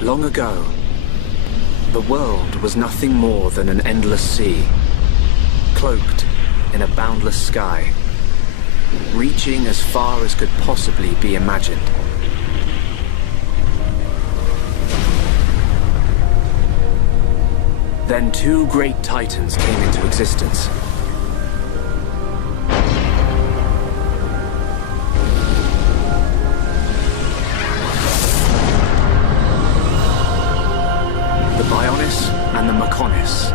Long ago, the world was nothing more than an endless sea, cloaked in a boundless sky, reaching as far as could possibly be imagined. Then two great titans came into existence. The Bionis and the Mechonis.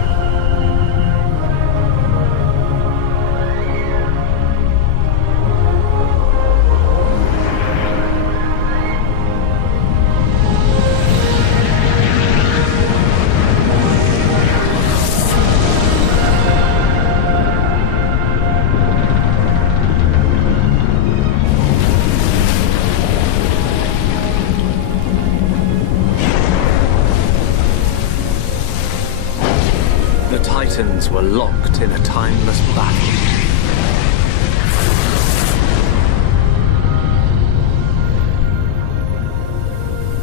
The Titans were locked in a timeless battle.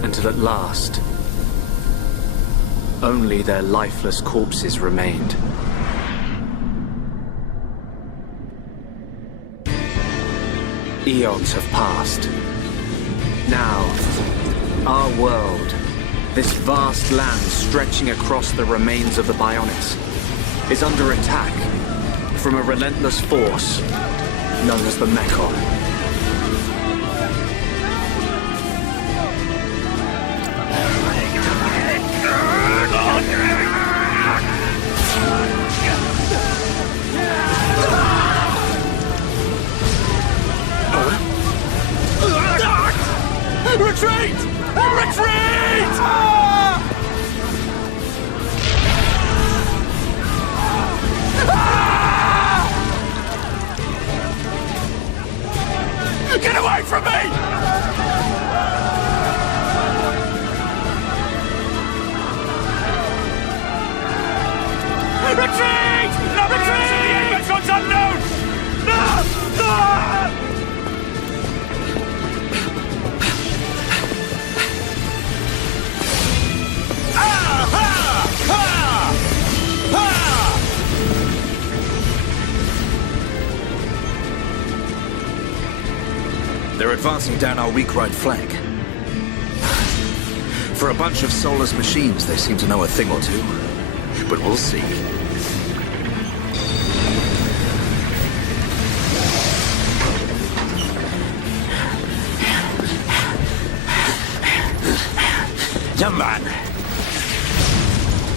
Until at last, only their lifeless corpses remained. Eons have passed. Now, our world, this vast land stretching across the remains of the Bionis, is under attack from a relentless force known as the Mechon. Retreat! Retreat! Get away from me! Retreat! No, retreat! Mecho's unknown! No! No! They're advancing down our weak right flank. For a bunch of soulless machines, they seem to know a thing or two. But we'll see. Young man,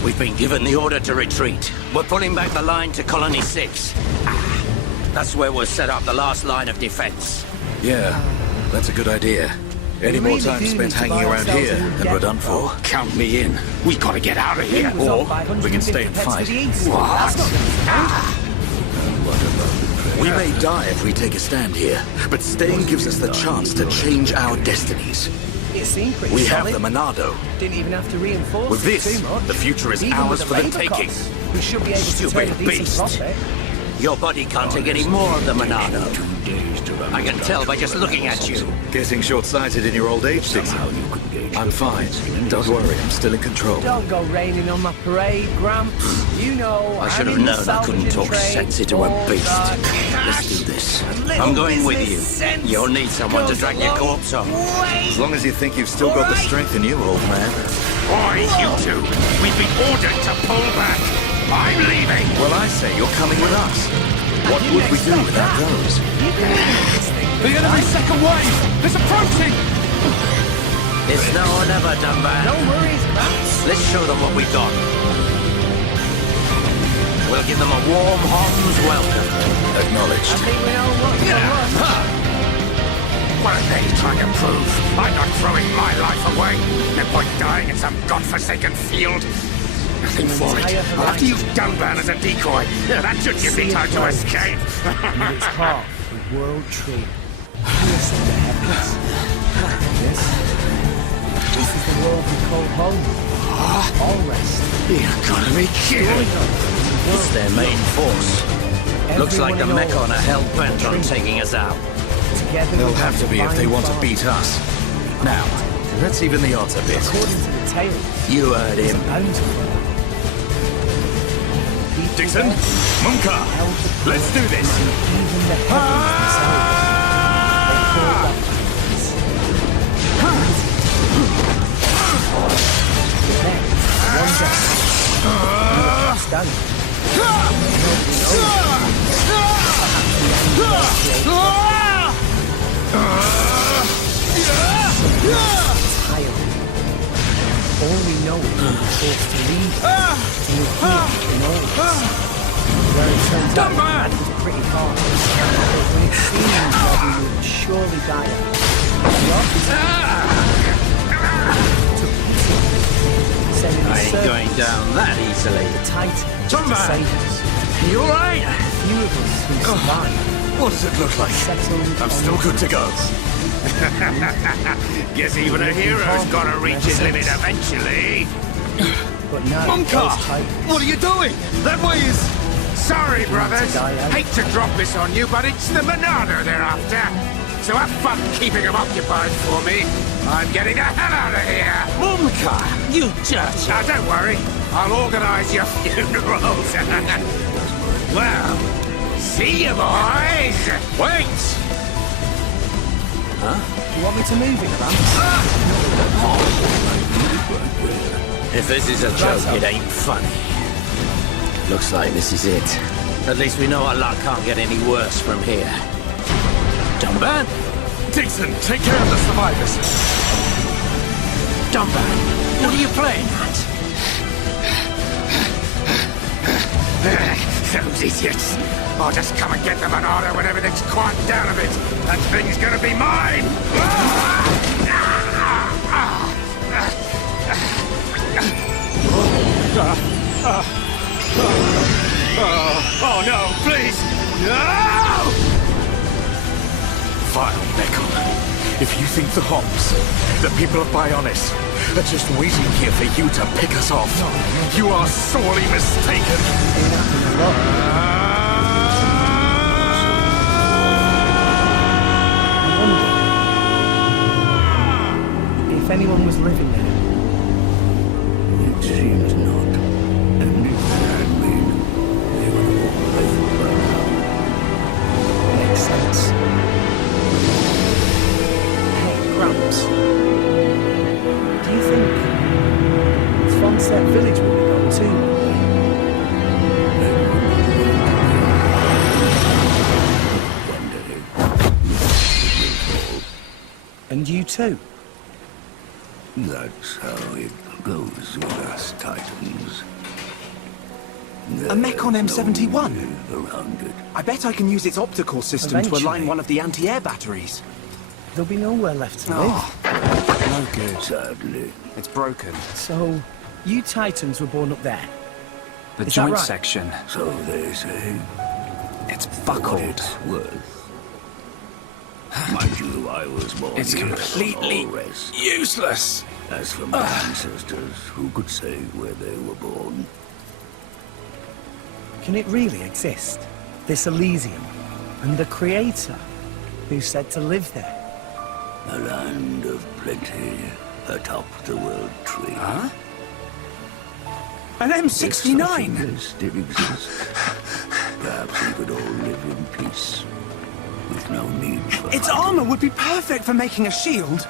we've been given the order to retreat. We're pulling back the line to Colony 6. That's where we'll set up the last line of defense. Yeah, that's a good idea. Any more time spent hanging around here, and we're done for. Count me in. We gotta get out of here. Or we can stay and fight. What? We may die if we take a stand here, but staying gives us the chance to change our destinies. It seemed pretty We solid. have the Monado. Didn't even have to reinforce With it this, too much. the future is Even ours with for the labour taking. costs, we should be able to Stupid turn a decent beast. profit. Your body can't take any more of the Monado. I can tell by just looking at you. Getting short-sighted in your old age, Dixon. I'm fine. Don't worry, I'm still in control. Don't go raining on my parade, Gramps. You know I should I'm have in the known I couldn't salvaging talk trade sense into a all beast. the Let's do this. little I'm going with you. business sense You'll need someone to goes drag a your long corpse on. As long as you think you've still got the strength in you, old man. Boy, you two! We've been ordered to pull back! I'm leaving! Well, I say you're coming with us. What would we do without those? The enemy's second wave! It's approaching! It's now or never, Dunban. No worries, Gramps. Let's show them what we've got. We'll give them a warm Hom's welcome. I Acknowledged. think we know what you want. What are they trying to prove? I'm not throwing my life away. No point dying in some godforsaken field. Nothing for it. I'll have to use Dunban as a decoy. That should give me time to escape. And it's half the world tree. Listen to heavens. This is the world we call home. All rest. You've got to be kidding. It's their main force. Looks like the Everyone Mechon are knows hell-bent on taking us out. together They'll we have to be if they want to find beat us. Now, Let's even the odds a bit. According to the tale, You heard it's him. bountiful. Dixon, Munka, let's do this. Even the heavens themselves. They call that darkness. Then, one day, you will stand. Nobody all we know is we'll be forced to leave. And we'll keep in all this. Where it turns out that was pretty hard. But when it seemed that we would surely die out, the architect took pity, sending I ain't servants going down that easily. the Titan to Tomba! save us. You alright? A few of us who survived What does it look like? settled I'm on still good to go. Guess even a hero's gotta reach his limit eventually. But now Munka! those Titans What are you doing? That way is... Sorry, brothers. die out. Hate to drop this on you, but it's the Monado they're after. So have fun keeping them occupied for me. I'm getting the hell out of here. Mumka, you dirty. Now, don't worry. I'll organize your funerals. Well, see you, boys. Wait! You want me to move it, Vance? If this is a joke, it ain't funny. Looks like this is it. At least we know our luck can't get any worse from here. Dumban? Dixon, take care of the survivors. Dumban, what are you playing at? Those idiots. I'll just come and get the Monado when everything's quieted down a bit. That thing's gonna be mine. Oh no, please! No! Vile Mekon. If you think the Homs, the people of Bionis, are just waiting here for you to pick us off, you are sorely mistaken. If anyone was living there, It seems not. And if there had been, they would have all makes sense. Hey, Gramps. Do you think Fonset Village will be gone too? And you too? That's how it goes with us Titans. A Mekon M71? Around it. I bet I can use its optical system to align Eventually. one of the anti-air batteries. There'll be nowhere left to live. Oh, no good. Sadly. It's broken. So, you Titans were born up there? The Is that joint right? section, So they say. it's What buckled. it's worth. Mind you, I was born It's here, completely so no rest. useless. As for my ancestors, who could say where they were born? Can it really exist? This Elysium? And the Creator? Who said to live there? A land of plenty atop the world tree. Huh? An M69! This did exist. Perhaps we could all live in peace. With no need for Its hunting. armor would be perfect for making a shield.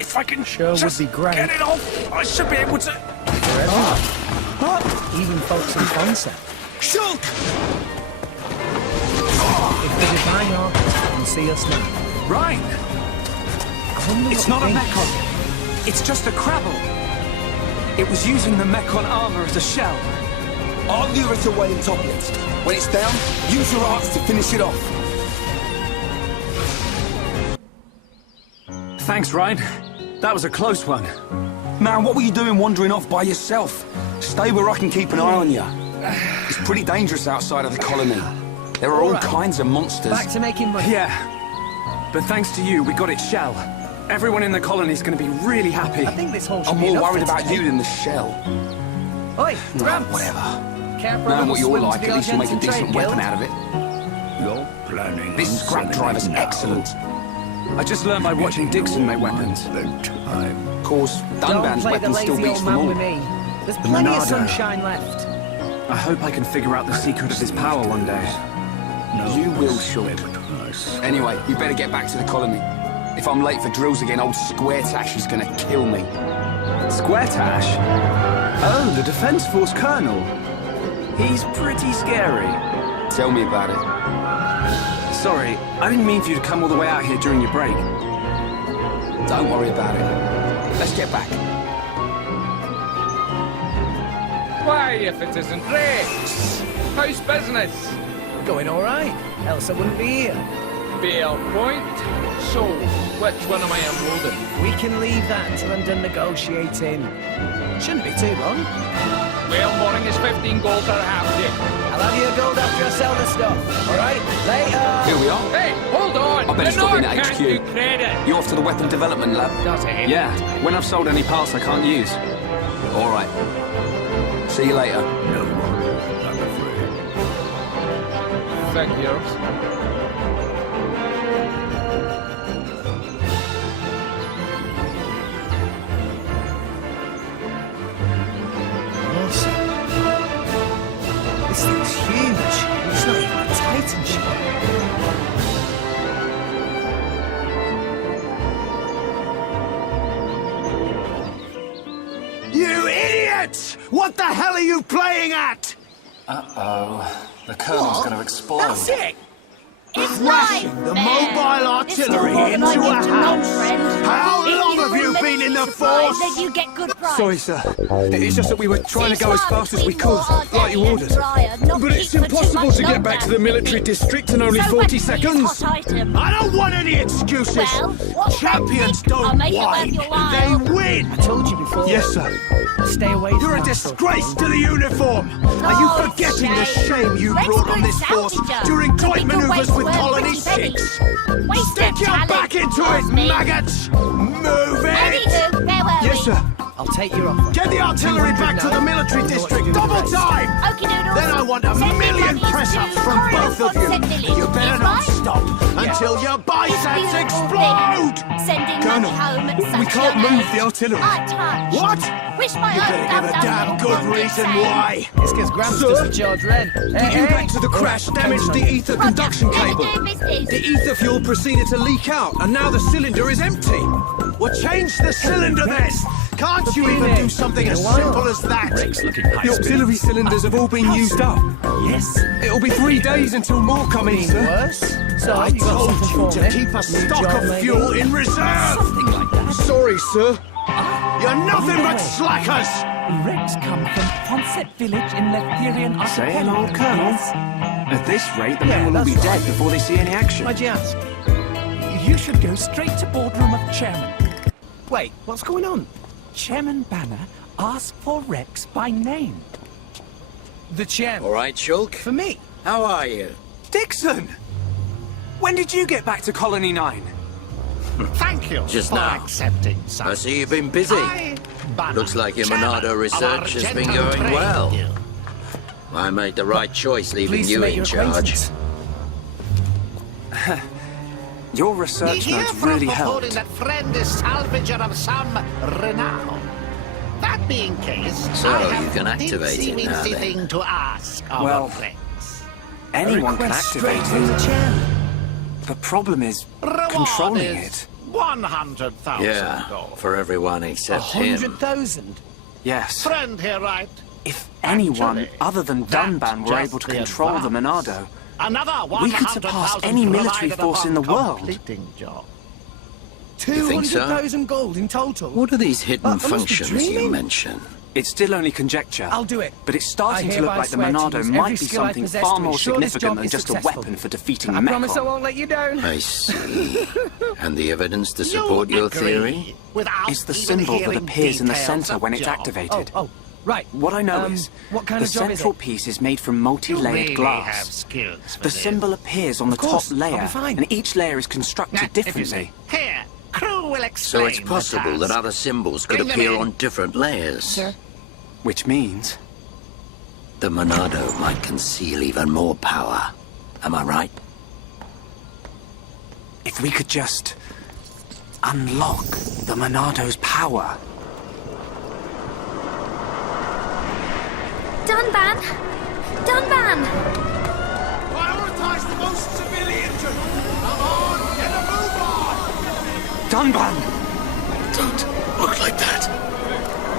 If I can Sure would just be great. get it off, I should be able to... For everyone. Even folks in Fonset. Shulk! If the Divine Architect can see us now, Right, I wonder it's what not a he thinks. Mekon. It's just a Crabble. It was using the Mekon armor as a shell. I'll lure it away and top it. When it's down, use your arts to finish it off. Thanks, Ryan. That was a close one. Man, what were you doing wandering off by yourself? Stay where I can keep an eye on you. It's pretty dangerous outside of the colony. There are all right. kinds of monsters. Back to making money. Yeah. But thanks to you, we got its shell. Everyone in the colony is going to be really happy. I think this whole should I'm be more enough worried for about today. you than the shell. Oi, Gramps! Whatever. Care for a Knowing little what you're swim to like, the at least you'll make a Argentine decent Trade weapon Guild? out of it. You're planning This on scrap selling driver's it now. excellent. I just learned by watching Dixon make weapons. Of course, Don't Dunban's play the weapon still lazy beats old them man all. with me. There's plenty of Monado. sunshine left. I hope I can figure out the secret of his power one day. You will, Sean. Anyway, you better get back to the colony. If I'm late for drills again, old Square Tash is gonna kill me. Square Tash? Oh, the Defense Force Colonel. He's pretty scary. Tell me about it. Sorry, I didn't mean for you to come all the way out here during your break. Don't worry about it. Let's get back. Why, if it isn't Rex? How's business? Going all right. Else I wouldn't be here. Fair point. So, which one am I unloading? We can leave that until I'm done negotiating. Shouldn't be too long. Well, morning is 15 gold or half day. I'll have your gold after I sell the stuff. All right? Later. Here we are. Hey, hold on! I better The stop in North at can't HQ. do credit! You off to the weapon development lab? Does it? Yeah, when I've sold any parts I can't use. All right. See you later. Figures. Awesome. This thing's huge. It's not even a Titan ship. You idiots! What the hell are you playing at? Uh-oh. The Colonel's going to explode. That's it. It's Crashing like the there. mobile It's still artillery more than into I a give to no house. friend. How If long have you remember been in the supplies, force? then you get good price. Sorry, sir. It's just that we were trying to go as fast as we could, like you ordered. But it's impossible to get back to the military district in only 40 seconds. I don't want any excuses. Well, what Champions I'll don't make it worth whine. your while. They win. I told you before. Yes, sir. Stay away from You're a that sort of disgrace to thing. the uniform. Are you Oh, forgetting the shame you Rex brought on Bruce this force salvager. during Could joint be good maneuvers waste with worth Colony pretty pennies. 6? Wasted Stick your talent, back into it, trust me. maggots! Move it! Anywho, where were Yes, we? sir. I'll take your offer. Get the artillery back to the military district, double time! Okie doodles. Then I want a Send me million monies press-ups to from Courier both of you. Concept Village. You better Is not right? stop until your It's biceps beautiful explode! thing. Sending Colonel, money home at we such can't young move age. the artillery. I touched. What? Wish my You own better give a dumb damn little good one did reason say. why. It's because Grams Sir? does the George Wren. The impact of the crash damaged the ether Roger, conduction let me cable. do business. The ether fuel proceeded to leak out, and now the cylinder is empty. Well, change the cylinder then. Can't you even do something as simple as that? The auxiliary cylinders have all been used up. Yes. It'll be 3 days until more come in, Being sir. worse. So I you got told something you for to me? keep a New stock job, of maybe? fuel in reserve. Something like that. Sorry, sir. You're nothing but slackers. Rex come from Ponset village in Letherian Say an old colonel. At this rate, the Yeah, men will be that's dead right. before they see any action. Why'd you ask? You should go straight to boardroom of chairman. Wait, what's going on? Chairman Banner asked for Rex by name. The chairman. All right, Shulk? For me. How are you? Dixon! When did you get back to Colony 9? Thank you Just for now. accepting, son. I see you've been busy. Banner, Looks like your chairman Monado of research has been Argentum going Trade well. Guild. I made the right choice leaving Pleased to you make in your charge. acquaintance. Your We research hear notes from really reporting helped. that friend is salvager of some renown. That being case, So I you have can activate it now, teensy-weensy then. thing to ask our Well, friends. Anyone can Request activate straight from the it. chairman. The problem is Reward controlling is it. 100,000 Yeah, gold. for everyone except him. 100,000. Yes. Friend here, right? If anyone Actually, other than that's Dunban were just able to the control the advance. Monado, Another We could surpass 100,000 any military provided force in upon the world. completing job. You think so? 200,000 gold in total. What are these hidden I must be functions you dreaming. mention? it's still only conjecture. I'll do it. But it's starting I to look hereby like the swear to Monado use might every be skill I something possess far to more ensure this significant job than is just a successful. weapon for defeating I promise I Mekon. won't let you down. I see. And the evidence to You support your agree theory? without It's the even symbol that hearing appears in the details center of when it's job. activated. Oh, right. What I know is, what kind the of job is central it? piece is made from You multi-layered really have glass. skills for The this. symbol appears on the course, top I'll be layer, fine. and each layer is constructed If you differently. say, here, crew will explain So it's the possible that task. other symbols could Bring them appear in. on different layers. Sir? Which means, The Monado might conceal even more power. Am I right? if we could just unlock the Monado's power. Dunban! Dunban! Prioritize the most civilians! Come on, get a move on! Dunban! Don't look like that.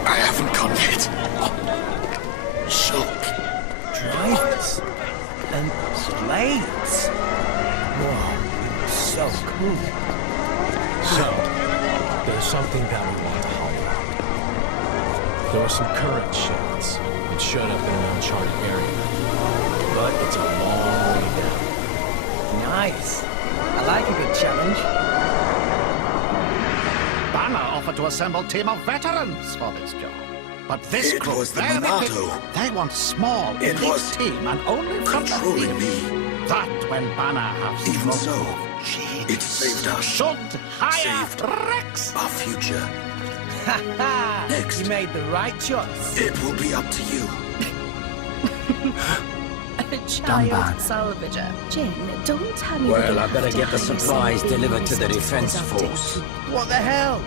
I haven't gone yet. Shulk. Drivers and blades. Wow, so cool. So, there's something that we want to holler out. There were some current ships that showed up in an uncharted area. But it's a long way down. Nice. I like a good challenge. Banner offered to assemble a team of veterans for this job. But this It crew, was the they're Monado. They want small, It elite was team and only from the controlling field. me. That when Banner has Even so, genius. it saved us. Should hire Saved Rex. our future. Ha ha! Next. You made the right choice. It will be up to you. A child Dunban. salvager. Jane, don't tell me Well, I better get the supplies delivered to the defense force. What the hell?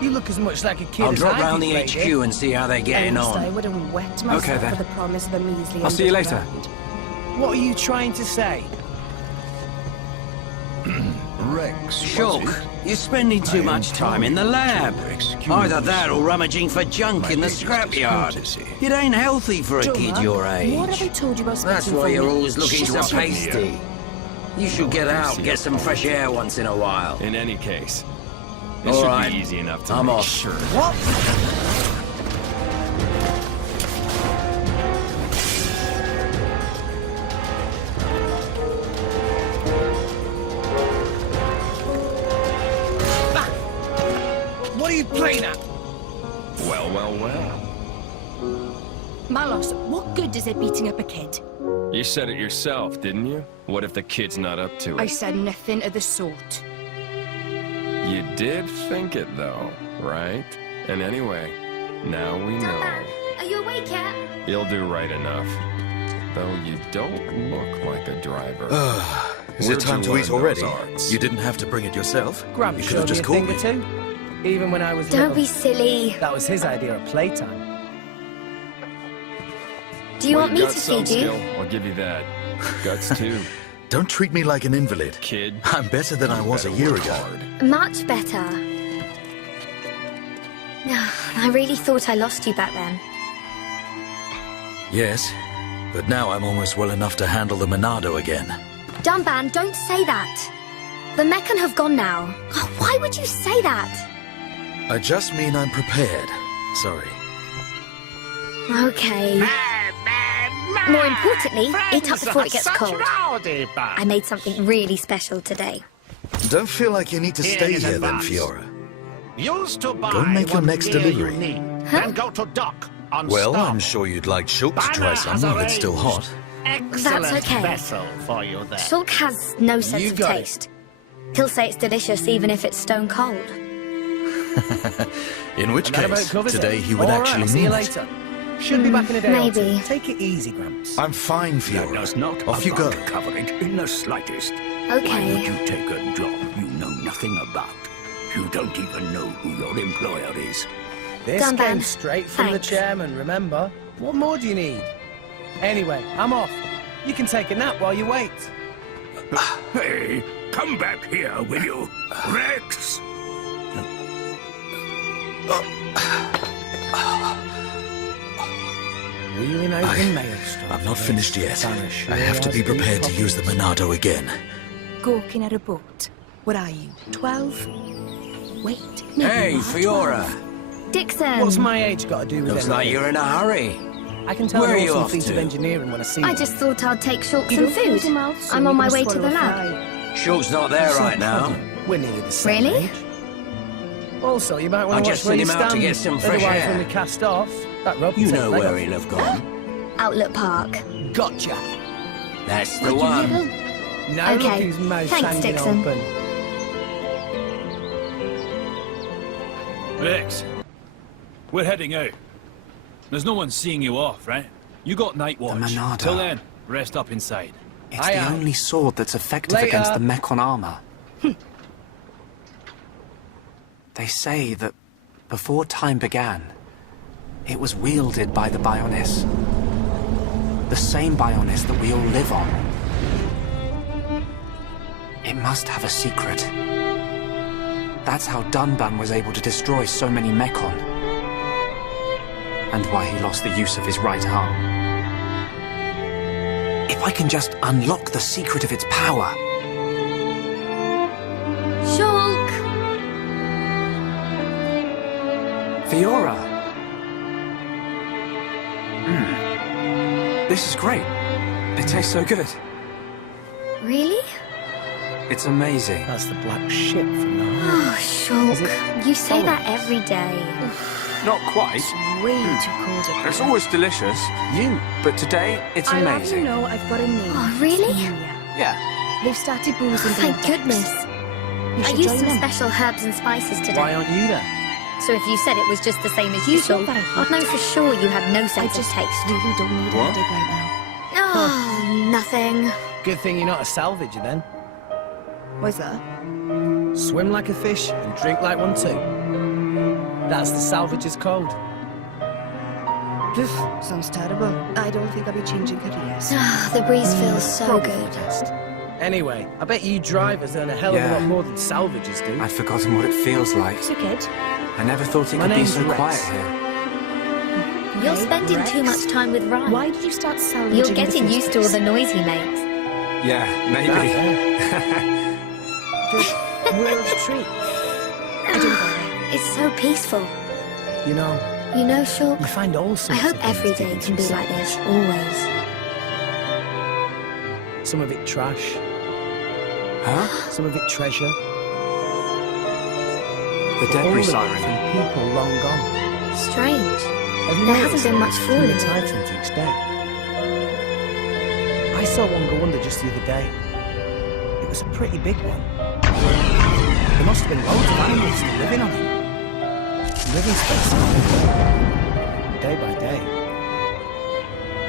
You look as much like a kid I'll as drop I round do, the lady. HQ and see how they're getting I on. wouldn't wet myself Okay, then. for the promise of a measly I'll see you later. underground. What are you trying to say? Rex. Shulk, you're spending too much time in the lab. Either that or rummaging for junk in the scrapyard. It ain't healthy for a kid Dummer, your age. What have I told you about That's speaking why for you're me? always looking so Shut up. pasty. You should get out, get some fresh air once in a while. In any case, it All should right. be easy enough to I'm make off. sure. What? What are you playing at? Well, well, well. Malos, what good is it beating up a kid? You said it yourself, didn't you? What if the kid's not up to I it? said nothing of the sort. You did think it, though, right? And anyway, now we know. Are you awake yet? You'll do right enough. Though you don't look like a driver. Is it Where'd time you to eat learn already? those arts? You didn't have to bring it yourself. Grump You could have showed me just a called thing me. or two. Even when I was Don't little. be silly. That was his idea of playtime. Do you Well, want me got to some feed you? skill, I'll give you that. Guts, too. Don't treat me like an invalid. Kid. I'm better than I was a better year work ago. hard. Much better. I really thought I lost you back then. Yes, but now I'm almost well enough to handle the Monado again. Dunban, don't say that. The Meccan have gone now. Oh, why would you say that? I just mean I'm prepared. Sorry. Okay. More importantly, eat up before it gets cold. I made something really special today. Don't feel like you need to stay Here's here then, advice. Fiora. Used to buy Go and make your what next gear delivery. you need, then go to dock on Well, stop. I'm sure you'd like Shulk to try Banner some has while it's still arranged hot. Excellent That's okay. vessel for you there. Shulk has no sense You of got it. taste. He'll say it's delicious even if it's stone cold. In which And that about case, covers it. today he would All right, actually see you mean it. later. Should be back in a day or maybe. two. Take it easy, Gramps. I'm fine, Fiora. That does not Off you go. covering in the slightest. Why would Okay. you take a job you know nothing about? You don't even know who your employer is. This Dunban, came straight from thanks. the chairman, remember? What more do you need? Anyway, I'm off. You can take a nap while you wait. Hey, come back here, will you? Rex! Wheeling out in Maelstrom. I'm not finished yet. Spanish. I have to be prepared to use the Monado again. Gawking at a boat. What are you, 12? Wait, maybe Hey, you are Fiora. 12. Dixon! What's my age got to do with Looks anything? like you're in a hurry. I can tell Where are an you awesome off feat of to? engineering when I see I one. just thought I'd take Shulk You some don't close your food. mouth, so I'm you're on my gonna way to swallow the a lab. fly. Shulk's not there It's no right now. problem. We're nearly the same Really? age. Also, you might I want to watch just where sent you him out to stand. get some fresh Otherwise, air. when we cast off, that rope You will take know leg where off. he'll have gone. Outlet Park. Gotcha. That's the one. Now Okay, look whose mouth's thanks, hanging Dixon. open. Rex, we're heading out. There's no one seeing you off, right? You got night watch. Monado. Till then, rest up inside. It's Aye, the aye. only sword that's effective Later. against the Mechon armor. They say that before time began, it was wielded by the Bionis. The same Bionis that we all live on. It must have a secret. That's how Dunban was able to destroy so many Mekon. And why he lost the use of his right arm. If I can just unlock the secret of its power... Shulk! Fiora! This is great. It tastes so good. Really? It's amazing. That's the black ship from the Oh, Shulk. You say that every day. Not quite. It's way too cold up It's here. always delicious. But today, it's I'll have you amazing. know I've got a name. Oh, really? Yeah. They've started boozing. Thank goodness. You I should used join some them. special herbs and spices today. Why aren't you there? So if you said it was just the same as usual, not that I I'd know for sure you had no I sense of just taste. really don't need What? a headache right now. Oh, nothing. Good thing you're not a salvager then. What's that? Swim like a fish and drink like one too. That's the salvager's code. Poof, sounds terrible. I don't think I'll be changing careers. Ah, the breeze feels so Probably good. the best. Anyway, I bet you drivers earn a hell of a Yeah. lot more than salvagers do. I'd forgotten what it feels like. So good. I never thought it My could be name's so Rex. quiet here. You're Hey, spending Rex. too much time with Ryan. Why did you start salvaging? You're in the getting first used to all place? the noise he makes. Yeah, maybe. The world tree. I don't get it. It's so peaceful. You know, You know, Shulk, you find all sorts I hope of things every to day get can be through like this, salvage. always. Some of it trash, Huh? some of it treasure. The All debris of it siren. from people long gone. Strange. Have you There hasn't noticed been that much it's falling. tightened each day? I saw one go under just the other day. It was a pretty big one. There must have been loads of animals still living on it. Living space. Day by day.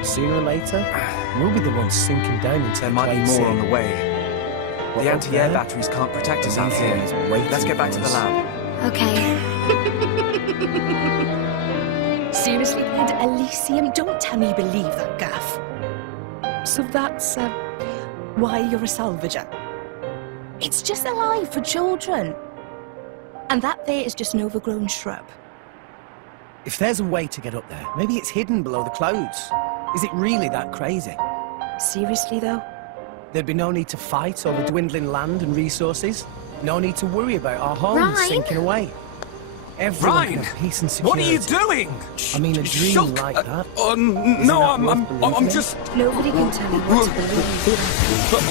Sooner or later, we'll be the ones sinking down into There the might be plain more sea. on the way. What, The up anti-air there? batteries can't protect us The out lithium here. is waiting Let's get back to for the us. lab. Okay. Seriously, Ed, Elysium, don't tell me you believe that gaff. So that's, why you're a salvager. It's just a lie for children. And that there is just an overgrown shrub. If there's a way to get up there, maybe it's hidden below the clouds. Is it really that crazy? Seriously, though? There'd be no need to fight over dwindling land and resources. No need to worry about our homes Ryan? sinking away. Everyone Ryan! can have peace and What security. are you doing? I mean, a dream Shulk, like that. no, Isn't that I'm worth believing in? just... Nobody can tell you what to believe.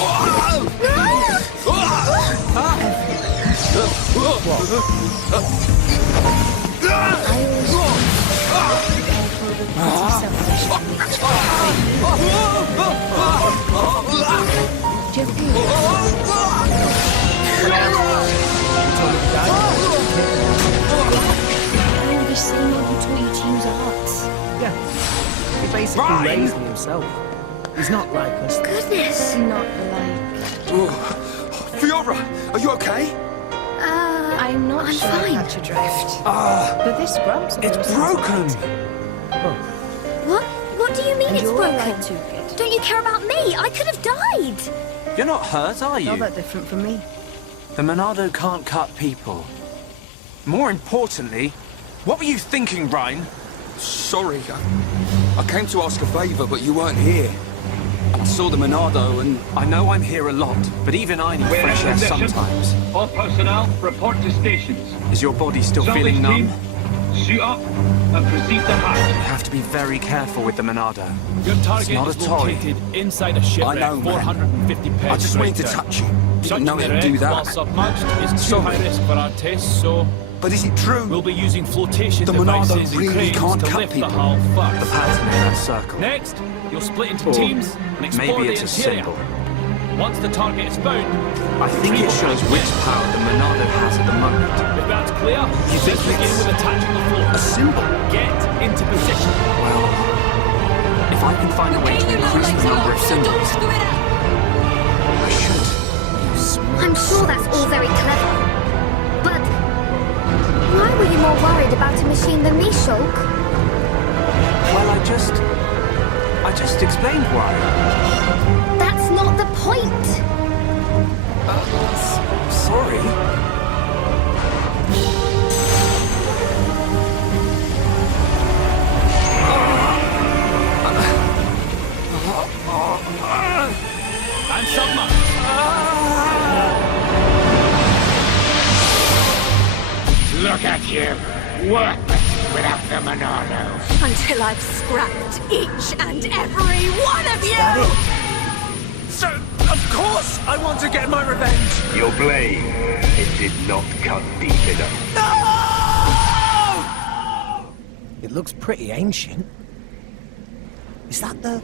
Oh, the same old you taught you to use arts. Yeah. He basically Ryan! raised me himself. He's not like us. Goodness. Not like... Fiora, are you okay? I'm not I'm sure fine. I catch a drift. But this scrub's It's broken. What do you mean And it's you're broken? alright too, kid. Don't you care about me? I could have died. You're not hurt, are you? Not that different from me. The Monado can't cut people. More importantly, what were you thinking, Ryan? Sorry, I came to ask a favor, but you weren't here. I saw the Monado and... I know I'm here a lot, but even I need fresh air sometimes. All personnel, report to stations. Is your body still Salvage feeling numb? team, suit up and proceed to hatch. You have to be very careful with the Monado. Your It's target not is a toy. located inside a shipwreck I know, man. 450 pegs I just wanted to right down. touch you. Didn't Touching know the it'd do wreck while that. submerged is too Sorry. high risk for our tests, so But is it true? we'll be using flotation The Monado devices and really cranes can't to cut lift people. the hull The first. pattern in that circle. Next, you'll split into Or teams and explore maybe the it's a interior. symbol. Once the target is found, I think it shows which power the Monado has at the moment. if that's clear, you think begin it's with attaching the floor. A symbol? Get into position. Well, if I can find a way to increase the number of symbols, I should. I'm sure that's all very clever. But worried about a machine than me, Shulk. Well, I just explained why. That's not the point. Sorry. And Sugma! Look at you, worthless without the Monado. Until I've scrapped each and every one of you! So, of course, I want to get my revenge. Your blade, it did not cut deep enough. No! It looks pretty ancient. Is that the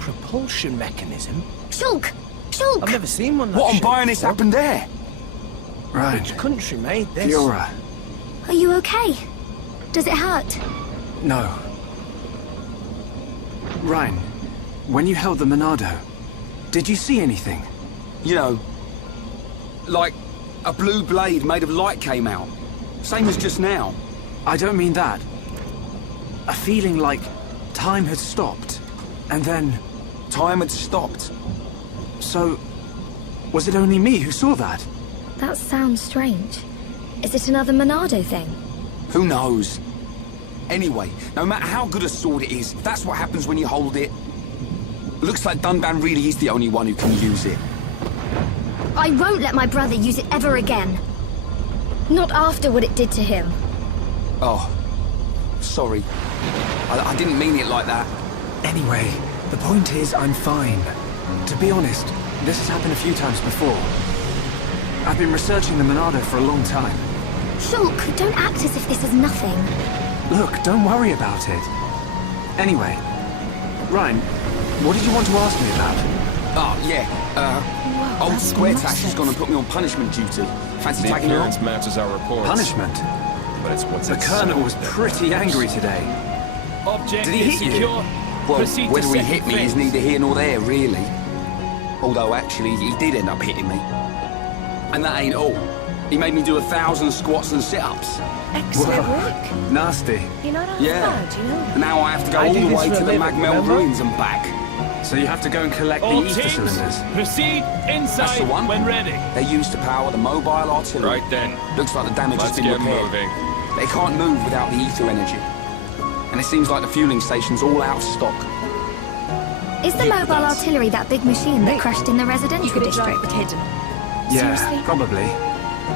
propulsion mechanism? Shulk! Shulk! I've never seen one. What on Bionis happened there? Right. Which country made this? Fiora. Are you okay? Does it hurt? No. Ryan, when you held the Monado, did you see anything? You know, like a blue blade made of light came out. Same as just now. I don't mean that. A feeling like time had stopped, and then... Time had stopped. So, was it only me who saw that? That sounds strange. Is it another Monado thing? Who knows? Anyway, no matter how good a sword it is, that's what happens when you hold it. Looks like Dunban really is the only one who can use it. I won't let my brother use it ever again. Not after what it did to him. Oh, sorry. I didn't mean it like that. Anyway, the point is I'm fine. To be honest, this has happened a few times before. I've been researching the Monado for a long time. Shulk, don't act as if this is nothing. Look, don't worry about it. Anyway, Ryan, what did you want to ask me about? Oh, yeah, old Squaretash has gone and put me on punishment duty. Fancy The tagging along? appearance matches our reports. Punishment? But it's what's The inside Colonel was that pretty matters. angry today. Object Did he is hit you? secure. Well, Proceed to whether he second hit me phase. is neither here nor there, really. Although, actually, he did end up hitting me. And that ain't all. He made me do 1,000 squats and sit-ups. Excellent work. Nasty. You're not half Yeah. bad, you know. And now I have to go I all do the this way for to a the living, Magmel remember? ruins and back. So you have to go and collect All the ether teams, cylinders. proceed That's the inside one. when ready. They're used to power the mobile artillery. Right then. Looks like the damage Let's has been get repaired. moving. They can't move without the ether energy. And it seems like the fueling station's all out of stock. Is the mobile artillery that big machine that crashed in the residential district? The kid. Yeah, Seriously? probably.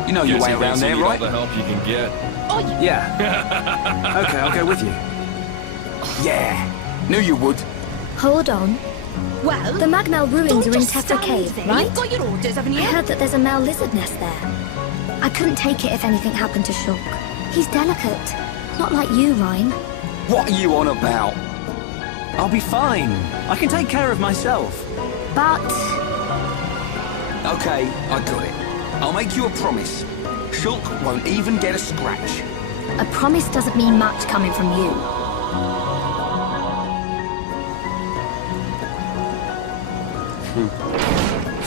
You know your Guess way he around thinks you there, need all right? the help you can get. Yeah. Okay, I'll go with you. Yeah. Knew you would. Hold on. Well, The Magmel ruins don't are in just Tetra stand Cave, there. right? You've got your orders, haven't I you? heard that there's a male lizard nest there. I couldn't take it if anything happened to Shulk. He's delicate. Not like you, Ryan. What are you on about? I'll be fine. I can take care of myself. But... Okay, I got it. I'll make you a promise. Shulk won't even get a scratch. a promise doesn't mean much coming from you.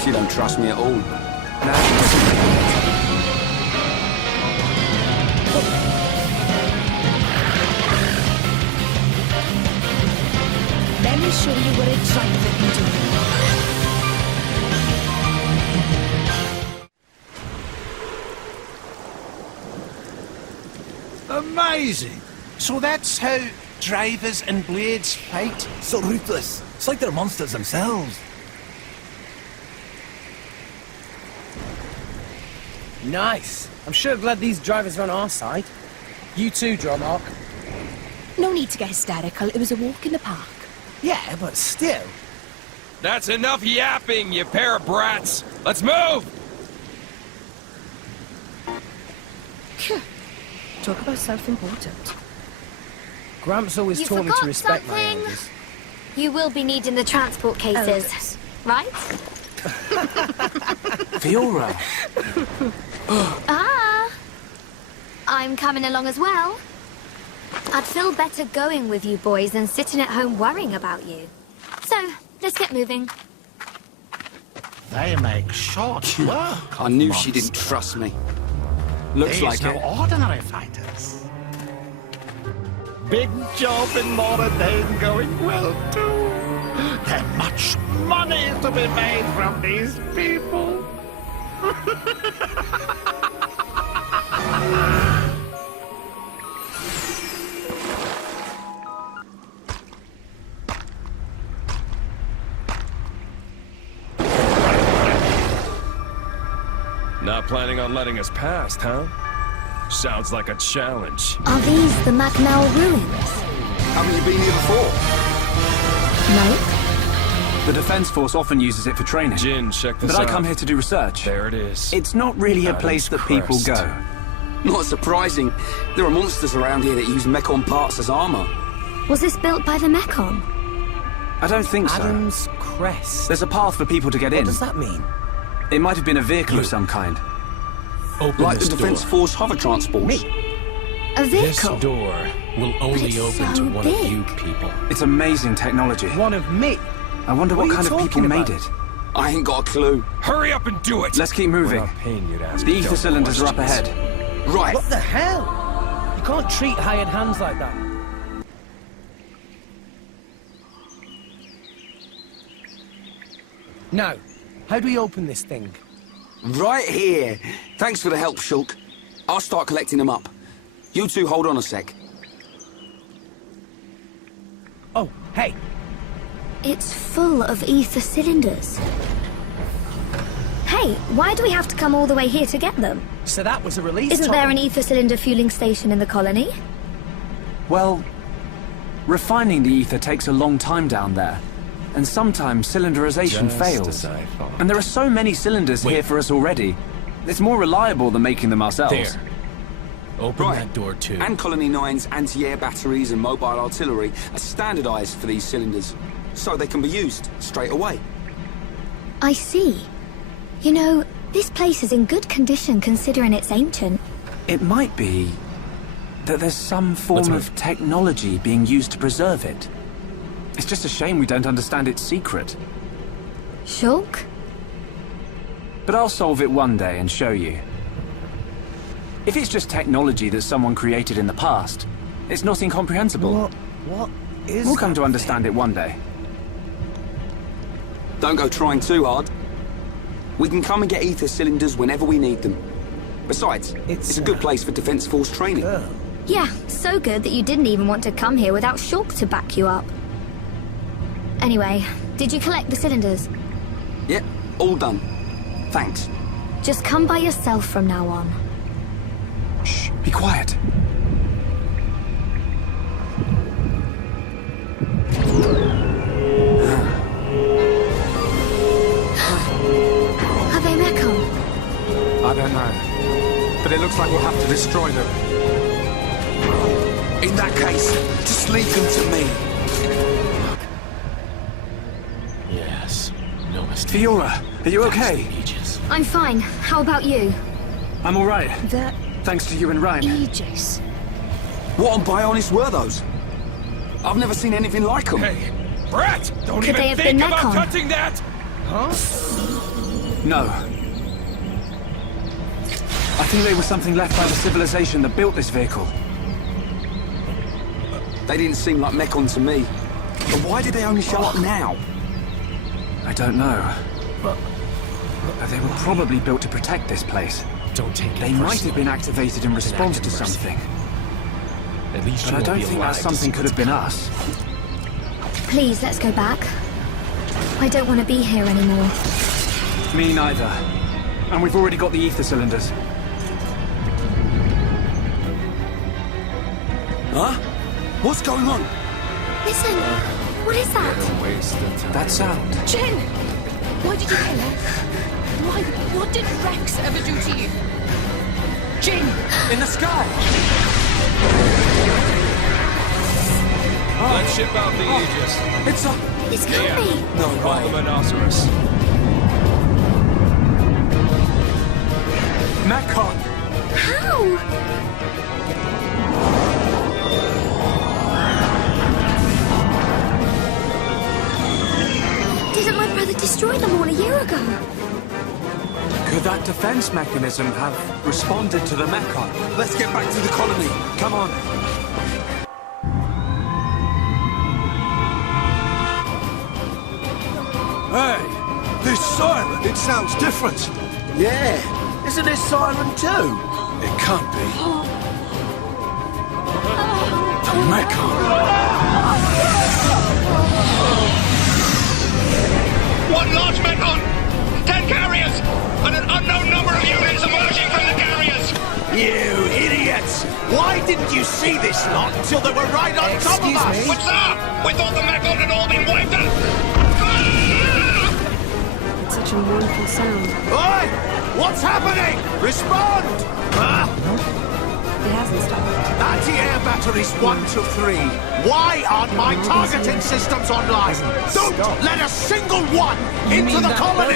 She don't trust me at all. Let me show you what a driver can do. Amazing! So that's how drivers and blades fight? So ruthless. It's like they're monsters themselves. Nice. I'm sure glad these drivers are on our side. You too, Dromark. No need to get hysterical. It was a walk in the park. Yeah, but still. That's enough yapping, you pair of brats. Let's move! Phew. Talk about self-important. Gramps always You taught me to forgot respect my something. elders. You will be needing the transport cases, Elders. right? Fiora! Ah! I'm coming along as well. I'd feel better going with you boys than sitting at home worrying about you. So, let's get moving. They make short work. I knew she didn't trust me. Looks These like no it. ordinary fighters. Big job in Moradane going well, too. There's much money to be made from these people. Not planning on letting us past, huh? Sounds like a challenge. Are these the Macnell ruins? Haven't you been here before? No. The Defense Force often uses it for training. Jin, check this But out. I come here to do research. There it is. It's not really a Adam's place that people crest. go. Not surprising. There are monsters around here that use Mekon parts as armor. Was this built by the Mekon? I don't think so. Adam's crest. There's a path for people to get in. What does that mean? It might have been a vehicle of some kind. Open Like the this Defense door. Force hover transports. A This vehicle? door will only it's open so to one of big. you people. It's amazing technology. One of me? I wonder What what are kind you of people talking made about? it. I ain't got a clue. Hurry up and do it! Let's keep We're moving. not paying you to ask The ether dumb cylinders are up questions. ahead. Right. What the hell? You can't treat hired hands like that. Now, how do we open this thing? Right here. Thanks for the help, Shulk. I'll start collecting them up. You two hold on a sec. Oh, hey, It's full of ether cylinders. Hey, why do we have to come all the way here to get them? so that was a release Isn't there an tunnel. ether cylinder fueling station in the colony? Well, refining the ether takes a long time down there. And sometimes cylinderization Just fails. as I thought. And there are so many cylinders here for us already. It's more reliable than making them ourselves. There. Open Right. that door too. And Colony 9's anti-air batteries and mobile artillery are standardized for these cylinders, so they can be used straight away. I see. You know, this place is in good condition considering it's ancient. It might be that there's some form of technology being used to preserve it. It's just a shame we don't understand its secret. Shulk? But I'll solve it one day and show you. If it's just technology that someone created in the past, it's not incomprehensible. What is We'll come to understand it one day. Don't go trying too hard. We can come and get ether cylinders whenever we need them. Besides, it's a good place for Defense Force training. Yeah, so good that you didn't even want to come here without Shulk to back you up. Anyway, did you collect the cylinders? Yep, all done. Thanks. Just come by yourself from now on. Shh, be quiet. Are they Mekon? I don't know. But it looks like we'll have to destroy them. In that case, just leave them to me. Yes. No mistake. Fiora, are you okay? I'm fine. How about you? I'm all right. The Thanks to you and Ryan. Aegis. What on Bionis were those? I've never seen anything like them. Hey, Brat! Don't Could they even have think been about Mekon? touching that! No. I think they were something left by the civilization that built this vehicle. They didn't seem like Mekon to me. But why did they only show up now? I don't know. But they were probably built to protect this place. Don't take it They might personally. have been activated in response to act of mercy. something. At least But you I won't don't be think alive that to something see could have been us. Please, let's go back. I don't want to be here anymore. Me neither. And we've already got the ether cylinders. Huh? What's going on? Listen, what is that? That sound. Jin! Why did you kill her? Why? What did Rex ever do to you? Jin! In the sky! Let's ship out the Aegis. It's a... This can't be. No Call way. the Rhinoceros. Mekon! How? Didn't my brother destroy them all a year ago? Could that defense mechanism have responded to the Mechon? Let's get back to the colony. Come on. Hey, this siren, it sounds different. Yeah. Isn't this siren too? It can't be. The Mechon. One large Mechon! 10 carriers! And an unknown number of units emerging from the carriers! You idiots! Why didn't you see this lot until they were right on top of us? What's up? We thought the Mechon had all been wiped out! It's such a mournful sound. Oi! What's happening? Respond! It hasn't stopped. Anti-air batteries 1 to 3. Why aren't my targeting systems online? Don't let a single one into the colony!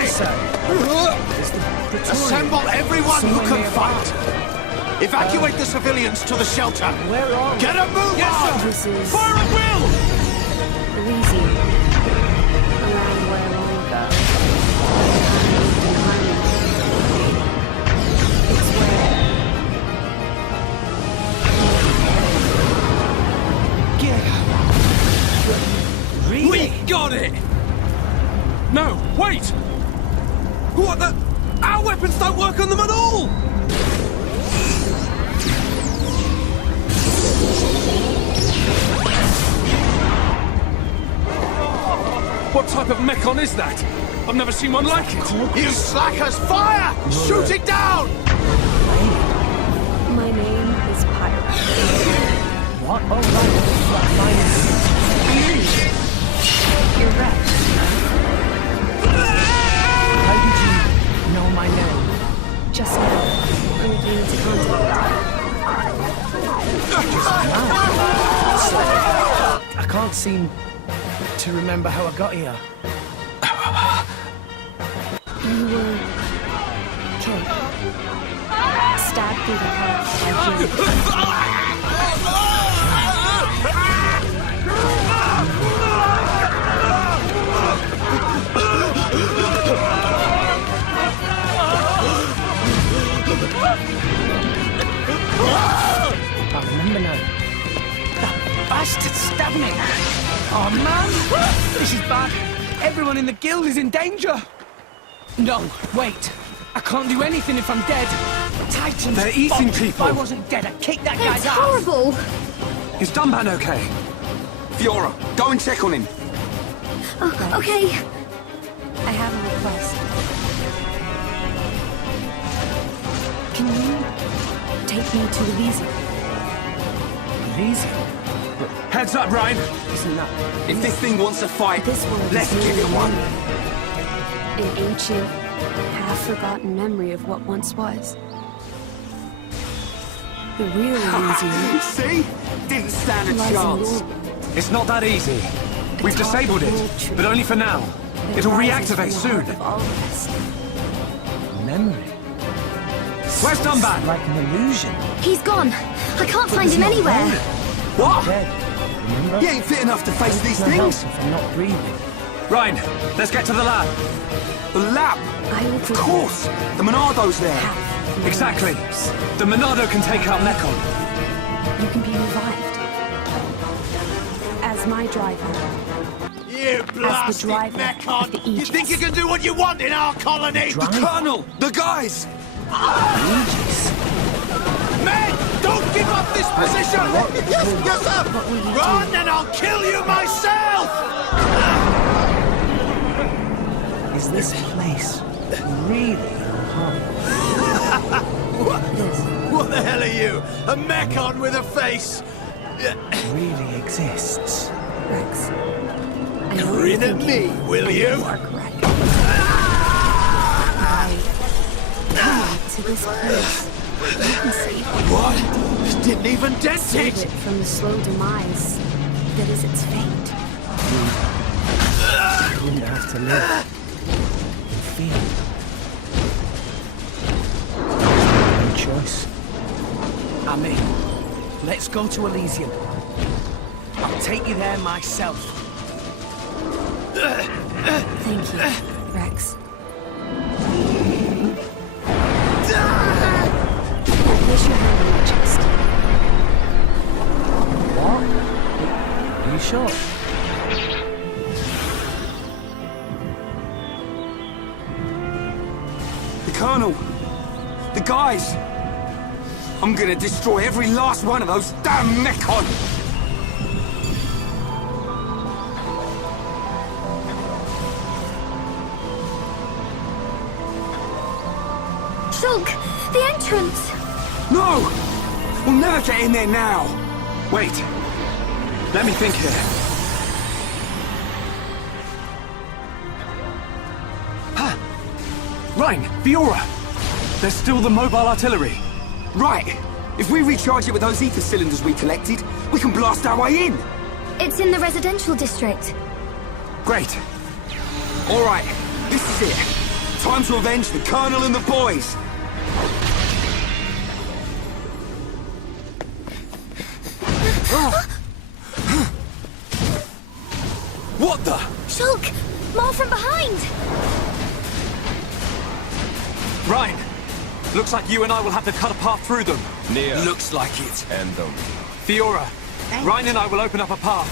Assemble everyone who can fight. Evacuate the civilians to the shelter. Where are we? Get a move on! This is Fire at will! Elysium. Around where long ago. It's where... Really? We got it! No, wait! What the? Our weapons don't work on them at all! What type of Mechon is that? I've never seen one like it. You slackers, fire! Shoot it down! My name is Pyra. What? Oh, right. You're right. How did you know my name? Just now, when we came into contact. I can't seem to remember how I got here. You were killed. Stabbed through the heart by I remember now. That bastard stabbed me. Oh man, this is bad. Everyone in the guild is in danger. No, wait. I can't do anything if I'm dead. Titans. They're eating If people. I wasn't dead, I'd kick that guy's It's ass. horrible! Is Dunban okay? Fiora, go and check on him. Oh, okay. I have a request. Can you take me to Elysium? Elysium? Heads up, Ryan. Listen up. If this thing wants to fight, This world let's is give it one. an ancient, half-forgotten memory of what once was. The real Elysium See? Didn't stand a lies in chance. your world. It's not that easy. We've Atop disabled the it, world tree but only for now. that It'll rises reactivate from the heart soon. of all of us. Memory. Where's Dunban? Like an illusion. He's gone. I can't find him anywhere. What? Dead. Remember? He ain't fit enough to face these No help things. if I'm not breathing. Ryan, let's get to the lab. The lab. I will Of course. The Monardo's there. Exactly. The Monado can take out Mechon. You can be revived. As my driver. You blasted driver of Mechon! the You Aegis. think you can do what you want in our colony? The Colonel. The guys. Men, don't give up this position! Yes, sir! Run and I'll kill you myself! Is this place really home? What the hell are you? A Mechon with a face? Really exists. Rex. I know Grin at me, will you? You are correct. Come to this place. You can save it. What? Didn't even dent Save it! it from the slow demise that is its fate. You wouldn't have to live and feel. No choice. I'm in. Let's go to Elysium. I'll take you there myself. Thank you, Rex. Place your hand on my chest. What? Are you sure? The Colonel! The guys! I'm gonna destroy every last one of those damn Mechon! Shulk, the entrance! No! We'll never get in there now! Wait. Let me think here. Rhine, Fiora! There's still the mobile artillery. Right! If we recharge it with those ether cylinders we collected, we can blast our way in! It's in the residential district. Great. All right, this is it. Time to avenge the Colonel and the boys! What the? Shulk! More from behind! Rhine, looks like you and I will have to cut a path through them. Nia. Looks like it. And them. Fiora, Rhine and I will open up a path.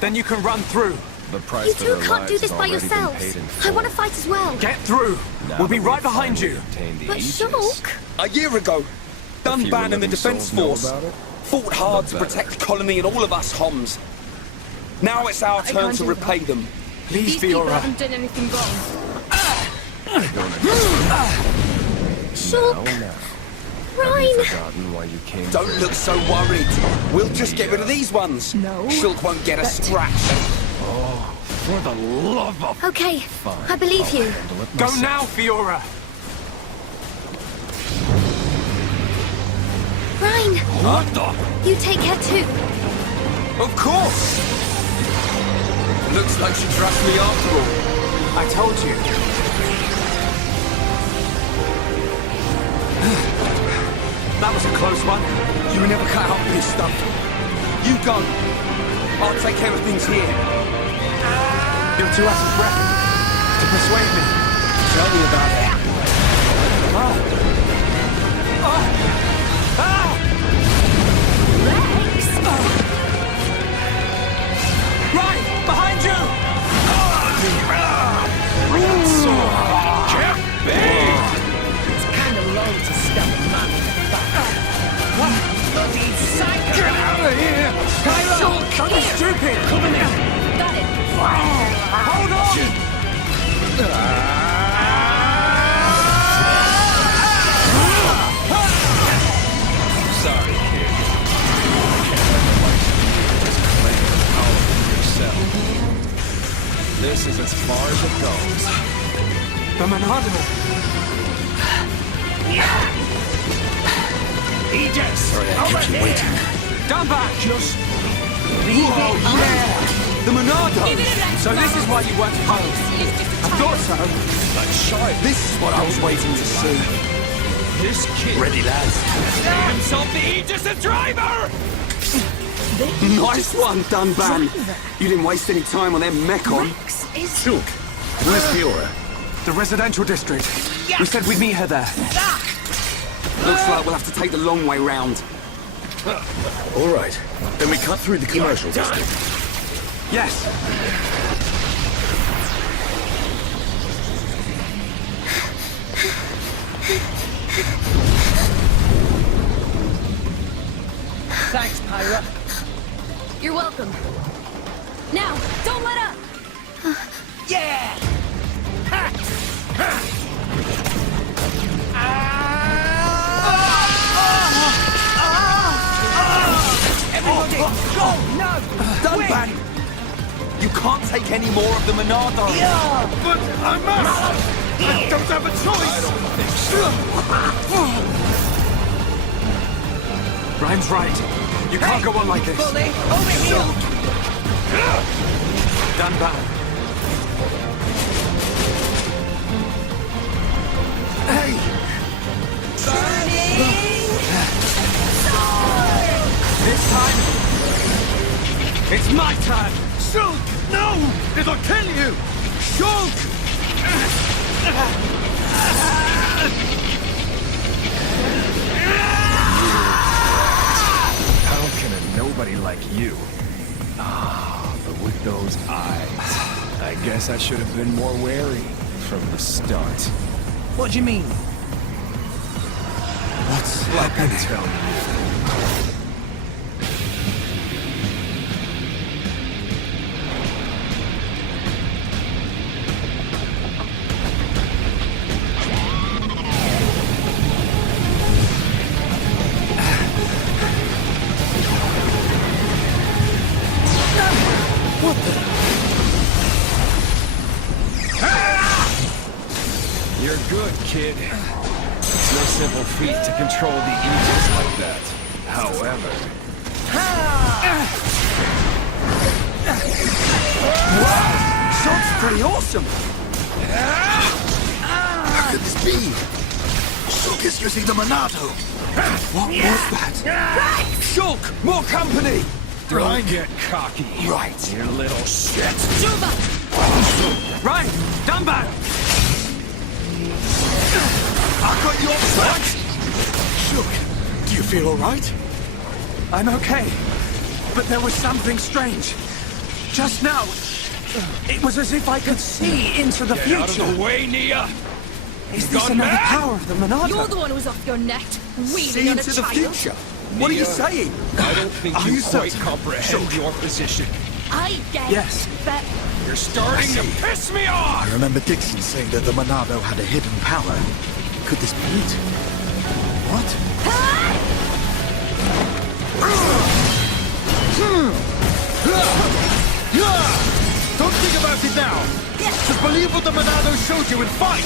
Then you can run through. The price You for two their can't do lives this has by already been yourselves. paid in I full. want to fight as well. Get through. Now We'll be that right we've behind finally you. obtained the But Aegis, Shulk... A year ago, the few Dunban and the living Defense souls know Force about it, fought hard the to better. protect the colony and all of us Homs. Now it's our turn can't to do repay them. Please, These people Fiora. haven't done anything wrong. Shulk! Now, now. Rhine! Forgotten why you came. Don't look so worried. We'll just get rid of these ones. No. Shulk won't get a scratch. Oh, for the love of. Okay, I believe you. Handle it Go myself. now, Fiora. Rhine, What the? you take care too. Of course! Looks like she trusts me after all. I told you. That was a close one. You were never cut out for this stuff. You go. I'll take care of things here. You're too out of breath to persuade me. Tell me about it. Rex! Right, behind you! It's kind of low to step a man in the back. Bloody psycho! Get out of here! Kylo, don't be stupid! Coming in! Got it. Hold on! Sorry, kid. Can't let the light just claim the power for yourself. This is as far as it goes. The Monado! Aegis! Sorry, I Over kept you here! waiting. Down back! Just leave it Yeah! The Monado! So this is why you weren't home. I thought so. This is what I was waiting to see. This kid. Ready, lads. Name himself the Aegis of Driver! Nice one, Dunban. You didn't waste any time on them Mechon. Shulk, where's Fiora? The residential district. We said we'd meet her there. Looks like we'll have to take the long way round. All right, then we cut through the commercial district. Yes. Thanks, Pyra. You're welcome. Now, don't let up! Yeah! Ha! Everybody, go! No! Dunban! You can't take any more of the Monado. Yeah! But I must! I don't have a choice! Ryan's right. You can't go on like this. Bully, over here! Dunban. Hey! This time, it's my turn. Shulk! No! It'll kill you! Shulk! like you. Ah, but with those eyes, I guess I should have been more wary from the start. What do you mean? What's Like I happening? tell you. What the? You're good, kid. It's no simple feat to control the Aegis like that. However... Wow! Shot's pretty awesome! How could this be? Shulk is using the Monado! What was that? Shulk! More company! Don't get cocky. Right. You little shit. Right! Dunban! I got you upset! Shulk, do you feel alright? I'm okay. But there was something strange. Just now, it was as if I could see into the Get future. out of the way, Nia! Is this another power of the Monado? You're the one who was off your net, See wheeling on a into the child. future? What are you Nia, saying? I don't think Are you you quite certain? comprehend your position. I get Yes. that. You're starting to piss me off! I remember Dixon saying that the Monado had a hidden power. Could this be it? What? Don't think about it now! Just believe what the Monado showed you and fight!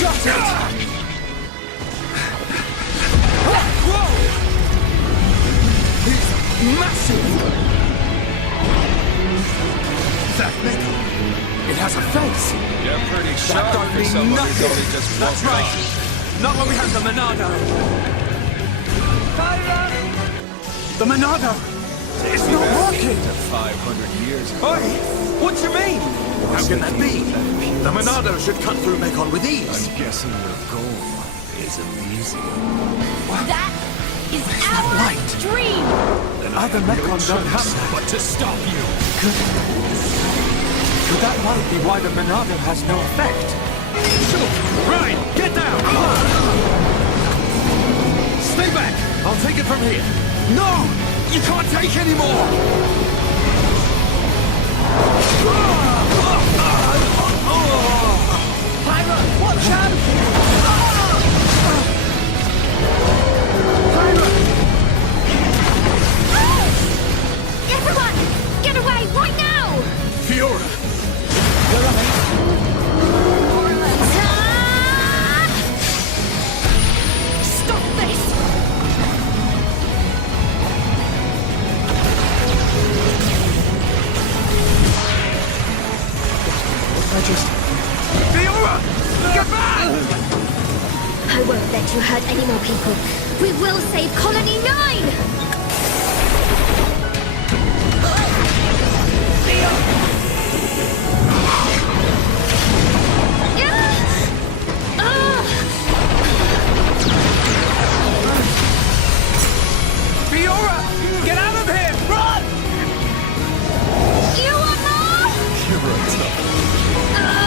Got it! Whoa! He's massive! That metal, it has a face! You're pretty That sharp don't for mean someone who's nothing. only just That's woken right. up. Not when we have the Monado. The Monado! It's not working! To 500 years ago. Oi! What do you mean? How can that be? The Monado should cut through Mekon with ease. I'm guessing your goal is Elysium. That is that our light? dream. Other Mekon don't have that. But to stop you! Could that light be why the Monado has no effect? Shoot! Ryan, get down! Stay back! I'll take it from here. No! You can't take any more! Pyra, watch out! Everyone, get away right now! Fiora! You're right. Stop this! Fiora! Get back! I won't let you hurt any more people. We will save Colony 9! Fiora! Get out of here! Run! You want more? You're a tough.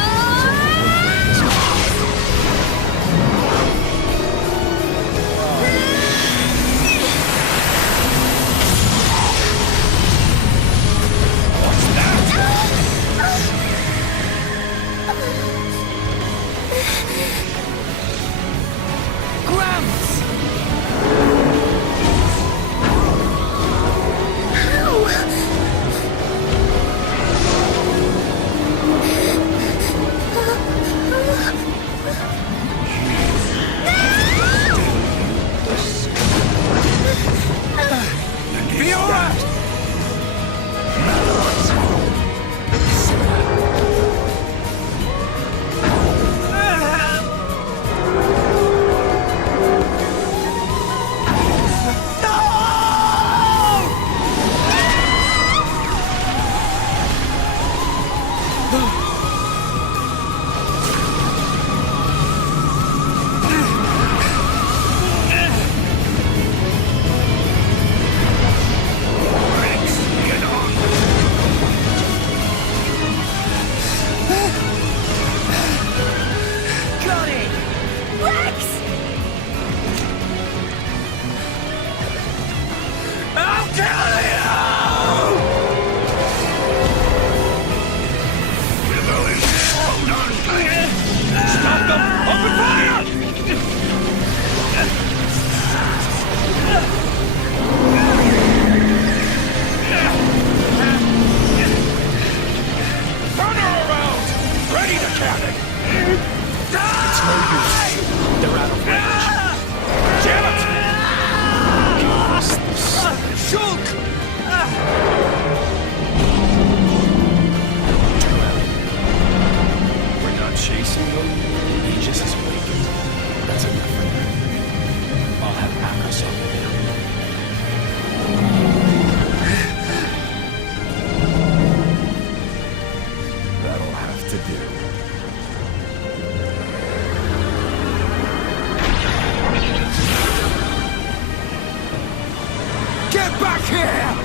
back here!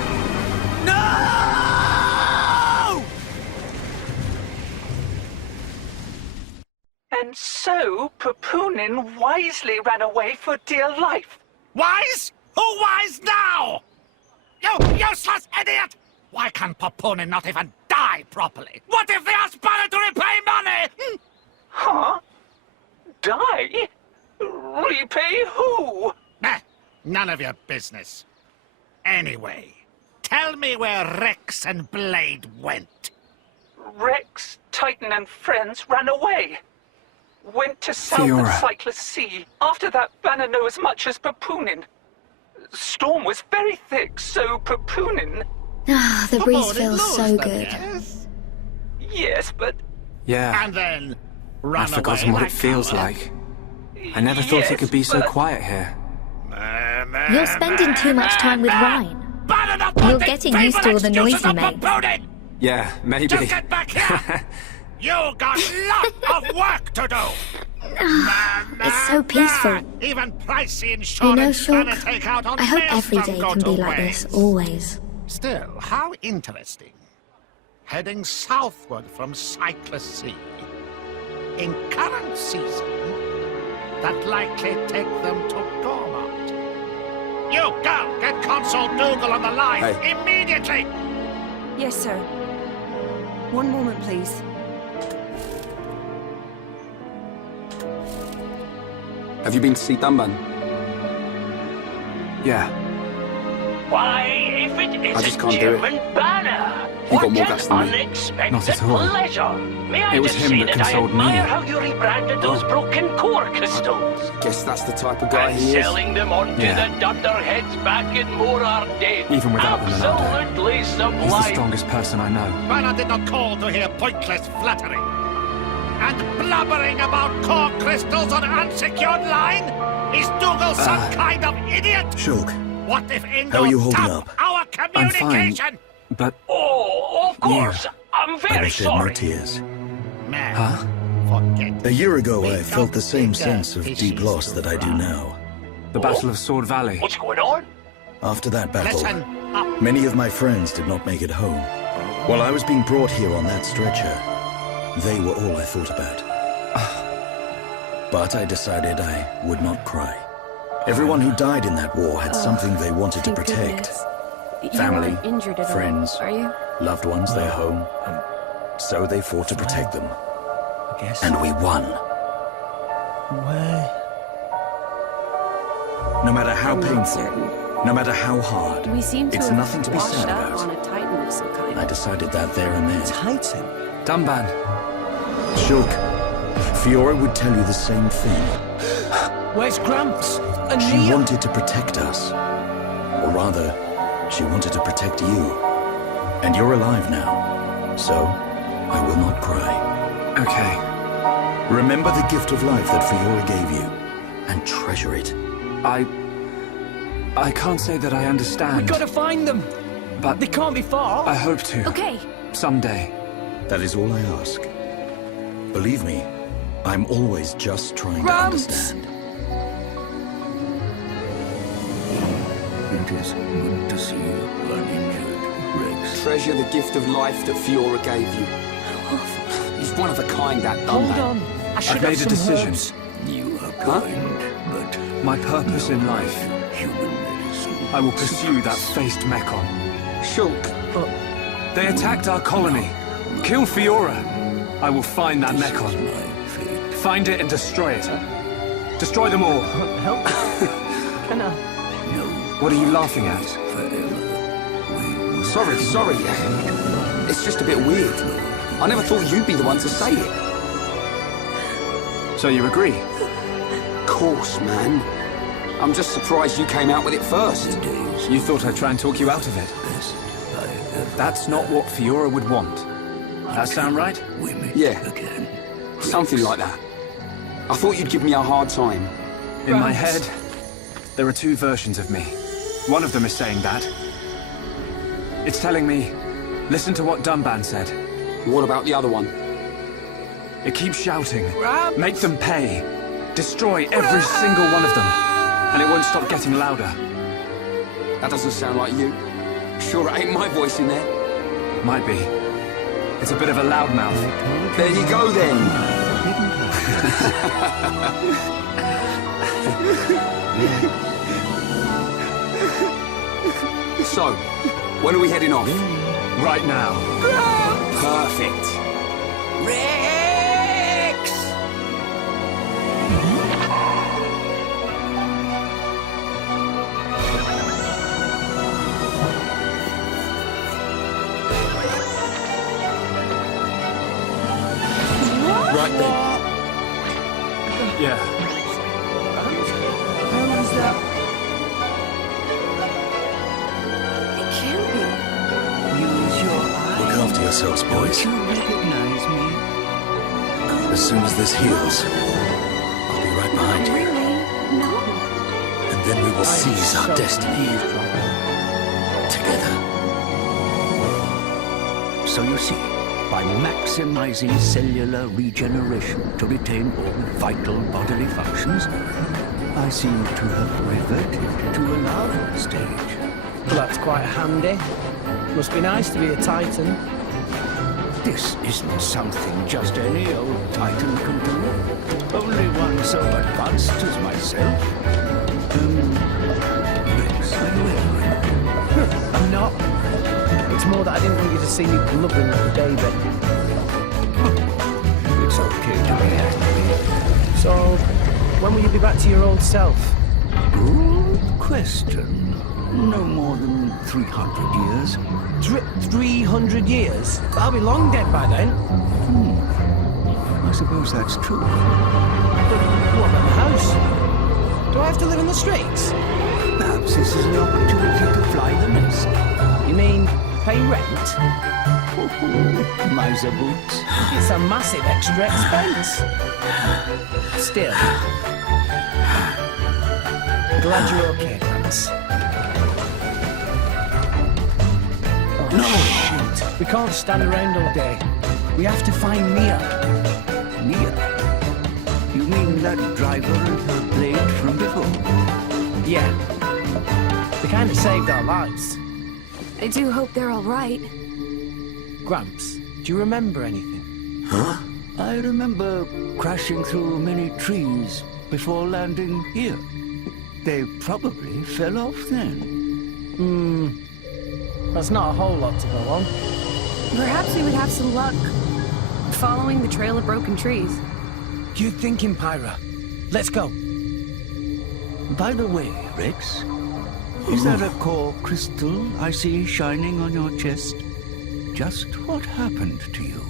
No! And so, Papunin wisely ran away for dear life. Wise? Who wise now? You useless idiot! Why can Papunin not even die properly? What if they ask Banner to repay money? Huh? Die? Repay who? Nah, none of your business. Anyway, tell me where Rex and Blade went. Rex, Titan, and friends ran away. Went to south of Fiora. Cyclus Sea. After that, Banner knew as much as Papunin. Storm was very thick, so Papunin... Ah, the breeze feels so good. Yes, but... Yeah. And then I've forgotten what it feels like. I never thought it could be so quiet here. You're spending too much time with Ryan. You're getting used to all the noise he makes. Yeah, maybe. Just get back here! You got lot of work to do! It's so peaceful. Even pricey You know, insurance Shulk, gonna take out on I hope every Maelstrom day go can to be like this, waste. always. Still, how interesting. Heading southward from Cyclus Sea. In current season, that likely take them to Gormont. You go! Get Consul Dougal on the line immediately! Yes, sir. One moment, please. Have you been to see Dunban? Yeah. Why, if it I just isn't can't do it. German Banner! He got What more an guts than me. unexpected Not at all. pleasure! May I It was just him say that that I consoled me. admire how you rebranded those broken core crystals. Guess that's the type of guy And he is. selling them on to Yeah. the dunderheads back in Morardale. Even without the Monado. Absolutely He's the sublime. strongest person I know. Banner did not call to hear pointless flattery. And blubbering about core crystals on unsecured line? Is Dougal some kind of idiot? Shulk, What if Ingo how are you holding tapped up? our I'm fine, communication? but... Oh, of course. I'm I very will shed no sorry. tears. Man, Huh? forget. A year ago, I felt the same sense of deep loss that I do now. The Battle of Sword Valley. What's going on? After that battle, Listen up. many of my friends did not make it home. While I was being brought here on that stretcher, they were all I thought about. But I decided I would not cry. Everyone who died in that war had something they wanted to Thank protect. goodness. You Family, aren't injured at all, friends, are you? loved ones, their home. So they fought to protect them. I guess. And we won. Why? No matter how I'm not painful, certain. no matter how hard, We seem to it's have nothing to be washed sad up about. on a Titan of some kind. I decided that there and then. Titan? Dunban. Shulk, Fiora would tell you the same thing. Where's Gramps? And She Nia? wanted to protect us. Or rather, she wanted to protect you. And you're alive now. So, I will not cry. Okay. Remember the gift of life that Fiora gave you, and treasure it. I can't say that I understand. We gotta find them! But they can't be far! I hope to. Okay. Someday. That is all I ask. Believe me, I'm always just trying to Gramps! understand. It is good to see you uninjured, Rex. Treasure the gift of life that Fiora gave you. He's one of a kind, that Hold Dunban. on! I should I've have made a some decision. herbs. You are kind, but My purpose in life. human medicine. I will pursue that faced Mekon. Shulk, They attacked our colony. Kill Fiora. I will find that Mekon. Find it and destroy it. Destroy them all. Help? Can I? What are you laughing at? sorry. It's just a bit weird. I never thought you'd be the one to say it. So you agree? Course, man. I'm just surprised you came out with it first. You thought I'd try and talk you out of it? That's not what Fiora would want. That sound right? Yeah, something like that. I thought you'd give me a hard time. In my head, there are two versions of me. One of them is saying that. It's telling me, listen to what Dunban said. What about the other one? It keeps shouting, make them pay. Destroy every single one of them. And it won't stop getting louder. That doesn't sound like you. Sure it ain't my voice in there. Might be. It's a bit of a loudmouth. There you go, then. So, when are we heading off? Right now. Perfect. Rex! Right then. Yeah. How was that? It can't be. Use your eyes. Look after yourselves, boys. You recognize me? As soon as this heals, I'll be right behind you. Really? No. And then we will seize our destiny. Together. So you see, by maximizing cellular regeneration to retain all vital bodily functions, I seem to have reverted to a larval stage. Well, that's quite handy. Must be nice to be a Titan. This isn't something just any old Titan can do. Only one so advanced as myself. Rex, are you ill? I'm not. It's more that I didn't want you to see me blubbering like a baby. It's okay to be angry. So, when will you be back to your old self? Good question. No more than 300 years. 300 years? I'll be long dead by then. I suppose that's true. But what about the house? Do I have to live in the streets? Perhaps this is an opportunity to fly the nest. You mean pay rent? Miser boots. It's a massive extra expense. Still. Glad you're okay, Gramps. Oh, no! Shoot. We can't stand around all day. We have to find Mia. Mia? You mean that driver and her blade from before? Yeah. They kind of saved our lives. I do hope they're all right. Gramps, do you remember anything? Huh? I remember crashing through many trees before landing here. They probably fell off then. That's not a whole lot to go on. Perhaps we would have some luck following the trail of broken trees. Good thinking, Pyra. Let's go. By the way, Rex, is that a core crystal I see shining on your chest? Just what happened to you?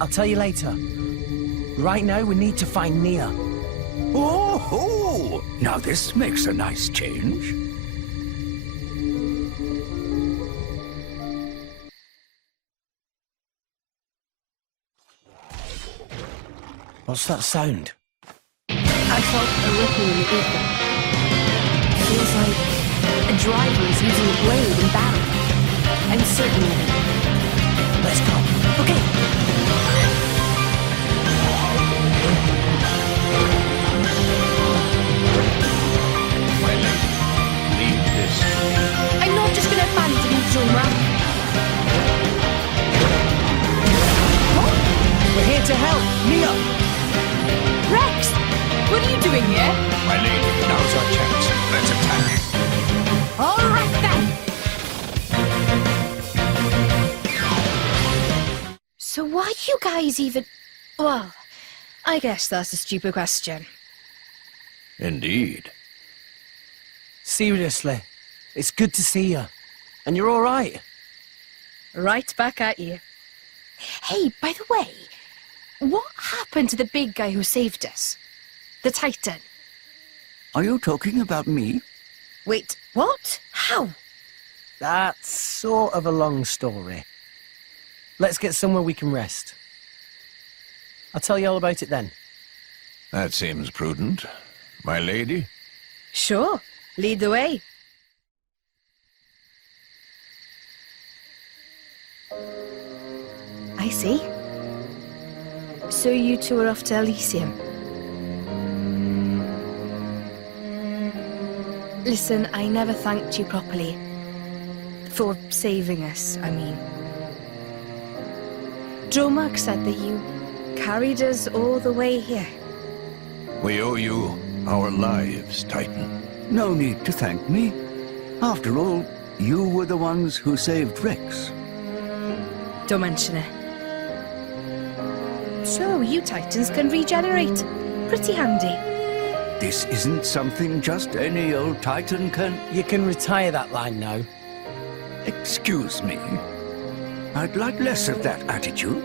I'll tell you later. Right now, we need to find Nia. Oh! Now this makes a nice change. What's that sound? I felt a ripple in the ether. Feels like a driver is using a blade in battle. I'm certain of it. Let's go. Okay. My lady, leave this to me. I'm not just gonna abandon you, Zora. We're here to help. Nia! Rex! What are you doing here? My lady, now's our chance. Let's attack. All right, then. So why do you guys even... Well, I guess that's a stupid question. Indeed. Seriously, it's good to see you. And you're all right. Right back at you. Hey, by the way, what happened to the big guy who saved us? The Titan. Are you talking about me? Wait, what? How? That's sort of a long story. Let's get somewhere we can rest. I'll tell you all about it then. That seems prudent. My lady? Sure. Lead the way. I see. So you two are off to Elysium. Listen, I never thanked you properly. For saving us, I mean. Dromark said that you carried us all the way here. We owe you our lives, Titan. No need to thank me. After all, you were the ones who saved Rex. Don't mention it. So, you Titans can regenerate. Pretty handy. This isn't something just any old Titan can... You can retire that line now. Excuse me. I'd like less of that attitude.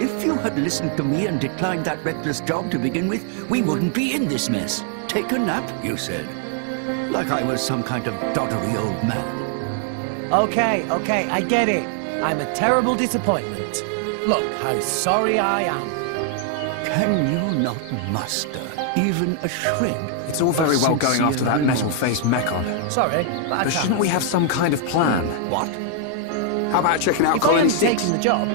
If you had listened to me and declined that reckless job to begin with, we wouldn't be in this mess. Take a nap, you said. Like I was some kind of doddery old man. Okay, I get it. I'm a terrible disappointment. Look how sorry I am. Can you not muster even a shred? It's all very well going after that metal-faced Mechon. Sorry, but shouldn't we have some kind of plan? What? How about checking out if Colony I hadn't 6? taken the job,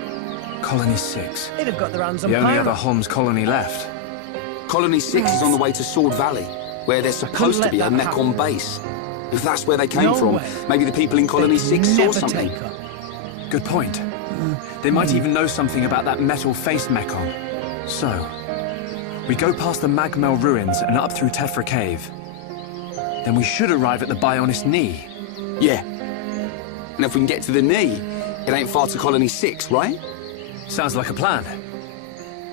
Colony 6? they'd have got their hands on The only Pyro. other Homs colony left. Colony 6 is on the way to Sword Valley, where there's supposed to be a Mechon base. If that's where they came from, maybe the people in Colony 6 saw something. Good point. They might even know something about that metal-faced Mechon. So, we go past the Magmel ruins and up through Tephra Cave. Then we should arrive at the Bionis Knee. Yeah. And if we can get to the knee, it ain't far to Colony 6, right? Sounds like a plan.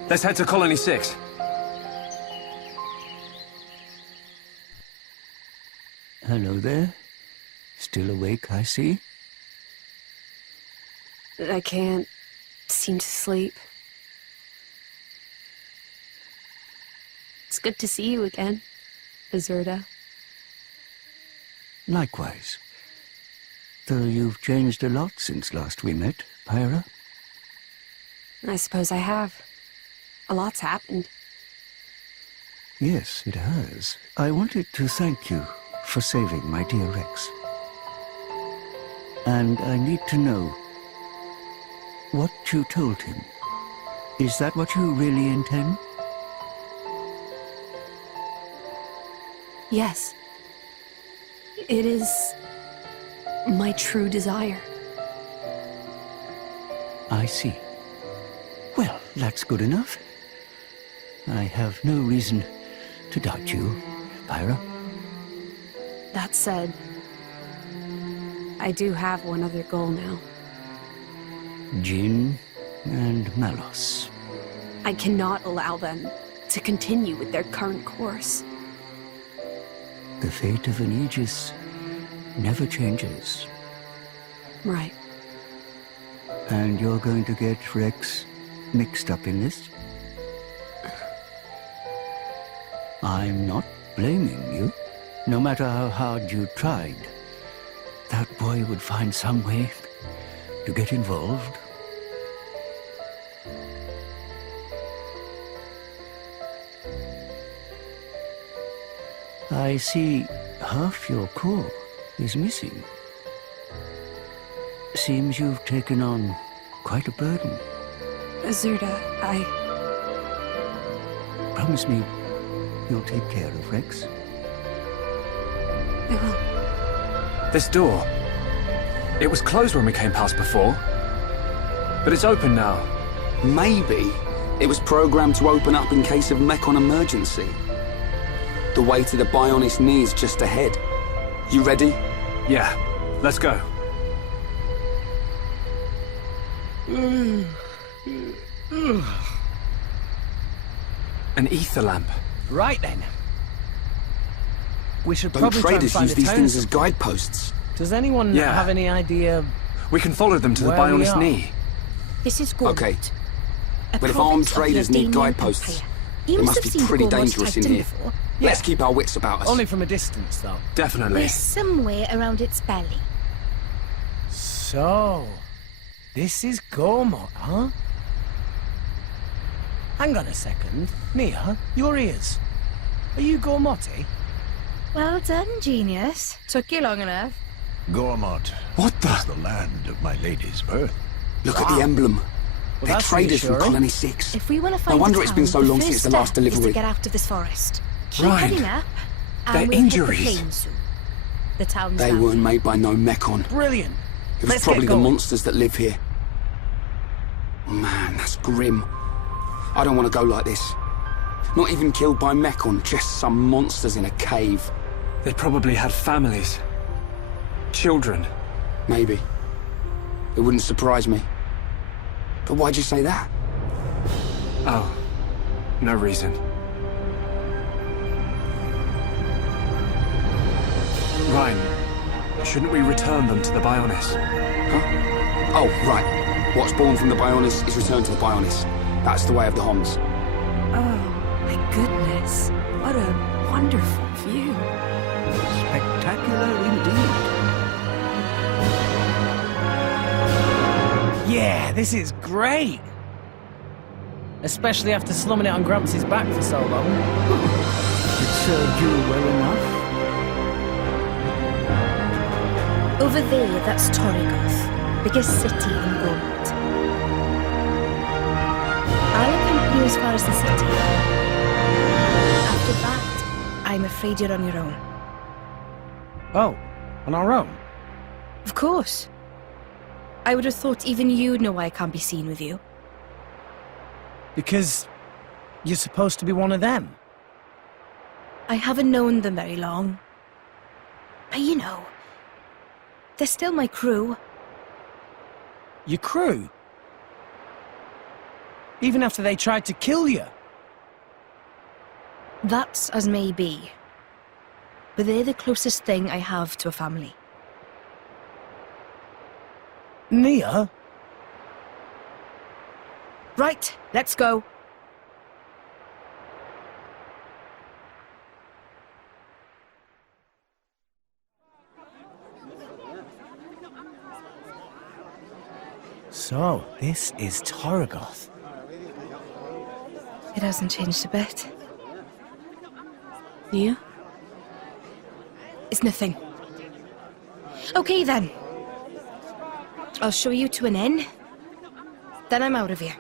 Let's head to Colony 6. Hello there. Still awake, I see. I can't seem to sleep. It's good to see you again, Azurda. Likewise. Though you've changed a lot since last we met, Pyra. I suppose I have. A lot's happened. Yes, it has. I wanted to thank you for saving my dear Rex. And I need to know what you told him. Is that what you really intend? Yes. It is my true desire. I see. Well, that's good enough. I have no reason to doubt you, Pyra. That said, I do have one other goal now. Jin and Malos. I cannot allow them to continue with their current course. The fate of an Aegis never changes. Right. And you're going to get Rex mixed up in this? I'm not blaming you. No matter how hard you tried, that boy would find some way to get involved. I see half your core is missing. Seems you've taken on quite a burden. Azurda, Promise me you'll take care of Rex. I will. This door. It was closed when we came past before. But it's open now. Maybe it was programmed to open up in case of Mechon emergency. The way to the Bionis Knee is just ahead. You ready? Yeah, let's go. An ether lamp. Right then. We should Don't probably try and traders find use a these town things as somewhere. guideposts? Does anyone Yeah. have any idea? We can follow them to the where we Bionis are? Knee. This is good. Okay. A But if province armed of the traders need Ardanian guideposts, Empire. it You must have be seen the pretty Gormos dangerous in Titan here. before. Let's keep our wits about us. Only from a distance, though. Definitely. We're somewhere around its belly. So, this is Gormot, huh? Hang on a second. Mia, your ears. Are you Gormoti? Well done, genius. Took you long enough. Gormot is the land of my lady's birth. Look at the emblem. They're that's traders from reassuring. Colony 6. If we want to find No wonder a it's town, been so long the since first the last step is delivery. to get out of this forest. Keep Right. heading up, and They're we'll hit the injuries. plains soon. The town's They down. weren't made by no Mekon. Brilliant. It was Let's probably get the going. monsters that live here. Man, that's grim. I don't want to go like this. Not even killed by Mekon, just some monsters in a cave. They probably had families. Children. Maybe. It wouldn't surprise me. But why'd you say that? Oh, no reason. Ryan, shouldn't we return them to the Bionis? Huh? Oh, right. What's born from the Bionis is returned to the Bionis. That's the way of the Homs. Oh, my goodness. What a wonderful view. Spectacular indeed. Yeah, this is great. Especially after slumming it on Gramps' back for so long. It served you well enough. Over there, that's Torrigoth, biggest city in Gold. I'll accompany you as far as the city. After that, I'm afraid you're on your own. Oh, on our own? Of course. I would have thought even you'd know why I can't be seen with you. Because you're supposed to be one of them. I haven't known them very long. But you know, they're still my crew. Your crew? Even after they tried to kill you? That's as may be. But they're the closest thing I have to a family. Nia? Right, let's go. So, this is Torrigoth. It hasn't changed a bit. You? It's nothing. Okay then. I'll show you to an inn. Then I'm out of here.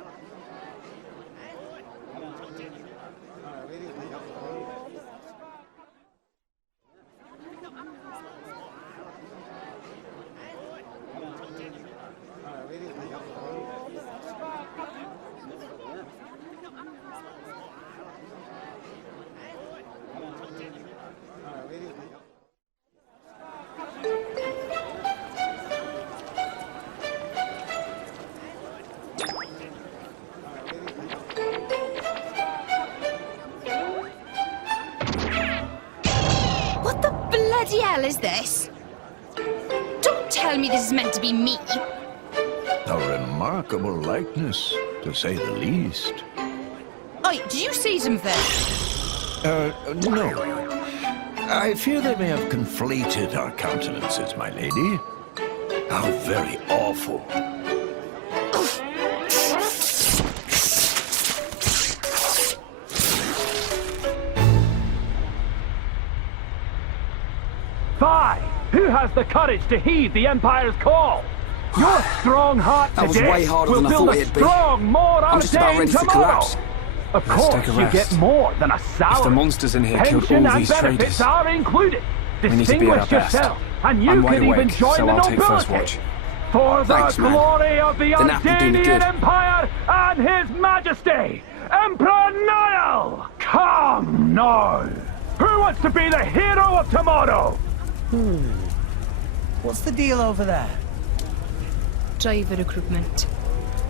What the bloody hell is this? Don't tell me this is meant to be me. A remarkable likeness, to say the least. Oi, did you see something? No. I fear they may have conflated our countenances, my lady. How very awful. Fi, who has the courage to heed the Empire's call? Your strong heart That was today way harder will than I build thought a it'd be. strong, more I'm just about ready to tomorrow. collapse. Of Let's course, take a you rest. get more than a salary. If the monsters in here killed Pension all and these benefits traders, are included. we need to be at Distinguish our best. yourself, and you I'm wide can even awake, join so the I'll take first nobility. watch. For the Thanks, man. glory of the The nap will do me Ardanian good. Empire and His Majesty, Emperor Niall! Come now! Who wants to be the hero of tomorrow? What's the deal over there? Driver recruitment.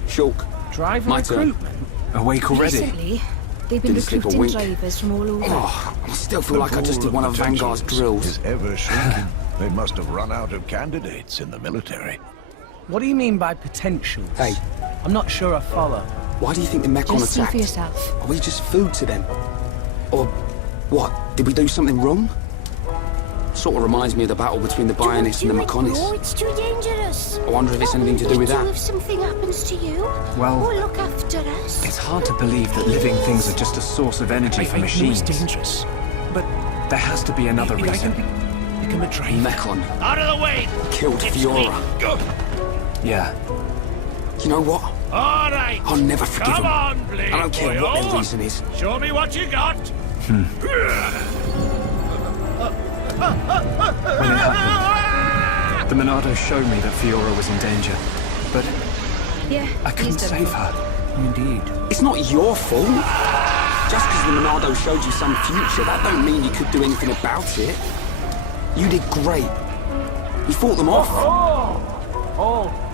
Shulk. Driver My turn. recruitment? Awake already? Recently, they've been Didn't sleep a recruiting wink. drivers from all over. Oh, I still feel like I just did one of Vanguard's drills. Is ever shrinking. They must have run out of candidates in the military. What do you mean by potentials? Hey. I'm not sure I follow. Why do you think the Mekon Just see attacked? for yourself. Are we just food to them? Or what? Did we do something wrong? Sort of reminds me of the battle between the Bionis and the Mekonis. Oh, it's too dangerous. I wonder if it's anything to do with that. If something happens to you, Well, or look after us. It's hard to believe that living things are just a source of energy for I know machines. it's dangerous. But there has to be another reason. You can betray me. Mekon Out of the way! killed It's Fiora. me. Go. Yeah. You know what? All right. I'll never forgive Come him. on, Blade I don't care what their reason is. Show me what you got. When it happens The Monado showed me that Fiora was in danger, but Yeah, I couldn't save her. Indeed. It's not your fault. Just because the Monado showed you some future, that don't mean you could do anything about it. You did great. You fought them off.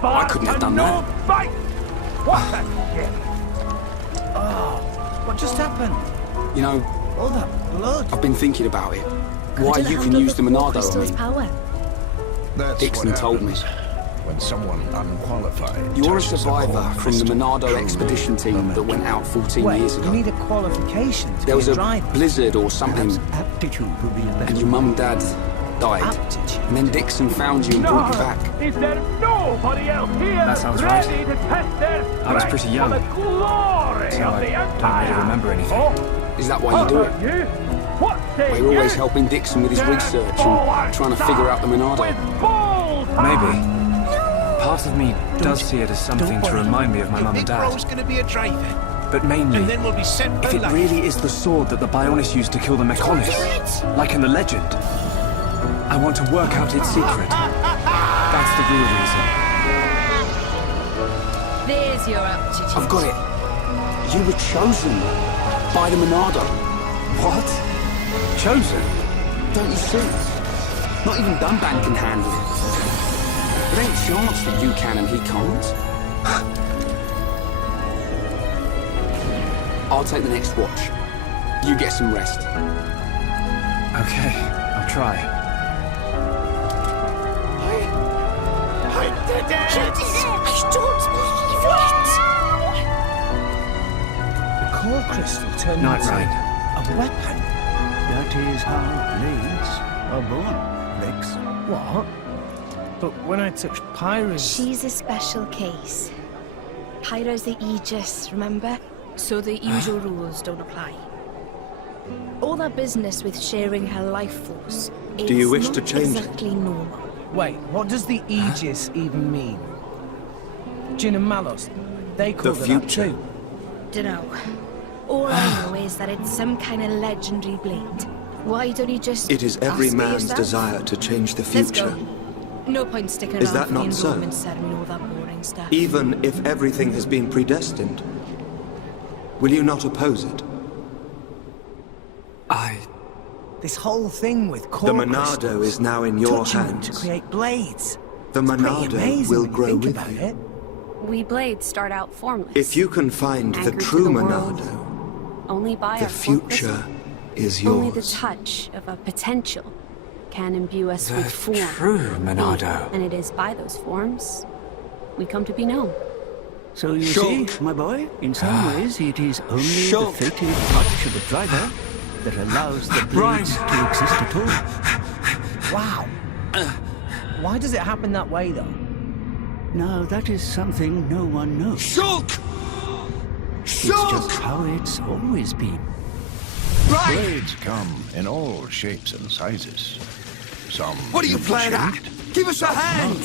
I couldn't have done that. Fight! What the shit? Oh, what just happened? You know, All that blood. I've been thinking about it. Why Couldn't you can handle use the four Monado, I crystals' mean. power. That's Dixon what told me. happens when someone unqualified. You're a touches survivor whole from the Monado expedition team that went out 14 years You ago. need a qualification to There be was a a driver. blizzard or something, and your mum and dad died. And then Dixon found you and brought you back. Is there nobody else here That sounds right. ready to test their I was strength pretty young, for the glory so of I the don't Empire? really remember anything. Is that why you do it? You? What say Well, you're always you? helping Dixon with his research and trying to figure out the Monado. Maybe. Part of me does see it as something to remind me of my mum and Big Bro's dad. gonna be a driver. But mainly, And then we'll be set for if it life. really is the sword that the Bionis used to kill the Mechonis, like in the legend, I want to work out its secret. That's the real reason. There's your aptitude. I've got it. You were chosen by the Monado. What? Chosen? Don't you see? Not even Dunban can handle it. There ain't a chance that you can and he can't. I'll take the next watch. You get some rest. Okay, I'll try. I did it! I don't believe it! The core crystal turned Night into Ride. a weapon. That is how blades are born, Lex. What? But when I touched Pyra's... She's a special case. Pyro's the Aegis, remember? So the usual rules don't apply. All that business with sharing her life force is Do you wish to not change it? exactly normal. Wait, what does the Aegis even mean? Jin and Malos, they call The it that future. too. Dunno. All I know is that it's some kind of legendary blade. Why don't you just It is every ask her man's yourself? desire to change the Let's future. go. No point sticking Is around that for the not so? enrollment ceremony, all that boring stuff. Even if everything has been predestined. Will you not oppose it? This whole thing with core The Monado crystals, is now in your touching them hands. to create blades. The Pretty Monado amazing will when you grow think with about you. it. We blades start out formless. If you can find the Anchored to true the world, Monado, only by the our core crystal. future is Only the yours. touch of a potential can imbue us The with form. true Monado. And it is by those forms we come to be known. So you Shulk. see, my boy, in some ways it is only Shulk. the fated touch of a driver that allows the blades to exist at all. Wow. Why does it happen that way, though? Now, that is something no one knows. Shulk! It's just how it's always been. Blades come in all shapes and sizes. Some. What are you playing at? Give us a hand!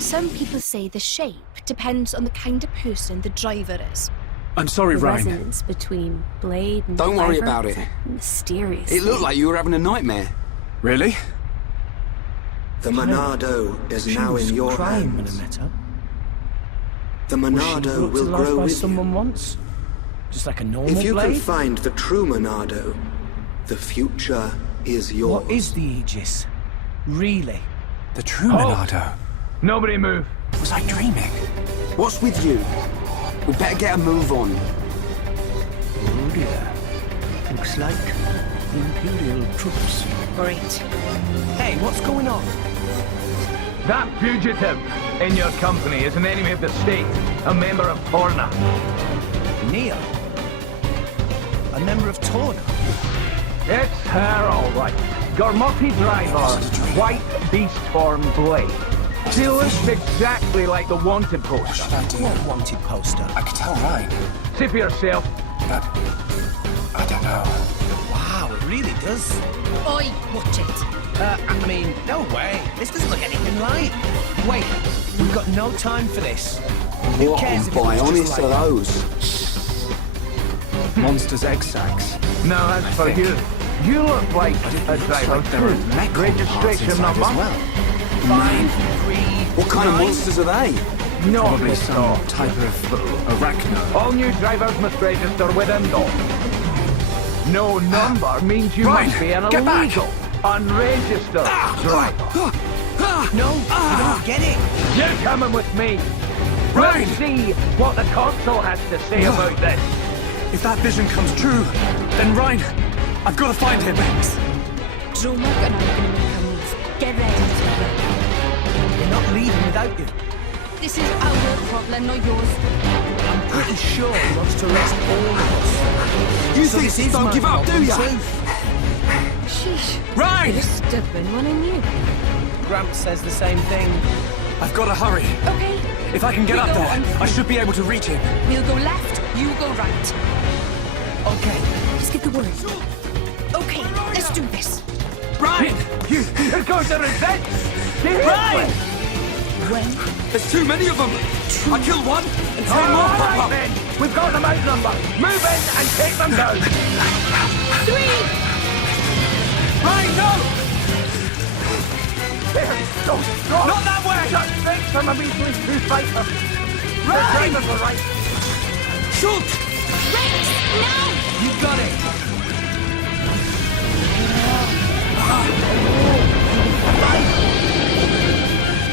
Some people say the shape depends on the kind of person the driver is. I'm sorry, The Ryan. resonance between blade and Don't worry driver about is it. a mysterious. It looked thing. like you were having a nightmare. Really? The Monado is now in your crying when I hands. met her. The Was she Monado brought to will life grow by with someone once? Just like a you. normal If you blade? can find the true Monado, the future is yours. What is the Aegis? Really? The true Halt. Monado. Nobody move. Was I dreaming? What's with you? We better get a move on. Oh dear. Looks like Imperial troops. Great. Hey, what's going on? That fugitive in your company is an enemy of the state, a member of Torna. Neo? A member of Torna? It's her, all right. Gormoti driver, white beast form blade. She looks exactly like the wanted poster. What wanted poster? I could tell Ryan, See for yourself. but I don't know. Wow, it really does. Oi, watch it. I mean, no way. This doesn't look anything like. Wait, we've got no time for this. Who What cares if it was just Bionis like... are those? Monsters X-Sax. No, that's for you. You look like a driver like there were too. mech parts Registration inside number. as well. man. What kind of monsters are they? Probably some type of arachno. All new drivers must register with Indo. No number means you must be an illegal, unregistered driver. No, I don't get it. You're coming with me. Ryan! Let's see what the console has to say about this. If that vision comes true, then Ryan, I've got to find him. Dromag and I are going to make a move. Get ready to go. They're not leaving without you. This is our problem, not yours. I'm pretty sure he wants to arrest all of us. You So think this is don't my give up, do problem ya? too. Sheesh. Ryan! You're stubborn, one on you. Gramps says the same thing. I've got to hurry. Okay. If I can get We up go there, on I should be able to reach him. We'll go left, you go right. Okay. Just get the word. Okay, let's do this. Ryan! You're going to resist! Ryan! When? There's too many of them. I killed one, and 10 more All pop right up. then, we've got them outnumbered. Move in and take them down. 3! Ryan, no! There, don't, not that way! Just think from a measly two fighter. The drivers were right. Shoot! Rex, now! You got it.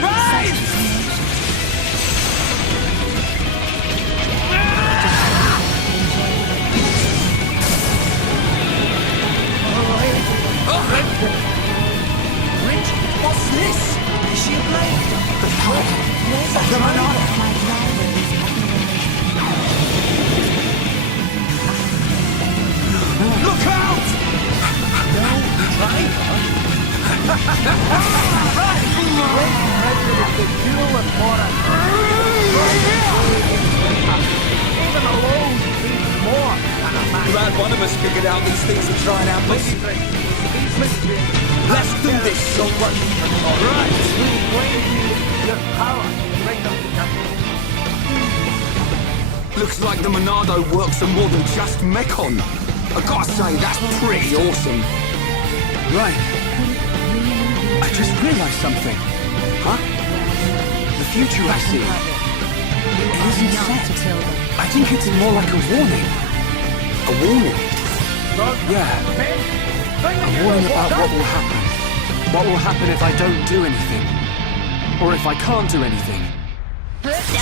Ryan! Rich, what's this? Is she a blade? The power of the Monarch. Look out! No, driver? Even alone needs more than a man. Glad one of us figured out these things are trying out this. Let's do this, children. All right. Your power to bring them to justice. Looks like the Monado works on more than just Mekon. I gotta say, that's pretty awesome. Ryan, I just realized something. Huh? The future I see. It isn't set. I think it's more like a warning. A warning? Yeah. A warning about what will happen. What will happen if I don't do anything. Or if I can't do anything.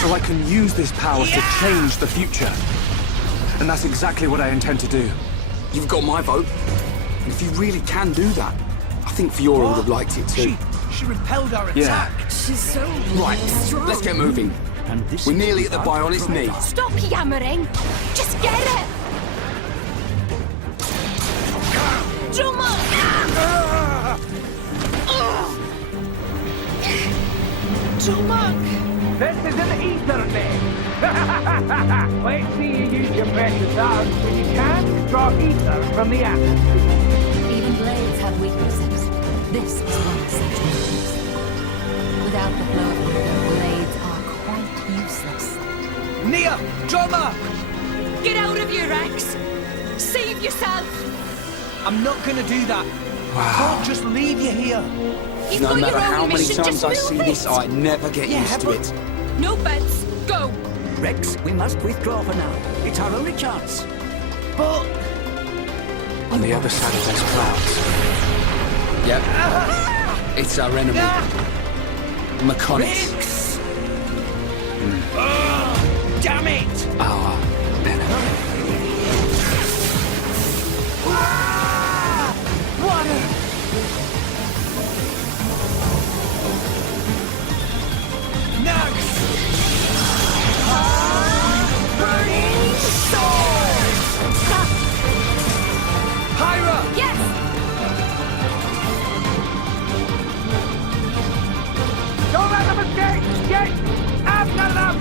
So I can use this power to change the future. And that's exactly what I intend to do. You've got my vote. And if you really can do that, I think Fiora would have liked it too. She repelled our Yeah. attack. She's so Right, let's get moving. And this We're nearly is at the our Bionis knee. Stop yammering. Just get it. Dromag! Dromag! This is an ether day. Let's see you use your precious arms when you can draw ether from the atmosphere. Even blades have weaknesses. This is one such weakness. Without the flow of ether, blades are quite useless. Nia! Dromag! Get out of here, Rex! Save yourself! I'm not gonna do that. I can't just leave you here. You've No got matter your own how many mission, times just I see move this, it. I never get used to it. No bets. Go. Rex, we must withdraw for now. It's our only chance. But On the other side of those clouds. Yep. It's our enemy. Mechanics. Rex! Damn it! Our enemy. Nags! Burning sword. Hyra! Yes. Don't let them escape! Get after them!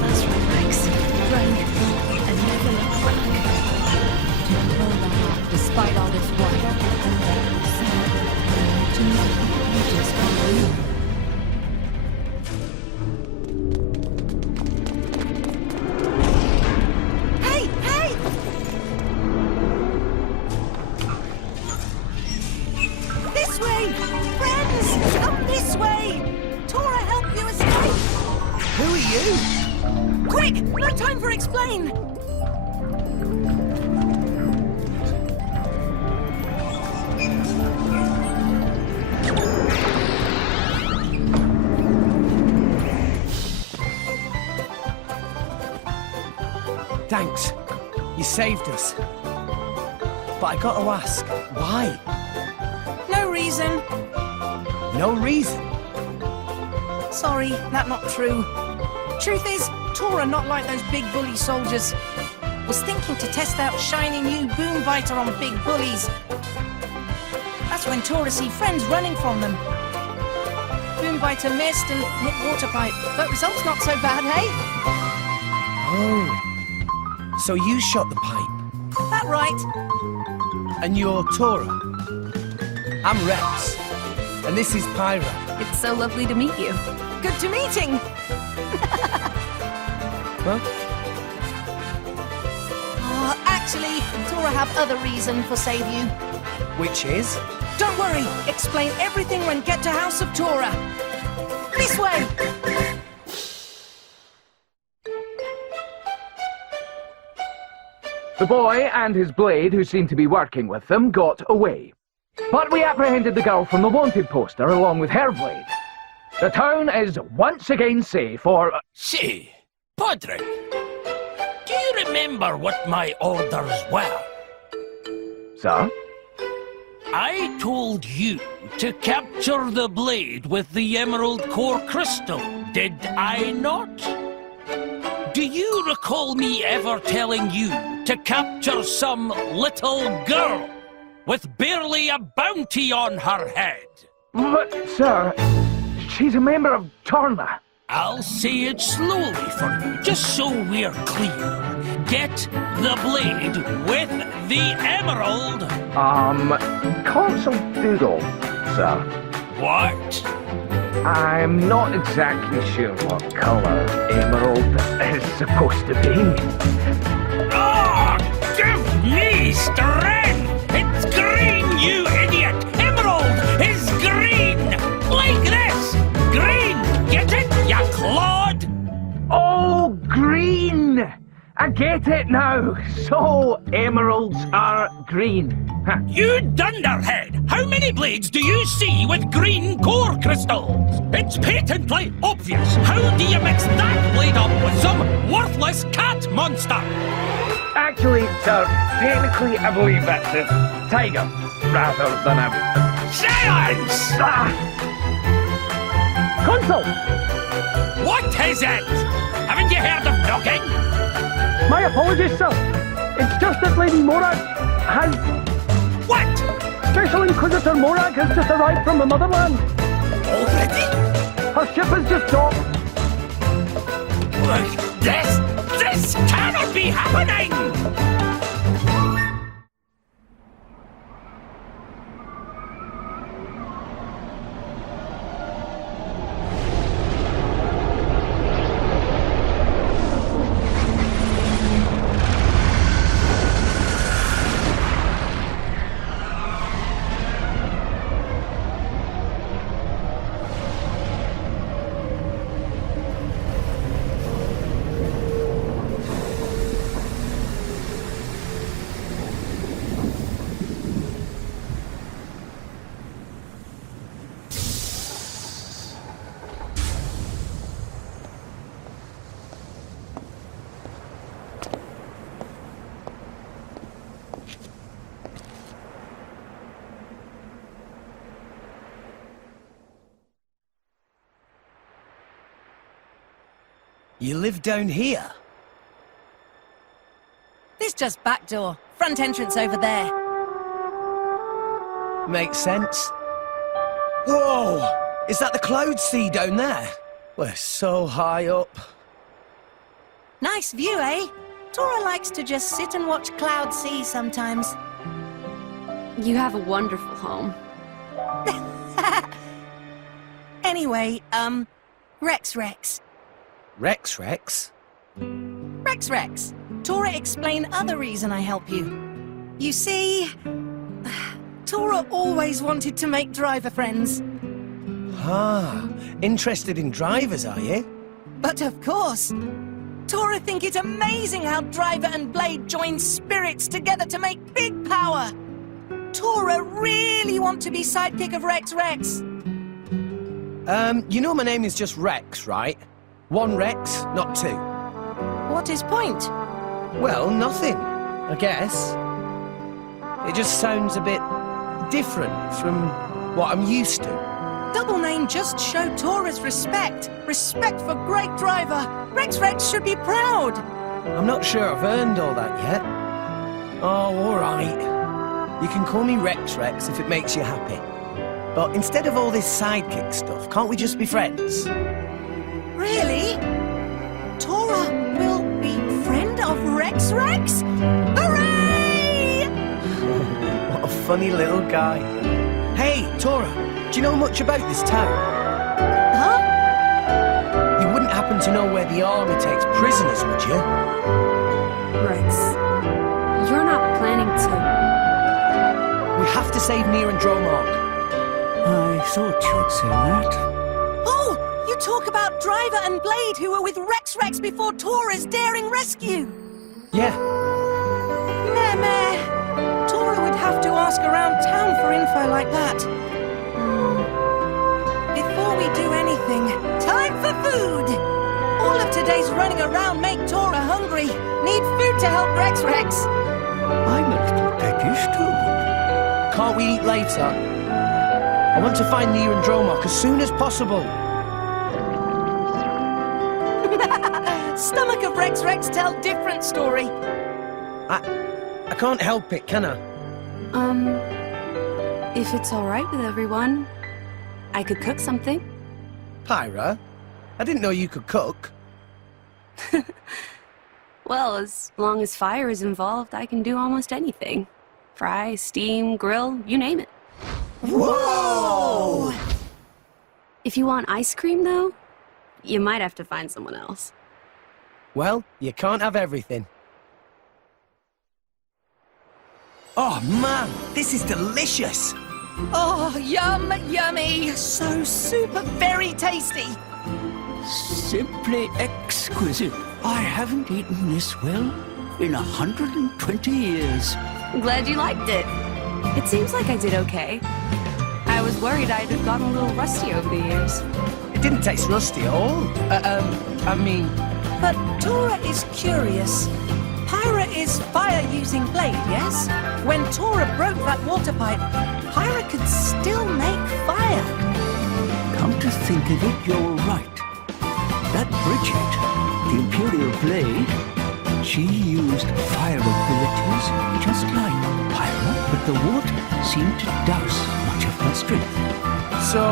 That's right, Rex. Run and never look back. To pull them up despite all you. Quick! No time for explain! Thanks. You saved us. But I gotta ask, why? No reason. No reason? Sorry, that not true. Truth is, Tora not like those big bully soldiers. Was thinking to test out shiny new boom biter on big bullies. That's when Tora see friends running from them. Boom biter missed and hit water pipe, but results not so bad, hey? Oh. So you shot the pipe. That right. And you're Tora. I'm Rex. And this is Pyra. It's so lovely to meet you. Good to meeting. Well? Actually, Tora have other reason for save you. Which is? Don't worry. Explain everything when get to House of Tora. This way. The boy and his blade, who seemed to be working with them, got away. But we apprehended the girl from the wanted poster along with her blade. The town is once again safe for... Say, Padre, do you remember what my orders were? Sir? I told you to capture the blade with the Emerald Core Crystal, did I not? Do you recall me ever telling you to capture some little girl with barely a bounty on her head? But, sir, she's a member of Torna. I'll say it slowly for you, just so we're clear. Get the blade with the emerald. Console Doodle, sir. What? I'm not exactly sure what color emerald is supposed to be. Oh, give me strength! It's green, you idiot! Emerald is green! Like this! Green! Get it, ya clod? Oh, green! I get it now. So, emeralds are green. Huh. You dunderhead! How many blades do you see with green core crystals? It's patently obvious. How do you mix that blade up with some worthless cat monster? Actually, sir, technically I believe that's a tiger, rather than a... Silence! Console! What is it? Haven't you heard of knocking? My apologies, sir. It's just that Lady Morag has... What? Special Inquisitor Morag has just arrived from the motherland. Already? Her ship has just docked. This cannot be happening! You live down here? This just back door. Front entrance over there. Makes sense. Whoa! Is that the cloud sea down there? We're so high up. Nice view, eh? Tora likes to just sit and watch cloud sea sometimes. You have a wonderful home. Anyway, Rex. Rex? Rex. Tora explain other reason I help you. You see, Tora always wanted to make driver friends. Ah, interested in drivers, are you? But of course. Tora think it's amazing how Driver and Blade join spirits together to make big power. Tora really want to be sidekick of Rex Rex. You know my name is just Rex, right? One Rex, not two. What is point? Well, nothing, I guess. It just sounds a bit different from what I'm used to. Double name just showed Tora's respect. Respect for great Driver. Rex Rex should be proud. I'm not sure I've earned all that yet. Oh, all right. You can call me Rex Rex if it makes you happy. But instead of all this sidekick stuff, can't we just be friends? Really? Tora will be friend of Rex Rex? Hooray! What a funny little guy. Hey, Tora, do you know much about this town? Huh? You wouldn't happen to know where the army takes prisoners, would you? Rex, you're not planning to... We have to save Nia and Dromark. I thought you'd say that. Oh, you talk about Driver and Blade who were with Rex Rex before Tora's daring rescue. Yeah. Meh. Tora would have to ask around town for info like that. Before we do anything, time for food! All of today's running around make Tora hungry. Need food to help Rex Rex. I'm a little peckish too. Can't we eat later? I want to find Nia and Dromark as soon as possible. Stomach of Rex Rex tell different story. I can't help it, can I? If it's all right with everyone, I could cook something. Pyra, I didn't know you could cook. Well, as long as fire is involved, I can do almost anything. Fry, steam, grill, you name it. Whoa! If you want ice cream, though, you might have to find someone else. Well, you can't have everything. Oh, man, this is delicious. Oh, yum, yummy. So super very tasty. Simply exquisite. I haven't eaten this well in 120 years. I'm glad you liked it. It seems like I did okay. I was worried I'd have gotten a little rusty over the years. It didn't taste rusty at all. I mean... But Tora is curious. Pyra is fire-using Blade, yes? When Tora broke that water pipe, Pyra could still make fire. Come to think of it, you're right. That Bridget, the Imperial Blade, she used fire abilities just like Pyra, but the water seemed to douse much of her strength. So,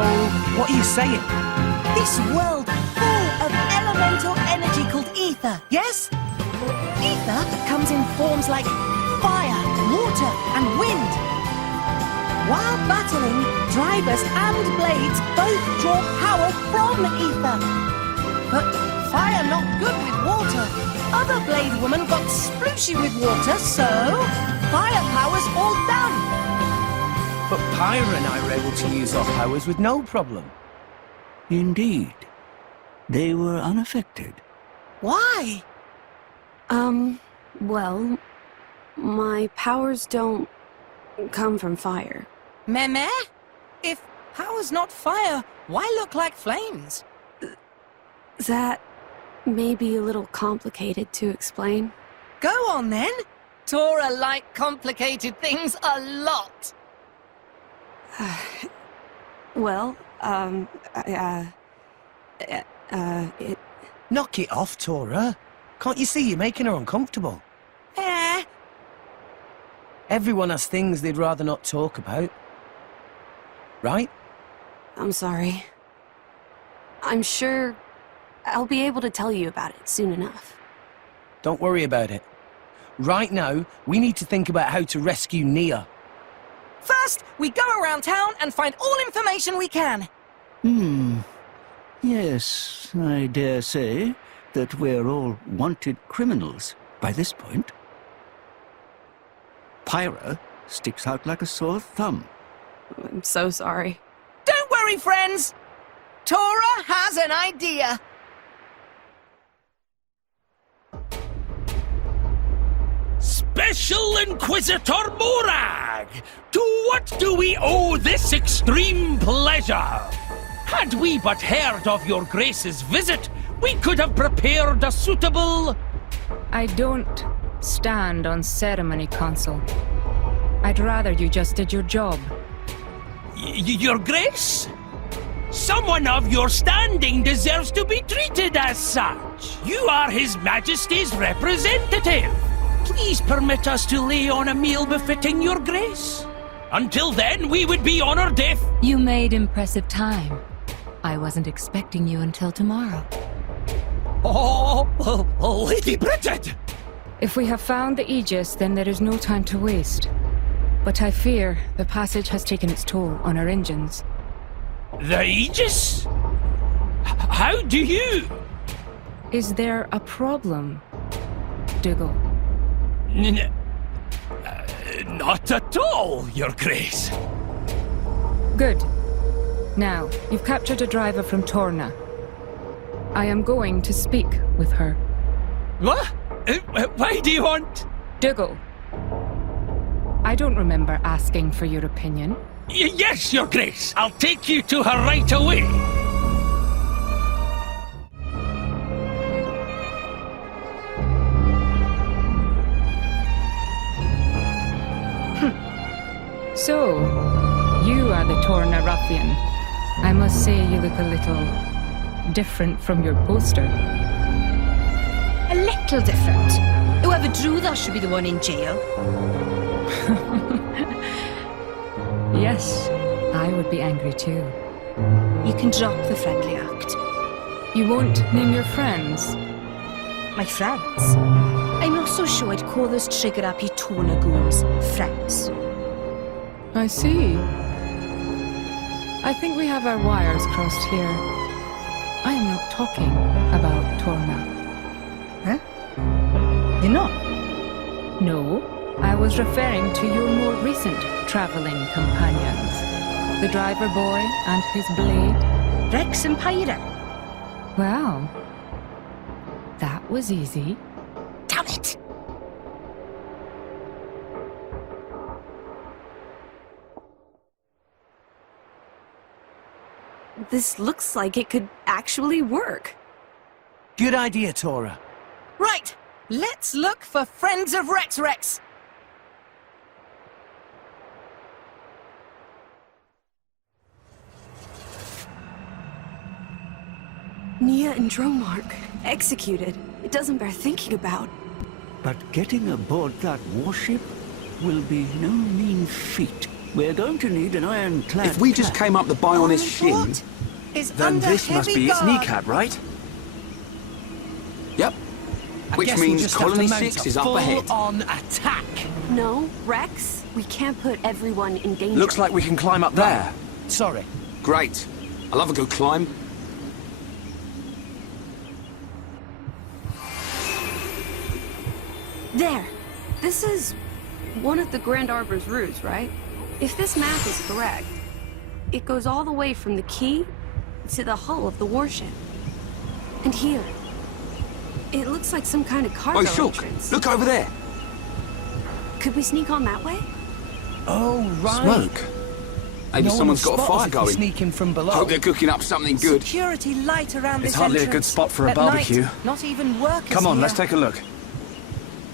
what are you saying? This world full of elemental energy called ether, yes? Ether comes in forms like fire, water, and wind. While battling, Drivers and Blades both draw power from ether. But fire not good with water. Other Blade woman got splooshy with water, so fire power's all done. But Pyra and I were able to use our powers with no problem. Indeed. They were unaffected. Why? Well, my powers don't come from fire. Meh? If power's not fire, why look like flames? That may be a little complicated to explain. Go on then. Tora like complicated things a lot. Well, Knock it off, Tora. Can't you see you're making her uncomfortable? Everyone has things they'd rather not talk about. Right? I'm sorry. I'm sure I'll be able to tell you about it soon enough. Don't worry about it. Right now, we need to think about how to rescue Nia. First, we go around town and find all information we can. Yes, I dare say that we're all wanted criminals by this point. Pyra sticks out like a sore thumb. I'm so sorry. Don't worry, friends. Tora has an idea. Special Inquisitor Morag! To what do we owe this extreme pleasure? Had we but heard of your Grace's visit, we could have prepared a suitable... I don't stand on ceremony, Consul. I'd rather you just did your job. Your Grace? Someone of your standing deserves to be treated as such. You are His Majesty's representative. Please permit us to lay on a meal befitting your Grace. Until then, we would be honored if... You made impressive time. I wasn't expecting you until tomorrow. Oh, Lady Bridget! If we have found the Aegis, then there is no time to waste. But I fear the passage has taken its toll on our engines. The Aegis? How do you... Is there a problem, Dougal? Not at all, Your Grace. Good. Now, you've captured a driver from Torna. I am going to speak with her. What? Why do you want... Dougal. I don't remember asking for your opinion. Yes, Your Grace. I'll take you to her right away. So, you are the Torna ruffian. I must say you look a little different from your poster. A little different. Whoever drew that should be the one in jail. Yes, I would be angry too. You can drop the friendly act. You won't name your friends? My friends? I'm not so sure I'd call those trigger-happy Torna goons friends. I see. I think we have our wires crossed here. I am not talking about Torna. Huh? You're not? No, I was referring to your more recent traveling companions. The driver boy and his blade. Rex and Pyra. Well, that was easy. Damn it! This looks like it could actually work. Good idea, Tora. Right, let's look for Friends of Rex. Nia and Dromark, executed. It doesn't bear thinking about. But getting aboard that warship will be no mean feat. We're going to need an ironclad. If we just came up the Bionis shin... Then this must be its kneecap, right? Yep. Which means Colony 6 is up ahead. Full-on attack. No, Rex, we can't put everyone in danger. Looks like we can climb up there. Sorry. Great. I love a good climb. There. This is one of the Grand Arbor's routes, right? If this map is correct, it goes all the way from the quay to the hull of the warship. And here, it looks like some kind of cargo entrance. Look over there. Could we sneak on that way? Oh, right. Smoke. Maybe someone's got a fire going. Sneaking from below. Hope they're cooking up something good. Security light around It's this hardly a good entrance. spot for a At barbecue. night, not even workers Come on, here. let's take a look.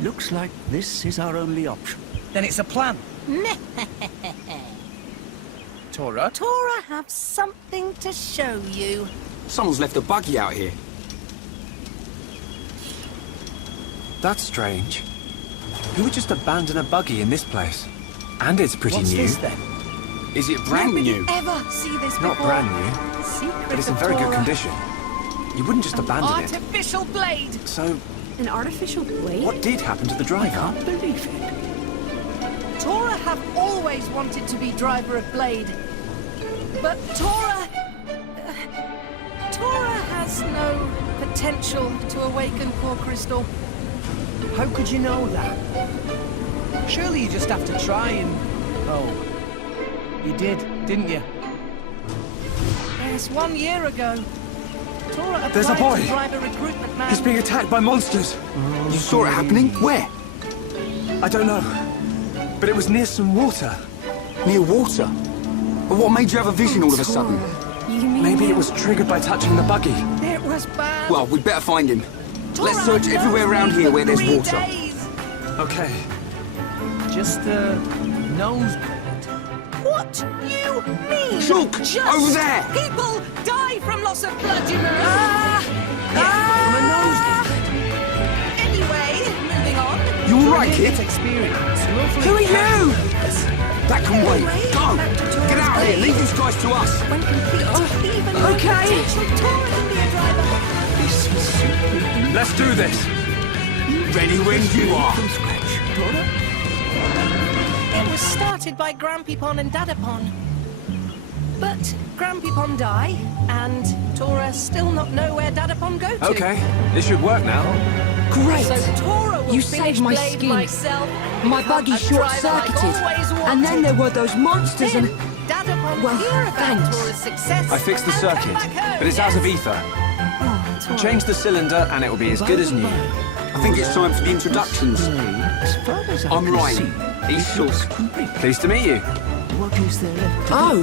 Looks like this is our only option. Then it's a plan. Tora? Tora have something to show you. Someone's left a buggy out here. That's strange. Who would just abandon a buggy in this place? And it's pretty What's new. this then? Is it brand new? Ever see this Not before? brand new, Secret but it's in of very good Tora. condition. You wouldn't just abandon it. Artificial blade. So, An artificial blade? what did happen to the driver? I can't believe it. Tora have always wanted to be driver of Blade. But Tora has no potential to awaken Core Crystal. How could you know that? Surely you just have to try and... Oh. You did, didn't you? Yes, 1 year ago. Tora There's a applied boy. to drive a recruitment man. He's being attacked by monsters. You saw it happening? Where? I don't know. But it was near some water. Near water? But what made you have a vision all of a sudden? Maybe it was triggered by touching the buggy. It was bad. Well, we'd better find him. Let's search everywhere around here where there's water. Okay. Just a nosebleed. What you mean? Shulk! Over there! People die from loss of blood, you know. From a nosebleed. Anyway, moving on. You alright, kid? Experience. Who are you? That can wait. Go! Get out of here! Leave these guys to us! When complete, even okay. potential Tora can be a driver. Let's do this. Ready when you are. From scratch, Tora? It was started by Grampypon and Dadapon. But Grampypon die, and Tora still not know where Dadapon go to. Okay, this should work now. Great! So Tora will You finish saved my Blade skin. myself. My buggy short-circuited, and then there were those monsters and... Dadapon Well, hear about thanks. Tora's success. I fixed the and come circuit, back home, but it's out of ether. Change the cylinder and it will be as good as new. I think it's time for the introductions. I'm Ryan. He's Shulk. Pleased to meet you. What is there left to Oh,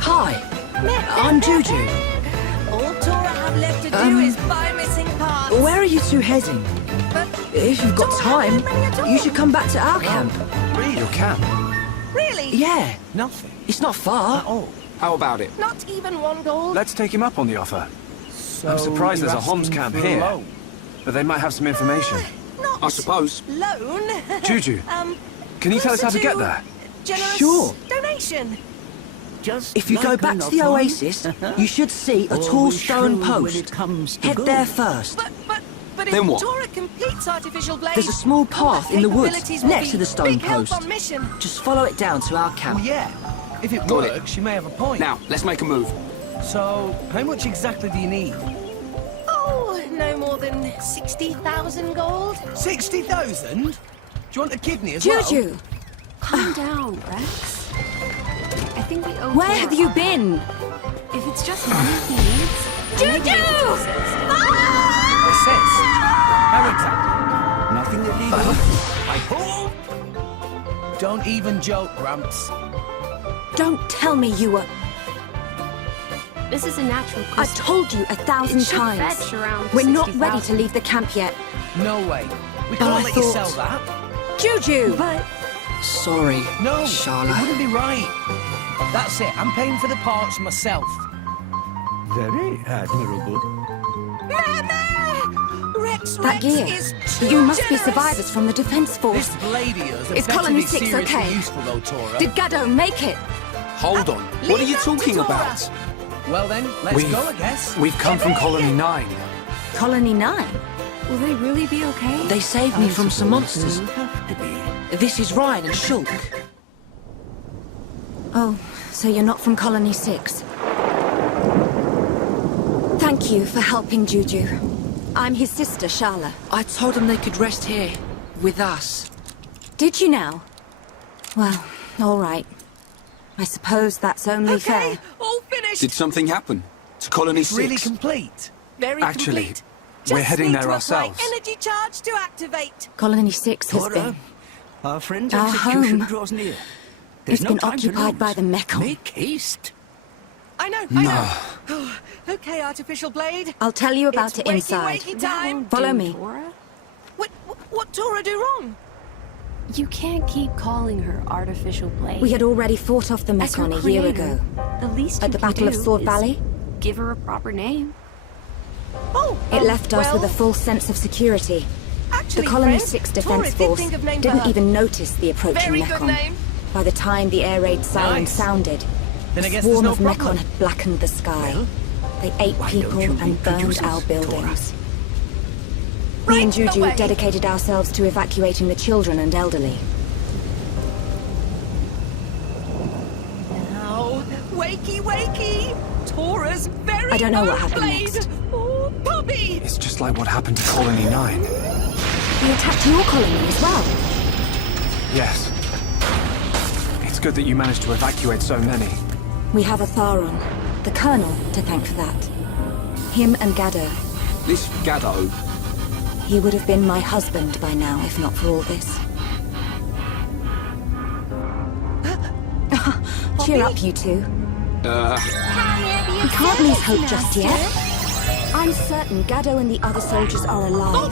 hi. I'm Juju. All Tora have left to do is buy missing parts. Where are you two heading? If you've got time, you should come back to our camp. Your camp? Really? Yeah. Nothing. It's not far. How about it? Not even 1 gold? Let's take him up on the offer. I'm surprised you're there's a Homs asking camp for a here. loan? But they might have some information. I suppose. Loan? Juju, can you tell us how to get there? Generous Sure. donation. If you go back to the oasis, you should see a tall stone post. Head there first. But Then if what? Tora completes Artificial Blade, There's a small path in the woods capabilities will next be to the stone big help post. on mission. Just follow it down to our camp. Well, yeah. If it Got it. works, you may have a point. Now, let's make a move. So, how much exactly do you need? Oh, no more than 60,000 gold. 60,000? Do you want a kidney as well? Juju! Calm down, Rex. I think we owe Where Tora have you our- been? If it's just money he needs... Juju! Assist. How exactly? Nothing illegal. I hope. Don't even joke, Gramps. Don't tell me you were... This is a natural I crystal. told you 1,000 It should times. fetch around We're not 60,000. ready to leave the camp yet. No way. We But can't I let you thought- sell that. Juju! But Sorry, No, it Charlotte. wouldn't be right. That's it. I'm paying for the parts myself. Very admirable. Rex, That Rex gear. is too You must be generous. survivors from the defense force. This blade of yours Is better Colony be 6 seriously okay? useful, though, Tora. Did Gaddo make it? Hold on. What are you talking about? Well then, let's go, I guess. We've come from Colony 9. Colony 9? will they really be okay? They saved me from some monsters. This is Ryan and Shulk. Oh, so you're not from Colony 6. Thank you for helping Juju. I'm his sister, Sharla. I told them they could rest here, with us. Did you now? Well, all right. I suppose that's only fair. All finished. Did something happen? To Colony 6? Really complete. Very Actually, complete. we're Just heading need there to apply ourselves. energy charge to activate. Colony 6 has been... Our friend's Our execution home. draws near. There's It's no been time to occupied by lose. the Mekon. Make haste. I know, No. I know. Okay, Artificial Blade. I'll tell you about It's it wakey, inside. wakey time. Follow me. What Tora do wrong? You can't keep calling her Artificial Blade. We had already fought off the As her Mekon a year creator, ago. The least At you the can Battle of do Sword is Valley? give her a proper name. Oh, It left us with a well, full sense of security. Actually, The Colony friend, 6 Tora Defense did Force think of name for didn't her. even notice the approaching Very good Mekon. name. By the time the air raid siren Nice. sounded, Then I a guess there's swarm no of problem. Mekon had blackened the sky. They ate why don't people you and burned introduce our us, buildings. We and Right Juju away. dedicated ourselves to evacuating the children and elderly. Now, wakey, wakey. Tora's very I don't know what own happened blade. next. Oh, Bobby. It's just like what happened to Colony 9. He attacked your colony as well. Yes. It's good that you managed to evacuate so many. We have a Tharon, the Colonel, to thank for that. Him and Gaddo. This Gaddo, He would have been my husband by now, if not for all this. Cheer up, you two. We can't lose hope just yet. I'm certain Gaddo and the other soldiers are alive.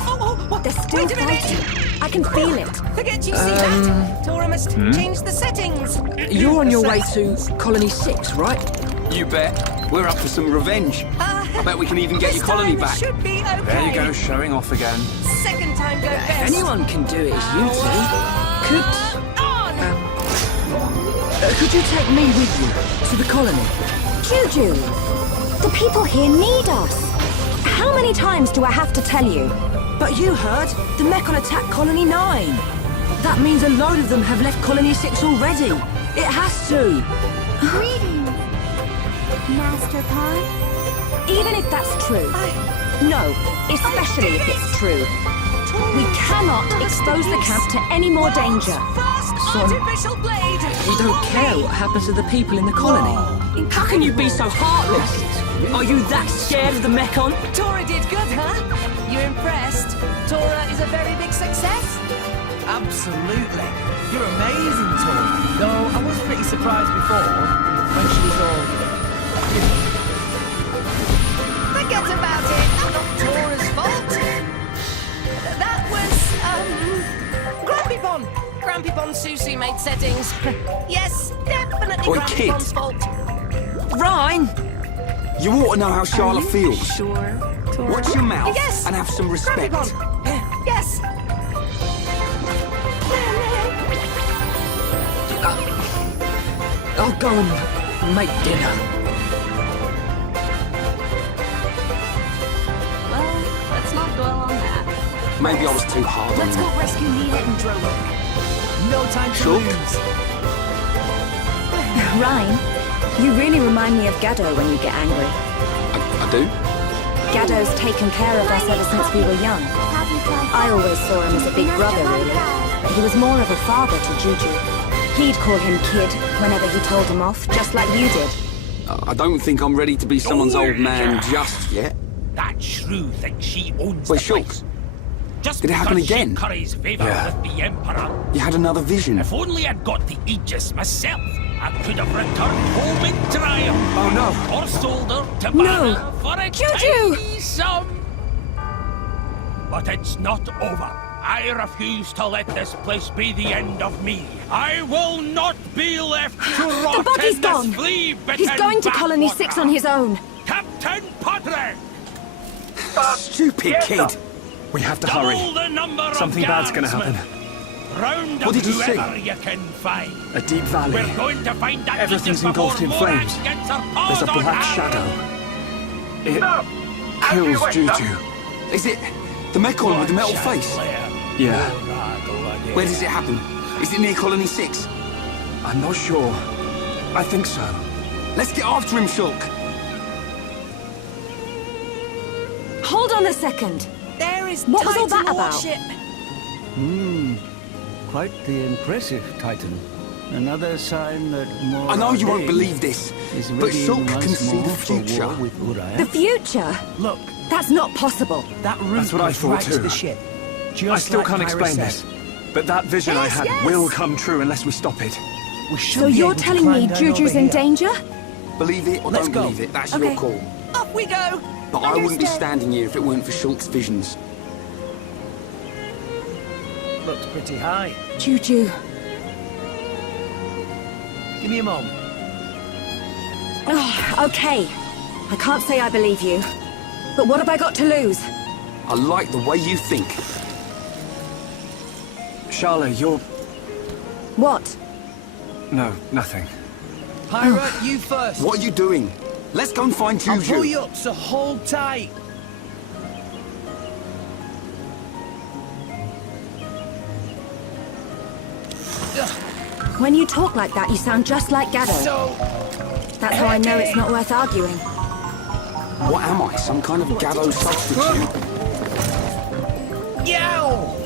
They're still fighting. I can feel it. Forget you see that. Tora must change the settings. You're on your way to Colony 6, right? You bet. We're up for some revenge. I bet we can even get your colony back. Should be okay. There you go, showing off again. Second time go best. If anyone can do it, it's you two. Could you take me with you to the colony? Juju, the people here need us. How many times do I have to tell you? But you heard, the Mechon attacked Colony 9. That means a load of them have left Colony 6 already. It has to. Greetings, Master Pod. Even if that's true. No, especially if it's true. We cannot expose the camp to any more danger. Artificial blade. We don't care what happens to the people in the colony. How can you be so heartless? Are you that scared of the Mechon? Tora did good, huh? You're impressed? Tora is a very big success? Absolutely. You're amazing, Tora. Though I was pretty surprised before when she was all... Forget about it. Not Tora's fault. That was, Grumpy-Pon. Grumpy-Pon Susie made settings. Yes, definitely Oi, kid. Grumpy-Pon's fault. Ryan! You ought to know how Charlotte feels. Sure, Tora. Watch your mouth Yes. and have some respect. Grumpy-Pon. Yes. I'll go and make dinner. Well, let's not dwell on that. Maybe I was too hard on Let's you. go rescue Nia and Drogo. No time to Sure. lose. Ryan, you really remind me of Gaddo when you get angry. I do? Gaddo's taken care of us ever since we were young. I always saw him as a big brother, really. He was more of a father to Juju. He'd call him kid whenever he told him off, just like you did. I don't think I'm ready to be someone's old man just yet. That shrew thinks she owns Wait, the Shulk. place. Just Did it happen because again? She curries favour with the Emperor. You had another vision. If only I'd got the Aegis myself, I could have returned home in triumph. Oh no! Or sold her to No. Banner for a Juju! tiny sum. But it's not over. I refuse to let this place be the end of me. I will not be left to rot The body's in gone! this flea-bitten He's going to Colony 6 on his own. Captain Padre! Stupid kid! We have to Double hurry. the number of Something bad's gonna guardsmen. happen. Round What up did you see? whoever you can find. A deep valley. We're going to find that Everything's Aegis before engulfed in Morax flames. gets her There's paws a on black her. shadow. It kills Juju. Is it the Mechon with the metal face? Yeah, Where does it happen? Is it near Colony 6? I'm not sure. I think so. Let's get after him, Shulk. Hold on a second. There is What was all Titan that about? warship. Quite the impressive Titan. Another sign that more. I know you won't believe this, is but ready Shulk once can see more the for war future. with Uriah. The future? Look, That's not possible. that route That's what I goes thought right to too. the ship. Just I still like can't Kyra explain said. this. But that vision I Yes, had yes. will come true unless we stop it. We should So be you're able to telling climb me down Juju's over in here. danger? Believe it or Let's don't go. believe it, that's Okay. your call. Off we go. But I wouldn't be standing here if it weren't for Shulk's visions. Looks pretty high. Juju. Give me a moment. Oh, okay. I can't say I believe you. But what have I got to lose? I like the way you think. Charlotte, you're... What? No, nothing. Pirate, you first. What are you doing? Let's go and find I'll pull Juju. you up, so hold tight. When you talk like that, you sound just like Gaddo. So, That's how I know it's not worth arguing. What am I, some kind of Gaddo substitute? yow!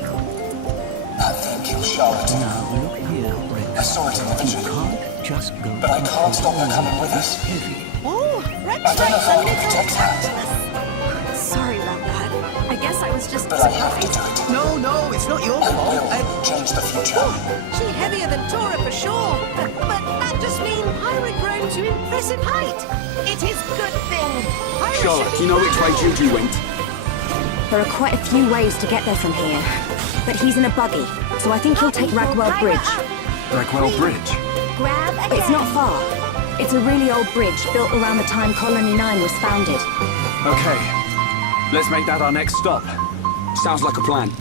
Thank you, Charlotte. Now look here, Rex. Sorry to leave You you, can't just go. but I can't stop her coming with us. Heavy. Oh, Rex, I don't know if I can Rex, protect her, Sorry about that. I guess I was just but I have to do surprised. it. No, it's not your fault. Will change the future. She's heavier than Tora for sure. But that just means pirate grown to impressive height. It is good thing. Pirates Charlotte, should do you know which way Juju went? There are quite a few ways to get there from here. But he's in a buggy, so I think he'll take Ragwell Bridge. Ragwell Bridge? Grab again. It's not far. It's a really old bridge built around the time Colony 9 was founded. Okay. Let's make that our next stop. Sounds like a plan.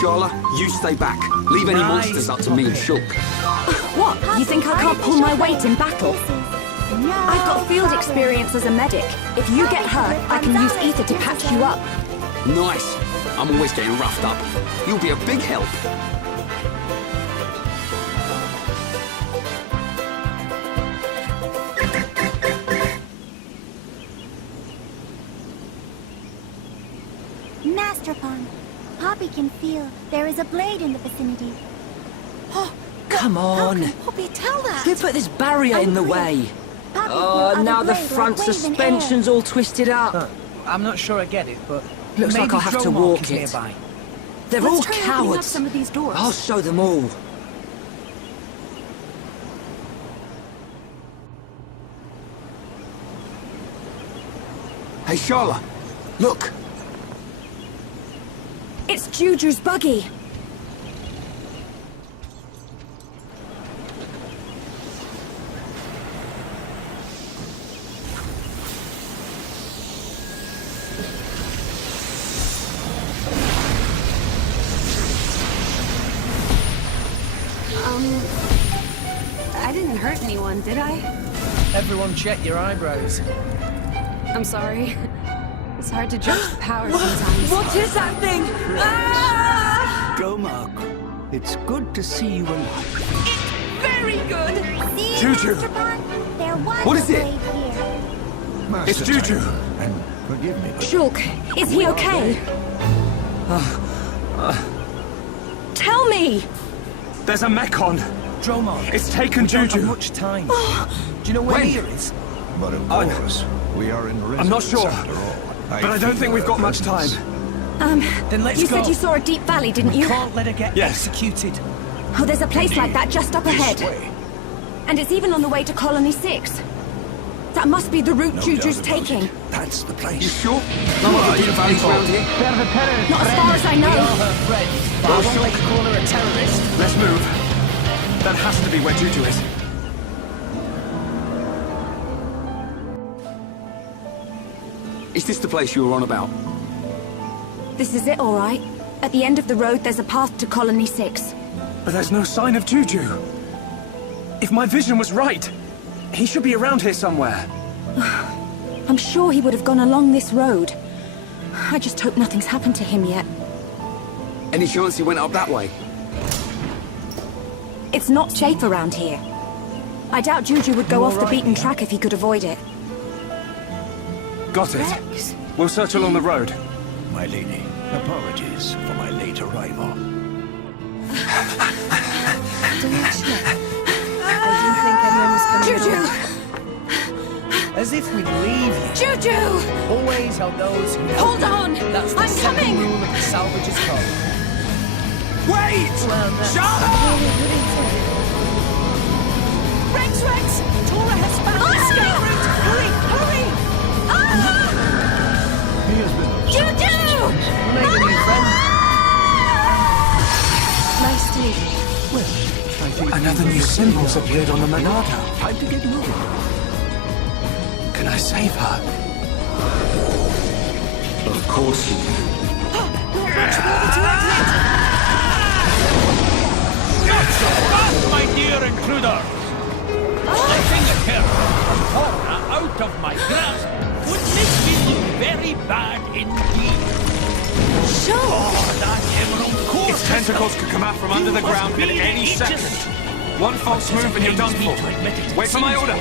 Charlotte, you stay back. Leave any monsters up to me and Shulk. What? You think I can't pull my weight in battle? I've got field experience as a medic. If you get hurt, I can use ether to patch you up. Nice. I'm always getting roughed up. You'll be a big help. Master Pond, Poppy can feel there is a blade in the vicinity. Oh, come on. How can Poppy tell that? Who put this barrier in the way? Poppy Oh, feels now other the blade front like waving suspension's all twisted up. I'm not sure I get it, but Looks maybe like I'll have to Dromark walk is it. nearby. They're Let's all try opening up cowards. some of these doors. I'll show them all. Hey, Charlotte, look. It's Juju's buggy. I didn't hurt anyone, did I? Everyone check your eyebrows. I'm sorry. It's hard to judge the power sometimes. What is that thing? Ah! Dromark, it's good to see you alive. Very good. See, Juju. Master Pond? There was What a is it? blade here. It's Juju. And forgive me. Shulk, is he okay? Tell me! There's a Mechon. Dromark, It's taken we don't have Juju. much time. Do you know where When? Nia is? But of course, we are in I'm not sure, after all. but I don't think we've got much time. Then let's You go. said you saw a deep valley, didn't We you? can't let her get Yes. executed. Oh, there's a place like that just up ahead. way. And it's even on the way to Colony 6. That must be the route Juju's doubt about taking. it. That's the place. You sure? No other deep valleys around here? Not as far as I We are know. her friends, but I won't let you call her a terrorist. Let's move. That has to be where Juju is. Is this the place you were on about? This is it, all right. At the end of the road, there's a path to Colony 6. But there's no sign of Juju. If my vision was right, he should be around here somewhere. I'm sure he would have gone along this road. I just hope nothing's happened to him yet. Any chance he went up that way? It's not safe around here. I doubt Juju would go You off the all right, beaten Nia? track if he could avoid it. Got it. Rex. We'll search along the road. My lady, apologies for my late arrival. I didn't think anyone was coming. Juju! As if we'd leave you. Juju! Always help those who help Hold you. on! That's the I'm second coming! rule of the salvager's code. Wait! Charlotte! Rex! Tora has found the escape route! Hurry! He has been Juju! We made a new friend. Nice to meet you. Well, I think Another new symbol's appeared on the Monado. time to get moving. Can I save her? Of course you can. Not so fast, my dear intruder! Letting a terror from Tora out of my grasp would make me look very bad indeed. Sure! Oh, that emerald core Its tentacles could come out from under the ground at any second. One false move and you're done for. Wait for my order.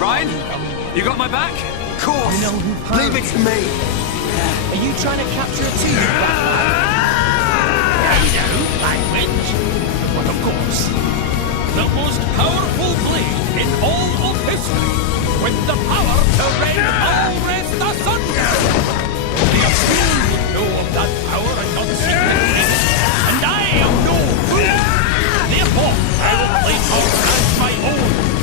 Ryan, you got my back? Of course! You know who Leave it to me! Are you trying to capture a team? I know, I went. But of course, the most powerful blade in all of history, with the power to rend all rest asunder. The fool would know of that power and not secretly, and I am no fool. Therefore, I will claim power as my own.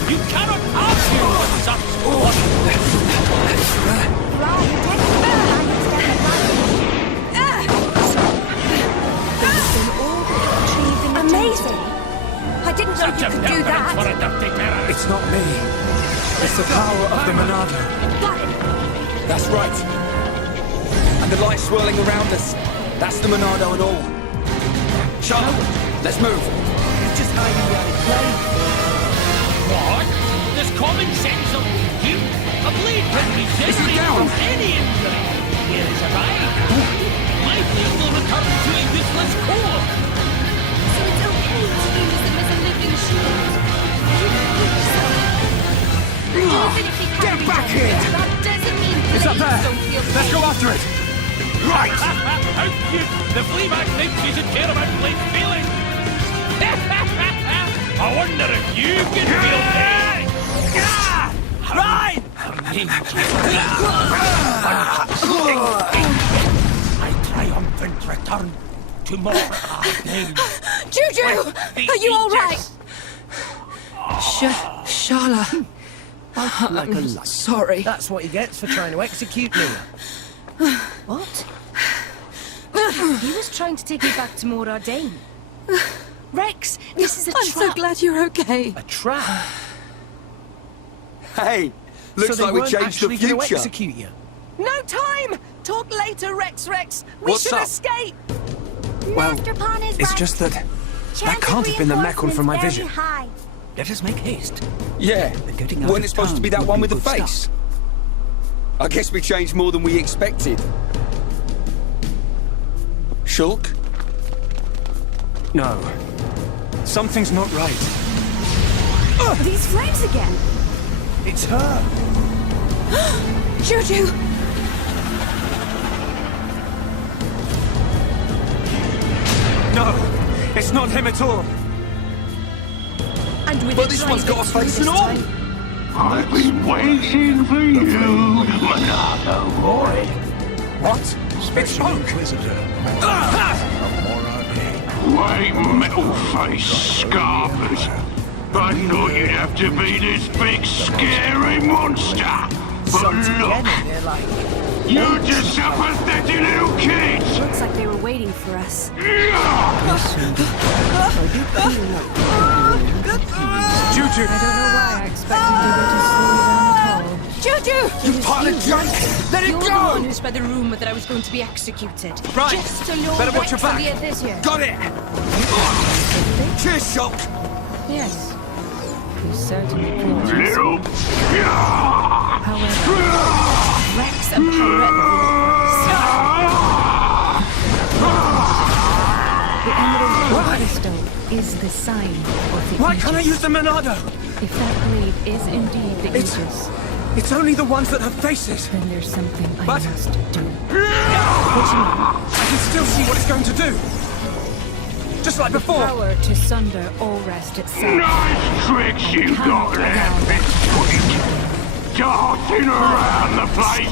Monado. Got it! That's right. And the light swirling around us. That's the Monado and all. Charlotte, let's move. It's just hiding behind a blade. What? There's common sense of you. A blade can be generated from any injury. Here is a ride. My blade will return to a useless core. So it's okay to use them as a living shield. Get back here! That doesn't mean It's up there! don't feel Let's go after it! Right! How cute! The flea bag thinks you should care about Blade's feelings! I wonder if you can feel pain! Right! My triumphant return to more games. Juju! Are you all right? Shala. Like a light. Sorry. That's what he gets for trying to execute me. What? He was trying to take me back to Mor Ardain. Rex, this is a I'm trap. so glad you're okay. A trap? Hey, So looks they like we weren't changed the actually going to future. execute you? No time! Talk later, Rex. We What's should up? escape! Well, Master Pawn is it's right. just that... That can't have been the Mechon from my vision. High. Let us make haste. Yeah, Getting out wasn't it of supposed to town be that would one be with the good face? stuff. I guess we changed more than we expected. Shulk? No. Something's not right. These flames again! It's her! Juju! No! It's not him at all! And with But it this driving one's got a through face this and all! time- I've been waiting for you, Monado boy. What? It's Oak! White metal-faced scarpers. I thought you'd have to be this big, scary monster. But look, They're like... you're just some pathetic little kids. Looks like they were waiting for us. Juju! I don't know why I expected you to slow you down at all. Juju! You pile of junk! Let it You're the go! one who spread the rumor that I was going to be executed. Right. Just so you're Better watch your Rex back. and the this year. Got it! Cheers, Shulk! Yes. You certainly proved Little... However, Rex and Pirate. the Emerald Crystal is the sign of the Why Aegis. can't I use the Monado? If that blade is indeed the It's- Aegis, It's only the ones that have faces. then there's something I But- must do. I can still see what it's going to do. Just like before. Power to sunder all rest itself. Nice tricks you got there, bitch. Darting around the place.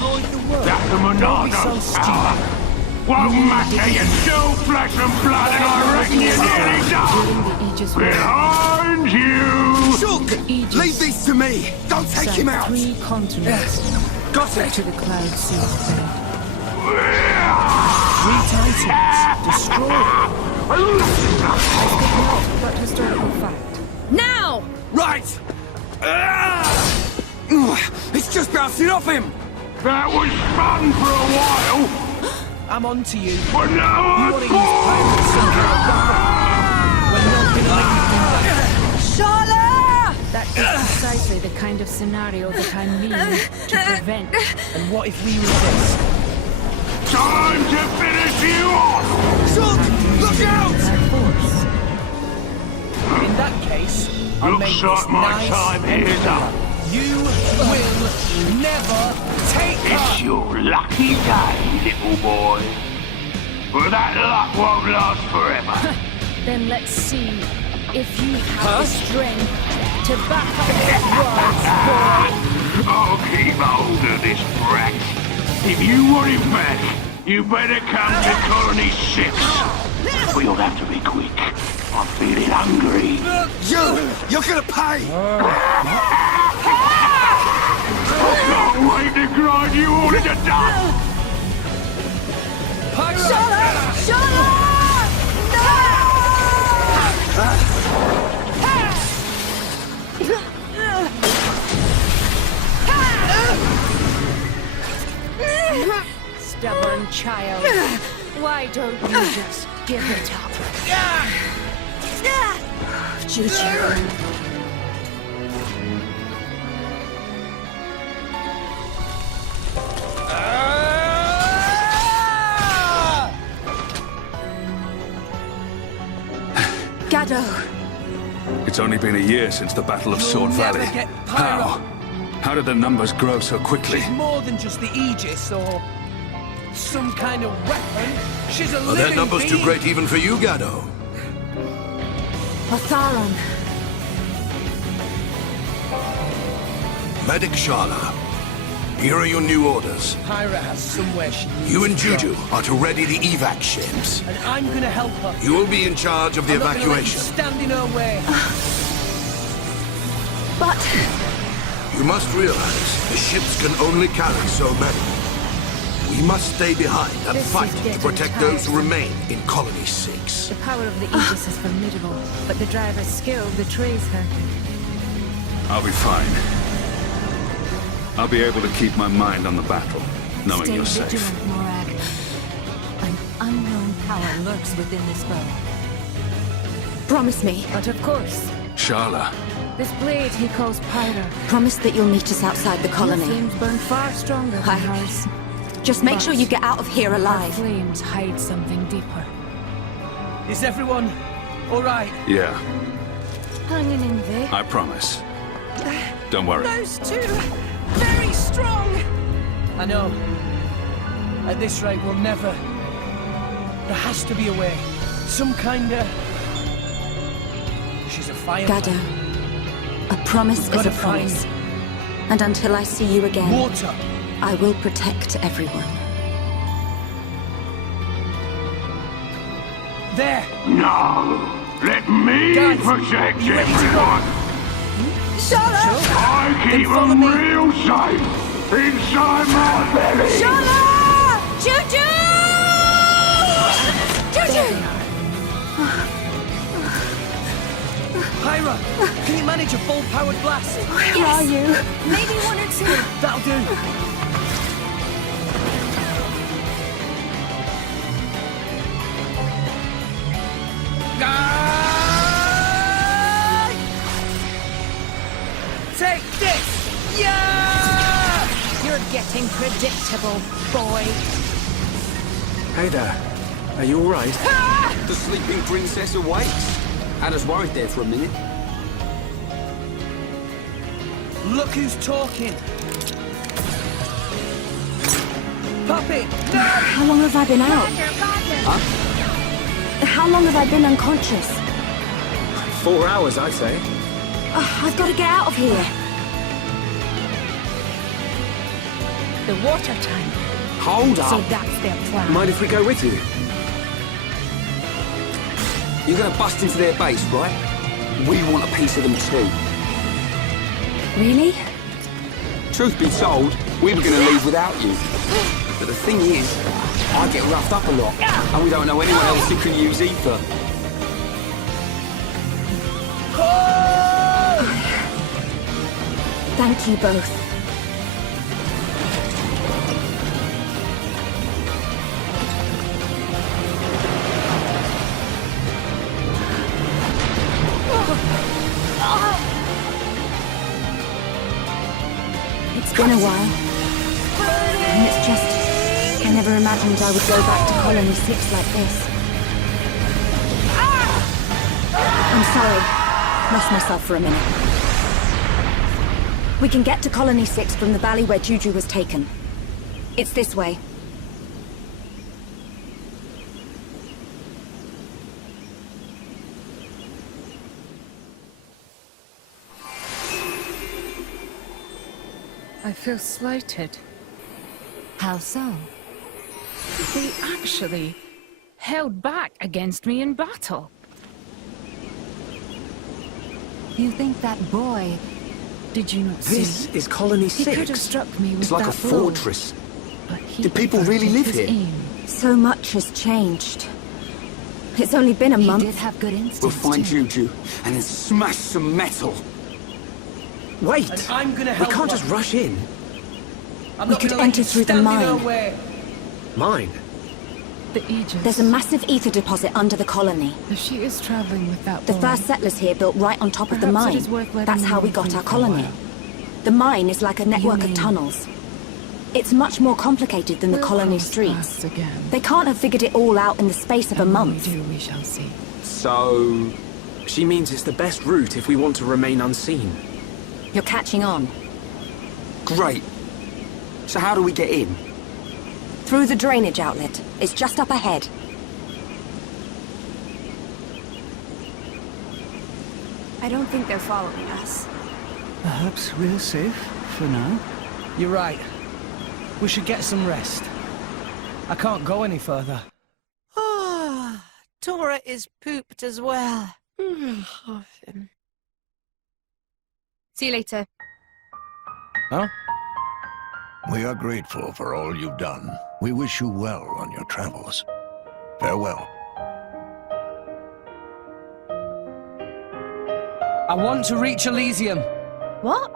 That's the Monado's power. Won't matter, you're still flesh and blood, and I reckon you're nearly done. During the Aegis War, Behind you! Shulk! Aegis Leave these to me! Don't take him sent out! 3 continents Got to it! the Cloud Sea's bed. 3 titans. Destroyed. But historical fact. Now! Right! It's just bouncing off him! That was fun for a while, I'm on to you. but now You I'm want to use pirates and when nothing like you do that. Shala! That is precisely the kind of scenario that I mean to prevent. And what if we resist? time to finish you off! Shulk! Look out! By force. In that case, I'll make Looks this like my nice time and here's clear. up. You will never take It's her. your lucky day, little boy. But that luck won't last forever. Then let's see if you have the strength to back up your words, boy. I'll keep hold of this brat. If you want him back, you better come to Colony 6. But you'll have to be quick. I'm feeling hungry. You're gonna pay! I can't wait to grind you all into dust! Shala! Shala! No! stubborn child. Why don't you just give it up? Juju. Gado. It's only been a year since the Battle of Sword Valley. How? How did the numbers grow so quickly? She's more than just the Aegis or some kind of weapon. She's a Are living their numbers too being. great even for you, Gado? Otharon. Medic Sharla, here are your new orders. Pyra has somewhere she needs You and to go. Juju are to ready the evac ships. And I'm gonna help her. You will be in charge of the I'm not gonna let you evacuation. stand in her way. But... You must realize the ships can only carry so many. We must stay behind and This is fight to getting protect those who tiresome. remain in Colony 6. The power of the Aegis is formidable, but the driver's skill betrays her. I'll be fine. I'll be able to keep my mind on the battle, knowing Stay you're safe. vigilant, Morag. An unknown power lurks within this bow. Promise me. But of course, Sharla, this blade he calls Pyra. Promise that you'll meet us outside the colony. Your flames burn far stronger than hers. Just make But sure you get out of here her alive. flames hide something deeper. Is everyone all right? yeah, Hanging in there. I promise. Don't worry. Those two, very strong. I know. At this rate, we'll never... There has to be a way. Some kind of... She's a fire. Gado, a promise is Gotta a promise. And until I see you again, Water. I will protect everyone. There. No! Let me Guys, protect you ready to go? everyone! I keep them real safe inside my belly! Sharla! Juju! Juju! Pyra, can you manage a full-powered blast? Where are you? Maybe one or two. That'll do. Take this! Yeah! You're getting predictable, boy. Hey there. Are you alright? The sleeping princess awakes. Had us worried there for a minute. Look who's talking. Puppy! No! How long have I been out? Huh? How long have I been unconscious? 4 hours, I'd say. I've got to get out of here. The water tank. Hold up. So that's their plan. Mind if we go with you? You're gonna bust into their base, right? We want a piece of them too. Really? Truth be told, we were gonna leave without you. But the thing is, I get roughed up a lot, and we don't know anyone else who can use ether. Thank you both. It's been a while. And it's just... I never imagined I would go back to Colony 6 like this. I'm sorry. Lost myself for a minute. We can get to Colony 6 from the valley where Juju was taken. It's this way. I feel slighted. How so? They actually held back against me in battle. You think that boy... Did you not see? This is Colony 6. He could have struck me with It's like a that blow, fortress. but he Do people really averted live his here? aim. So much has changed. It's only been a month. He did have good instincts, We'll find too. Juju and then smash some metal. Wait! And I'm gonna We help can't her. just rush in. I'm We not could gonna let enter you through the stand in her mine. way. Mine? The Aegis. There's a massive ether deposit under the colony. If she is traveling with that The boy, first settlers here built right on top of the perhaps it mine. is worth letting That's them how we run got free our for a colony. while. The mine is like a network of mean- tunnels. It's much more complicated than the We'll colony cross streets. paths again. They can't have figured it all out in the space of a And when month. we do, we shall see. So... she means it's the best route if we want to remain unseen. You're catching on. Great. So how do we get in? Through the drainage outlet. It's just up ahead. I don't think they're following us. Perhaps we're safe for now. You're right. We should get some rest. I can't go any further. Ah, Tora is pooped as well. See you later. Huh? We are grateful for all you've done. We wish you well on your travels. Farewell. I want to reach Elysium. What?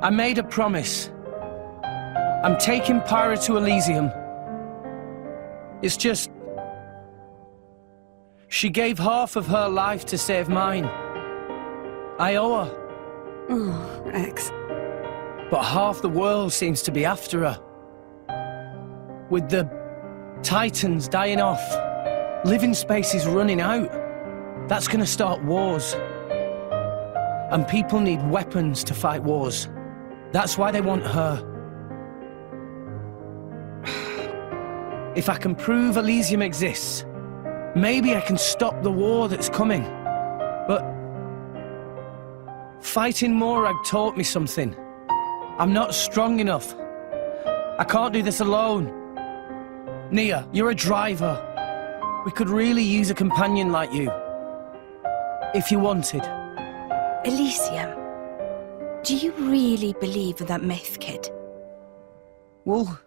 I made a promise. I'm taking Pyra to Elysium. It's just... she gave half of her life to save mine. I owe her. Oh, Rex. But half the world seems to be after her. With the Titans dying off, living space is running out. That's gonna start wars. And people need weapons to fight wars. That's why they want her. If I can prove Elysium exists, maybe I can stop the war that's coming. But fighting Morag taught me something. I'm not strong enough. I can't do this alone. Nia, you're a driver. We could really use a companion like you. If you wanted. Elysium. Do you really believe in that myth, kid? Well,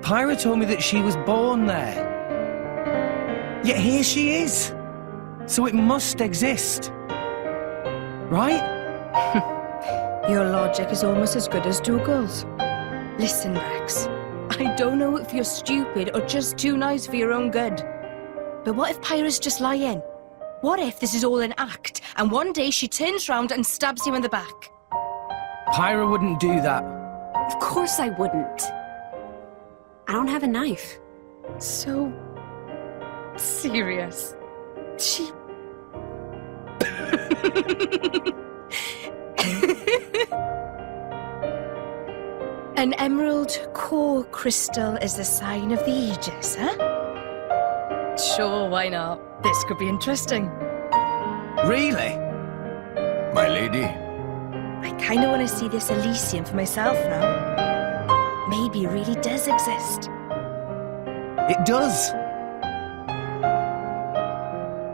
Pyra told me that she was born there. Yet here she is. So it must exist. Right? Your logic is almost as good as Dougal's. Listen, Rex. I don't know if you're stupid or just too nice for your own good. But what if Pyra's just lying? What if this is all an act, and one day she turns round and stabs you in the back? Pyra wouldn't do that. Of course I wouldn't. I don't have a knife. So... serious. She... An emerald core crystal is the sign of the Aegis, huh? Sure, why not? This could be interesting. Really? My lady? I kind of want to see this Elysium for myself now. Maybe it really does exist. It does.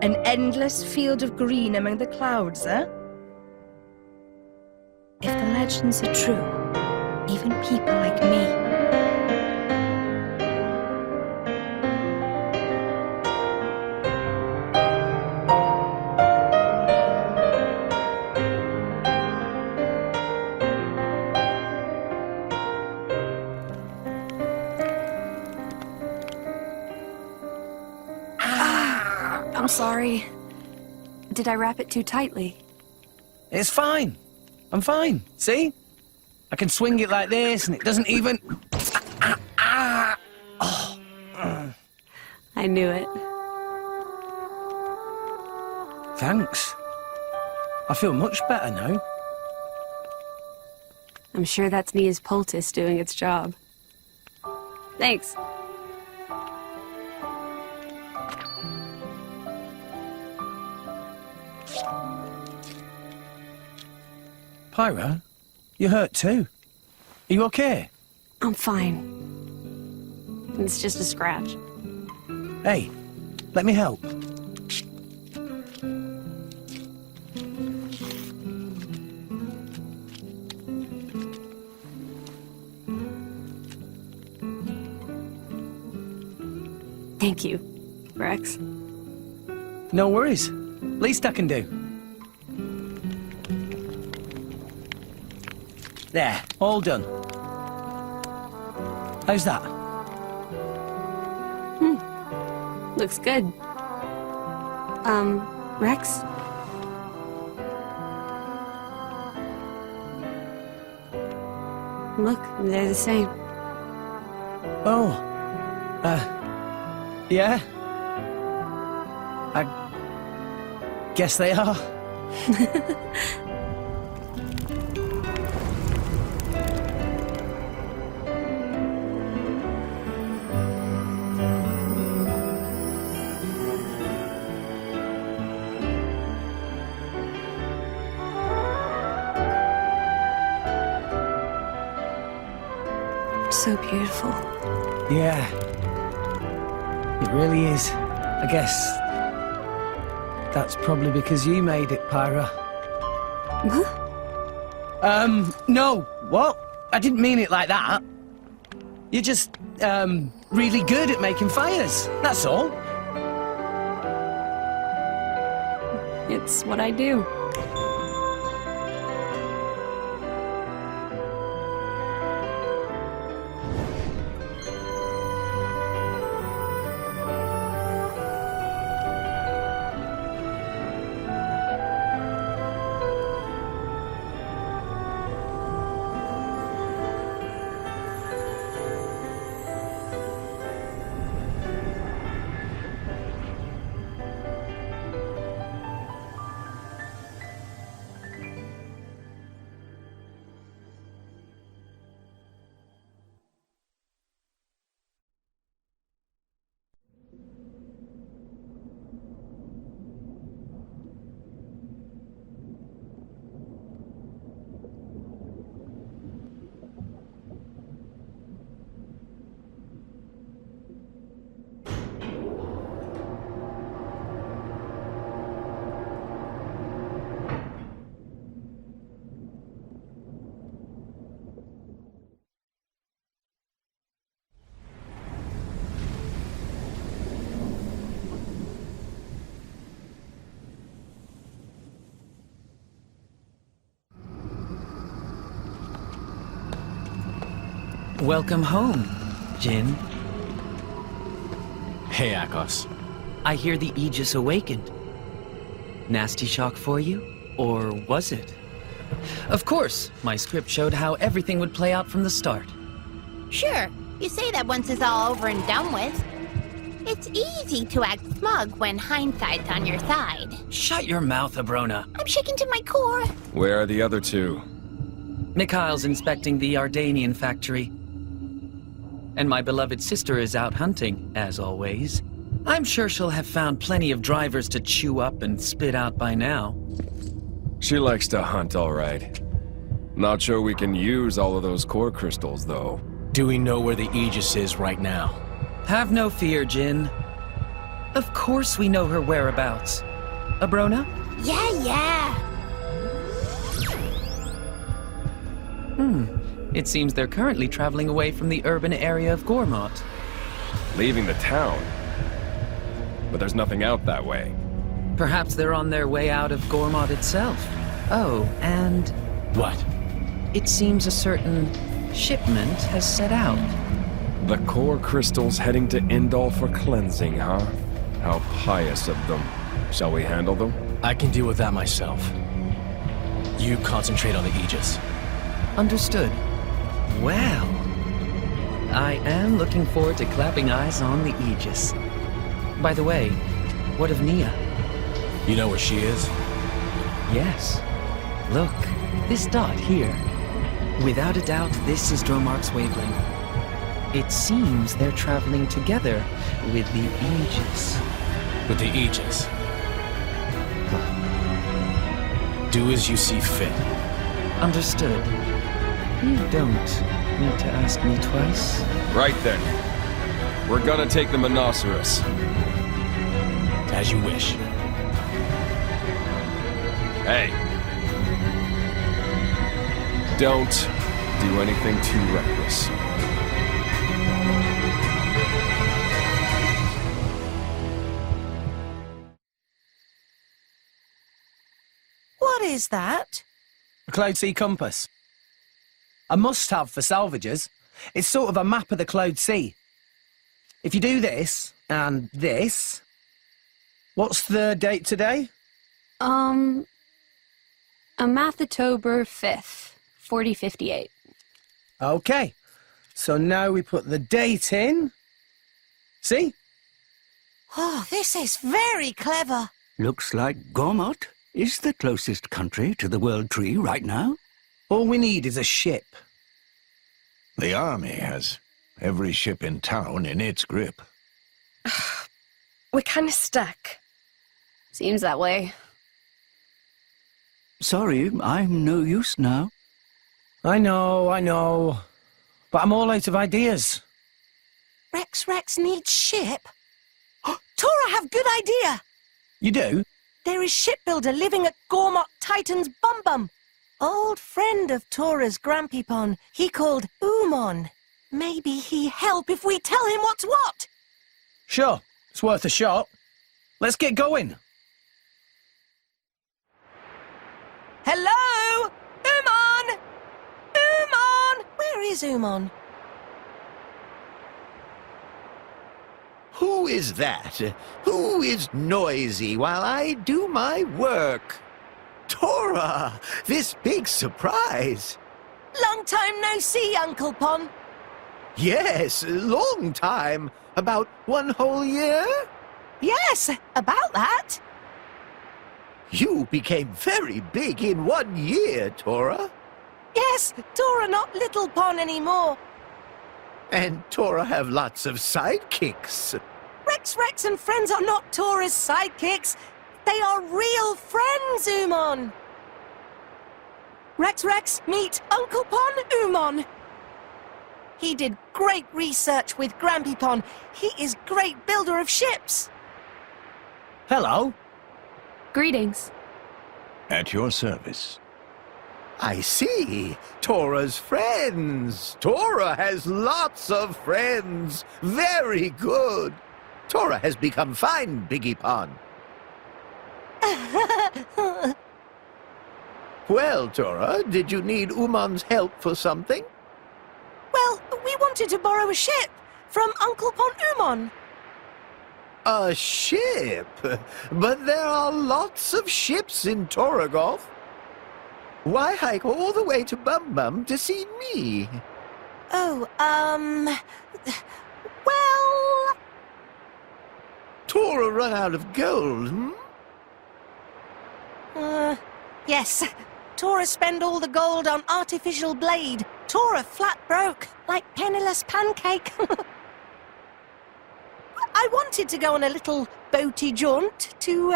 An endless field of green among the clouds, huh? If the legends are true, even people like me... I'm sorry. Did I wrap it too tightly? It's fine. I'm fine. See? I can swing it like this and it doesn't even... Oh. I knew it. Thanks. I feel much better now. I'm sure that's Nia's poultice doing its job. Thanks. Pyra, you hurt too. Are you okay? I'm fine. It's just a scratch. Hey, let me help. Thank you, Rex. No worries. Least I can do. There, all done. How's that? Looks good. Rex? Look, they're the same. Oh. Yeah? I guess they are. So beautiful. Yeah. It really is. I guess that's probably because you made it, Pyra. Huh? No. What? I didn't mean it like that. You're just, really good at making fires. That's all. It's what I do. Welcome home, Jin. Hey, Akos. I hear the Aegis awakened. Nasty shock for you? Or was it? Of course, my script showed how everything would play out from the start. Sure, you say that once it's all over and done with. It's easy to act smug when hindsight's on your side. Shut your mouth, Abrona. I'm shaking to my core. Where are the other two? Mikhail's inspecting the Ardanian factory. And my beloved sister is out hunting, as always. I'm sure she'll have found plenty of drivers to chew up and spit out by now. She likes to hunt, all right. Not sure we can use all of those core crystals, though. Do we know where the Aegis is right now? Have no fear, Jin. Of course we know her whereabouts. Abrona? Yeah. It seems they're currently traveling away from the urban area of Gormott. Leaving the town? But there's nothing out that way. Perhaps they're on their way out of Gormott itself. Oh, and... What? It seems a certain shipment has set out. The core crystals heading to Indal for cleansing, huh? How pious of them. Shall we handle them? I can deal with that myself. You concentrate on the Aegis. Understood. Well, I am looking forward to clapping eyes on the Aegis. By the way, what of Nia? You know where she is? Yes. Look, this dot here. Without a doubt, this is Dromark's wavelength. It seems they're traveling together with the Aegis. With the Aegis? Do as you see fit. Understood. You don't need to ask me twice. Right then. We're gonna take the Monoceros. As you wish. Hey. Don't do anything too reckless. What is that? A Cloud Sea compass. A must-have for salvagers. It's sort of a map of the Cloud Sea. If you do this, and this... What's the date today? Amathatober 5th, 4058. Okay. So now we put the date in. See? Oh, this is very clever. Looks like Gormott is the closest country to the World Tree right now. All we need is a ship. The army has every ship in town in its grip. We're kind of stuck. Seems that way. Sorry, I'm no use now. I know. But I'm all out of ideas. Rex needs ship. Tora have good idea. You do? There is shipbuilder living at Gormott Titan's Bum Bum. Old friend of Tora's Grampypon. He called Umon. Maybe he help if we tell him what's what. Sure, it's worth a shot. Let's get going. Hello? Umon! Umon! Where is Umon? Who is that? Who is noisy while I do my work? Tora! This big surprise! Long time no see, Uncle Pon. Yes, long time. About 1 whole year? Yes, about that. You became very big in 1 year, Tora. Yes, Tora not Little Pon anymore. And Tora have lots of sidekicks. Rex and friends are not Tora's sidekicks. They are real friends, Umon. Rex, meet Uncle Pon Umon. He did great research with Grampypon. He is great builder of ships. Hello. Greetings. At your service. I see. Tora's friends. Tora has lots of friends. Very good. Tora has become fine, Biggie Pon. Well, Tora, did you need Umon's help for something? Well, we wanted to borrow a ship from Uncle Pon Umon. A ship? But there are lots of ships in Toragov. Why hike all the way to Bum Bum to see me? Oh, well... Tora run out of gold, Yes. Tora spend all the gold on artificial blade. Tora flat broke, like penniless pancake. I wanted to go on a little boaty jaunt to,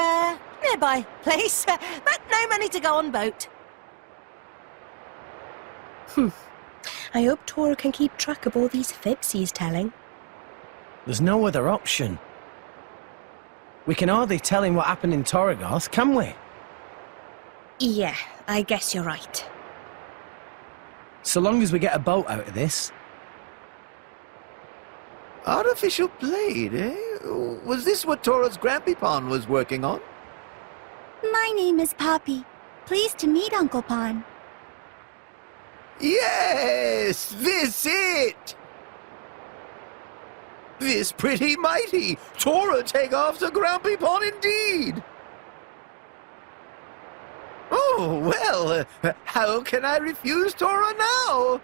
nearby place, but no money to go on boat. I hope Tora can keep track of all these fibs he's telling. There's no other option. We can hardly tell him what happened in Toragos, can we? Yeah, I guess you're right. So long as we get a boat out of this. Artificial blade, eh? Was this what Tora's Grampypon was working on? My name is Poppy. Pleased to meet Uncle Pon. Yes, this it! This pretty mighty! Tora take off to Grampypon indeed! Oh, well, how can I refuse Tora now?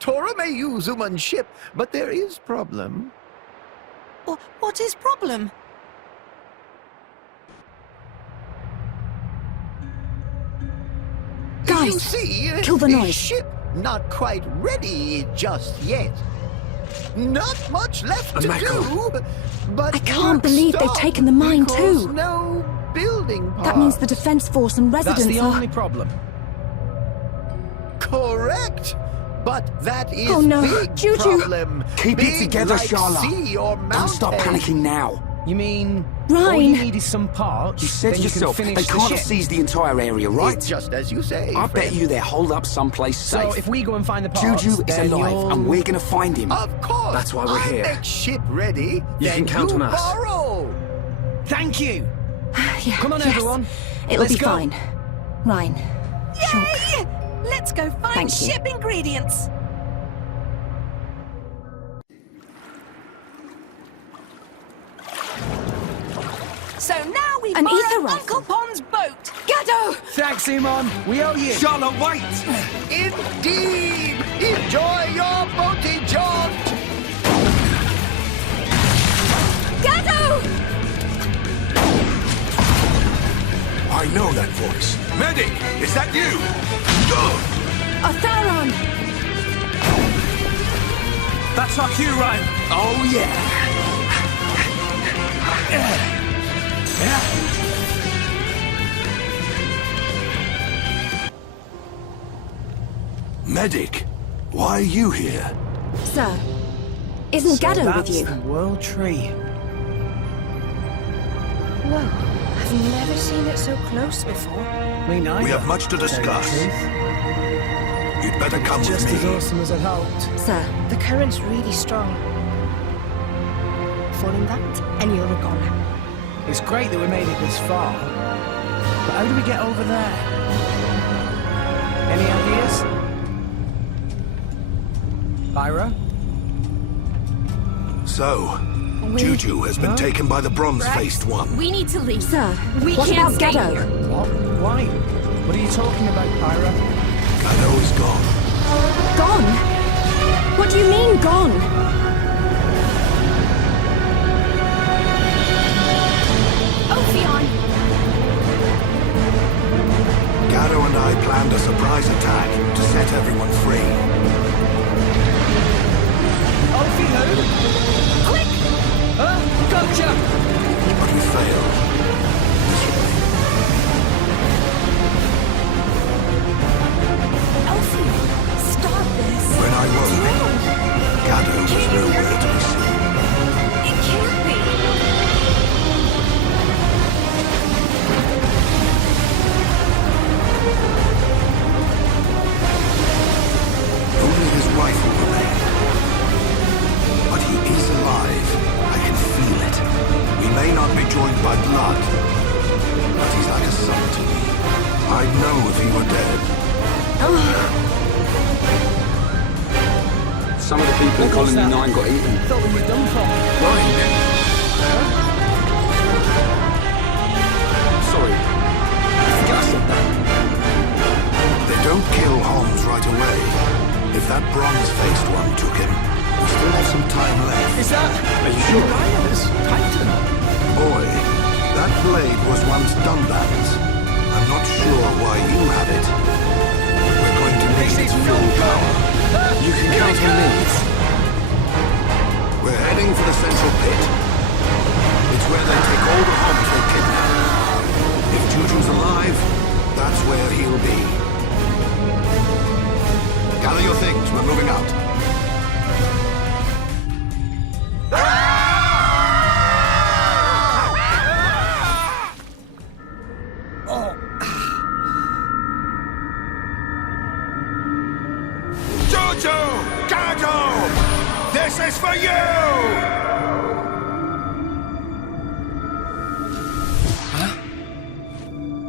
Tora may use Uman's ship, but there is problem. What is problem? Guys, you see, kill the noise. Ship not quite ready just yet. Not much left to do, but I can't believe they've taken the mine too. No building parts. That means the defense force and residents That's the are... only problem. Correct. But that is Oh no, big Juju! problem. Keep Big it together, like Sharla. sea or Don't stop mountain. panicking now. You mean... Ryan! All you need is some parts, You said then yourself, you can they finish can't the have ship. seized the entire area, right? Just as you say, I bet friend. you they're holed up someplace safe. So if we go and find the parts, Juju is then alive, you'll... and we're gonna find him. Of course. That's why we're I here. make ship ready. You then can count you on us. Borrow. Thank you! Yeah, Come on, yes. everyone. It'll Let's be go. fine. Ryan. Yay! Let's go find Thank you. ship ingredients. a rifle. Uncle Pond's boat! Gaddo! Thanks, Simon. We owe you. Charlotte, wait! Indeed! Enjoy your boaty jaunt! Gaddo! I know that voice. Medic, is that you? Good! A Theron! That's our cue, Ryan. Oh, yeah. Medic, why are you here? Sir, isn't Gaddo with you? That's the World Tree. Whoa, I've never seen it so close before. Me neither. We have much to discuss. You'd better come with Just me. as awesome as I'd hoped. Sir, The current's really strong. Fall in that, and you're a goner. It's great that we made it this far. But how do we get over there? Any ideas? Pyra? So, Juju has been taken by the bronze-faced one. we need to leave. Sir, We what can't about stay Gaddo? here. What? Why? What are you talking about, Pyra? Gaddo is gone. Gone? What do you mean, gone? Ophion! Gaddo and I planned a surprise attack to set everyone free. Ophion? Quick! Gotcha! But we failed. Miserably. Ophion, stop this! When I woke, Gaddo was nowhere to be seen. It can't be! Only his rifle remained. But he is alive. I can feel it. We may not be joined by blood, but he's like a son to me. I'd know if he were dead. Some of the people in Colony 9 got eaten. Thought we were done for. Sorry. They don't kill Holmes right away. If that bronze-faced one took him, we still have some time left. Is that... Are you sure? Titan? Boy, that blade was once Dunban's. I'm not sure why you have it. We're going to need its full power. You can count on me. We're heading for the central pit. It's where they take all the Homs they kidnap. If Juju's alive, that's where he'll be. Gather your things, we're moving out. Juju! Gaddo! This is for you!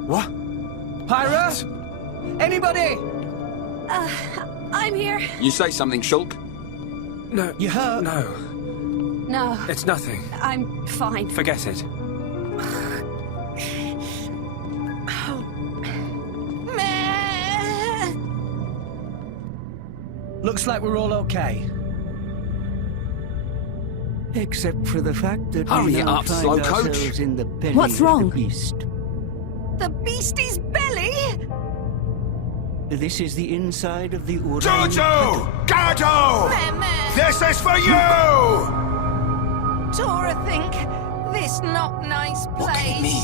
What? Pyra? Anybody? I'm here. You say something, Shulk? No. You hurt? No. No, It's nothing. I'm fine. Forget it. Looks like we're all okay. Except for the fact that Hurry we it now up, find slow coach. ourselves in the belly What's of wrong? the beast. The beastie's belly? This is the inside of the Uran. Juju! Gaddo! This is for you! Tora think this not nice place. What can it mean?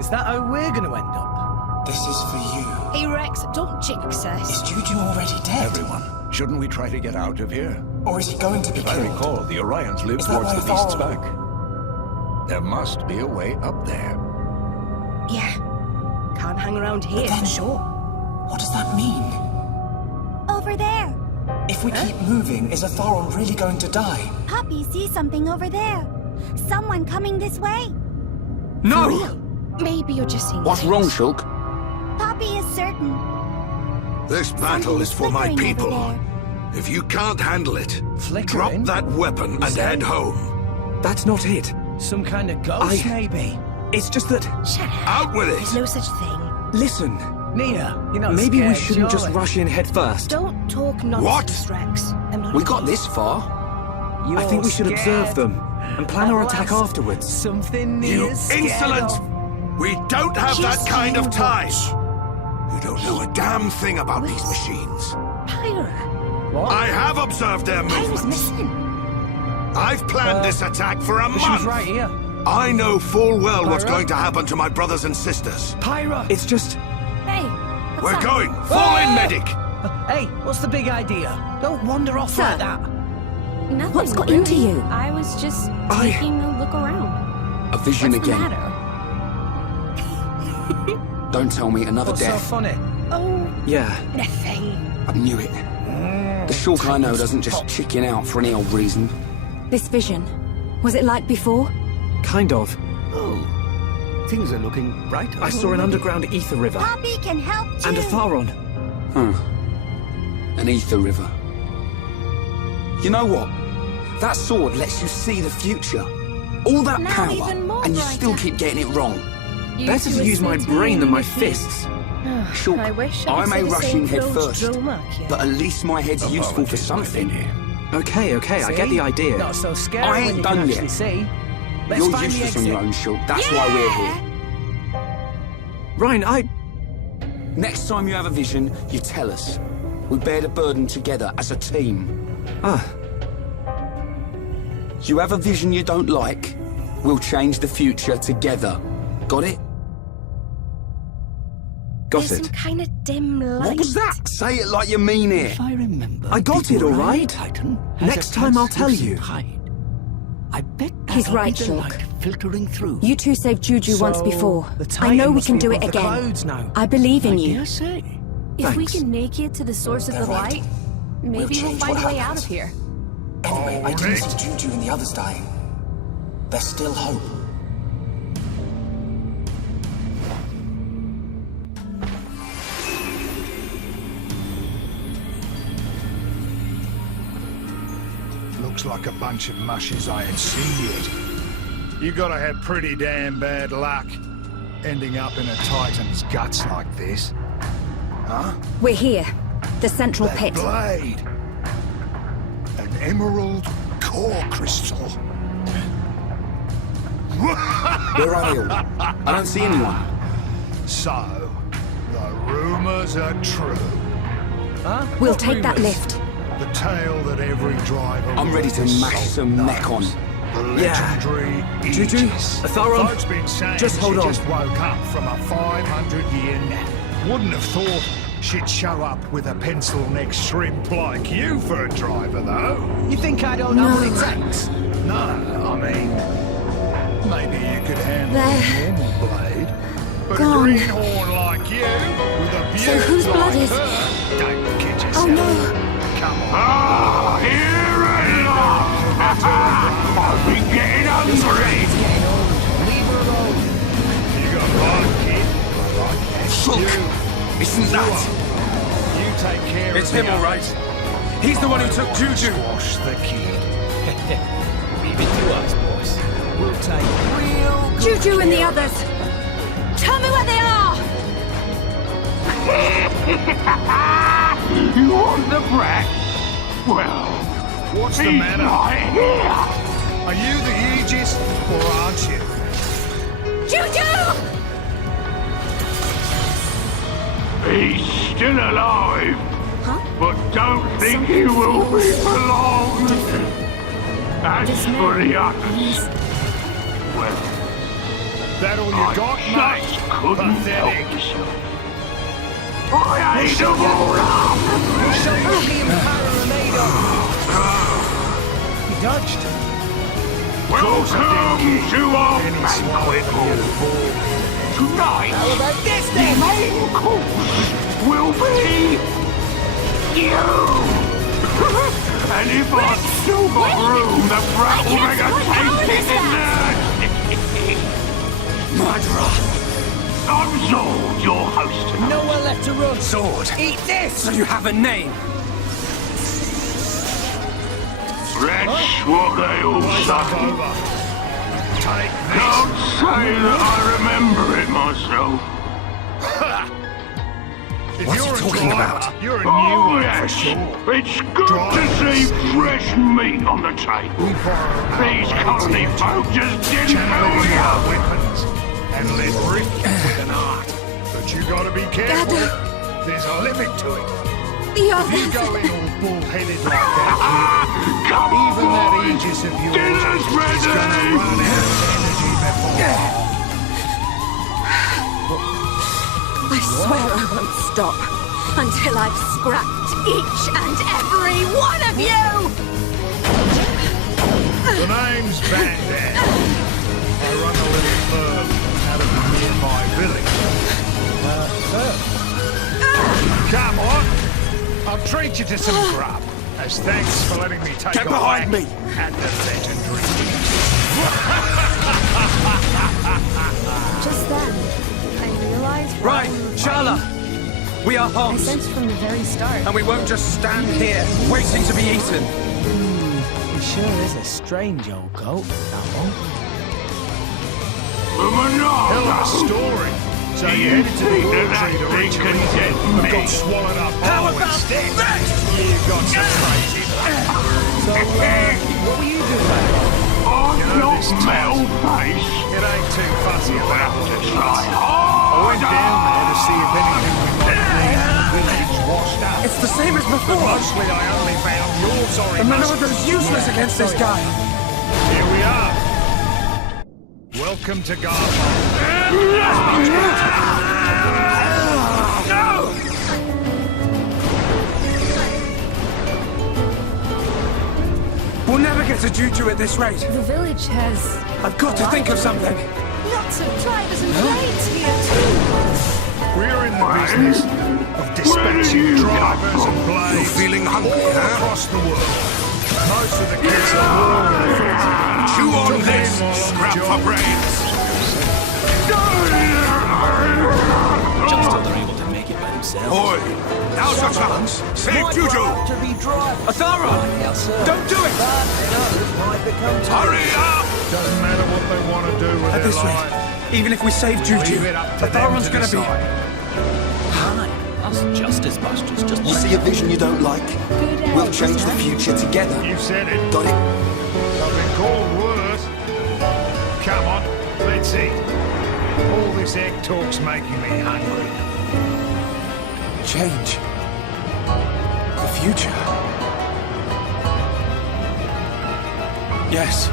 Is that how we're going to end up? This is for you. Hey Rex, don't jinx us. Is Juju already dead? Everyone, shouldn't we try to get out of here? Or is he going to be If I killed? recall, the Orions live Is that towards the why beast's Thor- back. There must be a way up there. Yeah. Can't hang around here for sure. What does that mean? Over there. If we keep moving, is a Thoron really going to die? Poppy sees something over there. Someone coming this way. No! Maybe you're just seeing What's wrong, Shulk? Poppy is certain. This battle is for my flickering over people. there. If you can't handle it, drop Flickering? that weapon and head home. That's not it. Some kind of ghost, maybe? It's just that... Shut up. Out with There's it! no such thing. Listen, Nia, you're not maybe we scared, shouldn't just surely? rush in head first. Don't talk nonsense, Rex. I'm not We got okay. this far. I think we should You're observe scared. them and plan our attack last, afterwards. Something You Nia's scared insolent! of. We don't have Just that kind of you time! watch. You don't know a damn thing about these machines. Pyra. I have observed their Pyra's movements. missing. I've planned this attack for a But she was month. right here. I know full well what's Pyra? going to happen to my brothers and sisters. Pyra! It's just... Hey, what's We're up? going! Fall in, medic! Hey, what's the big idea? Don't wander off Sir. like that. Nothing. What's got really. into you? I was just taking a look around. A vision What's the again. matter? Don't tell me another What's so death. funny? Oh, Yeah. nothing. I knew it. The Shulk I know doesn't just chicken out for any old reason. This vision, was it like before? Kind of. Oh, things are looking brighter. I saw an underground ether river. Poppy can help too. And a Tharon. Huh. An ether river. You know what? That sword lets you see the future. All that Now power, even more and you still brighter. keep getting it wrong. Better to use my brain than my fists. Shulk, I wish I could may say the rush same in head for old first, Dromark, but at least my head's useful for Apologies, my something. lady. Okay, I get the idea. Not so scary I when ain't you done can yet. actually see. Let's You're find the useless on exit. your own, Shulk. That's why we're here. Ryan, Next time you have a vision, you tell us. We bear the burden together as a team. You have a vision you don't like, we'll change the future together. Got it? Got There's it. some kind of dim light. What was that? Say it like you mean it. If I remember, I got it, all right. Titan has Next a time I'll tell translucent you. hide. I bet He's that'll right, be the Shulk. light filtering through. You two saved Juju once So, before. the I know Titan we must can be do it above the again. clouds now. I believe in I you. dare say. If we Thanks. can make it to the source of They're the right. light, maybe we'll change find what a way out happens. of here. Anyway, I didn't see Juju and the others dying. There's still hope. Looks like a bunch of mushes I ain't seen yet. You gotta have pretty damn bad luck ending up in a Titan's guts like this. Huh? We're here. The central That pit. blade. An emerald core crystal. Where are they all? I don't see anyone. So, the rumors are true. Huh? We'll What take that rumours? lift. The tale that every driver I'm ready to with mash salt some mech on. knows. The Yeah. legendary Juju, Aegis. a Tharon, Folks been saying just hold she on. just woke up from a 500-year nap. Wouldn't have thought she'd show up with a pencil-neck shrimp like you for a driver, though. You think I don't know what it takes? No, I mean, maybe you could handle There. a normal blade. But a Gone. greenhorn like you, with a So beaut whose like blood is- her, don't kid yourself. Oh no! Come on. Ah, here at last! I've been getting hungry! Leave her alone. You got right, kid. Right, that's Shulk, you. isn't that? You take care It's of him, the all others. right. He's the one who took Juju. Squash the kid. Leave it to us, boys. We'll take real good Juju and the care. others! Tell me where they are! You want the brat? Well, What's the he's matter? right here! Are you the Aegis, or aren't you? Juju! He's still alive, Huh? but don't think he will be for long. As for the others, well, That all you I got, mate? just couldn't Pathetic. help myself. I ate them all up! We'll show you what me and Pyra are made of. He dodged. Welcome to our banquet hall. Tonight, How about this the then? main course will be you. And if I've still got room, the brat will make a tasty dessert. Murderer! Absolve your host tonight. Nowhere left to run. Sword. Eat this! So you have a name. That's what they all Up say. over. Take this. Don't say that I remember it myself. If What's you're he a talking driver, about? you're a new Oh, one yes. for sure. It's good to see fresh meat on the table. These colony folk just didn't Channel know into me our up. weapons and let rip with an art. But you gotta be careful. Dada. There's a limit to it. The If you others. go in all bull-headed like that, kid, even that Aegis of yours is gonna run out of energy before. I swear I won't stop until I've scrapped each and every one of you! The name's Van Dam. I run a little firm out of a nearby village. Come on! I'll treat you to some grub, as thanks for letting me take Get a behind whack me. at the legendary. Just then, I realized... Right, Shala! We are I Homs, sensed from the very start. and we won't just stand here, waiting to be eaten. He sure is a strange old goat, that one. Hell of a story. So you headed to the oil tree to reach your end, but got swallowed up whole instead. You got some crazy luck. So, what were you doing back there? You know this metal face? It ain't too fussy about what it is. I went down there to see if anything we might need in the village washed up. It's the same as before. But mostly I only found your sorry The Monardo's useless against this guy. Here we are. Welcome to Garfield. We'll never get to Juju at this rate. The village has... I've got to think of something. Lots of drivers and blades here, too. We're in the business of dispatching drivers and blades You're feeling hungry, all huh? across the world. Most of the kids are war orphans. Chew on Took this, them all on the scrap job. for brains. Just till they're able to make it by themselves. Oi, now's your chance. Save Juju. Athara! Don't do it! Hurry up! Doesn't matter what they want to do with At their this lives. rate, even if we save Juju, Leave it up to them Atharon's to gonna be... decide. Us Justice Busters just You see a vision you don't like? We'll change the future together. You've said it. Got it? I've been called worse. Come on, let's eat. All this egg talk's making me hungry. Change. The future. Yes.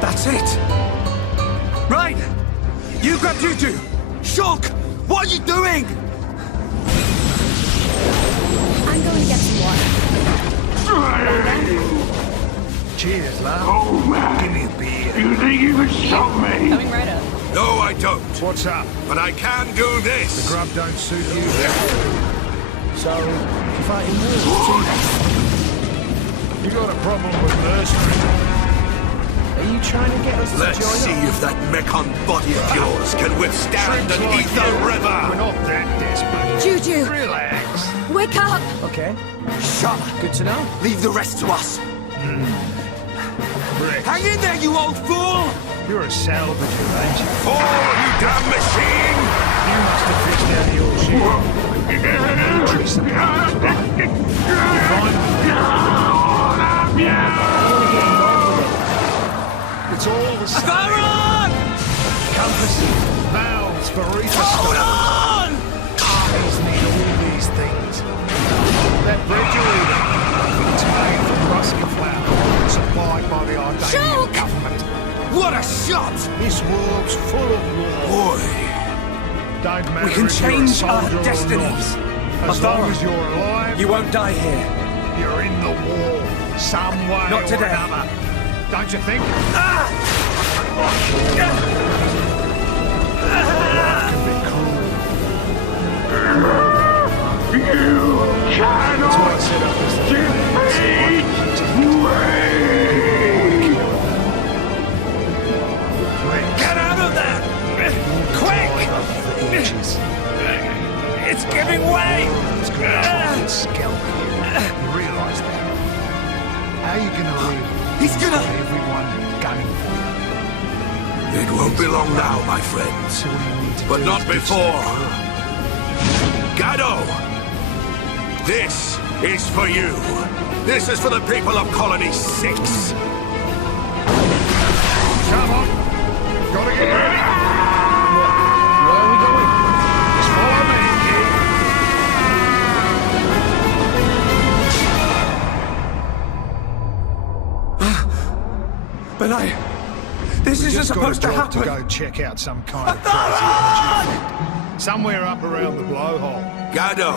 That's it. Right. You grab Juju. Shulk! What are you doing? I'm going to get some water. Cheers, love. Oh, man. Give me a beer. You think you can stop me? Coming right up. No, I don't. What's up? But I can do The this. grub don't suit you. So, you're fighting wolves, too? You got a problem with mercenaries? Are you trying to get us to Let's join see up? if that mechon body of yours can withstand an Like ether you. We're river. not that desperate. Juju, Relax. wake up! Okay, Shala, good to know. leave the rest to us. Rex, Hang in there, you old fool! you're a salvager, ain't you? Oh, you damn machine! You must have fished out your shit. Military supplies, right? You find it's all the same. Atharon! Compasses, valves for ether Armies need all these things. That bread you're eating, it's made from rusky flour, supplied by the Ardanian government. What a shot! This world's full of war. Boy, Don't matter We can if you're a change our soldier or destinies. not. As long as you're alive, You won't die here. you're in the war, some way Not or today. another. Don't you think? Ah! Life can be cruel. You cannot That's why I set up this Get out of there! Quick! It's giving way! It's going to try and scalp you. You realise that? How are you going to live? He's gonna... Everyone gunning won't be long now, my friends. But not before. Gado! This is for you. This is for the people of Colony 6. Come on. Gotta get ready. Where are we going? Just follow me, kid. But this isn't supposed to happen. To go check out some kind of crazy energy effect. Somewhere up around the blowhole. Gado,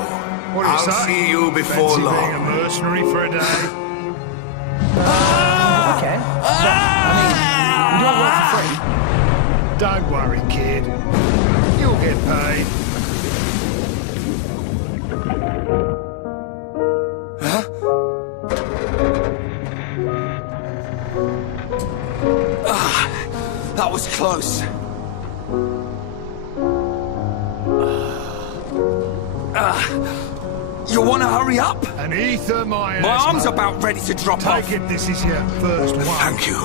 What do you I'll say? see you before Fancy long. being a mercenary for a day? Okay. I mean, you don't work for free. Don't worry, kid. You'll get paid. That was close. You want to hurry up? An ether miasma. My arm's about ready to drop off. Take it this is your first one. Thank you.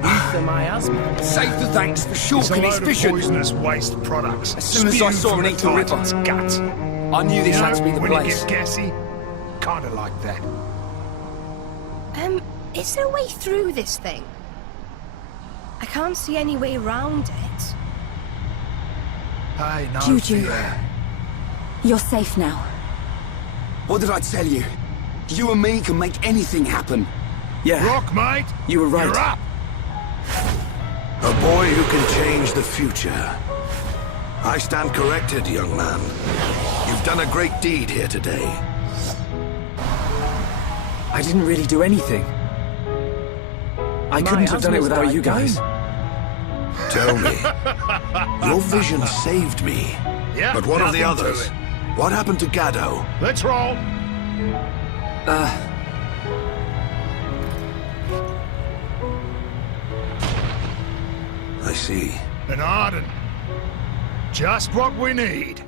Ether miasma. Save the thanks for It's a shortening his load of vision. poisonous waste products. As soon as I spewed saw from an the ether river, Titan's guts. I knew this You had to know, be the when place. you get gassy, kind of like that. Is there a way through this thing? I can't see any way around it. Hey, no Juju. fear. You're safe now. What did I tell you? You and me can make anything happen. Yeah. Rock, mate. You were right. You're up. A boy who can change the future. I stand corrected, young man. You've done a great deed here today. I didn't really do anything. I couldn't have done it without you guys. Tell me. Your vision saved me. Yeah, But what of the nothing to others? it. What happened to Gado? Let's roll. I see. An Arden. Just what we need.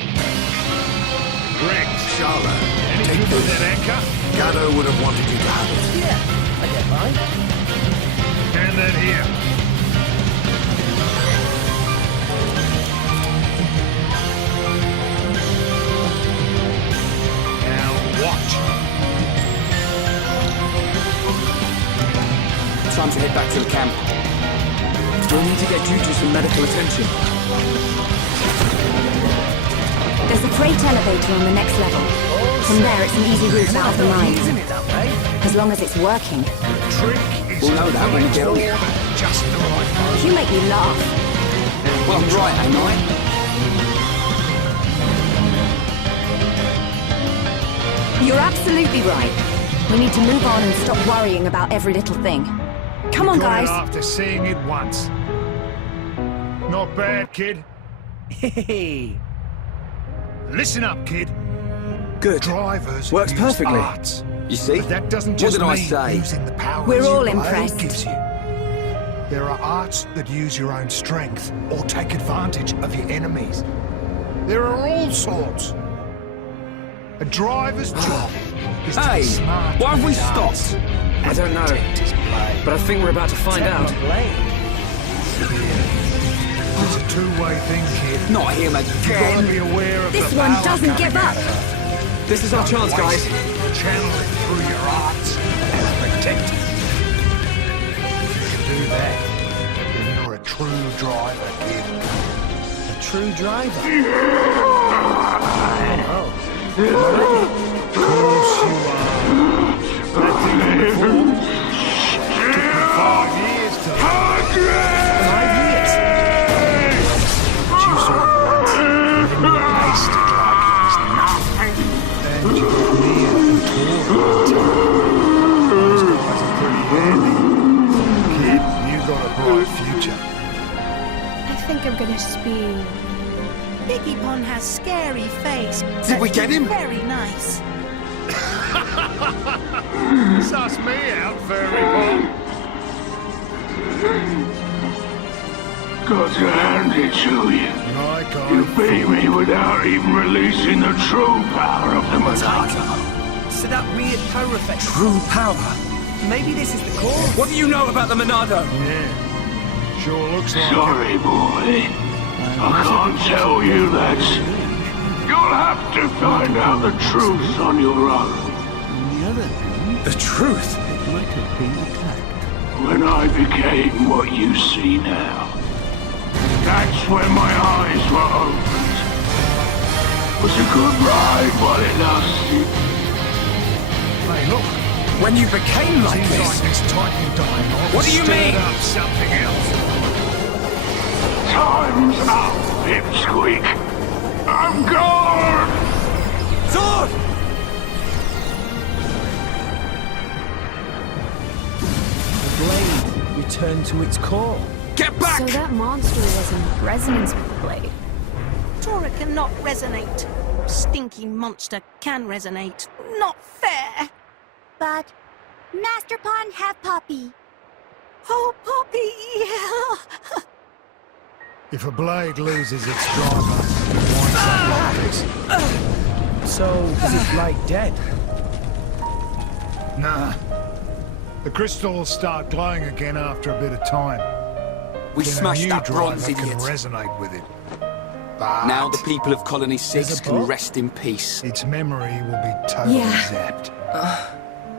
Rex. Shala, Any take good with this. that anchor? Gado would have wanted you to have it. Yeah, I get mine. Hand that here. Now watch. Time to head back to the camp. Do I need to get Juju some medical attention? There's a freight elevator on the next level. From there, it's an easy route out of the mine. Isn't it that way? As long as it's working. Trick is We'll know to that when we finish get on. forward at just the right moment. You make me laugh. Well, I'm right, am I? You're absolutely right. We need to move on and stop worrying about every little thing. Come on, Got it guys. after seeing it once. Not bad, kid. Hey. Listen up, kid. Good. Drivers Works use perfectly. arts. You see? But that doesn't What just did I mean say? using the powers We're all your blade impressed. gives you. There are arts that use your own strength or take advantage of your enemies. There are all sorts. A driver's job is to Hey, be smart why have we with his arts stopped? I and don't know, protect his blade. but I think we're about to find out. It's a two-way thing, kid. Not him You've got to again. be aware of This the one power doesn't coming give up. at you. This is our chance, guys. Channel it through your arts and protect it. If you do that, then you're a true driver, kid. A true driver. Oh. Of course you are. That thing on the floor took me 5 years to learn. 5 years. But you saw it once, and then you aced it like it was nothing. And you got me and Tora. Those guys are pretty handy. Kid, you got a bright future. I think I'm gonna spew. Biggie Pon has scary face. Did we get him? Very nice. Suss me out, furry ball. Got to hand it to you. My God. You beat me without even releasing the true power of the Monado. So that weird power effect. True power. Maybe this is the core. What do you know about the Monado? Yeah. Sure looks like Sorry, boy. I can't tell you that. You'll have to find out the truth on your own. The truth? It might have been attacked. When I became what you see now, that's when my eyes were opened. It was a good ride while it lasted. Hey, look. When you became like Seems this? like this Titan dying What do you mean? up something else. Time's up, Pipsqueak. I'm gone! Zord! The blade returned to its core. Get back! So that monster was in resonance with the blade. Tora cannot resonate. Stinky monster can resonate. Not fair. But Master Pawn have Poppy. Oh, Poppy! If a blade loses its driver, it winds up like this. So, is it like dead? Nah. The crystals start glowing again after a bit of time. We Then smashed a new that bronze driver can idiot. resonate with it. But Now the people of Colony 6 can rest in peace. its memory will be totally zapped.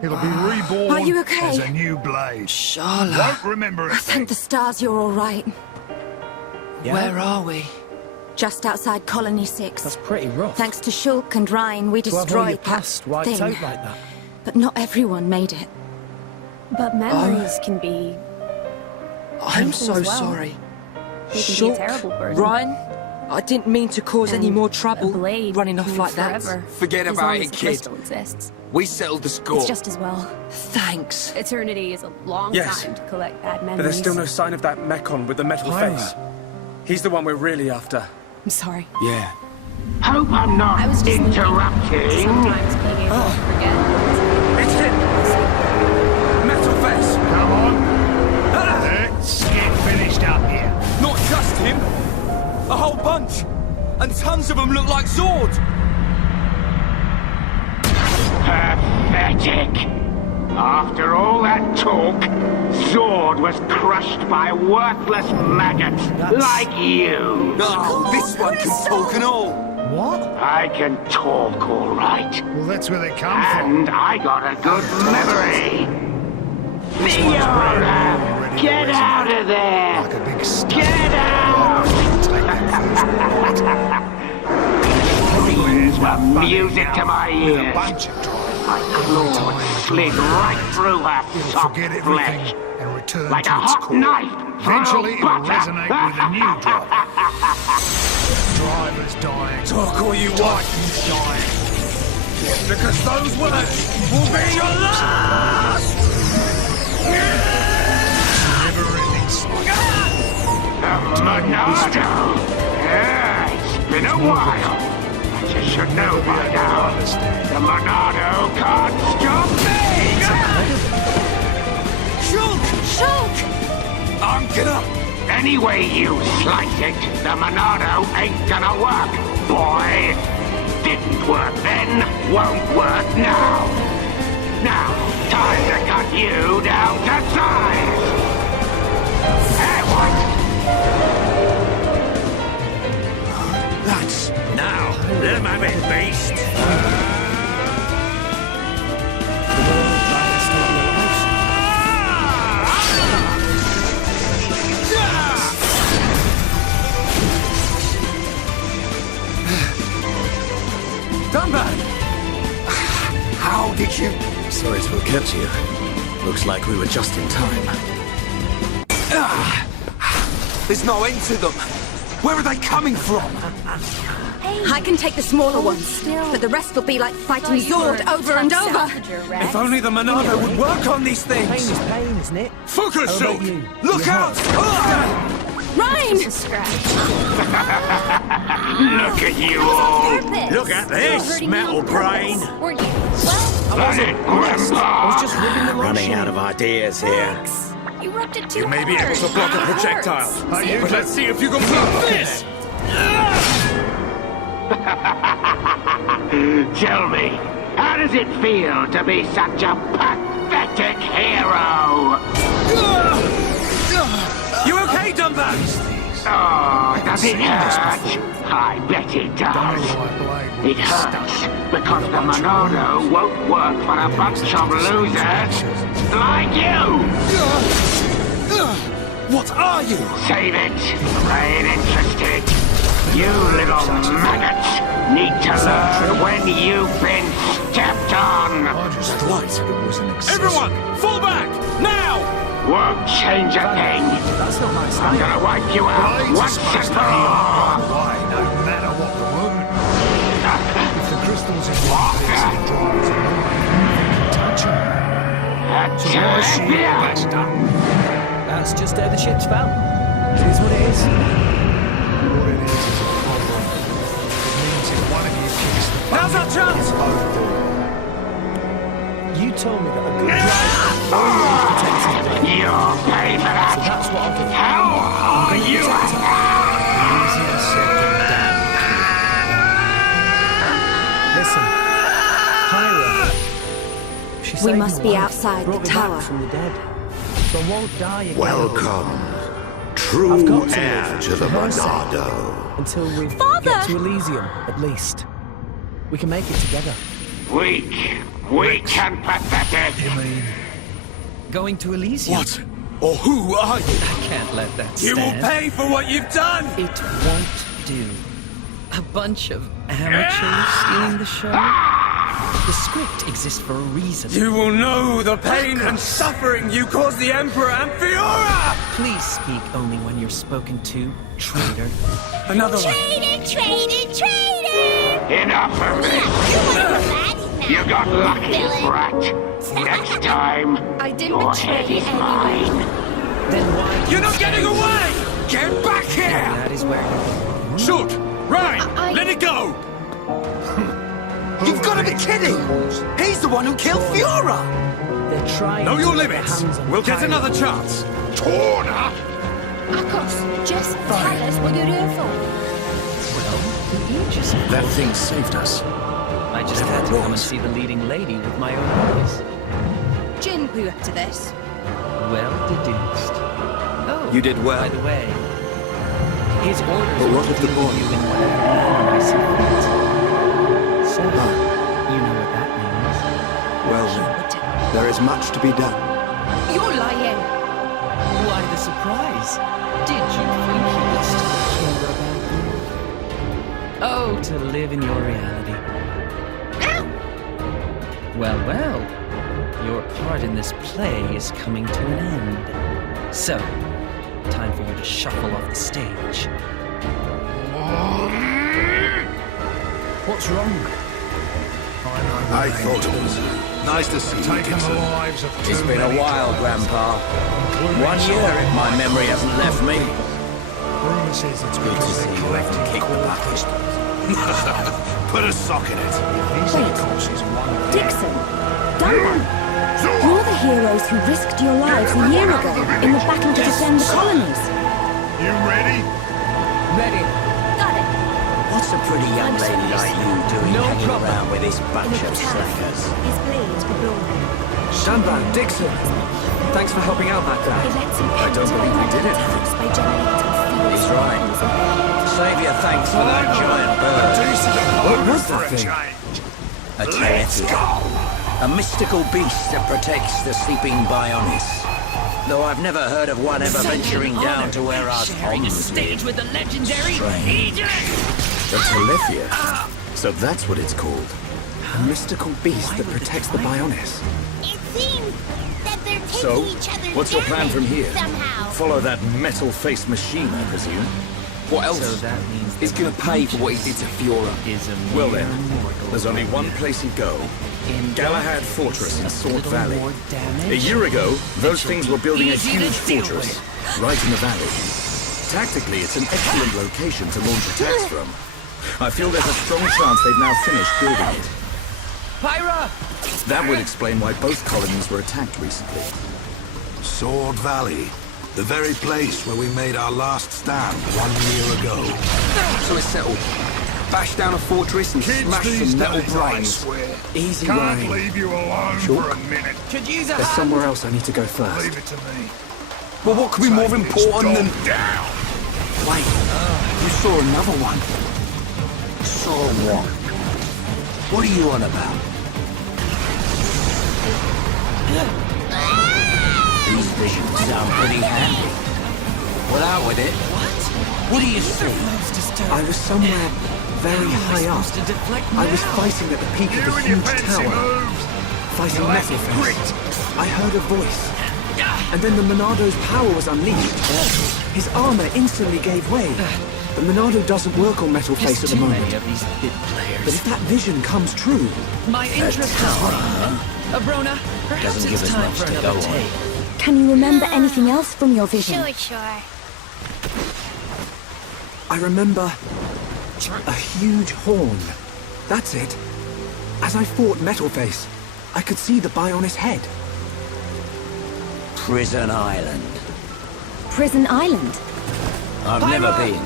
It'll be reborn Are you okay? as a new blade. Charlotte. Won't remember a Thank the stars you're all right. Where are we? Just outside Colony 6. That's pretty rough. Thanks to Shulk and Ryan, we To have all your destroyed past that wiped thing. out like that. But not everyone made it. But memories can be... I'm painful so as well. sorry. They can be a terrible burden. Ryan, I didn't mean to cause any And more a trouble blade running off can like live that. forever, Forget as about long it, as the kid. crystal exists. We settled the score. It's just as well. Thanks. Eternity is a long Yes. time to collect bad memories. But there's still no sign of that Mechon with the metal Pyra. face. He's the one we're really after. I'm sorry. Yeah. Hope I'm not I was just thinking, interrupting. sometimes being able to forget. It's him! Metal face! Come on. Let's get finished up here. Not just him! A whole bunch! And tons of them look like Zord! Pathetic. After all that talk, Zord was crushed by worthless maggots like you. Oh, this one can talk and all! What? I can talk all right. Well, that's where they come from. And I got a good memory. Fiona! Get out of there! Like a big stump. Get out! Screams were music to my With a ears. bunch of drive. My claws slid right through her It'll soft forget flesh. everything and return Like to a its hot core. knife through Eventually, it'll butter. resonate with a new driver. Driver's dying. Talk all you want, Titan's dying. because those words will be your last! Never-ending cycle. Monado. Yeah, it's been a while. But you should know by now. The Monado can't stop me! Shulk! Shulk! I'm gonna... Any way you slice it, the Monado ain't gonna work, boy. Didn't work then, won't work now. Now, time to cut you down to size. Hey, what? That's now. Let him have it, beast. Dunban! How did you... Sorry to have kept you. Looks like we were just in time. There's no end to them. Where are they coming from? I can take the smaller ones, but the rest will be like fighting Zord over and over. If only the Monado would work on these Pain things! is pain, isn't it? Focus, How about Shulk! you? Look out! Ryan! Look at you all. Look at this, metal brain. Were you? Well, Let it, I was Grandpa. just ripping the Running out of ideas here. you rubbed it too You may be hard. able to block a It projectile, hurts. but let's see if you can block this! Tell me, how does it feel to be such a pathetic hero? You okay, Oh, does it hurt? I bet it does. It hurts because the Monado won't work for a bunch of losers like you! What are you? Save it. I ain't interested. You little maggots need to learn when you've been stepped on. Everyone, fall back! Now! Won't change a thing. That's not my style. I'm gonna wipe you out once and for all. No matter what the wound. If the crystals in one piece of the drivers are touch them. So why is she backed up? That's just how the ships fell. It is what it is. What it is a problem. It means if one of you kicks the bucket, Now's our chance! both do. You told me that a good driver always protects his blade. You'll pay for that. So that's what I'll do. How are you? Easier said than done. Listen, Pyra. She We saved must my be life, outside brought the me back tower. from the dead. So I won't die again. Welcome, I've true got to heir live to for the her sake. Monado. Until we Father! get to Elysium, at least. We can make it together. Weak and pathetic. Going to Elysium? What? Or who are you? I can't let that stand. You will pay for what you've done! It won't do. A bunch of amateurs stealing the show? The script exists for a reason. You will know the pain and suffering you caused the Emperor and Fiora! Please speak only when you're spoken to, traitor. Another one. Traitor! Enough of this. You got lucky, brat. Next time, I didn't your betray head is anyone. mine. Then why? You're not getting away! Get back here! That is where. Shoot! Right! Let it go! You've got to be kidding! He's the one who killed Fiora! They're trying Know to your get their limits. hands on We'll get Pyra. another chance. Torna! Akos, just tell us what you're here for. Well, the Aegis. That thing saved us. I just had to come and see the leading lady with my own eyes. Jin put you up to this. Well deduced. Oh, You did well. by the way, his orders But were what to of the deal boy? with you in whatever manner I see fit. So, you know what that means. Well then, there is much to be done. You're lying. Why the surprise? Did you think he would still care about you? Oh, to live in your reality. Well, well. Your part in this play is coming to an end. So, time for you to shuffle off the stage. What's wrong? I thought it was nice to see you, Taking the Dixon. lives of too It's been a many while, people, Grandpa. including 1 year if my memory hasn't left me. Rumor says it's Good to because see they're you haven't collecting kicked the core bucket. crystals. Put a sock in it. These Wait. Ecos is one of Dixon, Dunban, you're the heroes who risked your lives a year ago in the battle to defend the colonies. You ready? Ready. Got it. What's a pretty young lady like you doing No hanging problem. around with this bunch of slackers? His blade could blow. Dunban, Dixon. Thanks for helping out that guy. It lets him I don't believe we did it. attacks by generating fields. He's right. Save your thanks for that giant bird. What was for that a thing? change? A Telethia. A mystical beast that protects the sleeping Bionis. Though I've never heard of one ever venturing down to where our Sharing a Toms stage with the legendary Strange. Aegis! The Telethia? So that's what it's called. A mystical beast that protects the Bionis. It seems that they're taking So, each other's what's your plan from here? somehow. Follow that metal-faced machine, I presume. What else? So that means He's gonna pay for what he did to Fiora. is a Well mere then, mortal. there's only one place he'd go. In Galahad Fortress in Sword little Valley. more damage. A year ago, those It things should were building a be easy to huge deal fortress right in the valley. Tactically, it's an excellent location to launch attacks from. I feel there's a strong chance they've now finished building it. Pyra! That would explain why both colonies were attacked recently. Sword Valley. The very place where we made our last stand 1 year ago. So it's settled. Bash down a fortress and Kids smash these some metal days, I brains. swear. Easy Can't going. leave you alone Sure. for a minute. Could use a There's hand. somewhere else I need to go first. Leave it to me. Well, what could be more Take this important than... dog down. Wait, you saw another one. Saw what? What are you on about? These visions sound pretty handy. Well, out with it. What do you see? I was somewhere very high up. I was fighting at the peak of a huge tower. Fighting Metalface. I heard a voice. And then the Monado's power was unleashed. His armor instantly gave way. The Monado doesn't work on Metalface at the moment. But if that vision comes true... My interest has waned. Abrona, perhaps it's time for another take. Can you remember anything else from your vision? Sure. I remember a huge horn. That's it. As I fought Metalface, I could see the Bionis head. Prison Island. Prison Island? I've never been.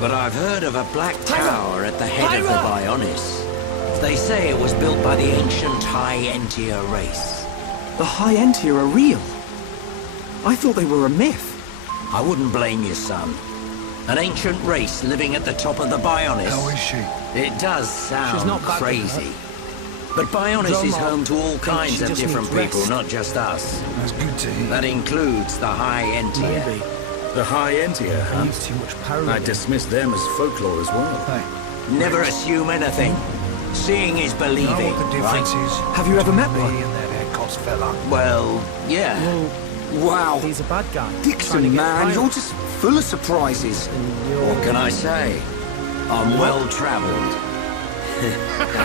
But I've heard of a black tower at the head of the Bionis. They say it was built by the ancient High Entia race. The High Entia are real? I thought they were a myth. I wouldn't blame you, son. An ancient race living at the top of the Bionis. How is she? It does sound not bad, crazy. But Bionis is home to all kinds of different people, not just us. That's good to hear. That includes the High Entia. The High Entia, huh? Needs too much power. I dismiss them as folklore as well. Never assume anything. Seeing is believing, Know what the difference right? is? Have you ever met one? Me and that Ecos fella. Well, yeah. Wow. He's a bad guy. trying to Dixon, get man, Pyro. you're just full of surprises. What can I say? I'm well-traveled.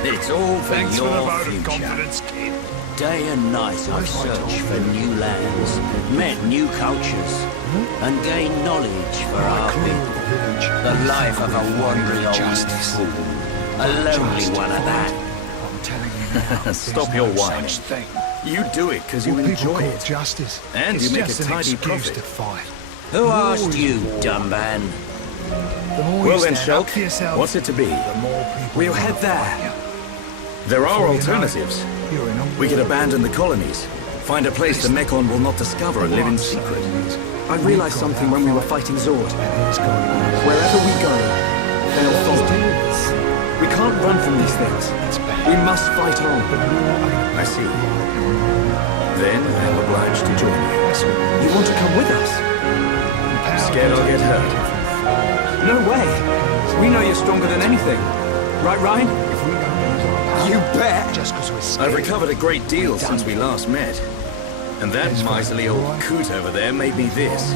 It's all for Thanks for the your vote of future. confidence, kid. Day and night I've searched for new lands, met new cultures, and gained knowledge for our people. The life of a wandering old fool. A lonely one at that. I'm telling you now, Stop there's your no whining. such thing. You do it because you What people enjoy call it. justice. And It's you make just a an tidy excuse profit. to fight. Who asked you, dumb man? The more Well you then, stand up Shulk, for yourself, what's it to be? the more people We'll will head there. fight There are Before you know it, alternatives. you. You're in a We could war. abandon the colonies, find a place the Mekon will not discover and live in secret. I realized something when we were fighting Zord. It's going on. Wherever we go, they'll follow. We can't run from these things. We must fight on. I see. Then I'm obliged to join you. You want to come with us? Scared I'll get hurt. No way. We know you're stronger than anything. Right, Ryan? You bet. Just because we're scared. I've recovered a great deal since we last met. And that miserly old coot over there may be this.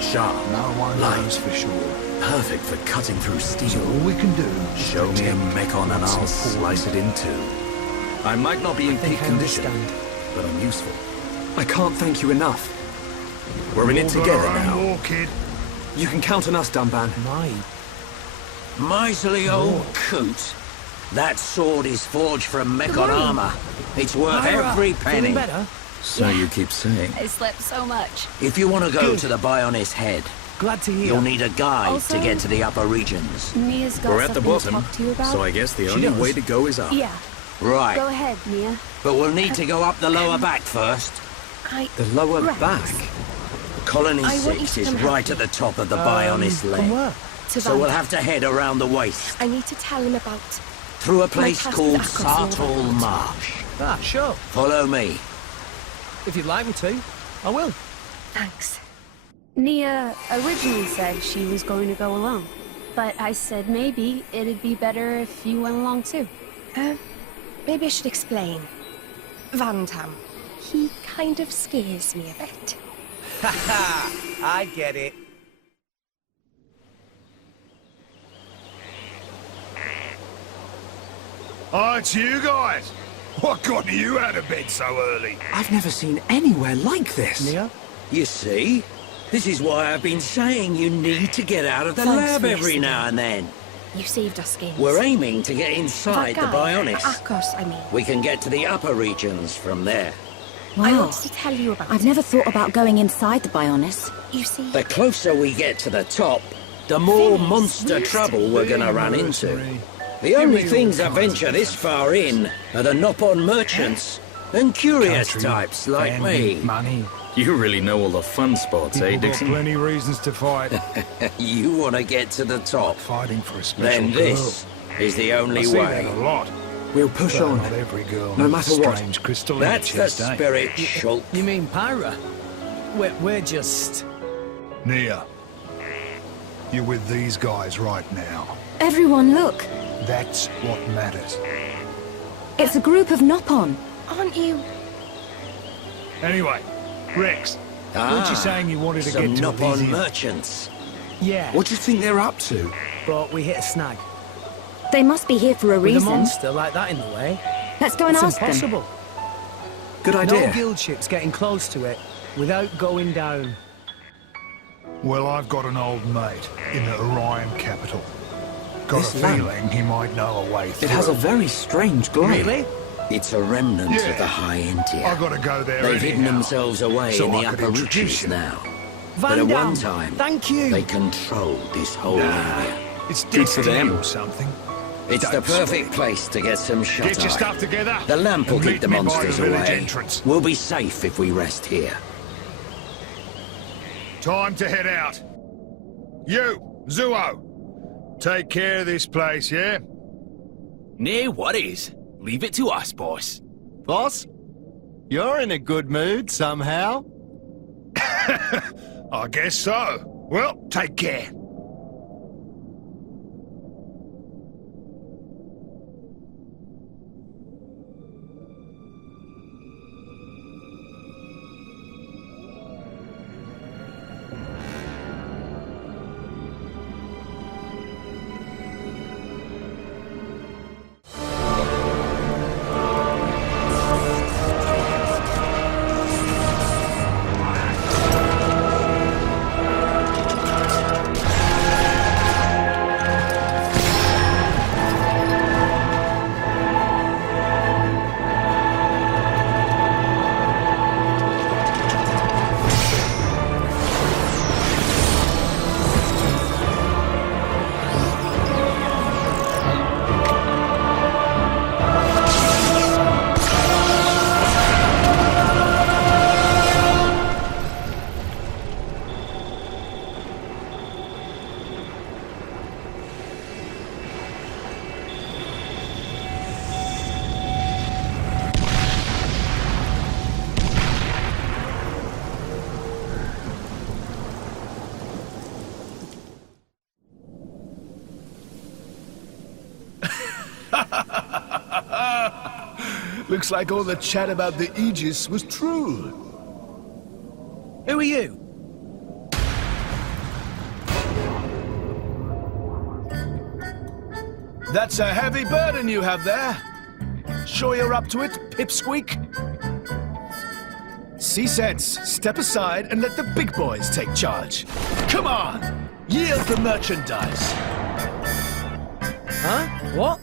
Sharp, No one light, knows for sure. perfect for cutting through steel. All we can do is Show me a Mekon and I'll slice it in two. I might not be in peak condition, but I'm useful. I can't thank you enough. We're in it All got together our own now. war, kid. You can count on us, Dunban. Miserly old coot. That sword is forged from Mekon armor. It's worth every penny. So you keep saying. I slept so much. If you want to go to the Bionis head, Glad to hear. you'll need a guide Also- to get to the upper regions. Mia's got We're at the something to bottom, talk to you about. so I guess the She only does. way to go is up. Yeah, Right, go ahead, Mia. but we'll need to go up the lower back first. The lower Right. back. Colony I want you 6 to is come help right me. at the top of the Bionis From leg. where? To So we'll Van. have to head around the waist, I need to tell him about... through a place past called with Akos and all Sartol that. Marsh. Ah, sure. Follow me. If you'd like me to, I will. Thanks. Nia originally said she was going to go alone. But I said maybe it'd be better if you went along too. Maybe I should explain. Vantam, he kind of scares me a bit. Ha! I get it. Oh, it's you guys. What got you out of bed so early? I've never seen anywhere like this. Nia? You see? This is why I've been saying you need to get out of the Thanks lab for every listening. now and then. You saved our skins. We're aiming to get inside the That guy, Bionis. Akos, I mean. We can get to the upper regions from there. I Wow. wanted to tell you about I've it. never thought about going inside the Bionis. You see, The closer we get to the top, the more monster trouble we're gonna run into. The only things that venture this far in are the Nopon merchants and curious Country, types like family, me. money. You really know all the fun spots, eh, People got Dixon? plenty reasons to fight. You want to get to the top? Fighting for a special Then girl. this is the only I see way. that a lot. We'll push But on. not every girl No needs matter what. strange crystal in That's her the chest, eh? spirit, Shulk. You mean Pyra? We're just... Nia, you're with these guys right now. Everyone, look. That's what matters. It's a group of Nopon. Aren't you? Anyway, Rex, weren't you saying you wanted to some get to Nopon Elysium? merchants. Yeah, What do you think they're up to? but we hit a snag. They must be here for a With a reason. monster like that in the way. Let's go and It's ask them. impossible. Good No idea. guild ships getting close to it without going down. Well, I've got an old mate in the Orion capital. Got This a lamp. feeling he might know a way through. It has a very strange glow. Really? It's a remnant Yeah. of the High Entia. I gotta go there They've hidden anyhow, themselves away so in the I could upper introduce reaches you. now. Van But at Damme, one time, thank you. they controlled this whole area. It's Good for destiny them. or something. It's the Don't perfect sweat. place to get some shut Get your eye. stuff together. The lamp will and keep meet the me by monsters the village away. entrance. We'll be safe if we rest here. Time to head out. You, Zuo, take care of this place, yeah? Nay, what is? Leave it to us, boss. Boss? You're in a good mood somehow. I guess so. Well, take care. Looks like all the chat about the Aegis was true. Who are you? That's a heavy burden you have there. Sure you're up to it, Pipsqueak? See sense, step aside and let the big boys take charge. Come on, yield the merchandise. Huh? What?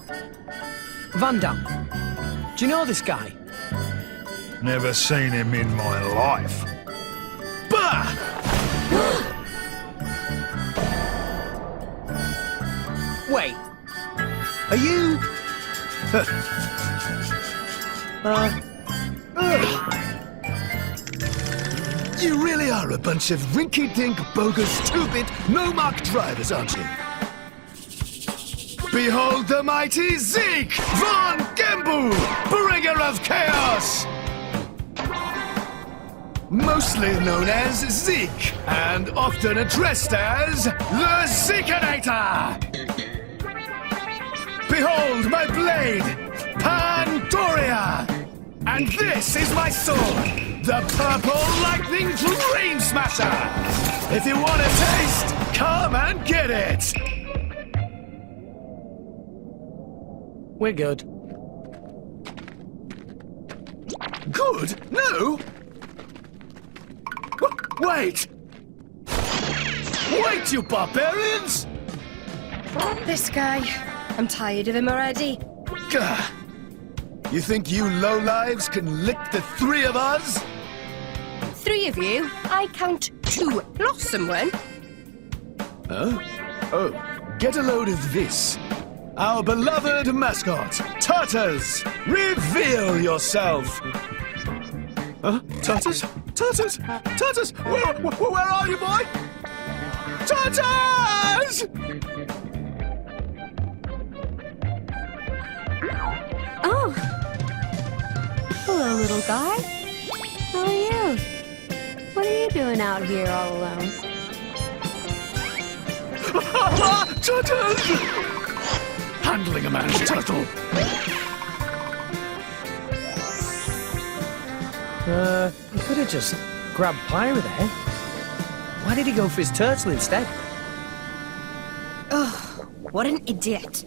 Van Damme. Do you know this guy? Never seen him in my life. Bah! Wait. Are you... You really are a bunch of rinky-dink, bogus, two-bit, no-mark drivers, aren't you? Behold the mighty Zeke von Gembu, bringer of chaos! Mostly known as Zeke, and often addressed as the Zekenator! Behold my blade, Pandoria! And this is my sword, the Purple Lightning Dream Smasher! If you want a taste, come and get it! We're good. Good? No? Wait! Wait, you barbarians! This guy. I'm tired of him already. Gah. You think you lowlives can lick the three of us? 3 of you? I count 2. Lost someone? Huh? Oh, get a load of this. Our beloved mascot, Tartars, reveal yourself! Huh? Turtles? Turtles? Turtles! Where are you, boy? Turtles! Oh. Hello, little guy. How are you? What are you doing out here all alone? Turtles! Handling a man's turtle. He could have just grabbed Pyra there. Why did he go for his turtle instead? Ugh, what an idiot.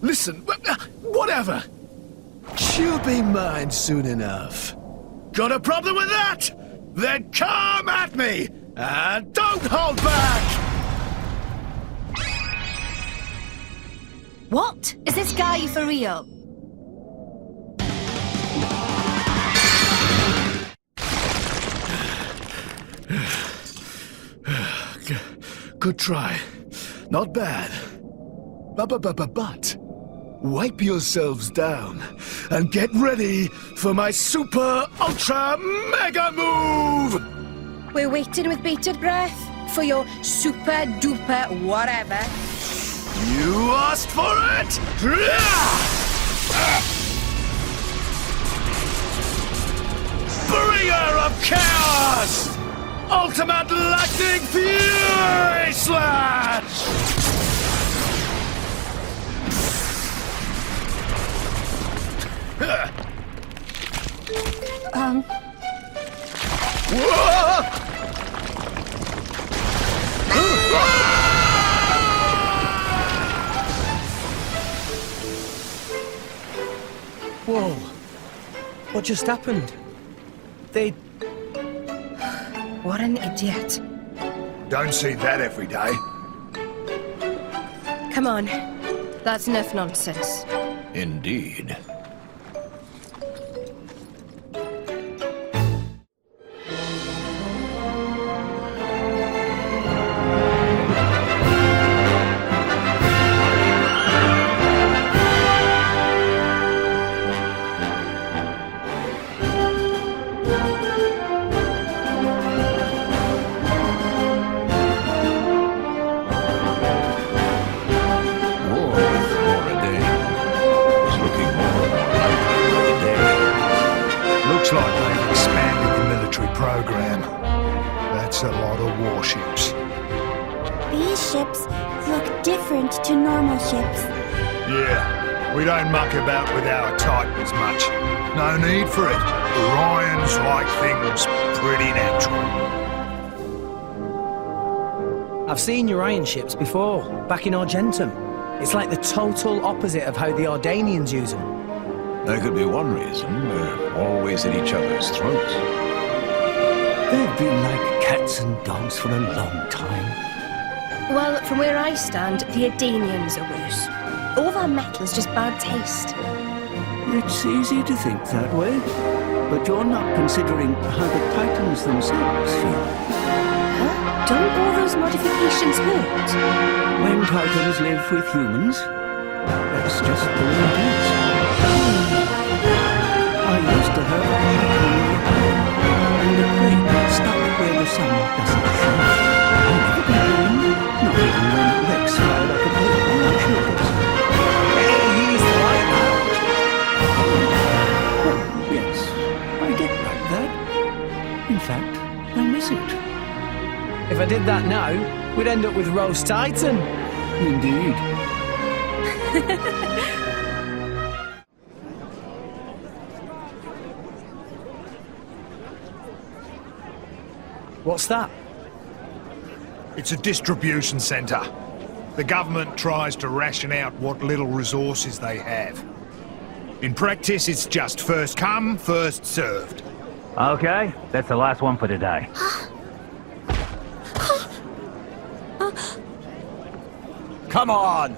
Listen, whatever. She'll be mine soon enough. Got a problem with that? Then come at me, and don't hold back! What? Is this guy for real? Good try. Not bad. But wipe yourselves down and get ready for my super ultra mega move! We're waiting with bated breath for your super duper whatever. You asked for it! Bringer of chaos! Ultimate lightning fury slash! Whoa. What just happened? They... What an idiot. Don't see that every day. Come on. That's enough nonsense. Indeed. Looks like they've expanded the military program. That's a lot of warships. These ships look different to normal ships. Yeah, we don't muck about with our Titans much. No need for it. Orions like things pretty natural. I've seen Urian ships before, back in Argentum. It's like the total opposite of how the Ardanians use them. There could be one reason. We're always at each other's throats. They've been like cats and dogs for a long time. Well, from where I stand, the Ardanians are worse. All that metal is just bad taste. It's easy to think that way, but you're not considering how the Titans themselves feel. Huh? Don't all those modifications hurt? When Titans live with humans, that's just the way it is. I used to have a Titan, and the crate stuck where the sun doesn't shine. I'll never be born, not even when Rex fly like a bird on my shoulders. He's like that. Well, yes, I get like that. In fact, I miss it. If I did that now, we'd end up with roast Titan. Indeed. What's that? It's a distribution centre. The government tries to ration out what little resources they have. In practice, it's just first come, first served. Okay, that's the last one for today. Come on!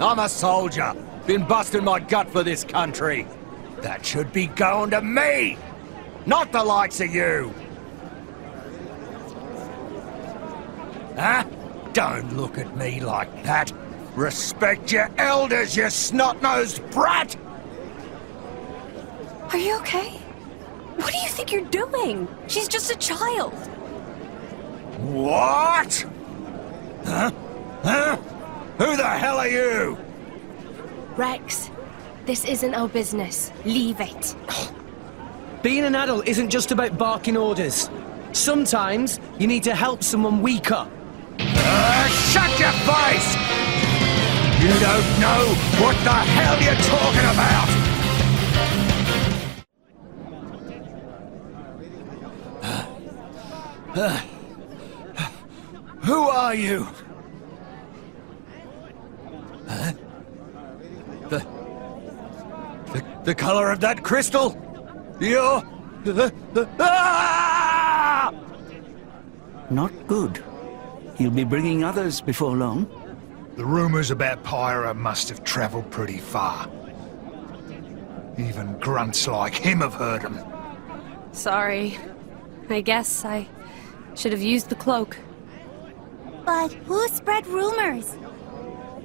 I'm a soldier. Been busting my gut for this country. That should be going to me, not the likes of you. Huh? Don't look at me like that. Respect your elders, you snot-nosed brat! Are you okay? What do you think you're doing? She's just a child. What? Huh? Huh? Who the hell are you? Rex, this isn't our business. Leave it. Being an adult isn't just about barking orders. Sometimes you need to help someone weaker. Shut your face! You don't know what the hell you're talking about! Who are you? Huh? The color of that crystal? You're... Ah! Not good. He'll be bringing others before long. The rumors about Pyra must have traveled pretty far. Even grunts like him have heard them. Sorry. I guess I should have used the cloak. But who spread rumors?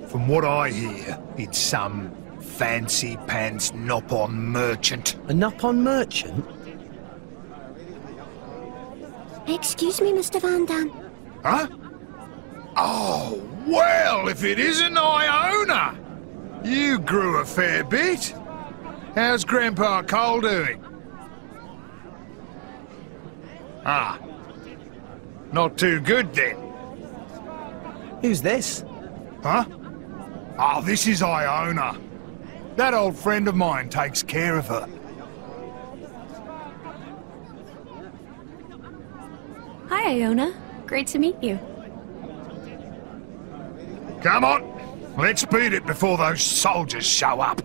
From what I hear, it's some fancy-pants Nopon merchant. A Nopon merchant? Excuse me, Mr. Van Dam. Huh? Oh, well, if it isn't Iona! You grew a fair bit. How's Grandpa Cole doing? Ah. Not too good, then. Who's this? Huh? Oh, this is Iona. That old friend of mine takes care of her. Hi, Iona. Great to meet you. Come on, let's beat it before those soldiers show up.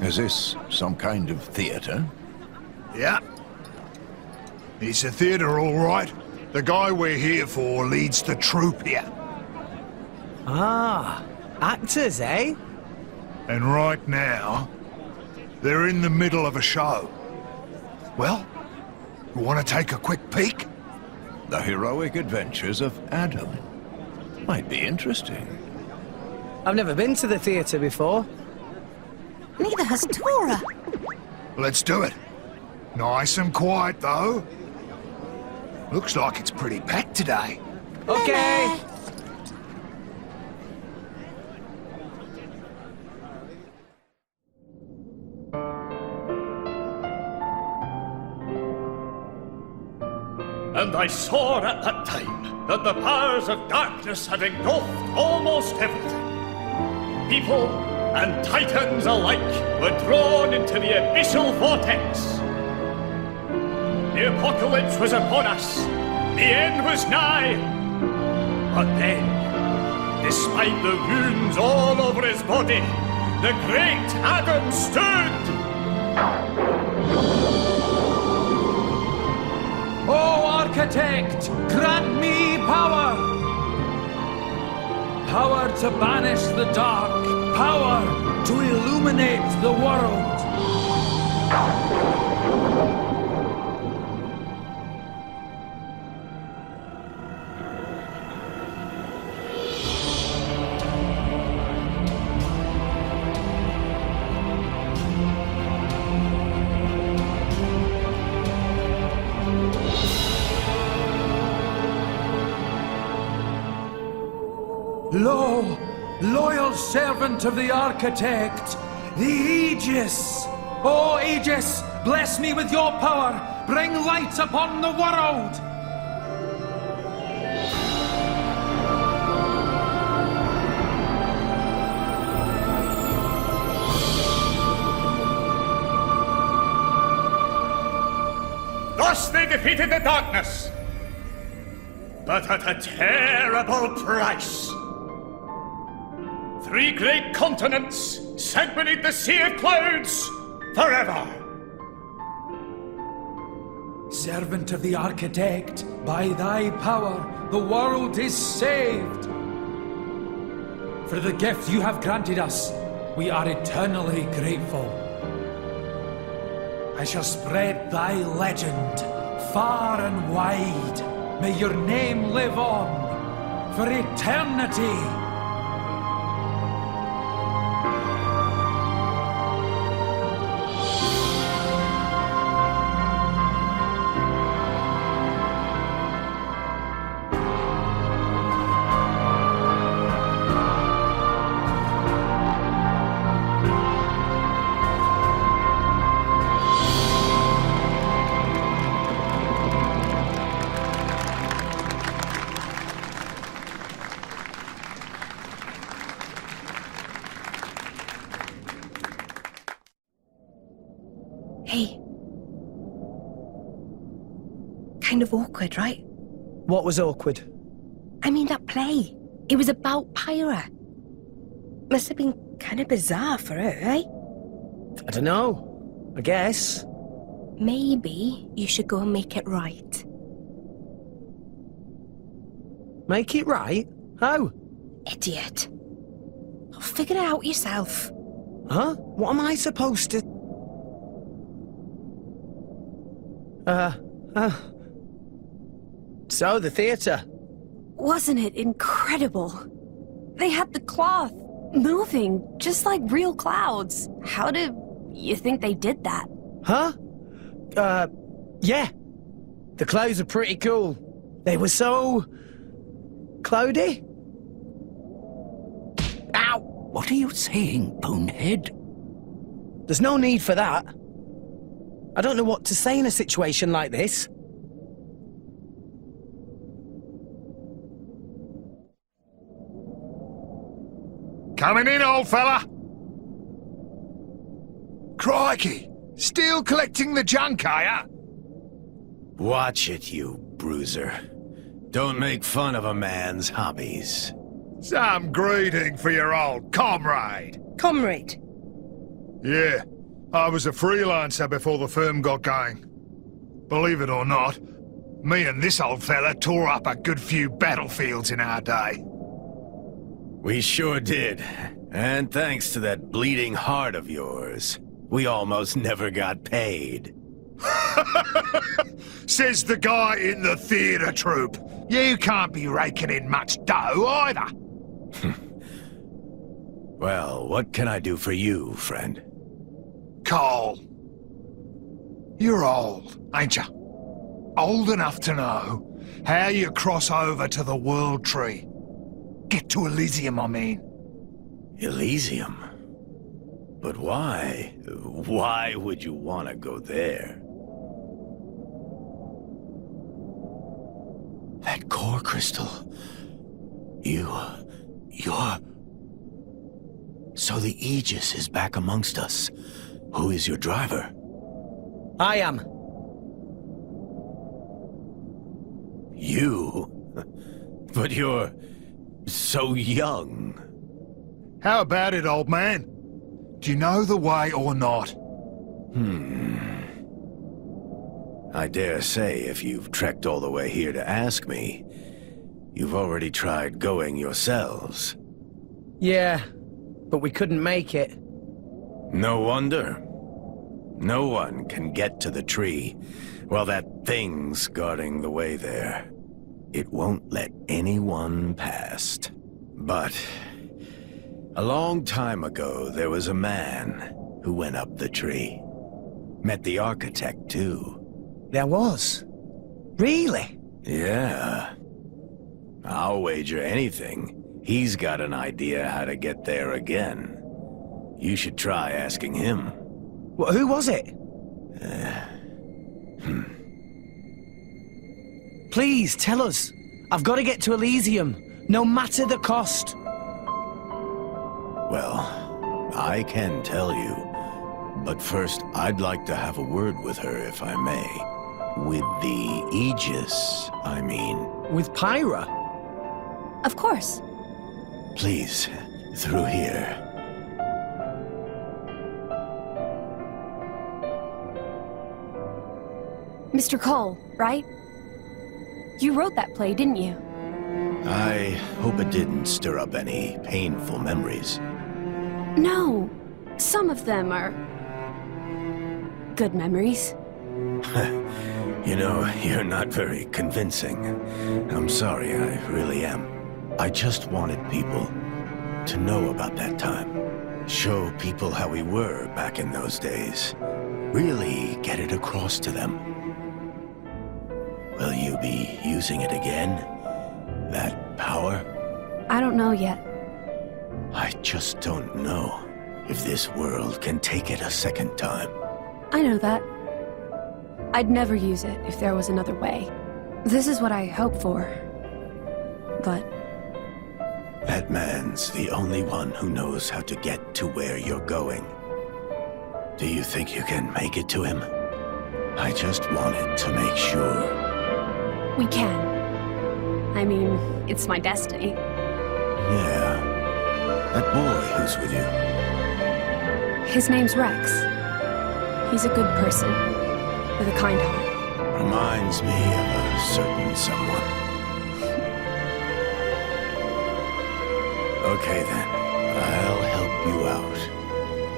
Is this some kind of theater? Yeah. It's a theater, all right. The guy we're here for leads the troupe here. Ah, actors, eh? And right now, they're in the middle of a show. Well, you want to take a quick peek? The heroic adventures of Adam. Might be interesting. I've never been to the theatre before. Neither has Tora. Let's do it. Nice and quiet, though. Looks like it's pretty packed today. Okay. And I saw at that time that the powers of darkness had engulfed almost everything. People and titans alike were drawn into the abyssal vortex. The apocalypse was upon us. The end was nigh. But then, despite the wounds all over his body, the great Adam stood. O Architect, grant me power! Power to banish the dark, power to illuminate the world. Lo, loyal servant of the Architect, the Aegis! O Aegis, bless me with your power! Bring light upon the world! Thus they defeated the darkness, but at a terrible price. 3 great continents sent beneath the sea of clouds forever. Servant of the Architect, by thy power, the world is saved. For the gift you have granted us, we are eternally grateful. I shall spread thy legend far and wide. May your name live on for eternity. Hey. Kind of awkward, right? What was awkward? I mean, that play. It was about Pyra. Must have been kind of bizarre for her, eh? I don't know. I guess. Maybe you should go and make it right. Make it right? How? Idiot. Figure it out yourself. Huh? What am I supposed to... So, the theatre. Wasn't it incredible? They had the cloth moving, just like real clouds. How do you think they did that? Huh? Yeah. The clothes are pretty cool. They were so... cloudy? Ow! What are you saying, bonehead? There's no need for that. I don't know what to say in a situation like this. Coming in, old fella. Crikey! Still collecting the junk, are ya? Watch it, you bruiser. Don't make fun of a man's hobbies. Some greeting for your old comrade. Comrade? Yeah, I was a freelancer before the firm got going. Believe it or not, me and this old fella tore up a good few battlefields in our day. We sure did. And thanks to that bleeding heart of yours, we almost never got paid. Says the guy in the theatre troupe. You can't be raking in much dough either. Well, what can I do for you, friend? Cole. You're old, ain't ya? Old enough to know how you cross over to the World Tree. Get to Elysium, I mean. Elysium? But why? Why would you want to go there? That core crystal. You're... So the Aegis is back amongst us. Who is your driver? I am. You? But you're... so young. How about it, old man? Do you know the way or not? I dare say if you've trekked all the way here to ask me, you've already tried going yourselves. Yeah, but we couldn't make it. No wonder. No one can get to the tree while that thing's guarding the way there. It won't let anyone past. But a long time ago, there was a man who went up the tree. Met the architect, too. There was? Really? Yeah. I'll wager anything he's got an idea how to get there again. You should try asking him. Well, who was it? Please, tell us. I've got to get to Elysium, no matter the cost. Well, I can tell you. But first, I'd like to have a word with her, if I may. With the Aegis, I mean. With Pyra? Of course. Please, through here. Mr. Cole, right? You wrote that play, didn't you? I hope it didn't stir up any painful memories. No. Some of them are... good memories. You know, you're not very convincing. I'm sorry, I really am. I just wanted people to know about that time. Show people how we were back in those days. Really get it across to them. Will you be using it again? That power? I don't know yet. I just don't know if this world can take it a second time. I know that. I'd never use it if there was another way. This is what I hope for. But... that man's the only one who knows how to get to where you're going. Do you think you can make it to him? I just wanted to make sure. we can. I mean, it's my destiny. Yeah. That boy who's with you. His name's Rex. He's a good person, with a kind heart. Reminds me of a certain someone. Okay then, I'll help you out.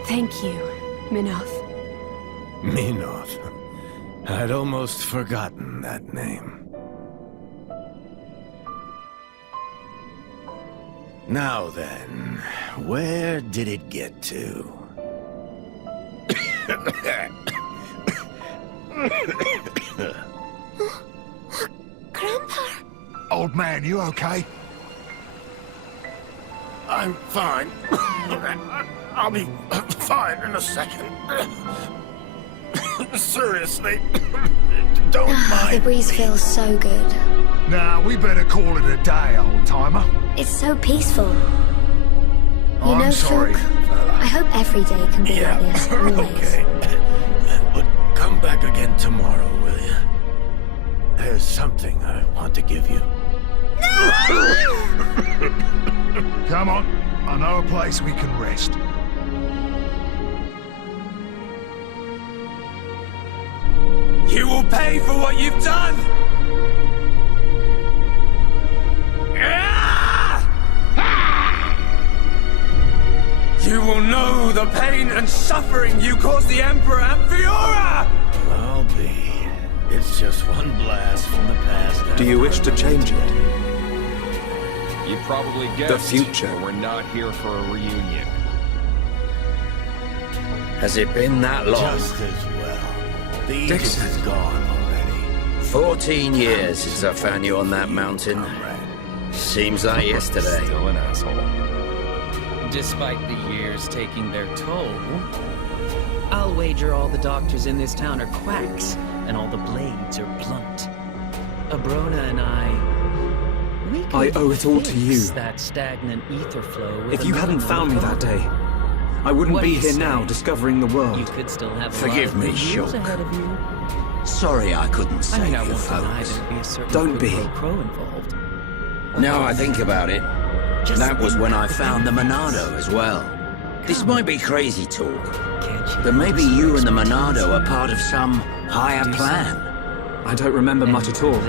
Thank you, Minoth. Minoth. I'd almost forgotten that name. Now then, where did it get to? Grandpa! Old man, you okay? I'm fine. I'll be fine in a second. Seriously, don't mind. The breeze feels so good. Nah, we better call it a day, old-timer. It's so peaceful. You I'm know, sorry. Folk, I hope every day can be like this, always. Okay. But come back again tomorrow, will you? There's something I want to give you. Come on. I know a place we can rest. You will pay for what you've done! You will know the pain and suffering you caused the Emperor and Fiora! I'll be. It's just one blast from the past. Do you wish to change it? You probably guessed. The future. We're not here for a reunion. Has it been that long? Just as well. The Aegis is gone already. 14 years since I found you on that mountain. Seems like yesterday. Still an asshole. Despite the years taking their toll, I'll wager all the doctors in this town are quacks, and all the blades are blunt. Abrona and I owe it all to you. That stagnant ether flow. If you hadn't found me that day, I wouldn't be here now discovering the world. You could still have Forgive me, Shulk. Sorry I couldn't save you folks. Don't be. Now I think about it, that was when I found the Monado as well. This might be crazy talk, but maybe you and the Monado are part of some higher plan. I don't remember much at all.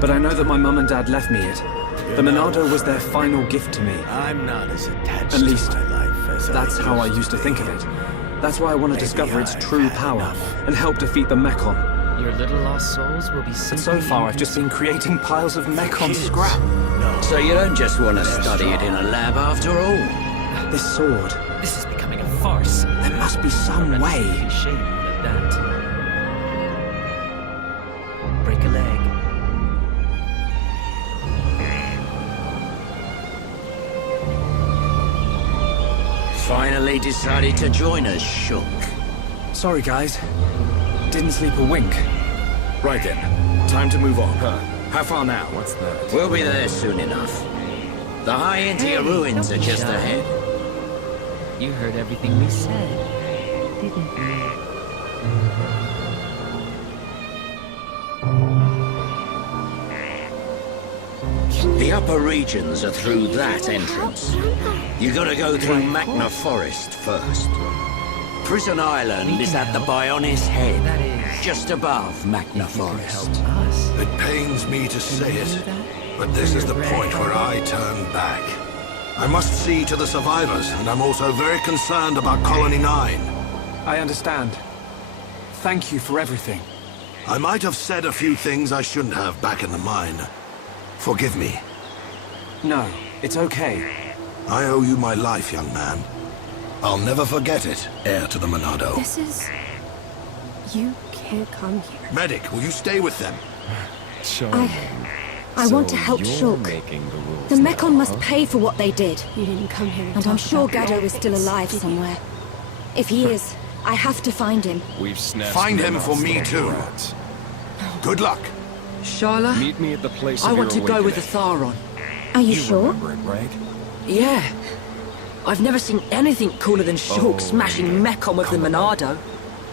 But I know that my mum and dad left me it. The Monado was their final gift to me. I'm not as attached At least, to my life as that's how I used to think of it. That's why I want to discover its true power and help defeat the Mechon. Your little lost souls will be And so far, I've just been creating piles of Mechon scrap. So you don't just want to study it in a lab after all? This sword. This is becoming a farce. There must be some way. Shame at that. Break a leg. Finally decided to join us, Shulk. Sorry, guys. Didn't sleep a wink. Right then. Time to move on. How far now? What's that? We'll be there soon enough. The High Intia ruins are just ahead. You heard everything we said, didn't you? The upper regions are through that entrance. You gotta go through Magna Forest first. Prison Island is at the Bionis head, just above Magna Forest. It pains me to say it, but this is the point where I turn back. I must see to the survivors, and I'm also very concerned about Colony 9. I understand. Thank you for everything. I might have said a few things I shouldn't have back in the mine. Forgive me. No, it's okay. I owe you my life, young man. I'll never forget it, heir to the Monado. This is... You can't come here. Medic, will you stay with them? I want to help Shulk. The Mekon must pay for what they did. You didn't come here to And talk I'm sure about Gaddo your is still face, alive did you? somewhere. If he is, I have to find him. We've snatched Find him for me too. Good luck. Sharla? Meet me at the place I of want your to go with the awakening. Tharon. Are you sure? Remember it, right? Yeah. I've never seen anything cooler than Shulk smashing Mekon with the Monado.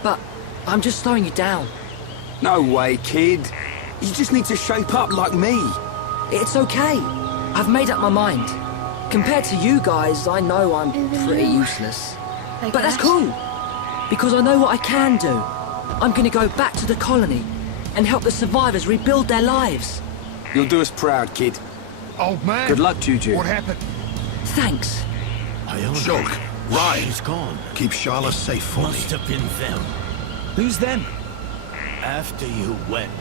But I'm just slowing you down. No way, kid. You just need to shape up like me. It's okay. I've made up my mind. Compared to you guys, I know I'm pretty useless. But that's cool. Because I know what I can do. I'm gonna go back to the colony and help the survivors rebuild their lives. You'll do us proud, kid. Old man. Good luck, Juju. What happened? Thanks. Shulk, Ryan. She's gone. Keep Sharla safe for Must me. have been them. Who's them? After you went,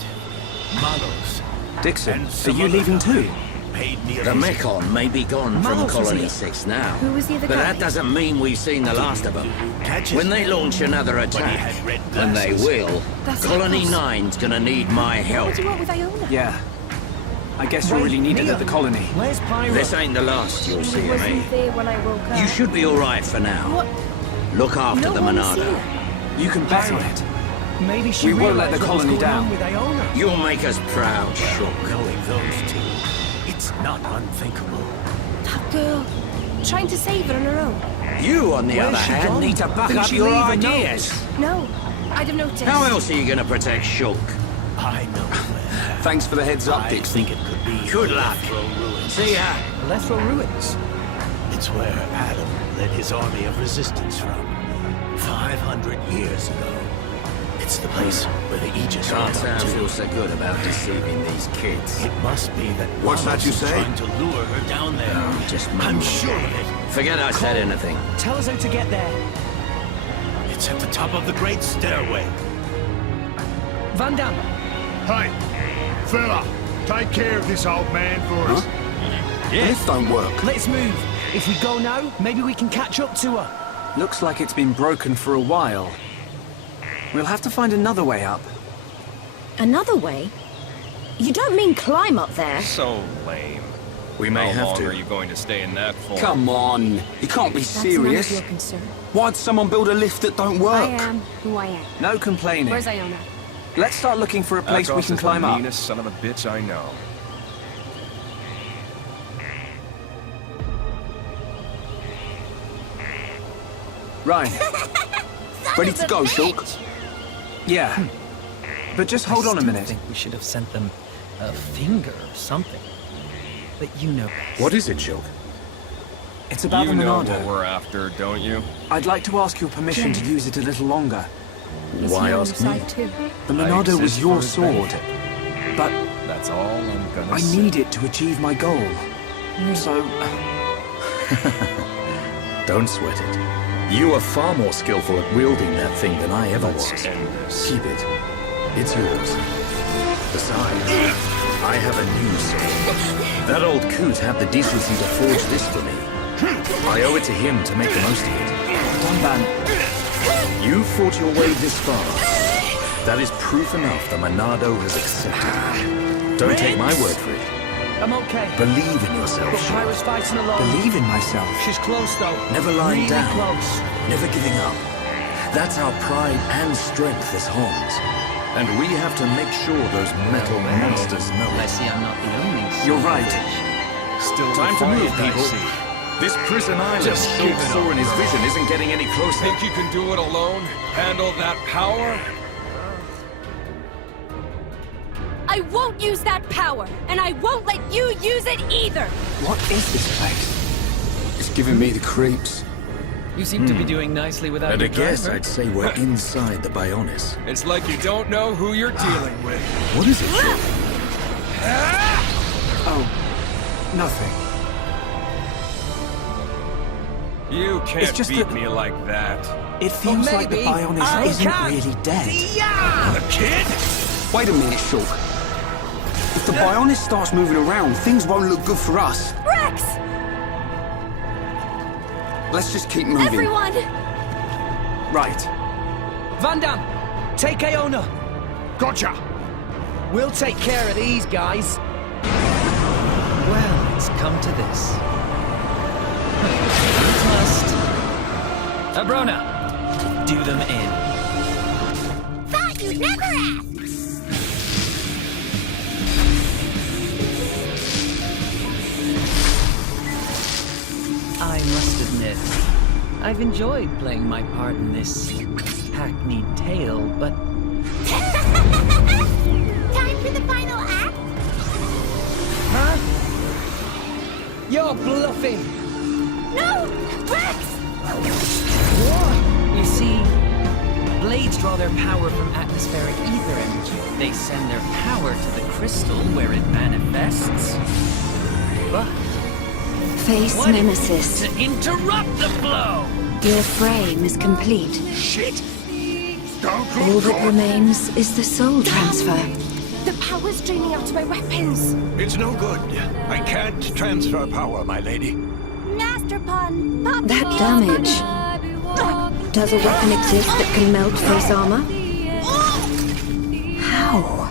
Malos. Dixon, and are some you other leaving guy too? Paid me a The visit. Mekon may be gone from Miles was Colony here. 6 now. Who was the other but guy? that doesn't mean we've seen the last of them. Catch his When they name. launch another But he attack, had red and they glasses. will, That's Colony us. 9's gonna need my help. What do you want with Iona? Yeah. I guess you're really needed at the colony. Where's Pyro? This ain't the last you'll see of me. there when I woke up. You should be alright for now. What? Look after No the one's Monado. here. You can bet on it. Maybe she We won't let realised the what was colony going on down. with Iona. You'll make us proud, Shulk. Knowing those two, it's not unthinkable. That girl, trying to save her on her own. You, on the Where's other she hand, gone? need to back Didn't up she your leave a ideas. No, I'd have noticed. How else are you gonna protect Shulk? I know where. Thanks for the heads up, I Dixon. think it could be Good luck. Lethro ruins. See ya. Lethro ruins. It's where Adam led his army of resistance from 500 years ago. It's the place where the Aegis Can't went say I up to. feel so good about deceiving these kids. It must be that What's that Malos you is say? trying to lure her down there. Just I'm sure of it. Forget I said anything. Tell us how to get there. It's at the top of the great stairway. Van Damme. Hey, fella, take care of this old man for us. The lift don't work. Let's move. If we go now, maybe we can catch up to her. Looks like it's been broken for a while. We'll have to find another way up. Another way? You don't mean climb up there? So lame. We may How have long to. are you going to stay in that form? Come on. You can't be That's none of serious. your concern. Why'd someone build a lift that don't work? I am who I am. No complaining. Where's Iona? Let's start looking for a place we Akos can is climb the up. meanest son of a bitch I know. Ryan. Ready to go, Shulk? Yeah. But just hold on a I minute. think we should have sent them a finger or something. But you know best. What is it, Shulk? It's about You the know what Monado. we're after, don't you? I'd like to ask your permission to use it a little longer. Is Why he on your ask me? side too? The I Monado was exist your for his sword, benefit. but That's all I'm gonna I say. need it to achieve my goal. So, Don't sweat it. You are far more skillful at wielding that thing than I ever was. Let's end this. Keep it. It's yours. Besides, I have a new sword. That old coot had the decency to forge this for me. I owe it to him to make the most of it. Donban, You fought your way this far. That is proof enough the Monado has accepted you. Don't take my word for it. I'm okay. Believe in yourself, But Shulk. Pyro's fighting alone. believe in myself. She's close though. Never lying really down. close. Never giving up. That's our pride and strength as Hans. And we have to make sure those metal monsters know I it. see I'm not the only You're right. Still Time to move, defiant, I people. see. This prison island Just give Shulk it saw up, in his girl. vision isn't getting any closer. Think you can do it alone? Handle that power? I won't use that power, and I won't let you use it either! What is this place? It's giving me the creeps. You seem to be doing nicely without At your a guess, driver. I'd say we're inside the Bionis. It's like you don't know who you're dealing with. What is it, Shulk? Oh, nothing. You It's can't just beat that- me like that. It feels like the maybe Bionis I isn't can. really dead. The kid? Wait a minute, Shulk. If the Bionis starts moving around, things won't look good for us. Rex! Let's just keep moving. Everyone! Right. Van Damme, take Iona. Gotcha! We'll take care of these guys. Well, it's come to this. Must. Abrona, do them in. Thought you'd never ask! I must admit, I've enjoyed playing my part in this hackneyed tale, but... Time for the final act? Huh? You're bluffing! No! Rex! What? You see, blades draw their power from atmospheric ether energy. They send their power to the crystal where it manifests. But... Face what Nemesis. to interrupt the flow! Your frame is complete. Shit! All that remains is the soul transfer. The power's draining out of my weapons! It's no good. I can't transfer power, my lady. Master Pun! Pop That damage. Does a weapon exist that can melt face armor? How?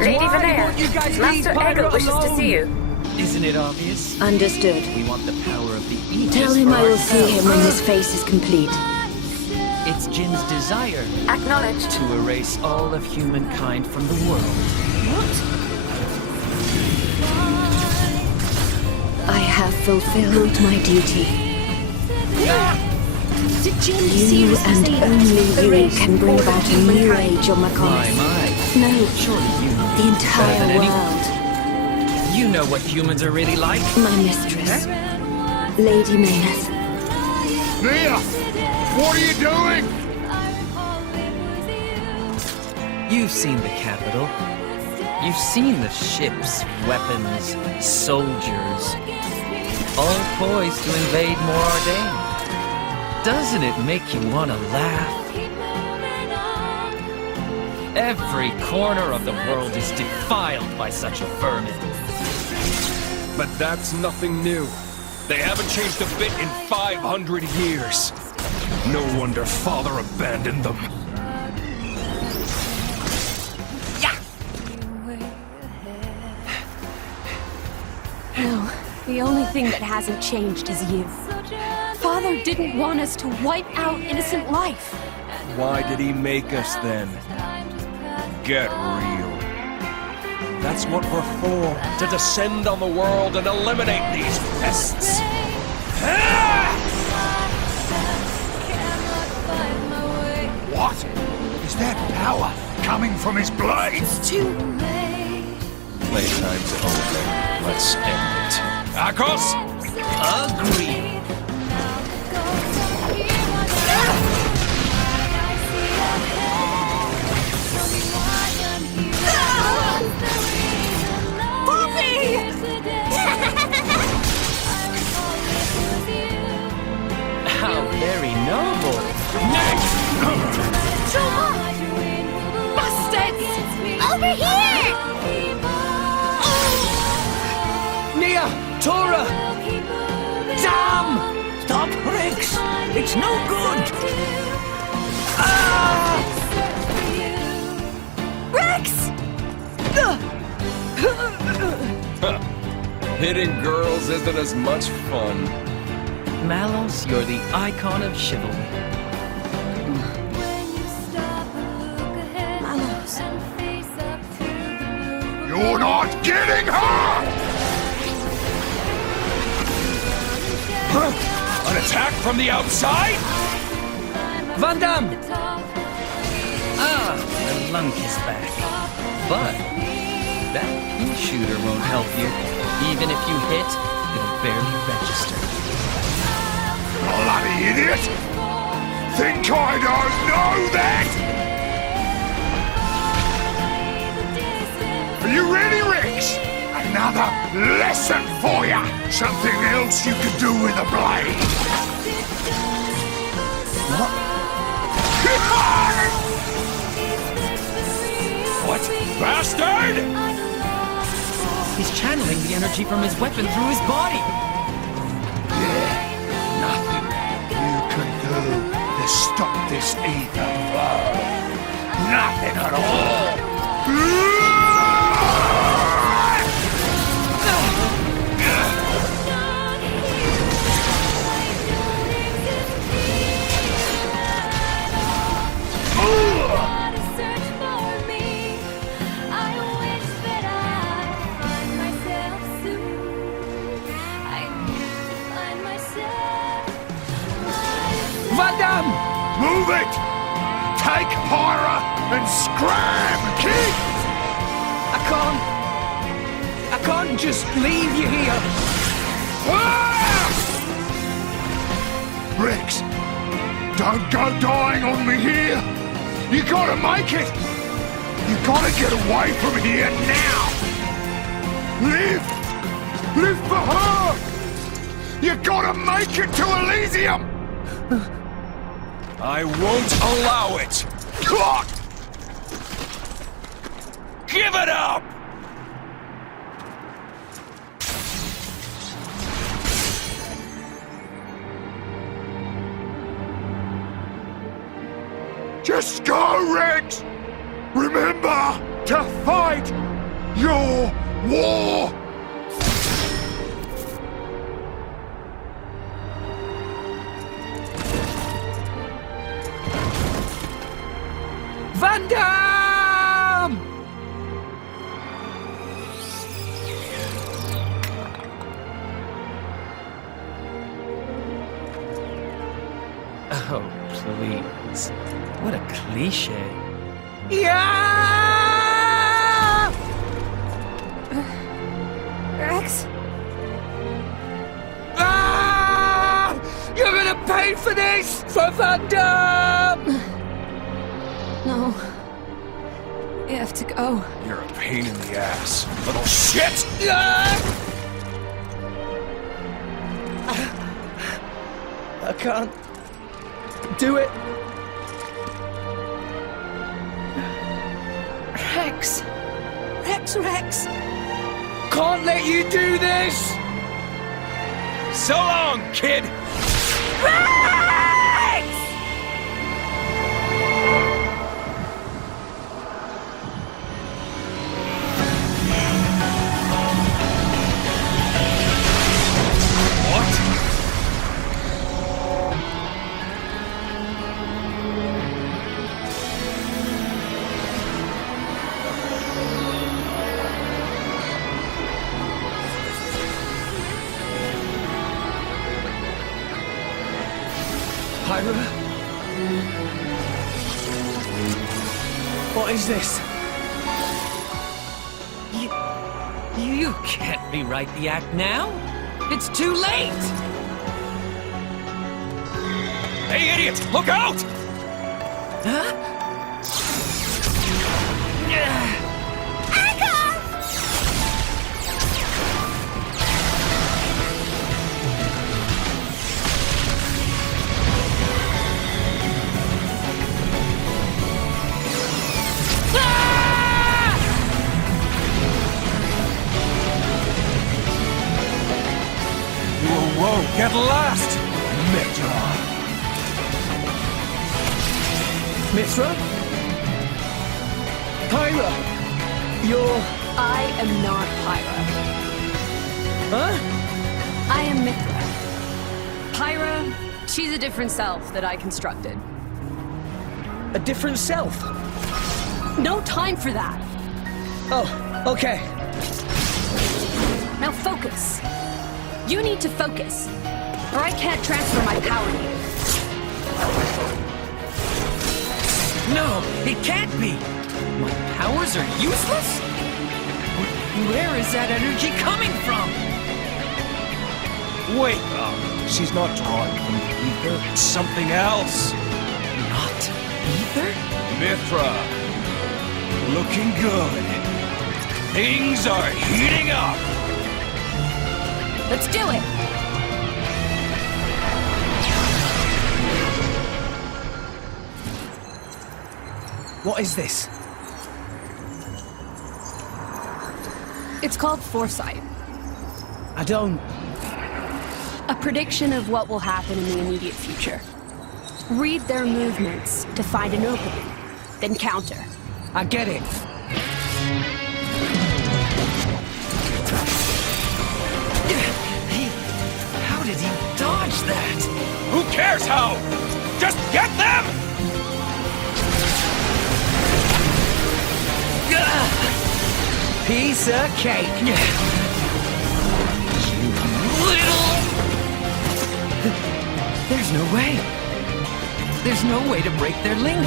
Lady Vanea, Master Ego wishes to see you. Isn't it obvious? Understood. We want the power of the Aegis. Tell him for I will see him when ourselves. his face is complete. It's Jin's desire Acknowledged. to erase all of humankind from the world. I have fulfilled my duty. Did Jin You seriously and say that? only you Erase can bring all about a new humankind? age on Maconis. My. No, Surely you know the better entire than anyone. world. You know what humans are really like. My mistress, Lady Mayneth. Nia! What are you doing? You've seen the capital. You've seen the ships, weapons, soldiers, all poised to invade Morardain. Doesn't it make you want to laugh? Every corner of the world is defiled by such a vermin. But that's nothing new. They haven't changed a bit in 500 years. No wonder Father abandoned them. No, the only thing that hasn't changed is you. Father didn't want us to wipe out innocent life. Why did he make us then? Get real. That's what we're for, to descend on the world and eliminate these pests. What? Is that power coming from his blades? It's too... Playtime's over. Let's end it. Akos? Agreed. How very noble. Bastards! Over here! Nia! Tora! Damn! Stop, Rex! It's no good! Rex! Hitting girls isn't as much fun. Malos, you're the icon of chivalry. Malos. You're not getting her! An attack from the outside? Van Damme! Ah, the lunk is back. But that pea shooter won't help you. Even if you hit, it'll barely register. Bloody idiot! Think I don't know that? Are you ready, Rex? Another lesson for ya! Something else you could do with a blade! What? What? Bastard! He's channeling the energy from his weapon through his body. Nothing you can do to stop this evil. Nothing at all. Move it! Take Pyra and scram, kid! I can't just leave you here. Ah! Rex, don't go dying on me here. You gotta make it. You gotta get away from here now. Live! Live for her! You gotta make it to Elysium! I won't allow it! Give it up! Just go, Rex! Remember to fight your war! Van Damme! Oh, please. What a cliche. Yeah! Rex? Ah! You're gonna pay for this! For Van Damme! No. You have to go. You're a pain in the ass, little shit! I can't do it. Rex. Rex. Can't let you do this! So long, kid! Pyra? What is this? You can't rewrite the act now. It's too late. Hey, idiot! Look out! Huh? Whoa, get lost! Mitra! Mitra? Pyra! You're... I am not Pyra. Huh? I am Mithra. Pyra, she's a different self that I constructed. A different self? No time for that. Oh, okay. Now focus. You need to focus, or I can't transfer my power to you. No, it can't be. My powers are useless? Where is that energy coming from? Wait up! She's not drawing from the ether, it's something else! Not ether? Mithra! Looking good. Things are heating up! Let's do it! What is this? It's called foresight. I don't... A prediction of what will happen in the immediate future. Read their movements to find an opening, then counter. I get it. How did he dodge that? Who cares how? Just get them! Piece of cake. There's no way. There's no way to break their link.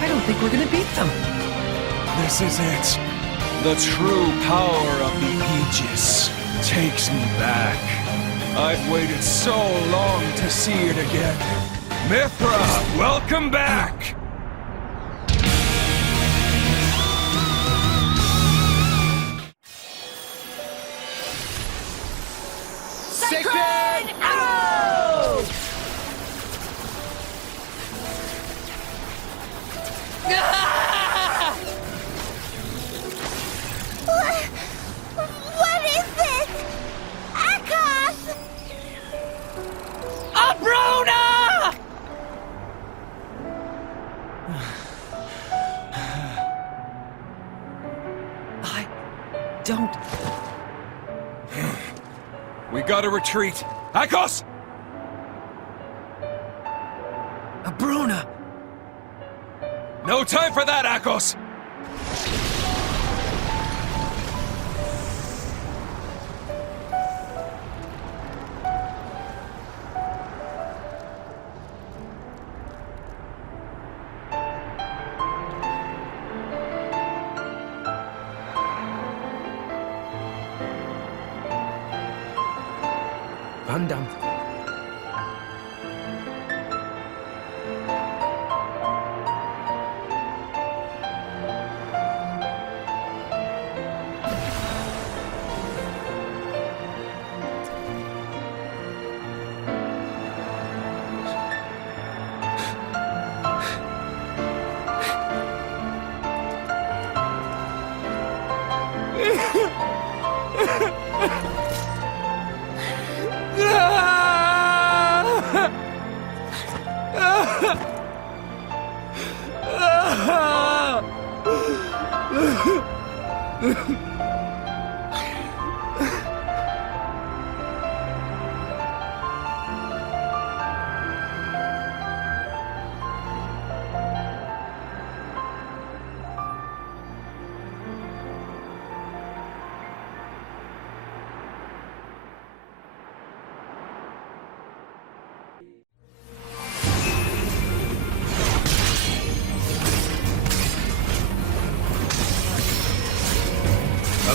I don't think we're gonna beat them. This is it. The true power of the Aegis takes me back. I've waited so long to see it again. Mithra, welcome back! Sacred Arrow! What is this? Akos! Abrona! I don't... We gotta retreat. Akos! Abrona! No time for that, Akos! Vandam.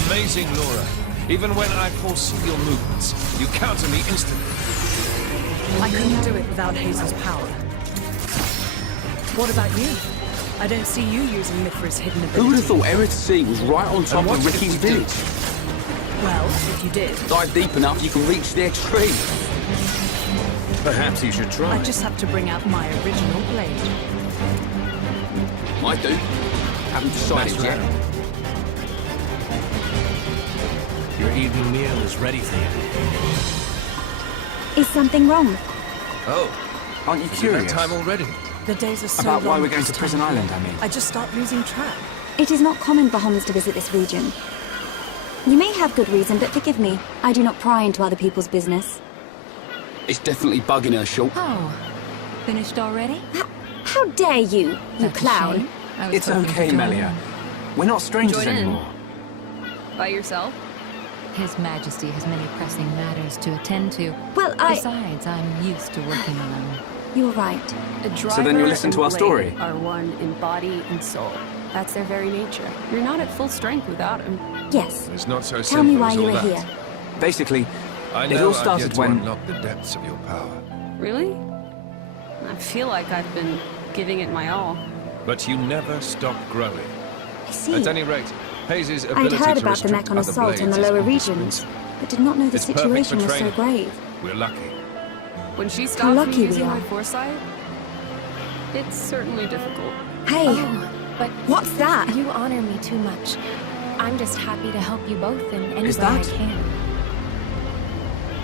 Amazing, Laura. Even when I foresee your movements, you counter me instantly. I couldn't do it without Hazel's power. What about you? I don't see you using Mithra's hidden ability. Who would have thought Aerith Sea was right on top of Ricky's village? Well, if you did. Dive deep enough, you can reach the extreme. Perhaps you should try. I just have to bring out my original blade. I do. Haven't decided Nice yet. round. Your evening meal is ready for you. Is something wrong? Oh, aren't you is it curious? that time already? The days are so About long why we're at going this to Prison time of Island, year. I mean. I just start losing track. It is not common for Homs to visit this region. You may have good reason, but forgive me. I do not pry into other people's business. It's definitely bugging her, Shulk. Oh, finished already? How dare you, you That's a clown? shame. I was It's hoping okay, to join Melia. in. We're not strangers Join in. anymore. By yourself? His Majesty has many pressing matters to attend to. Well, Besides, I'm used to working alone. You're right. A driver So then you'll listen and to our blade story? Are one in body and soul. That's their very nature. You're not at full strength without him. Yes. It's not so Tell simple me why as you all were that. here. Basically, I it know all I've started yet to when... unlock the depths of your power. Really? I feel like I've been giving it my all. But you never stop growing. I see. At any rate, Hayes' I'd ability heard to about the restrict Mechon other assault in the blades lower is regions, but did not know the It's perfect for situation was so training. grave. We're lucky. When she How stopped me lucky we using are. my foresight, it's certainly difficult. Hey, Oh, but what's that? you honor me too much. I'm just happy to help you both in any Is way I that- can.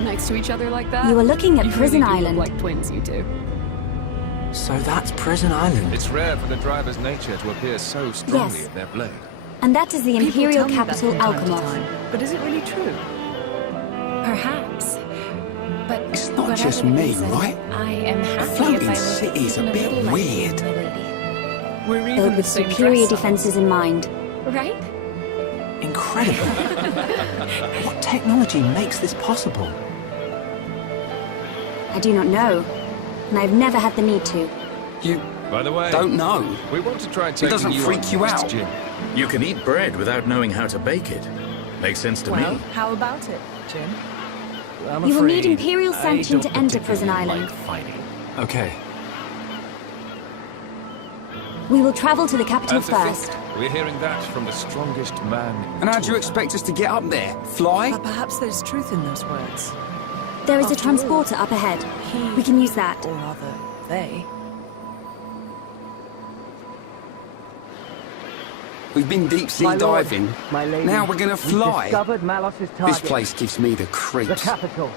Next to each other like that? You are looking at You Prison really do Island. look like twins, you two. So that's Prison Island. It's rare for the driver's nature to appear so strongly Yes. in their blade. And that is the People Imperial tell me that capital, from time to Alchemoth. time, but is it really true? Perhaps. But It's not whatever just the me, reason, right? I am happy if floating I look city's a even bit little like you, weird. my lady. We're even Built the with same superior dress size. defenses in mind. Right? Incredible. What technology makes this possible? I do not know, and I've never had the need to. You By the way, don't know. we want to try It taking doesn't you freak on you next out. gym. You can eat bread without knowing how to bake it. Makes sense to Well, me. how about it, Jim? You will need Imperial sanction to enter Prison Island. Okay. We will travel to the capital And to think, first. we're hearing that from the strongest man in And how do you Tour. expect us to get up there? Fly? But perhaps there's truth in those words. There is a After transporter up ahead. He, We can use that. or rather, they. We've been deep sea My lord, diving. my lady, Now we're gonna we've fly. discovered Malos's target. This place gives me the The creeps. capital.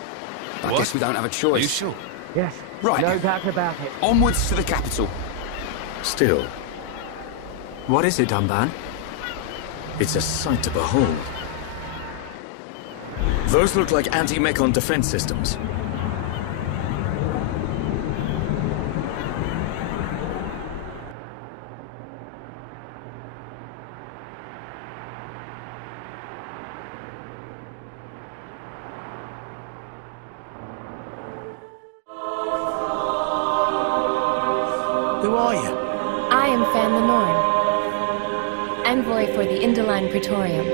I guess we don't have a choice. You sure? Yes. Right. No doubt about it. Onwards to the capital. Still, What is it, Dunban? it's a sight to behold. Those look like anti-mechon defense systems. Who are you? I am Fan the Norn, envoy for the Indoline Praetorium.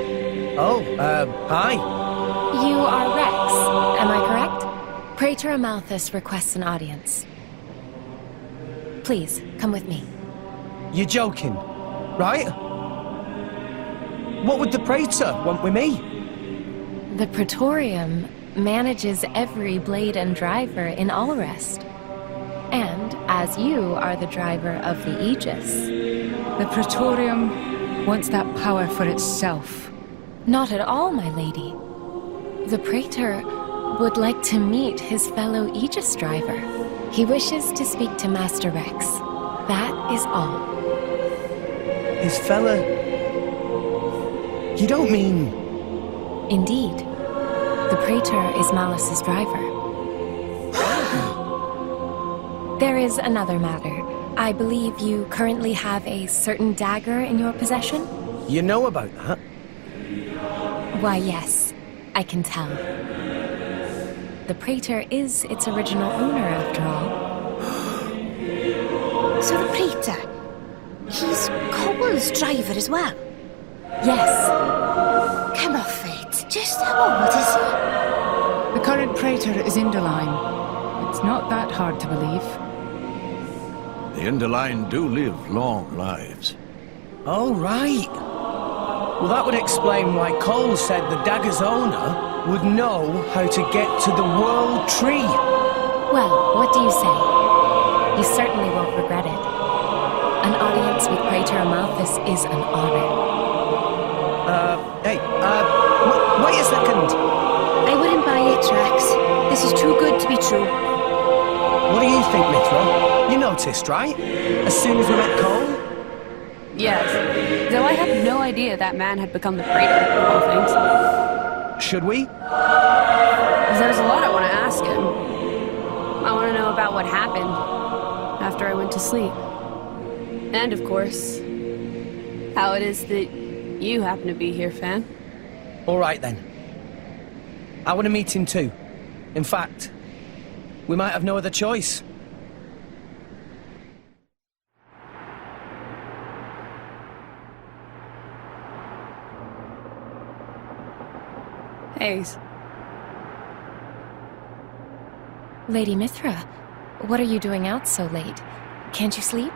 Oh, hi. You are Rex, am I correct? Praetor Amalthus requests an audience. Please, come with me. You're joking, right? What would the Praetor want with me? The Praetorium manages every blade and driver in Allrest. And as you are the driver of the Aegis. The Praetorium wants that power for itself. Not at all, my lady. The Praetor would like to meet his fellow Aegis driver. He wishes to speak to Master Rex. That is all. His fella... You don't mean... Indeed. The Praetor is Malus's driver. There is another matter. I believe you currently have a certain dagger in your possession? You know about that? Why, yes. I can tell. The Praetor is its original owner, after all. So the Praetor, he's Cobble's driver as well? Yes. Come off it. Just how old is he? The current Praetor is Indoline. It's not that hard to believe. The Indoline do live long lives. Oh, right. Well, that would explain why Cole said the dagger's owner would know how to get to the World Tree. Well, what do you say? You certainly won't regret it. An audience with Praetor Amalthus is an honor. Wait a second. I wouldn't buy it, Rex. This is too good to be true. What do you think, Mithra? You noticed, right? As soon as we met Cole? Yes. Though I had no idea that man had become the Praetor, of all things. Should we? There's a lot I want to ask him. I want to know about what happened after I went to sleep. And, of course, how it is that you happen to be here, Fan. All right, then. I want to meet him too. In fact, we might have no other choice. Hayes. Lady Mithra, what are you doing out so late? Can't you sleep?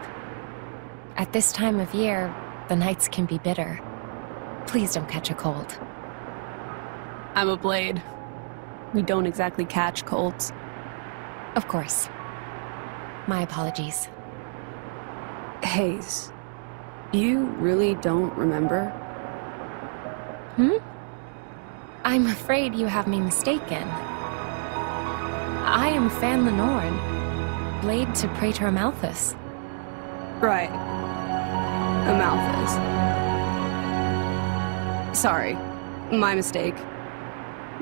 At this time of year, the nights can be bitter. Please don't catch a cold. I'm a blade. We don't exactly catch colds. Of course. My apologies. Hayes, you really don't remember? I'm afraid you have me mistaken. I am Fan Lenorn, blade to Praetor Amalthus. Right. Amalthus. Sorry. My mistake.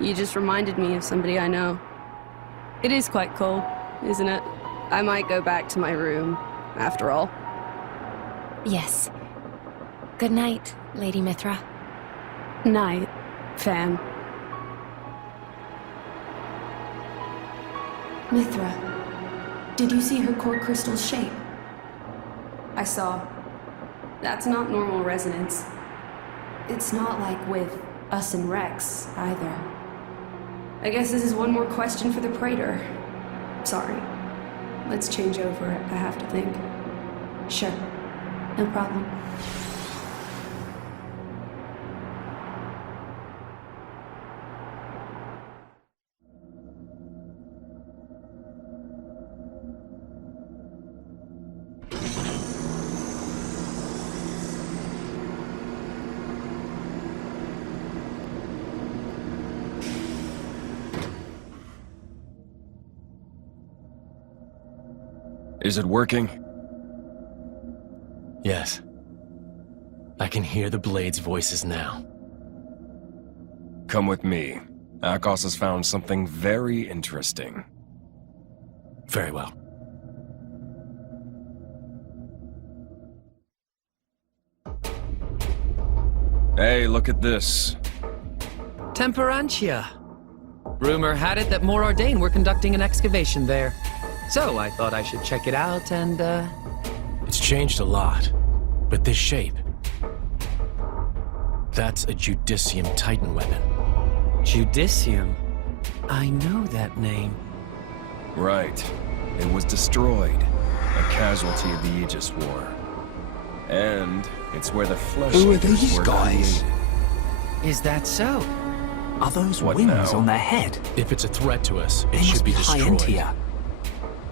You just reminded me of somebody I know. It is quite cool, isn't it? I might go back to my room, after all. Yes. Good night, Lady Mithra. Night, Fan. Mithra, did you see her core crystal's shape? I saw. That's not normal resonance. It's not like with us and Rex, either. I guess this is one more question for the Praetor. Sorry. Let's change over. I have to think. Sure. No problem. Is it working? Yes. I can hear the Blade's voices now. Come with me. Akos has found something very interesting. Very well. Hey, look at this. Temperantia. Rumor had it that Mor Ardain were conducting an excavation there. So I thought I should check it out and, It's changed a lot, but this shape... That's a Judicium Titan weapon. Judicium? I know that name. Right. It was destroyed. A casualty of the Aegis War. And it's where the flesh... Who are these guys? Is that so? Are those What wings now? on their head? If it's a threat to us, They it should must be high destroyed. end here.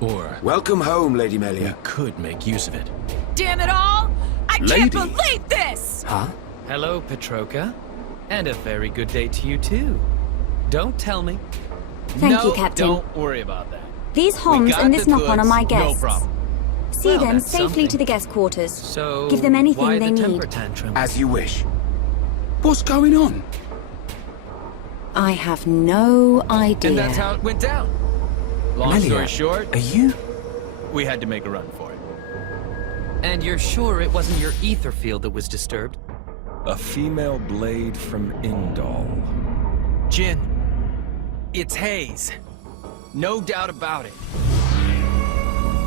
Or... Welcome home, Lady Melia. We could make use of it. Damn it all! I Lady. can't believe this! Huh? Hello, Petroka. And a very good day to you, too. Don't tell me. Thank you, Captain. Don't worry about that. These homs got and this the knock-on are my goods, no guests. problem. See Well, them that's safely something. to the guest quarters. So, Give them anything why they the need. temper tantrum? As you wish. What's going on? I have no idea. And that's how it went down. Long Melia, story short, are you? we had to make a run for it. And you're sure it wasn't your ether field that was disturbed? A female blade from Indal. Jin, it's Hayes. No doubt about it.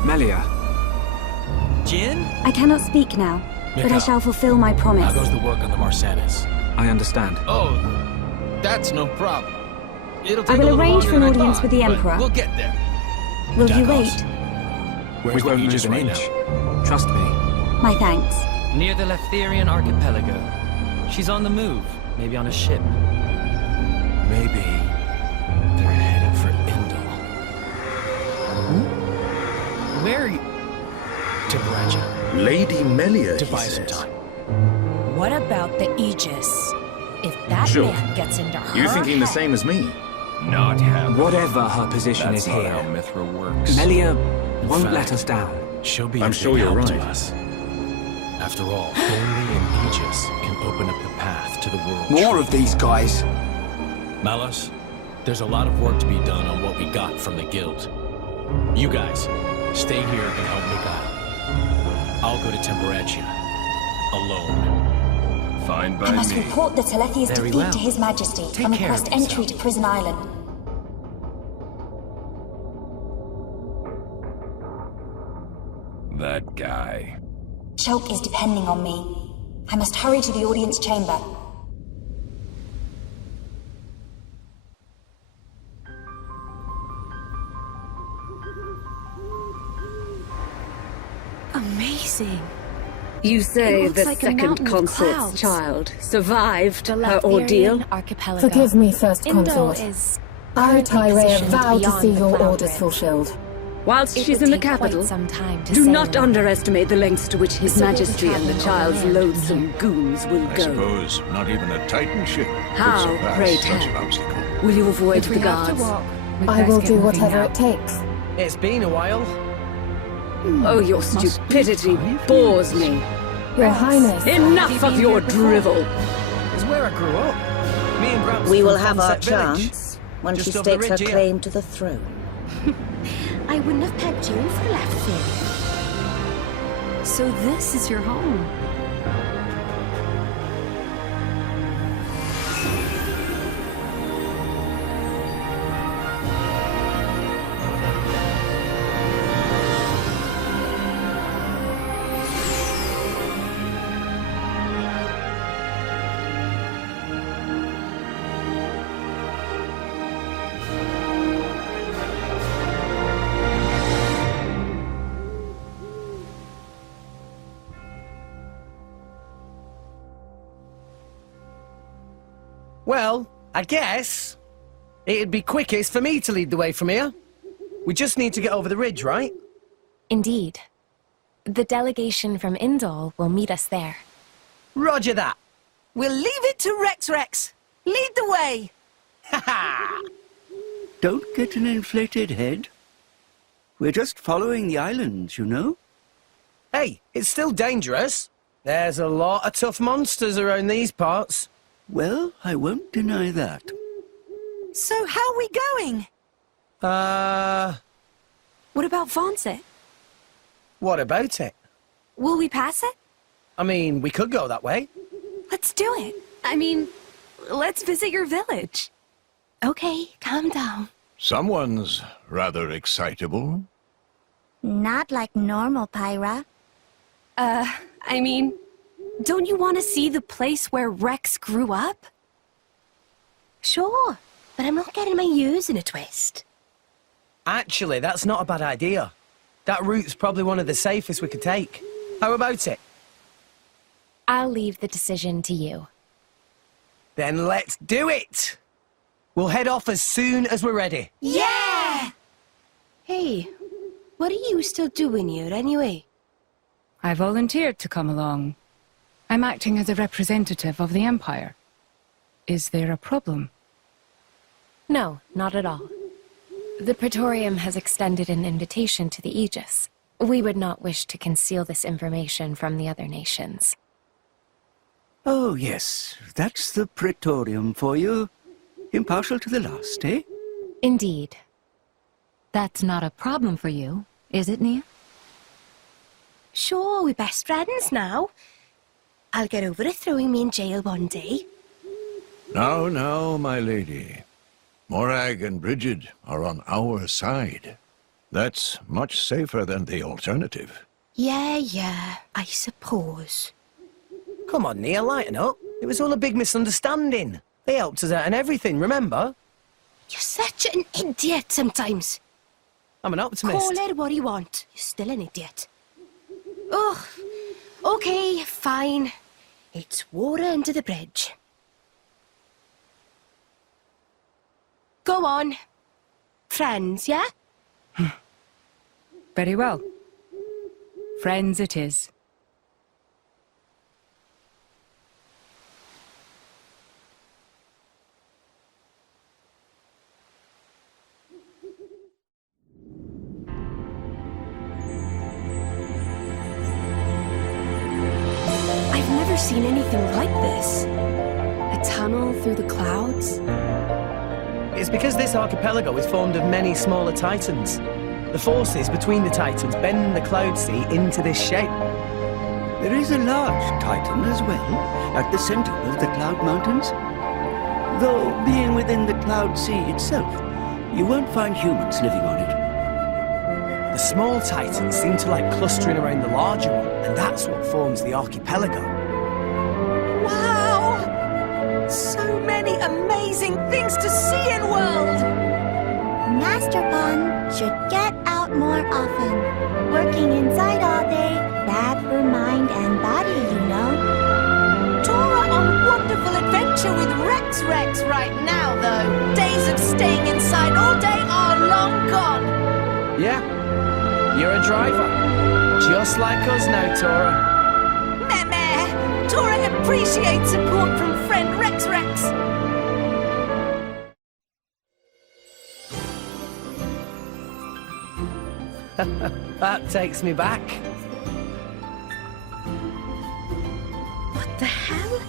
Melia. Jin? I cannot speak now, but I Mikhail, shall fulfill my promise. How goes the work on the Marsanis? I understand. Oh, that's no problem. It'll I take a will little arrange longer for an than I audience thought, with the but Emperor. We'll get there. Will you Dakos. wait? Where's We the won't Aegis move an right inch. now? Trust me. My thanks. Near the Leftherian archipelago. She's on the move, maybe on a ship. Maybe... they're headed for Indal. Where are you? Temperantia. Lady Melia, To he buy some says. time. What about the Aegis? If that Sure. man gets into her You thinking the head- same as me? Not happening. Whatever her position That's is not here, how Mithra works. Melia In won't fact, let us down. She'll be I'm a sure big you're help to right. us. After all, only an Aegis can open up the path to the world. More tree. of these guys. Malos, there's a lot of work to be done on what we got from the guild. You guys, stay here and help Mikhail. I'll go to Temperantia. Alone. Fine by I must me. report the Telethia's Very defeat well. to His Majesty Take and care request of entry yourself. to Prison Island. That guy. Shulk is depending on me. I must hurry to the audience chamber. Amazing. You say It looks the like a second mountain of consort's clouds. child survived The her ordeal? Leftherian archipelago. Forgive me, First Indal Consort. is I, currently Tyree, positioned vow to beyond see the your cloud orders rift. fulfilled. Whilst It she's would in the take quite capital, some time to do sail not around. underestimate the lengths to which His So we'll be Majesty and the traveling child's overland from loathsome here. goons will I go. suppose not even a Titan ship How, could surpass pray such tell? an obstacle. Will you avoid If we the have to guards? walk, we'd I best will get do moving whatever now. it takes. It's been a while. Oh, your stupidity bores me. Your Highness. Enough of your drivel. It's where I grew up. Me and Gramps We from will have our Sunset Village. chance when Just she over the stakes her ridge here. claim to the throne. I wouldn't have pegged you for left fin. So this is your home. Well, I guess it'd be quickest for me to lead the way from here. We just need to get over the ridge, right? Indeed. The delegation from Indol will meet us there. Roger that. We'll leave it to Rex. Lead the way. Ha ha! Don't get an inflated head. We're just following the islands, you know? Hey, it's still dangerous. There's a lot of tough monsters around these parts. Well, I won't deny that. So how are we going? What about Fonset? What about it? Will we pass it? I mean, we could go that way. Let's do it. I mean, let's visit your village. Okay, calm down. Someone's rather excitable. Not like normal Pyra. I mean, don't you want to see the place where Rex grew up? Sure, but I'm not getting my U's in a twist. Actually, that's not a bad idea. That route's probably one of the safest we could take. How about it? I'll leave the decision to you. Then let's do it! We'll head off as soon as we're ready. Yeah! Hey, what are you still doing here anyway? I volunteered to come along. I'm acting as a representative of the Empire. Is there a problem? No, not at all. The Praetorium has extended an invitation to the Aegis. We would not wish to conceal this information from the other nations. Oh, yes. That's the Praetorium for you. Impartial to the last, eh? Indeed. That's not a problem for you, is it, Nia? Sure, we're best friends now. I'll get over it throwing me in jail one day. Now, now, my lady. Morag and Bridget are on our side. That's much safer than the alternative. Yeah, I suppose. Come on, Nia, lighten up. It was all a big misunderstanding. They helped us out and everything, remember? You're such an idiot sometimes. I'm an optimist. Call it what you want. You're still an idiot. Ugh. Okay, fine. It's water under the bridge. Go on. Friends, yeah? Very well. Friends it is. I've never seen anything like this. A tunnel through the clouds. It's because this archipelago is formed of many smaller titans. The forces between the titans bend the cloud sea into this shape. There is a large Titan as well, at the center of the Cloud Mountains. Though, being within the Cloud Sea itself, you won't find humans living on it. The small titans seem to like clustering around the larger one, and that's what forms the archipelago. Wow! So many amazing things to see in world! Master Pun should get out more often. Working inside all day, bad for mind and body, you know. Tora on wonderful adventure with Rex right now, though. Days of staying inside all day are long gone. Yeah, You're a driver. Just like us now, Tora. Meh. Tora appreciates support from friend Rex Rex. That takes me back. What the hell?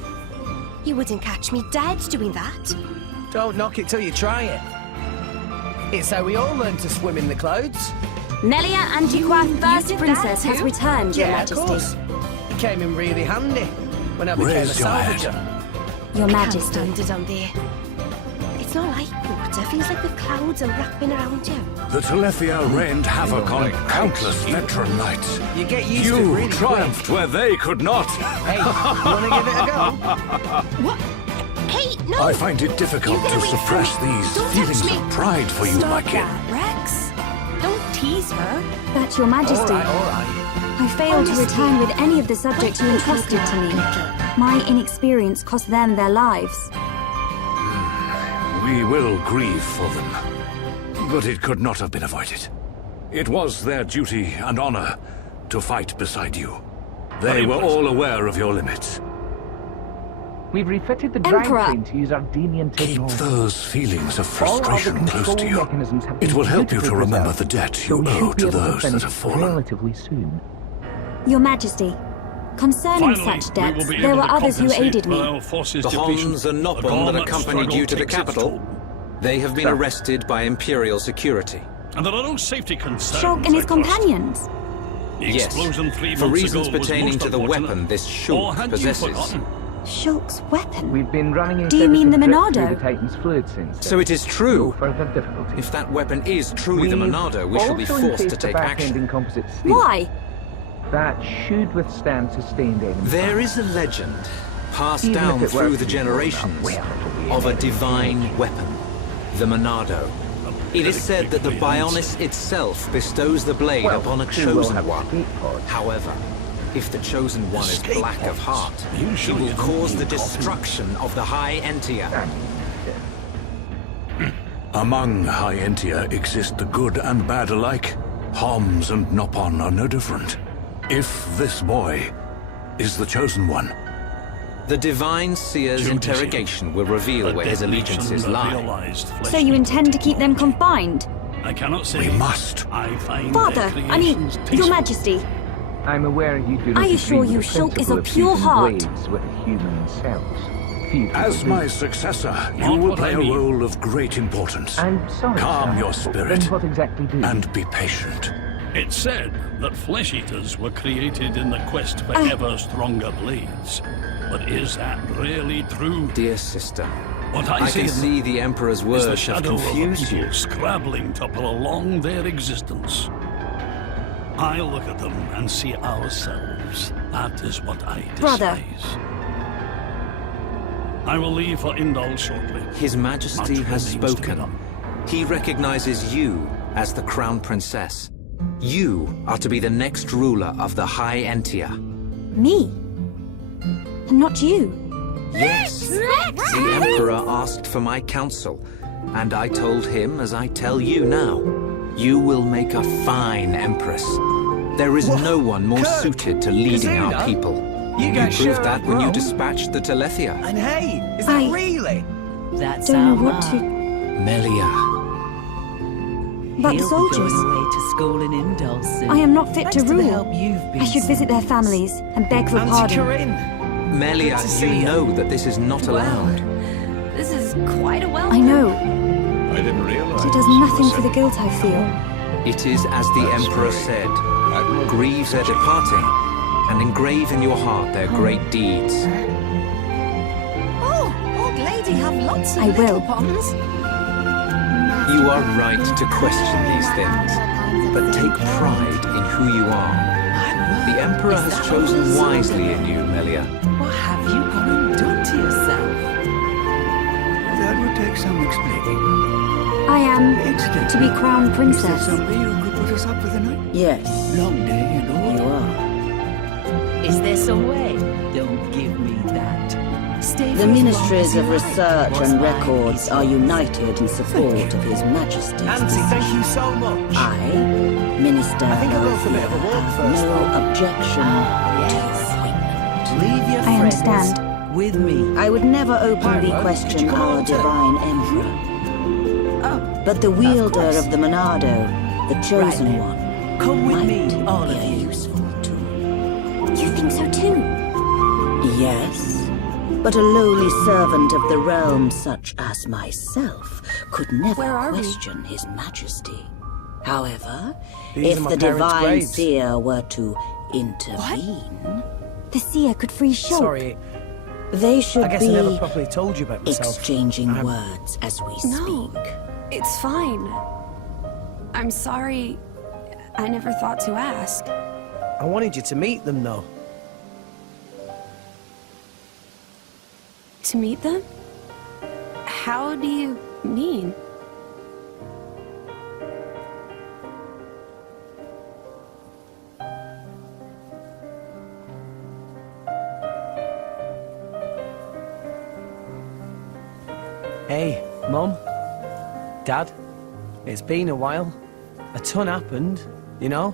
You wouldn't catch me dead doing that. Don't knock it till you try it. It's how we all learn to swim in the clouds. Melia Antiqua, First Princess, has too? returned, Your Yeah, Majesty. Of course. It came in really handy when I became a Raise your head. salvager. Your I Majesty. can't stand it down there. It's not like water. Feels like the clouds are wrapping around you. The Telethia rained havoc on countless veteran knights. You get used to it You really triumphed where they could not. Hey, you wanna give it a go? What? Hey, no! I find it difficult You get to away from suppress me. these Don't feelings touch me. of pride for you, my Stop kin. that, Rex. Don't tease her. That's Your Majesty. All right. I failed to return with any of the subjects you entrusted to me. My inexperience cost them their lives. We will grieve for them. But it could not have been avoided. It was their duty and honor to fight beside you. They were all aware of your limits. We've refitted the Emperor. drive train to use Ardenian Keep technology. those feelings of All other frustration close to control you. mechanisms have It been will help you to beautifully remember preserved, the debt so you we owe should be to able those that finish have fallen. relatively soon. Your Majesty, concerning such debts, there were others who aided me. The Hons and Nopon that accompanied you to the capital, they have been arrested by Imperial security. And there are no safety concerns. Shulk and his companions. Yes, for for reasons pertaining to the weapon this Shulk possesses. Shulk's weapon? We've been running a Do you mean the drip Monado? through the Titan's fluid since. So it is true. No further difficulty. If that weapon is truly the Monado, we shall be also forced to encased the take back action. end in composite steel. Why? That should withstand sustained enemy. There is a legend, passed Even down if it were through the to be generations, well, it'll be of a anyway. divine weapon, the Monado. It is said that the Bionis itself bestows the blade Well, upon a we will chosen have one. escape pods. However, if the chosen one is Escape black of pods? heart, Are you he sure will you don't cause mean the coffee? destruction of the High Entia. Among High Entia exist the good and bad alike. Homs and Nopon are no different. If this boy is the chosen one, The Divine Seer's interrogation will reveal where his allegiances lie. So you intend to keep them confined? I cannot say. we must. I find Father, their I mean, creations Your tasteful. Majesty, I'm aware you do not I agree assure with you, the Shulk is principle of of pure fusing heart. blades with human cells. Few people As do. my successor, you Not will what play I a mean. role of great importance. I'm sorry, Calm sir. your Then spirit what exactly do you? and be patient. It's said that flesh eaters were created in the quest for ever stronger blades. But is that really true? Dear sister, What I see can see the Emperor's is the words have shadow of a confused people you. scrabbling to prolong their existence. I look at them and see ourselves. That is what I despise. Brother. I will leave for Indol shortly. His Majesty Much has remains to be spoken. done. He recognizes you as the Crown Princess. You are to be the next ruler of the High Entia. me, and not you. Yes, the Emperor asked for my counsel, and I told him as I tell you now. You will make a fine Empress. There is no one more suited to leading our Kazuna? people. You guys proved sure that are when you grown. dispatched the Telethia. And hey, is that I- really? That's Don't know what to... Melia, But the soldiers, to school in Indol soon. I am not fit to Thanks the rule. help you've been I should visit their families and beg for Auntie pardon. Corinne. Melia, Good to see you you. know that this is not allowed. This is quite a welcome. I know, I didn't realize. but it does nothing for the guilt I feel. It is as the Emperor said. Grieve their departing, and engrave in your heart their great deeds. Oh, old lady have lots of I little will. ponds. You are right to question these things, but take pride in who you are. The Emperor has chosen wisely in you, Melia. What have you gone and done to yourself? That would take some explaining. I am to be crown Is there princess. somebody who could put us up for the night? Yes. Long day and all. You are. Is there some way? Don't give me that. Stay The Ministries of Research and Records are united in support of His Majesty's Nancy, thank you so much. I, Minister I think I'll go for a bit of a walk first, no though. objection to appointment. Leave your I friends understand. with me. I would never openly Pyro, question could you come our on to- divine Emperor. But the wielder of the Monado, the chosen one, Come with might me, all be of a you. useful tool. You think so too? Yes, but a lowly servant of the realm such as myself could never Where are we? question His Majesty. However, These are if my the parents' divine graves. seer were to intervene, The seer could freeze Shulk. Sorry, they should I guess be I never properly told you about myself. exchanging words as we No, speak. it's fine. I'm sorry. I never thought to ask. I wanted you to meet them, though. To meet them? How do you mean? Hey, Mum, Dad, it's been a while. A ton happened, you know?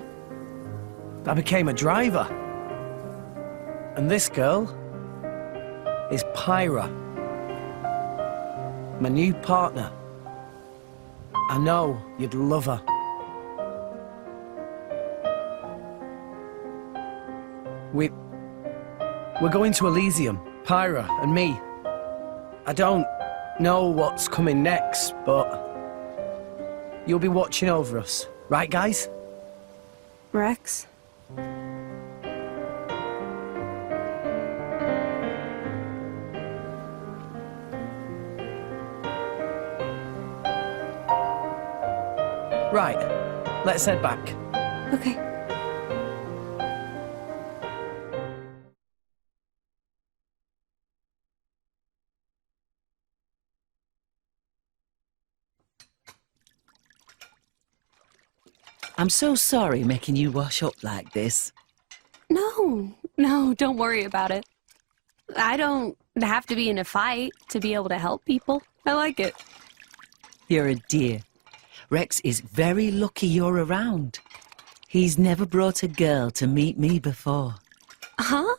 I became a driver. And this girl is Pyra, my new partner. I know you'd love her. We're going to Elysium, Pyra and me. I don't know what's coming next, but you'll be watching over us, right, guys? Rex? Right, let's head back. Okay. I'm so sorry making you wash up like this. No, don't worry about it. I don't have to be in a fight to be able to help people. I like it. You're a dear. Rex is very lucky you're around. He's never brought a girl to meet me before. Huh?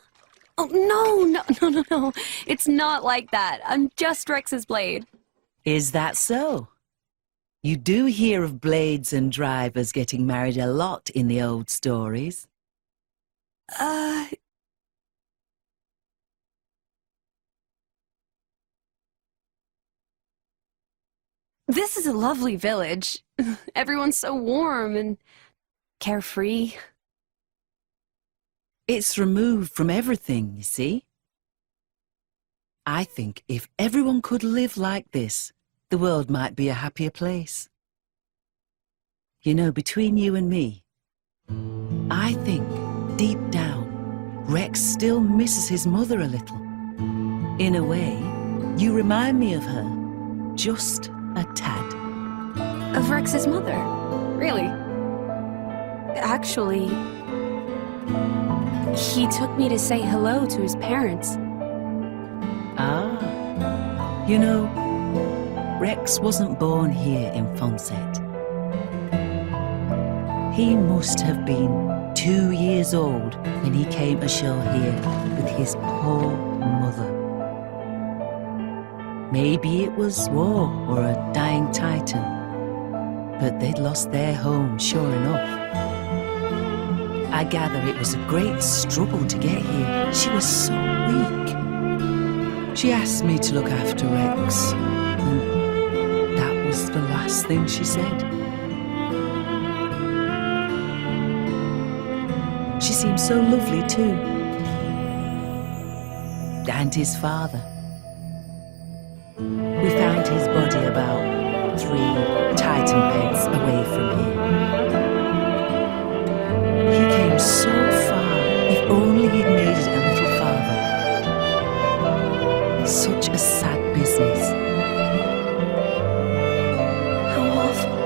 Oh, no. It's not like that. I'm just Rex's blade. Is that so? You do hear of blades and drivers getting married a lot in the old stories. This is a lovely village. Everyone's so warm and carefree. It's removed from everything, you see. I think if everyone could live like this, the world might be a happier place. You know, between you and me, I think, deep down, Rex still misses his mother a little. In a way, you remind me of her, just a tad. Of Rex's mother? Really? Actually, he took me to say hello to his parents. Ah, you know, Rex wasn't born here in Fonset. He must have been 2 years old when he came ashore here with his poor mother. Maybe it was war or a dying titan, but they'd lost their home, sure enough. I gather it was a great struggle to get here. She was so weak. She asked me to look after Rex, and that was the last thing she said. She seemed so lovely too. And his father. We found his body about 3 Titan beds away from here. He came so far, if only he'd made it a little farther. Such a sad business. How awful.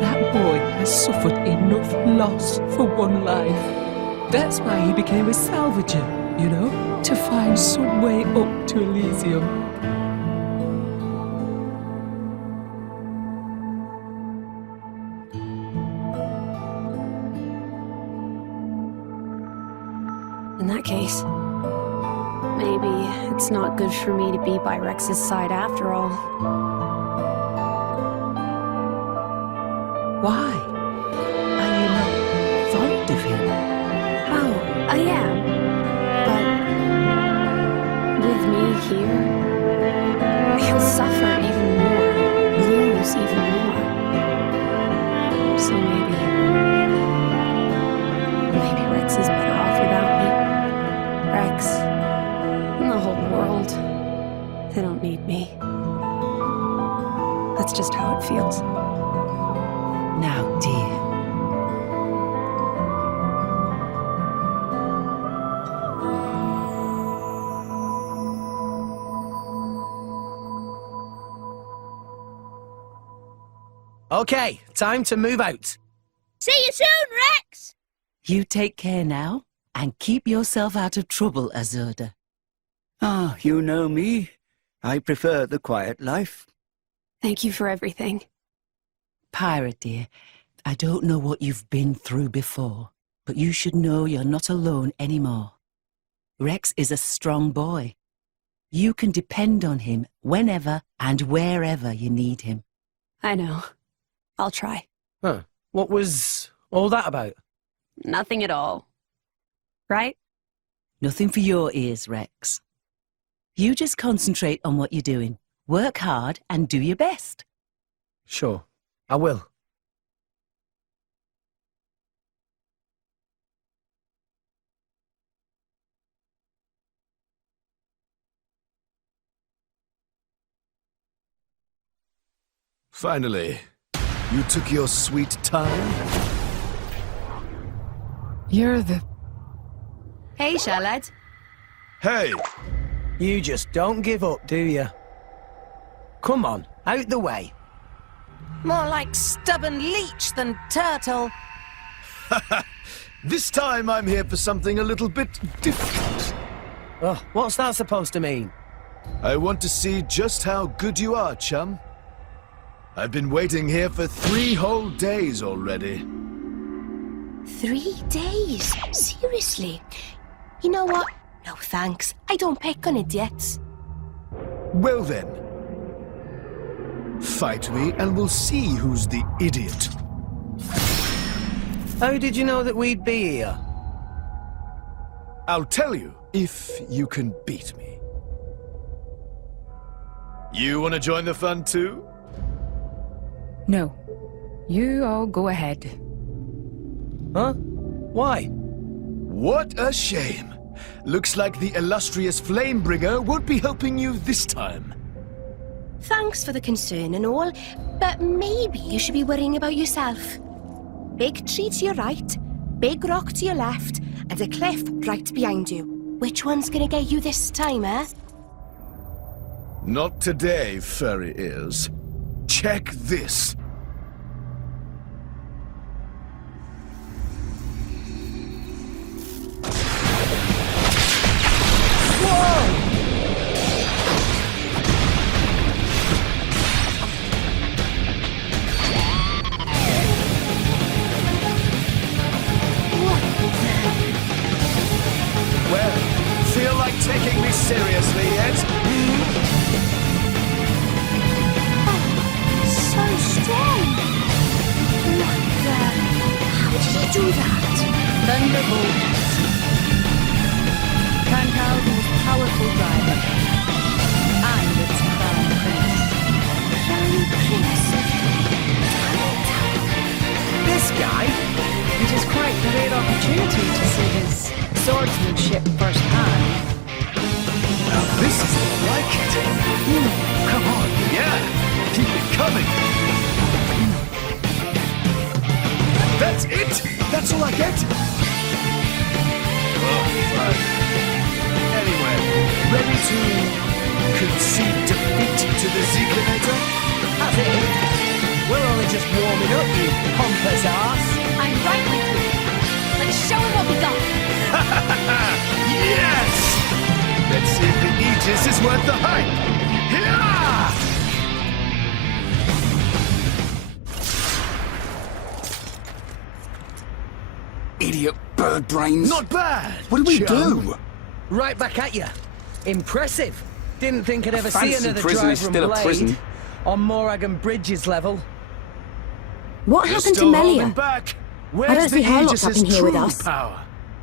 That boy has suffered enough loss for one life. That's why he became a salvager, you know, to find some way up to Elysium. In that case, maybe it's not good for me to be by Rex's side after all. Why? Are you not fond of him? Oh, I am. But with me here, he'll suffer even more, lose even more. So maybe Rex is better off without me. Rex and the whole world, they don't need me. That's just how it feels. Now, dear. Okay, time to move out. See you soon, Rex! You take care now, and keep yourself out of trouble, Azurda. Ah, you know me. I prefer the quiet life. Thank you for everything. Pirate, dear, I don't know what you've been through before, but you should know you're not alone anymore. Rex is a strong boy. You can depend on him whenever and wherever you need him. I know. I'll try. Huh. What was all that about? Nothing at all. Right? Nothing for your ears, Rex. You just concentrate on what you're doing. Work hard and do your best. Sure, I will. Finally, you took your sweet time. You're the... Hey, Charlotte. Hey! You just don't give up, do you? Come on, out the way. More like stubborn leech than turtle. This time I'm here for something a little bit different. Oh, what's that supposed to mean? I want to see just how good you are, chum. I've been waiting here for 3 whole days already. 3 days? Seriously? You know what? No thanks. I don't pick on idiots. Well then. Fight me and we'll see who's the idiot. How did you know that we'd be here? I'll tell you if you can beat me. You want to join the fun too? No. You all go ahead. Huh? Why? What a shame. Looks like the illustrious Flamebringer won't be helping you this time. Thanks for the concern and all, but maybe you should be worrying about yourself. Big tree to your right, big rock to your left, and a cliff right behind you. Which one's gonna get you this time, eh? Not today, furry ears. Check this. Well, feel like taking me seriously yet? So strong! What the... How did he do that? Thunderbolt. Kantal's powerful driver. And its crown prince. Crown Prince of This guy? It is quite a rare opportunity to see his swordsmanship firsthand. Now this is like it. Come on, yeah. Keep it coming. That's it? That's all I get? Oh, fine. Anyway, ready to concede defeat to the Zeekinator? That's it? We're only just warming up, you pompous ass. I'm right with you. Let's show him what we got. Yes! Let's see if the Aegis is worth the hype! Hiya! Idiot bird brains. Not bad! What do we chum. do? Right back at you. Impressive. Didn't think I'd ever see fancy another prison driver is and still a blade prison. on Morag Bridges level. What You're happened to still holding Melia? back. I Where's don't see the her locked up Aegis's in here with true us. power?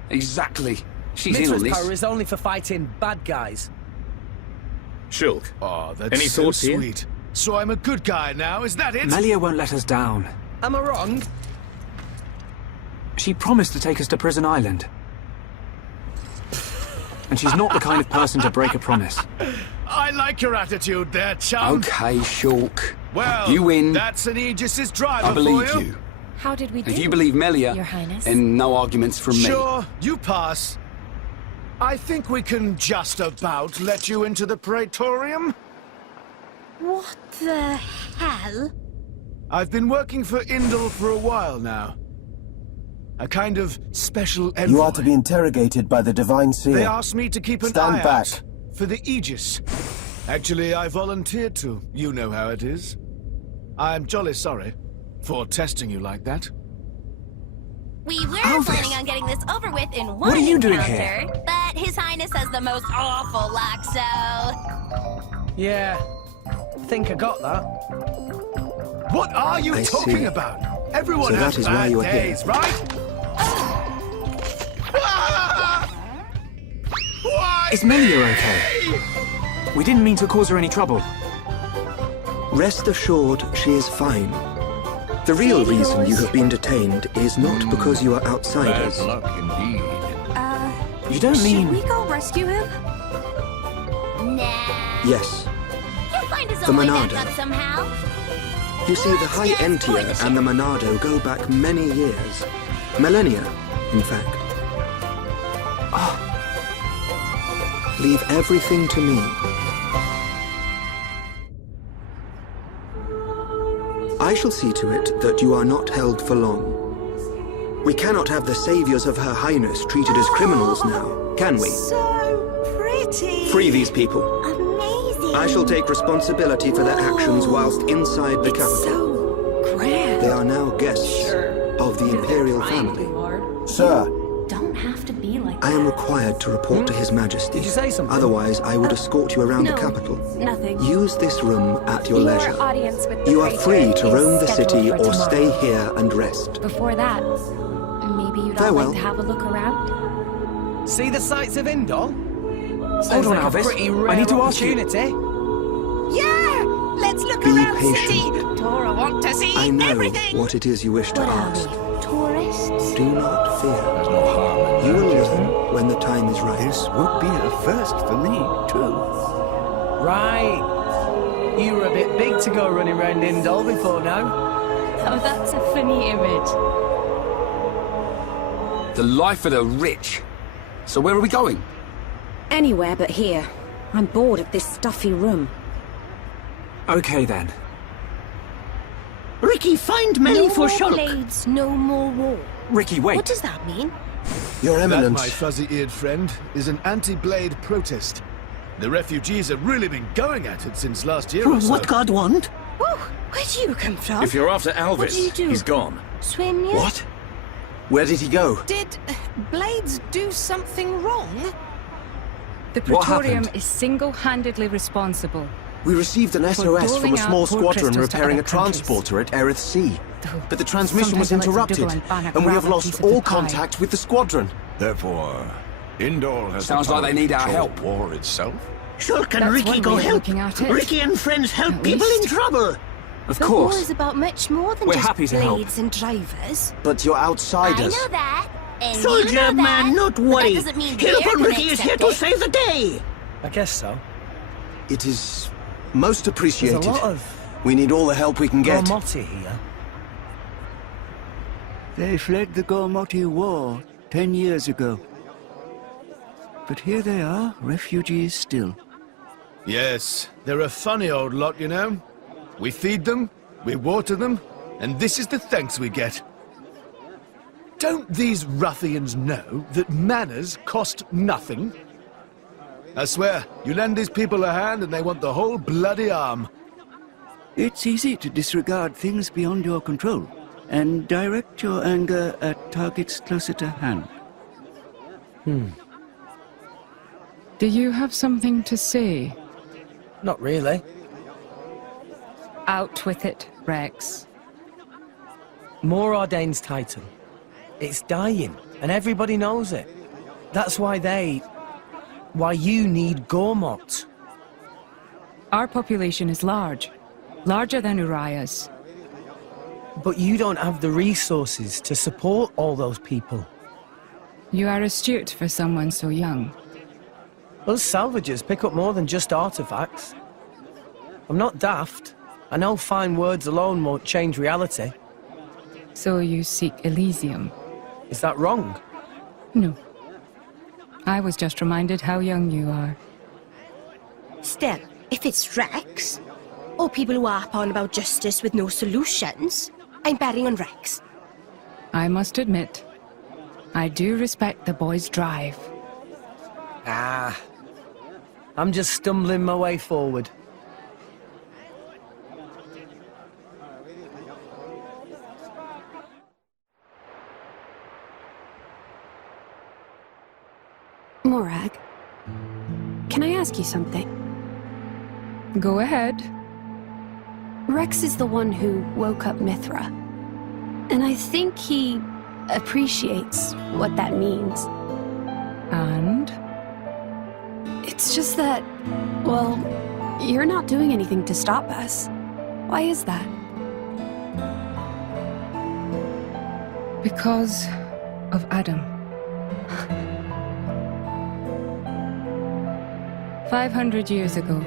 Exactly. She's in Mithra's on this. power is only for fighting bad guys. Shulk. Oh, that's Any so thoughts here? sweet. So I'm a good guy now, is that it? Melia won't let us down. Am I wrong? She promised to take us to Prison Island. And she's not the kind of person to break a promise. I like your attitude there, chum. Okay, Shulk. Well, You win. That's an Aegis's driver I believe for you. How did we do? If you believe Melia, Your Highness? then no arguments from me. Sure, you pass. I think we can just about let you into the Praetorium. What the hell? I've been working for Indal for a while now. A kind of special envoy. You are to be interrogated by the Divine Seer. They asked me to keep an Stand eye back. out for the Aegis. Actually, I volunteered to. You know how it is. I'm jolly sorry for testing you like that. We were Alvis. planning on getting this over with in one What are you doing encounter, here? but His Highness has the most awful luck, so... Yeah, think I got that. What are you I talking see. about? Everyone So has that is why bad you are here. days, right? Why Is Melia okay? We didn't mean to cause her any trouble. Rest assured, she is fine. The real reason you have been detained is not because you are outsiders. Bad luck indeed. You don't mean... Should we go rescue him? Nah. Yes. He'll find his The own way back Monado. up somehow. You see, the High Entia and the Monado go back many years. Millennia, in fact. Leave everything to me. I shall see to it that you are not held for long. We cannot have the saviors of Her Highness treated as criminals now, can we? So pretty. Free these people. Amazing. I shall take responsibility for their actions whilst inside the capital. So grand. They are now guests of the Imperial family. Sir, Don't have to be like I am required to report to His Majesty. Did you say something? Otherwise, I would escort you around no, the capital. nothing. Use this room at your leisure. audience with the You are free Praetor to roam is the city scheduled for or stay tomorrow. here and rest. Before that, maybe you'd all Farewell. like to have a look around? See the sights of Indal? Sounds Hold on, like Alvis. a pretty I rare need to ask you. opportunity. Yeah! Let's look Be around patient. city. Tora want to see I know everything. what it is you wish to What are ask. we, tourists? Do not fear. There's no harm in You that, will is there? learn when the time is right. This would be a first for me, too. Right. You were a bit big to go running around Indal before now. Oh, that's a funny image. The life of the rich. So where are we going? Anywhere but here. I'm bored of this stuffy room. Okay then. Ricky, find Melly No for more Shulk. blades, no more war. Ricky, wait. What does that mean? Your That, Eminence. my fuzzy-eared friend, is an anti-blade protest. The refugees have really been going at it since last year or so. What God want? Oh, where do you come from? If you're after What did you Alvis, do? he's gone. Swim yet? What? Where did he go? Did Blades do something wrong? The What Praetorium happened? is single-handedly responsible. We received an SOS from doling a small out poor squadron crystals to repairing a other countries. transporter at Erith Sea. But the transmission was Sometimes I like to interrupted, double and ban a and we have grab a lost piece of the all pie. contact with the squadron. Therefore, Indal has Sounds the like power they need to our control help. war itself. Shulk and That's Ricky one go way of help. looking at it. Ricky and friends help At people in least. trouble. Of The war course. is about much more than We're just happy to help. blades and drivers. But you're I outsiders. know that. And you Soldier know man, that, not but worry. That doesn't mean Hereupon Bear Ricky can is here accept to it. save the day. I guess so. It is most There's appreciated. a lot of We need all the help we can get. Gormotti here. They fled the Gormotti War 10 years ago. But here they are, refugees still. Yes, they're a funny old lot, you know. We feed them, we water them, and this is the thanks we get. Don't these ruffians know that manners cost nothing? I swear, you lend these people a hand and they want the whole bloody arm. It's easy to disregard things beyond your control and direct your anger at targets closer to hand. Do you have something to say? Not really. Out with it, Rex. More Ordain's Titan. It's dying, and everybody knows it. That's why why you need Gormott. Our population is large. Larger than Uriah's. But you don't have the resources to support all those people. You are astute for someone so young. Us salvagers pick up more than just artifacts. I'm not daft. I know fine words alone won't change reality. So you seek Elysium? Is that wrong? No. I was just reminded how young you are. Still, if it's Rex, or people who harp on about justice with no solutions, I'm betting on Rex. I must admit, I do respect the boy's drive. I'm just stumbling my way forward. Morag, can I ask you something? Go ahead. Rex is the one who woke up Mithra. And I think he appreciates what that means. And? It's just that, well, you're not doing anything to stop us. Why is that? Because of Adam. 500 years ago,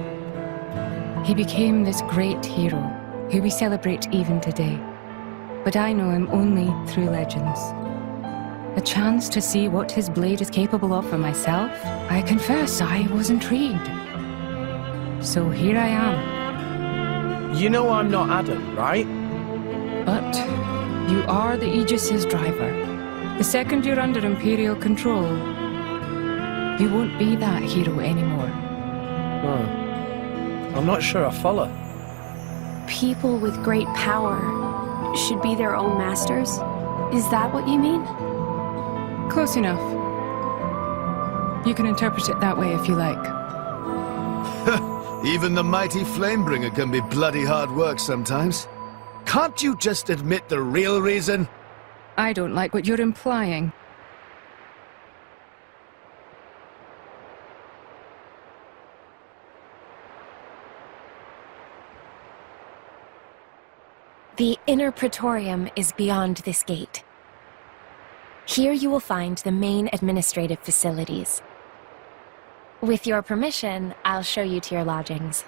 he became this great hero who we celebrate even today. But I know him only through legends. A chance to see what his blade is capable of for myself, I confess I was intrigued. So here I am. You know I'm not Adam, right? But you are the Aegis's driver. The second you're under Imperial control, you won't be that hero anymore. I'm not sure I follow. People with great power should be their own masters? Is that what you mean? Close enough. You can interpret it that way if you like. Even the mighty Flamebringer can be bloody hard work sometimes. Can't you just admit the real reason? I don't like what you're implying. The Inner Praetorium is beyond this gate. Here you will find the main administrative facilities. With your permission, I'll show you to your lodgings.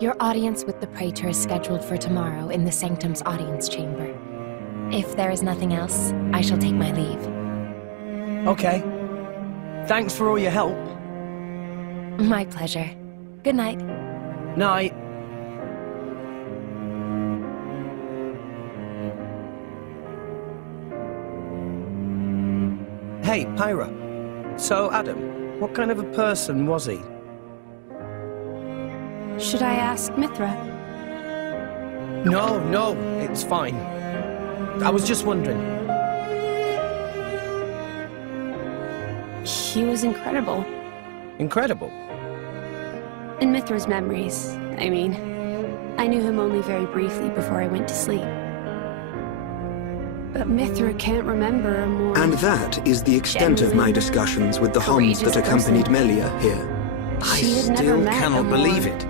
Your audience with the Praetor is scheduled for tomorrow in the Sanctum's audience chamber. If there is nothing else, I shall take my leave. Okay. Thanks for all your help. My pleasure. Good night. Night. Hey, Pyra. So, Adam, what kind of a person was he? Should I ask Mithra? No, it's fine. I was just wondering. He was incredible. Incredible? In Mithra's memories, I mean. I knew him only very briefly before I went to sleep. But Mithra can't remember a more... And that is the extent of my discussions with the Homs that accompanied Melia here. I still cannot believe it.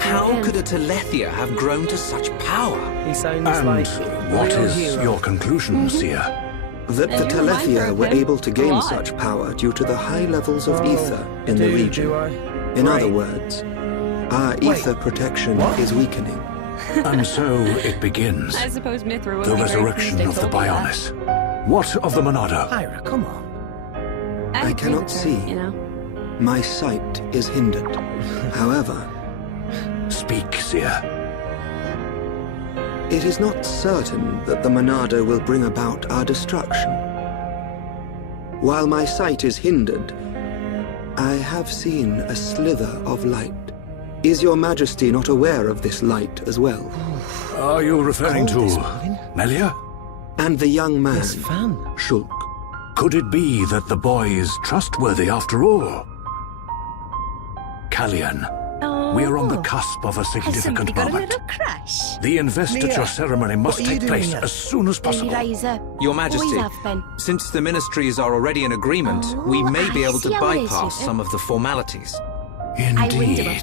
How could a Telethia have grown to such power? He sounds And like what real is hero. your conclusion, Seer? That the Telethia were able to gain such power due to the high levels of ether in the region. In other words, our ether protection is weakening. And so it begins. I suppose Mithra would The be very resurrection pleased I of the told you that. Bionis. What of the Monado? Pyra, come on. I cannot see. You know? My sight is hindered. However, Speak, Seer. it is not certain that the Monado will bring about our destruction. While my sight is hindered, I have seen a slither of light. Is your majesty not aware of this light as well? Are you referring to Melia? And the young man, Shulk. Could it be that the boy is trustworthy after all? Callian, we are on the cusp of a significant moment. The investiture ceremony must take place as soon as possible. Your Majesty, since the ministries are already in agreement, we may be able to bypass some of the formalities. Indeed.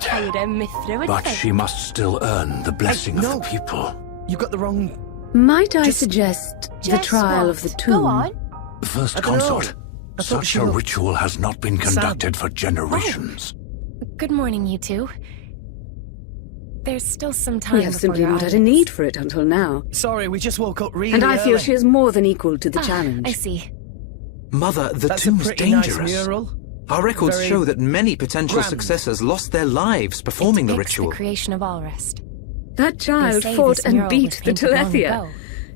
But she must still earn the blessing of the people. You got the wrong... Might I suggest the trial of the tomb? First Consort, such a ritual has not been conducted for generations. Good morning, you two. There's still some time We have simply not had a need for it until now. Sorry, we just woke up really And I feel early. she is more than equal to the challenge. I see. Mother, the That's tomb's a pretty nice dangerous. mural. Our records Very show that many potential grand. successors lost their lives performing the ritual. The creation of Alrest. That child They say fought this and mural beat was the painted long Telethia. ago.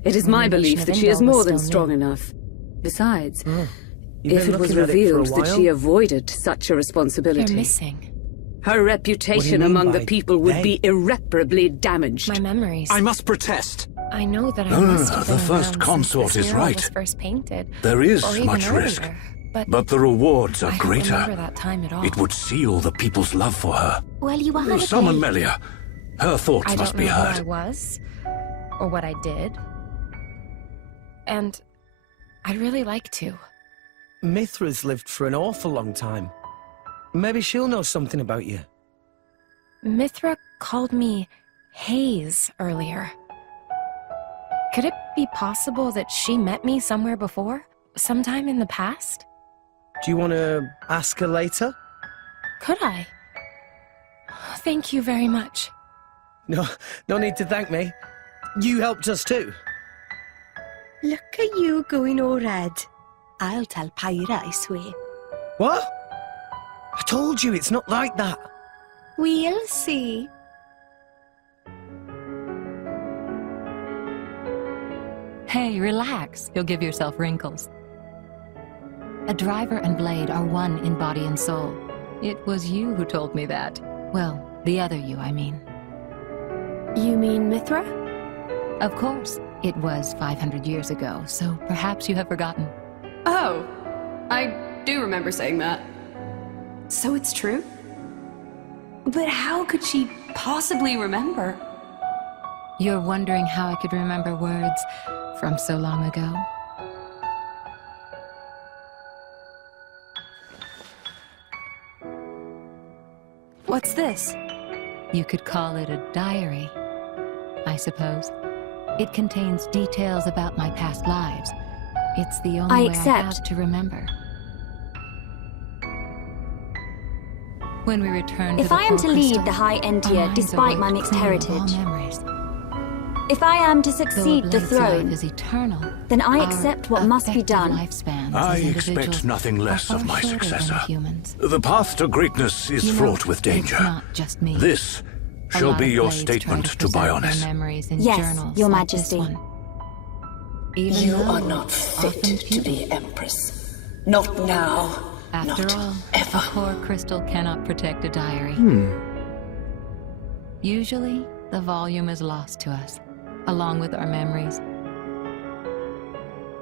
It is when my the nation belief of that she is Indor was more than still strong new. enough. Besides, You've if been it was looking at it for a revealed that while? she avoided such a responsibility, They're missing. her reputation mean among by the people would they? be irreparably damaged. My memories. I must protest. I know that I must have The been first around consort since this is mural right. was first painted. There is or even much earlier, risk, but the rewards are I don't remember greater. that time at all. It would seal the people's love for her. Well, you are Summon Melia. Her thoughts I must don't be know who I heard. was, or what I did, and I'd really like to. Mithra's lived for an awful long time. Maybe she'll know something about you. Mithra called me Hayes earlier. Could it be possible that she met me somewhere before? Sometime in the past? Do you want to ask her later? Could I? Thank you very much. No need to thank me. You helped us too. Look at you going all red. I'll tell Pyra, I swear. What? I told you it's not like that. We'll see. Hey, relax. You'll give yourself wrinkles. A driver and blade are one in body and soul. It was you who told me that. Well, the other you, I mean. You mean Mithra? Of course. It was 500 years ago, so perhaps you have forgotten. Oh, I do remember saying that. So it's true? But how could she possibly remember? You're wondering how I could remember words from so long ago? What's this? You could call it a diary, I suppose. It contains details about my past lives. It's the only way I have to remember. When we return to If the I am core to lead crystal, the High our Entia minds despite my awake mixed clean of all heritage, memories. if I am to Though a succeed the blade's life throne, is eternal, then I our accept what must be effective done. lifespans I as expect individuals nothing are less far of my shorter than successor. humans. The path to greatness is You know, fraught with danger. It's not just me. This A shall lot be of your blades try statement to preserve their Bionis. memories in Yes, journals Your like this Majesty. one. Even You though are not fit often to be Empress. Not now. After Not all, ever. a core crystal cannot protect a diary. Usually, the volume is lost to us, along with our memories.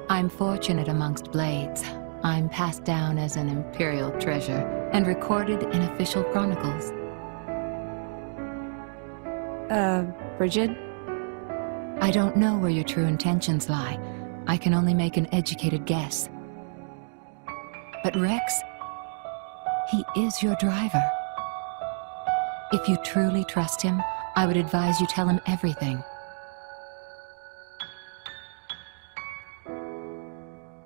I'm fortunate amongst blades. I'm passed down as an imperial treasure and recorded in official chronicles. Bridget? I don't know where your true intentions lie. I can only make an educated guess. But Rex, he is your driver. If you truly trust him, I would advise you tell him everything.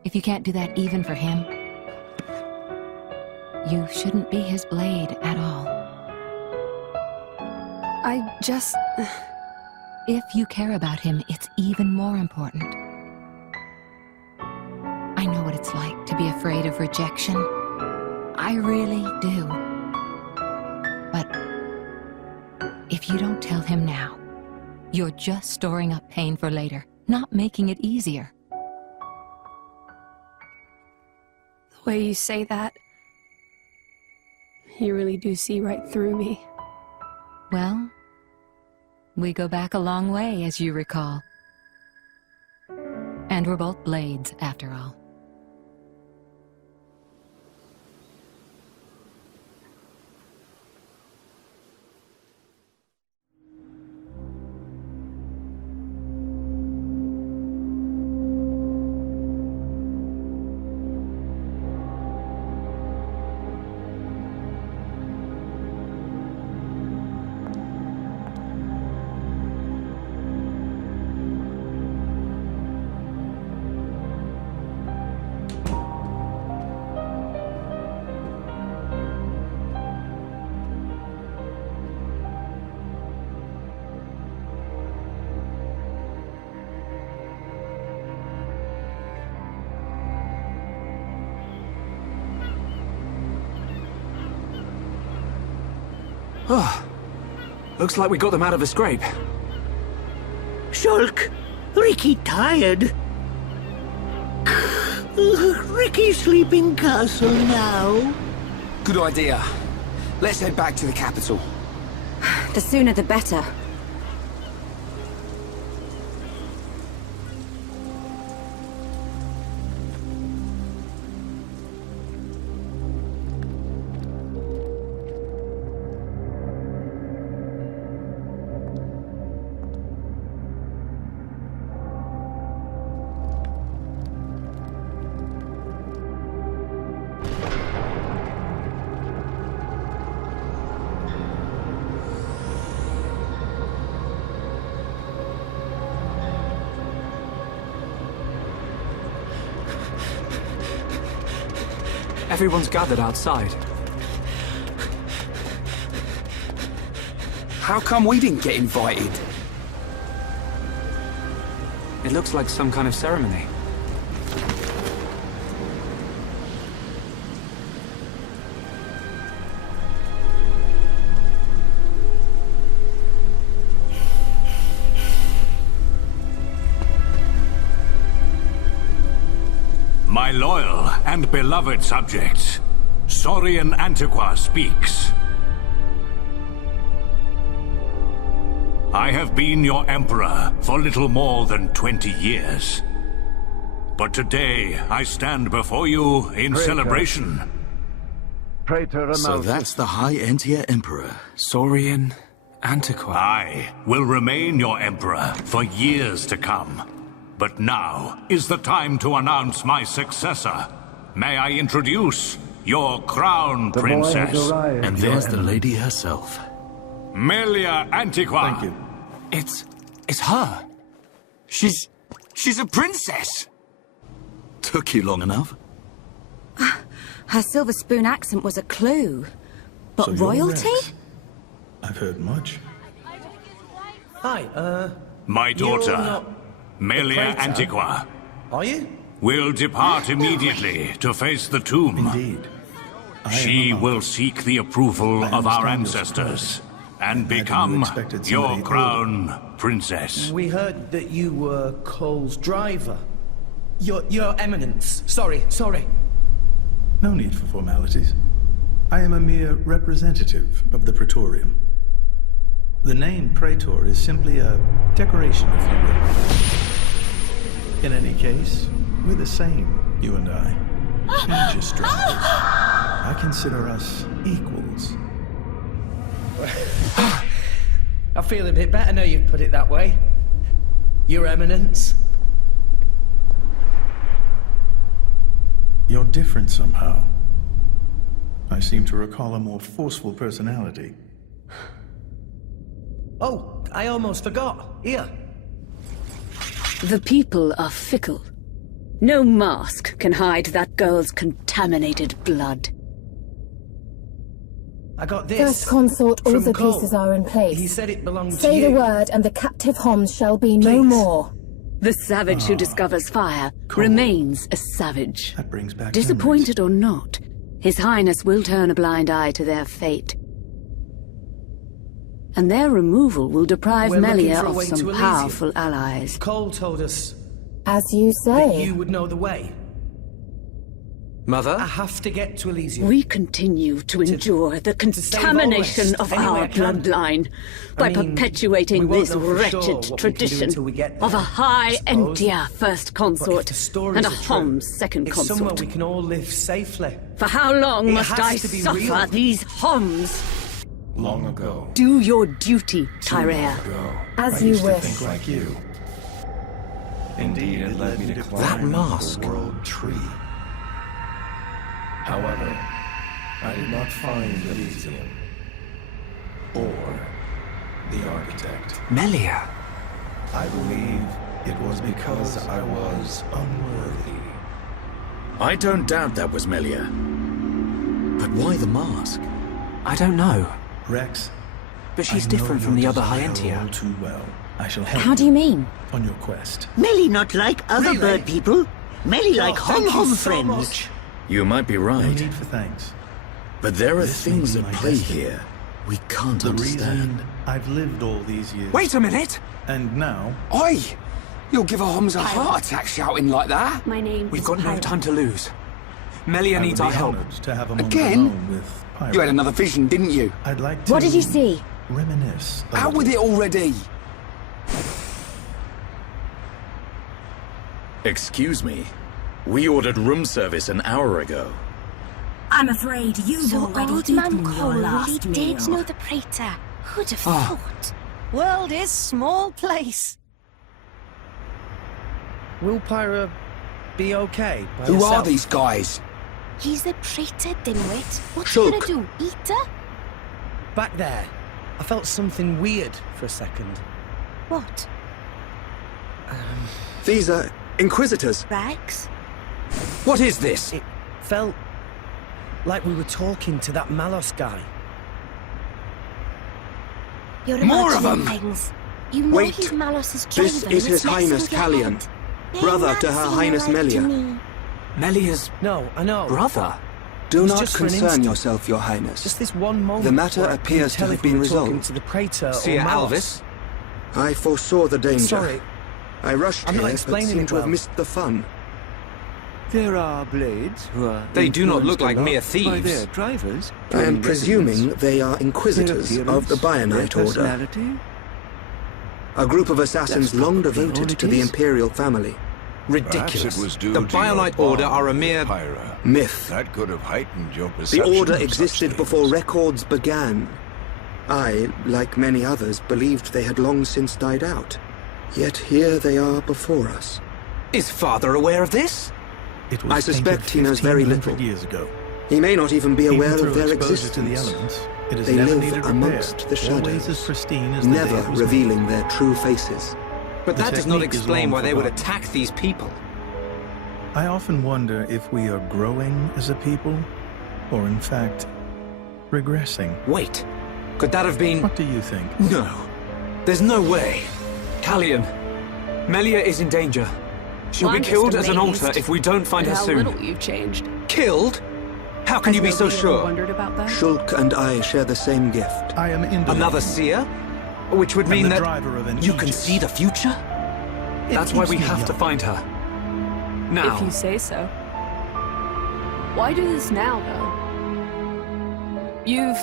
If you can't do that even for him, you shouldn't be his blade at all. I just... If you care about him, it's even more important. I know what it's like to be afraid of rejection. I really do. But if you don't tell him now, you're just storing up pain for later, not making it easier. The way you say that, you really do see right through me. Well, we go back a long way, as you recall. And we're both blades, after all. Oh, looks like we got them out of a scrape. Shulk, Ricky tired. Ricky sleeping castle now. Good idea. Let's head back to the capital. The sooner the better. Everyone's gathered outside. How come we didn't get invited? It looks like some kind of ceremony. My loyal and beloved subjects, Saurian Antiqua speaks. I have been your emperor for little more than 20 years. But today I stand before you in celebration. So that's the High Entia Emperor, Saurian Antiqua. I will remain your emperor for years to come. But now is the time to announce my successor. May I introduce your crown princess? And there's the lady herself. Melia Antiqua. Thank you. It's her. She's a princess. Took you long enough? Her silver spoon accent was a clue. But So you're royalty? Rex. I've heard much. Hi, My daughter, you're not Melia the praetor, Antiqua, are you? will depart immediately to face the tomb. Indeed. She will seek the approval of our ancestors and become your crown princess. We heard that you were Cole's driver. Your Eminence. Sorry. No need for formalities. I am a mere representative of the Praetorium. The name Praetor is simply a decoration, if you will. In any case, we're the same, you and I. Aegis strangers. I consider us equals. I feel a bit better now you've put it that way. Your Eminence. You're different somehow. I seem to recall a more forceful personality. Oh, I almost forgot. Here. The people are fickle. No mask can hide that girl's contaminated blood. I got this. First Consort, all from the Cole. pieces are in place. He said it belonged to Say you. the word and the captive Homs shall be no more. The savage who discovers fire remains a savage. That brings back Disappointed or not, His Highness will turn a blind eye to their fate. And their removal will deprive We're looking Melia for a of way some to Elysium. powerful allies. Cole told us As you that say. you would know the way. Mother? I have to get to Elysium. We continue to endure the contamination of our bloodline by perpetuating this wretched tradition of a High Entia first consort and a Homs second it's somewhere consort. we can all live safely. For how long It must has I to be suffer real. these Homs? Long ago. Do your duty, Tyrea. As I you used to wish. think like you. Indeed, it led me to climb That mask. the world tree. However, I did not find Elysium or the architect. Melia. I believe it was because I was unworthy. I don't doubt that was Melia. But why the mask? I don't know. Rex, But she's I know different from your the other desire High-Entia. all too well. I shall help How do you mean? on your quest. Melly not like other bird people. Melly like thank you hom so friends. much. You might be No right. need for thanks. But there are This may things be at my play destiny. here we can't The understand. reason I've lived all these years. Wait a minute! And now, Oi! You'll give a Homs a heart attack shouting like that? My name We've is got no Pyro. time to lose. Melia I would needs be our help. honored to have a moment Again? alone with Pyro. You had another vision, didn't you? I'd like to What did you see? reminisce. a Out little. with it already! Excuse me. We ordered room service an hour ago. I'm afraid you've So already old eaten man your Cole really last did meal. know the Praetor. Who'd have Ah. thought? World is small place. Will Pyra be okay by Who herself? are these guys? He's the Praetor, dimwit. What's Shulk. he gonna do? Eat her? Back there, I felt something weird for a second. What? These are Inquisitors. Rex? What is this? It felt like we were talking to that Malos guy. You're More of imagining them! things. You know Wait. he's Malos's driver. This is His Let's let Highness him get Callion, out. brother They're to not Her seeing Highness alike to Melia. me. Melia's No, I know. brother? Do It's not just for an concern instant. yourself, Your Highness. Just this one moment. The matter where I couldn't appears to tell have if we been were talking resolved. to the Praetor Seer or Malos. Alvis? I foresaw the danger. Sorry, I rushed I'm not here, but explaining seem it to have well. missed the fun. There are blades who are They do not look influenced a like lot mere by thieves. their drivers. I am Their presuming residence, they are Inquisitors their of the appearance, Bionite their Order. personality. A group of assassins That's long probably all devoted it to the is. Imperial family. Ridiculous. Perhaps it was due The to your Bionite bond Order are a with mere... Pyra. Myth. That could have heightened your The perception Order of such existed things. before records began. I, like many others, believed they had long since died out. Yet here they are before us. Is Father aware of this? It was I suspect painted he knows very 1500 little. years ago. He may not even be Even aware through of their exposure to the existence. elements, it is They never live needed amongst repair, the shadows, always as pristine as the day never it was revealing made. their true faces. But The that does not technique is explain long why they would forgotten. attack these people. I often wonder if we are growing as a people, or in fact, regressing. Wait, could that have been... What do you think? No. There's no way. Callion, Melia is in danger. She'll Well, be I'm killed just as an amazed altar if we don't find her how soon. little you've changed. Killed? How can you be so Nobody ever sure? wondered about that? Shulk and I share the same gift. I am indolent. Another seer? Which would I'm mean the that driver of an you can Aegis. see the future? It That's why keeps we me have to young. find her. Now. If you say so. Why do this now, though? You've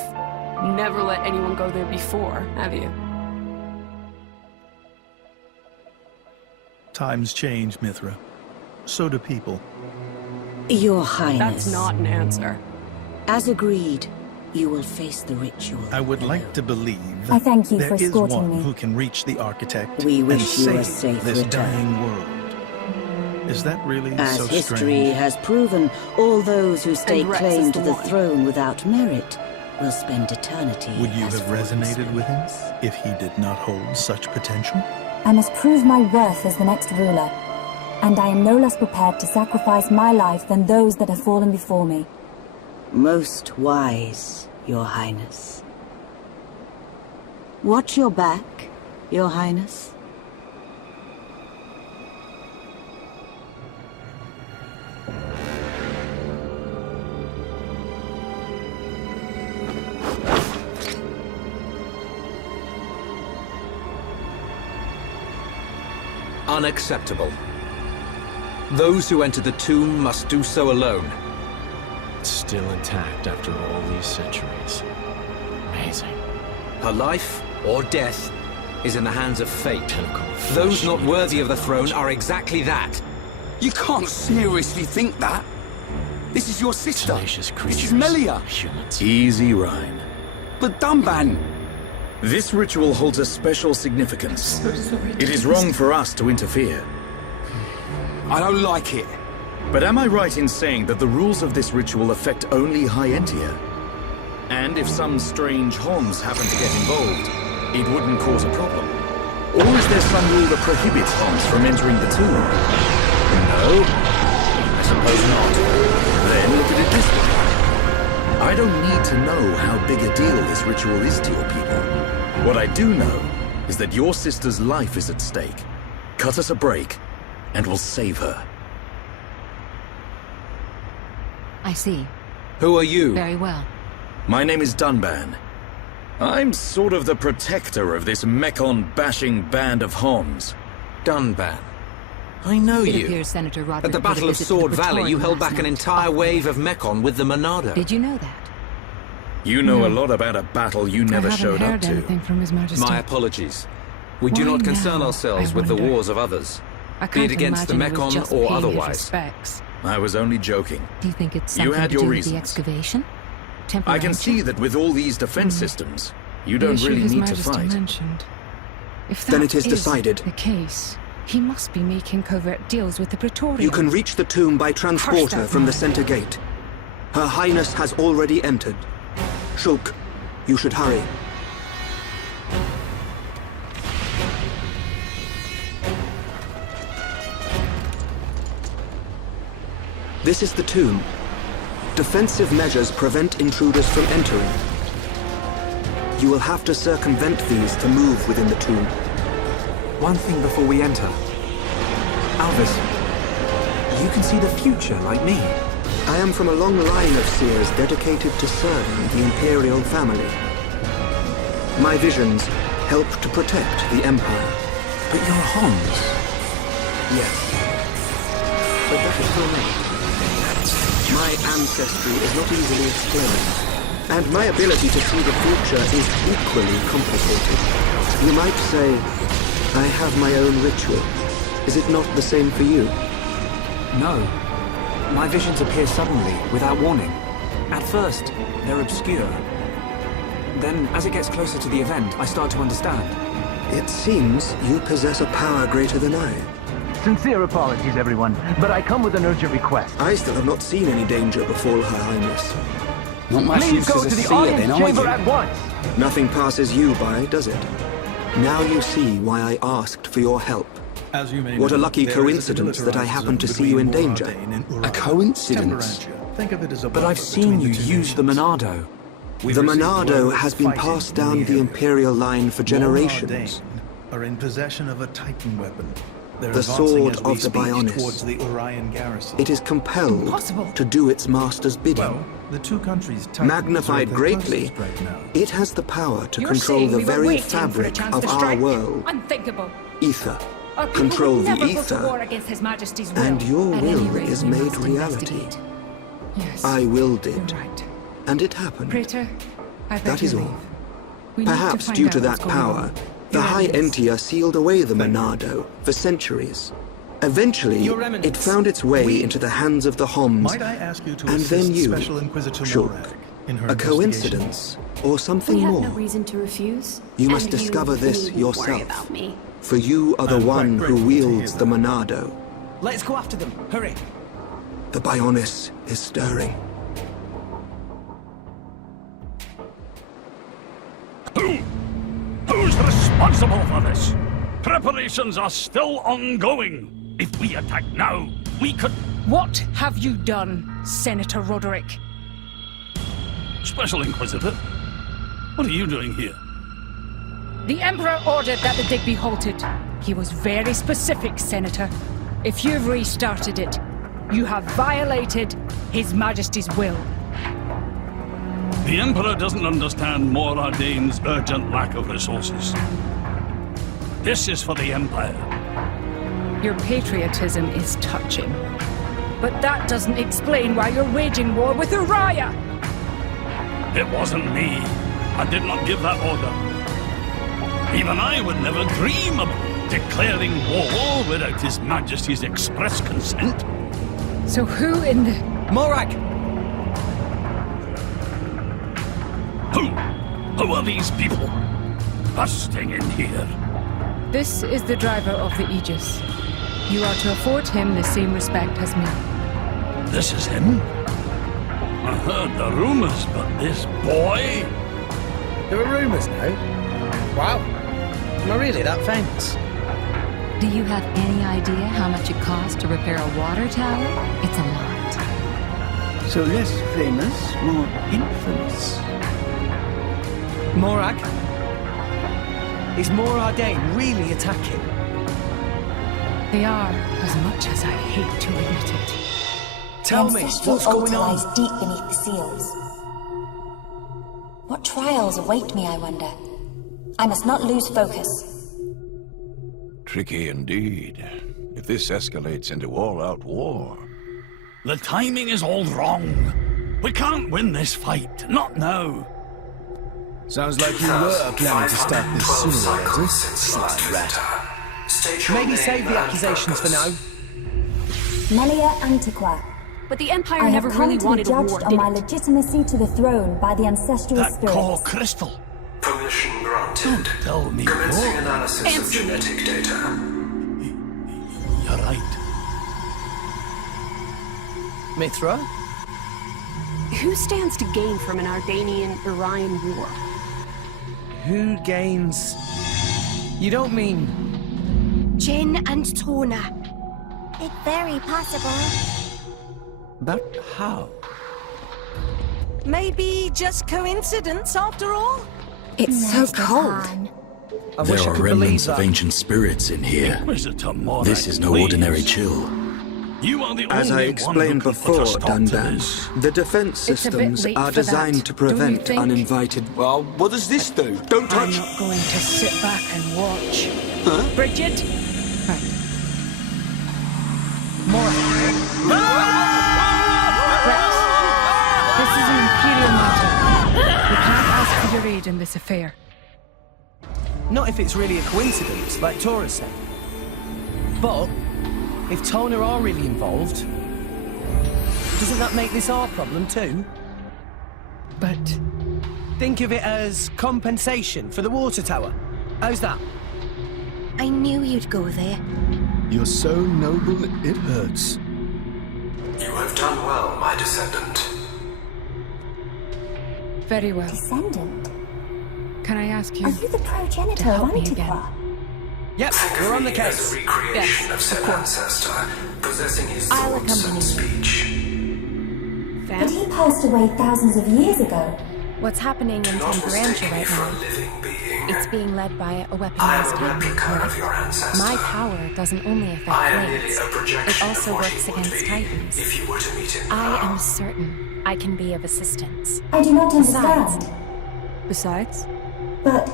never let anyone go there before, have you? Times change, Mithra. So do people. Your Highness. That's not an answer. As agreed, you will face the ritual. I would like to believe I thank you there for is escorting one me. who can reach the architect We and wish you a save safe this return. dying world. Is that really As so history strange? has proven, all those who stake And Rex claim is to the the one. throne without merit will spend eternity. Would you as have fallen resonated with him servants. if he did not hold such potential? I must prove my worth as the next ruler, and I am no less prepared to sacrifice my life than those that have fallen before me. Most wise, Your Highness. Watch your back, Your Highness. Unacceptable. Those who enter the tomb must do so alone. It's still intact after all these centuries. Amazing. Her life or death is in the hands of fate. Those not worthy of the throne are exactly that. You can't seriously think that. This is your sister. Tenacious This creatures. is Melia. Humans. Easy, Ryan. But Dunban. This ritual holds a special significance. It is wrong for us to interfere. I don't like it. But am I right in saying that the rules of this ritual affect only High Entia? And if some strange Homs happen to get involved, it wouldn't cause a problem? Or is there some rule that prohibits Homs from entering the tomb? No? I suppose not. Then look at it this way. I don't need to know how big a deal this ritual is to your people. What I do know is that your sister's life is at stake. Cut us a break, and we'll save her. I see. Who are you? Very well. My name is Dunban. I'm sort of the protector of this Mekon-bashing band of Homs. Dunban. I know It you. appears Senator Roderick At the paid a Battle of visit to the Sword Valley, you Praetorium held last back an night. entire wave of Mekon with the Monado. Did you know that? You know a lot about a battle you never I haven't showed up heard to. anything from His Majesty. My apologies. We do Why not concern now, ourselves I with the wonder? wars of others, I be can't it against the imagine he was Mekon just or paying his otherwise. respects. I was only joking. Do you think it's You something had to your do reasons. with the excavation? I can see Temperamental? that with all these defense systems, you The don't issue really His need to Majesty fight. mentioned. If Then that it is decided. the case, he must be making covert deals with the Praetorians. You can reach the tomb by transporter that from the man. center gate. Her Highness has already entered. Shulk, you should hurry. This is the tomb. Defensive measures prevent intruders from entering. You will have to circumvent these to move within the tomb. One thing before we enter. Alvis, you can see the future like me. I am from a long line of seers dedicated to serving the Imperial family. My visions help to protect the Empire. But you're Homs. Yes. But that is still me. My ancestry is not easily explained, and my ability to see the future is equally complicated. You might say, I have my own ritual. Is it not the same for you? No. My visions appear suddenly, without warning. At first, they're obscure. Then, as it gets closer to the event, I start to understand. It seems you possess a power greater than I. Sincere apologies, everyone, but I come with an urgent request. I still have not seen any danger befall Her Highness. Not much Please use go as a to the seer audience then, are chamber you? at once. Nothing passes you by, does it? Now you see why I asked for your help. As you may What a know, lucky there is coincidence that I demilitarized happened to zone see you in between danger. Moradane and Urawa. A coincidence? Temperantia. Think of it as a But buffer I've seen between you the two use the nations. Monado. We've The received Monado word has of been fighting passed in down the area. Imperial line for generations. Moradane are in possession of a Titan weapon. They're The advancing sword as we of the speak Bionis. towards the Orion garrison. It is compelled Impossible. to do its master's bidding. Well, the two countries' Titans Magnified are at their greatly, closest right now. it has the power to You're control saying the we were very waiting for a fabric chance of to our strike? world. Unthinkable. Ether. Our people Control would the never go to war ether. against His Majesty's will. And your At any will rate, is we made must reality. investigate. Yes. I willed it. You're right. And it happened. Praetor, I beg That is your all. leave. We need to Perhaps find due out to what's that going power, on. the Your High Eminence. Entia sealed away the Monado for centuries. Eventually, Your it Eminence, found its way into the hands of the Homs, Might I ask you to and assist then you, Special Inquisitor Shulk. Morag in her A investigation? coincidence, or something We have more. no reason to refuse. You must and discover this needn't yourself. Worry about me. For you are the I'm quite one who grateful to hear wields the Monado. Let's go after them. Hurry. The Bionis is stirring. Who's responsible for this? Preparations are still ongoing. If we attack now, we could... What have you done, Senator Roderick? Special Inquisitor, what are you doing here? The Emperor ordered that the dig be halted. He was very specific, Senator. If you've restarted it, you have violated His Majesty's will. The Emperor doesn't understand Moradane's urgent lack of resources. This is for the Empire. Your patriotism is touching. But that doesn't explain why you're waging war with Uriah! It wasn't me. I did not give that order. Even I would never dream of declaring war without His Majesty's express consent. So who in the... Morag! Who are these people busting in here? This is the driver of the Aegis. You are to afford him the same respect as me. This is him? I heard the rumors, but this boy? There are rumors now? Wow. Am I really that famous? Do you have any idea how much it costs to repair a water tower? It's a lot. So less famous, more infamous. Morag? Is Moragain really attacking? They are, as much as I hate to admit it. Tell me, what's going on? Lies deep beneath the seals. What trials await me, I wonder? I must not lose focus. Tricky indeed. If this escalates into all-out war... The timing is all wrong. We can't win this fight, not now. Sounds like you were planning to start this sooner or later, sly rat. Maybe save the accusations for now. Melia Antiqua. But the Empire I never have come really to be wanted a war, judged on did my it? legitimacy to the throne by the ancestral That core spirits. crystal. Permission granted. Don't tell me Commencing more. analysis of genetic data. You're right. Mithra? Who stands to gain from an Ardanian-Urian war? Who gains... You don't mean... Jin and Tona. It's very possible. But how? Maybe just coincidence after all? It's so cold. I There wish I are could remnants believe of that. ancient spirits in here. Morag, This is no please. ordinary chill. You are the As I only explained one who can put a before, stop to Dandan, this. the defense It's a bit systems late are for that, designed to don't you prevent think? uninvited... Well, what does this do? Don't I'm touch... not going to sit back and watch. Huh? Bridget? Right. Rex, this is an Imperial matter. We can't ask for your aid in this affair. Not if it's really a coincidence, like Tora said. But, if Tona are really involved, doesn't that make this our problem too? But... Think of it as compensation for the water tower. How's that? I knew you'd go there. You're so noble, it hurts. You have done well, my descendant. Very well. Descendant? Can I ask you Are you the to progenitor help of me again? Antiqua? Yep, Think we're of on the me case. as a recreation Yes, of said of course. ancestor, possessing his I'll thoughts accompany and you. speech. But he passed away thousands of years ago. What's happening Do in not mistake Temperantia me right for a now? living being. It's being led by a I weaponized am a Titan. replica of your ancestor. My power doesn't only affect I am merely blades. a projection It also of what works he would against be Titans. if you were to meet him I now. am certain I can be of assistance. I do not Besides- understand. Besides? But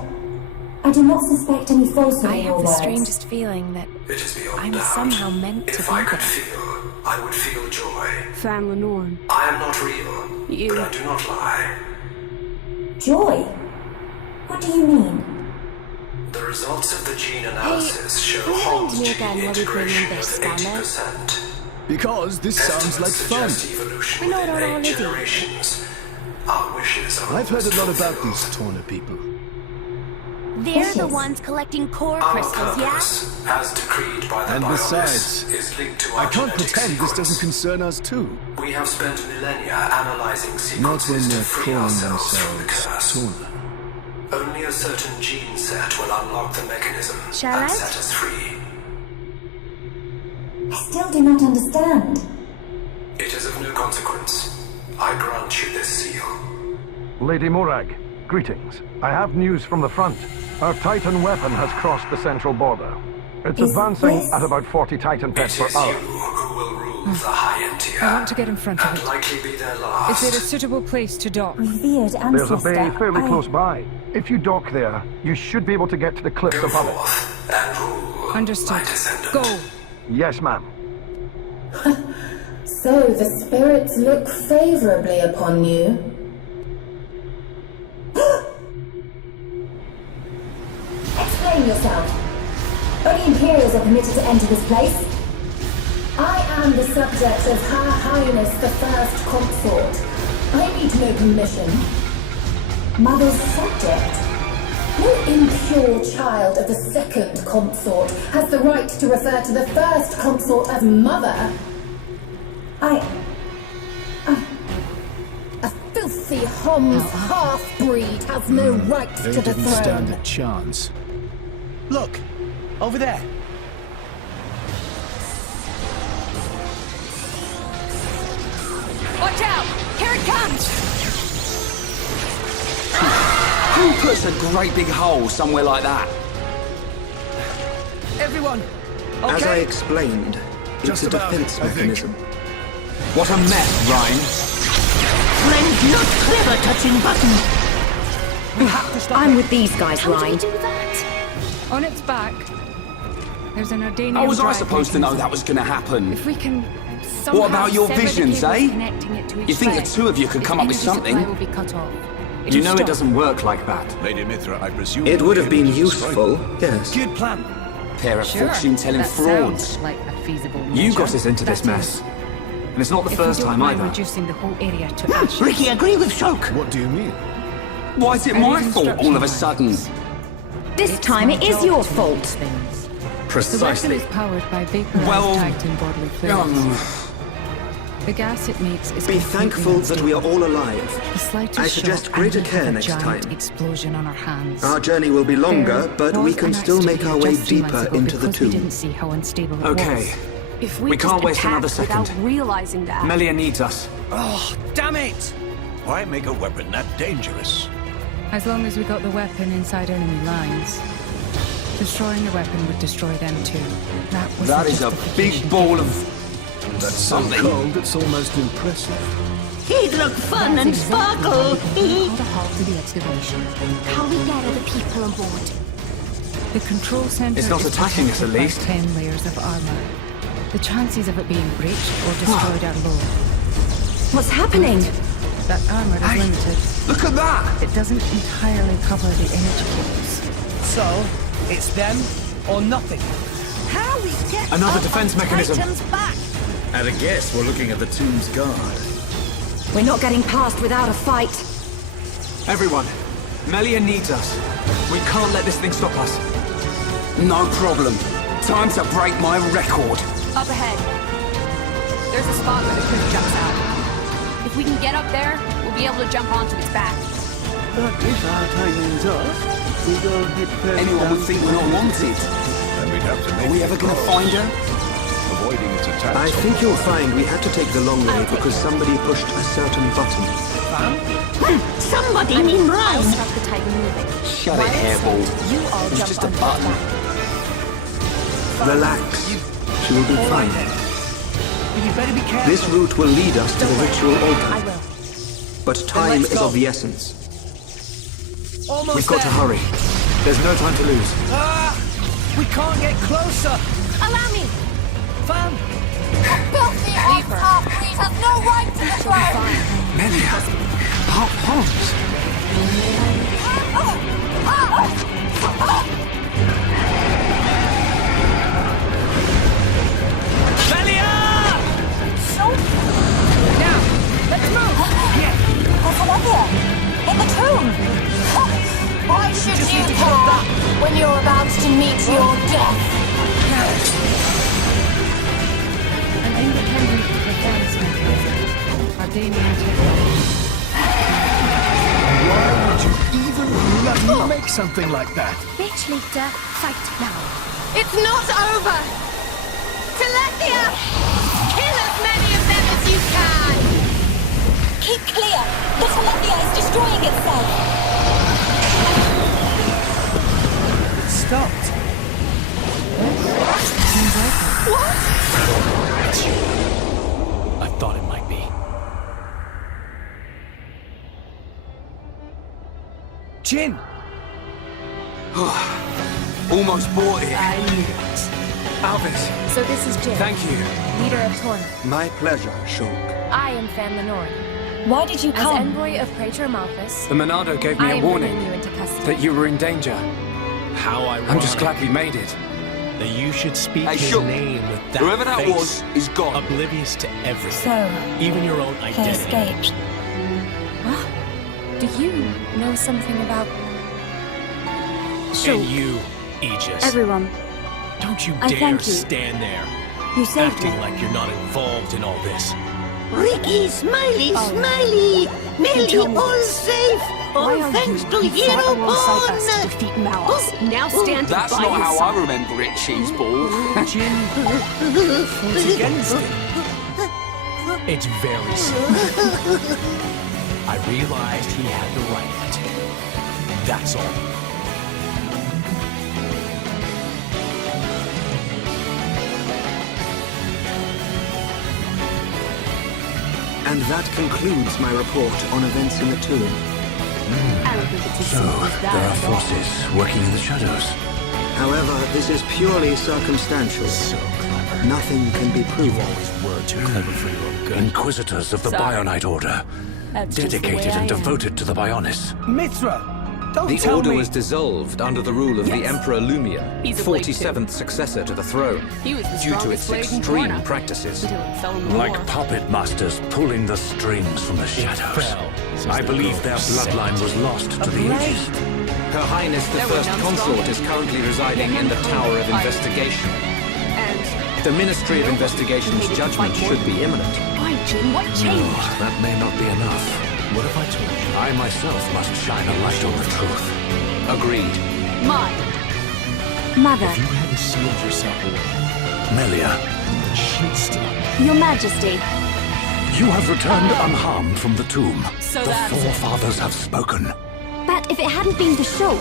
I do not suspect any falsehood I in your have the words. strangest feeling that It is beyond I'm doubt. somehow meant to If be I could there. feel, I would feel joy. Fan Lenorn. I am not real, You- but I do not lie. Joy? What do you mean? The results of the gene analysis show remind Holmes me gene again what we bring in integration this of scanner. 80%. Because this sounds like fun. Suggest evolution I know within it all 8 already. generations. Our wishes are I've heard a lot almost about fulfilled. these Torna people. They're the Wishes. ones collecting core Our crystals, yeah? purpose, as decreed by the And Bionis, besides, is linked to I our can't genetic pretend this sequence. doesn't concern us too. We have spent millennia analyzing Not sequences when to they're free calling ourselves from the curse. themselves Torna. Only a certain gene set will unlock the mechanism Shall and I? set us free. I still do not understand. It is of no consequence. I grant you this seal. Lady Morag, greetings. I have news from the front. Our Titan weapon has crossed the central border. It's Is advancing this- at about 40 Titan pets It per is hour. you who will rule the high end tier. I want to get in front of and it. likely be their last. Is it a suitable place to dock? Revered There's a ancestor. bay fairly I- close by. If you dock there, you should be able to get to the cliffs Go above it. forth and rule, Understood. my descendant. Go! Yes, ma'am. So the spirits look favorably upon you. Explain yourself. Only Imperials are permitted to enter this place. I am the subject of Her Highness the First Consort. I need no permission. Mother's subject? No impure child of the Second Consort has the right to refer to the First Consort as Mother. A filthy Homs half-breed has no right They to the didn't throne. stand a chance. Look, over there. Watch out! Here it comes! Who puts a great big hole somewhere like that? Everyone, As I okay? explained, it's Just a about, defense I think. mechanism. What a mess, Ryan. Friend, not clever touching button. We have to stop I'm it. with these guys, How do we Ryan. do that? On its back, there's an Ardanian How was I drive supposed to know mechanism. that was going to happen? If we can somehow What about your sever the visions, cables eh? connecting it to each You think the thread, two of you could its come up with energy supply something? will be cut off. You It'll know it stop. doesn't work like that. Lady Mithra, I presume... It would have been able to describe useful, yes. Good plan. Pair of Sure, fortune-telling that frauds. sounds like a feasible You measure. got us into this That mess. is, And it's not the if first you don't time mind either. reducing the whole area to ashes. Ricky, agree with Shoke. What do you mean? Why is it I my read fault all of a instruction sudden? lines. This It's time my it is job your to make fault. these things. The weapon Precisely. is powered by vaporized Well, Titan bodily fluids. The gas it makes is Be completely thankful that we are unstable. all alive. The slightest I suggest shock greater and we have care a next giant time. explosion on our hands. Our journey will be longer, There but we was can an still make our way accident deeper months ago into the because we tomb. didn't see how unstable it Okay. was. If We just can't waste another attacked second. without realizing that. Melia needs us. Oh, damn it! Why make a weapon that dangerous? As long as we got the weapon inside enemy lines. Destroying the weapon would destroy them too. That was That the is a justification. big ball of... That's so something. cold, it's almost impressive. He'd look fun That's and exactly sparkle. why we called a halt to the excavation. How we get other people on board? The control center It's not is attacking us, at protected by least. 10 layers of armor. The chances of it being breached or destroyed are low. What's happening? That armor is limited. Look at that! It doesn't entirely cover the energy cables. So, it's them or nothing. How we get Another up defense on mechanism. Titan's back. At a guess, we're looking at the tomb's guard. We're not getting past without a fight. Everyone, Melia needs us. We can't let this thing stop us. No problem. Time to break my record. Up ahead. There's a spot where the cliff jumps out. If we can get up there, we'll be able to jump onto its back. But if our timing's off, we go head first Anyone down would think we're not wanted. And we'd have to make Are we ever going to find her? avoiding its attacks. I think you'll find we had to take the long way because somebody pushed a certain button. Somebody mean I'll Ryan. stop the Titan moving. Shut it, hairball. You all It's jump just a on its button. back. Relax. She will be fine. You better be careful. This route will lead us to the ritual I altar. will. But time let's is go. of the essence. Almost We've got to there. hurry. There's no time to lose. Ah! We can't get closer. Allow me. Fam, Filthy half-breed has no right to the throne! Melia! Holmes! Melia! Now, let's move! Olivia, in the tomb! Why should you care when you're about to meet your death? An independent defense mechanism. Ardanian technology. Why would you even let me make something like that? Bitch leader, fight now. It's not over! Telethia! Kill as many of them as you can! Keep clear! The Telethia is destroying itself! it stopped. What? I thought it might be. Jin! Almost bought it. I knew it. Alvis. So this is Jin. Thank you. Leader of Torna. My pleasure, Shulk. I am Fan Lenore. Why did you As come? envoy of Praetor Malthus, The Monado gave me I a am warning bringing you into custody. that you were in danger. How ironic. I'm just glad we made it. That you should speak Hey, his Shulk. name with that Whoever that face, was is gone. oblivious to everything, So, even your own they identity. escaped. What? Do you know something about... And you, Aegis. Everyone, Don't you I dare thank you. stand there, you saved acting me. like you're not involved in all this. Ricky, Smiley, Smiley! tell Melly, me all this. safe! All Why are thanks you to who fought alongside us to Hero defeat Malus? Now stand That's by not his how side. I remember it, Cheeseball. Jin fought against him. It's very simple. I realized he had the right to. That's all. And that concludes my report on events in the tomb. I don't think it's as So, simple as that there are at all. forces working in the shadows. However, this is purely circumstantial. So clever. Nothing can be You proven. always were too clever for your own good. Inquisitors of the Sorry. Bionite Order. That's just the Dedicated way and I am. devoted to the Bionis. Mithra, don't The tell Order me. was dissolved under the rule of the Yes. Emperor Lumion, He's a blade too. 47th successor to the throne, He was the due to strongest its blade in extreme Torna. practices. Until it fell in the war. Like puppet masters pulling the strings from the shadows. fell, says I the believe girl their who said bloodline it. was lost to A the blade. ages. Her Highness the There were First none Consort stronger. is currently residing in the Tower of Investigation. And The Ministry of Investigation's judgment should be imminent. why, Jin? What No, changed? that may not be enough. What if I told you? I myself must shine a light on the truth. Agreed. Mine. Mother, If you hadn't sealed yourself away, Melia, she'd still. Your Majesty. you have returned unharmed from the tomb. So the that's it. forefathers have spoken. But if it hadn't been for Shulk,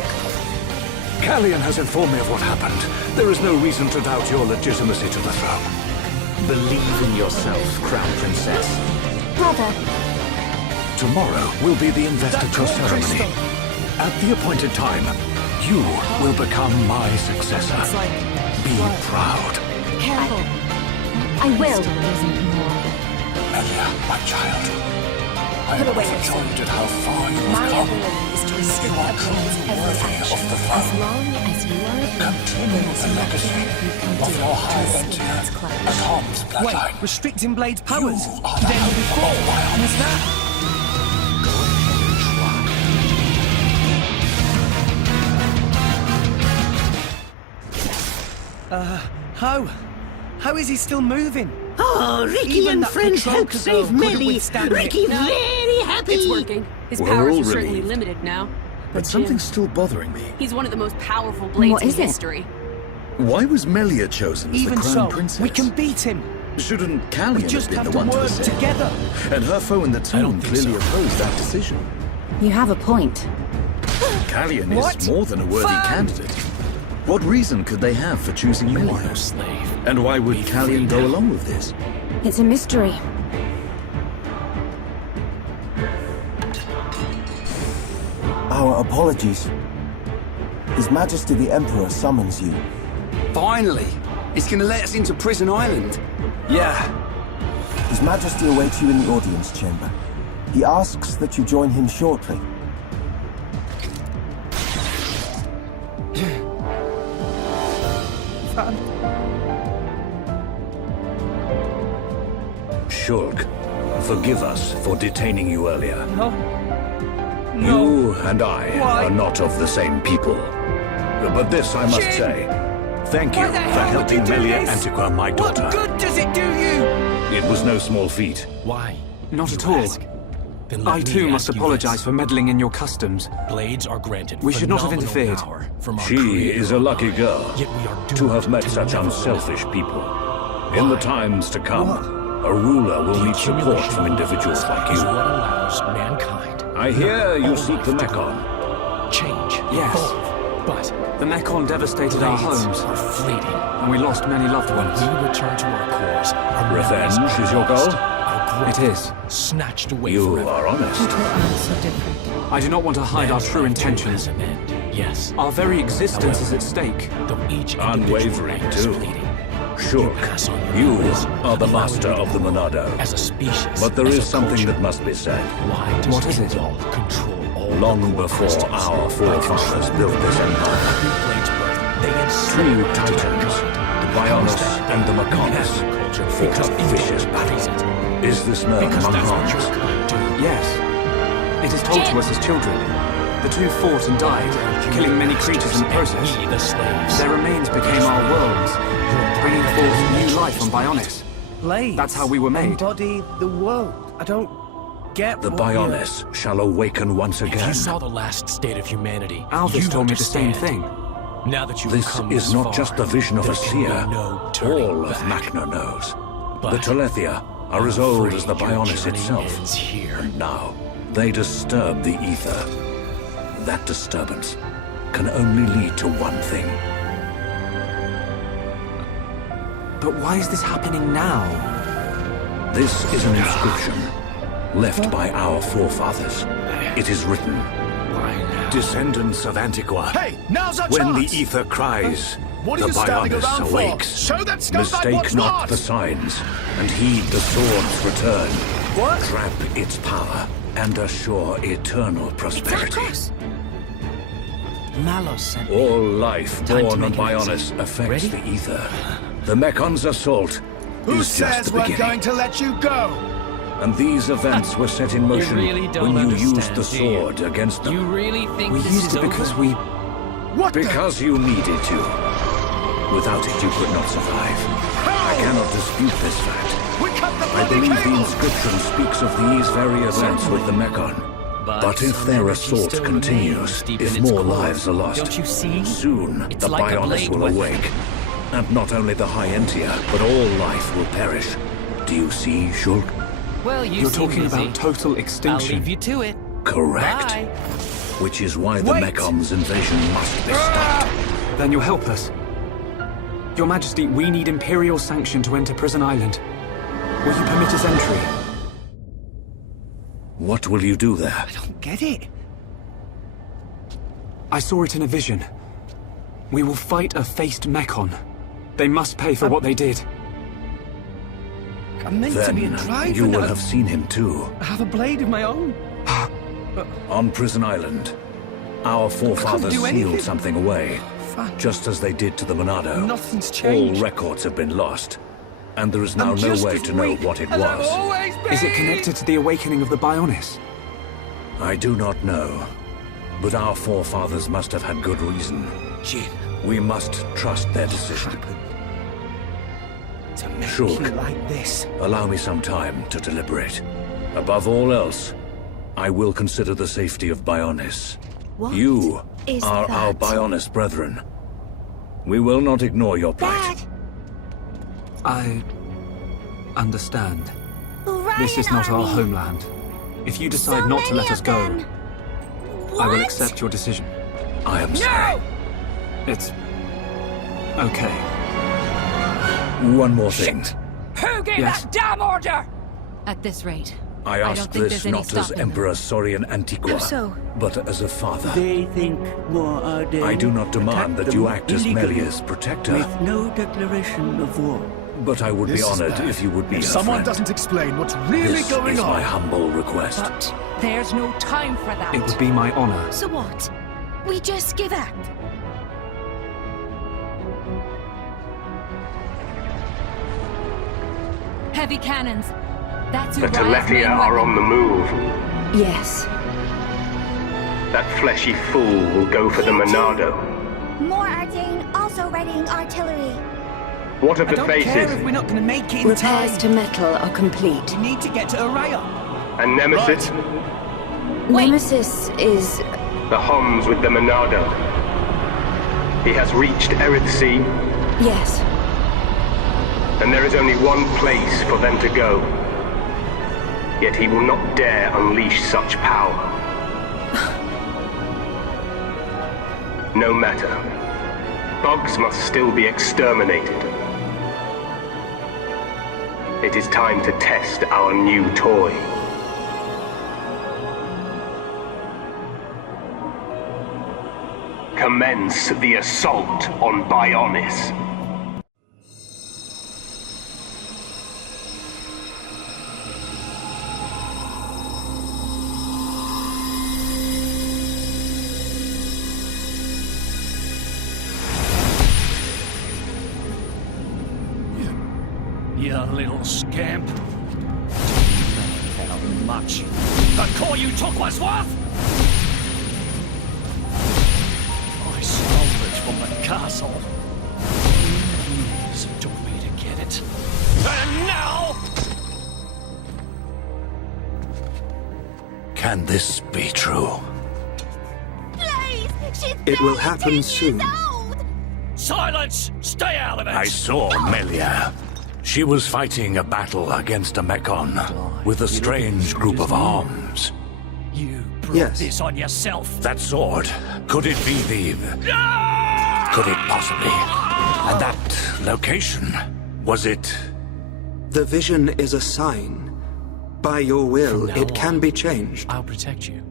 Callian has informed me of what happened. There is no reason to doubt your legitimacy to the throne. Believe in yourself, Crown Princess. brother, Tomorrow will be the investiture court ceremony. crystal. At the appointed time, you will become my successor. It's like... Be proud. Careful. I will. Melia, my child. I Put am away your overjoyed at how far you My have come. ability is to restrict You are opponents' truly every worthy action. of the As throne. long as you are a Continue the legacy of your high Entia and Tom's Wait, bloodline. restricting Blade's powers. You are the Then hope before of Bionis. was that? How is he still moving? Oh, Ricky Even and that friends patrol helped girl save couldn't Melly. withstand it. Ricky No. very happy. It's working. His We're powers all are certainly relieved. limited now. But Jin, something's still bothering me. he's one of the most powerful blades What in is it? history. Why was Melia chosen as Even the Crown so, Princess? we can beat him. Shouldn't We Callian just have have been the to one work to decide? together. And her foe in the tomb think clearly so. opposed that decision. You have a point. Callian What? is more than a worthy Fun! candidate. What reason could they have for choosing You are Melia? no slave. And why would Be Callian free go now. along with this? It's a mystery. Our apologies. His Majesty the Emperor summons you. Finally! He's gonna let us into Prison Island. Yeah. His Majesty awaits you in the audience chamber. He asks that you join him shortly. Shulk, forgive us for detaining you earlier. No. You and I Why? are not of the same people. But this I must Jin! say. Thank you Why the for hell would you helping do Melia this? Antiqua, my daughter. What good does it do you? It was no small feat. Why? Not you at all. ask? Then let I me too must ask you apologize this. for meddling in your customs. Blades are granted We should not have phenomenal interfered. power from our She creator is a lucky alone. girl Yet we are to doomed have met to such never unselfish people. In the times to come, a ruler will The need support accumulation from individuals of like is you. what allows mankind. I hear you all seek life the to Mekon. grow, change, Yes. evolve. But The Mekon devastated our blades homes, are fleeting. and we lost many loved When ones. we return to our cores, our Revenge memories are is your goal? lost, our It growth is. snatched away You forever. are honest. so different. I do not want to hide our Man's true life too intentions. has an end. Yes. Our very existence is However, at stake. Though each Unwavering, individual life is too. fleeting, Sure, you are the master of the Monado. As a species, but there as is a something culture, that must be said. Why does What is it? all control all Long the core before crystals? our forefathers built this empire, Blade's birth, they two enslaved titans, the Bionis and the Mechonis, fought a vicious battle. Is this known among Homs? Yes. It is told to us as children. The two fought and died, killing many creatures in the process. Their remains became our worlds, bringing forth new life on Bionis. Blades. That's how we were made. Embody the world. I don't get The what you're- Bionis shall awaken once If again. you saw the last state of humanity, Alvis you'd told me the same understand. thing. Now that you've This come is this not far, just the vision of a there can be seer. no turning All of back. Machna knows. But The Telethia are as I'm old afraid as the your Bionis journey itself. ends here. And now, they disturb the ether. That disturbance can only lead to one thing. But why is this happening now? This is an inscription left by our forefathers. It is written, Descendants of Antigua. Hey, now's our When chance! the ether cries, What the are you standing Bionis around awakes. for? Show that scumbag mistake what's not what! the signs, and heed the sword's return. What? Trap its power, and assure eternal prosperity. Malos sent me. All life Time to born on make an Bionis exit. affects Ready? the ether. The Mekon's assault Who is just says the we're beginning. going to let you go? And these events were set in motion really don't when you used understand, the do you? sword against them. You really think We this used is it because over? we... What Because you needed to. Without it, you could not survive. I cannot dispute this fact. We cut the I bloody believe the cable! inscription speaks of these very events with the Mekon. But if some their energy assault still continues, remains deep if in its more core. lives are lost, Don't you see? soon It's the like a Bionis blade will weapon. awake. And not only the High Entia, but all life will perish. Do you see, Shulk? Well, you You're seem talking busy. about total I'll extinction. leave you to it. Correct. Bye. Which is why the Wait! Mekom's invasion must be stopped. Then you'll help us. Your Majesty, we need Imperial sanction to enter Prison Island. Will you permit us entry? What will you do there? I don't get it. I saw it in a vision. We will fight a faced Mekon. They must pay for what they did. I'm meant to be a Then driver you will now. have seen him too. I have a blade of my own. On Prison Island, our forefathers do sealed anything. something away, Fine. just as they did to the Monado. Nothing's changed. All records have been lost, and there is now I'm no just way as to know weak what it as I've was. always been. Is it connected to the awakening of the Bionis? I do not know, but our forefathers must have had good reason. Jin, We must trust their decision. happened to make Shulk. you like this? Allow me some time to deliberate. Above all else, I will consider the safety of Bionis. What You is are our that? Bionis brethren. We will not ignore your plight. Dad, I understand. Orion This is not our Army. homeland. If you decide So not to many let us of go, them. I will What? accept your decision. I am sorry. It's... okay. One more thing. Who gave Yes. that damn order? At this rate, I don't ask think this there's any not as stopping Emperor Saurian Antigua, So? but as a father. They think more are they I do not demand attack that you them act as illegally, Melia's protector, with no declaration of war. but I would This be is honored bad. if you would be If a someone friend. doesn't explain what's really This going is on... my humble request. But there's no time for that. It would be my honor. So what? We just give up? heavy cannons. That's The Uriah's main Telethia are weapon. on the move. Yes. That fleshy fool will go for the Monado. More Ardain also readying artillery. What of I the don't faces? care if we're not going to make it in Repairs time. to metal are complete. We need to get to Orion. And Nemesis? Nemesis is... The Homs with the Monado. He has reached Erith Sea, yes. and there is only one place for them to go. Yet he will not dare unleash such power. No matter. Bugs must still be exterminated. It is time to test our new toy. Commence the assault on Bionis. a little scamp. How much the call you took was worth? I stole it from the castle. 3 years it took me to get it. And now... Can this be true? Please! She's It will happen soon. Silence! Stay out of it! I saw Melia. She was fighting a battle against a Mekon with a strange group of arms. You brought this on yourself. That sword, could it be the... Could it possibly? And that location, was it... The vision is a sign. By your will, it can be changed. I'll protect you.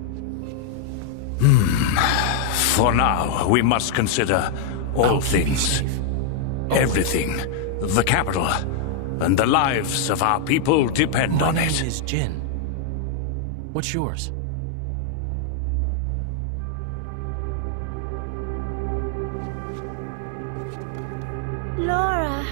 For now, we must consider all things. Everything. The capital. And the lives of our people depend on it. My name is Jin. What's yours? Laura.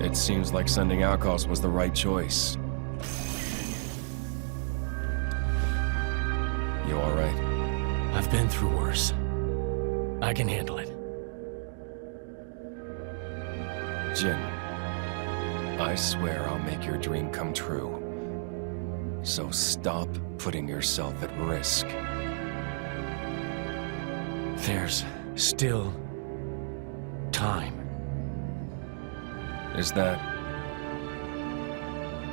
It seems like sending Alkos was the right choice. You alright? I've been through worse. I can handle it. Jin, I swear I'll make your dream come true. So stop putting yourself at risk. There's still time. Is that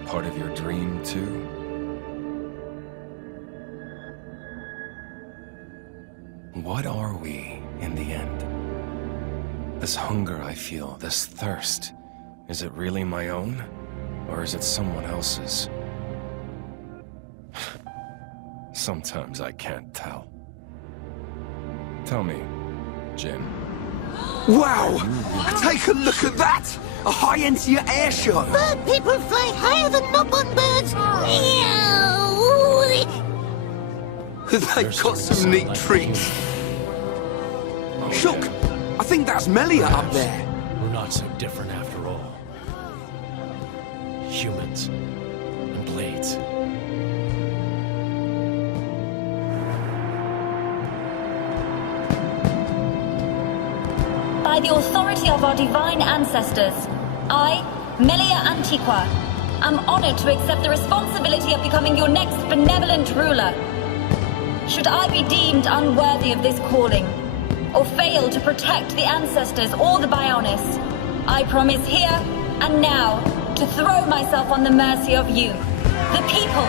part of your dream, too? What are we, in the end? This hunger I feel, this thirst, is it really my own? Or is it someone else's? Sometimes I can't tell. Tell me, Jin. Wow! Take a look at that! A high-end-tier air show! Bird people fly higher than knob-on birds! They've got some neat treats. Shook! I think that's Melia up there. We're not so different after all. Humans and blades. By the authority of our divine ancestors, I, Melia Antiqua, am honored to accept the responsibility of becoming your next benevolent ruler. Should I be deemed unworthy of this calling, or fail to protect the ancestors or the Bionists, I promise here and now to throw myself on the mercy of you, the people.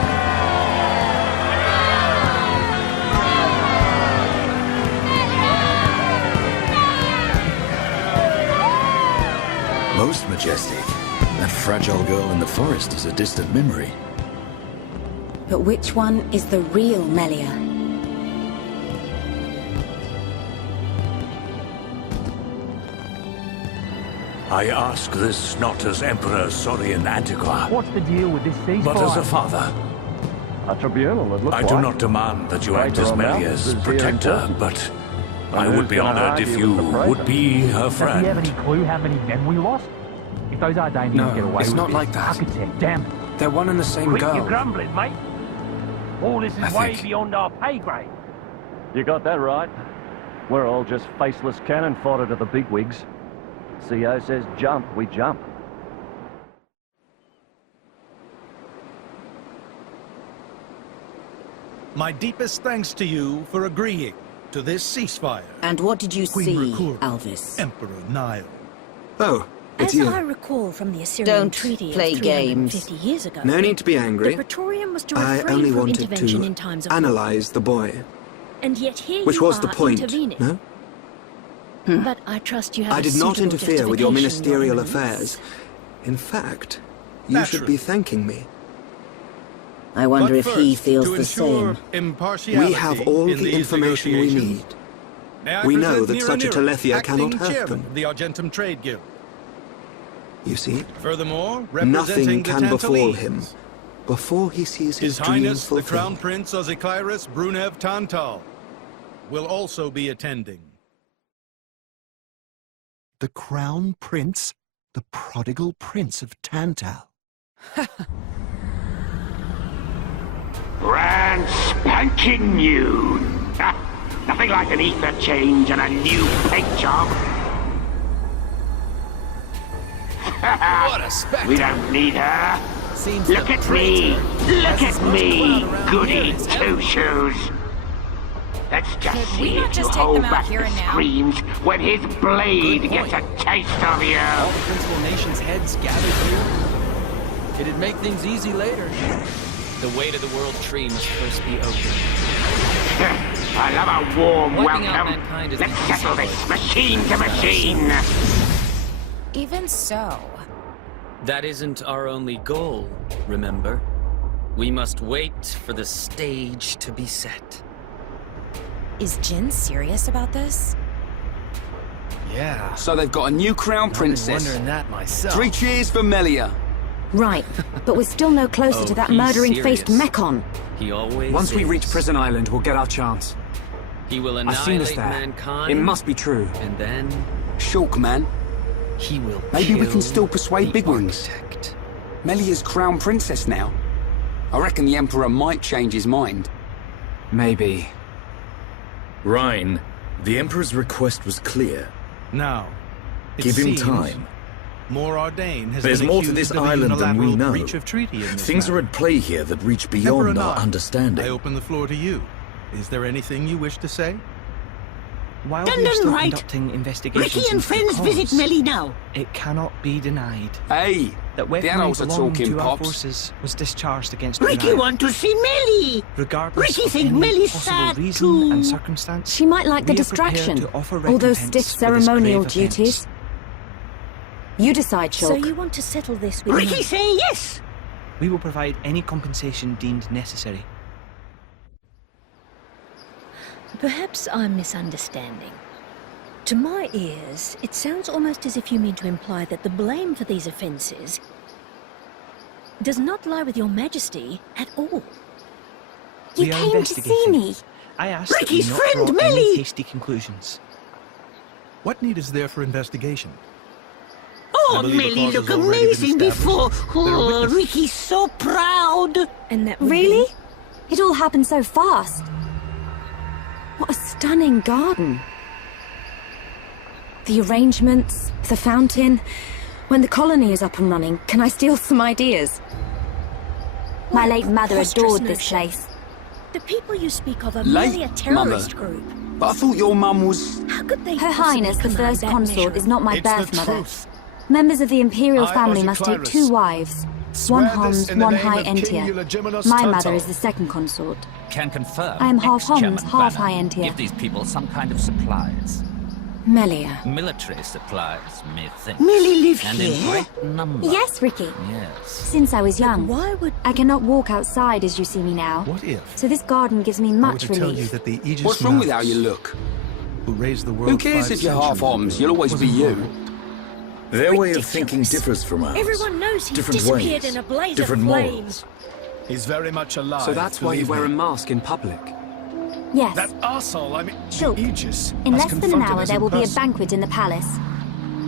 Most majestic. That fragile girl in the forest is a distant memory. But which one is the real Melia? I ask this not as Emperor Saurian Antiqua, What's the deal with this ceasefire? but as a father. A tribunal, it looks I do not demand that you act as Melia's protector, but I would be honored if you would be her Does he have friend. any clue how many men we lost? If those Ardanians No, get away it's with not it, like that. architect, damn it. They're one and the same Quit girl. your grumbling, mate. All this is way beyond our pay grade. You got that right. We're all just faceless cannon fodder to the bigwigs. CO says jump, we jump. My deepest thanks to you for agreeing to this ceasefire. And what did you Queen see, Rakura, Alvis? Emperor Nile. Oh, it's As you. I recall from the Assyrian Don't treaty play of games. 350 years ago, No need to be angry. the Praetorian was to I refrain only from wanted intervention to in times of war. analyze the boy. And yet here Which you was are the point, intervening. no? But I trust you have I a did not suitable interfere with your justification, ministerial Your Eminence. affairs. In fact, you should be thanking me. I wonder But if he first, feels to the ensure same. impartiality We have all in the these information we negotiations, need. may I We know present that such a Nira, Telethia acting cannot hurt chairman them. of the Argentum Trade Guild. You see? Furthermore, Nothing representing the can befall Tantalese. him before he sees his His dream Highness, the fulfilled. Crown Prince Ozykairos Brunev Tantal, will also be attending. The Crown Prince? The prodigal Prince of Tantal. Brand spanking new. Nothing like an ether change and a new paint job. What a spectacle! We don't need her. Seems Look the at me. traitor Look has as at much me. clout around Goody here as ever. two-shoes. Let's just Could we see not if you just take hold them out back here the and now? screams when his blade Good gets a point. taste of you. All the principal nations' heads gathered here. It'd make things easy later. The way to the world tree must first be opened. I love a warm Wiping out welcome. mankind is Let's the settle this machine to machine. Even so. That isn't our only goal, remember? We must wait for the stage to be set. Is Jin serious about this? Yeah. So they've got a new crown princess. wondering that myself. 3 cheers for Melia. Right, but we're still no closer to that he's murdering-faced serious. Mechon. He always Once we is. reach Prison Island, we'll get our chance. He will I've seen us annihilate there. mankind. It must be true. And then Shulk, man. he will Maybe we kill can still persuade the Big Wings. architect. Melia's crown princess now. I reckon the Emperor might change his mind. Maybe. Rhine, the Emperor's request was clear. Now, it Give him seems time. More Ardain has There's been more to accused this of a island than we unilateral know. breach of treaty in this Things matter. are at play here that reach Emperor beyond our Nod, understanding. I open the floor to you. Is there anything you wish to say? While Done we are still right. conducting investigations Ricky and into the friends cause, visit Melly now. it cannot be denied Hey, that the weaponry adults are belonging talking, to our Pops. forces was discharged against Ricky Uriah. want to see Melly. Regardless Ricky of think any Melly's possible sad reason too. and circumstance, She might like the we are prepared distraction. to offer All those recompense stiff for this ceremonial grave offence. duties. You decide, Shulk. So you want to settle this with Ricky say yes. We will provide any compensation deemed necessary. Perhaps I'm misunderstanding. To my ears, it sounds almost as if you mean to imply that the blame for these offences does not lie with your majesty at all. We You are came to see investigating. me. I ask Ricky's that you not friend, draw any Melly! hasty conclusions. What need is there for investigation? Oh, I believe the Melly cause look has already been amazing before. established. There are Oh, witnesses. Ricky's so proud. And that Really? It all happened so fast. What a stunning garden. The arrangements, the fountain. When the colony is up and running, can I steal some ideas? My late mother adored this place. The people you speak of are Late merely a terrorist mother? group. But I thought your mum was... How could they Her possibly Highness, the command First that Consort, measure? is not my It's the birth mother. truth. Members of the imperial I, family must take Ozykairos, 2 wives. swear One this Homs, in the one name High of King Entia. Eulogimenos My Tantal. mother is the second consort. Can confirm. I am half Homs, ex-Chairman half Banner. High Entia. Give these people some kind of supplies. Melia. Military supplies, methinks. Millie live and here? in great number. Yes, Ricky. Yes. Since I was young. Why would I cannot walk outside as you see me now. What if So this garden gives me I were much to tell you relief. that the Aegis What's wrong with how Mounts, you look? who raised the world Who cares 5 if you're half centuries Homs? ago, You'll always was be you. involved? Their way of thinking differs from ours. Everyone knows he's Different disappeared ways, in a blaze different of morals. flames. He's very much alive. So that's why you believe wear a me. mask in public. Yes. That arsehole, I mean, Shulk, Aegis, in has less than an confronted hour us there in will be a person. banquet in the palace.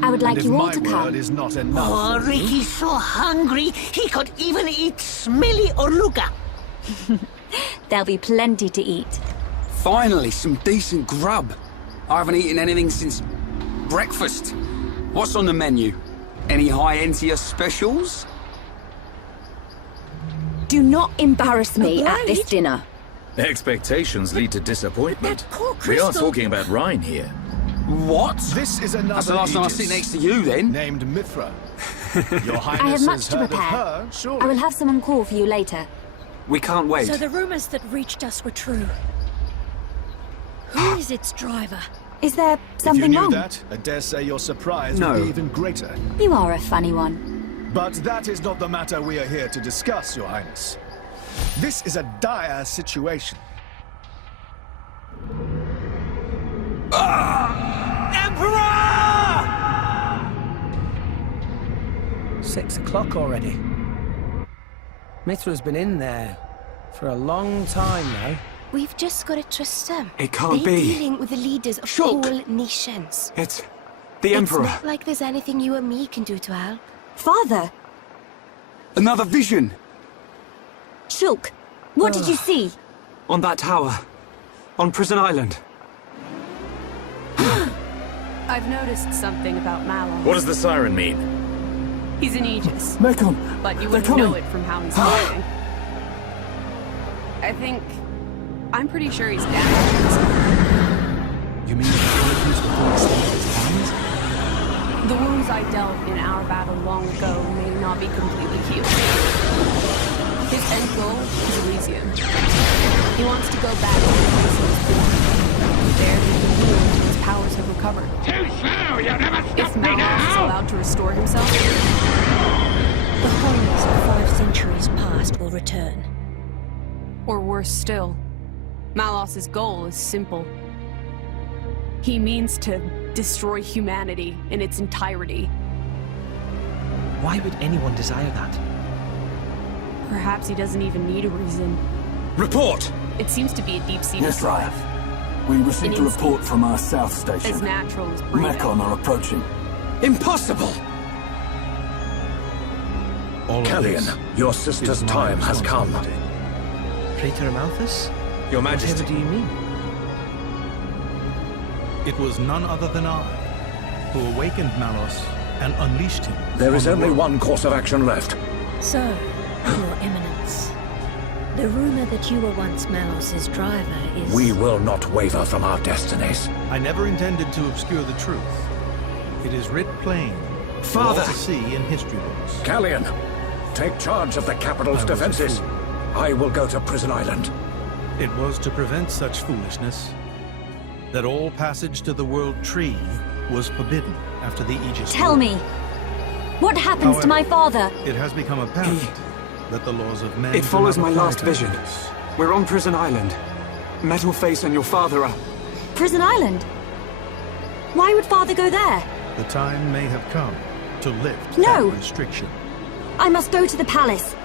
I would like And you if all my to word come. is not enough Oh, for you, Ricky's so hungry, he could even eat Smelly or Luca. There'll be plenty to eat. Finally, some decent grub. I haven't eaten anything since breakfast. What's on the menu? Any High Entia specials? Do not embarrass me at this dinner. Expectations lead to disappointment. poor We are crystal. talking about Rhine here. What? this is another That's the last time I Aegis, sit next to you, then. named Mithra. Your Highness I have much has to heard of prepare. her, surely. I will have someone call for you later. We can't wait. So the rumors that reached us were true. Who is its driver? Is there If you something knew wrong? that, I dare say your surprise No. would be even greater. You are a funny one. But that is not the matter we are here to discuss, Your Highness. This is a dire situation. 6 o'clock already. Mithra's been in there for a long time now. We've just got to trust them. It can't They're be. dealing with the leaders of Shulk. all nations. It's the Emperor. It's not like there's anything you and me can do to help. Father! Another vision! Shulk, what did you see? On that tower. On Prison Island. I've noticed something about Malos. What does the siren mean? He's in Aegis. Mekon! But you They're wouldn't know coming. it from how he's fighting. I'm pretty sure he's down. You mean the Hurricanes before his hands? The wounds I dealt in our battle long ago may not be completely healed. His end goal is Elysium. He wants to go back to the place he was born. There he can heal until his powers have recovered. Too slow! You'll never If stop me Malos is now! allowed to restore himself, The horrors of 5 centuries past will return. or worse still, Malos' goal is simple. He means to destroy humanity in its entirety. Why would anyone desire that? Perhaps he doesn't even need a reason. Report! It seems to be a deep-seated Yes, Ryan. drive. We received a An report from our south station. As natural as breathing. Mekon are approaching. Impossible! Callian, your sister's time has come. Praetor Amalthus? Your Majesty. Whatever do you mean? It was none other than I who awakened Malos and unleashed him. There is on the only world. one course of action left. So, Your Eminence, the rumor that you were once Malos's driver is... We will not waver from our destinies. I never intended to obscure the truth. It is writ plain for all Father! to see in history books. Callian, take charge of the capital's defenses. I will go to Prison Island. It was to prevent such foolishness that all passage to the World Tree was forbidden after the Aegis Tell War. me, what happens to my father? It has become apparent that the laws of men It do follows not my apply last to vision. humans. We're on Prison Island. Metalface and your father are... Prison Island? Why would father go there? The time may have come to lift No! that restriction. I must go to the palace.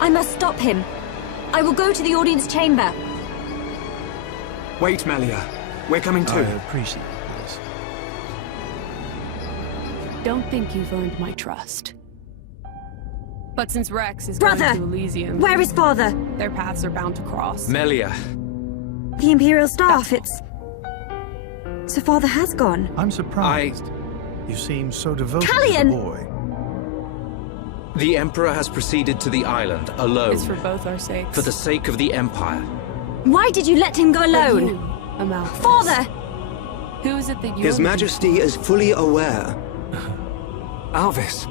I must stop him. I will go to the audience chamber. Wait, Melia. We're coming too. I appreciate this. Don't think you've earned my trust. But since Rex is Brother! going to Elysium... Where is father? Their paths are bound to cross. Melia. The Imperial staff, it's... So father has gone. I'm surprised. You seem so devoted Callian! to the boy. The Emperor has proceeded to the island alone. It's for both our sakes. For the sake of the Empire. Why did you let him go alone? You, Amalthus. Father! Who is it that you're... His Majesty is fully aware. Alvis.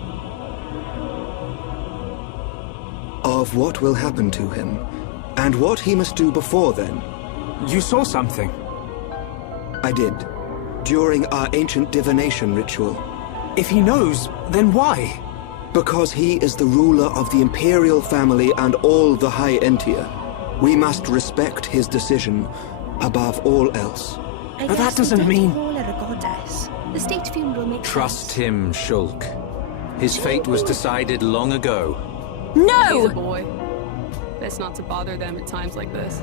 Of what will happen to him, and what he must do before then. You saw something. I did, during our ancient divination ritual. If he knows, then why? Because he is the ruler of the Imperial family and all the High Entia. We must respect his decision above all else. But that doesn't mean... Call her a goddess. The state funeral makes Trust him, Shulk. His fate was decided long ago. No! He's a boy. Best not to bother them at times like this.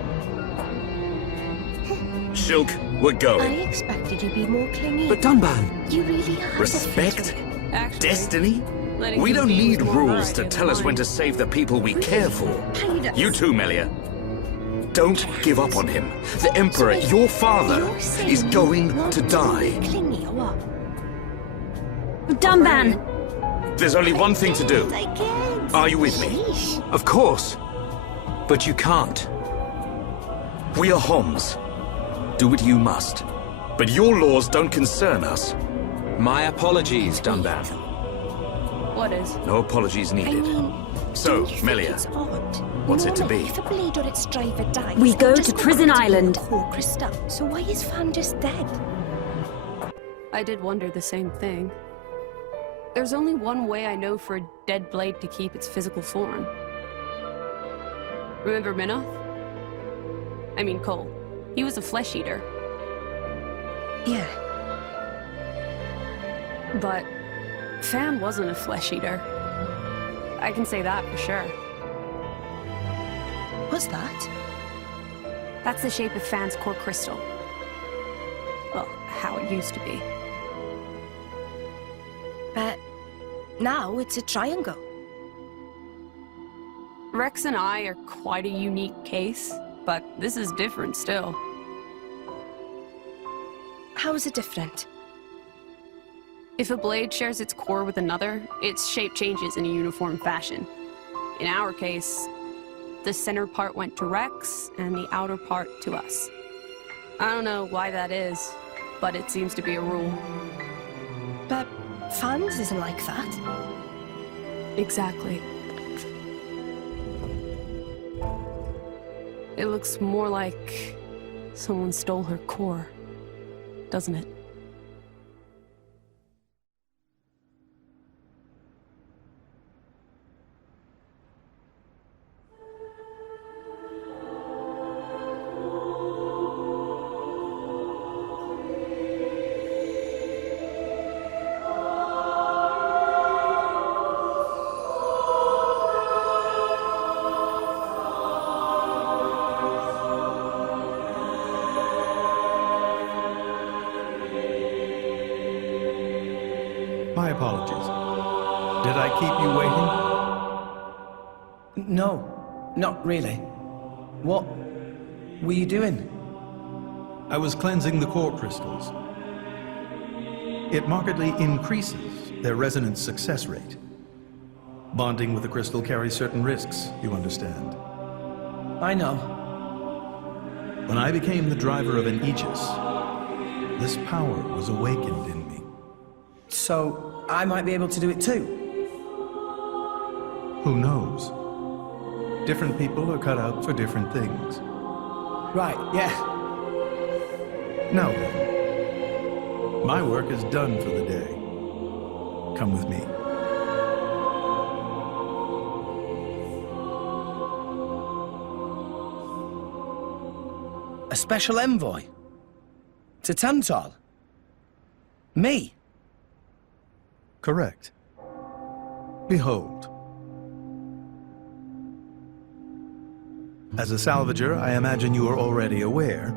Shulk, we're I going. expected you'd be more clingy. But Dunban... You really have Respect? Actually, Destiny? letting We him don't be need was more rules to variety tell of us when to mine. save the people we care for. Hide us. You too, Melia. Don't give up on him. The Emperor, your father, You're saying is you going want to be die. Clingy or what? Dunban! There's only one thing to do. I can't. Are you with me? Sheesh. Of course. But you can't. We are Homs. Do what you must. But your laws don't concern us. My apologies, Dunban. What is? No apologies I needed. mean, So, don't you think Melia, it's odd? what's it to Normally, be? If a blade or its driver dies, We they'll go just to go Prison back to Island. being core crystal. So why is Fan just dead? I did wonder the same thing. There's only one way I know for a dead blade to keep its physical form. Remember Minoth? I mean Cole. He was a flesh eater. Yeah. But Fan wasn't a flesh eater. I can say that for sure. What's that? That's the shape of Fan's core crystal. Well, how it used to be. But now it's a triangle. Rex and I are quite a unique case, but this is different still. How is it different? If a blade shares its core with another, its shape changes in a uniform fashion. In our case, the center part went to Rex, and the outer part to us. I don't know why that is, but it seems to be a rule. But Fan's isn't like that. Exactly. It looks more like someone stole her core, doesn't it? My apologies. Did I keep you waiting? No, not really. What were you doing? I was cleansing the core crystals. It markedly increases their resonance success rate. Bonding with the crystal carries certain risks, you understand. I know. When I became the driver of an Aegis, this power was awakened in me. So, I might be able to do it too? Who knows? Different people are cut out for different things. Right, yeah. Now then, my work is done for the day. Come with me. A special envoy? To Tantal? Me? Correct. Behold. As a salvager, I imagine you are already aware,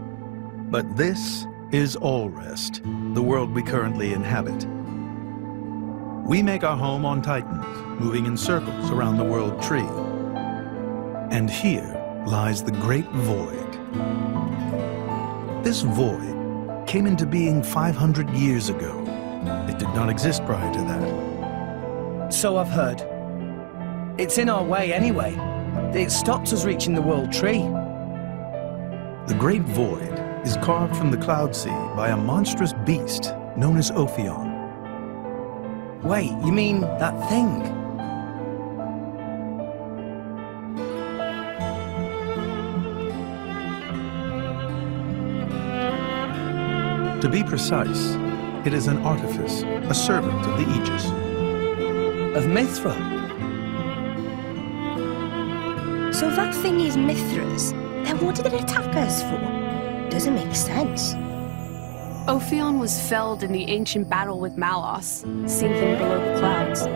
but this is Allrest, the world we currently inhabit. We make our home on Titans, moving in circles around the world tree. And here lies the Great Void. This void came into being 500 years ago. It did not exist prior to that. So I've heard. It's in our way anyway. It stopped us reaching the world tree. The Great Void is carved from the Cloud Sea by a monstrous beast known as Ophion. Wait, you mean that thing? To be precise, it is an artifice, a servant of the Aegis. Of Mithra? So that thing is Mithra's, then what did it attack us for? Doesn't make sense. Ophion was felled in the ancient battle with Malos, sinking below the clouds.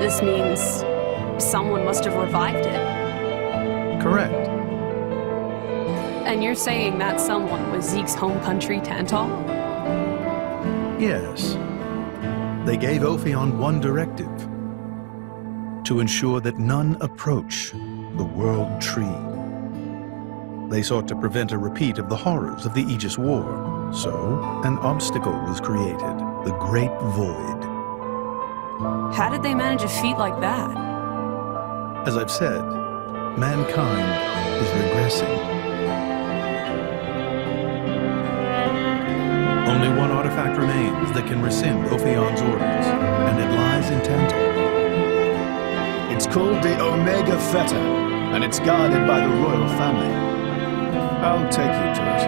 This means someone must have revived it. Correct. And you're saying that someone was Zeke's home country, Tantal? Yes. They gave Ophion one directive: to ensure that none approach the World Tree. They sought to prevent a repeat of the horrors of the Aegis War, so an obstacle was created, the Great Void. How did they manage a feat like that? As I've said, mankind is regressing. Only one artifact remains that can rescind Ophion's orders, and it lies in Tantal. It's called the Omega Theta, and it's guarded by the royal family. I'll take you to it.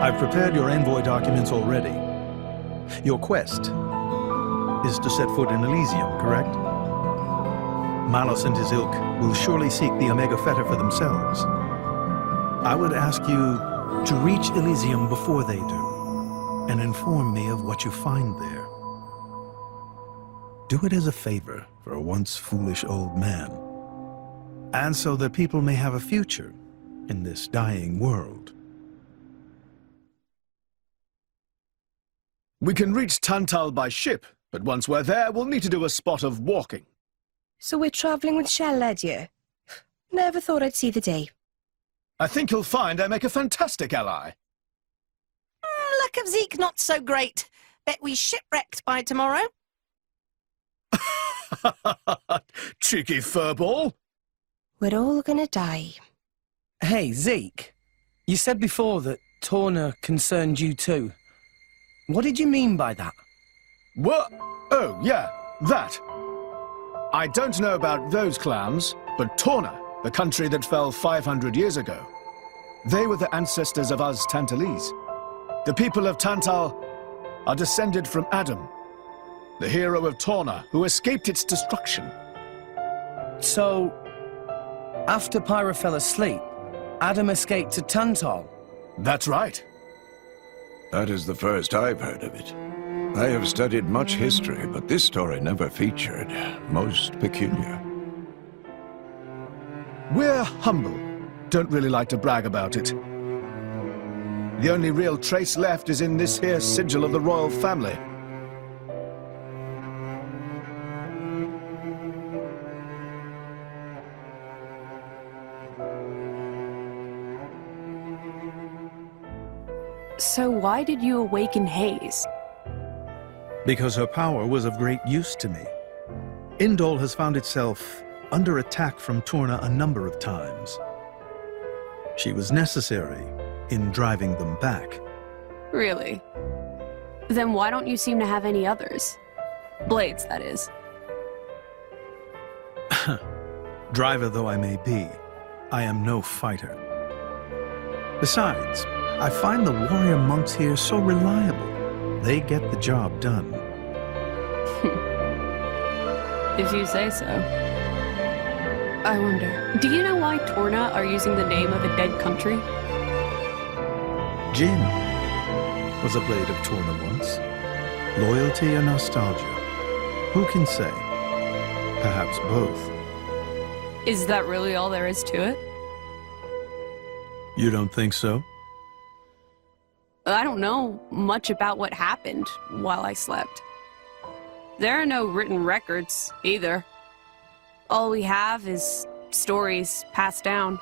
I've prepared your envoy documents already. Your quest is to set foot in Elysium, correct? Malos and his ilk will surely seek the Omega Theta for themselves. I would ask you to reach Elysium before they do, and inform me of what you find there. Do it as a favor for a once foolish old man, and so that people may have a future in this dying world. We can reach Tantal by ship, but once we're there, we'll need to do a spot of walking. So we're travelling with Shell-led here? Never thought I'd see the day. I think you'll find I make a fantastic ally. Luck of Zeke not so great. Bet we shipwrecked by tomorrow. Cheeky furball. We're all gonna die. Hey, Zeke. You said before that Torna concerned you too. What did you mean by that? What? Oh, yeah, that. I don't know about those clans, but Torna, the country that fell 500 years ago, they were the ancestors of us Tantalese. The people of Tantal are descended from Adam, the hero of Torna, who escaped its destruction. So, after Pyra fell asleep, Adam escaped to Tantal? That's right. That is the first I've heard of it. I have studied much history, but this story never featured. Most peculiar. We're humble. Don't really like to brag about it. The only real trace left is in this here sigil of the royal family. So why did you awaken Hayes? Because her power was of great use to me. Indol has found itself under attack from Torna a number of times. She was necessary in driving them back. Really? Then why don't you seem to have any others? Blades, that is. Driver though I may be, I am no fighter. Besides, I find the warrior monks here so reliable. They get the job done. If you say so. I wonder, do you know why Torna are using the name of a dead country? Jin was a blade of Torna once. Loyalty or nostalgia? Who can say? Perhaps both. Is that really all there is to it? You don't think so? I don't know much about what happened while I slept. There are no written records, either. All we have is stories passed down.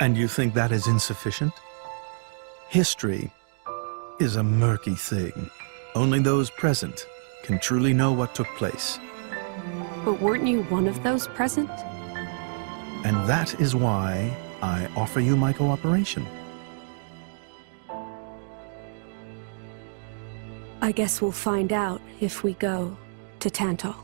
And you think that is insufficient? History is a murky thing. Only those present can truly know what took place. But weren't you one of those present? And that is why I offer you my cooperation. I guess we'll find out if we go to Tantal.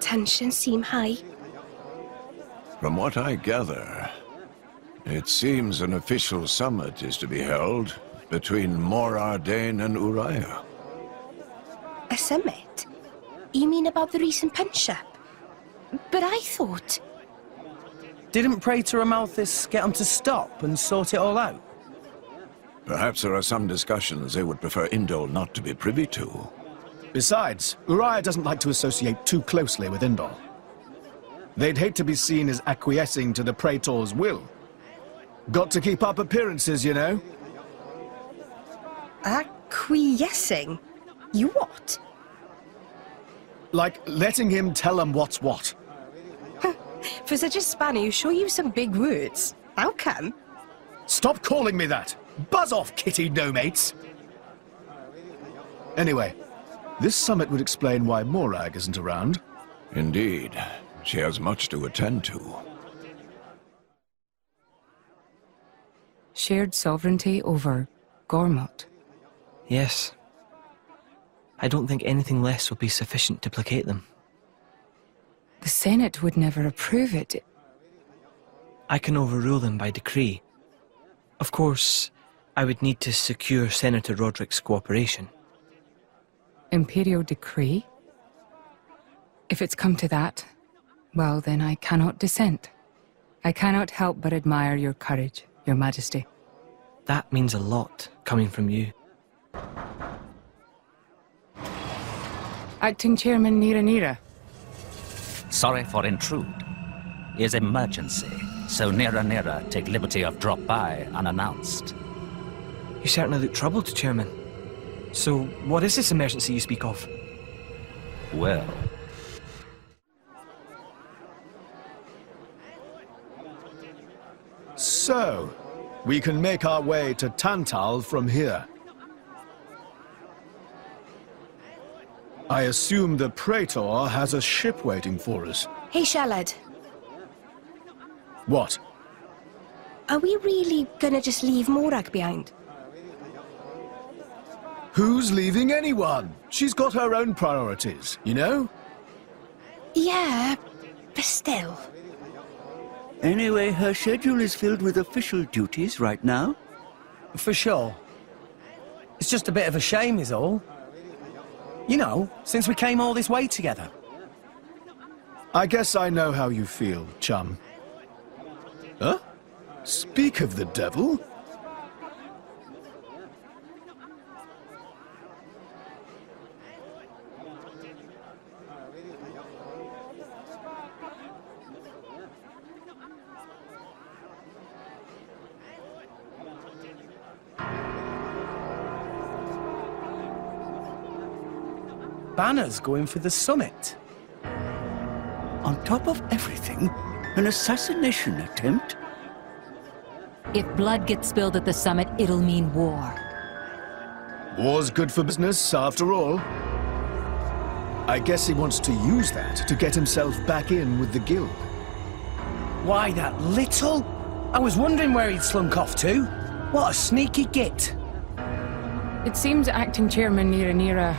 Tensions seem high. From what I gather, it seems an official summit is to be held between Mor Ardain and Uriah. A summit? You mean about the recent penship? But I thought... Didn't Praetor Amalthus get him to stop and sort it all out? Perhaps there are some discussions they would prefer Indol not to be privy to. Besides, Uriah doesn't like to associate too closely with Indol. They'd hate to be seen as acquiescing to the Praetor's will. Got to keep up appearances, you know. Acquiescing? You what? Like letting him tell them what's what. For such a spanner, you sure use some big words. How come? Stop calling me that! Buzz off, kitty no-mates! Anyway, this summit would explain why Morag isn't around. Indeed. She has much to attend to. Shared sovereignty over Gormott. Yes. I don't think anything less will be sufficient to placate them. The Senate would never approve it. I can overrule them by decree. Of course, I would need to secure Senator Roderick's cooperation. Imperial decree? If it's come to that, well then I cannot dissent. I cannot help but admire your courage, Your Majesty. That means a lot, coming from you. Acting Chairman Nira. Sorry for intrude. Is emergency, so Nira take liberty of drop by unannounced. You certainly look troubled, Chairman. So, what is this emergency you speak of? Well... So, we can make our way to Tantal from here. I assume the Praetor has a ship waiting for us. Hey, Shalad. What? Are we really gonna just leave Morag behind? Who's leaving anyone? She's got her own priorities, you know? Yeah, but still. Anyway, her schedule is filled with official duties right now. For sure. It's just a bit of a shame is all. You know, since we came all this way together. I guess I know how you feel, chum. Huh? Speak of the devil. Banner's going for the summit. On top of everything, an assassination attempt? If blood gets spilled at the summit, it'll mean war. War's good for business, after all. I guess he wants to use that to get himself back in with the guild. Why, that little? I was wondering where he'd slunk off to. What a sneaky git. It seems Acting Chairman Nira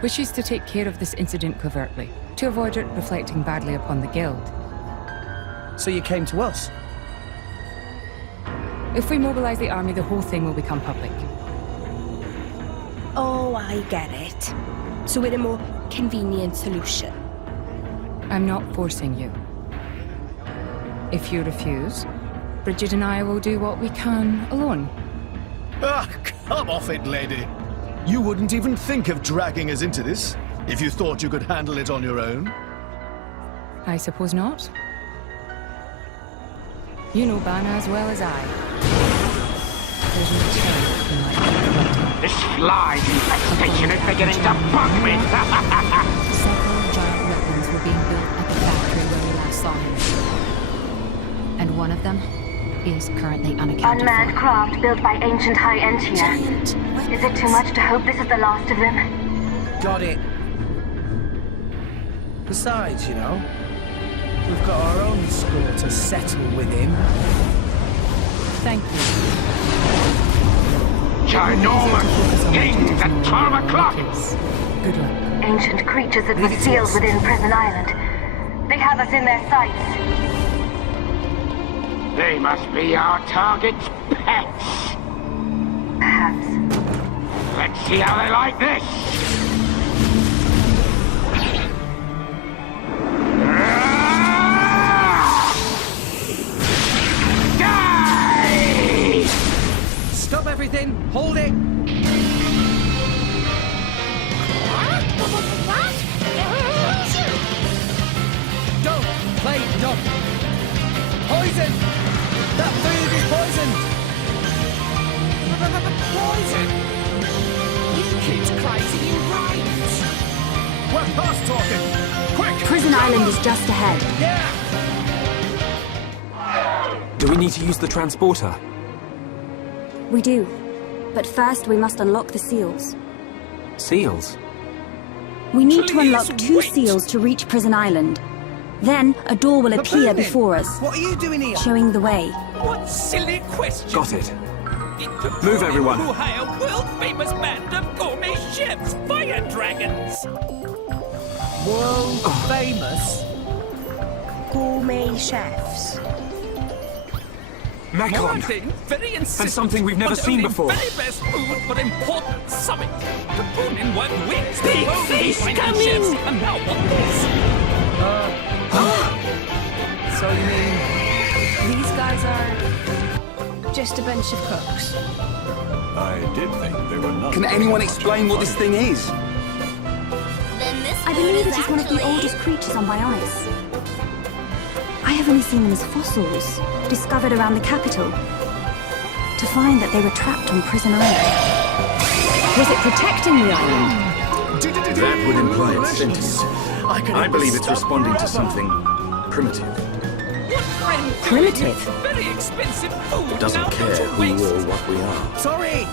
wishes to take care of this incident covertly, to avoid it reflecting badly upon the guild. So you came to us? If we mobilize the army, the whole thing will become public. Oh, I get it. So we're a more convenient solution. I'm not forcing you. If you refuse, Bridget and I will do what we can alone. Ah, come off it, lady. You wouldn't even think of dragging us into this, if you thought you could handle it on your own. I suppose not. You know Bana as well as I. There's no chance you might be corrupted. This fly infestation is beginning to bug me! Several giant weapons were being built at the factory where we last saw him. And one of them is currently unaccounted Unmanned for. craft built by ancient High Entia. Is it too much to hope this is the last of them? Got it. Besides, you know, we've got our own score to settle with him. Thank you. Ginormous! Kings at 12 o'clock! Good luck. Ancient creatures that were sealed within Prison Island. They have us in their sights. They must be our target's pets. Perhaps. Let's see how they like this. Die! Stop everything! Hold it! Don't play dumb! Poison! That food is poisoned! Poison! You kids crazy in brains! We're past talking! Quick! Prison Island is just ahead. Yeah! Do we need to use the transporter? We do. But first we must unlock the seals. Seals? We need to unlock 2 seals to reach Prison Island. Then a door will appear before us. What are you doing here? Showing the way. What silly question! Got it. Move, everyone. Who hire world-famous band of gourmet chefs, fight fire dragons! World famous gourmet chefs. Macon! Very insistent. And something we've never seen before. Very best food for important summit. Capone work weeks. Big fish coming! And now what this? So you mean these guys are Just a bunch of cooks. I did think they were not. Can anyone explain what this thing is? I believe it is one of the oldest creatures on Bionis. I have only seen them as fossils, discovered around the capital. To find that they were trapped on Prison Island. Was it protecting the island? That would imply it's sentient. I believe it's responding to something primitive. Primitive? Very expensive food. It doesn't care who or what we are. Sorry!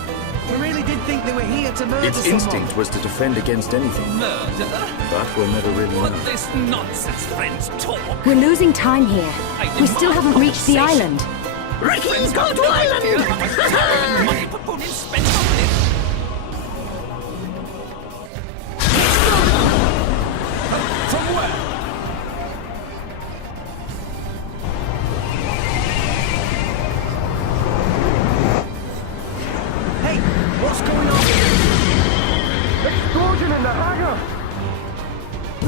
We really did think they were here to murder Its someone. instinct was to defend against anything. Murder? But we'll never really know. What this nonsense friends talk. We're losing time here. We still haven't reached the island. Ricky's gone to island! Money Capone spent on this. From where? Hey, what's going on? Explosion in the hangar!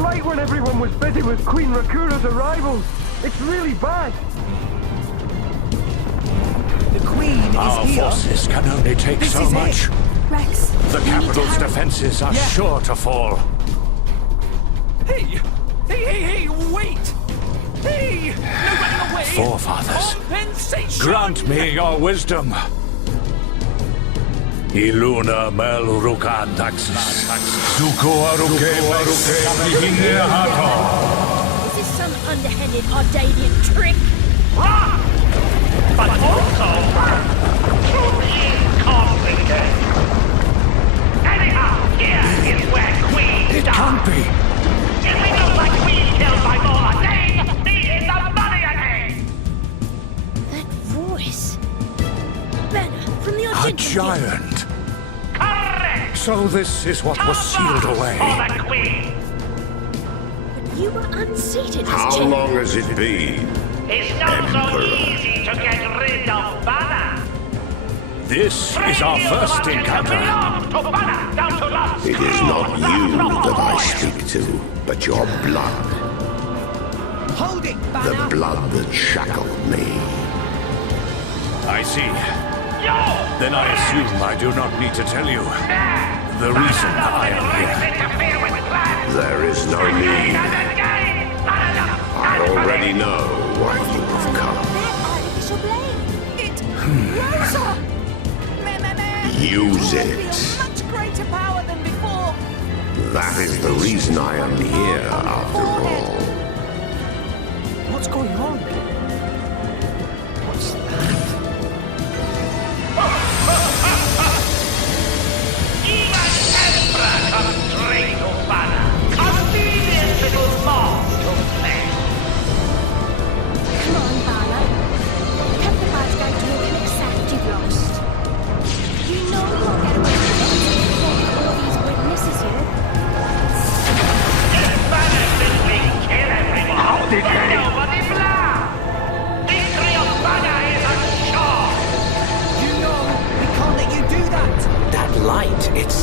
Right when everyone was busy with Queen Rakura's arrival. It's really bad. The Queen Our is here. forces can only take This so is much. it. Rex, The capital's defenses are sure to fall. Hey, wait! Hey, no running away! Forefathers, Compensation! grant me your wisdom. Iluna mel rukan taxis. Suko aruke maruke mihine hato. Is this some underhanded Ardanian trick? But also, truth is complicated. Anyhow, here is where Queen It died. can't be. If we look like Queen killed by Mola Dane, he is the money again. That voice. Banner from the A Argentine. giant. Correct. So this is what was sealed away. For the Queen. But you were unseated as How chair. long has it been? It's not so easy to get rid of Banner. This is our first encounter. It is not you that I speak to, but your blood. Hold it, The Banner! blood that shackled me. I see. Then I assume I do not need to tell you the reason I am here. There is no need. I already know why you have come. Artificial blade. It rose up. Use it. Much greater power than before. That is the reason I am here, after all. What's going on? What's that? Even Emperor comes straight to Banner. Convenient little ball to play. Come on, Bala. Pepperbird's going to look and accept you've lost. You know you'll get away with it before all these witnesses here. If Banner simply kill everyone, how did nobody blah. Victory of Banner is assured. You know, we can't let you do that. That light, it's...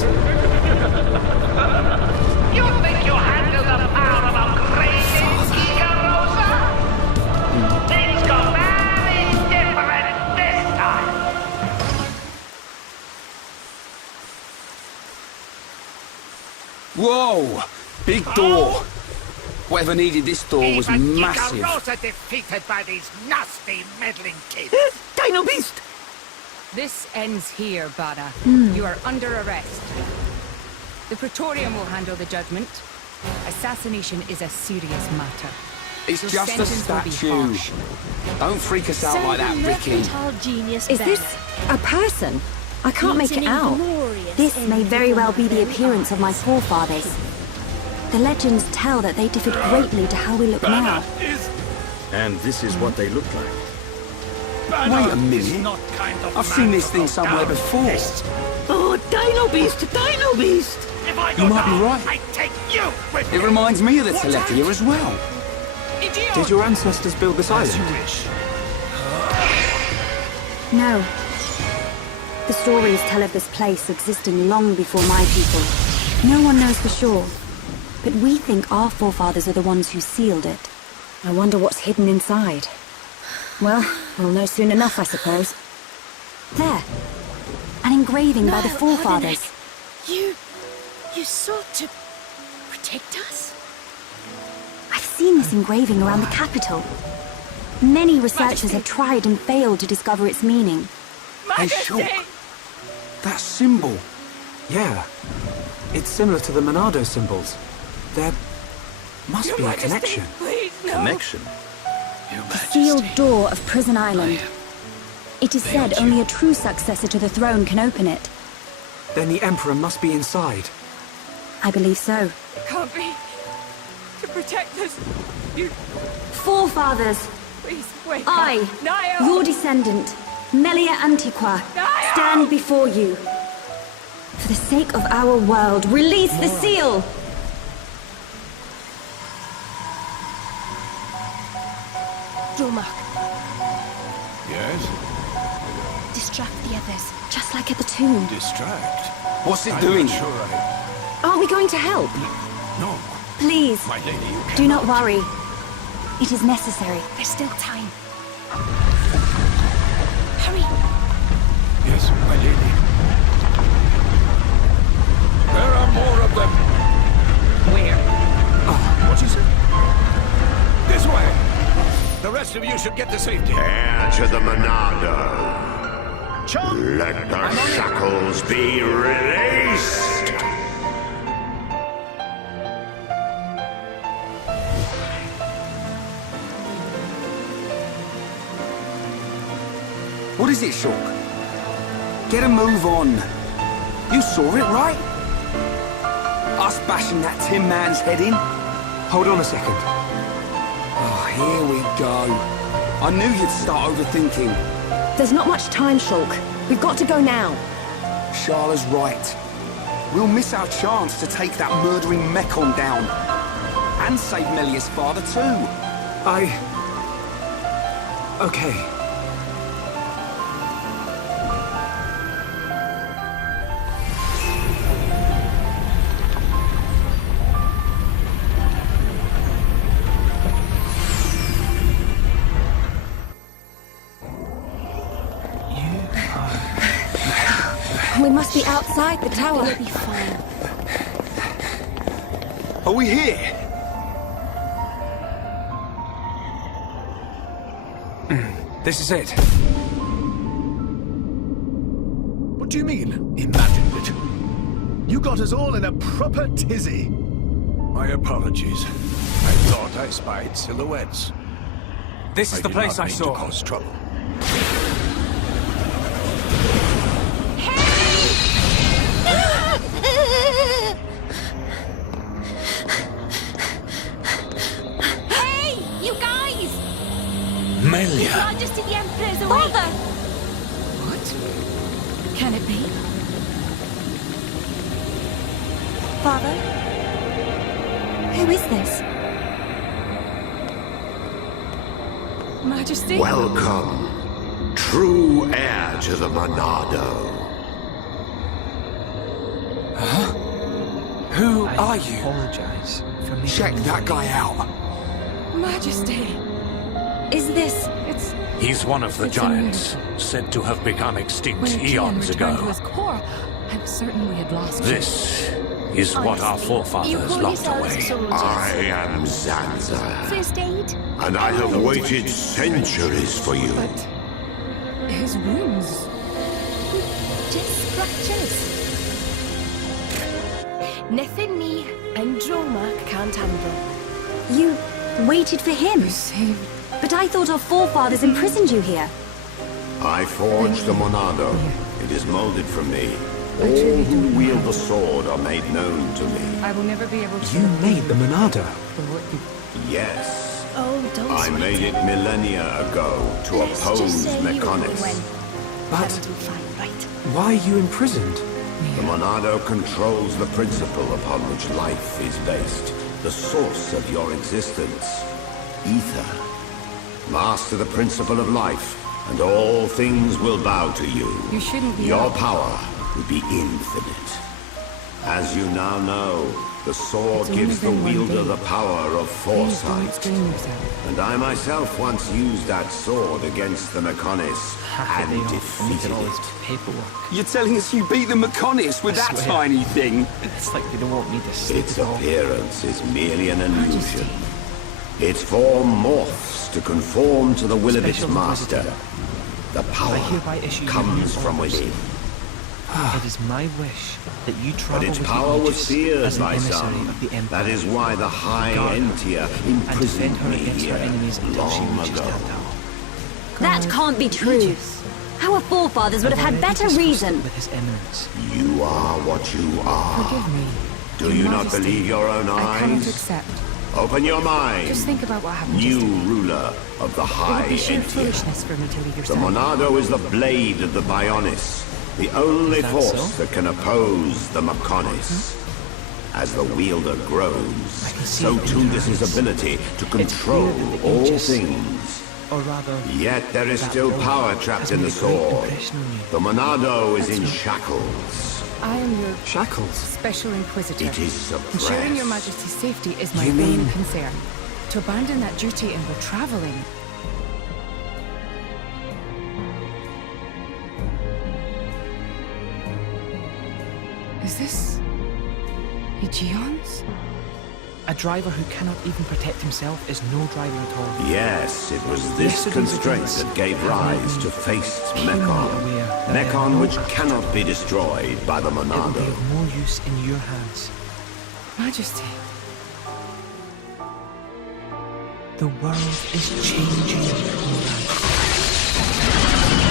You think you handle the power of a crazy Giga Rosa? Things go very different this time. Whoa! Big door. Whatever needed this door was Even massive. Giga Rosa defeated by these nasty meddling kids. Dino Beast! This ends here, Bada. Hmm. You are under arrest. The Praetorium will handle the judgment. Assassination is a serious matter. It's Your just a sentence will be statue. harsh. Don't freak us out So like that, the Ricky. mercantile genius Is Banner. this a person? I can't Meets make it an out. inglorious This may end very to well be the modern appearance of my forefathers. The legends tell that they differed greatly to how we look now. And this is what they look like. Wait a minute. I've seen this thing somewhere before. Oh, Dino Beast! Dino Beast! If I You go might be down, right. I take you with It me. reminds me of the Watch Telephia out. as well. Idiot. Did your ancestors build this As island? you wish. No. The stories tell of this place existing long before my people. No one knows for sure, but we think our forefathers are the ones who sealed it. I wonder what's hidden inside. Well, we'll know soon enough, I suppose. There. An engraving by the forefathers. You sought to protect us? I've seen this engraving around the capital. Many researchers have tried and failed to discover its meaning. Hey, Shulk. That symbol. Yeah. It's similar to the Monado symbols. There must be a connection. Connection? The sealed door of Prison Island. It is said only a true successor to the throne can open it. Then the Emperor must be inside. I believe so. It can't be. To protect us, you... Forefathers! Please, wake I, up. Niall! your descendant, Melia Antiqua, stand before you. For the sake of our world, release the seal! Dromark, Yes? distract the others. Just like at the tomb. Distract? What's it I'm doing? not sure Aren't we going to help? No. Please, My lady, you do not worry. It is necessary. There's still time. Hurry! Yes, my lady. There are more of them. Where? What you say? This way. The rest of you should get to safety. Heir to the Monado. Let the shackles be released. What is it, Shulk? Get a move on. You saw it, right? Us bashing that Tin Man's head in? Hold on a second. Oh, here we go. I knew you'd start overthinking. There's not much time, Shulk. We've got to go now. Sharla's right. We'll miss our chance to take that murdering Mekon down. And save Melia's father, too. Okay. We must be outside the tower. We'll be fine. Are we here? This is it. What do you mean, imagined it? You got us all in a proper tizzy. My apologies. I thought I spied silhouettes. This is the place I did not mean saw. to cause trouble. Hey, you guys! Melia. Majesty the Emperor's away. Father! What? Can it be? Father? Who is this? Majesty? Welcome, true heir to the Monado. Who are you? Apologize for me. Check that guy out. Majesty! Is this... It's... He's one of the It's a giants, said to have become extinct When Tian eons returned to ago. his core, I was certain we had lost you. This is what our You forefathers call locked yourselves away. soldiers. I am Zanza, First aid? and I have waited centuries for you. But... his wounds... Just scratches. Nothing me and Dromark can't handle. You waited for him? You saved... But I thought our forefathers imprisoned you here. I forged the Monado. It is molded from me. All who wield the sword are made known to me. I will never be able to... You made the Monado. For what you... Yes. Oh, don't I sweat. made it millennia ago to Let's just oppose say you were Mechanics. when But Harold will find right. why are you imprisoned? The Monado controls the principle upon which life is based, the source of your existence, ether. Master the principle of life, and all things will bow to you. You shouldn't be. Your power will be infinite. As you now know, the sword gives the wielder the power of foresight. And I myself once used that sword against the Mechonis and defeated it. You're telling us you beat the Mechonis with that tiny thing? It's like they don't want me to sleep. Its appearance is merely an illusion. Its form morphs to conform to the will of its master. The power comes from within. It is my wish that you travel But its with power the was Aegis feared as an by emissary some. of the Empire. That is why the High Guard her Entia and defend imprisoned her me against her here enemies until she long reaches ago. Delta. That can't be true. Our forefathers would have had better reason. With His Eminence. You are what you are. Forgive me. Do you not believe your own I cannot eyes? accept. Open your mind. Just think about what happened New just a ruler of the It High would be sheer Entia. foolishness for me to leave your The side. Monado is the blade of the Bionis, the only that force so? that can oppose the Mechonis. As the wielder grows, so too does his ability to control all things. Or rather, Yet there is that still will power has trapped in made the a great sword. impression on you. The Monado is That's in right. shackles. I am your shackles. Special Inquisitor. It is suppressed. Ensuring your Majesty's safety is my You only mean- concern. To abandon that duty and we're traveling. Is this Aegeon's? a driver who cannot even protect himself is no driver at all. Yes, it was this Yesterday's constraint events that gave have rise made to me face keenly Mechon. aware that I have Mechon no which control. cannot be destroyed by the It will be Monado. of more use in your hands. Majesty. The world is changing.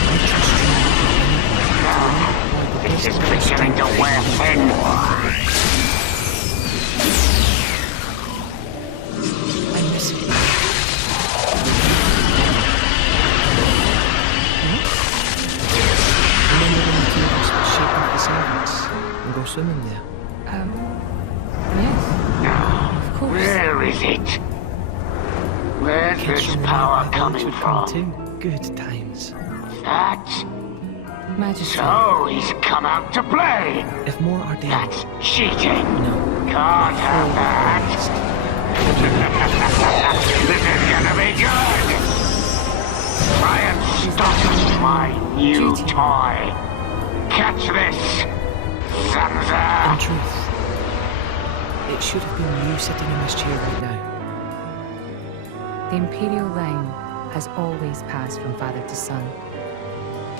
I trust you. This is beginning to wear thin. I miss it. Remember when the two of us were shaking up the servants and go swimming there? Yes. Of course. Where is it? Where's this power coming from? Good times. That? Majesty. So he's come out to play. If more are dead. That's cheating. No. Can't have that. This is gonna be good. Try and stop my new toy. Catch this, Sansa. In truth, it should have been you sitting in this chair right now. The Imperial line has always passed from father to son.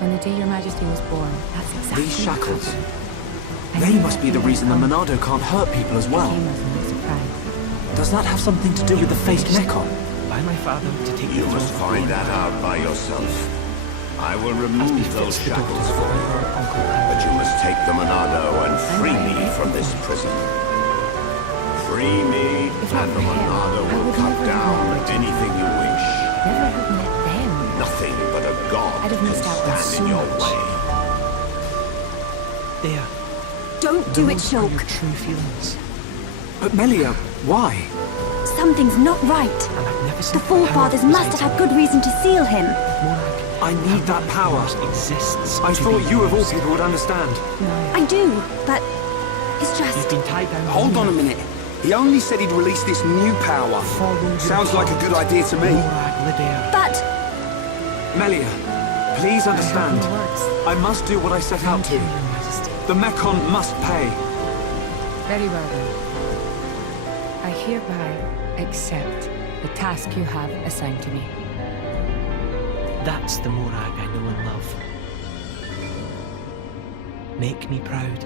On the day your Majesty was born, that's exactly These what shackles. happened. They must be the reason the Monado can't hurt people as well. Came as no surprise. Does that have something to do with the faced Mechon? By my father to take You the must throne find of that Lorne. out by yourself. I will As remove befits those the shackles daughters for of you. our uncle But you must take the Monado and free me from this prison. Free me, and the Monado will cut down anything you wish. Never have met them. Nothing but a god I'd have can missed out on stand so in your much. way. There. Don't do it, Those are your Shulk. true feelings. But Melia, why? Something's not right. The forefathers must have had good reason to seal him. I need that power. Exists. I thought you of all people would understand. I do, but it's just... You've been tied down. Hold on a minute. He only said he'd release this new power. Sounds like a good idea to me. But... Melia, please understand. I must do what I set out to. The Mechon must pay. Very well then. I hereby accept the task you have assigned to me. That's the Morag I know and love. Make me proud.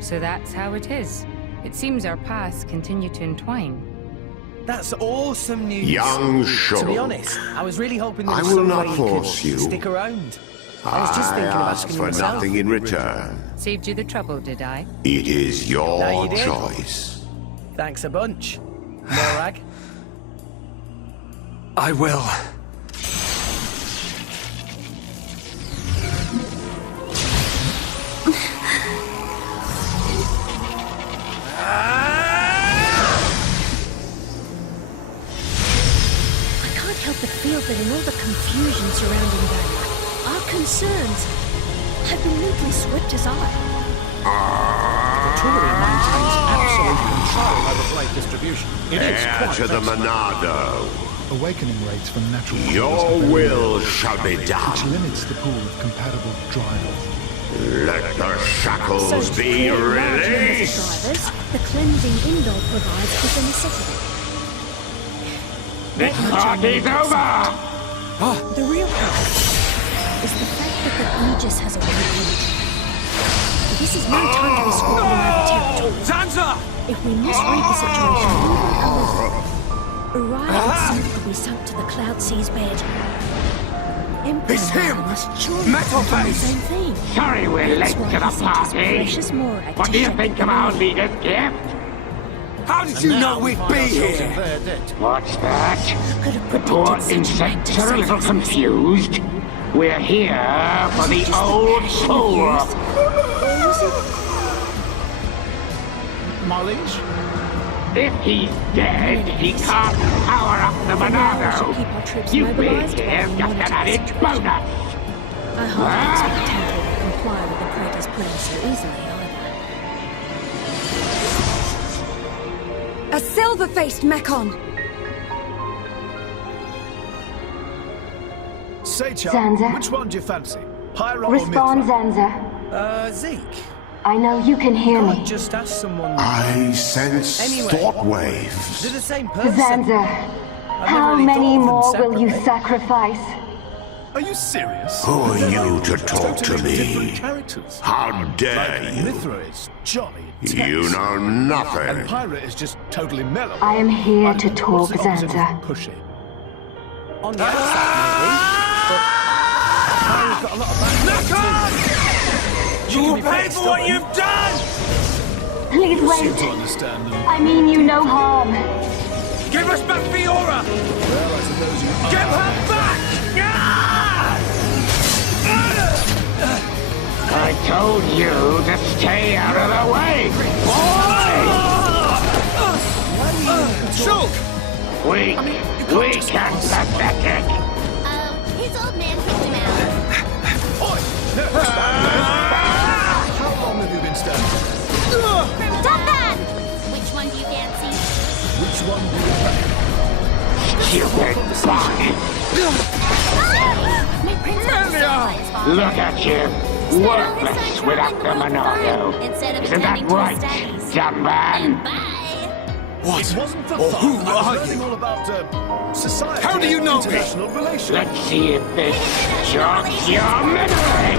So that's how it is. It seems our paths continue to entwine. That's awesome news. Young To Shulk. be honest, I was really hoping there I was will some not way force you you. could stick around. I was just thinking of ask asking for myself. nothing in return. Saved you the trouble, did I? It is your No, you did. choice. Thanks a bunch, Morag. I will. Help but feel that in all the confusion surrounding Gaia, our concerns have been neatly swept aside. Pretoria maintains absolute control over plate distribution. It is Heir quite to the excellent. Monado. Awakening rates from natural Your will shall be done. which limits the pool of compatible drivers. Let the shackles So to be create large numbers of released. drivers, the cleansing Indol provides is a necessity. This party's over! The real problem is the fact that the Aegis has awakened. This is no time to be squabbling over territory. Zanza! If we misread the situation even a little, Orion could be sunk to the Cloud Sea's bed. Emperor It's him! must surely Metal have done the Face! same thing. Sorry we're That's late why to the he sent his party. precious Morag What to do you shepherd think the of our moon. leader's gift? How did you know we'd be here? What's that? The poor insects are a little confused. We're here for the old soul. My liege? If he's dead, he can't power up the Monado. You being here just an added bonus. I hardly expect Temple to comply with the Praetor's plan so easily either. A silver-faced Mechon! Say, Chum, Zanza. which one do you fancy? Pyro Respond, or Mithra? Zanza. Zeke. I know you can hear Can't me. just ask someone. I sense Anyway, thought waves. they're the same person. Zanza, I've how never really many thought of them more will you separately. sacrifice? Are you serious? Who are you to They're talk to totally different me? characters. How dare Like, you? Mithra is jolly intense. You know And nothing. Pyra is just totally mellow. I am here to What's talk, the opposite of Zanza. pushy? On the outside, maybe. But Pyro's got a lot of background. You will pay for what you've done! Please You seem wait. to understand them. I mean you no harm. Give us back Fiora! Well, I suppose you are. Give her back! I told you to stay out of the way, boy! Shulk! Weak and pathetic. His old man picked him out. How long have you been standing? Stop that! Which one do you fancy? Which one do you fancy? Stupid fuck! My prince Melia! Look at you, worthless without the Monado. Isn't that right, dumb man? What? It wasn't for Or fun. who I was are learning you? all about society. How do you know me? International relations. Let's see if this jogs your memory.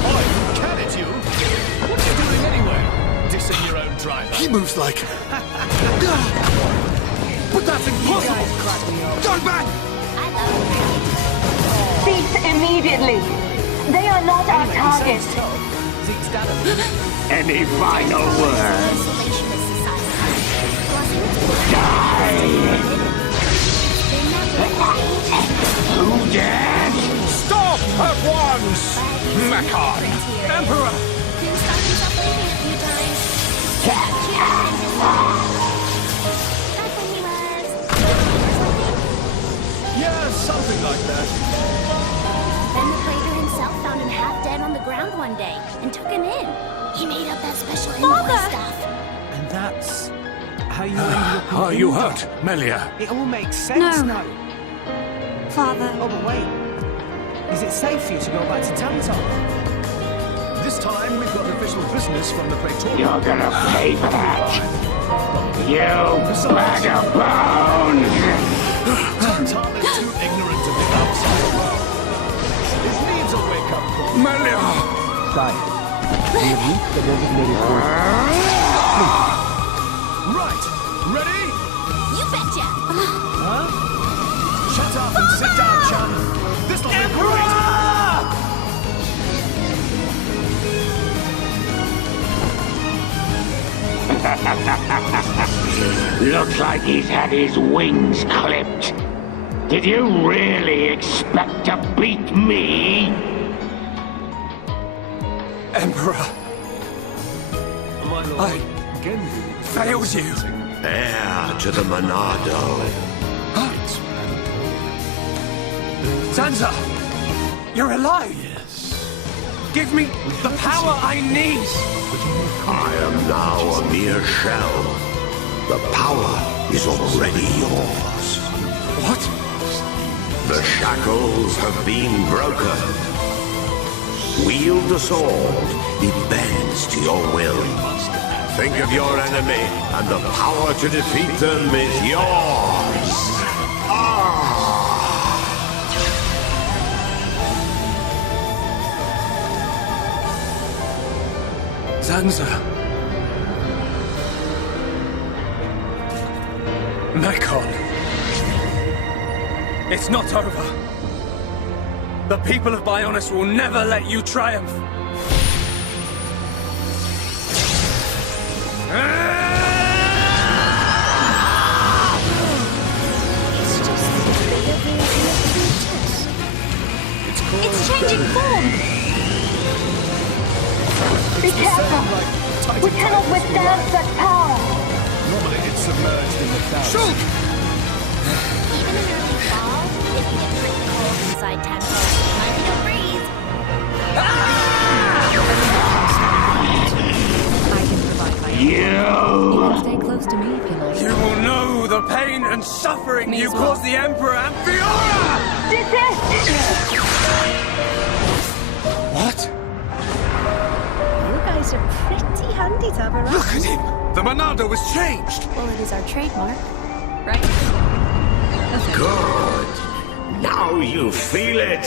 Oi, can it you? What are you doing anyway? Dissing your own driver. He moves like... But that's impossible! Don't bang! Cease immediately. They are not our target. Any final words? Who dares? Stop at once! Mechon! Emperor! Yeah, something like that. Then the Praetor himself found him half dead on the ground one day and took him in. He made up that special envoy stuff. And that's how you ended up in Are you Indra. hurt, Melia? It all makes sense No. now. Father. Oh, but wait. Is it safe for you to go back to Tantar? This time we've got official business from the Praetorian. You're gonna pay for that. You bag of bones! Tantar is too ignorant of the outside world. His needs a wake-up call. Melia! Sire, we have reached the designated point. Right, ready? You betcha! Huh? Shut up and sit down, chum. This'll be great. Looks like he's had his wings clipped. Did you really expect to beat me? Emperor, I failed you. Heir to the Monado. Zanza, you're alive. Give me the power I need. I am now a mere shell. The power is already yours. What? The shackles have been broken. Wield the sword. It bends to your will. Think of your enemy, and the power to defeat them is yours. Zanza. Mekon. It's not over. The people of Bionis will never let you triumph. It's changing form! Be careful! We cannot withstand such power! Normally it's submerged in the clouds. Even in early fall, if you get pretty cold inside temple, you might feel breeze. I can provide my You can stay close to me if you like. You will know the pain and suffering you caused the Emperor and Fiora! Desist! What? You guys are pretty handy to have around. Look at him! The Monado was changed! Well, it is our trademark. Right. Good. Now you feel it.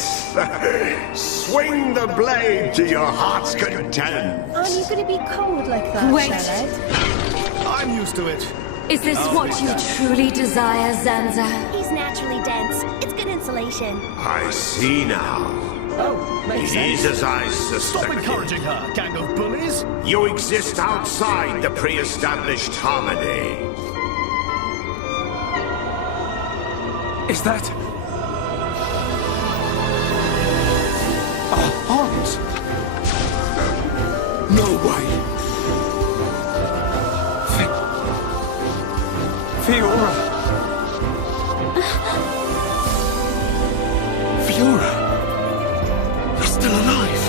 Swing the blade to your heart's content. Aren't you going to be cold like that, Wait. Charlotte? I'm used to it. Is this what you truly desire, Zanza? He's naturally dense. It's good insulation. I see now. Oh, makes It is sense. as I Stop suspected. encouraging her, gang of bullies! You exist outside the pre-established harmony. Is that... our aunt? No way! Fiora! Fiora! You're still alive!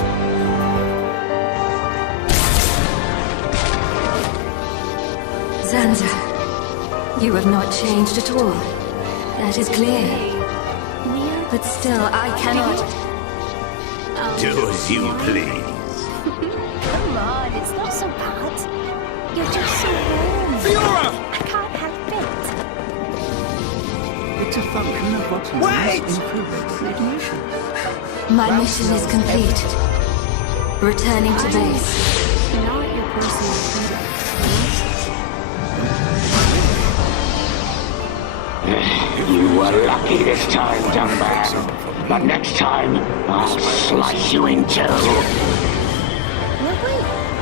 Zanza, you have not changed at all. That is clear. But still, I cannot... Do as you please. Come on, it's not so bad. You're just so warm. Fiora! I can't help it. It's a function of what's known as infrared radiation. My mission is complete. Returning to base. Not your personal freedom. You were lucky this time, young man. But next time, I'll slice you in two.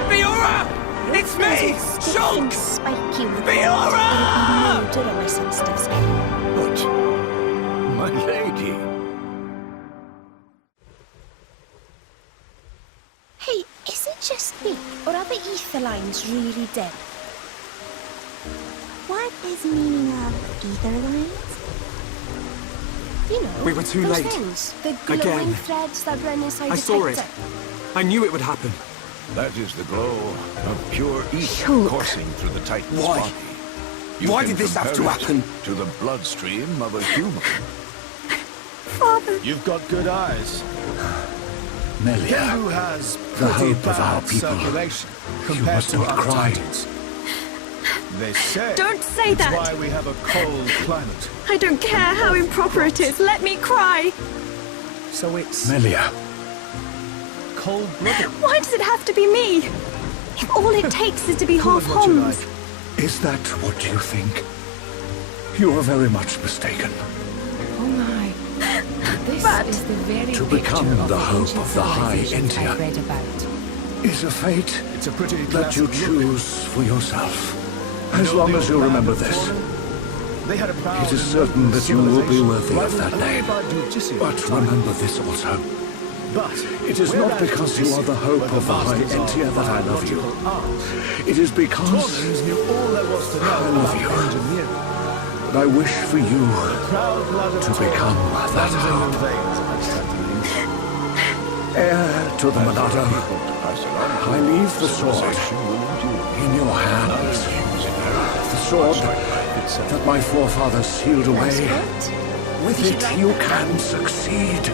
Fiora! It's me! Shulk! Spike you. Fiora! Loaded on my sensitive skin. But, my lady... Hey, is it just me, or are the ether lines really dim? What is meaning of ether lines? You know, We were too those late. things, the glowing Again. threads that run inside I the saw it. detector. I knew it would happen. That is the glow of pure ether Shulk. coursing through the Titan's Why? body. You Why can did this have to compare it happen? To the bloodstream of a human. Father! You've got good eyes. Melia, Gengu has the pretty hope of our bad people. circulation You compared must to not other cry. Titans. They say Don't say it's that. why we have a cold climate. I don't care how improper it is. Let me cry. So it's Melia, cold-blooded. Why does it have to be me? If all it takes is to be half what you Homs. is that what you think? You are very much mistaken. Oh my. This But- is the very To picture become of the hope ancient of the High civilizations I Intia. read about. Is a fate It's a pretty that you classic look. choose for yourself. As long as you remember this, They had a proud It is and certain noble that you will be civilization, worthy of that rivaled name. only by Dulcician But at the time. remember this also. But It is not because you are the hope of the High Entia that I love you. It is because Taunans knew all there was to know I love about you. engineering. But I wish for you Proud blood of to become that hope. Heir to the Monado, I leave the sword in your hands. The sword that my forefathers sealed away. With it, you can succeed.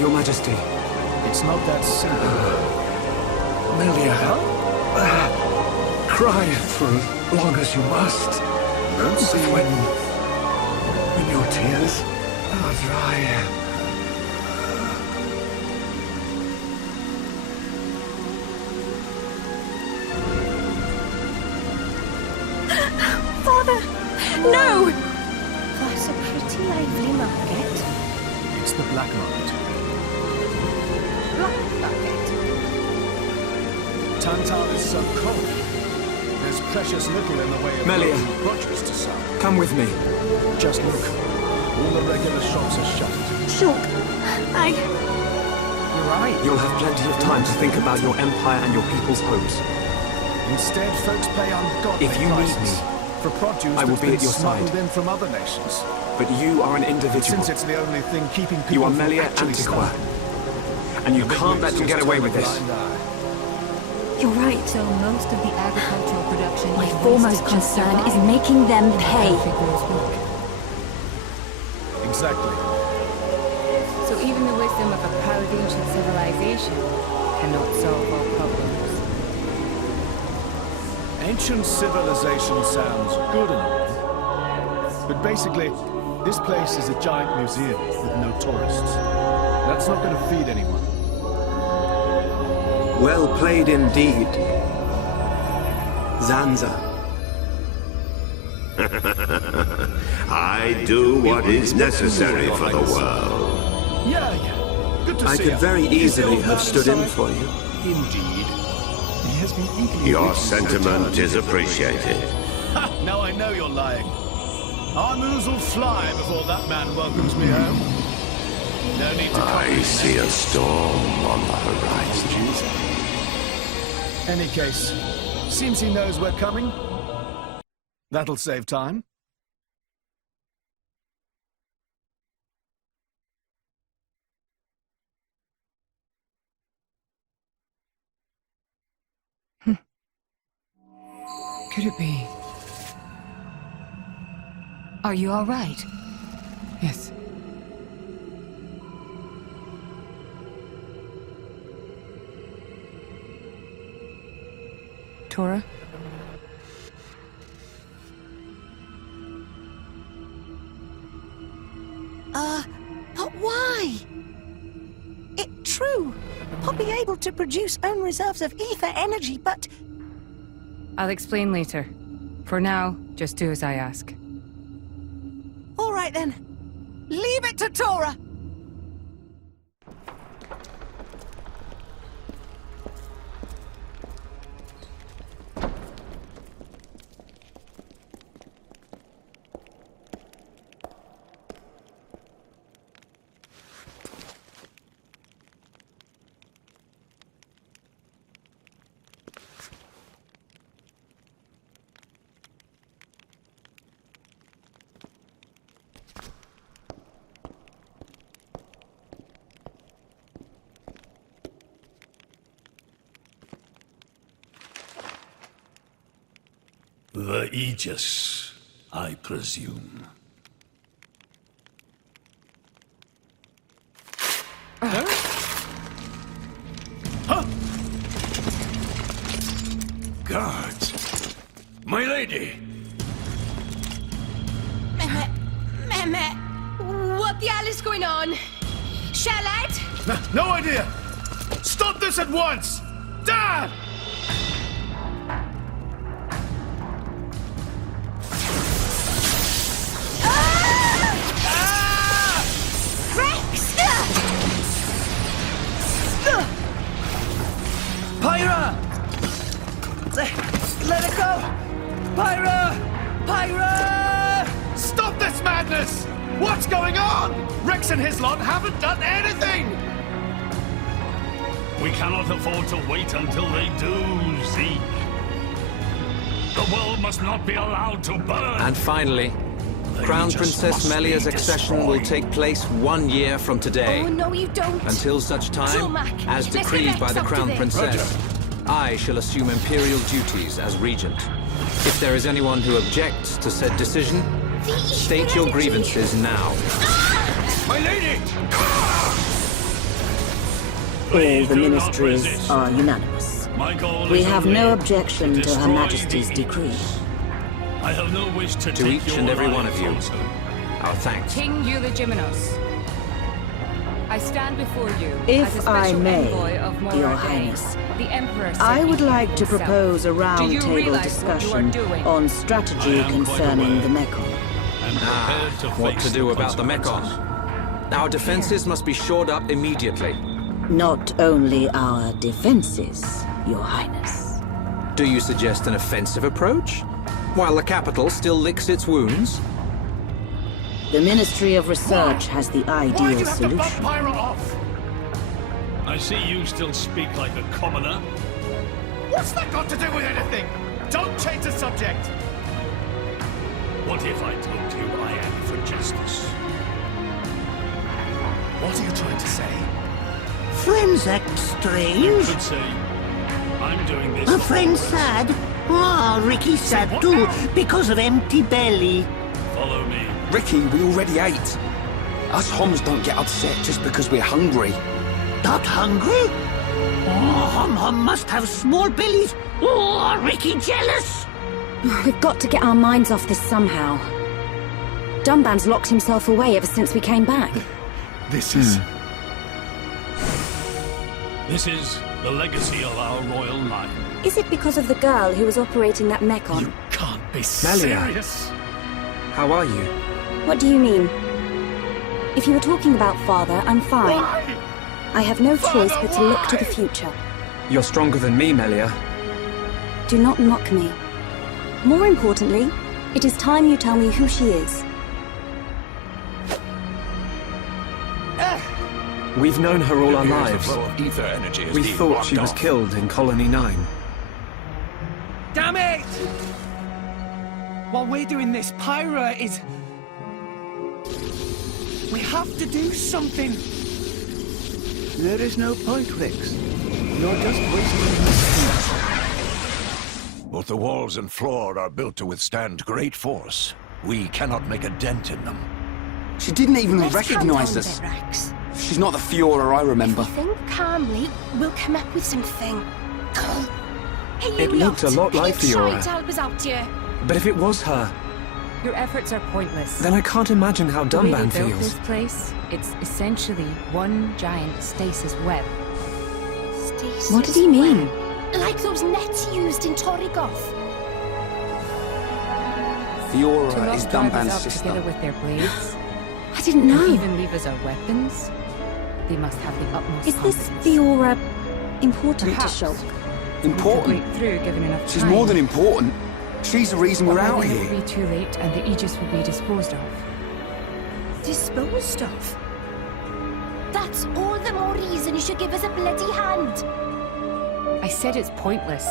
Your Majesty. It's not that simple. Melia, cry for as long as you must. Don't see when your tears are dry. Father! No! That's a pretty lively market. It's the black market. Black market? Tantal is so cold. There's precious little in the way of Melia, local produce to sell. come with me. Just look. All the regular shops are shut. Shock. You're right. You'll have plenty of time to think about your empire and your people's hopes. Instead, folks pay ungodly If you need prices me, for produce I will that's be been at your smuggled side. in from other nations. But you are an individual. Since it's the only thing keeping people You are from Melia actually Antiqua. starving. And you can't let them get away with this. You're right. So most of the agricultural production My is foremost wasted just concern is surviving. making them And pay. healthy grows weak. Exactly. So even the wisdom of a proud ancient civilization cannot solve all problems. Ancient civilization sounds good and all. But basically, this place is a giant museum with no tourists. That's not going to feed anyone. Well played indeed. Zanza. I do what is necessary for the world. Yeah. Good to I see could you. very Is the easily old have man stood in inside? for you. Indeed. He has been eagerly Your waiting so sentiment is talented. appreciated. Ha! Now I know you're lying. Our moves will fly before that man welcomes me home. No need to I see a storm on the horizon. Any case, seems he knows we're coming. That'll save time. Could it be? Are you all right? Yes. Tora? But why? It's true. I'll be able to produce own reserves of ether energy, but... I'll explain later. For now, just do as I ask. All right then. Leave it to Tora. The Aegis, I presume. Guards! My lady! Mehmet, what the hell is going on? Charlotte? No idea! Stop this at once! Dad! Pyra! Let it go! Pyra! Pyra! What's going on? Rex and his lot haven't done anything! We cannot afford to wait until they do, Zeke. The world must not be allowed to burn. And finally, Crown Princess Melia's accession will take place 1 year from today. Oh, no, you don't. Until such time, Zulmak, as let's decreed get by Rex the up to Crown there. Princess, I shall assume imperial duties as regent. If there is anyone who objects to said decision, state your grievances now. My lady! All the ministries are unanimous. We have no objection to Her Majesty's decree. I have no wish to To each and every one of you, our thanks. King Eulogimenos, I stand before you If as a I special may, envoy of Mor Your Ardain. Highness, The Emperor sent I me would here like to himself. propose a Do you round-table realize what you are discussion doing? on strategy concerning the Mekong. What to do about the Mekong? Our defenses must be shored up immediately. Not only our defenses, Your Highness. Do you suggest an offensive approach? While the capital still licks its wounds? The Ministry of Research has the Why do ideal you have to bump solution. Pyra off? I see you still speak like a commoner. What's that got to do with anything? Don't change the subject! What if I told you I am for justice? What are you trying to say? Friends act strange. You could say, I'm doing this. A friend sad? Ah, Ricky's sad too, because of empty belly. Follow me. Ricky, we already ate. Us Homs don't get upset just because we're hungry. Not hungry? Oh, Hom must have small bellies. Oh, Ricky jealous. We've got to get our minds off this somehow. Dunban's locked himself away ever since we came back. This is... This is the legacy of our royal line. Is it because of the girl who was operating that Mekon? You can't be Melia. serious! How are you? What do you mean? If you were talking about father, I'm fine. Why? I have no choice but to look to the why? future. You're stronger than me, Melia. Do not mock me. More importantly, it is time you tell me who she is. We've known her all our Here's the lives. flow of ether energy is We being thought blocked she was off. killed in Colony 9. Damn it! While we're doing this, Pyra is... We have to do something! There is no point, Rex. You're just wasting your time. Both the walls and floor are built to withstand great force. We cannot make a dent in them. She didn't even Let's recognize calm us. down a bit, Rex. She's not the Fiora I remember. Think calmly, we'll come up with something. Hey, you It looked a lot like He tried Fiora. to help us out here. But if it was her, Your efforts are pointless. then I can't imagine how The way they Dunban built feels. this place, it's essentially one giant stasis web. Stasis What did he mean? Like those nets used in Torrigoth. Fiora To lock is drivers Dunban's up sister. together with their blades, I didn't and know. even leave us our weapons, they must have the utmost Is this confidence. Fiora important Perhaps. to Shulk? Important? Break through given enough She's time. more than important. She's the reason we're But by out then it here. will be too late, and the Aegis will be disposed of. Disposed of? That's all the more reason you should give us a bloody hand. I said it's pointless.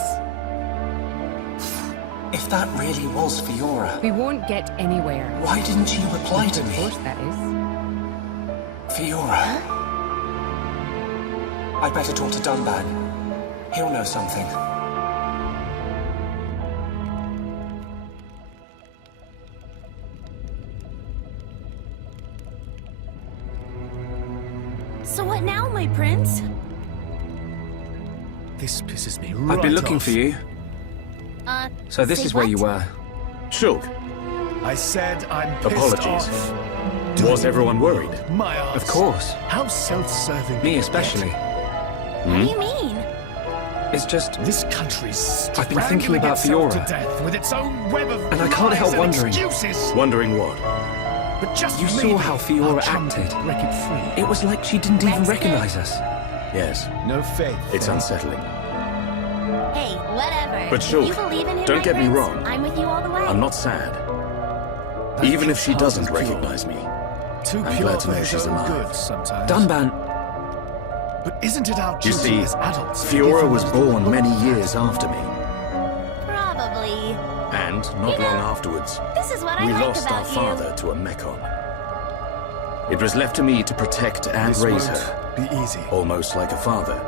If that really was Fiora, We won't get anywhere. why didn't she reply to Of me? course, that is. Fiora. I'd better talk to Dunban. He'll know something. So what now, my prince? This pisses me right I've been looking off. for you. So this say is where what? you were. Shulk. I said I'm pissed Apologies. off. Was everyone worried? My arse. Of course. How self-serving. Me especially. What do you mean? It's just... This country's I've been thinking strangling about itself Fiora. to death with its own web of And I can't lies help and wondering. Excuses. Wondering what? But just You maybe saw how Fiora our chum acted. could break it free. It was like she didn't even recognize us. Yes, No faith. it's unsettling. Hey, whatever. But If you Shulk, believe in him, don't my get me prince, wrong. I'm with you all the way. I'm not sad. Even if she doesn't recognize me, Too I'm pure glad to for know his she's own alive. good sometimes. Dunban, But isn't it our you duty see, as adults? to give Fiora them was a born little many look? years after me. Probably. And not long afterwards, This is what I we like lost our about you. father to a Mechon. It was left to me to protect and This raise won't her, be easy. almost like a father.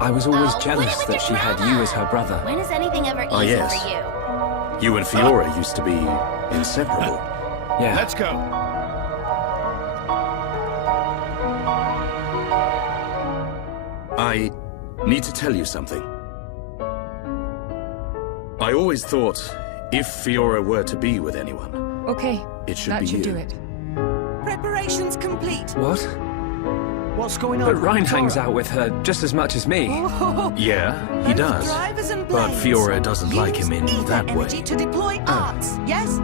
I was always Oh, jealous quit it with that your she had drama. you as her brother. When is anything ever easy Oh, yes. for you? You and Fiora used to be inseparable. Yeah. Let's go. I need to tell you something. I always thought if Fiora were to be with anyone, Okay, it should that be should you. do it. Preparations complete. What? What's going on? But Ryan hangs Tora? out with her just as much as me. Yeah, he does. Drivers and But blades. Fiora doesn't like him in Use that energy way. to deploy arts, yes?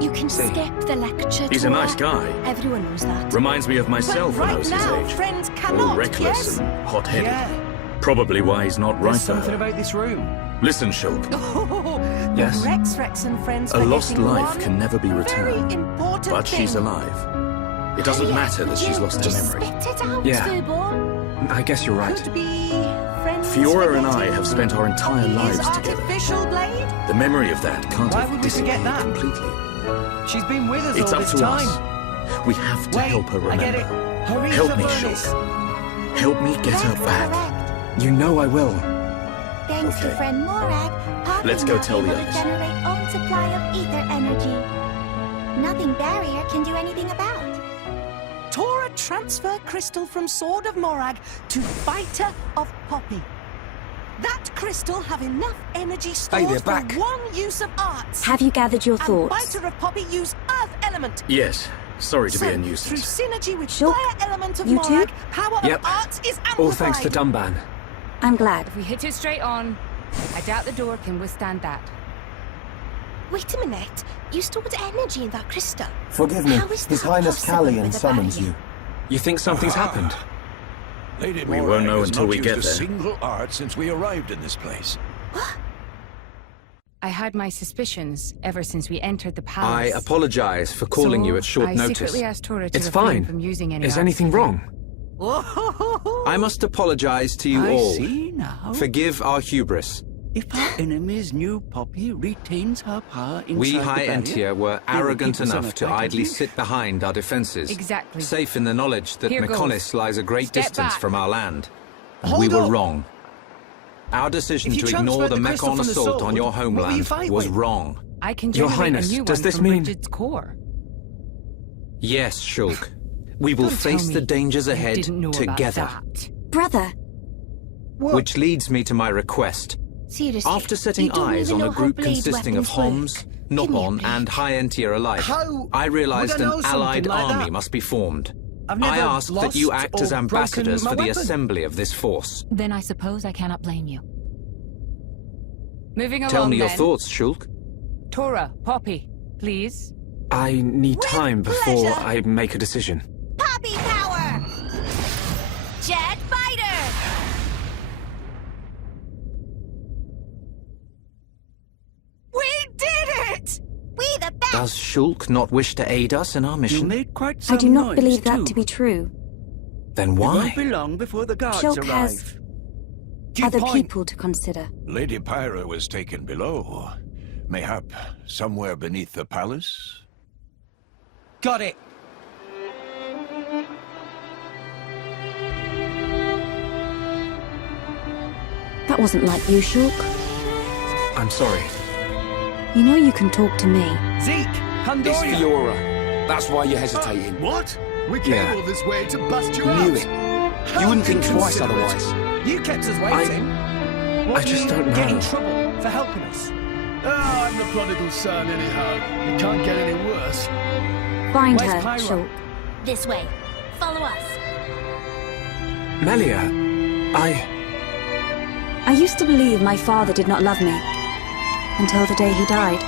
You can skip the lecture. He's a Tora. nice guy. Everyone knows that. Reminds me of myself But when I right was now, his age. friends All cannot, reckless yes? and hot-headed. Yeah. Probably why he's not right There's for something her. about this room. Listen, Shulk. Yes. Rex and friends A lost forgetting life one can never be very returned. important But she's thing. alive. It doesn't matter that she's lost her memory. Spit it out, Yeah. Fooball. I guess you're right. Could be friends Fiora and I forgetting have spent our entire his lives together. artificial blade? The memory of that can't Why have would we forget disappeared that? completely. She's been with us It's all up this to time. us. We have to Wait, help her I remember. get it. Hurry Help for me, Bernice. Shulk. Help me get her back. You know I will. Thanks to Okay. friend Morag, Poppy Let's go now tell the able to others. generate own supply of ether energy. Nothing Barrier can do anything about. Tora transfer crystal from Sword of Morag to Biter of Poppy. That crystal have enough energy stored they're for back. one use of arts. Have you gathered your And thoughts? Biter of Poppy use Earth Element. Yes. Sorry to be a Through nuisance. synergy with Shulk, Fire Element of you too? Morag, power Yep. of arts is amplified. All thanks to Dunban. I'm glad. If we hit it straight on, I doubt the door can withstand that. Wait a minute. You stored energy in that crystal. Forgive me. How is His that Highness possible Callian with a summons barrier? you. You think something's happened? Lady We Morag won't know has until not we used get a there. single art since we arrived in this place. I had my suspicions ever since we entered the I palace. apologize for calling So, you at short I notice. secretly asked Tora to It's refrain fine. from using any Is arts. anything wrong? Oh, I must apologize to you I all. see now. Forgive our hubris. If our enemy's new Poppy retains her power inside We the High barrier, Entia were they will arrogant keep us on enough a to tighter idly leash. sit behind our defenses. Exactly. Safe in the knowledge that Here Mechonis goes. lies a great Step distance back. from our land. And Hold we were up. wrong. Our decision If you to ignore transferred the the crystal Mechon from the assault on sword, your what were you homeland fighting was with? wrong. I can Your generate Highness, a new does one this from mean- Bridget's core. Yes, Shulk. We will Don't tell face me the dangers you ahead didn't know about together. that. Brother, Which leads me to my request. Seriously. After setting you don't eyes even on know a how group blade consisting of weapons Homs, work. Give me a Nopon, break. and High Entia alike, How I realized would I know an allied something like army that? must be formed. I've I never ask that you lost act as or ambassadors broken for my the weapon. assembly of this force. Then I suppose I cannot blame you. Moving along, Tell me your then. thoughts, Shulk. Tora, Poppy, please. I need time before pleasure. I make a decision. Poppy power! Jet fighter! we did it! We the best! Does Shulk not wish to aid us in our You mission? made quite some I do not noise, believe that too. to be true. Then It why? won't be long before the guards Shulk arrive. has other people to consider. Lady Pyra was taken below. Mayhap somewhere beneath the palace? Got it. That wasn't like you, Shulk. I'm sorry. You know you can talk to me. Zeke, It's Pandoria. Fiora. That's why you're hesitating. What? We came Yeah. all this way to bust you Knew out. it. How You wouldn't think twice inconsiderate. otherwise. You kept us waiting. I just don't Get in know. trouble for helping us. Oh, I'm the prodigal son anyhow. It can't get any worse. Find Where's her, Pyra? Shulk. This way. Follow us. Melia, I used to believe my father did not love me. Until the day he died.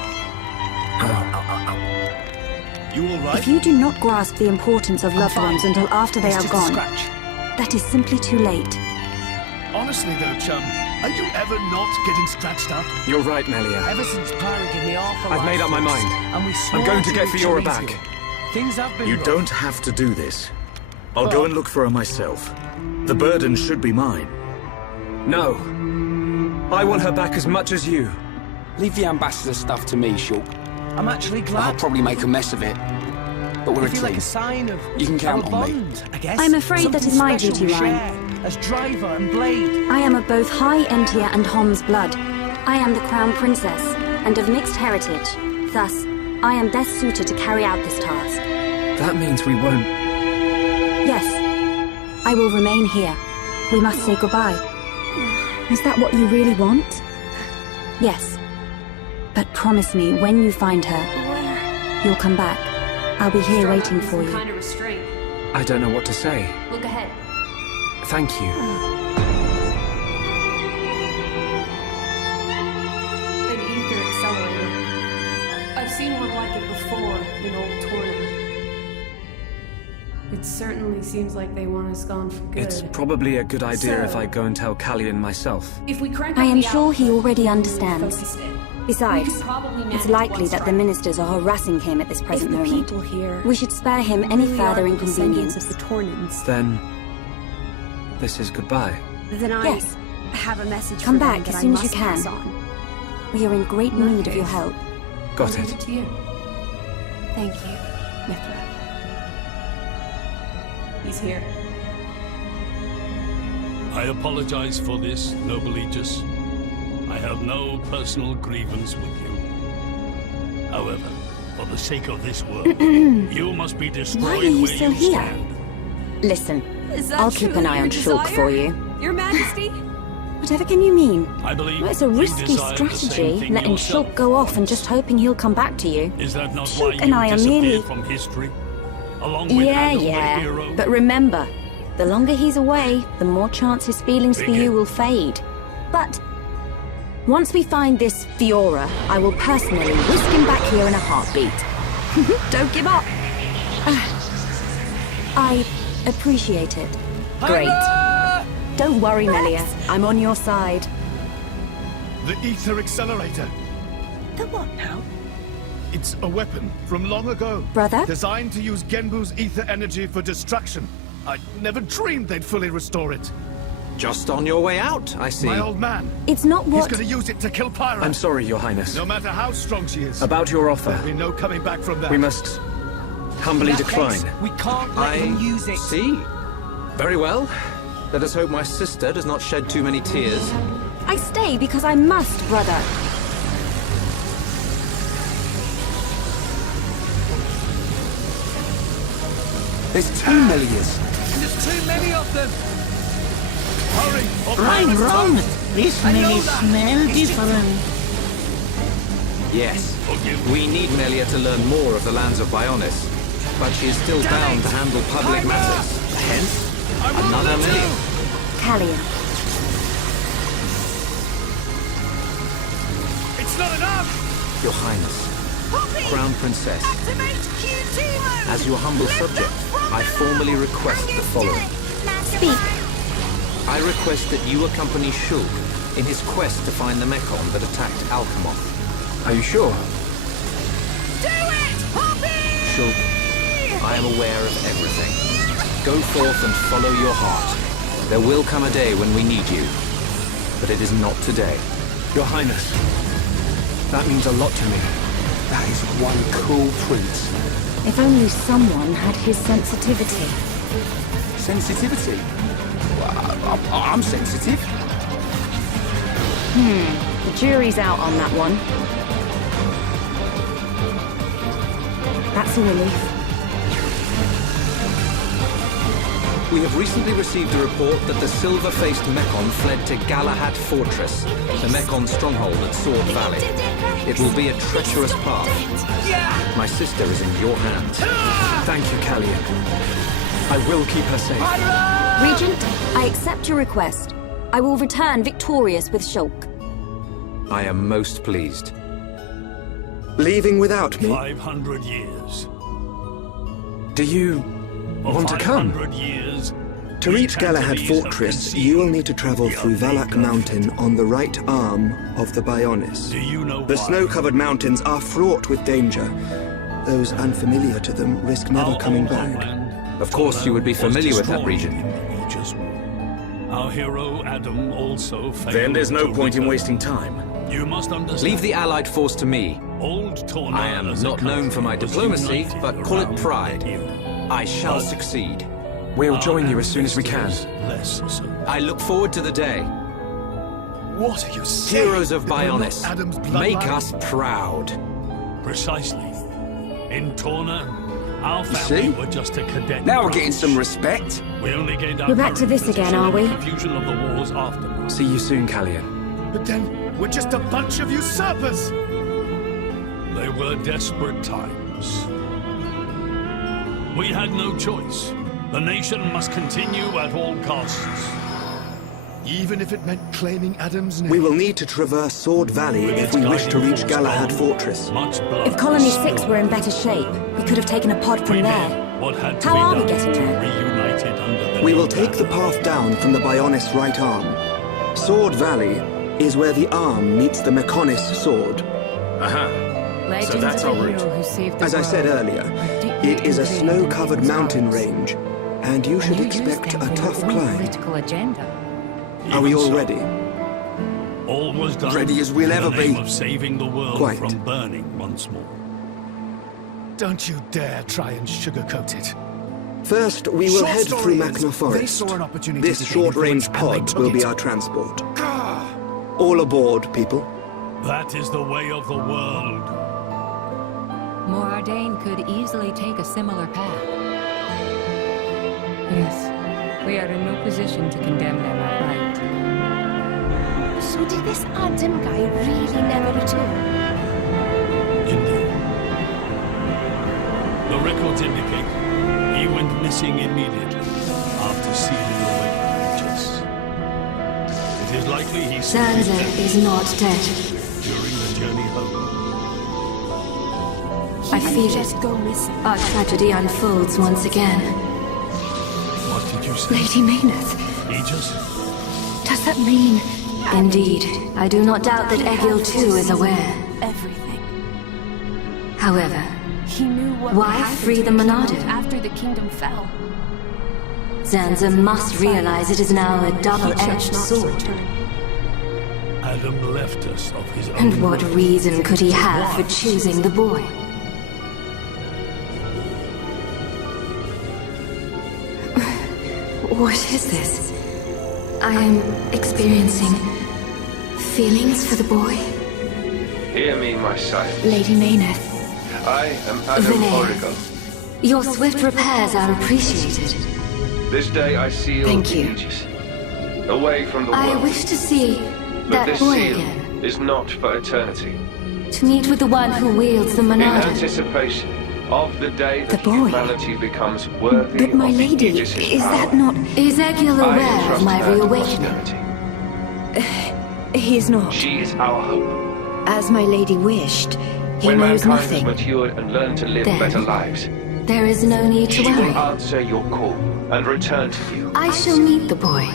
You all right? If you do not grasp the importance of loved fine. ones until after they It's are just a gone, scratch. that is simply too late. Honestly though, chum, are you ever not getting scratched up? you're right, Melia. Ever since Pyra gave me half a I've made up my life mind. force, and we swore I'm going to get each Fiora other back. easier. Things have been You rough. don't have to do this. I'll go and look for her myself. The burden should be mine. No. I want her back as much as you. Leave the ambassador stuff to me, Shulk. I'm actually I'll glad. probably make a mess of it. But we're I a feel team. like a sign of You can count our on me. bond, I guess. I'm afraid that Something is my special duty, we Ryan. share as driver and blade. I am of both High Entia and Hom's blood. I am the Crown Princess, and of mixed heritage. Thus, I am best suited to carry out this task. That means we won't... Yes, I will remain here. We must say goodbye. Is that what you really want? Yes. But promise me, when you find her, you'll come back. I'll be here waiting for you. Kind of restraint. I don't know what to say. Look ahead. Thank you. An ether accelerator. I've seen one like it before in old Torna. It certainly seems like they want us gone for good. It's probably a good idea if So- I go and tell Callian myself. If we crank I up am the sure output he already and understands. focus it, Besides, we could probably it's manage likely one that the strike. ministers are harassing him at this present the moment. people here We should spare him any really further are the descendants inconvenience. of the Tornans, Then... this is goodbye. then I Yes. have a message Come for them back that as I soon as you must can. pass on. We are in great need of your help. Got I'll leave it. it to you. Thank you, Mithra. He's here. I apologize for this, noble Aegis. I have no personal grievance with you. However, for the sake of this world, you must be destroyed Why are you where still you here? stand. Listen, Is that I'll keep an truly eye your on Shulk desire? for you. Your Majesty? Whatever can you mean? I believe Well, it's a you risky desire the same strategy, thing letting yourself. Shulk go off and just hoping he'll come back to you. Is that not Shulk why and I you are disappeared merely... from history? Along with Yeah, Handel the yeah. hero? But remember, the longer he's away, the more chance his feelings for you will fade. But once we find this Fiora, I will personally whisk him back here in a heartbeat. Don't give up. I appreciate it. Great. Don't worry, Melia. I'm on your side. The ether accelerator. The what now? It's a weapon from long ago. Brother? Designed to use Genbu's ether energy for destruction. I never dreamed they'd fully restore it. Just on your way out, I see. My old man. It's not He's what... going to use it to kill Pyra. I'm sorry, Your Highness. No matter how strong she is. About your offer, There'll be no coming back from that. we must humbly In that decline. case, we can't let him use it. See? Very well. Let us hope my sister does not shed too many tears. I stay because I must, brother. There's too many years. There's too many of them. Hurry! or Right, Pyra's wrong. toast. This I know may that. smell It's just- different. Yes, we need Melia to learn more of the lands of Bionis, but she is still bound to handle public matters. Hence, another Melia. Callian. It's not enough! Your Highness, Crown Princess, as your humble subject, I formally request the following. Speak. I request that you accompany Shulk in his quest to find the Mekon that attacked Alchemoth. Are you sure? Shulk, I am aware of everything. Go forth and follow your heart. There will come a day when we need you, but it is not today. Your Highness, that means a lot to me. That is one cool prince. If only someone had his sensitivity. Sensitivity? Well, I'm sensitive. The jury's out on that one. That's a relief. We have recently received a report that the silver-faced Mekon fled to Galahad Fortress, the Mekon stronghold at Sword Valley. It will be a treacherous path. My sister is in your hands. Thank you, Callian. I will keep her safe. Regent, I accept your request. I will return victorious with Shulk. I am most pleased. Leaving without me? 500 years. Do you For want to come? 500 years, To reach Galahad Fortress, you will need to travel through Valak Mountain on the right arm of the Bionis. do you know The why? snow-covered mountains are fraught with danger. Those unfamiliar to them risk never coming back. Of course you would be familiar with that region. Our hero Adam also failed. Then there's no point in wasting time. You must understand. Leave the Allied force to me. I am not known for my diplomacy, but call it pride. I shall succeed. We'll join you as soon as we can. I look forward to the day. What are you saying? Heroes of Bionis, make us proud. Precisely. In Torna, our family were just a cadet. Now we're getting some respect. We only gained our We're back to this again, are we? confusion of the war's aftermath. See you soon, Callian. But then we're just a bunch of usurpers. They were desperate times. We had no choice. The nation must continue at all costs. Even if it meant claiming Adam's name. We will need to traverse Sword Valley if we wish to reach Galahad Fortress. If Colony 6 were in better shape, we could have taken a pod from there. How are we getting there? We will take the path down from the Bionis right arm. Sword Valley is where the arm meets the Mechonis sword. So that's our route. As I said earlier, it is a snow-covered mountain range, and you should expect a tough climb. Are we all ready? All was done Ready as we'll ever in the name be. of saving the world Quite. from burning once more. Don't you dare try and sugarcoat it. First, we will Short head story through is, Machna they Forest. saw an opportunity This to gain short-range influence and they pod took will be it. our transport. All aboard, people. That is the way of the world. Moradane could easily take a similar path. Yes, we are in no position to condemn them outright. So did this Adam guy really never return? Indeed. The records indicate he went missing immediately after sealing away the creatures. It is likely he Sansa is not dead. during the journey home. I feel Just it. go missing. Our tragedy unfolds once again. What did you say? Lady Maynard, Aegis? does that mean... Indeed, I do not doubt that Egil too is aware. Everything. However, He knew what Why would happen free to the kingdom Monado? after the kingdom fell. Zanza must realize it is now a double-edged sword. Adam left us of his own. And what will. reason could he have for choosing the boy? What is this? I am experiencing feelings for the boy. Hear me, my son. Lady Maynard, I am Adam Vinay. Origal. your swift repairs are appreciated. This day I seal Thank the you. Aegis. Away from the I world. wish to see But that this boy seal again. is not for eternity. To meet with the one who wields the In Monado. anticipation of the day that The boy. humanity becomes worthy But my of the lady, Aegis' is power. that not... Is Egil I aware of entrust my her to reawakening? posterity. He is not. She is our hope. As my lady wished, he When knows mankind has nothing. matured and learned to live Then better lives, There is no need to she will worry. answer your call and return to you. I shall meet the boy.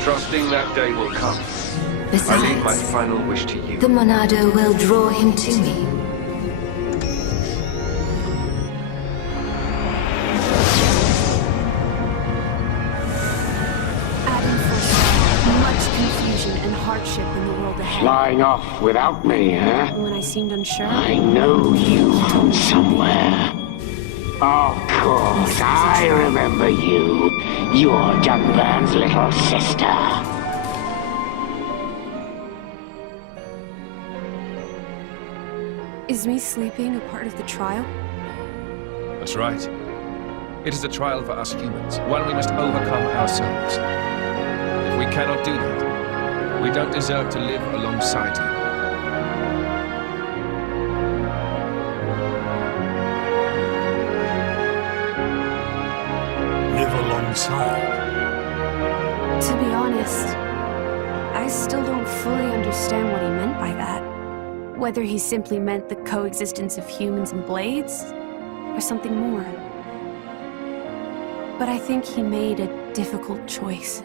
Trusting that day will come. I leave my Besides, final wish to you. the Monado will draw him to me. Adam foresaw much confusion and hardship in the world ahead. Flying off without me, huh? When I seemed unsure, I know you from somewhere. Of course, I remember you. You're Dunburn's little sister. Is me sleeping a part of the trial? That's right. It is a trial for us humans, one we must overcome ourselves. If we cannot do that, we don't deserve to live alongside you. Live alongside. To be honest, I still don't fully understand what he meant by that. Whether he simply meant the coexistence of humans and blades, or something more. But I think he made a difficult choice.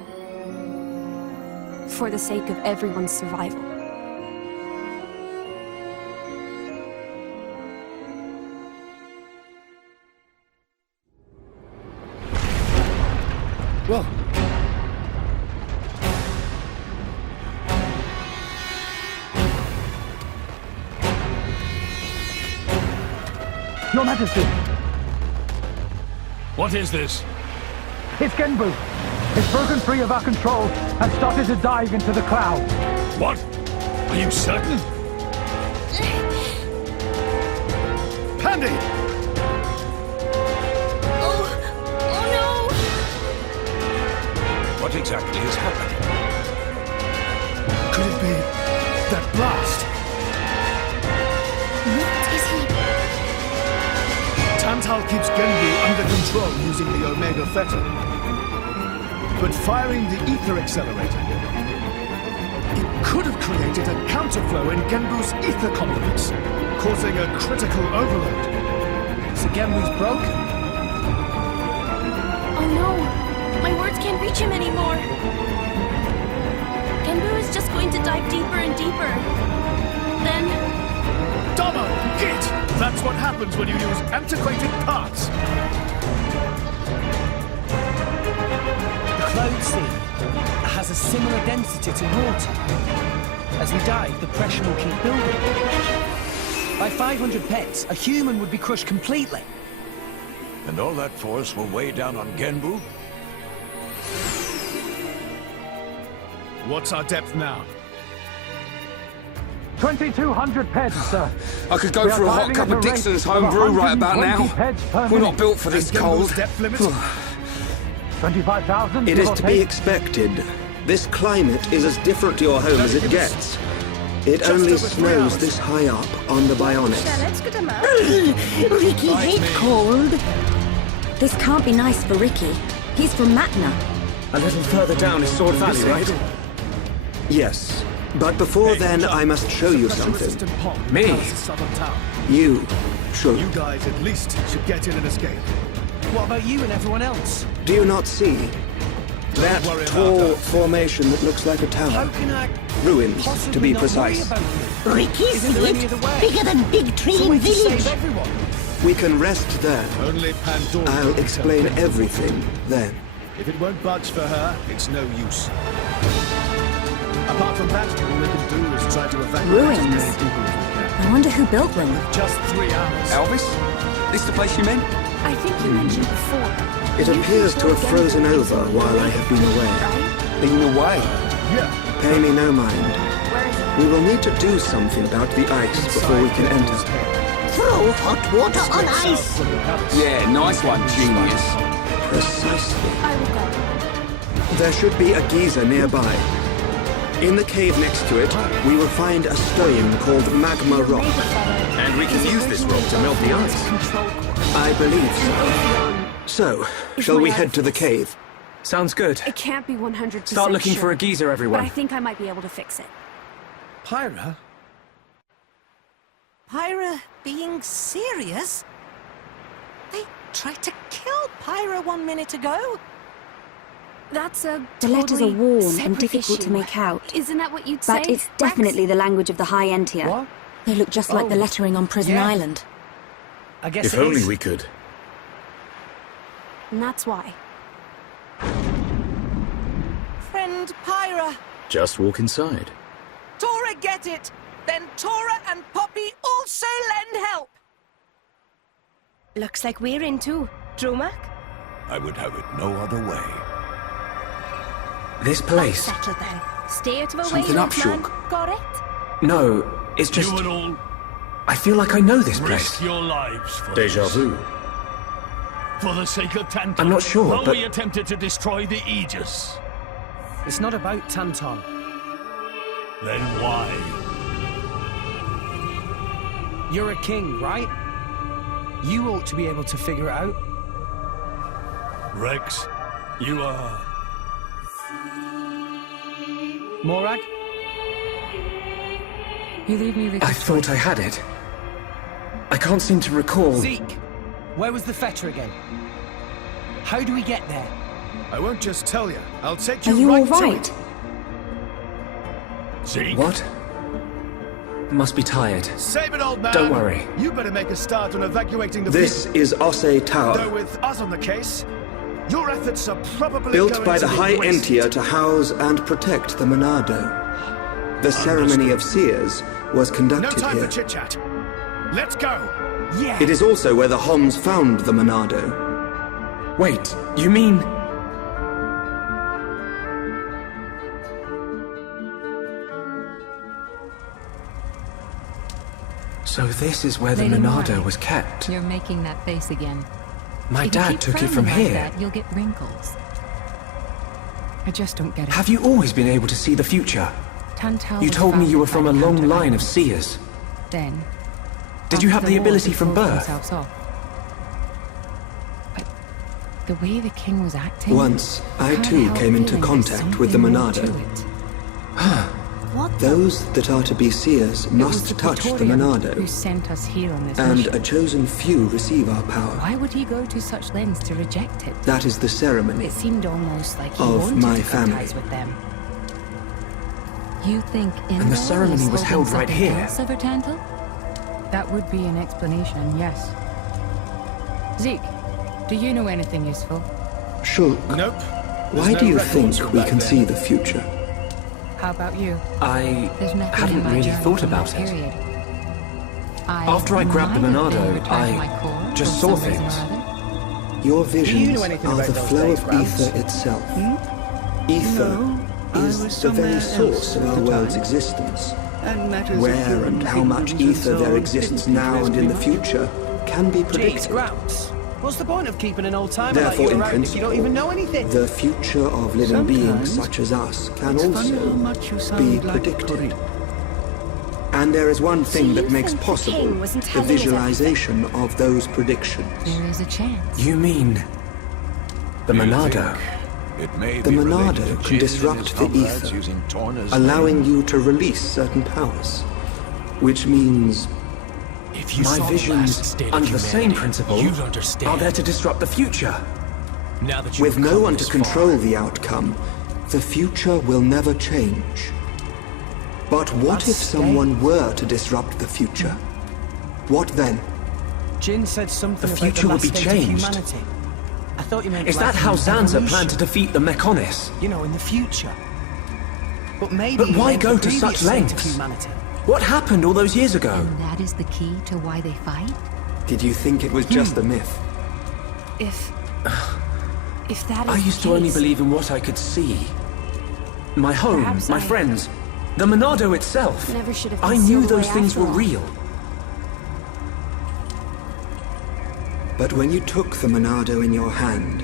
For the sake of everyone's survival. Well... Your Majesty, What is this? it's Genbu. It's broken free of our control and started to dive into the clouds. What? Are you certain? Pandy! Oh no! What exactly has happened? Could it be that blast? What is he? Tantal keeps Genbu under control using the Omega Fetter. But firing the ether accelerator, it could have created a counterflow in Genbu's ether complements, causing a critical overload. So Genbu's broken? Oh no! My words can't reach him anymore. Genbu is just going to dive deeper and deeper. Then... Dama, git! That's what happens when you use antiquated parts. The cloud sea has a similar density to water. As we dive, the pressure will keep building. By 500 pets, a human would be crushed completely. And all that force will weigh down on Genbu? What's our depth now? 2,200 peds, sir. I could go for a hot cup of Dixon's home brew right about now. We're not built for this cold. 25,000. It is to be expected. This climate is as different to your home as it gets. It only snows this high up on the Bionis. Ricky hates cold. This can't be nice for Ricky. He's from Matna. A little further down is Sword Valley, right? Yes. But before then, I must show you something. Me? You should. You guys at least should get in and escape. What about you and everyone else? Do you not see? That tall formation that looks like a tower. How can I Ruins, to be precise. Ricky's it? Bigger than Big Tree in Village. We can rest there. Only Pandora. I'll explain everything then. If it won't budge for her, it's no use. Apart from that, all we can do is try to evacuate as many Ruins. people as we can. I wonder who built them. Just 3 hours. Elvis? This the place you meant? I think you mentioned before. It appears to have frozen over while I have been away. Been away? Yeah. Pay me no mind. We will need to do something about the ice before we can enter. Throw hot water on ice. Yeah, nice one, genius. Precisely. I will go. There should be a geyser nearby. In the cave next to it, we will find a stone called Magma Rock. And we can use this rock to melt the ice. I believe so. So, shall we head to the cave? Sounds good. It can't be 100% Start looking sure, for a geyser, everyone. but I think I might be able to fix it. Pyra? Pyra being serious? They tried to kill Pyra 1 minute ago. That's a The letters are worn and separate difficult to issue. make out. Isn't that what you'd say? But it's definitely the language of the High Entia. What? They look just like the Oh. lettering on Prison Yeah. Island. I guess If it only is. we could. And that's why. Friend Pyra. Just walk inside. Tora get it. Then Tora and Poppy also lend help. Looks like we're in too. Dromak? I would have it no other way. This place. Settled then. Stay out of our way, Something young up, man. Shulk. Got it? No, it's just... You and all I feel like I know this risk place. your lives for Deja this. vu. For the sake of Tantal. I'm not sure, Though but- we attempted to destroy the Aegis. It's not about Tantal. Then why? You're a king, right? You ought to be able to figure it out. Rex, you are... Morag? You leave me with I thought I had it. I can't seem to recall... Zeke, where was the fetter again? How do we get there? I won't just tell you. I'll take Are you you right all to right? it. Zeke? What? Must be tired. Save it, old man. Don't worry. You better make a start on evacuating the This people. is Osse Tower. Though with us on the case, Your efforts are probably Built going by to the be High wasted. Entia to house and protect the Monado. The ceremony of seers was No conducted time here. for chit-chat. Let's go. Yeah. It is also where the Homs found the Monado. Wait, you mean... So this is where the Lady Monado Morag, was kept. You're making that face again. My If you dad keep took it frowning from like here. that, you'll get wrinkles. I just don't get it. Have you always been able to see the future? Tantal You was told me you were founded from a by long counter line of animals. seers. Then, Did you have after the war, ability they from closed birth? themselves off. But the way the king was acting... Once, I can't too help came into feeling contact there's with the something more Monado. to it. Those that are to be seers It was must touch the Praetorian Monado, who sent us here on this and mission. a chosen few receive our power. Why would he go to such lengths to reject it? That is the ceremony. It seemed almost like he of wanted my to cut family. ties with them. You think And the ceremony was held right here. Silver Tantal? That would be an explanation, yes. Zeke, do you know anything useful? Shulk, Nope. why do you think we can see the future? How about you? I There's nothing in hadn't my really journal thought from about that it. period. After I grabbed the might have been Monado, returned to my I core just for saw some reason or things. other. Your Do visions you know anything are about the those flow days, of Gramps? ether itself. Ether is the very source of our world's existence. Where and how much ether there exists now and in the future can be Jeez, predicted. Gramps. What's the point of keeping an old timer like Therefore, you in around if you don't principle, even know anything? the future of living beings such as us can also be predicted. And there is one thing that makes think the possible king wasn't the telling us visualization of those predictions. There is a chance. You mean... the Monado? It may The be related to Monado can Jin and disrupt his the comrades ether, using Torna's allowing name. you to release certain powers. Which means If you My saw the last visions, state of under the same humanity, principle, you'd understand. are there to disrupt the future. Now that you've with no come one to this control far, the outcome, the future will never change. But what if someone were to disrupt the future? What then? Jin said something The about future the will last be state changed. of humanity. I thought you meant Is like that how an Zanza evolution. planned to defeat the Mechonis? You know, in the future. But maybe But you why meant go the to previous such state of lengths? humanity. What happened all those years ago? And that is the key to why they fight? Did you think it was just a myth? If that is I used the to only case, believe in what I could see. My home, Perhaps my I- friends, the Monado itself. Never should have I been knew sealed those away things after were all. real. But when you took the Monado in your hand,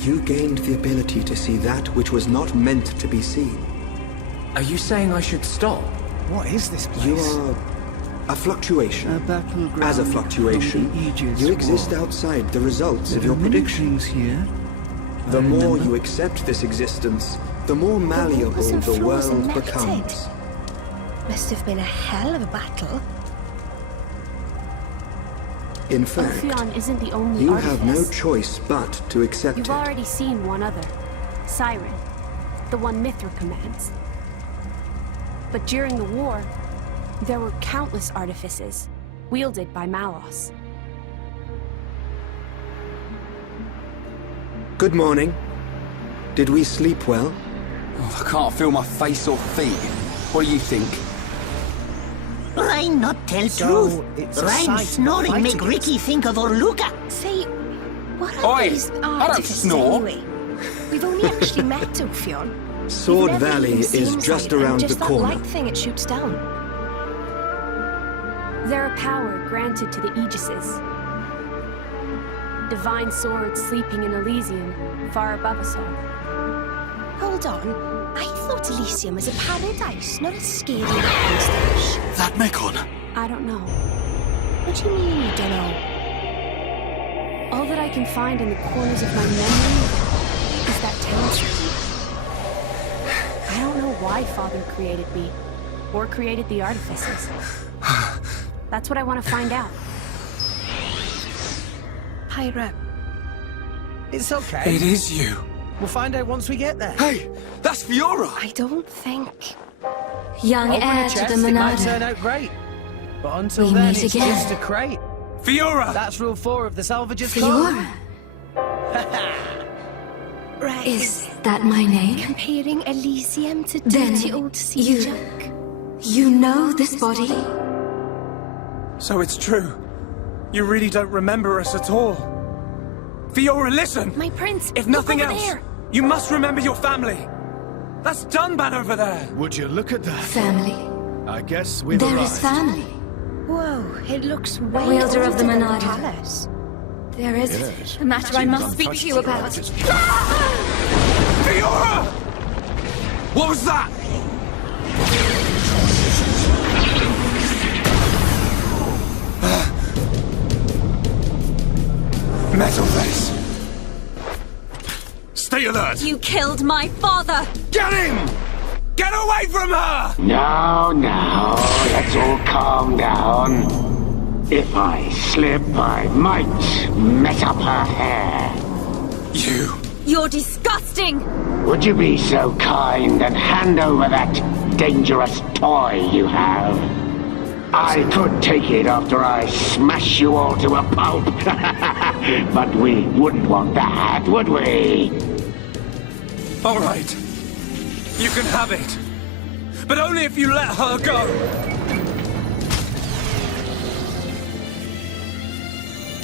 you gained the ability to see that which was not meant to be seen. Are you saying I should stop? What is this place? You are a fluctuation. As a fluctuation, you exist outside the results of your predictions. The more you accept this existence, the more malleable wasn't the frozen world melted. becomes. Must have been a hell of a battle. In fact, Ophion isn't the only you artifice. have no choice but to accept You've it. already seen one other. Siren. The one Mithra commands. But during the war, there were countless artifices, wielded by Malos. Good morning. Did we sleep well? Oh, I can't feel my face or feet. What do you think? Why not tell So, truth? it's a Rhyme sight to snoring fight make against. Ricky think of Orluka. Say, what are Oi, these I don't artifices snore. anyway? We've only actually met Ophion. Sword We've never Valley even is seen just Siren, around just the that corner. light thing it shoots down. They're a power granted to the Aegises. Divine swords sleeping in Elysium, far above us all. Hold on. I thought Elysium was a paradise, not a scary stash. That Mekon. I don't know. What do you mean you don't know? All that I can find in the corners of my memory is that talisman. I don't know why Father created me, or created the artifices. That's what I want to find out. Pyra. It's okay. It is you. We'll find out once we get there. Hey, that's Fiora. I don't think. Young Open heir the to chest, the it might turn Monado. out great. But until We then, meet it's again. just a crate. Fiora. That's rule 4 of the salvager's Fiora. code. Greg. Is that my name? Comparing Elysium to Then dirty old sea junk. You know this body? So it's true. You really don't remember us at all. Fiora, listen! My prince, if nothing look over else, there. you must remember your family. That's Dunban over there. Would you look at that? Family. I guess we've There arrived. is family. Whoa, it looks way Wielder of the older than Monado. palace. There is Yes. a matter I must speak to you about. Fiora! What was that? Metal face. Stay alert. You killed my father! Get him! Get away from her! Now, let's all calm down. If I slip, I might mess up her hair. You. You're disgusting! Would you be so kind and hand over that dangerous toy you have? I could take it after I smash you all to a pulp. But we wouldn't want that, would we? All right. You can have it. But only if you let her go.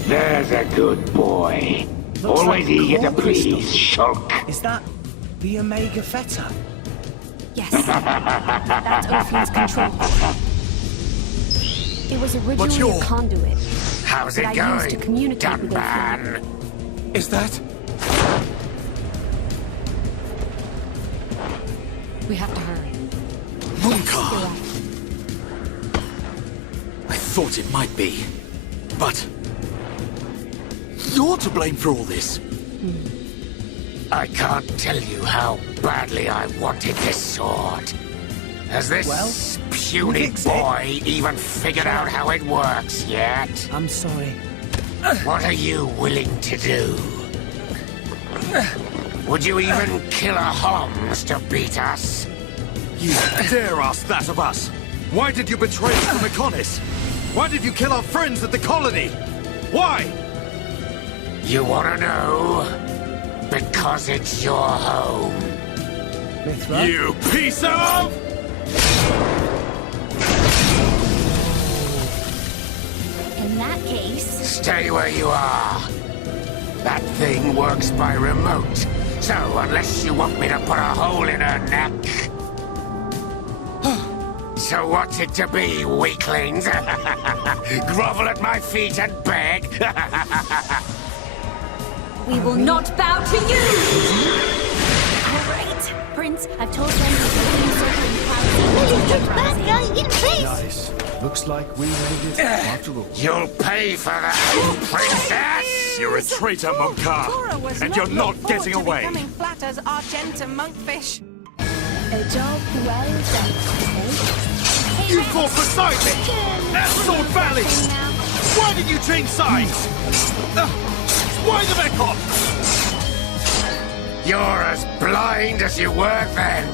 There's a good boy. Always eager to please, Shulk. Is that the Omega Theta? Yes. That's Ophien's control. It was originally a conduit. How's that it I used to going, communicate with Dunban? Ophien. Is that? We have to hurry. Munkar! I thought it might be, but you're to blame for all this. I can't tell you how badly I wanted this sword. Has this puny boy even figured out how it works yet? I'm sorry. What are you willing to do? Would you even kill a Homs to beat us? You dare ask that of us? Why did you betray us to Mekonis? Why did you kill our friends at the colony? Why? You wanna know? Because it's your home. Mithra? You piece of... In that case... Stay where you are. That thing works by remote. So unless you want me to put a hole in her neck... So what's it to be, weaklings? Grovel at my feet and beg? We will not bow to you! All right, Prince, I've told them to circle in clouds. Nice. Looks like we made it after all. You'll pay for that, princess! You're a traitor, Munkar, and you're not getting away. Becoming flat as Argenta monkfish. A job well done, You fought beside me! At Sword Valley! Why did you change sides? Why the Mekon? You're as blind as you were then.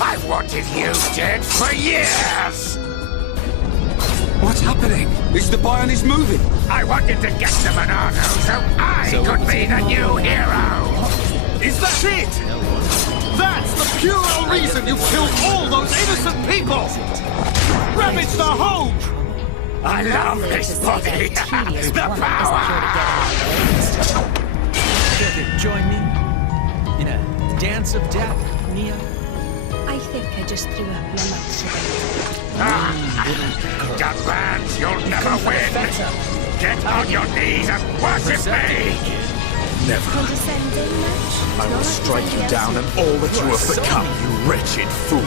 I've wanted you dead for years! What's happening? Is the Bionis moving? I wanted to get to Monado so I could be the new hero! Is that it? That's the puerile reason you killed all those innocent people! Ravaged the home! I love this body! The power! Join me in a dance of death, Neo. I think I just threw up lemons. Dunban, you'll never win! Get on your knees and worship me! Never. Condescending much? I will strike you down and all that you have become, you wretched fool.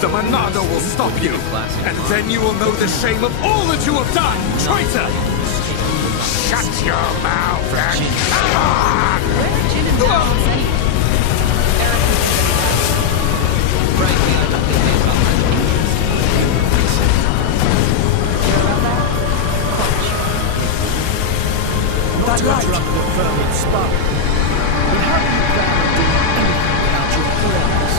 The Monado will stop you, and then you will know the shame of all that you have done, traitor! Shut your mouth and come on! Not right. Drunk the ferment spark. But how do you plan on doing anything without your prayers?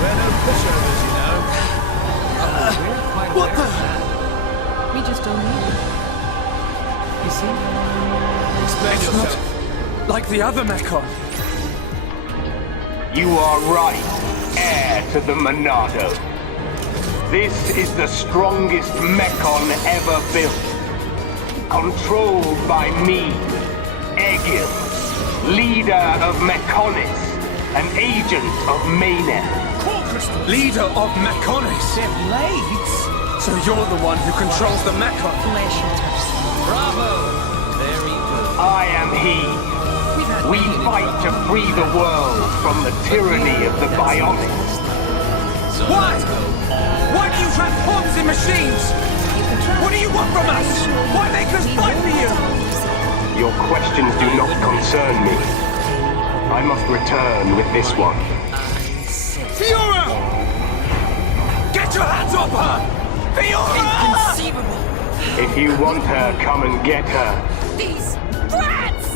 We're no pushovers, you know. We're quite What the? We just don't need it. You see? Explain It's yourself. not like the other Mekon. You are right, heir to the Monado. This is the strongest Mechon ever built. Controlled by me, Egil, leader of Mechonis, an agent of Maynard. Leader of Mechonis? They're blades? So you're the one who controls the Mechon? Flesh eaters. Bravo! Very good. I am he. We fight to free the world from the tyranny of the Bionics. Why? Why do you transform the machines? What do you want from us? Why make us fight for you? Your questions do not concern me. I must return with this one. Fiora! Get your hands off her! Fiora! Inconceivable. If you want her, come and get her. These brats!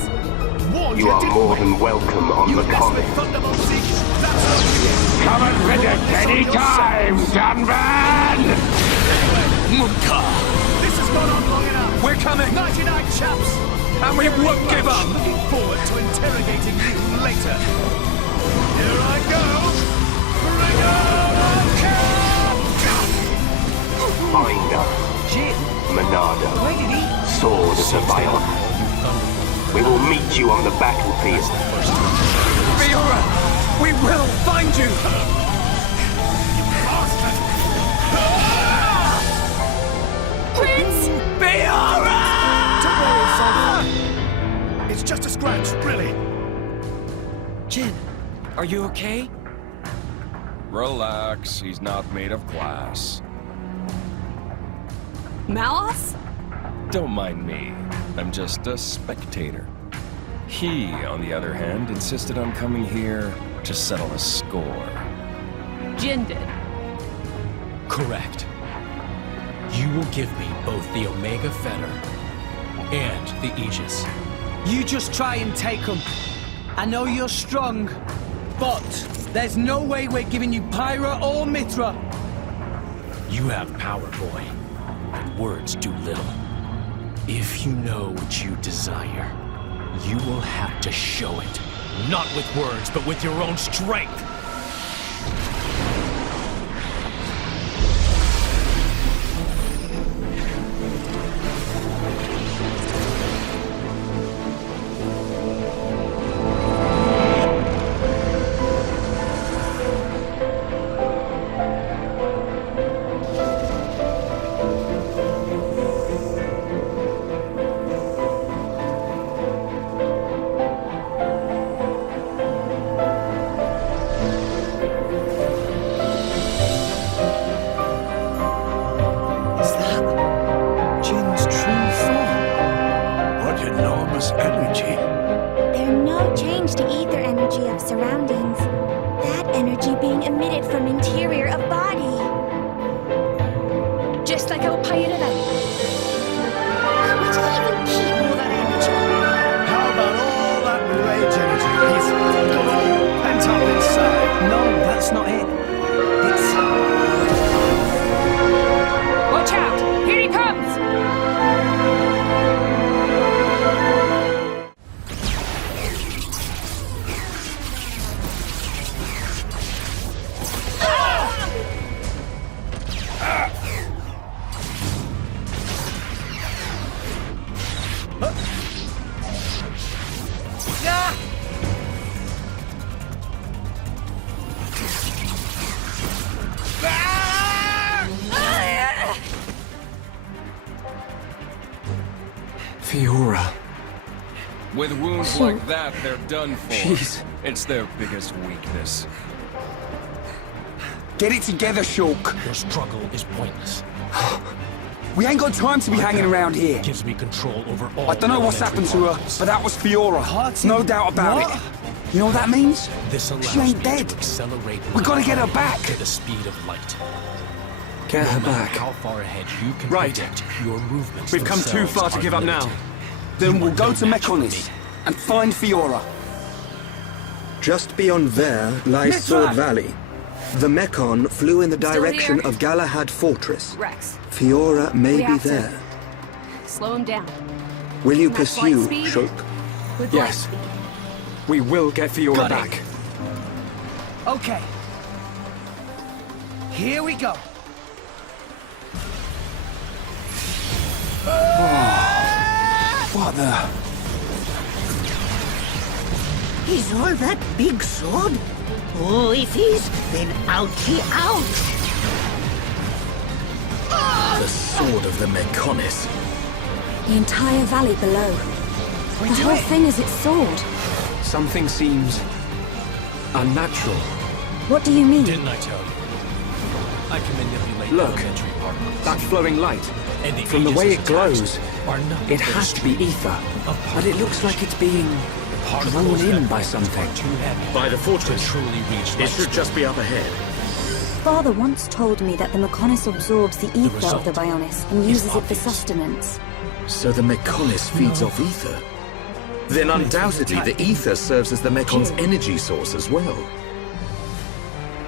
You are more than welcome on the comet. Come and visit any time, Dunban! Munka! This has gone on long enough. We're coming! 99 chaps! And we won't give up! Looking forward to interrogating you later. Here I go! Bring on Finder. Jin? Monado. Where did he? Sword of the Bionics. We will meet you on the battlefield. Fiora! We will find you! Prince! Fiora! Don't worry, son. It's just a scratch, really. Jin, are you okay? Relax, he's not made of glass. Malos? Don't mind me. I'm just a spectator. He, on the other hand, insisted on coming here to settle a score. Jin did. Correct. You will give me both the Omega Fetter and the Aegis. You just try and take them. I know you're strong, but there's no way we're giving you Pyra or Mitra. You have power, boy, but words do little. If you know what you desire, you will have to show it. Not with words, but with your own strength. Energy. They're no change to ether energy of surroundings. That energy being emitted from interior of body. Just like our pirate then. Where do you even keep all that energy? How about all that rage energy he's got all pent up inside? No, that's not it. It's... Watch out! Here he comes! Fiora. With wounds like that, they're done for. Jeez. It's their biggest weakness. Get it together, Shulk. Your struggle is pointless. We ain't got time to be hanging around here. Gives me control over all. I don't know what's happened to her, but that was Fiora. No doubt about it. You know what that means? This allows She ain't me dead. to accelerate. We gotta get her back. To the speed of light. Get her No matter back. How far ahead you can Right. predict your movements. We've come too far to give up now. Then we'll go to Mechonis and find Fiora. Just beyond there lies Mitra! Sword Valley. The Mechon flew in the Still direction here? of Galahad Fortress. Rex, Fiora may We be have to- there. slow him down. Will you At pursue, light speed? Shulk? With Yes. light speed. We will get Fiora Got it. back. Okay. Here we go. What the? Is all that big sword? Oh, if is, then ouchie ouch! The sword of the Mechonis. The entire valley below. The whole thing is its sword. Something seems unnatural. What do you mean? Didn't I tell you? I can manipulate Look, elementary particles. that flowing light. And From the way it glows, are not it has to be ether. But it looks like it's being drawn in by something. By the fortress. Truly reach It should just be up ahead. Father once told me that the Mechonis absorbs the ether of the result Bionis and is uses it for obvious. sustenance. So the Mechonis feeds off ether? Then undoubtedly the ether serves as the Mekon's energy source as well.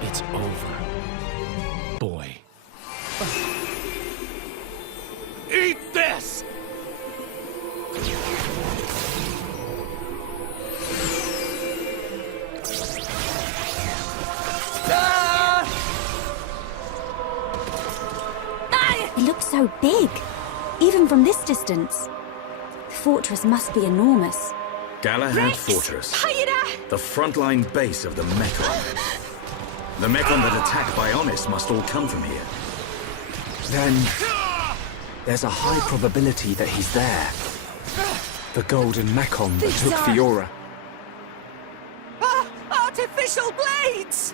It's over, boy. Eat this! It looks so big, even from this distance. The fortress must be enormous. Galahad Fortress. The frontline base of the Mekon. The Mekon that attack Bionis must all come from here. Then there's a high probability that he's there. The golden Mekon that These took are- Fiora. Artificial blades!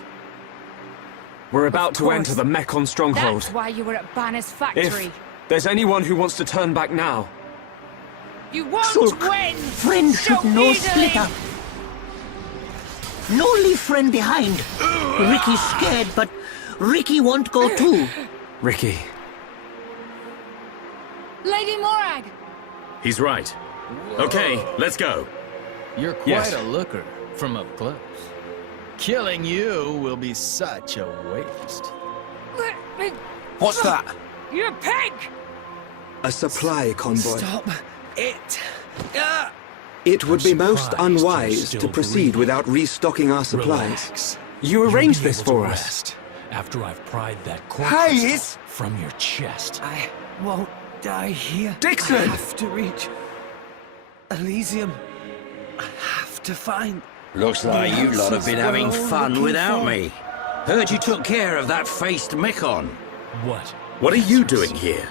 We're about to enter the Mekon stronghold. That's why you were at Banner's factory. If there's anyone who wants to turn back now, You won't Sulk. win! Friend should So no easily. split up. No leave friend behind. Ricky's scared, but Ricky won't go too. Ricky. Lady Morag! He's right. Okay, let's go. You're quite Yes. a looker from up close. Killing you will be such a waste. What's that? You pig! A supply convoy. Stop it. It would be most surprised you're unwise still to proceed breathing. without restocking our supplies. Relax. You You'll arranged be this able to for us. rest after I've pried that core Hey, crystal it's- from your chest. I won't die here. Dixon! I have to reach Elysium. I have to find... Looks like you lot have been having fun looking without for. me. Heard you took care of that faced Mekon. What? What are you doing here?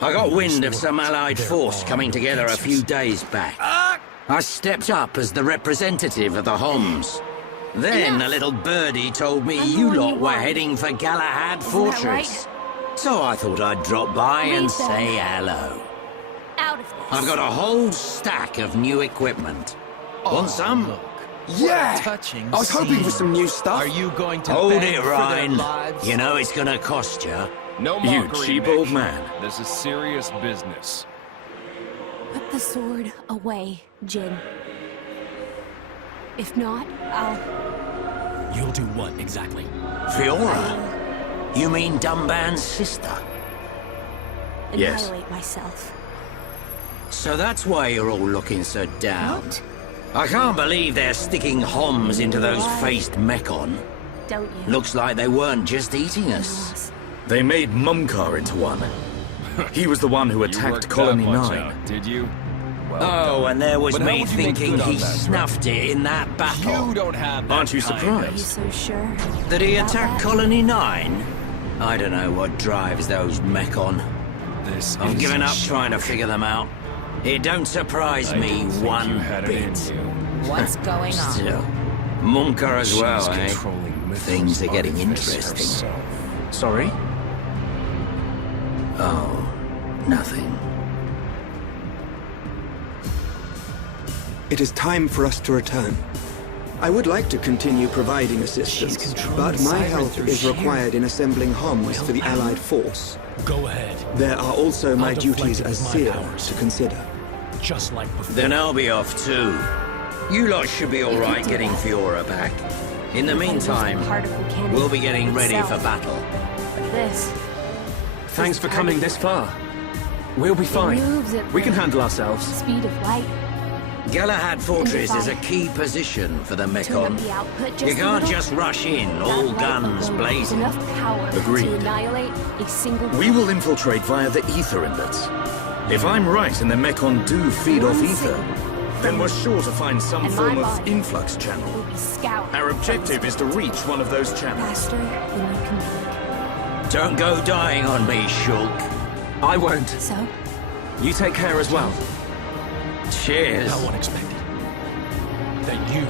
I got wind of some allied force coming together a few days back. I stepped up as the representative of the Homs. Then a little birdie told me you lot were heading for Galahad Fortress. So I thought I'd drop by and say hello. Out of this. I've got a whole stack of new equipment. Want some? Yeah! Touching I was hoping for some new stuff. Are you going to Hold beg it, for their Ryan. lives? You know it's gonna cost you. No You mockery, cheap Mick. old man. This is serious business. Put the sword away, Jin. If not, I'll... You'll do what exactly? Fiora? You mean Dumban's sister? Yes. annihilate myself. So that's why you're all looking so down. I can't believe they're sticking Homs into those faced Mekon. Don't you? Looks like they weren't just eating us. They made Mumkar into one. He was the one who attacked Colony 9. Did you? Oh, and there was But how me would you make thinking good on he that, snuffed it in that battle. You don't have that Aren't you kind. Are you surprised? so sure? That he about attacked that? Colony 9? I don't know what drives those Mekon. I've given up trying to figure them out. It don't surprise me one bit. What's going on? Still, Mumkar as well, She's eh? controlling Mithril's Things are getting artifice interesting. herself. Sorry? Oh, nothing. It is time for us to return. I would like to continue providing assistance, but my help is required in assembling Homs for the Allied force. Go ahead. There are also my I'll deflect duties it as with my seer powers. to consider. Just like before. Then I'll be off too. You lot should be alright getting Fiora back. In the meantime, we'll be getting ready for battle. But this... Thanks for coming this far. We'll be fine. moves at We can the handle ourselves. Speed of light. Galahad Fortress is a key position for the Mekon. You can't just rush in, all guns blazing. Enough power Agreed. to annihilate a single... We will infiltrate via the ether inlets. If I'm right and the Mekon do feed off ether, then we're sure to find some form of influx channel. Our objective is to reach one of those channels. Faster than you can blink. Don't go dying on me, Shulk. I won't. So? You take care as well. Cheers. No one expected that you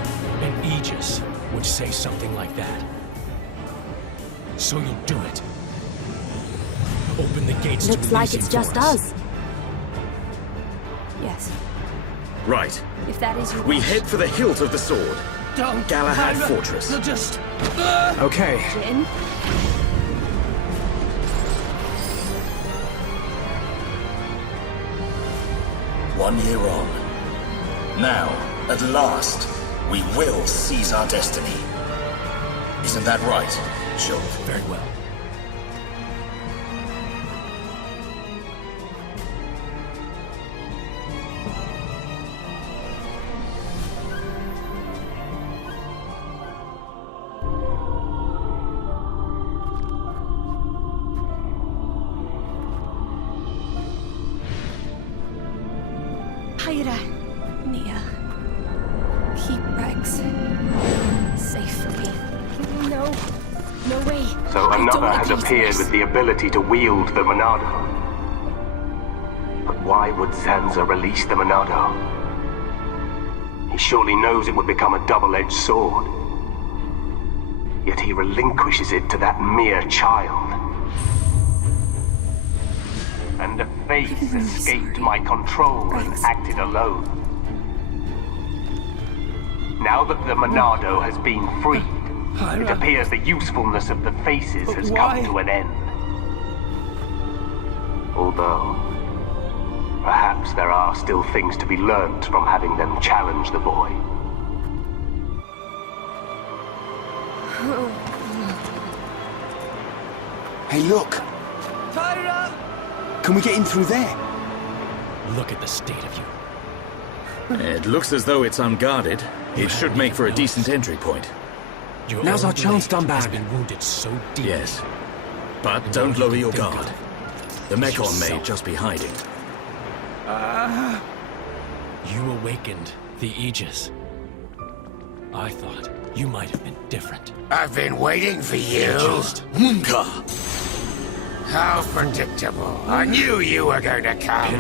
and Aegis would say something like that. So you'll do it. Open the gates to Looks like it's just us. Yes. Right. If that is your We wish. head for the hilt of the sword. Don't. Galahad Myra, Fortress. You'll just. Okay. Jin? One year on. Now, at last, we will seize our destiny. Isn't that right, Shulk? Very well. Pyra. Nia. Keep Rex safe for me. No. No way. So I don't another want has to use appeared this. with the ability to wield the Monado. But why would Zanza release the Monado? He surely knows it would become a double-edged sword. Yet he relinquishes it to that mere child. And the face escaped my control and acted alone. Now that the Monado has been freed, it appears the usefulness of the faces has come to an end. Although, perhaps there are still things to be learnt from having them challenge the boy. Hey, look! Pyra! Can we get in through there? Look at the state of you. It looks as though it's unguarded. It should make for a decent entry point. Your Now's own our chance, blade Dunbad. has been wounded so deep. Yes. But don't lower your guard. The Mekon may just be hiding. You awakened the Aegis. I thought you might have been different. I've been waiting for you. Munka! How predictable. I knew you were going to come.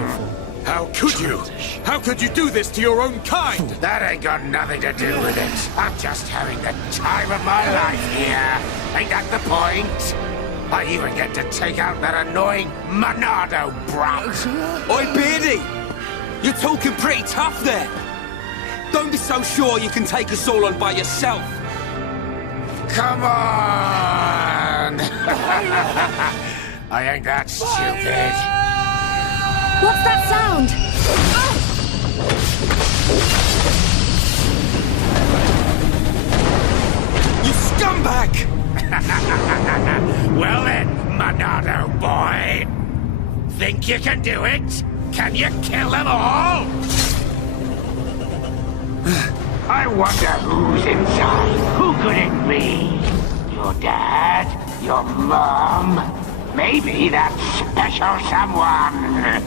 How could you? How could you do this to your own kind? That ain't got nothing to do with it. I'm just having the time of my life here. Ain't that the point? I even get to take out that annoying Monado brat. Oi, Beardy! You're talking pretty tough there. Don't be so sure you can take us all on by yourself. Come on! I ain't that stupid. What's that sound? You scumbag! Well then, Monado boy. Think you can do it? Can you kill them all? I wonder who's inside. Who could it be? Your dad? Your mom? Maybe that special someone.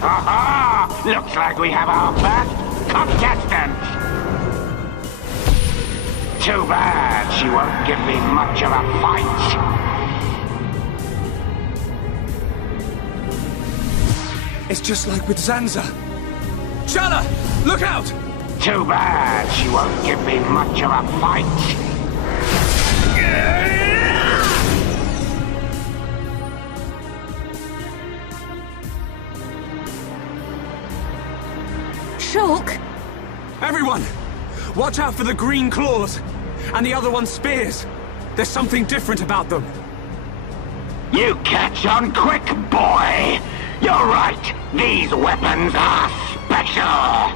Aha! Looks like we have our first contestant. Too bad she won't give me much of a fight. It's just like with Zanza. Shala, look out! Too bad she won't give me much of a fight. Shulk? Everyone, watch out for the green claws. And the other one's spears. There's something different about them. You catch on quick, boy! You're right, these weapons are special!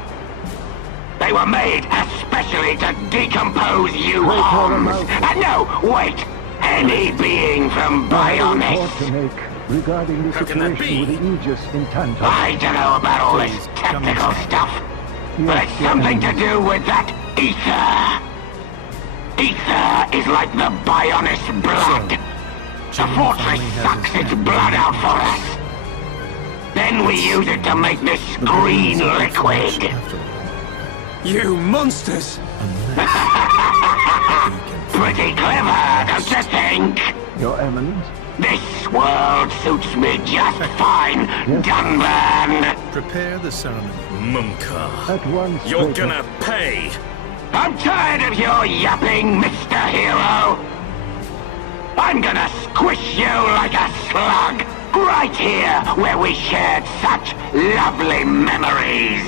They were made especially to decompose you homs! And no, wait! Any being from Bionis! regarding the How can that situation be? with the Aegis in Tantor. I don't know about all this technical stuff, but it's something to do with that ether. Ether is like the Bionis blood. The fortress sucks its blood out for us. Then we use it to make this green liquid. You monsters! Pretty clever, don't you think? Your Eminence? This world suits me just fine, Dunban. Prepare the ceremony. Mumka, At once, you're Traitor. gonna pay! I'm tired of your yapping, Mr. Hero. I'm gonna squish you like a slug, right here where we shared such lovely memories.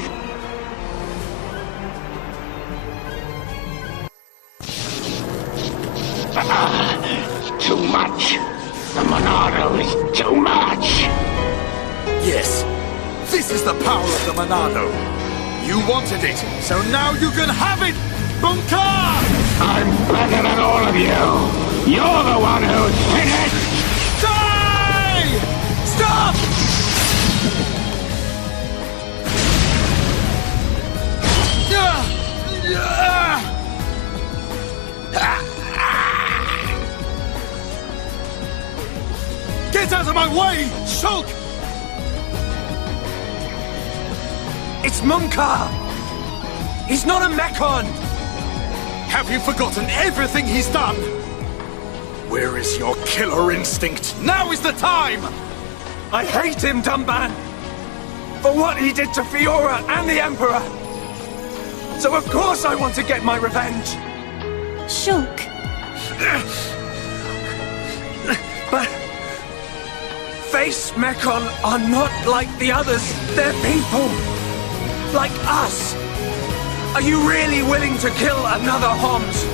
Too much. The Monado is too much. Yes, this is the power of the Monado. You wanted it, so now you can have it, Bunker! I'm better than all of you. You're the one who's finished. Die! Stop! Get out of my way, Shulk! It's Munkar! He's not a Mekon! Have you forgotten everything he's done? Where is your killer instinct? Now is the time! I hate him, Dunban! For what he did to Fiora and the Emperor! So of course I want to get my revenge! Shulk. But... Face Mekon are not like the others. They're people. Like us. Are you really willing to kill another Homs?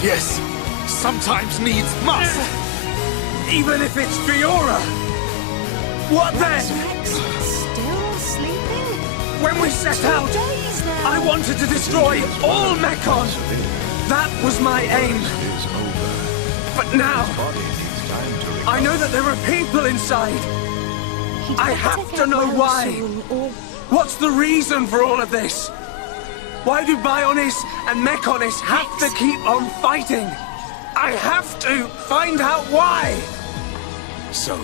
Yes, sometimes needs must. Even if it's Fiora? What then? Still sleeping? When we set out, I wanted to destroy all Mekon. That was my aim. But now, I know that there are people inside. I have to know why. What's the reason for all of this? Why do Bionis and Mekonis have to keep on fighting? I have to find out why. So,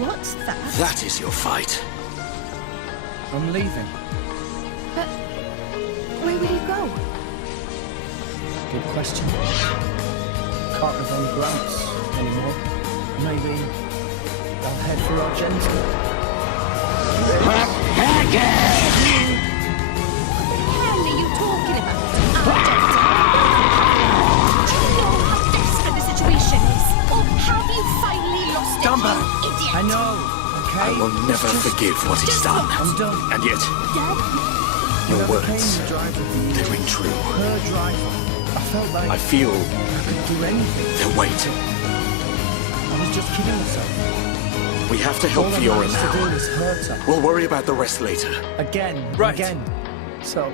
What's that? that is your fight. I'm leaving. But where will you go? Good question. Can't live on Grants anymore. Maybe I'll head for Argentina. What the hell are you talking about? Do you know how desperate the situation is? Or have you finally lost it, Dumbo, you idiot? I know, okay? I will never forgive what he's done. I'm done. And yet, Dad? your Whoever came words, to drive with me, they ring true. her driver. I felt like I feel I could do anything. their weight. I was just kidding myself. We have to help All I Fiora managed to do now. is hurt her. We'll worry about the rest later. Again, Right. again. So,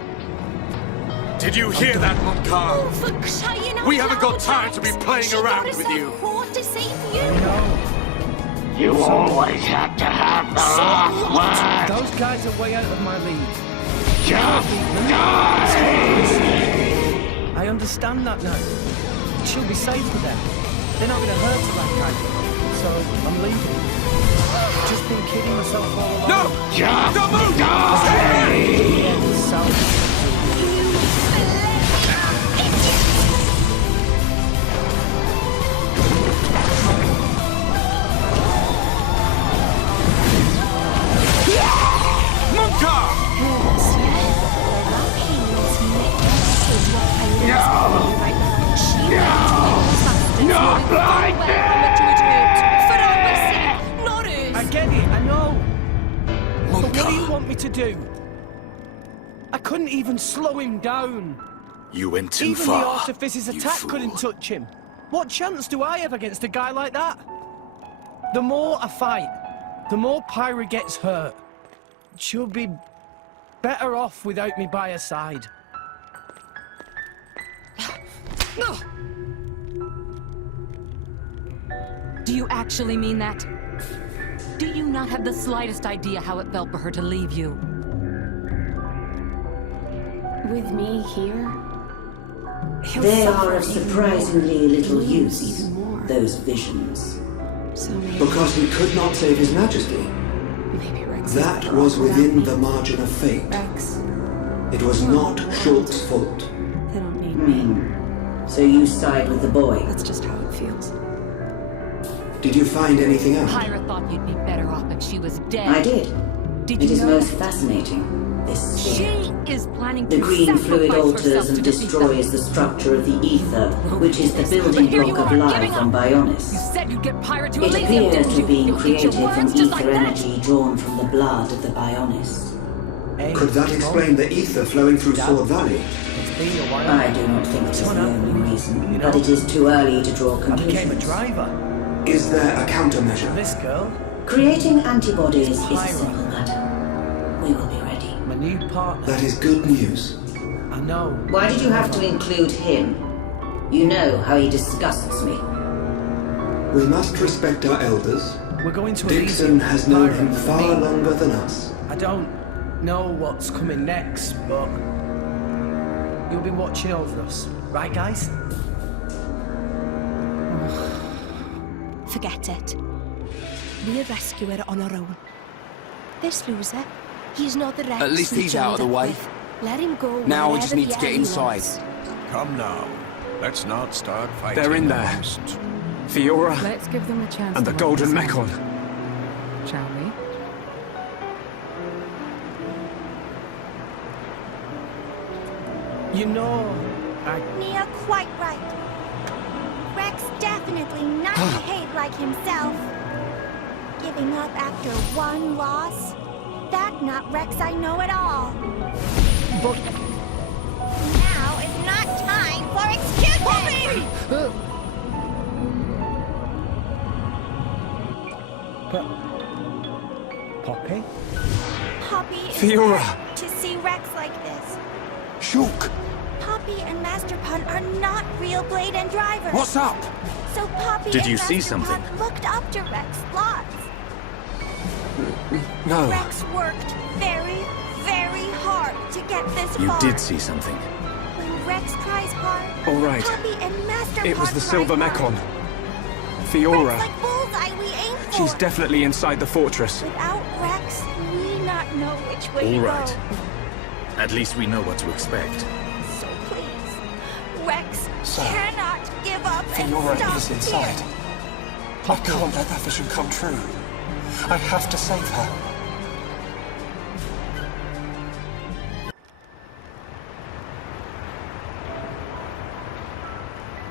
Did you hear that, Munkar? Oh, for crying out We haven't got loud, time to be Rex. playing She around got with herself you. caught to save you. You always have to have the last word. those guys are way out of my league. Just die! I understand that now. She'll be safe with them. They're not going to hurt her like I did. So, I'm leaving. Just been kidding myself all along. No! Just Don't move! die! Not like I get it, I know. But what do you want me to do? I couldn't even slow him down. You went too Even far. the Artifice's attack fool. couldn't touch him. What chance do I have against a guy like that? The more I fight, the more Pyra gets hurt. She'll be better off without me by her side. Do you actually mean that? Do you not have the slightest idea how it felt for her to leave you? With me here, he'll They suffer are of even surprisingly more. little Lose use, even more. those visions. So maybe, Because he could not save his majesty. maybe Rex That is was wrong within about the me. margin of fate. Rex, It was not Shulk's fault. they don't need me. So you side with the boy? That's just how it feels. Did you find anything out? Pyra thought you'd be better off if she was dead. I did. Did It you is know most that? fascinating, this She sphere. is planning The to green fluid sacrifice alters herself and to defeat destroys the structure of the ether, which is the building But here you block of are, life giving on up. Bionis. You said you'd get Pyra to It Elysium, appears didn't to you? have been You eat created your from words just like ether that. energy drawn from the blood of the Bionis. Could that explain the ether flowing through Sword Valley? I do not think it is the only reason, but it is too early to draw I became a conclusions. driver. Is there a countermeasure? This girl, Creating antibodies is a simple matter. We will be ready. my new partner. That is good news. I know. Why did you have to include him? You know how he disgusts me. We must respect our elders. We're going to Dixon Elysium. has known him Pyra, far me. longer than us. I don't know what's coming next, but you'll be watching over us, right, guys? Forget it. We'll rescue her on our own. This loser, he's not the Rex At least we he's out of the joined up way. with. Let him go. Now we wherever just need the to get hell he inside. wants. Come now. Let's not start fighting. They're in there. amongst- Fiora Let's give them a chance. and the to Golden understand. Mechon. Shall we? You know, You're quite right. Rex definitely not behaved like himself. Giving up after one loss? That not Rex I know at all. But Now is not time for excuses! Poppy? Poppy is Fiora. hurt to see Rex like this. Shulk! Poppy and Master Punt are not real Blade and drivers. What's up? So Poppy Did and you see Master something? Punt looked up to Rex lots. No. Rex worked very, very hard to get this You far. did see something. When Rex tries hard, All right. Poppy and Master It was Punt the try Silver hard. Mechon. Rex Fiora. like bullseye we aim for. She's definitely inside the fortress. Without Rex, we not know which way All to right. go. At least we know what to expect. So please, Rex So, cannot give up and Fiora stop is inside. here. I can't let that vision come true. I have to save her.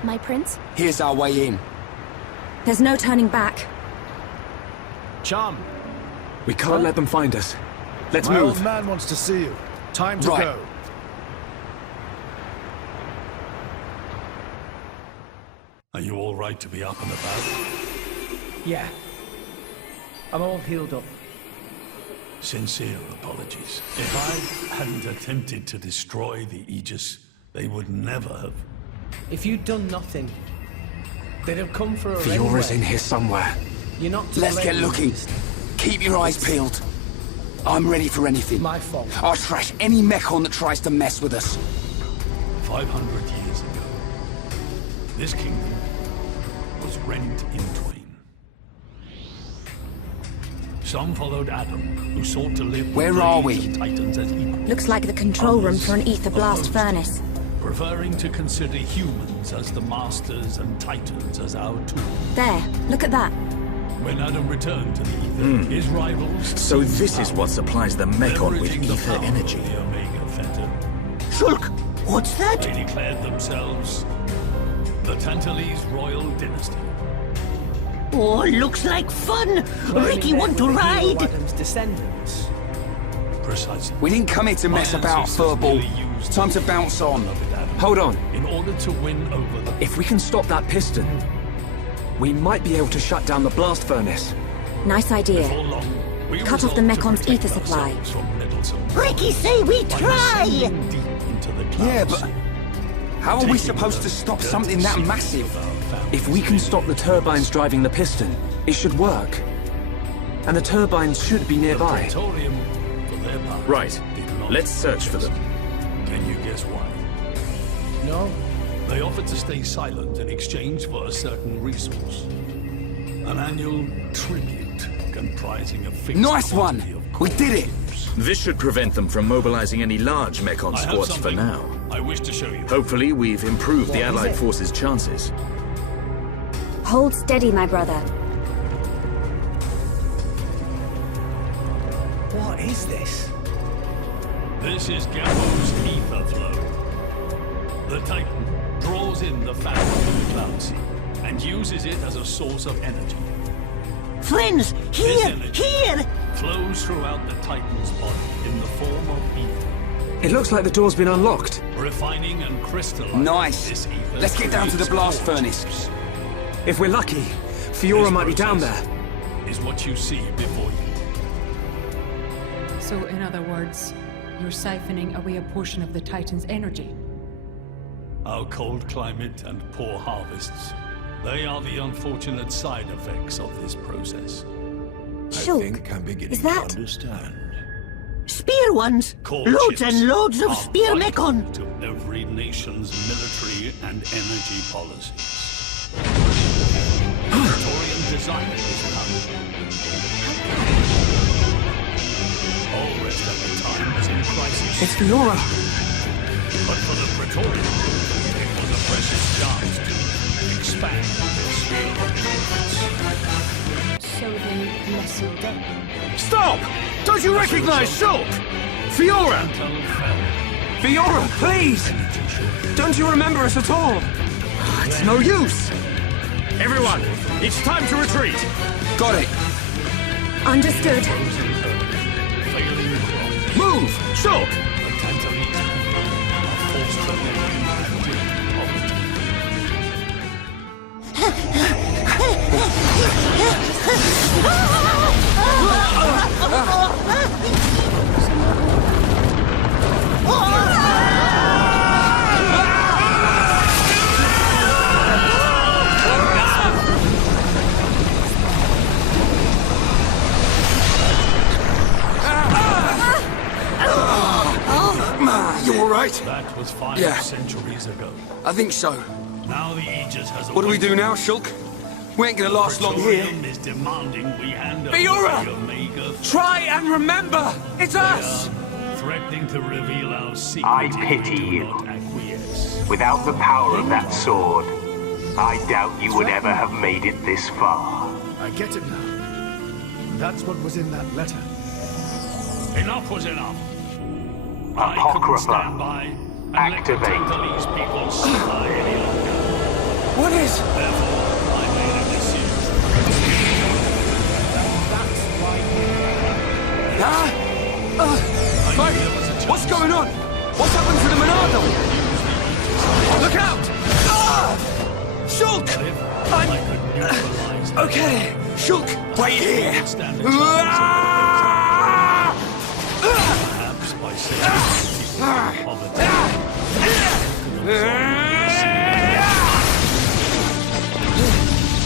My prince? Here's our way in. There's no turning back. Chum, We can't let them find us. Let's my move. old man wants to see you. Time to Right. go. Are you all right to be up and about? Yeah. I'm all healed up. Sincere apologies. If I hadn't attempted to destroy the Aegis, they would never have. If you'd done nothing, they'd have come for her Fiora's anyway. in here somewhere. You're not to Let's get blame. looking. Keep your eyes peeled. I'm ready for anything. My fault. I'll trash any Mechon that tries to mess with us. 500 years ago, this kingdom was rent in twain. Some followed Adam, who sought to live with Where are blades we? and titans as equals. Looks like the control room for an ether blast furnace. Preferring to consider humans as the masters and titans as our tools. There, look at that. When Adam returned to the ether, his rivals... So this is what supplies the Mechon with leveraging the ether power energy. of the Omega Theta. Shulk, what's that? They declared themselves the Tantalese royal dynasty. Oh, looks like fun. Claiming Ricky, they want to were the hero ride? Adam's descendants. Precisely. We didn't come here to mess My about, ancestors Furball. merely used Time to bounce on. beloved Adam Hold on. in order to win over the... If we can stop that piston, we might be able to shut down the blast furnace. Nice idea. Before long, we Cut off the resolved to Mekon's protect ether supply. ourselves from meddlesome Ricky, say we by try. descending deep into the clouds. Yeah, but how are we Taking supposed the to stop dirty something that secrets massive? of our family's If we can stop the turbines driving the piston, it should work. And the turbines should be nearby. Praetorium, for their part, Right. did not Let's search for them. Can you guess why? No. They offered to stay silent in exchange for a certain resource. An annual tribute comprising a fixed Nice one! quantity of We did it! This should prevent them from mobilizing any large Mekon I have squads for something now. I wish to show you. Hopefully, we've improved the What is Allied it? forces' chances. Hold steady, my brother. What is this? This is Gamo's ether flow. The Titan draws in the fabric of the cloud sea and uses it as a source of energy. Friends, This here, energy here! flows throughout the Titan's body in the form of ether, It looks like the door's been unlocked. refining and crystallizing Nice. this ether. Let's get down to the creates blast core furnace. chips. If we're lucky, Fiora This might be down there. process is what you see before you. So, in other words, you're siphoning away a portion of the Titan's energy. Our cold climate and poor harvests, they are the unfortunate side effects of this process. Shulk, I'm beginning is that... to understand. Spear ones! Core Loads chips and loads of are spear vital mekon! to every nation's military and energy policies. Praetorian design is coming. All rest at the time was in crisis. It's Fiora! But for the Praetorian, it was a precious chance to expand their sphere of influence. So then, lesson then. Stop! Don't you recognize Shulk? Fiora! Until fell. Fiora, please! Don't you remember us at all? It's no use! Everyone, it's time to retreat! Got it. Understood. Failing crop. Move! Shulk! The Tantalese people are forced to live in abject poverty. You alright? That was 5 Yeah. centuries ago. I think so. Now the Aegis has What do we do now, Shulk? We ain't gonna last long here. Praetorium is demanding we hand over Fiora! the Omega. Try and remember! It's us! Threatening to reveal our secret. I if we pity do you. not acquiesce. Without the power of that sword, I doubt you would ever have made it this far. I get it now. That's what was in that letter. Enough was enough. I couldn't Apocrypha. stand by and Activate. let the Tantalese people suffer any longer. What is? Therefore, I made a decision. Mate, what's going on? What's happened to the Monado? Look out! Shulk! I'm... Okay, Shulk, wait here! Perhaps by saving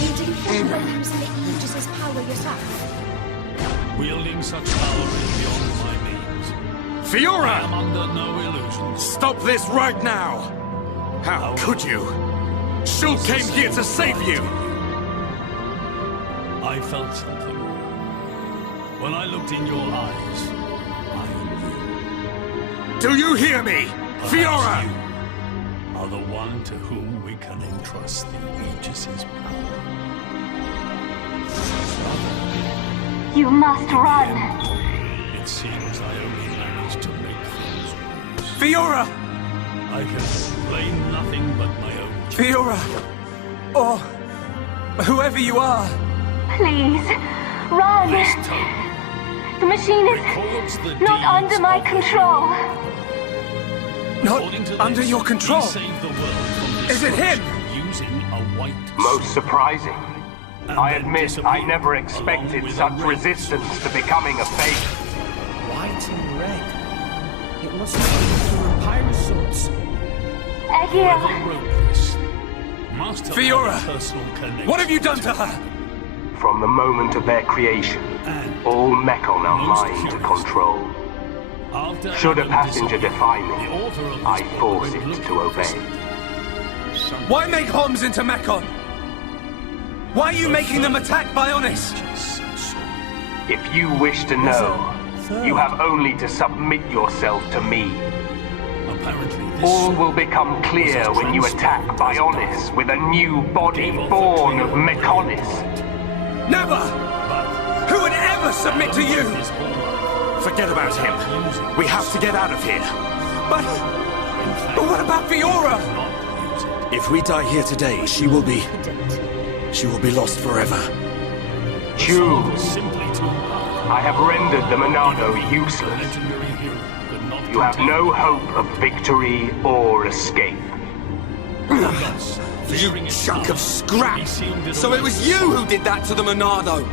You didn't think about using the Aegis' power yourself? Wielding such power is beyond my means. Fiora! I am under no illusions. Stop this right now! How could you? Shulk came here to save you! I felt something. When I looked in your eyes, I knew. Do you hear me? Fiora! You are the one to whom we can entrust the Aegis' power. You must run. It seems I only managed to make things worse. Fiora! I can blame nothing but my own. Fiora! Or whoever you are. Please, run. This tone The machine records the is not deeds under my of the control. According to Not under this, your control. he saved the world from Is it him? destruction using a white Most surprising. And I then admit I disappeared never along expected with such a red resistance to becoming a fate. White and red. It must be the papyrus swords. Egil. Whoever wrote this must have Fiora! had a personal connection What have you done to her? From the moment of their creation, All Mekon are mine to control. Should a passenger defy me, I force it to obey. Why make Homs into Mekon? Why are you making them attack Bionis? If you wish to know, you have only to submit yourself to me. All will become clear when you attack Bionis with a new body born of Mekonis. Never! Who would ever submit to you? Forget about him. We have to get out of here. But what about Fiora? If we die here today, she will be lost forever. Choose. I have rendered the Monado useless. You have no hope of victory or escape. You chunk of scrap! So it was you who did that to the Monado!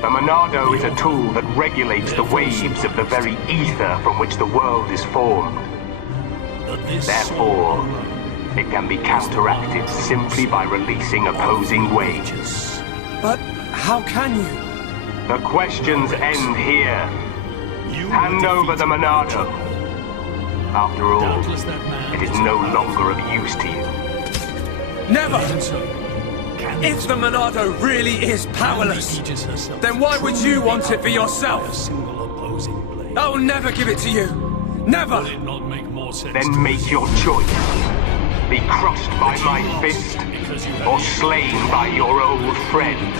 The Monado is a tool that regulates the waves of the very ether from which the world is formed. Therefore, it can be counteracted simply by releasing opposing waves. But how can you? The questions end here. Hand over the Monado. After all, it is no longer of use to you. Never! If the Monado really is powerless, then why would you want it for yourself? I will never give it to you. Never! Then make your choice. Be crushed by my fist, or slain by your old friend.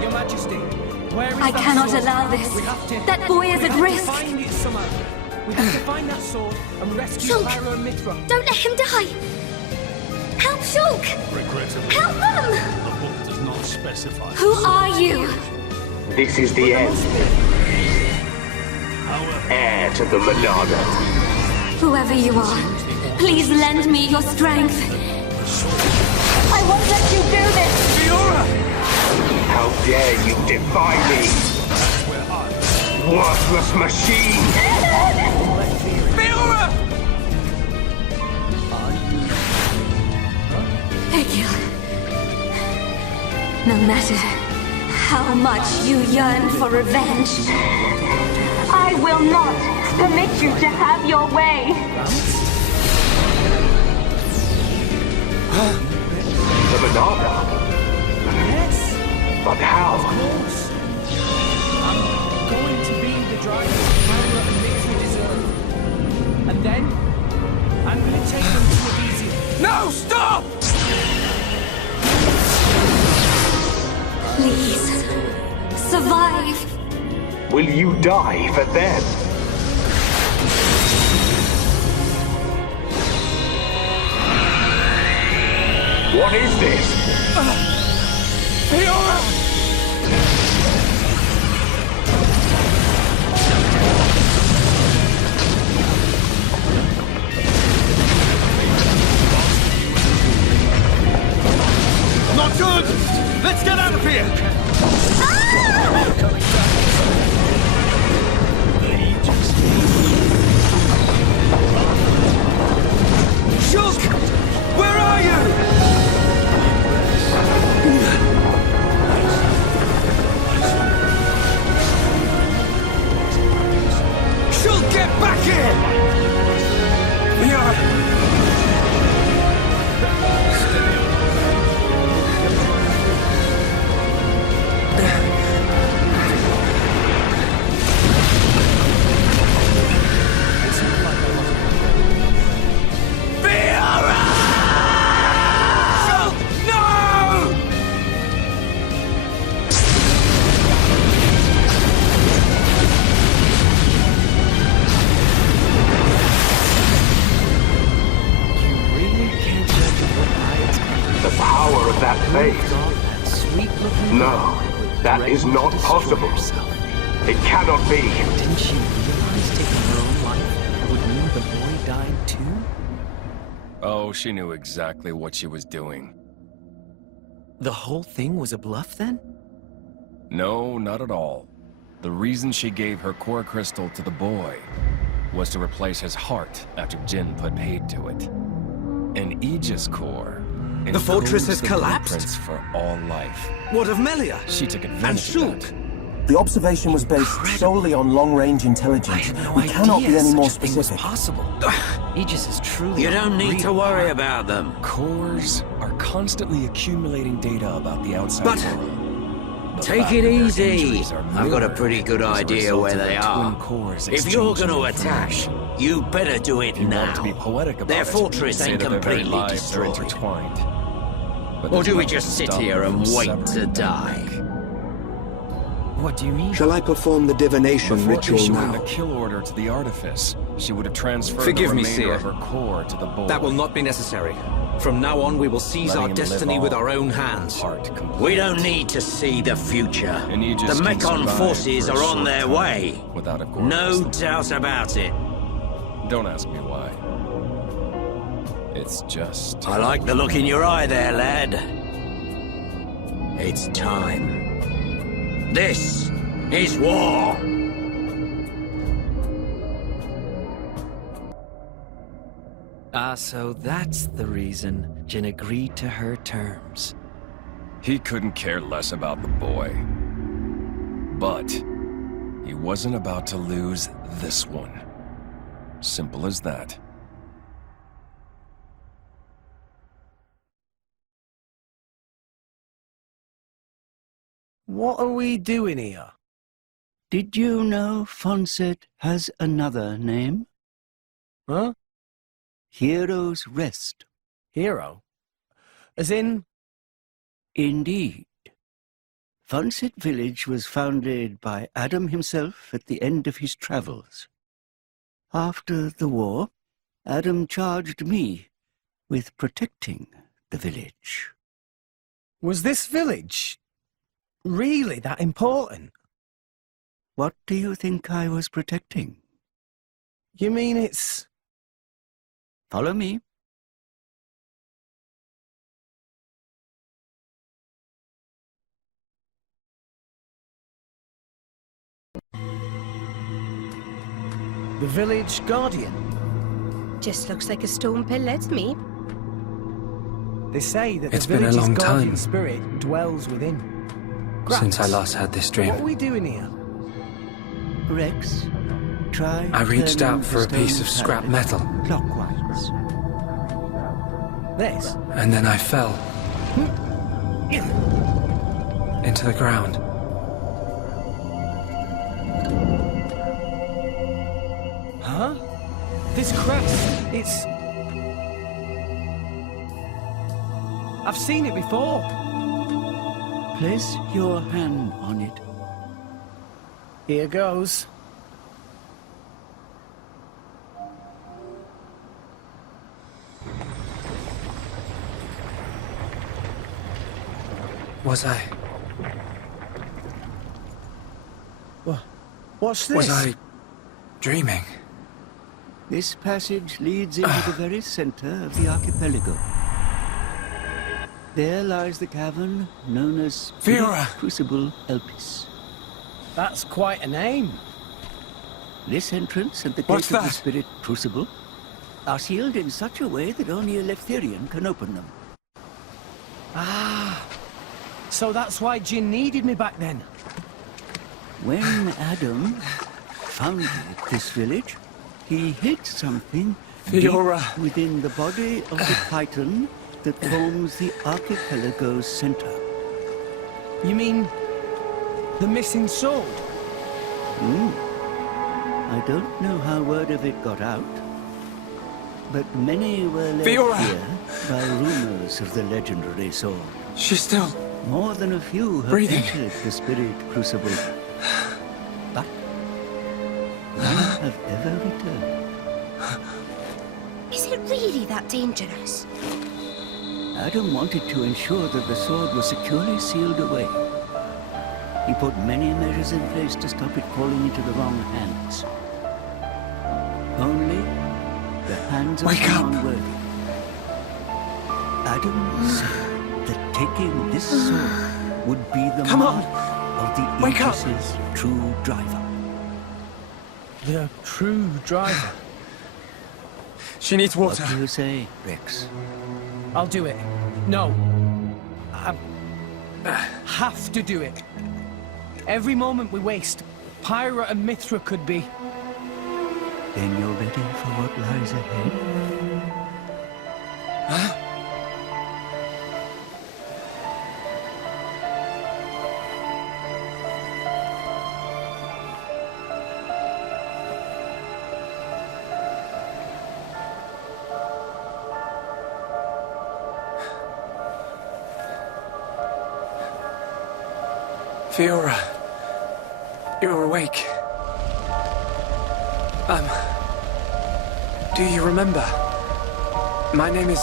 Your Majesty, where is I that cannot sword? allow this. We have to, That boy is we at have risk. To find it somehow. We have to find that sword and rescue Shulk, Pyro and Mithra. don't let him die. Help Shulk! Regrettably, Help them! the book does not specify. Who are you? This is the end. Heir to the Monado. Whoever you are, please lend me your strength. I won't let you do this! Fiora! How dare you defy me? Worthless machine! Fiora! Egil. No matter how much you yearn for revenge, I will not permit you to have your way. The Monado? Yes. But how? Of course. I'm going to be the driver Pyro and Mithra deserve. And then, I'm going to take them to Abysia. No, stop! Please, survive. Will you die for them? What is this? Fiora! Not good! Let's get out of here! Shulk! Where are you? Shulk, get back here! Fiora! No, that is not possible. It cannot be. Didn't she realize taking her own life would mean the boy died too? Oh, she knew exactly what she was doing. The whole thing was a bluff, then? No, not at all. The reason she gave her core crystal to the boy was to replace his heart after Jin put paid to it. An Aegis core. The fortress has collapsed? Blueprints for all life. What of Melia? She took advantage of that. The observation was based solely on long-range intelligence. We cannot be any more specific. Possible. Aegis is truly. You don't need to worry about them. Cores are constantly accumulating data about the outside world. Take it easy. I've got a pretty good idea where they are. If you're going to attack, you better do it now. Their fortress ain't completely destroyed. Or do we just sit here and wait to die? What do you mean? Shall I perform the divination ritual She now? wouldn't have kill order to the artifice. She would have transferred Forgive the me, remainder Seer. of her core to the boy. That will not be necessary. From now on, we will seize Letting our him live destiny on with our own hands. We don't need to see the future. Aegis The can Mekon survive forces for a are on short their time way. Without a core No crystal. doubt about it. Don't ask me why. It's just... I like the look in your eye there, lad. It's time. This is war! So that's the reason Jin agreed to her terms. He couldn't care less about the boy. But he wasn't about to lose this one. Simple as that. What are we doing here? Did you know Fonset has another name? Huh? Hero's Rest. Hero? As in? Indeed. Fonset village was founded by Adam himself at the end of his travels. After the war, Adam charged me with protecting the village. Was this village really that important? What do you think I was protecting? You mean it's... Follow me. The village guardian? Just looks like a stone pillar to me. They say that It's the been a village's long guardian time spirit dwells within. since I Grax, last had this dream. What are we doing here? Rex, try I reached turning out for the a piece of stone scrap tablet metal, clockwise. This? and then I fell into the ground. Huh? This crest, it's... I've seen it before. Place your hand on it. Here goes. Was I? What's this? Was I dreaming? This passage leads into the very center of the archipelago. There lies the cavern known as Vera! Crucible Elpis. That's quite a name. This entrance and the What's gate of the that? Spirit Crucible are sealed in such a way that only a Leftherian can open them. Ah, so that's why Jin needed me back then. When Adam founded this village, he hid something deep Fiora. within the body of the titan that forms the archipelago's center. You mean the missing sword? I don't know how word of it got out, but many were led Fiora! here by rumors of the legendary sword. She's still More than a few have breathing. entered the Spirit Crucible, but none have ever returned. Is it really that dangerous? Adam wanted to ensure that the sword was securely sealed away. He put many measures in place to stop it falling into the wrong hands. Only the hands of Wake up. someone worthy. Adam said that taking this sword would be the Come on! mark of the Wake up! Aegis's true driver. The true driver. She needs water. What do you say, Rex? I'll do it. No. I have to do it. Every moment we waste, Pyra and Mithra could be... Then you're ready for what lies ahead? Huh? Fiora, you're awake. Do you remember? My name is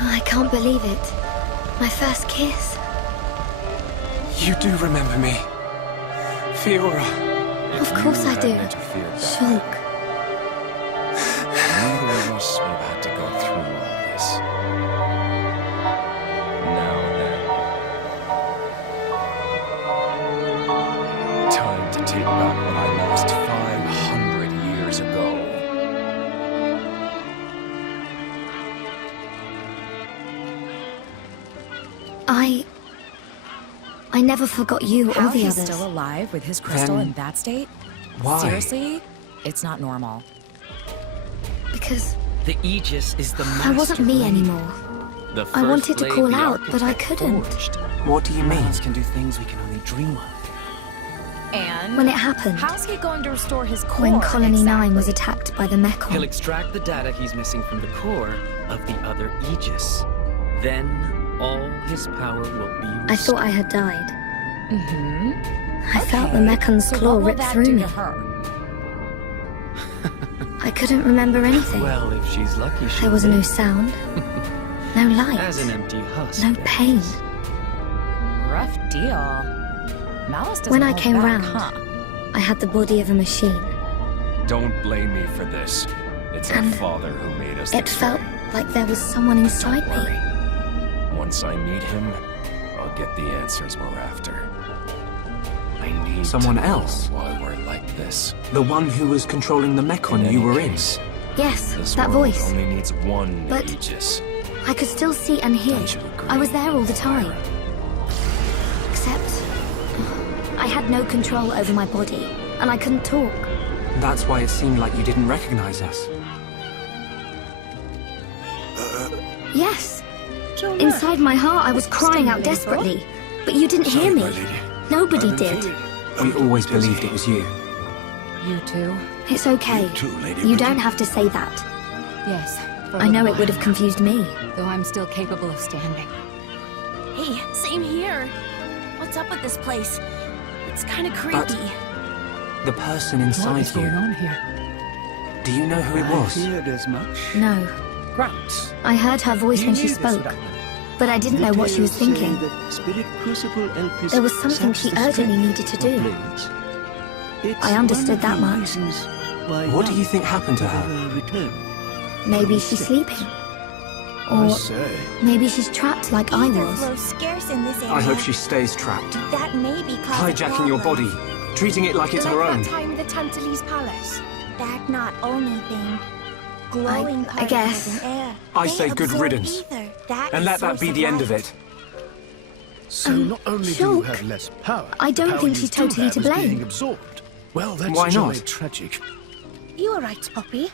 I can't believe it. My first kiss. You do remember me. Fiora. Of course I do. Shulk. Neither of us would have had to go through all this. Now then. Time to take back what I lost 500 years ago. I never forgot you or How the he's others. still alive with his crystal in that state? Why? Seriously? It's not normal. Because the Aegis is the I wasn't me anymore. The I wanted to first call blade the out, but I architect couldn't. forged. What do you mean? Humans can do things we can only dream of. And When it happened, how's he going to restore his core? when Colony 9 exactly? was attacked by the He'll Mekon. extract the data he's missing from the core of the other Aegis. Then all his power will be restored. I thought I had died. Mm-hmm. I felt the Mekon's So claw what will rip that through do me. to her? I couldn't remember anything. Well, if she's lucky, she'll There was no live. sound, no light, As an empty husk. no pain. Rough deal. Malice doesn't When I hold came back, round, huh? I had the body of a machine. Don't blame me for this. It's our And father who made us It this felt way. like there was someone inside Don't worry. me. Once I meet him, I'll get the answers we're after. I need Someone to know else? why we're like this. The one who was controlling the Mekon you were in. Yes, This that world voice. only needs one But- Aegis. I could still see and hear. Don't you agree? I was there all the time. Except, I had no control over my body, and I couldn't talk. That's why it seemed like you didn't recognize us. Yes. Inside my heart, I was crying out desperately. But you didn't hear me. Nobody did. We always believed it was you. You too? It's okay. You don't have to say that. Yes. for a I know little it would have while. confused me. Though I'm still capable of standing. Hey, same here. What's up with this place? It's kind of creepy. The person What inside is going you. on here? Do you know who it I was? feared as much. No. Gramps. I heard her voice You when knew she this would spoke, happen. but I didn't know what she was Details say thinking. that Spirit Crucible Elpis There was something saps she the urgently strength needed to of do. blades. It's I understood one that of the much. reasons why What do none you think happened to her? ever returned. Maybe she's sleeping. I Or say. maybe she's trapped like I Ether was. flows scarce in this area. I hope she stays trapped. That may be causing Hijacking your body, problems. treating it like it's her Like own. that time in the Tantalese Palace. That not only thing. Glowing I guess. particles in air. I They say good absorb riddance. ether. That And is let that source be of the end of light. it. So not only do you Shulk, have less power, I the don't power think you she's do totally have to is blame. being absorbed. Well, that's Why jolly not? tragic. You alright, Poppy?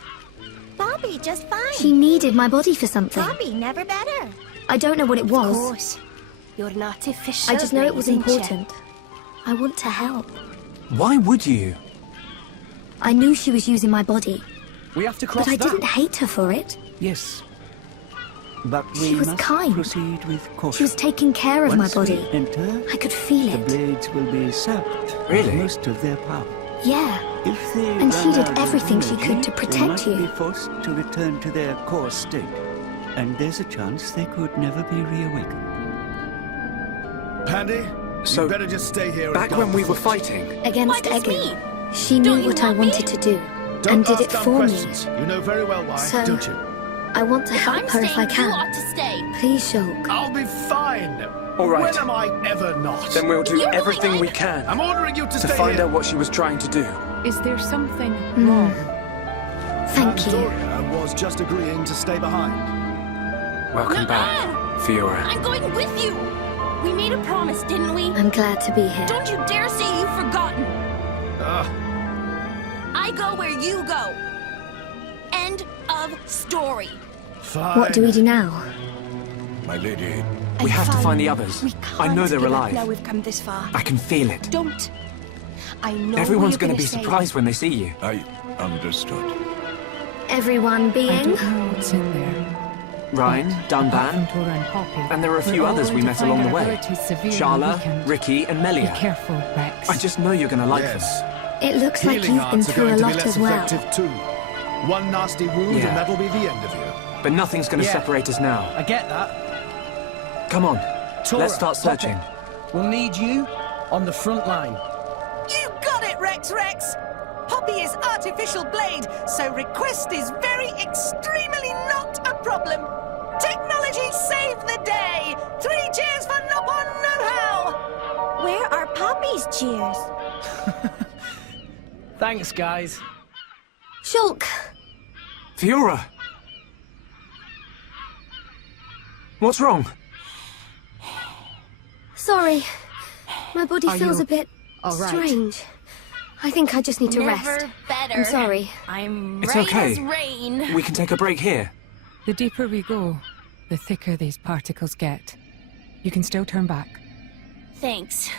Bobby, just fine. She needed my body for something. Bobby, never better. I don't know what it Of was. course. You're an artificial. I just know it was brain, ain't ya? important. I want to help. Why would you? I knew she was using my body, We have to cross but I that. didn't hate her for it. Yes. But we She was must kind. proceed with caution. She was taking care of my Once we body. enter, I could feel the it. blades will be sapped of Really? most of their power. Yeah. If they And she run did out of everything she energy, could to they protect might you. be forced to return to their core state. And there's a chance they could never be reawakened. Pandy, So, you better just stay here. and Back guard when the we were fort. fighting, Against Why just Egu. me? She Don't knew you what I want me? wanted to do. Don't and did ask it dumb for questions. You know very well why, So- don't you? I want to help her if I can. You ought to stay. Please, Shulk. I'll be fine. All right. When am I ever not? Then we'll do everything we can. I'm ordering you to stay find here. out what she was trying to do. Is there something wrong? Thank you. Doria was just agreeing to stay behind. Welcome back, Fiora. I'm going with you. We made a promise, didn't we? I'm glad to be here. Don't you dare say you've forgotten. I go where you go. End of story. Fine. What do we do now? My lady. We have to find the others. We can't I know they're give up alive. now we've come this far. I can feel it. Don't. I know Everyone's going to be surprised when they see you. I understood. Everyone being? I don't know what's in there. Ryan, Dunban, and there are a few others we met along the way. Sharla, Ricky, and Melia. Be careful, Rex. I just know you're going to like them. It looks like Healing you've been arts are through a going to be lot less as well. effective too. One nasty wound Yeah. and that'll be the end of you. But nothing's going to Yeah. separate us now. I get that. Come on, Tora, let's start searching. Poppy, we'll need you on the front line. You got it, Rex. Poppy is artificial blade, so request is very extremely not a problem. Technology saved the day. 3 cheers for Nopon know-how. Where are Poppy's cheers? Thanks, guys. Shulk! Fiora! What's wrong? Sorry. My body Are feels you a bit all right? strange. I think I just need to Never rest. better. I'm sorry. I'm It's right okay. as rain. We can take a break here. The deeper we go, the thicker these particles get. You can still turn back. Thanks.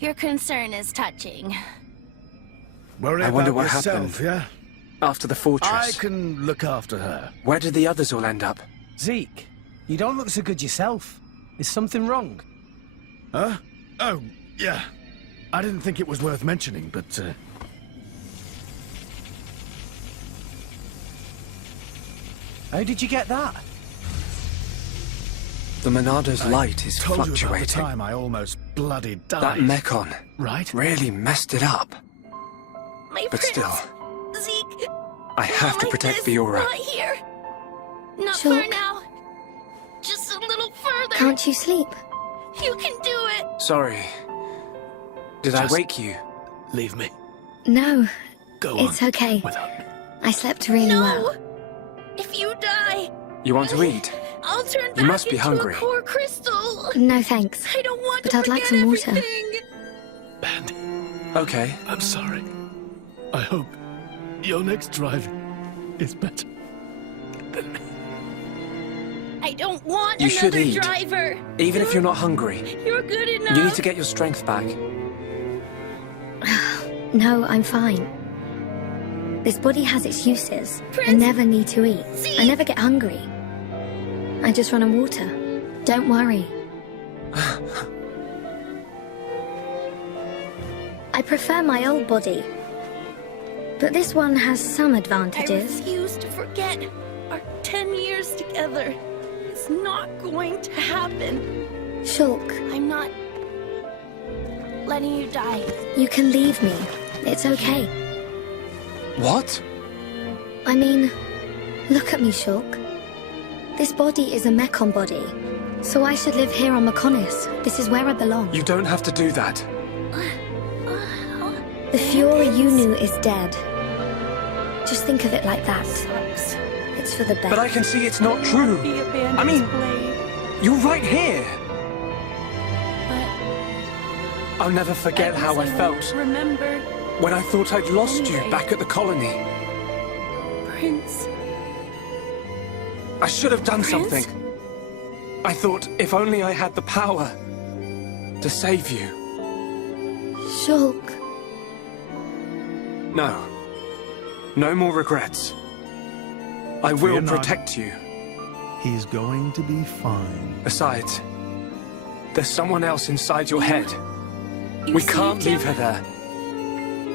Your concern is touching. Worry I wonder about what yourself, happened. yeah? After the fortress. I can look after her. Where did the others all end up? Zeke, you don't look so good yourself. Is something wrong? Huh? Oh, yeah. I didn't think it was worth mentioning, but, How did you get that? The Monado's light is told you about the fluctuating. time I almost bloody died. That Mekon Right? really messed it up. My But prince. still, Zeke. I have to like protect this, Fiora. Not here. Not Shulk. far now. Just a little further. Can't you sleep? You can do it. Sorry. Did I wake you? Leave me. No. Go It's on. okay. Without me. I slept really well. If you die, You want to eat? I'll turn You back must be into hungry. a core crystal. No thanks. I don't want But to I'd like forget some water. everything. Bandy, Okay. I'm sorry. I hope your next drive is better than me. I don't want You should another eat. driver. Even if you're not hungry, You're good enough. you need to get your strength back. No, I'm fine. This body has its uses. I Prince. never need to eat. I never get hungry. I just run on water. Don't worry. I prefer my old body. But this one has some I advantages. refuse to forget our 10 years together. It's not going to happen. Shulk, I'm not letting you die. you can leave me. It's okay. What? I mean, look at me, Shulk. This body is a Mekon body. So I should live here on Mekonis. This is where I belong. You don't have to do that. The Fiora you knew is dead. Just think of it like that. It's for the best. But I can see it's not true. I mean, you're right here. I'll never forget how I felt Remember, when I thought I'd lost you back at the colony. Prince. I should have done something. I thought if only I had the power to save you. Shulk. No. No more regrets. I will protect you. He's going to be fine. Besides, there's someone else inside your head. You We can't saved leave her there.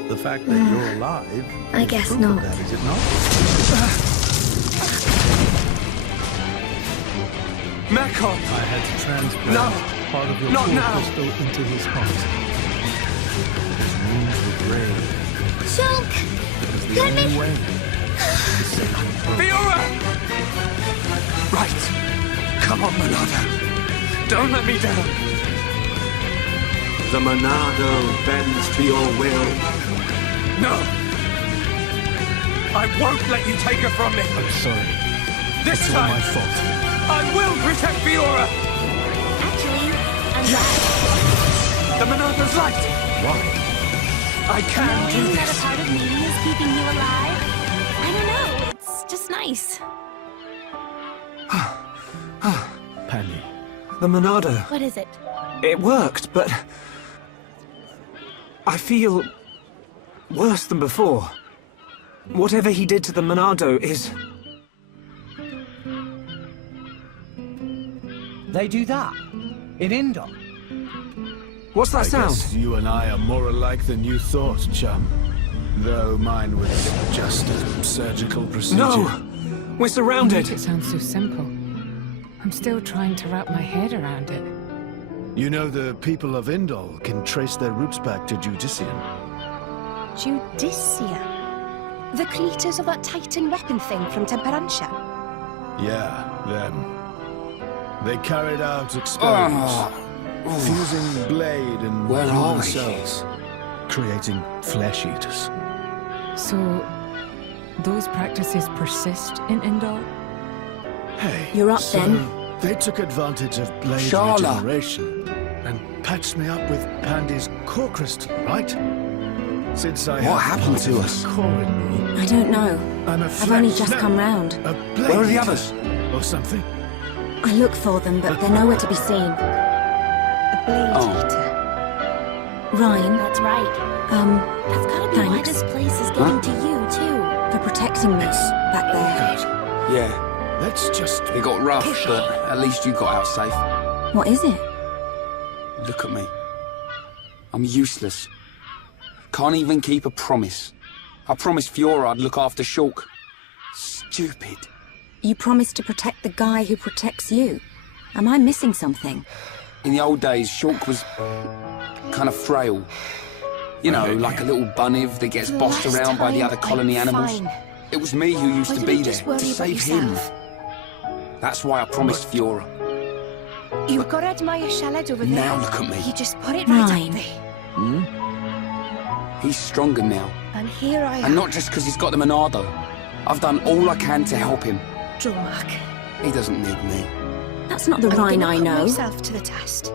The fact that you're alive I is guess proof not. of that, is it not? Mekon! I had to transplant No! part of your Not core now! crystal into his heart. His wounds were grave. Shulk! It was the Let only me... way to save him. Fiora! Come on, Monado. Don't let me down. The Monado bends to your will. No! I won't let you take her from me! I'm sorry. This It's all time, my fault. I will protect Fiora! Actually, I'm glad. The Monado's light! Why? I can do Knowing that this! a part of me is keeping you alive, I don't know, it's just nice. Penny. The Monado. What is it? It worked, but... I feel... worse than before. Whatever he did to the Monado is... They do that? In Indon? What's that I sound? guess you and I are more alike than you thought, chum. Though mine was just a surgical procedure. No! We're surrounded! It sounds so simple. I'm still trying to wrap my head around it. You know, the people of Indol can trace their roots back to Judician. Judicia? The creators of that Titan weapon thing from Temperantia? Yeah, them. They carried out experiments, fusing blade and Where are human we? cells, creating flesh eaters. So, those practices persist in Indol? Hey, You're up so then. They took advantage of blade Sharla. regeneration and patched me up with Pandy's core crystal, right? Since I What have happened to part of us? the core in me, I don't know. I'm a I've only flesh- just no, come round. a blade Where are the eater others? Or something. I look for them, but they're nowhere to be seen. A blade Oh. eater? Ryan, That's right. That's gotta be why thanks. this place is getting to you, too. for protecting me back there. God, Yeah, let's just... it got rough, but at least you got out safe. What is it? Look at me. I'm useless. Can't even keep a promise. I promised Fiora I'd look after Shulk. Stupid. You promised to protect the guy who protects you. Am I missing something? In the old days, Shulk was kind of frail. You know, like a little bunniv that gets bossed Last around by the time, other colony I'm animals. fine. It was me who used Why to didn't be you there just worry to about save him. yourself? That's why I promised Fiora. You've got to admire Shaled over there. Now look at me. He just put it right Ryan. up there. He's stronger now. And here I am. And not just because he's got the Monado. I've done all I can to help him. Dromark. He doesn't need me. That's not the I'm Ryan gonna I put know. myself to the test.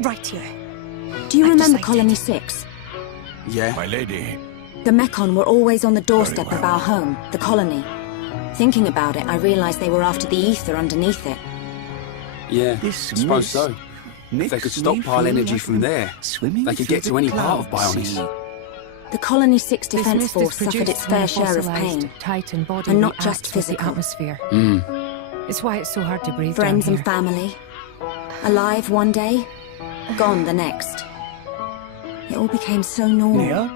Right here. Do you I've remember decided. Colony 6? Yeah? My lady. The Mekon were always on the doorstep Very of well. our home, the colony. Thinking about it, I realised they were after the ether underneath it. Yeah, This I suppose so. mist If they could makes me stockpile feel energy like from I'm there, swimming they could through get to the any part of clouds. Bionis. The Colony 6 This Defence mist is Force suffered produced its when fair a share of fossilized pain. Titan body And not reacts just with the physical. atmosphere. It's why it's so hard to breathe Friends down and here. family. Alive one day, gone the next. It all became so normal. Neo?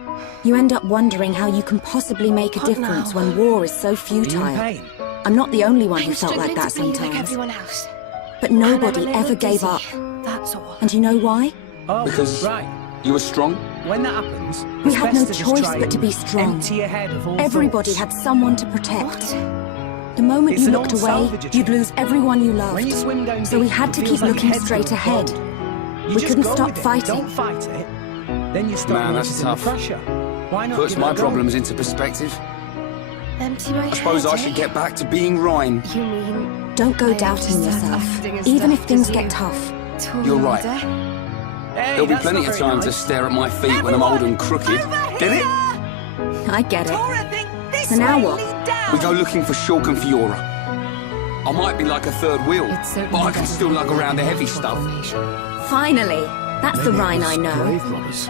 You end up wondering how you can possibly make a What difference now? when war is so Are you in futile. pain? I'm not the only one who I'm felt like struggling that to breathe like sometimes. everyone else. But And I'm a nobody little ever gave dizzy, up. That's all. And you know why? Oh, Because right. you were strong? When that happens, We it's had no best to just choice try but to be and strong. Empty your head of all Everybody thoughts. had someone to protect. The moment It's you an looked old away, salvage you'd lose everyone you loved. When you swim down So we deep, had it to feels keep like your looking head's straight gonna ahead. flood. You We just couldn't go stop with it. fighting. Don't fight it. Then you stop Man, that's noticing tough. the pressure. Why not Puts give it my a go? problems into perspective. Empty my I suppose head, I should eh? get back to being Ryan. You mean... Don't go I doubting understand yourself, acting as even if daft things as get you. tough. You're right. Told, eh? Hey, There'll be that's plenty not of very time to nice. stare at my feet when I'm old and crooked. Get it? I get it. Tora, think this So now way, what? lead down. We go looking for Shulk and Fiora. I might be like a third wheel, It but certainly I can doesn't still lug look around the like heavy natural stuff. formation. Finally! That's the Maybe it Rhine was I know. grave robbers.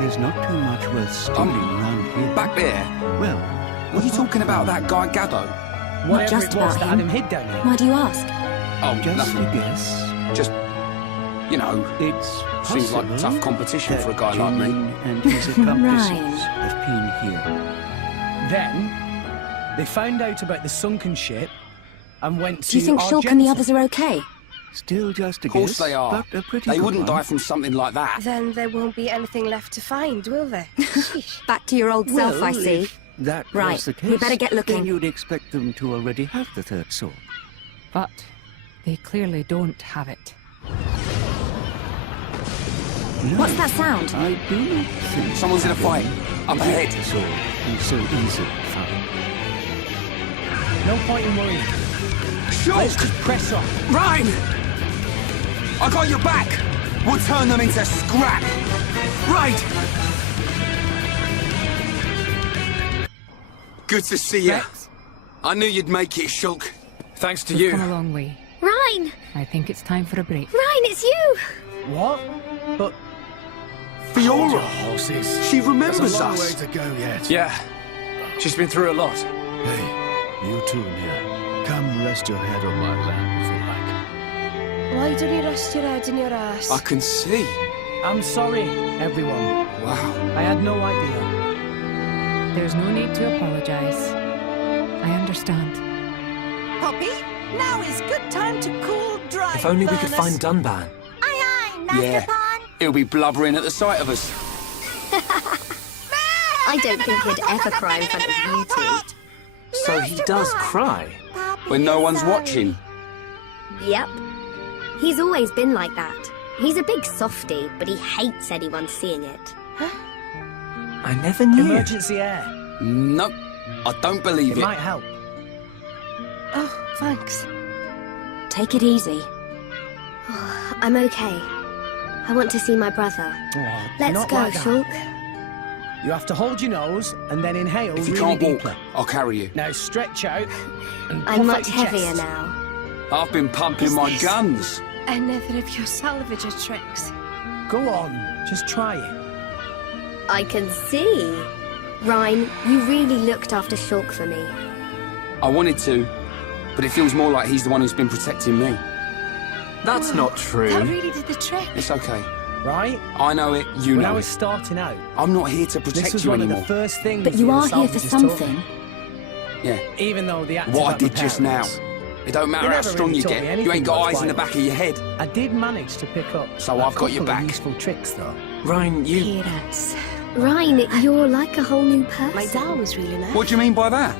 There's not too much worth stealing around here. Back there, Well, were you talking about that guy Gaddo? Whatever just it was about that him. had him hid down here. Why do you ask? Oh, just nothing. a guess. Just, you know, It's seems like possible tough competition that for a guy like me. Jin and his accomplices Ryan. have been here. Then, they found out about the sunken ship and went to Do you think Shulk and the others are okay? Still just a Of course guess, they are. but a pretty They good wouldn't one. die from something like that. Then there won't be anything left to find, will there? Sheesh. Back to your old self, Well, I see. if that Right, was the we case, better get looking. then you'd expect them to already have the third sword. But They clearly don't have it. What's that sound? I do not think Someone's in a fight. Up ahead. So easily found. No point in worrying. Shulk! Let's just press on. Ryan! I got your back! We'll turn them into scrap! Right! Good to see you. Rex? I knew you'd make it, Shulk. Thanks to We've you. come a long way. Ryan! I think it's time for a break. Ryan, it's you! What? But Fiora! Horses. She remembers There's a long us. way to go yet. Yeah. She's been through a lot. Hey, you too, Nia. Come rest your head on my lap if you like. Why don't you rest your head in your ass? I can see. I'm sorry, everyone. Wow. I had no idea. There's no need to apologize. I understand. Poppy, now is good time to cool dry. If only we could furnace. find Dunban. Aye, aye, Master Yeah. Pan. He'll be blubbering at the sight of us. I don't think he'd ever cry in front of you two. So he does cry? When no one's watching? Yep. He's always been like that. He's a big softie, but he hates anyone seeing it. I never knew. Emergency air. Nope. I don't believe It it. might help. Oh, thanks. Take it easy. I'm okay. I want to see my brother. Oh, Let's not go, like that. Shulk. You have to hold your nose and then inhale If you really can't walk, deeply. I'll carry you. Now stretch out and I'm puff much out your heavier chest. now. I've been pumping my guns. Another of your salvager tricks. Go on, just try it. I can see. Ryan, you really looked after Shulk for me. I wanted to, but it feels more like he's the one who's been protecting me. That's not true. That really did the trick. It's okay. Right? I know it, you When know I it. was starting out, I'm not here to this protect was you one anymore. of the first things. But you the are here for salvagers taught me. something. Yeah. Even though the act What I about my did just now. parents, It don't matter They how never strong really you taught get. me You anything ain't got eyes in the worthwhile. back of your head. I did manage to pick up So a I've got your couple of back. useful tricks, though. Ryan, you... Peanuts. Ryan, you're like a whole new person. My dad was really nice. What do you mean by that?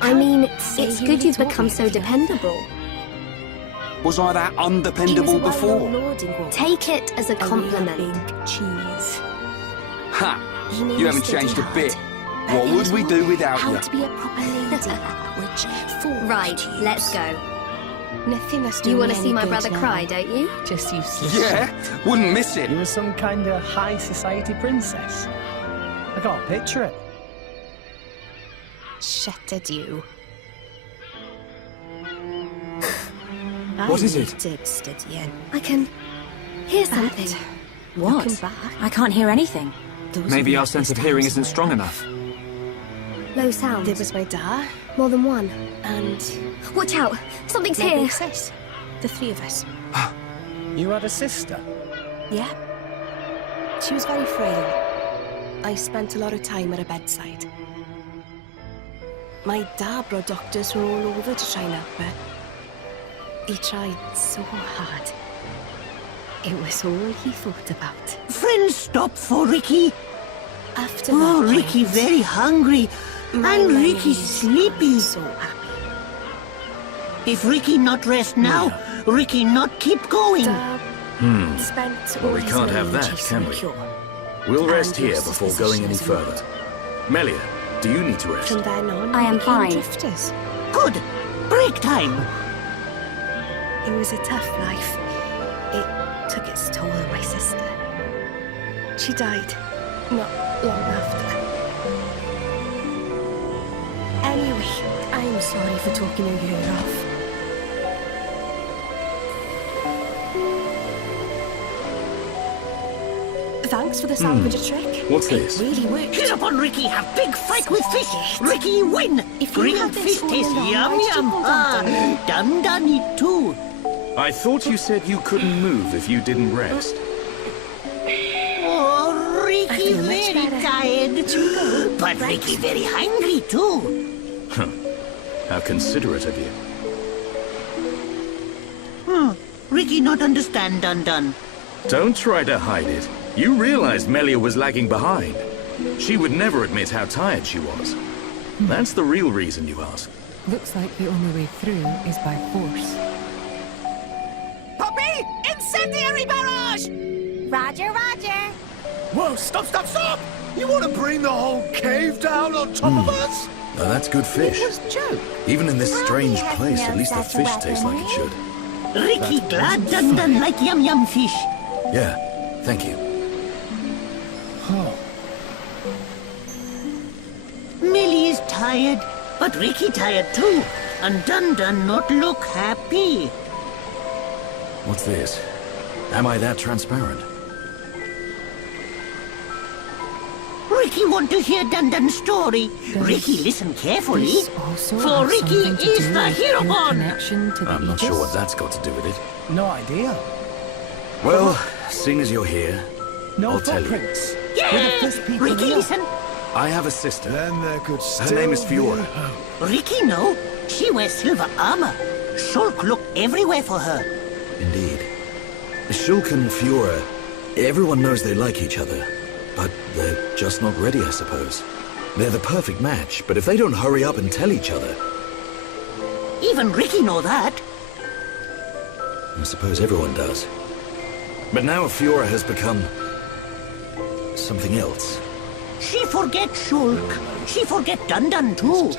I mean, say it's you good really you've taught become me so anything. dependable. Was I that He was a undependable well-known before? lord in Gaul. Take it as a A real compliment. big cheese. Ha! He knew You haven't steady changed a hard, bit. but What he would was we do more without how you? to be a proper lady, which forward Right, to use. let's go. Nothing that's You doing want me to see any my good brother now. cry, don't you? Just useless. Yeah, wouldn't miss it. You were some kind of high society princess. I can't picture it. Shut at you. What is it? Did studying. I can hear something. Looking back, I can't hear anything. those Maybe were our the sense of best hearing times isn't when- strong enough. Low sounds. There was my dad More than one. and Watch out! Something's my here. big sis. The three of us. You had a sister? Yeah. She was very frail. I spent a lot of time at her bedside. My dad brought doctors from all over to try and help her. He tried so hard. It was all he thought about. Friends, stop for Ricky. After Oh, that Ricky point, very hungry. my And Ricky memories sleepy. So happy. If Ricky not rest now, Ricky not keep going. Dad spent Well, all we his can't have money that, chasing can a we? cure. We'll rest And here your before sister's going any position as a further. Melia, do you need to rest? From then on, I we am became fine. drifters. Good. Break time. It was a tough life. It took its toll on my sister. She died not long after. Anyway, I'm sorry for talking your ear off. Thanks for the salvager trick. What's this? It really worked. Get up on Ricky, have big fight with fish. Ricky win. If you Grilled had this fish all taste along, yum I'd yum. still Ah, Dun eat too. I thought you said you couldn't move if you didn't rest. Oh, I Ricky feel much very better. tired. But Ricky very hungry too. Huh. How considerate of you. Ricky not understand Dun. Don't try to hide it. You realized Melia was lagging behind. She would never admit how tired she was. That's the real reason you ask. Looks like the only way through is by force. Incendiary barrage! Roger, roger. Whoa, stop, stop, stop! You want to bring the whole cave down on top of us? Now that's good fish. It was joke. Even in this strange has place, no at least the such fish weapon, tastes like it eh? should. Ricky glad done like yum fish. Yeah, thank you. Millie is tired, but Ricky tired too. And Dun not look happy. What's this? Am I that transparent? Ricky want to hear Dun's story. Ricky listen carefully. This also For have Ricky something to is do the with hero your one. connection to the I'm not sure Aegis? what that's got to do with it. No idea. Well, seeing as you're here, No I'll tell you. footprints. Yeah! We're the first people Ricky here. listen. I have a sister. Then there could still Her name is Fiora. Ricky know. She wears silver armor. Shulk look everywhere for her. Indeed. Shulk and Fiora, everyone knows they like each other. But they're just not ready, I suppose. They're the perfect match, but if they don't hurry up and tell each other... Even Ricky know that. I suppose everyone does. But now Fiora has become... something else. She forget Shulk. She forget Dun too.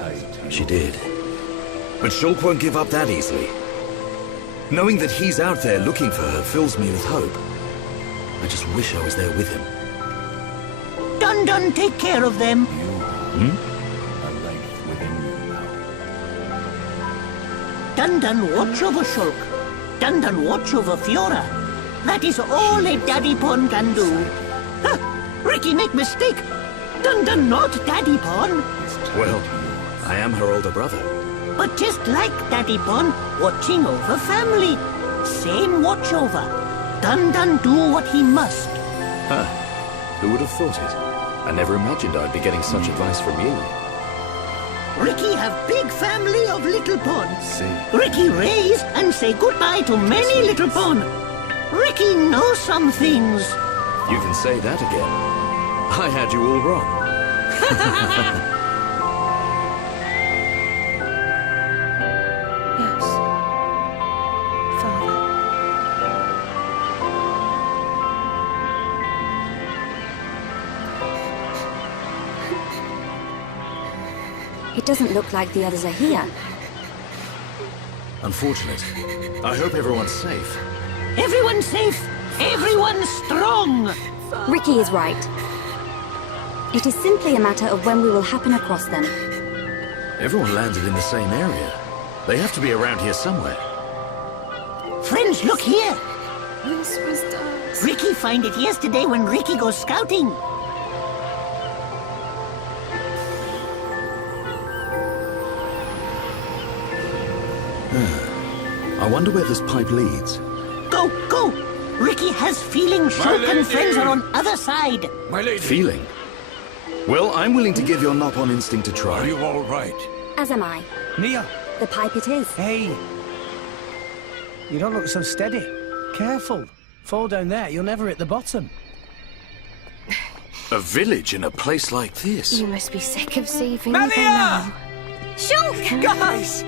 She did. But Shulk won't give up that easily. Knowing that he's out there looking for her fills me with hope. I just wish I was there with him. Dun take care of them. Dun watch over Shulk. Dun watch over Fiora. That is all a Daddy Pon can do. Huh, Ricky make mistake. Dun not Daddy Pon. Well, I am her older brother. But just like Daddy Pon, watching over family. Same watch over. Dun do what he must. Huh. Who would have thought it? I never imagined I'd be getting such advice from you. Ricky have big family of little pons. Ricky raise and say goodbye to many little pon. Ricky knows some things. You can say that again. I had you all wrong. Yes. Father. It doesn't look like the others are here. Unfortunate. I hope everyone's safe. Everyone's safe. Everyone's strong. Ricky is right. It is simply a matter of when we will happen across them. Everyone landed in the same area. They have to be around here somewhere. Friends, look here. This was Dad's. Ricky find it yesterday when Ricky goes scouting. I wonder where this pipe leads. Go. Ricky has feeling Shulk and friends are on other side. My lady. Feeling? Well, I'm willing to give your knock-on instinct a try. Are you all right? As am I. Mia. The pipe it is. Hey. You don't look so steady. Careful. Fall down there, you'll never hit the bottom. A village in a place like this? You must be sick of saving me by Malia! now. Shulk! Guys!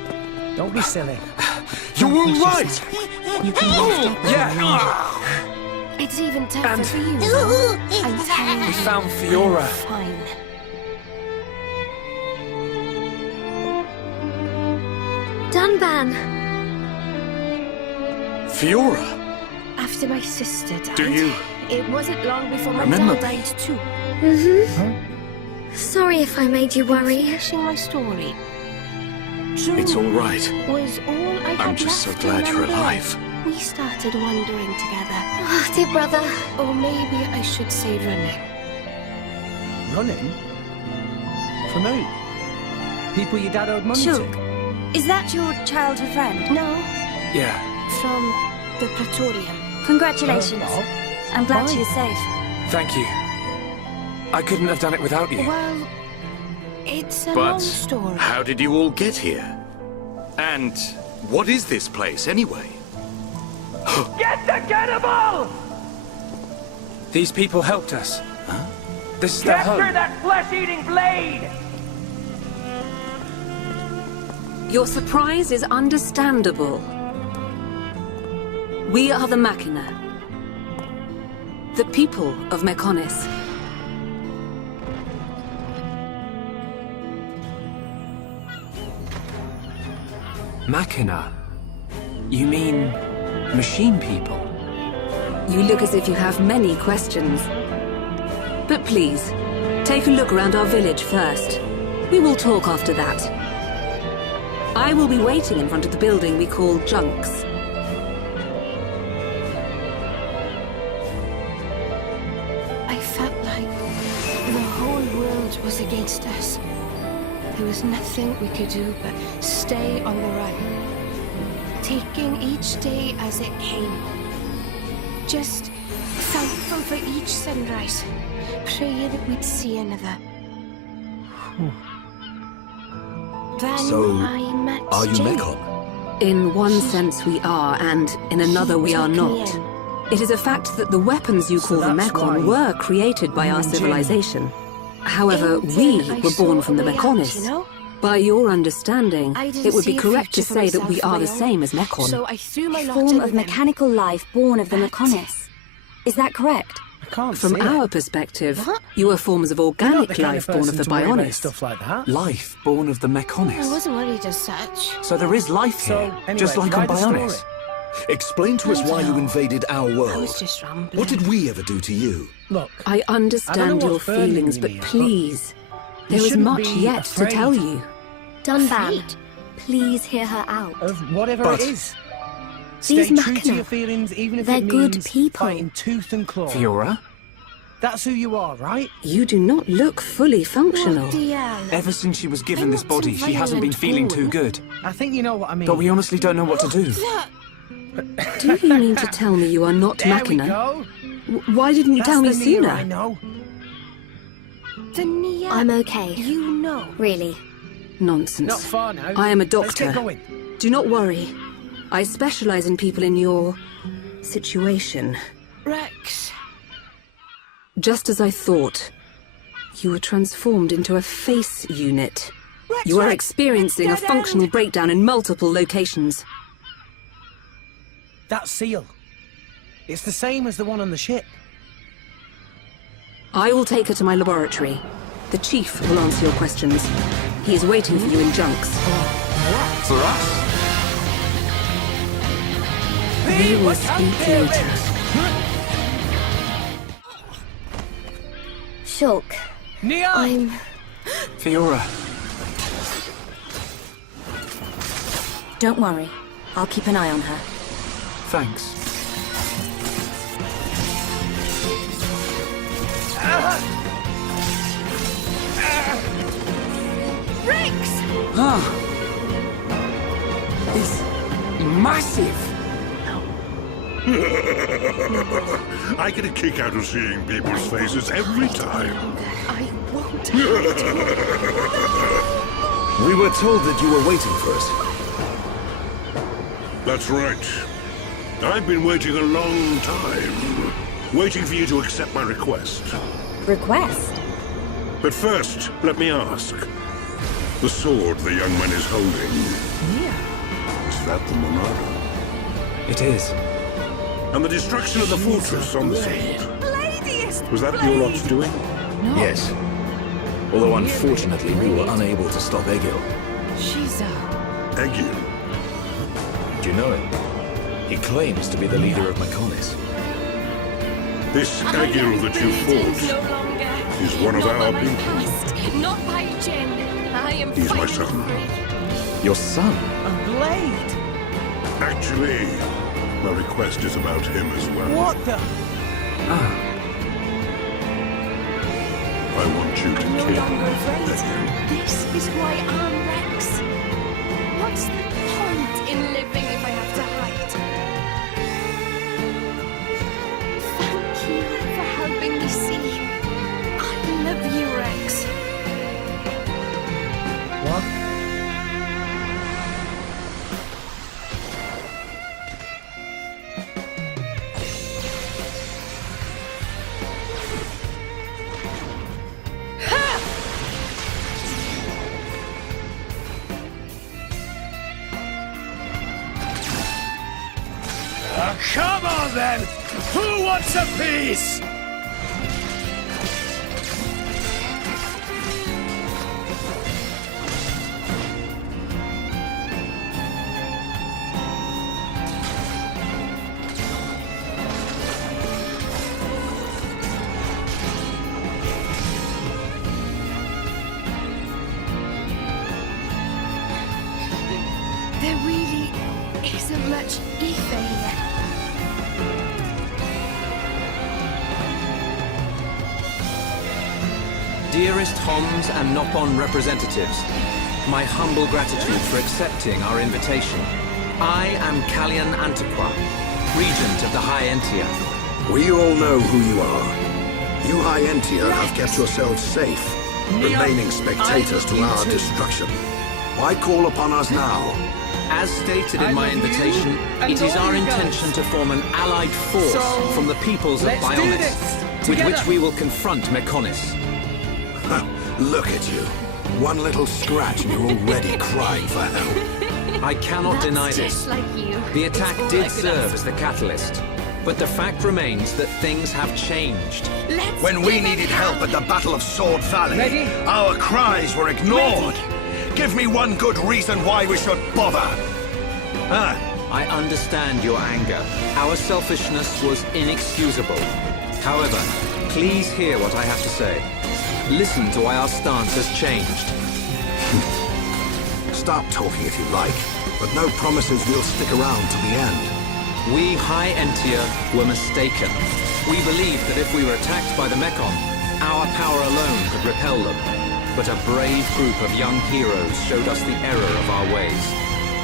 Don't be silly. You're all right! You can Yeah! It's even tougher And- for you. though. I'm telling you. We found Fiora. I'm fine. Dunban. Fiora? After my sister died. Do you It wasn't long before my remember dad me? died too. Sorry if I made you worry. Finishing my story. It's all right. Was all I had I'm just so left to glad you're remember. alive. We started wandering together. Oh, dear brother. Or maybe I should say running. Running? From who? People your dad owed money Shulk, to? is that your childhood friend? No, Yeah. from the Praetorium. Congratulations. Oh, I'm glad Why? she is safe. Thank you. I couldn't have done it without you. Well, it's a long But story. how did you all get here? And what is this place, anyway? Get the cannibal! These people helped us. Huh? This is their home. that flesh-eating blade! Your surprise is understandable. We are the Machina. The people of Mechonis. Machina? You mean machine people? You look as if you have many questions. But please, take a look around our village first. We will talk after that. I will be waiting in front of the building we call Junks. I felt like the whole world was against us. There was nothing we could do but stay on the run, taking each day as it came. Just thankful for each sunrise, praying that we'd see another. Then So, I met are you Jin. Mechon? In one sense we are, and in another we are not. It is a fact that the weapons you call the Mechon were created by our civilization. However, we were born from the Mechonis. By your understanding, it would be correct to say that we are the same as Mechon. So I threw my A lot form in of with him. mechanical life born of the Mechonis. Is that correct? From our perspective, you are forms of organic life born of the Bionis. Stuff like that. Life born of the I Mechonis. wasn't worried as such. So there is life here, just like on Bionis. Explain to us why you invaded our I world. was just rambling. What did we ever do to you? Look, I understand what your burning feelings, you but mean, please, there is shouldn't much be yet to afraid. tell you. Dunban, please hear her out. Of whatever But- it is. These Stay true to Machina, your feelings, even if they're it good means people. fighting tooth and claw. Fiora? That's who you are, right? You do not look fully functional. Ever since she was given this body, she hasn't been feeling too good. I think you know what I mean. But we honestly don't know what to do. Do you mean to tell me you are not There we Machina? go. Why didn't you That's tell me the Nia I sooner? know. The Nia I'm okay. you know. Really. Nonsense. Not far now. I am a Let's doctor. get going. Do not worry. I specialize in people in your situation. Rex. Just as I thought. You were transformed into a face unit. You are experiencing a functional breakdown in multiple locations. That seal. It's the same as the one on the ship. I will take her to my laboratory. The Chief will answer your questions. He is waiting for you in Junks. For us? We will speak later. Shulk, Nia! I'm... Fiora. Don't worry. I'll keep an eye on her. Thanks. Rex! It's massive. I get a kick out of seeing people's faces every time. I won't. We were told that you were waiting for us. That's right. I've been waiting a long time. Waiting for you to accept my request. Request? But first, let me ask. The sword the young man is holding. Is that the Monado? It is. And the destruction of the fortress on the sword. Bladiest Was that your lot's doing? Yes. Although unfortunately we were unable to stop Egil. She's Egil? Do you know him? He claims to be the leader of Mechonis. This Egil that you fought is one of our people. Past, not by Jin. I am He's my finally son. free. Your son? A blade! Actually, my request is about him as well. What the? I want you to No kill longer afraid. Egil. This is who I am, Rex. What's the point in living if I have to hide? Thank you for helping me see. I love you, Rex. What? Come on then! Who wants a piece? There really isn't much ether here. Dearest Homs and Nopon representatives, my humble gratitude for accepting our invitation. I am Kallian Antiqua, Regent of the High Entia. We all know who you are. You High Entia have kept yourselves safe, remaining spectators to our destruction. Why call upon us now? As stated in my invitation, it is our intention to form an allied force from the peoples of Bionis, with which we will confront Mechonis. Look at you. One little scratch and you're already crying for help. I cannot deny this. Like you. The attack did serve as the catalyst, but the fact remains that things have changed. When we needed help at the Battle of Sword Valley, our cries were ignored. Give me one good reason why we should bother. I understand your anger. Our selfishness was inexcusable. However, please hear what I have to say. Listen to why our stance has changed. Stop talking if you like, but no promises we'll stick around to the end. We High Entia were mistaken. We believed that if we were attacked by the Mechon, our power alone could repel them. But a brave group of young heroes showed us the error of our ways.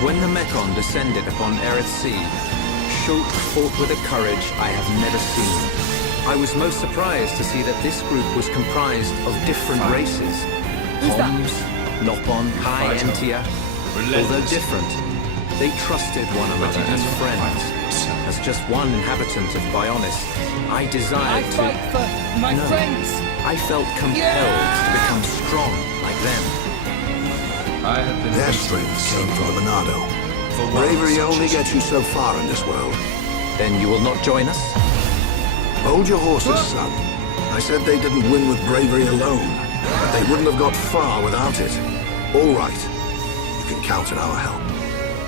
When the Mechon descended upon Aerith Sea, Shulk fought with a courage I have never seen. I was most surprised to see that this group was comprised of different races. Homs, Nopon, High Entia. Although different, they trusted one another as friends. As just one inhabitant of Bionis, I desired to... fight for my friends! I felt compelled to become strong like them. Their strength came from the Monado. Bravery only gets you so far in this world. Then you will not join us? Hold your horses, son. I said they didn't win with bravery alone. But they wouldn't have got far without it. All right. You can count on our help.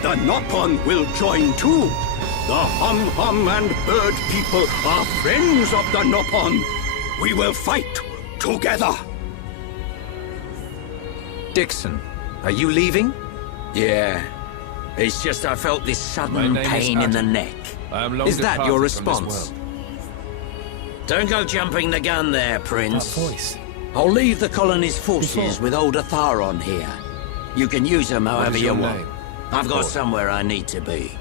The Nopon will join too. The Hum and Bird people are friends of the Nopon. We will fight together. Dixon, are you leaving? Yeah. It's just I felt this sudden pain in the neck. Is that your response? Don't go jumping the gun there, Prince. I'll leave the colony's forces with old Atharon here. You can use them however you want. I've got somewhere I need to be.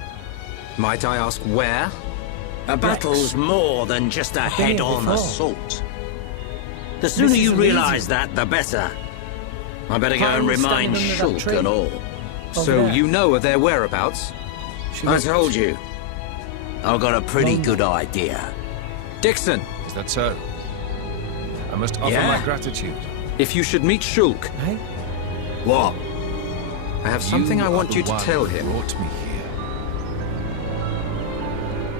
Might I ask where? A battle's more than just a head-on assault. The sooner you realize that, the better. I better go and remind Shulk and all. So you know of their whereabouts? I told you. I've got a pretty good idea. Dixon! Is that so? I must offer my gratitude. If you should meet Shulk... What? I have something I want you to tell him. Brought me here.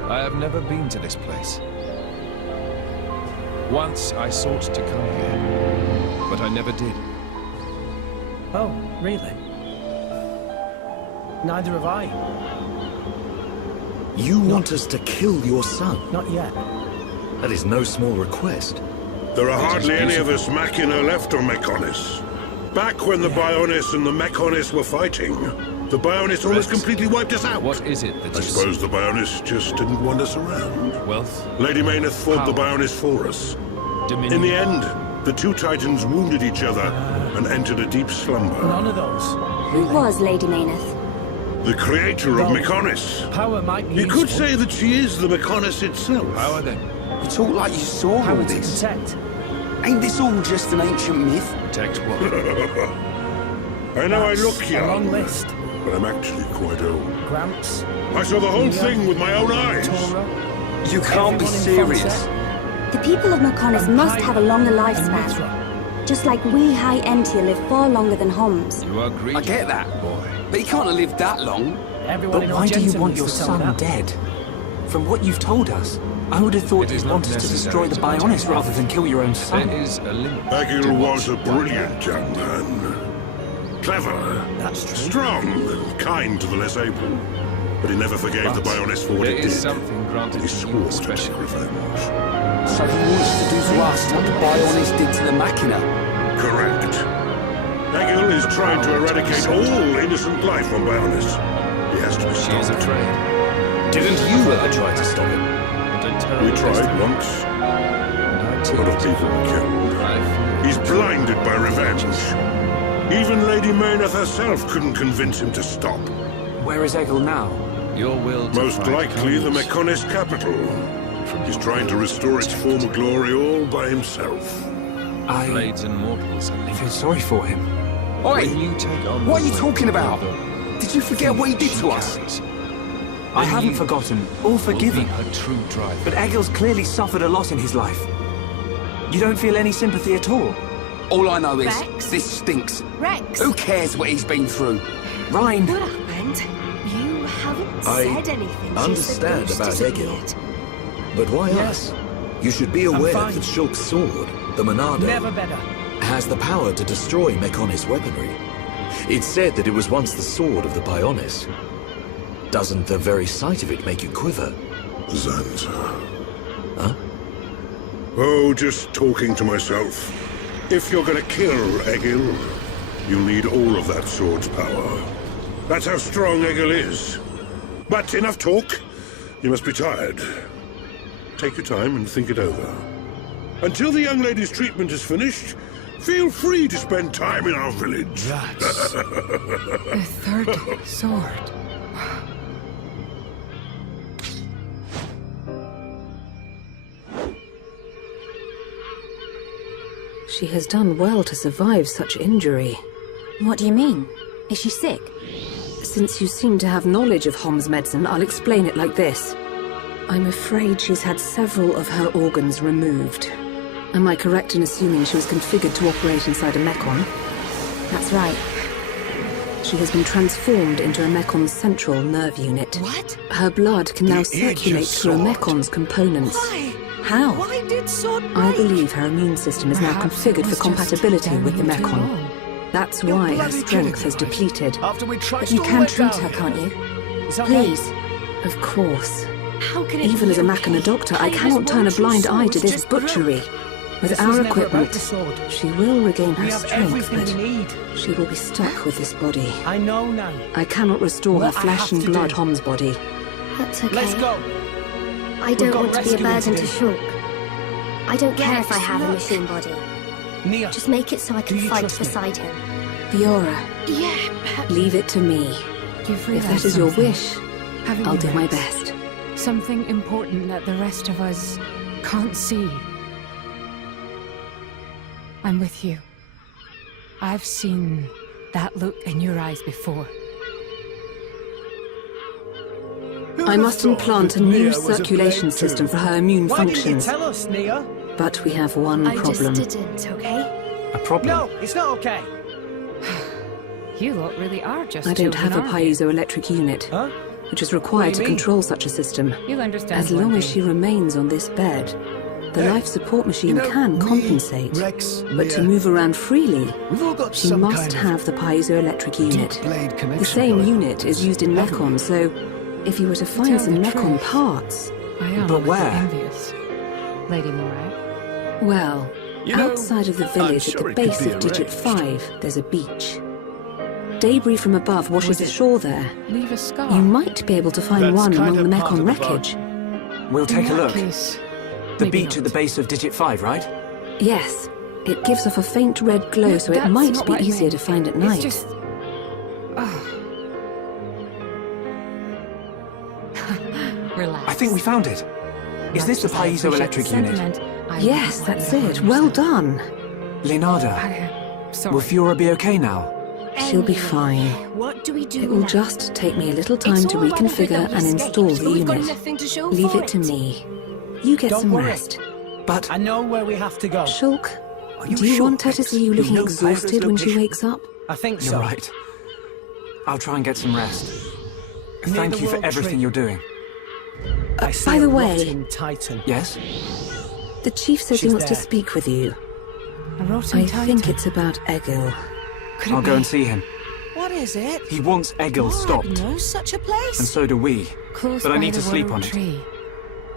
I have never been to this place. Once I sought to come here, but I never did. Oh, really? Neither have I. You want us to kill your son? Not yet. That is no small request. There are hardly any of us Machina left on Mechonis. Back when the Bionis and the Mechonis were fighting, the Bionis almost completely wiped us out. What is it that I suppose the Bionis just didn't want us around. Wealth? Lady Mayneth fought the Bionis for us. Dominion? In the end, the two Titans wounded each other and entered a deep slumber. None of those. Who was Lady Mayneth? The creator of Mechonis. Power might be You could say that she is the Mechonis itself. Power then? You talk like you saw all Power to this. protect. Ain't this all just an ancient myth? Protect what? I know I look A long young, list. but I'm actually quite old. Gramps. I saw the whole thing with my own eyes. Tora. You can't be Everyone in serious. The people of Mechonis must have a longer lifespan. Just like we High Entia live far longer than Homs. You are greedy. I get that, boy. But he can't have lived that long. Everyone But in why do you Argentum want needs your to tell me son that. dead? From what you've told us, I would have thought you'd want us to destroy the Bionis rather than kill your own son. Egil was a brilliant young man. Clever, strong, and kind to the less able. But he never forgave the Bionis for what it did. He swore to take revenge. So he wants to do to us what the Bionis did to the Machina? Correct. Egil is trying to eradicate all innocent life from Bionis. He has to be stopped. She is afraid. Didn't you ever try to stop him? We tried once. A lot of people were killed. He's blinded by revenge. Even Lady Mayneth herself couldn't convince him to stop. Where is Egil now? Your will to Most likely the Mechonis capital. He's trying to restore its former glory all by himself. Blades and mortals I feel sorry for him. Oi! What are you talking about? Did you forget what he did to us? I haven't forgotten, or forgiven. A true driver. But Egil's clearly suffered a lot in his life. You don't feel any sympathy at all? All I know is, Rex? this stinks. Rex! Who cares what he's been through? Ryan! What happened? You haven't I said anything understand since the about ghost Egil. disappeared. But why us? You should be aware that Shulk's sword, the Monado, Never better. has the power to destroy Mechonis weaponry. It's said that it was once the sword of the Bionis. Doesn't the very sight of it make you quiver? Zanza. Huh? Oh, just talking to myself. If you're gonna kill Egil, you'll need all of that sword's power. That's how strong Egil is. But enough talk. You must be tired. Take your time and think it over. Until the young lady's treatment is finished, feel free to spend time in our village. That's the third sword. She has done well to survive such injury. What do you mean? Is she sick? Since you seem to have knowledge of Hom's medicine, I'll explain it like this. I'm afraid she's had several of her organs removed. Am I correct in assuming she was configured to operate inside a Mechon? That's right. She has been transformed into a Mekon's central nerve unit. What? Her blood can now circulate through a Mekon's components. Why? How? Why did Sword I break? believe her immune system is now Perhaps it configured for was compatibility just with the down too Mechon. long. That's You're why her bloody strength kidding has me. depleted. After we But you can treat her, can't you? Please. Of course. How can it Even be as a Machina okay? doctor, I How cannot does turn a one true blind eye to sword this just grow? butchery. With This our was never about equipment, the sword. she will regain her We have strength, everything we but need. she will be stuck with this body. I know now. I cannot restore her What I flesh have and to blood do. Hom's body. That's okay. Let's go. I We've don't got want to be a rescuing burden to to do. Shulk. I don't care if I Yes, have a look. machine body. Nia, Just make it so I can Do you fight trust me? beside him. Fiora, Yeah, but leave it to me. You've If that realized is your something, wish, haven't I'll you, do my Rex? best. Something important that the rest of us can't see. I'm with you. I've seen that look in your eyes before. I must implant a new circulation system for her immune Why didn't you functions. tell us, Nia? But we have one I problem. just didn't, okay? A problem? No, it's not okay. You lot really are just I don't have a children, aren't you? piezoelectric unit, Huh? which is required What to do you mean? control such a system. You'll understand As one long as day. she remains on this bed, the life support machine can compensate. Rex, But to Mia, move around freely, we've all got she some must kind of have the piezoelectric unit. blade connection. The same going on. unit is used in Haven't Mechon, we? so if you were to find tell some the Mechon truth, parts, I am But a little where? envious, Lady Moray. well, You know, outside of the I'm village sure at the it could base be of Digit arranged. 5, there's a beach. Debris from above washes Was it- ashore there. Leave a scar. You might be able to find That's one kind among the of part Mechon of the bargain. wreckage. We'll take In a that look. case, The maybe beach at not. the base of Digit 5, right? Yes, it gives off a faint red glow, No, so it that's might not be what I easier meant. to find at It's night. just... Relax. I think we found it. Is this the Much as I appreciate piezoelectric the unit? sentiment, I Yes, wouldn't want that's you to it. harm Well yourself. done. Leonarda, Sorry. will Fiora be okay now? She'll be fine. What do we do It will now? just take me a little time It's to all well and good reconfigure that we and escaped, install but the we've got unit. nothing to show Leave for it to me. You get Don't some worry. rest. But I know where we have to go. Shulk, you do you sure, want her to Rex? see you You looking know exhausted Pyra's when she location? wakes up? I think so. you're right. I'll try and get some rest. Near Thank the you for World everything Tree. you're doing. see by a the way... rotting Titan. Yes? The chief says he She's wants to there. speak with you. A rotting I Titan. think it's about Egil. Could it I'll go be? and see him. What is it? He wants Egil stopped. No such a place. And so do we. Close But I by need the to sleep world on it. tree.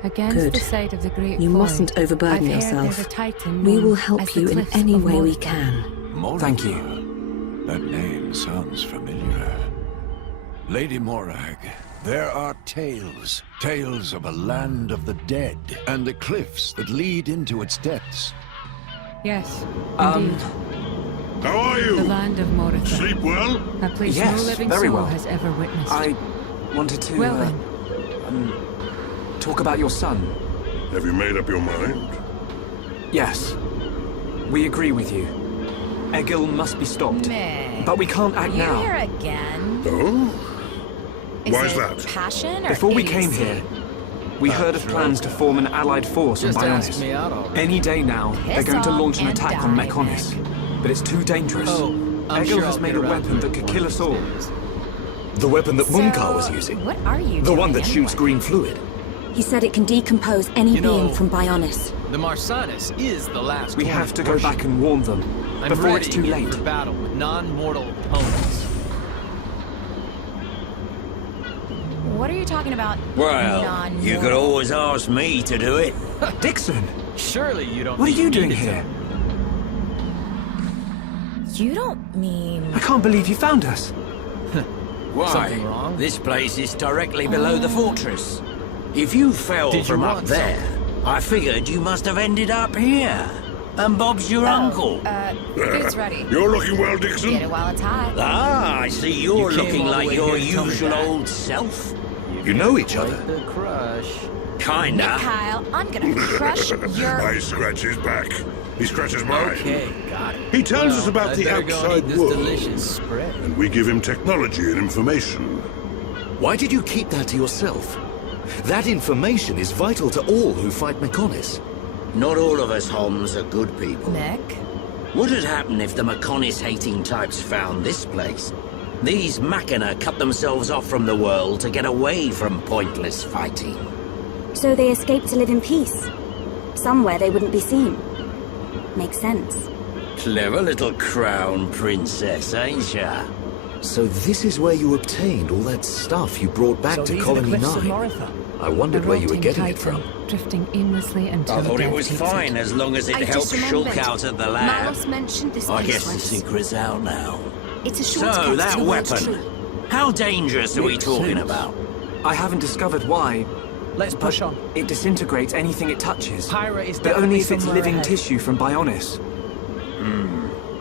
Against Good. the side of the great You void. mustn't overburden I've heard yourself. there's a Titan We known will as help the you in Cliffs any of way we Morta. can. Thank you. That name sounds familiar. Lady Morag, there are tales. Tales of a land of the dead, and the cliffs that lead into its depths. Yes, indeed. How are you? The land of Morta. Sleep well? A place Yes, no living very soul well. has ever witnessed. I wanted to... Well then. talk about your son. Have you made up your mind? Yes. We agree with you. Egil must be stopped. Meh. But we can't act You now. here again? Oh? Why is it that? Passion or Before we came idiocy? here, we heard of plans to form an allied force on Just ask Bionis. me out already. Any day now, they're Piss going to off launch an and attack on die, Mechonis. But it's too dangerous. Oh, I'm Egil sure has I'll made get a around weapon to that it could one kill of us these all. days. The weapon that Munkar was So, using. What are you The doing one that shoots anyway? green fluid. He said it can decompose any You know- being from Bionis. The Marsanis is the last We one have of to go worship. back and warn them I'm before ready it's too late. for battle with non-mortal opponents. What are you talking about? Well, non-mortal? you could always ask me to do it. Dixon! Surely you don't. What are need you me doing to here? You don't mean... I can't believe you found us. Why? Something wrong? This place is directly below the fortress. If you fell Did you from up want there, I figured you must have ended up here. And Bob's your uncle. Food's ready. You're looking well, Dixon. Get it while it's hot. Ah, I see you're You came looking all the like way your here to tell me usual that. old self. You know each other. The crush. Kinda. Kyle, I'm gonna crush your... I scratch his back. He scratches mine. Okay, got it. He tells us Well, about I'd the better go and outside eat this world. delicious spread. And we give him technology and information. Why did you keep that to yourself? That information is vital to all who fight Mechonis. Not all of us Homs are good people. Nick? What'd happen if the Mechonis-hating types found this place? These Machina cut themselves off from the world to get away from pointless fighting. So they escaped to live in peace. Somewhere they wouldn't be seen. Makes sense. Clever little crown princess, ain't ya? So this is where you obtained all that stuff you brought back So to these are Colony the cliffs of 9. Morta. I wondered A where you were rotting getting it Titan, from. drifting aimlessly until I thought it death was takes fine as long as it I helped just remembered. Shulk out at the lab. Malos mentioned this I place guess the once. secret's out now. It's a So, shortcut to that the world's weapon. tree. How dangerous are we talking about? I haven't discovered why. Let's push on. It disintegrates anything it touches. Pyra is But only definitely if it's somewhere living ahead. tissue from Bionis.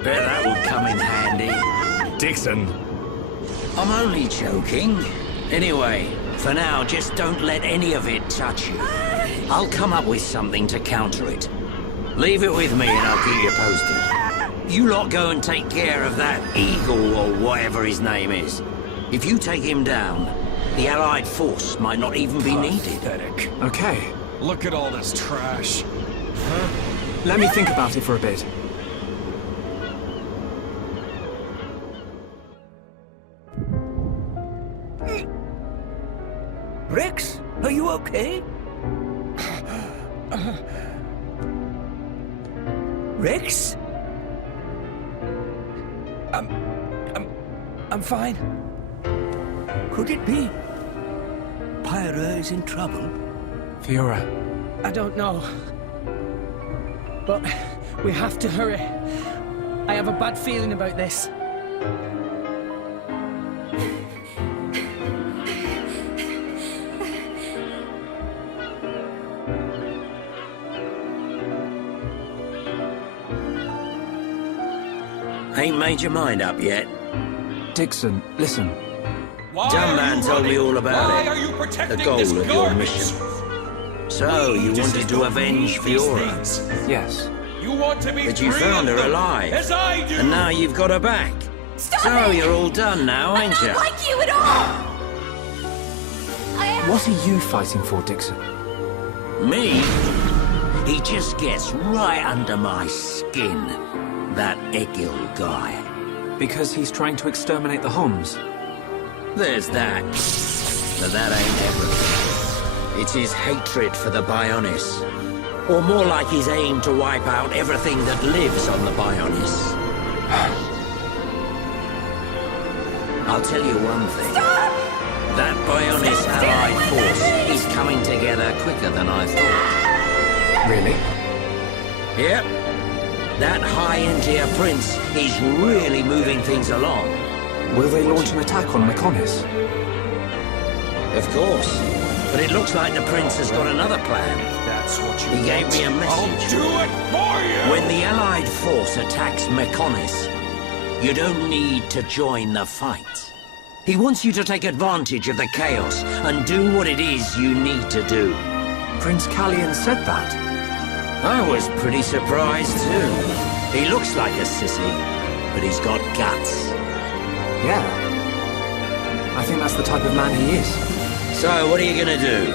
Bet that would come in handy. Dixon! I'm only joking. Anyway, for now, just don't let any of it touch you. I'll come up with something to counter it. Leave it with me and I'll keep you posted. You lot go and take care of that Eagle or whatever his name is. If you take him down, the Allied force might not even be needed. Pathetic. Okay. Look at all this trash. Let me think about it for a bit. Rex, are you okay? Rex? I'm fine. Could it be? Pyra is in trouble. Fiora. I don't know. But we have to hurry. I have a bad feeling about this. Ain't made your mind up yet? Dixon, listen. Dumb man told me all about it. The goal of your mission. So, you wanted to avenge Fiora? Yes. You want to be But you free found of her them, alive. as I do. And now you've got her back. So, you're all done now, ain't you? Like you at all! What are you fighting for, Dixon? Me? He just gets right under my skin. That Egil guy. Because he's trying to exterminate the Homs. There's that. But that ain't everything. It's his hatred for the Bionis. Or more like his aim to wipe out everything that lives on the Bionis. I'll tell you one thing. Stop! That Bionis allied force is coming together quicker than I thought. Really? Yep. That high-end-tier prince is really moving things along. Will they launch an attack on Mechonis? Of course. But it looks like the prince has got another plan. That's what you He gave me a message. I'll do it for you! When the allied force attacks Mechonis, you don't need to join the fight. He wants you to take advantage of the chaos and do what it is you need to do. Prince Callian said that. I was pretty surprised too. He looks like a sissy, but he's got guts. Yeah. I think that's the type of man he is. So, what are you gonna do?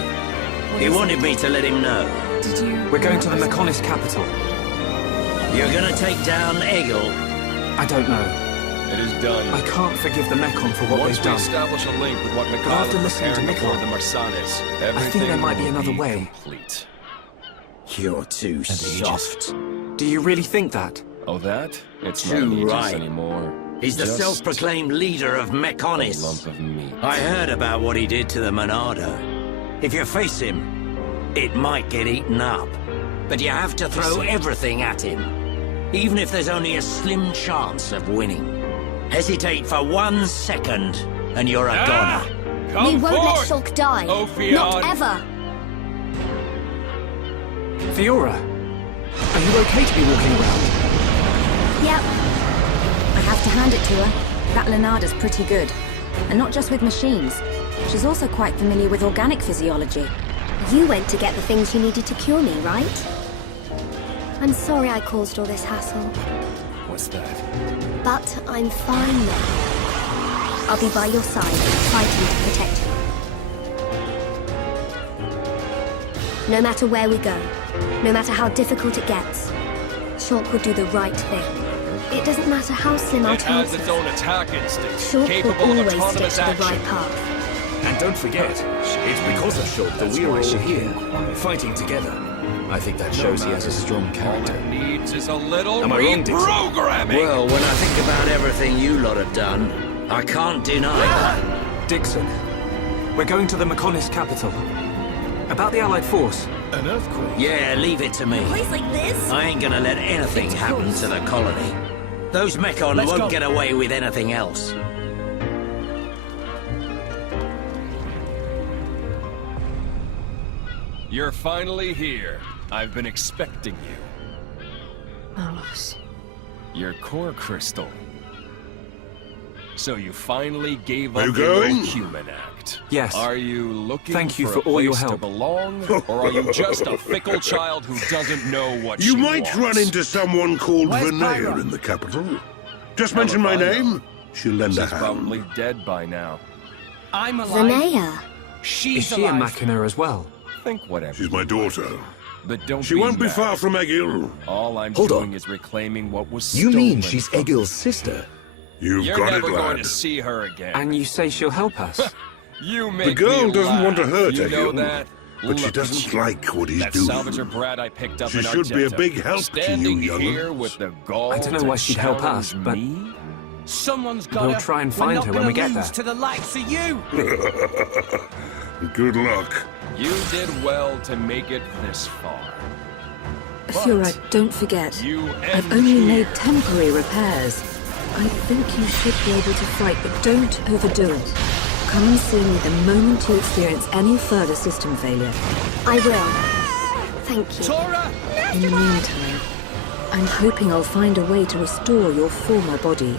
He wanted me to let him know. Did you... We're going to the Mechonis capital. You're gonna take down Egil? I don't know. It is done. I can't forgive the Mechon for what Once they've we done. establish a link with what But Mikhail after is listening to preparing before Mikhail, the Marsanis, I think there might be everything another will way. Complete. You're too soft. Do you really think that? Oh, that? It's Too not Aegis right. anymore. He's the Just self-proclaimed leader of a Mechonis. lump of meat. I heard about what he did to the Monado. If you face him, it might get eaten up. But you have to throw everything at him. Even if there's only a slim chance of winning. Hesitate for 1 second, and you're a goner. We won't let Shulk die. Not ever. Fiora, are you okay to be walking around? Yep. I have to hand it to her. That Lenada's pretty good. And not just with machines. She's also quite familiar with organic physiology. You went to get the things you needed to cure me, right? I'm sorry I caused all this hassle. What's that? But I'm fine now. I'll be by your side, fighting to protect you. No matter where we go, no matter how difficult it gets, Shulk will do the right thing. It doesn't matter how slim our It has chance its is. own attack instinct, Shulk will capable of always stick autonomous to the action. right path. And don't forget, it's because of Shulk that we are all here, fighting together. I think that shows he has a strong character. All it needs is a little Am I wrong, Dixon? reprogramming. Well, when I think about everything you lot have done, I can't deny that. Dixon, we're going to the Mechonis capital. About the Allied force. An earthquake? Yeah, leave it to me. Place like this? I ain't gonna let anything happen to the colony. Those Mechon won't get away with anything else. You're finally here. I've been expecting you. Marvelous. Your core crystal. So you finally gave Are up you your old going? human act. Yes. Are you looking Thank you for for a all your place to help. belong, or are you just a fickle child who doesn't know what You she might wants? run into someone called Where's Vanea Pyra? in the capital. Just mention my name, she'll lend a She's hand. probably dead by now. I'm alive. Vanea. She's Is she a alive. Machina as well? Think whatever. She's my daughter. But don't She be won't be mad. far from Egil. All I'm Hold doing on. is reclaiming what was You stolen. mean she's from Egil's sister? You've You're got it, never going lad. to see her again. And you say she'll help us? You make girl me doesn't laugh. want to hurt You know Egil, that? but she Look doesn't at you. like what he's that doing. salvager brat I picked up She in should be a Argenta, big help to you, standing young here uns. with the gall I don't know to why she'd help us, challenge but- me? Someone's got We'll her. try and We're find not her when gonna we get lose there. to the likes of you. Good luck. You did well to make it this far. Fiora, don't forget. You I've end only here. made temporary repairs. I think you should be able to fight, but don't overdo it. Come and see me the moment you experience any further system failure. I will. Thank you. Tora! In the meantime, I'm hoping I'll find a way to restore your former body.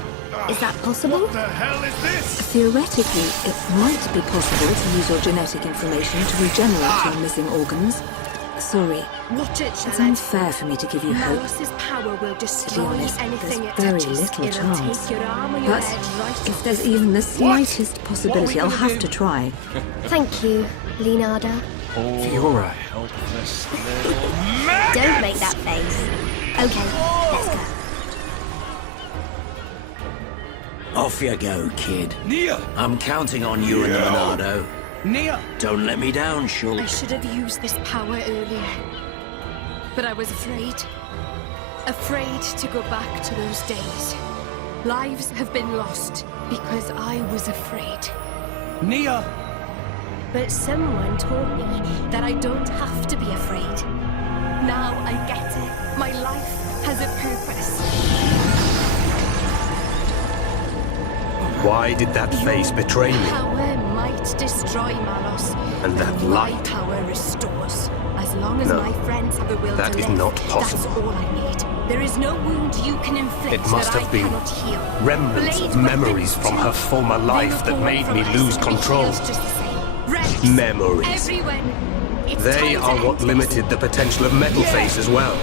Is that possible? What the hell is this? Theoretically, it might be possible to use your genetic information to regenerate your missing organs. Sorry, Watch it, it's Charlotte. unfair for me to give you hope. Malice's power will To be destroy honest, anything there's it very touches. little It'll chance. take your arm or your But head right if off. there's even the slightest possibility, I'll have to try. Thank you, Leonardo. Fiora. Helpless little Don't make that face. Okay, let's go. Off you go, kid. Nia! I'm counting on you and the Monado. Nia! Don't let me down, Shulk. I should have used this power earlier. But I was afraid. Afraid to go back to those days. Lives have been lost because I was afraid. Nia! But someone told me that I don't have to be afraid. Now I get it. My life has a purpose. Why did that face betray me? Power might destroy Malos. And that My light? power restores. As long as No, my friends have the will that to is live, not possible. that's all I need. There is no wound you can inflict It must that have I been cannot heal. remnants Blades of were memories things from too. her former They life were that born made from me ice lose and control. feels just the same. Rex, Memories. everyone, it's They time to are end what this. limited the potential of Metal Face as well.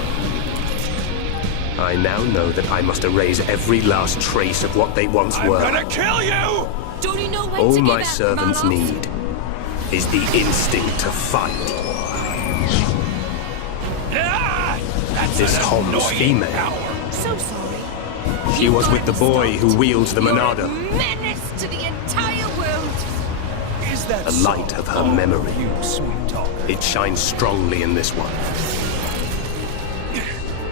I now know that I must erase every last trace of what they once were. I'm gonna kill you! Don't you know when All to my give up, servants Malos? need is the instinct to fight. This Hom's female. So sorry. She was with the boy who wields the Monada. Menace to the entire world. Is that The light of her memory. You sweet talker. It shines strongly in this one.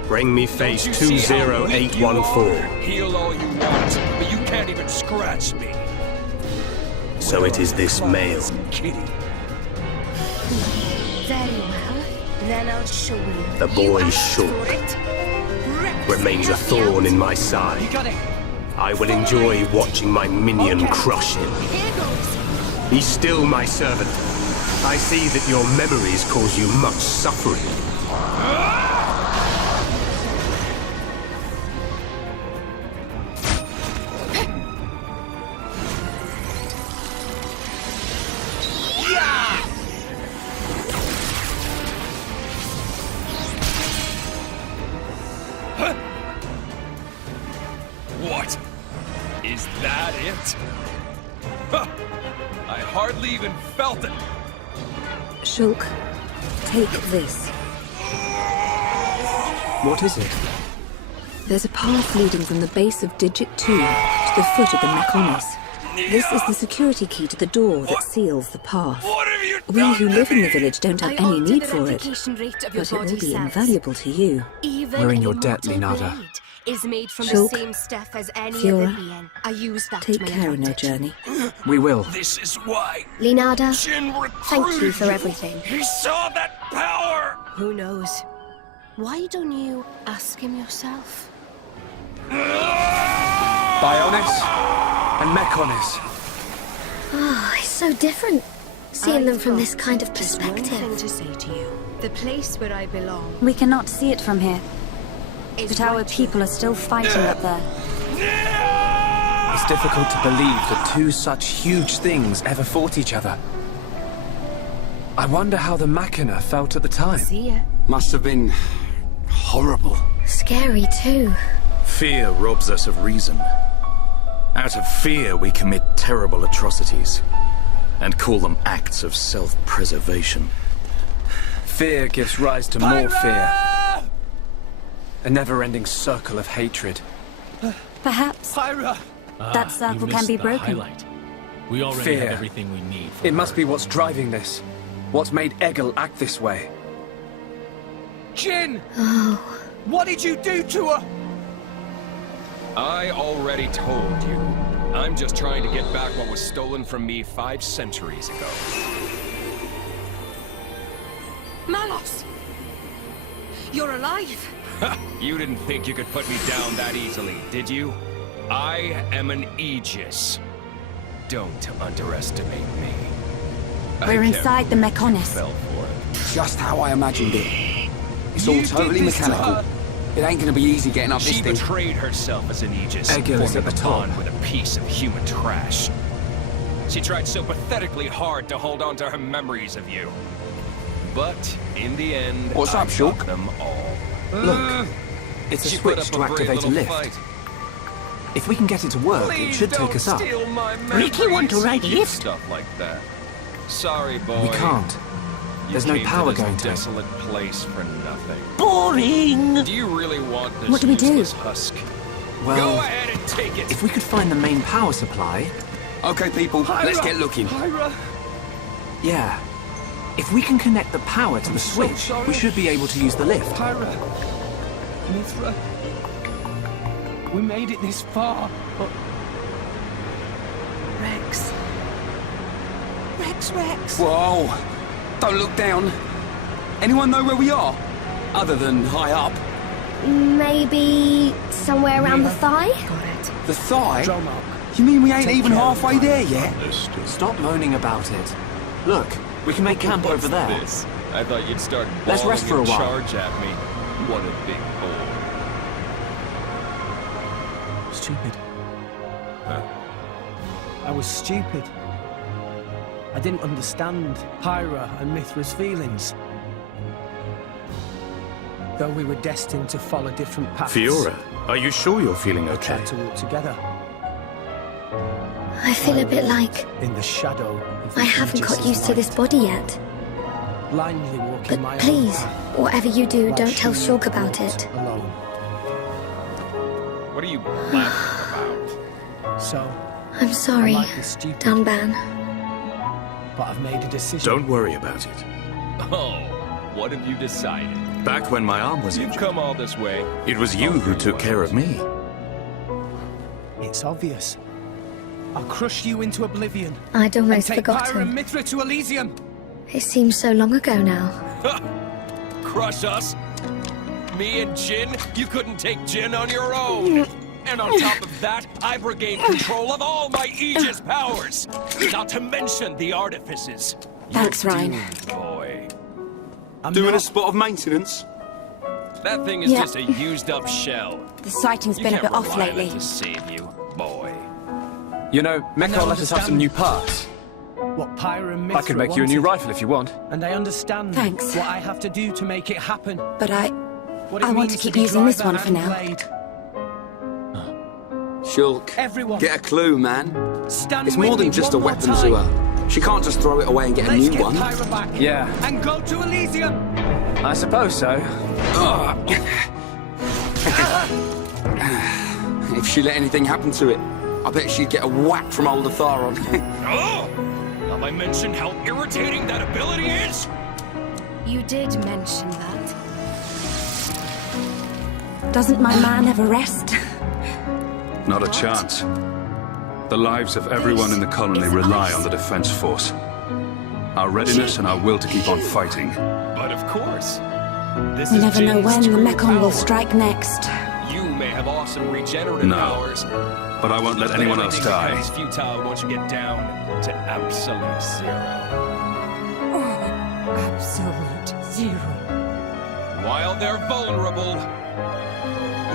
Bring me face Don't you see how weak you are? 20814. Heal all you want, but you can't even scratch me. So it is this male. Kitty. Very well. Then I'll show you. The You boy asked for Shulk it. Rex, remains a help me thorn out. in my side. You got it. I will enjoy watching my minion crush him. Here goes. He's still my servant. I see that your memories cause you much suffering. What? Is that it? Huh. I hardly even felt it. Shulk, take this. What is it? There's a path leading from the base of Digit 2 to the foot of the Mechonis. This is the security key to the door that seals the path. We who live in the village don't have I any alter need the for it, replication rate of your but it will body be cells. invaluable to you. Even We're in your the debt, immortal Linada. blade is made from Shulk, the same stuff as any Fiora, other being. I use that Take to my care in your advantage. journey. We will. This is why Linada, Jin thank you recruited for everything. He saw that power! Who knows? Why don't you ask him yourself? Bionis and Mechonis. Oh, it's so different, seeing them from this kind of Just one perspective. thing to say to you. The place where I belong. We cannot see it from here, is but our right people are still fighting up there. It's difficult to believe that two such huge things ever fought each other. I wonder how the Machina felt at the time. See ya. Must have been horrible. Scary too. Fear robs us of reason. Out of fear, we commit terrible atrocities and call them acts of self-preservation. Fear gives rise to more fear. A never-ending circle of hatred. Perhaps Pyra! that circle can be broken. We already Fear. have everything we need for It must her. be what's driving this. What's made Egil act this way. Jin! Oh. What did you do to her? I already told you. I'm just trying to get back what was stolen from me 5 centuries ago. Malos! You're alive! You didn't think you could put me down that easily, did you? I am an Aegis. Don't underestimate me. We're inside the Mechonis. Fell for it. Just how I imagined it. It's all You did totally this to mechanical. her. It ain't gonna be easy getting up this She thing. betrayed herself as an Aegis, Egil is forming at the a top. bond with a piece of human trash. She tried so pathetically hard to hold on to her memories of you. But in the end, What's I up, got Shulk? them all. Look, it's a She put switch up to a brave activate a little lift. fight. If we can get it to work, it Please should don't take us up. steal my memories. Ricky want to ride You lift? Stuff like that. Sorry, boy. We can't. You There's no came power to this going to it. desolate place for nothing. Boring! Do you really want this What do we do? useless husk? Well, Go ahead and take it. if we could find the main power supply. Okay, people, let's get looking. Pyra! Yeah. If we can connect the power to the switch, we should be able to use the lift. Pyra, Mithra, we made it this far, but... Rex. Rex. Whoa! Don't look down. Anyone know where we are? Other than high up. Maybe somewhere around the thigh? The thigh? You mean we ain't even halfway there yet? Stop moaning about it. Look, we can make camp over there. This? I thought you'd start Let's rest for a while. Charge at me. What a big bull. Stupid. Huh? I was stupid. I didn't understand Pyra and Mithra's feelings. Though we were destined to follow different paths. Fiora, are you sure you're feeling We okay? tried to walk together. I feel a bit like In the shadow of the I haven't got Aegis' used to light. this body yet. Blindly walking my But please, own whatever you do, while don't tell she Shulk about walked it. Alone. What are you laughing about? So, I'm sorry, I might be stupid, Dunban. but I've made a decision. Don't worry about it. Oh, what have you decided? Back when my arm was You've injured, come all this way. it was you who took care of me. It's obvious. I'll crush you into oblivion. I'd and almost take Pyra and forgotten. Mithra to Elysium. It seems so long ago now. Crush us? Me and Jin? You couldn't take Jin on your own. And on top of that, I've regained control of all my Aegis powers. Not to mention the artifices. Thanks, You're Ryan. doomed, boy. Doing a spot of maintenance? That thing is Yeah. just a used-up shell. The sighting's You been a can't bit off rely on lately. it to save you, boy. You know, Mekar let us have some new parts. What Pyra and Mithra I could make you a new wanted. rifle if you want. And I understand Thanks. what I have to do to make it happen. But What it I want means to keep be using this driver one for and now. blade. Shulk, Everyone, get a clue, man. stand It's with more me than just a one more weapon time. to her. She can't just throw it away and get a Let's new get one. Pyra back. Yeah. And go to Elysium. I suppose so. If she let anything happen to it, I bet she'd get a whack from old Atharon. Oh! Have I mentioned how irritating that ability is? You did mention that. doesn't my man ever rest? Not a chance. The lives of everyone in the colony rely on the Defense Force. Our readiness and our will to keep on fighting. But of course. This We is never know Jin's when the true Mekon will power. strike next. You may have awesome regenerative No. powers. But I won't let anyone else everything die. becomes futile once you get down to absolute zero. Absolute zero. While they're vulnerable,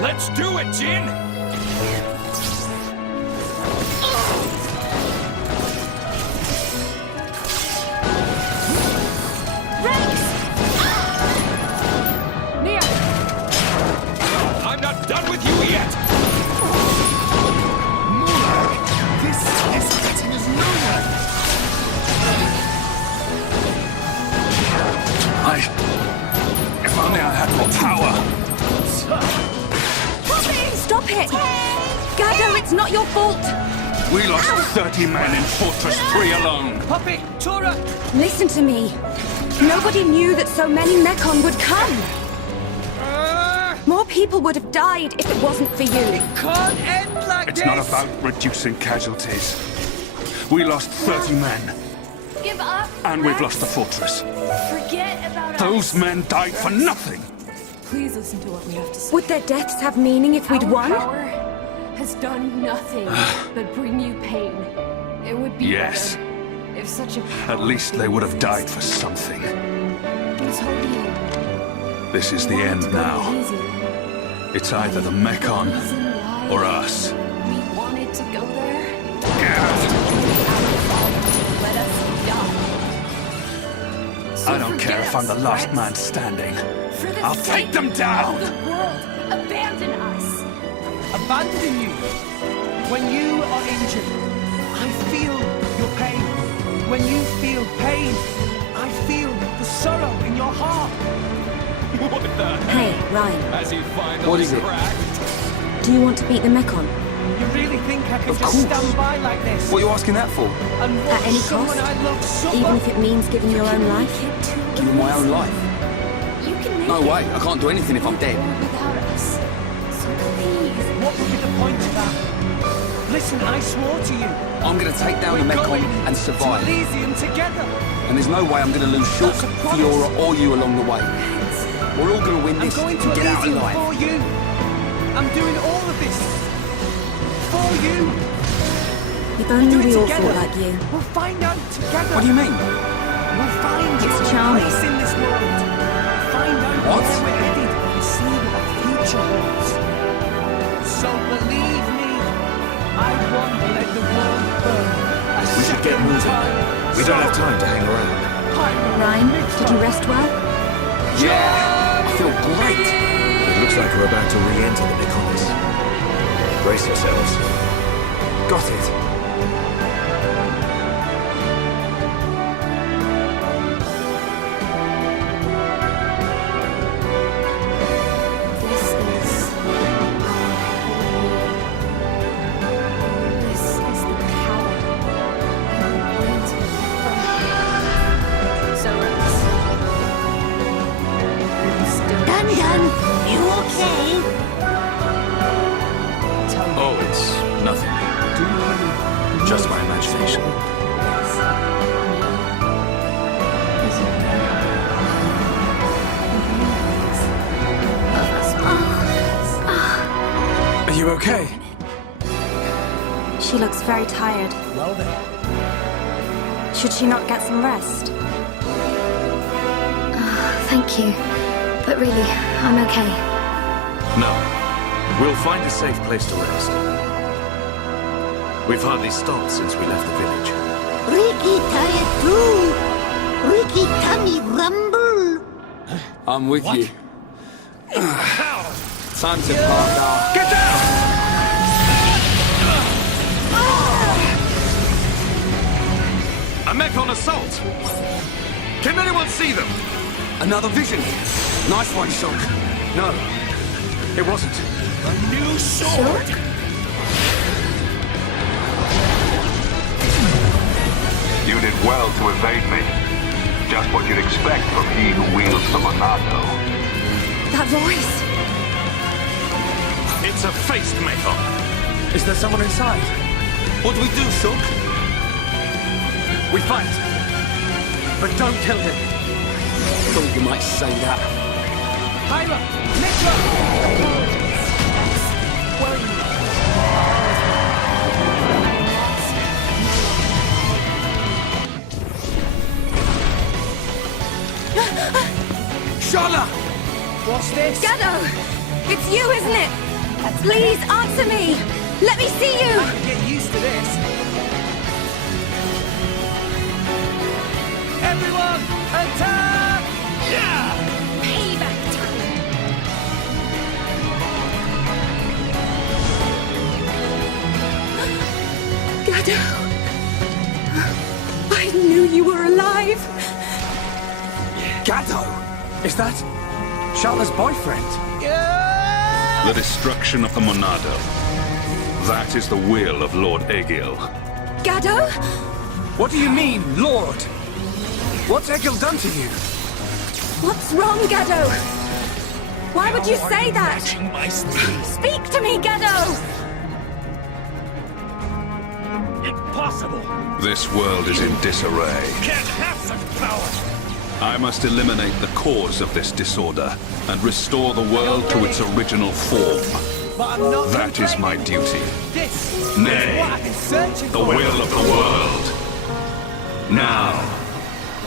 let's do it, Jin! Mia! I'm not done with you yet! This is getting us nowhere. If only I had more power. Stop it! Gado, it's not your fault! We lost 30 men in Fortress 3 alone. Poppy, Tora, Listen to me. Nobody knew that so many Mekon would come. More people would have died if it wasn't for you. can't end like It's this. not about reducing casualties. We lost 30 men, Give up. and we've Rex. lost the fortress. Forget about Those men died for nothing. Please listen to what we have to say. Would their deaths have meaning if we'd Our won? power has done nothing but bring you pain. It would be Yes. better if such a At least they would have died for something. I told you. This is the end now. Easy. It's either the Mekon Reason why or us. we wanted to go there. Let us die. So I don't care forget if I'm the us, last Rex. man standing. For the I'll sake take them down. of the world, abandon us. Abandon you. When you are injured, I feel your pain. When you feel pain, I feel the sorrow in your heart. What the Hey, Ryan, As you finally What is it? cracked. do you want to beat the Mekon? You really think I can Of just course. stand by like this? What are you asking that for? And At watch any someone cost? I love suffer? Even if it means giving your own life? Giving my own life? You can make No way. I can't do anything if I'm dead. without us. So please. What would be the point of that? Listen, I swore to you. I'm going to take down We're the Mekon going and to survive. Elysium together. And there's no way I'm going to lose Shulk, That's a promise. Fiora, or you along the way. We're all going to win I'm this going to and get out Elysium alive. for you. I'm doing all of this for you. If only Do it we all together. thought like you. We'll find out together. What do you mean? We'll find It's your charming. place in this world. Find out What? where we're headed and see what the future holds. So believe me, I won't let the world burn. We should get moving. We don't have time to hang around. Ryan, did you rest well? Yeah! I feel great. It looks like we're about to re-enter the Mekonis. Brace yourselves. Got it. This is This is the power you were waiting for. So still Dun, you okay? Oh, it's nothing. Just my imagination. Are you okay? She looks very tired. Well then. Should she not get some rest? Thank you. But really, I'm okay. No. We'll find a safe place to rest. We've hardly stopped since we left the village. Ricky tired too. Ricky tummy rumble. I'm with you. Time to park our... Get down! A Mekon assault! Can anyone see them? Another vision. Nice one, Shulk. No, it wasn't. A new sword! You did well to evade me. Just what you'd expect from he who wields the Monado. That voice! It's a faced Mekon. Is there someone inside? What do we do, Shulk? We fight. But don't kill him. Thought you might say that. Hyra! Mitra! Shala! What's this? Gado! It's you, isn't it? Please answer me! Let me see you! I can get used to this. Everyone, attack! Yeah! Payback time! Gado! I knew you were alive! Gado! Is that Shala's boyfriend? The destruction of the Monado. That is the will of Lord Egil. Gado? What do you mean, Lord? What's Egil done to you? What's wrong, Gado? Why would you say that? Speak to me, Gado! Impossible! This world is in disarray. Can't have such power! I must eliminate the cause of this disorder and restore the world to its original form. But I'm not That is my duty. This is Nay, what I've been searching the for. will of the world. Now,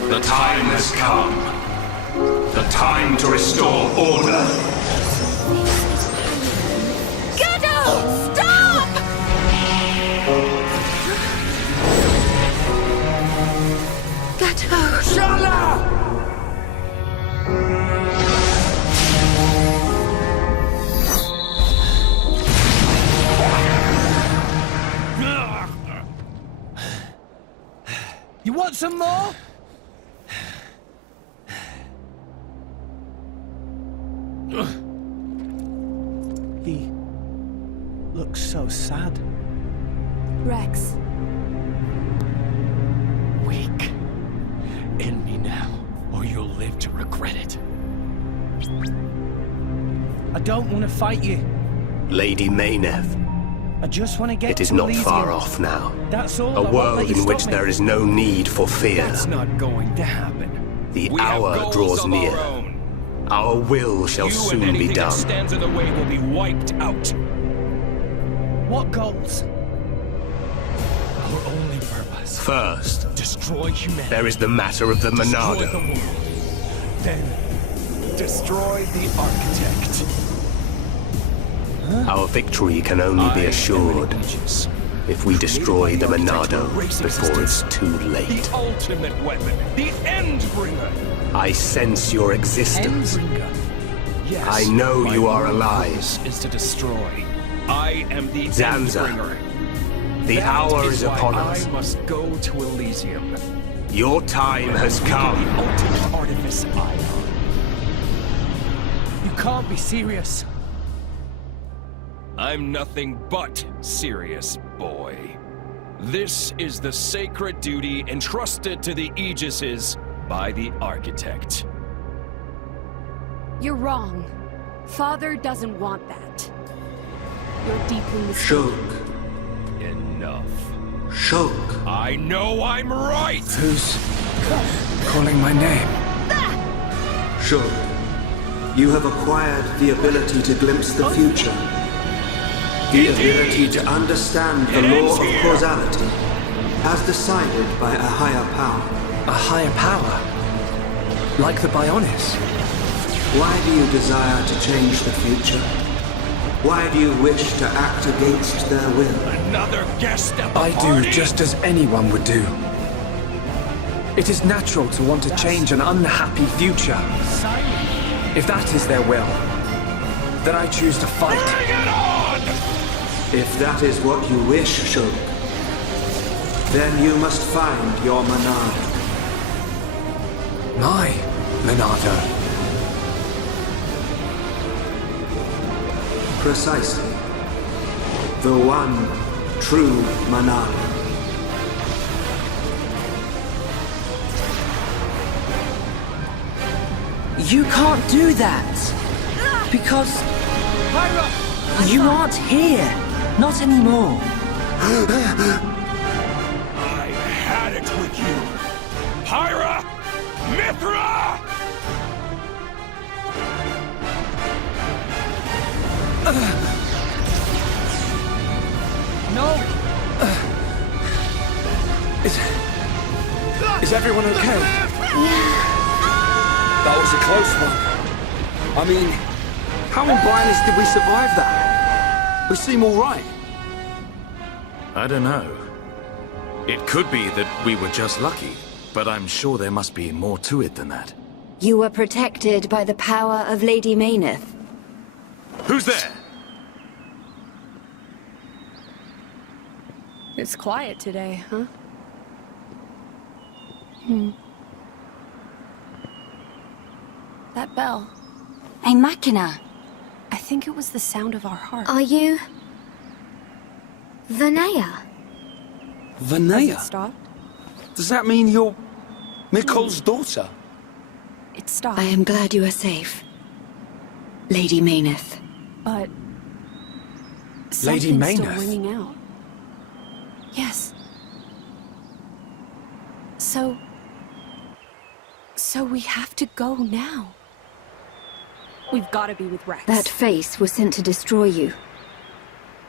the time has come. The time to restore order. Gado! Stop! Gado! Shala! You want some more? He looks so sad. Rex. Weak. End me now, or you'll live to regret it. I don't want to fight you. Lady Mayneth. I just want to get It is to not Elysium. far off now. That's all. A I won't world let you in which stop me. there is no need for fear. That's not going to happen. The We have hour goals draws of near. our own. Our will shall You soon and be anything done. that stands in the way will be wiped out. What goals? Our only purpose. First, Destroy humanity. there is the matter of the Destroy Monado. the world. Then, destroy the architect. Our victory can only be assured if we destroy the Monado before it's too late. The ultimate weapon. The Endbringer. I sense your existence. Yes. I know my you are only alive. purpose is to destroy. I am the Zanza, Endbringer. the That hour is why upon us. I must go to Elysium. Your time has come. The ultimate artifice I You can't be serious. I'm nothing but serious, boy. This is the sacred duty entrusted to the Aegises by the architect. You're wrong. Father doesn't want that. You're deeply mistaken. Enough. Shulk. I know I'm right! Who's calling my name? Shulk, you have acquired the ability to glimpse the future. The ability to understand the law of causality, as decided by a higher power. A higher power? Like the Bionis? Why do you desire to change the future? Why do you wish to act against their will? Another guest at the I party? do just as anyone would do. It is natural to want to change an unhappy future. If that is their will, then I choose to fight. Bring it on! If that is what you wish, Shulk, then you must find your Monado. My Monado. Precisely. The one true Monado. You can't do that. Because you aren't here. Not anymore. I had it with you. Pyra! Mithra! No! Is everyone okay? That was a close one. I mean, how in Bionis did we survive that? We seem all right. I don't know. It could be that we were just lucky, but I'm sure there must be more to it than that. You were protected by the power of Lady Mayneth. Who's there? It's quiet today, huh? That bell. A machina. I think it was the sound of our heart. Are you... Vanea? Has Vanea? it stopped? Does that mean you're Mikul's daughter? It stopped. I am glad you are safe. Lady Mayneth. But... Lady something's still Mayneth? ringing out. Yes. So we have to go now. We've got to be with Rex. That face was sent to destroy you.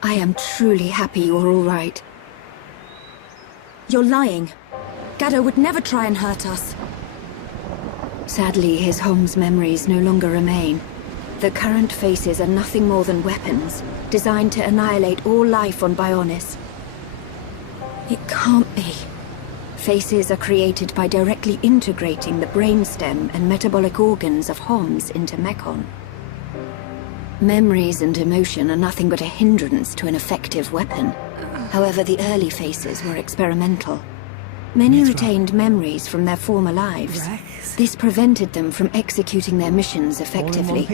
I am truly happy you're all right. You're lying. Gaddo would never try and hurt us. Sadly, his home's memories no longer remain. The current faces are nothing more than weapons, designed to annihilate all life on Bionis. It can't be. Faces are created by directly integrating the brainstem and metabolic organs of Homs into Mekon. Memories and emotion are nothing but a hindrance to an effective weapon. However, the early faces were experimental. Many retained memories from their former lives. This prevented them from executing their missions effectively.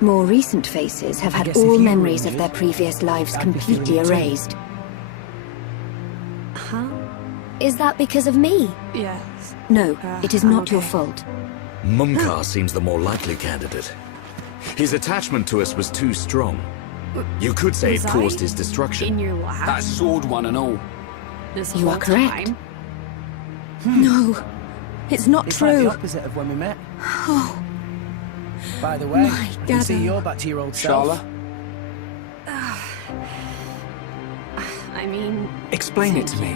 More recent faces have had all memories of their previous lives completely erased. Huh? Is that because of me? Yes. No, it is not your fault. Mumkar seems the more likely candidate. His attachment to us was too strong. You could say it caused his destruction. In your lap? That sword one and all. This You whole are correct. time? No, it's not It's true. like the opposite of when we met. Oh, By the way, My I can see Gabba. you're back to your old self. Sharla? I mean... Explain it to me.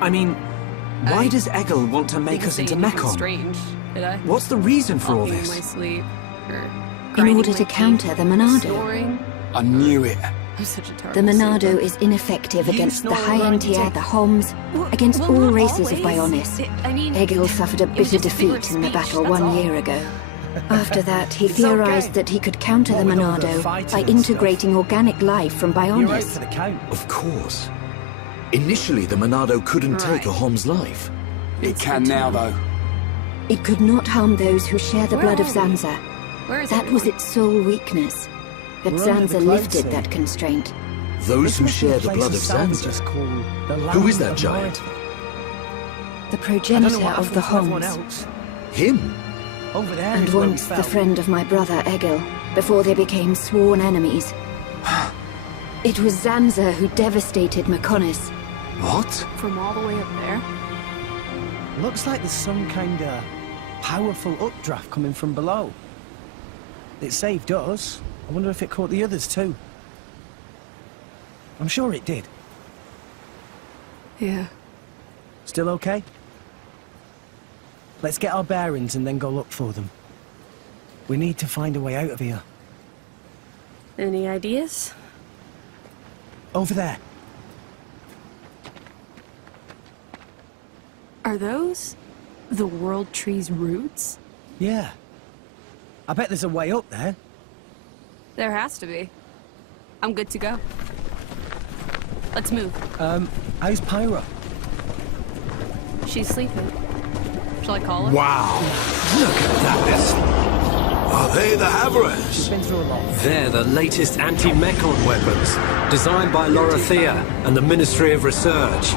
I mean, why does Egil want to make us into Mekon? Strange, did I? What's the reason for all Walking in this? my sleep, or in grinding order my to teeth, counter the Monado. snoring. I knew it. I'm such a The terrible Monado sleeper. is ineffective You against the snore High around your Entier, teeth. the Homs, against well, all not races of always. Bionis. I mean, Egil suffered a it was bitter just a figure of defeat in the speech, battle that's 1 all. year ago. After that, he It's theorized okay. that he could counter the What with all the Monado fighting by and integrating organic life from You're out Bionis. for the count. Of course. Initially, the Monado couldn't take a Hom's life. It can now, though. It could not harm those who share the Where blood of are we? Zanza. Where is That was everyone? its sole weakness. But We're under the Zanza cloud lifted sea. that constraint. Those This who must be a share the place blood of salvages Zanza. called the Who is Land that of giant? Mine. The I don't know progenitor what of the happened to everyone Homs. else. Him? Over there And is where we once the fell. friend of my brother Egil, before they became sworn enemies. It was Zanza who devastated Mekonis. What? From all the way up there? Looks like there's some kind of powerful updraft coming from below. It saved us. I wonder if it caught the others too. I'm sure it did. Yeah. Still okay? Let's get our bearings and then go look for them. We need to find a way out of here. Any ideas? Over there. Are those the World Tree's roots? Yeah. I bet there's a way up there. There has to be. I'm good to go. Let's move. How's Pyra? She's sleeping. Shall I call her? Wow! Look at that! Are they the Haverers? She's been through a lot. They're the latest anti-Mekon weapons, designed by Lorothea and the Ministry of Research.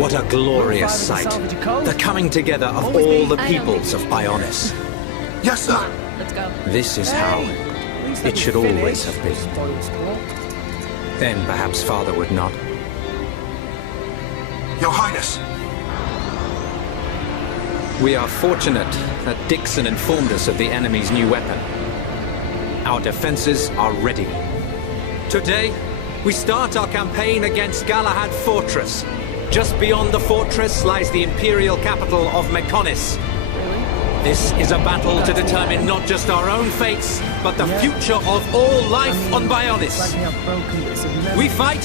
What a glorious sight. The coming together of all the peoples of Bionis. Yes, sir. Let's go. This is how it should always have been. Then perhaps Father would not. Your Highness. We are fortunate that Dixon informed us of the enemy's new weapon. Our defenses are ready. Today, we start our campaign against Galahad Fortress. Just beyond the fortress lies the imperial capital of Mekonis. This is a battle to determine not just our own fates, but the future of all life on Bionis. We fight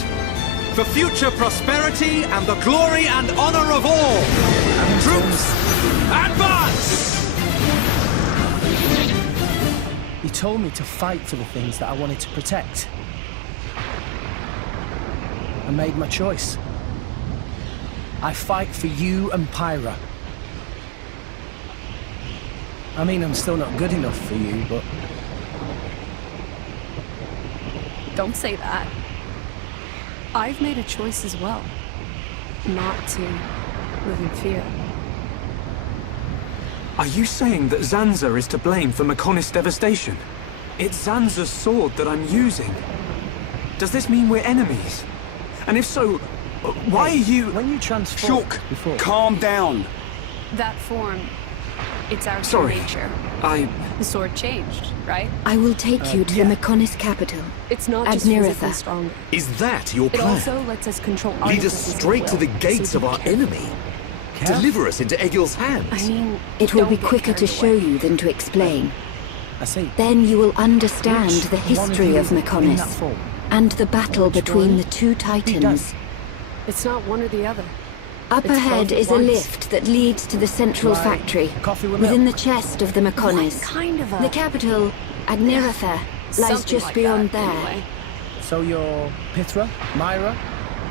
for future prosperity and the glory and honor of all. Troops, advance! He told me to fight for the things that I wanted to protect. I made my choice. I fight for you and Pyra. I mean, I'm still not good enough for you, but... Don't say that. I've made a choice as well. Not to live in fear. Are you saying that Zanza is to blame for Mekonis' devastation? It's Zanza's sword that I'm using. Does this mean we're enemies? And if so, why are you... When you transformed Shook, before... calm down. That form, it's our true Sorry, nature. The sword changed, right? I will take you to the Mekonis capital. It's not just physically Admiratha. stronger. Is that your It plan? also lets us control our Lead us decisions at straight to will, the gates so of be our careful. enemy. Deliver us into Egil's hands. I mean, It will don't be get quicker to carried show away. you than to explain. I see. Then you will understand Which the one history of you in that Mekonis form? and the battle Which between one? the two titans. It's not one or the other. Up It's ahead both at is a once. lift that leads to the central Like factory, coffee with within the milk? chest of the Mekonis. What kind of a... The capital, Admiratha, lies Something just like beyond that, there. anyway. So you're Pithra? Myra?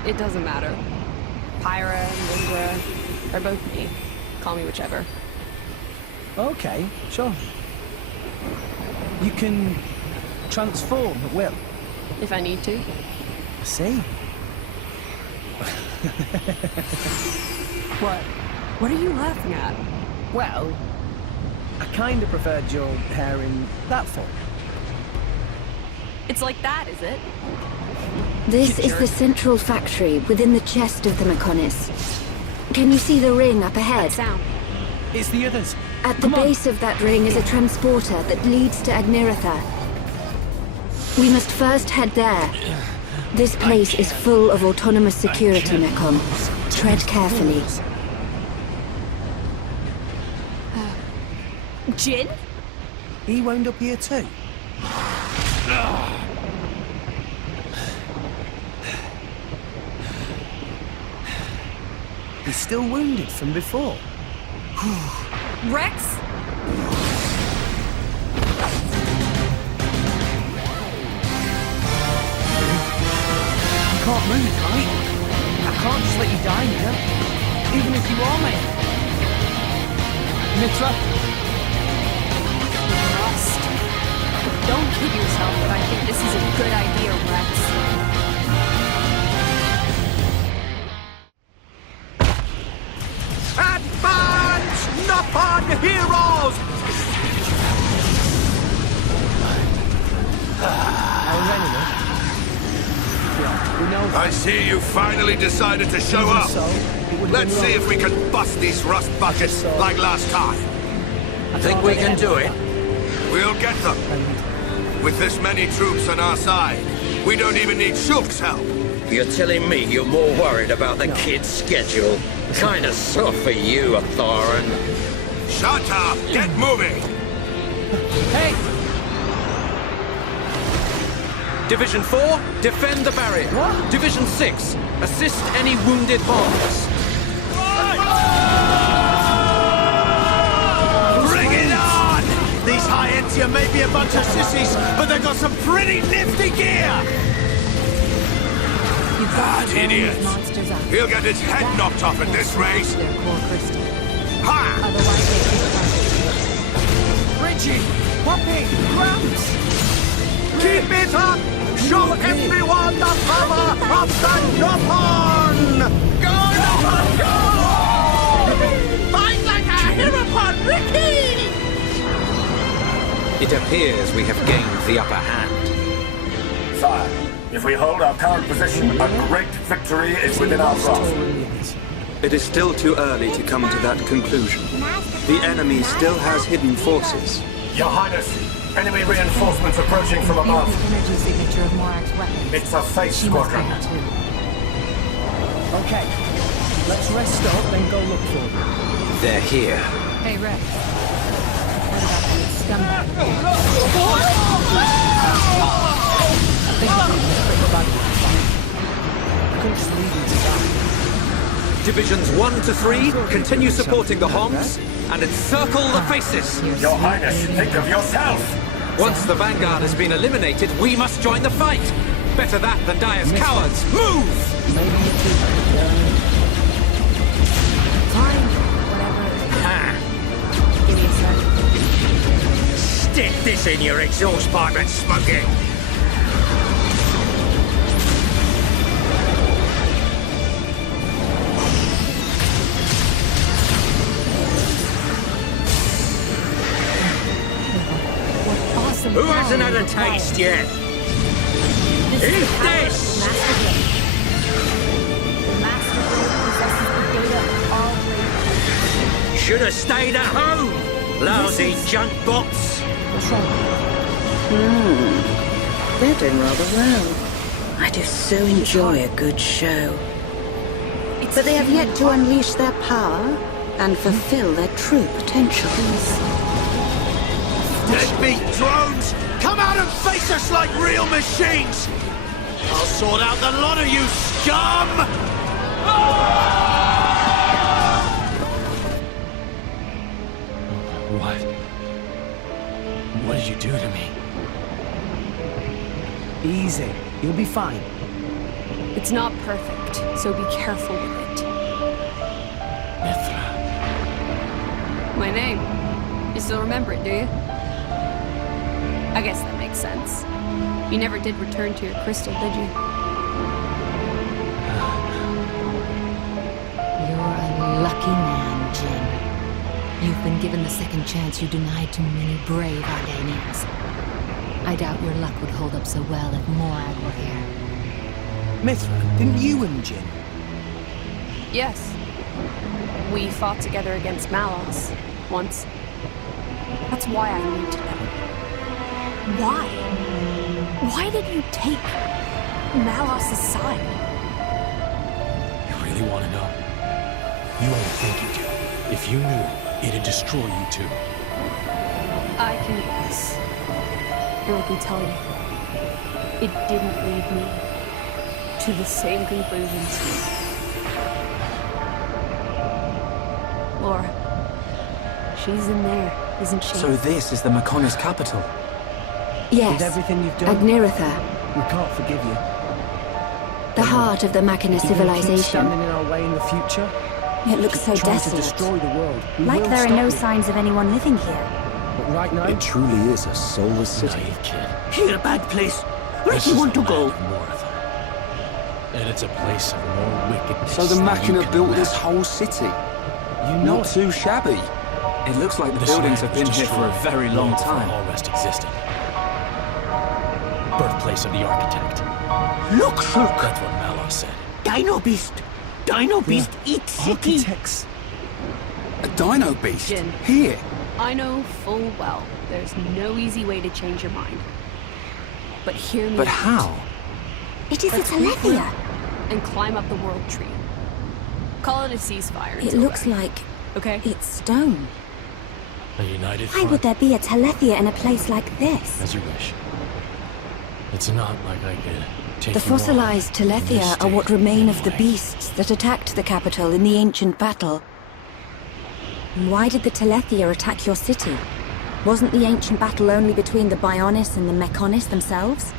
It doesn't matter. Pyra, Ninja. They're both me. Call me whichever. Okay, sure. You can transform at will. If I need to. I see. What? What are you laughing at? Well, I kind of preferred your hair in that form. It's like that, is it? This is the central factory within the chest of the Mechonis. Can you see the ring up ahead? That sound. It's the others. At the base of that ring is a transporter that leads to Agniratha. We must first head there. This place is full of autonomous security, Mechon. Tread carefully. Jin? He wound up here too. He's still wounded from before. Rex? You can't move, right? I can't just let you die here. Even if you are mate. Mitra? Rust. Don't kid yourself if I think this is a good idea, Rex. Advance, Nopon heroes! I see you finally decided to show up. Let's see if we can bust these rust buckets like last time. Think we can do it? We'll get them. With this many troops on our side, we don't even need Shulk's help. You're telling me you're more worried about the kid's schedule? Kinda soft for you, Thorin. Shut up! Get moving! Hey! Division 4, defend the barrier. What? Division 6, assist any wounded bombers. Bring it on! These Hyentia may be a bunch of sissies, but they've got some pretty nifty gear! That idiot! He'll get his head knocked off at this race! Ha! Reggie! Poppy! Gramps! Keep it up! Show everyone the power of the Nopon! Go, Nopon, go! Fight like a Herapon, Ricky! It appears we have gained the upper hand. Sire, if we hold our current position, a great victory is within our grasp. It is still too early to come to that conclusion. The enemy still has hidden forces. Your Highness, enemy reinforcements approaching from above. Energy signature of Morak's weapon. It's a Faith squadron. Okay, let's rest up, then go look for them. They're here. Hey, Rex. What about that scumbag? I couldn't just leave him to die. Divisions 1 to 3, continue supporting the Hongs, and encircle the faces. Your Highness, think of yourself. Once the Vanguard has been eliminated, we must join the fight. Better that than die as cowards. Move! Fine. Whatever. Give me a sec. Stick this in your exhaust pipe and smoke it. Who hasn't had a taste yet? Eat this! Should have stayed at home, lousy junk bots. They're doing rather well. I do so enjoy a good show. But they have yet to unleash their power and fulfill their true potentials. Deadbeat drones! Come out and face us like real machines! I'll sort out the lot of you, scum! What? What did you do to me? Easy. You'll be fine. It's not perfect, so be careful with it. My name. You still remember it, do you? I guess that makes sense. You never did return to your crystal, did you? You're a lucky man, Jin. You've been given the second chance you denied to many brave Ardanians. I doubt your luck would hold up so well if Morag were here. Mithra, didn't you and Jin? Yes. We fought together against Malos once. That's why I need to know. Why? Why did you take Malos' side? You really want to know? You only think you do. If you knew, it'd destroy you too. I can guess. And I can tell you, it didn't lead me to the same conclusions. Laura, she's in there, isn't she? So this is the Mechonis capital? Yes. With everything you've done, Adniratha, we can't forgive you. the heart of the Machina You're gonna keep civilization. standing in our way in the future. It looks so Trying to desolate. destroy the world. We Like will there are stop no you. signs of anyone living here. But right now, It truly is a soulless city. Naive kid. Here, bad place. Where This do you is want to the go? land of Moratha. And it's a place of more wickedness. So the than Machina you can built this imagine. whole city? you know Not too shabby. It looks like the This buildings land have been was here for a destroyed very long before time. all rest existed. Birthplace of the architect. Look, Shulk. That's what Malos said. Dino Beast. Dino Beast eats city. architects. A dino beast? Jin. Here? I know full well there's no easy way to change your mind. But hear me But out. how? It is a Let's regroup Telethia. and climb up the world tree. Call it a ceasefire. It until looks then. like Okay? it's stone. A united Why front. would there be a Telethia in a place like this? As you wish. It's not like I could take The you on fossilized in this Telethia are state what remain of the anyway. beasts that attacked the capital in the ancient battle. Why did the Telethia attack your city? Wasn't the ancient battle only between the Bionis and the Mechonis themselves?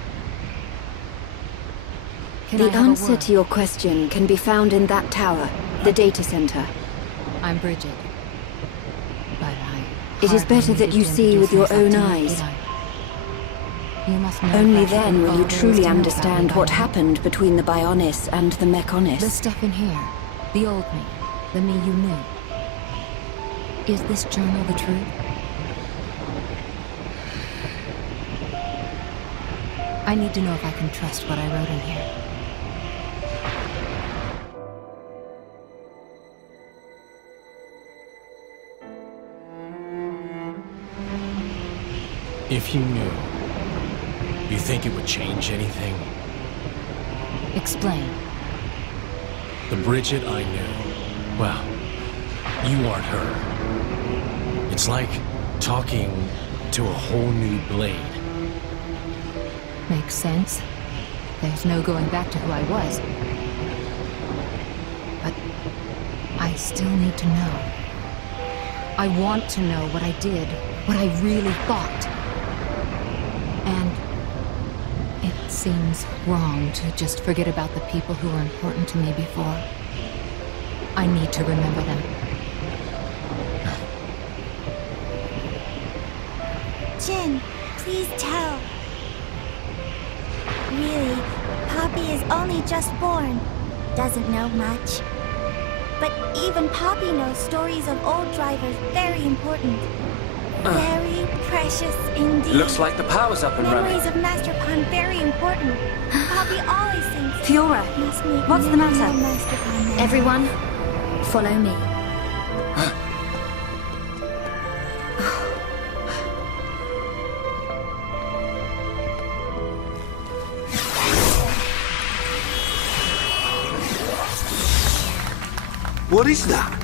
The answer to your question can be found in that tower, the data center. I'm Bridget. But I... It is better hardly that you needed to see with your introduce own myself to you, eyes. did I? You must know Only better then than will all you there is truly to know about understand me what by now. happened between the Bionis and the The Mechonis. stuff in here, the old me, the me you knew. Is this journal the truth? I need to know if I can trust what I wrote in here. If you knew, you think it would change anything? Explain. The Bridget I knew, well, you aren't her. It's like talking to a whole new Blade. Makes sense. There's no going back to who I was. But I still need to know. I want to know what I did, what I really thought. And it seems wrong to just forget about the people who were important to me before. I need to remember them. Jin, please tell. Really, Poppy is only just born. Doesn't know much. But even Poppy knows stories of old drivers very important. Very precious indeed. Looks like the power's up and running. Memories of Master Pan very important. Poppy always thinks. Fiora, Must meet what's the many matter? more Master Pan men. Everyone, follow me. What is that?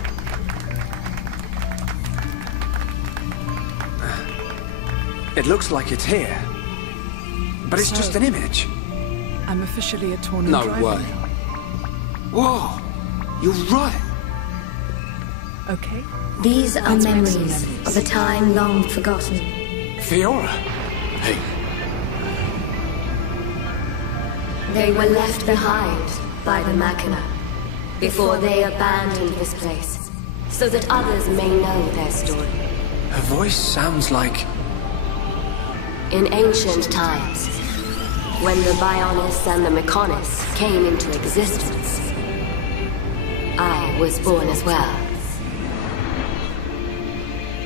It looks like it's here. But it's just an image. I'm officially a Tornin No driver way. now. Whoa! You're right. Okay. These are memories of a time long forgotten. Fiora! Hey, They were left behind by the Machina before they abandoned this place. so that others may know their story. Her voice sounds like... In ancient times, when the Bionis and the Mechonis came into existence, I was born as well.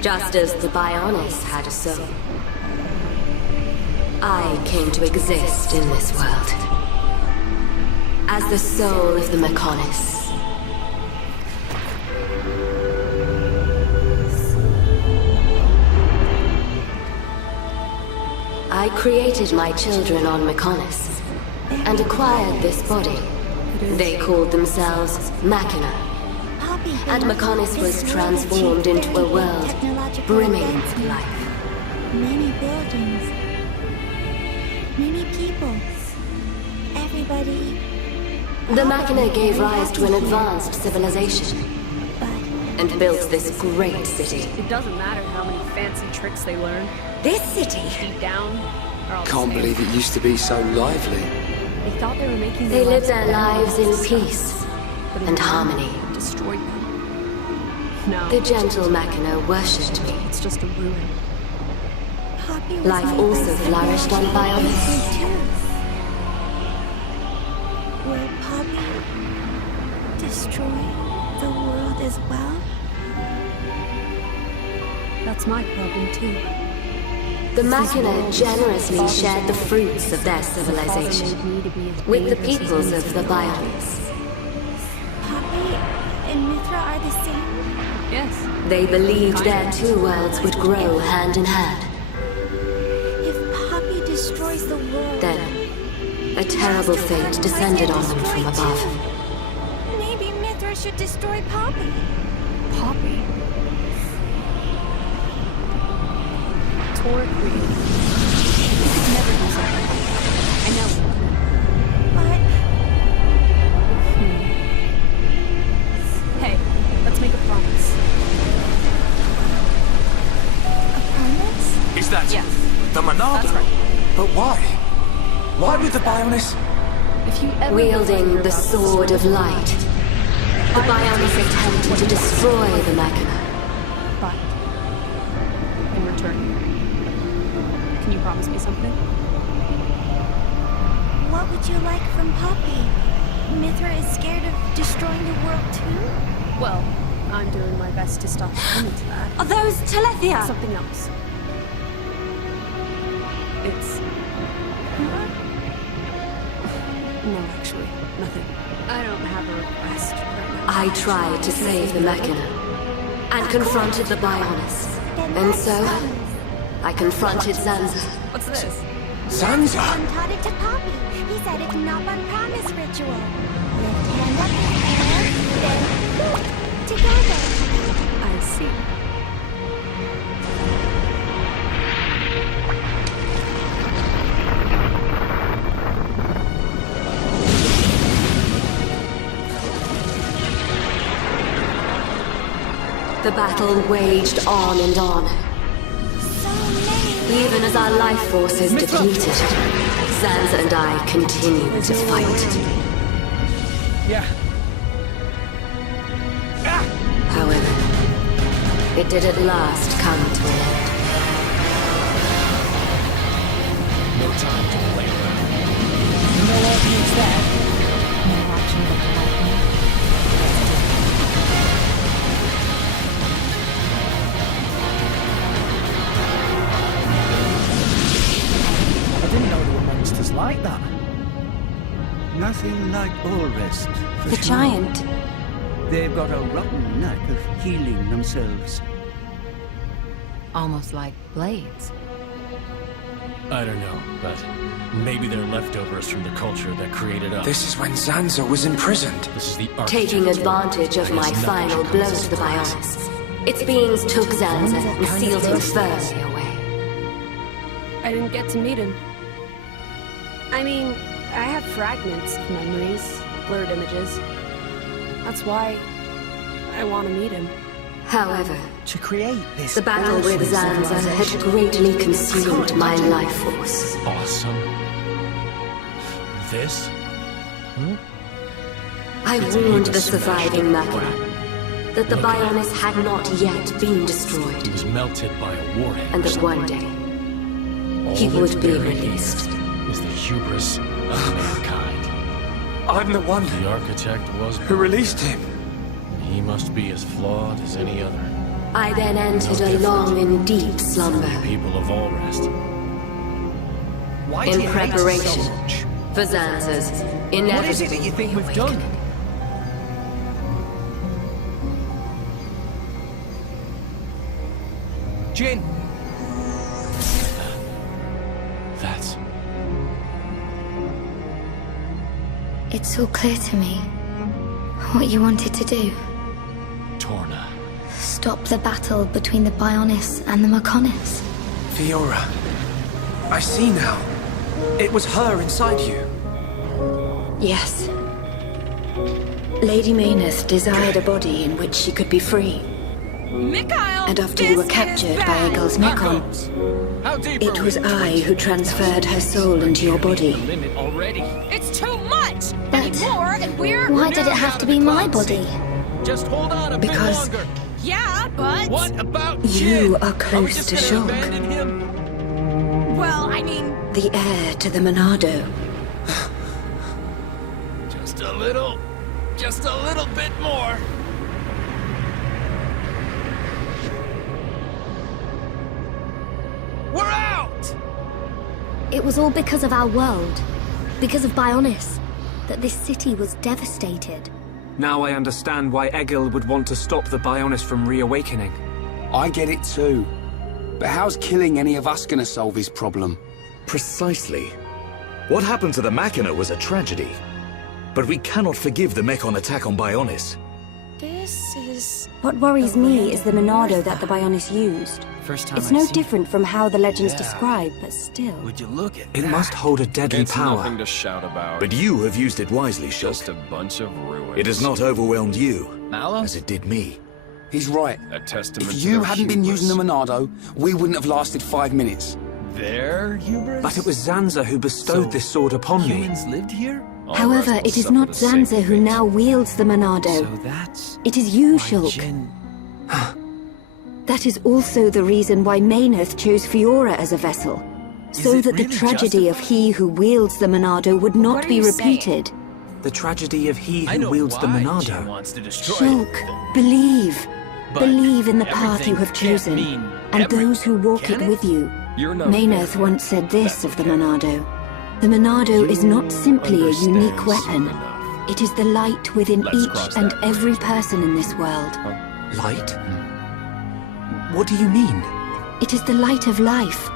Just as the Bionis had a soul, I came to exist in this world as the soul of the Mechonis. I created my children on Mechonis and acquired this body. They called themselves Machina, and Mechonis was transformed into a world brimming with life. Many buildings, many people, everybody. The Machina gave rise to an advanced civilization and built this great city. It doesn't matter how many fancy tricks they learn. This city, deep down, are all the Can't same. believe it used to be so lively. They thought they were making they lived their lives lives better. in peace and harmony. Destroyed them. No. The gentle Machina worshipped me. It's just a ruin. Poppy was Life my also best flourished on friend. Bionis. Will Poppy destroy the world as well? That's my problem too. The Machina generously shared the fruits of their civilization with the peoples of the Bionis. Poppy and Mithra are the same? Yes. They believed their two worlds would grow hand in hand. If Poppy destroys the world... Then, a terrible fate descended on them from above. Maybe Mithra should destroy Poppy. Poppy? Torquay. You could never do something. I know. But... Hey, let's make a promise. A promise? Is that... Yes. the Monado? That's right. But why? Why with the Bionis? If you ever Wielding the Sword of Light, the Bionis attempted to destroy the Machina. But, in return, can you promise me something? What would you like from Poppy? Mithra is scared of destroying the world too? Well, I'm doing my best to stop coming to that. Are those Telethia? Something else. It's... No, actually, nothing. I don't have a request right now. I tried to save the Machina and confronted the Bionis. And so, I confronted Zanza. What's this? Zanza? John taught it to Poppy. He said it's an open promise ritual. Lift hand up in the air, then together. I see. The battle waged on and on. Even as our life forces depleted, Zanza and I continued to fight. Yeah. However, it did at last come to an end. No time to play around. No audience there. No watching but lightning. I didn't know there were monsters like that. Nothing like all rest. for The sure. giant. They've got a rotten knack of healing themselves. Almost like blades. I don't know, but maybe they're leftovers from the culture that created us. This is when Zanza was imprisoned. This is the Taking advantage of my final blow to the Bionis, its beings took Zanza and sealed him firmly away. I didn't get to meet him. I mean, I have fragments of memories, blurred images. That's why I want to meet him. However, to create this, the battle with Zanza had greatly consumed my life force. Awesome. This? I warned the surviving Machina that the Bionis had not yet been destroyed. He was melted by a warhead. And that one day, he would be released. Is the hubris of mankind. I'm the one The architect was who released him. He must be as flawed as any other. I then entered a long and deep slumber. People of all rest. Why do In you hate us preparation so much? for Zanza's inevitable. What is it that you think we've done? Jin! That's... It's all clear to me what you wanted to do. Torna. Stop the battle between the Bionis and the Mechonis. Fiora. I see now. It was her inside you. Yes. Lady Mayneth desired a body in which she could be free. Mikhail, And after you were captured by Egil's Mechon, it was I who transferred her soul into your body. It's too much! But Any more and we're... why did it have to be my body? Just hold on a Because bit longer. Yeah, but... What about you are Are we close just to gonna Shulk, abandon him? Well, I mean... the heir to the Monado. Just a little bit more. We're out! It was all because of our world, because of Bionis, that this city was devastated. Now I understand why Egil would want to stop the Bionis from reawakening. I get it too. But how's killing any of us gonna solve his problem? Precisely. What happened to the Machina was a tragedy. But we cannot forgive the Mechon attack on Bionis. This is... What worries me is the Monado that the Bionis used. First time It's I've no seen different from how the legends Yeah. describe, but still. Would you look at It must hold a deadly It's power. nothing to shout about. But you have used it wisely, Just Shulk. a bunch of ruins. It has not overwhelmed you, Mallow? as it did me. He's right. A testament If to you their hadn't been hubris. using the Monado, we wouldn't have lasted 5 minutes. Their hubris? But it was Zanza who bestowed this sword upon me. Humans lived here? All However, rest will it is suffer not the same Zanza who fate. now wields the Monado. So that's It is you, why Shulk. Jin... That is also the reason why Mayneth chose Fiora as a vessel. So it that the really tragedy of he who wields the Monado would not What are be you saying? repeated. The tragedy of he I who know wields the why Monado. Jin wants to destroy Shulk, believe. But Believe in the path everything you have can't chosen, mean and everything, those who walk can it it? with you. You're not Mayneth there. once said this That's of the okay. Monado. The Monado is not simply a unique Understand weapon. soon enough. It is the light within Let's cross each and that every person in this world. Light? What do you mean? It is the light of life.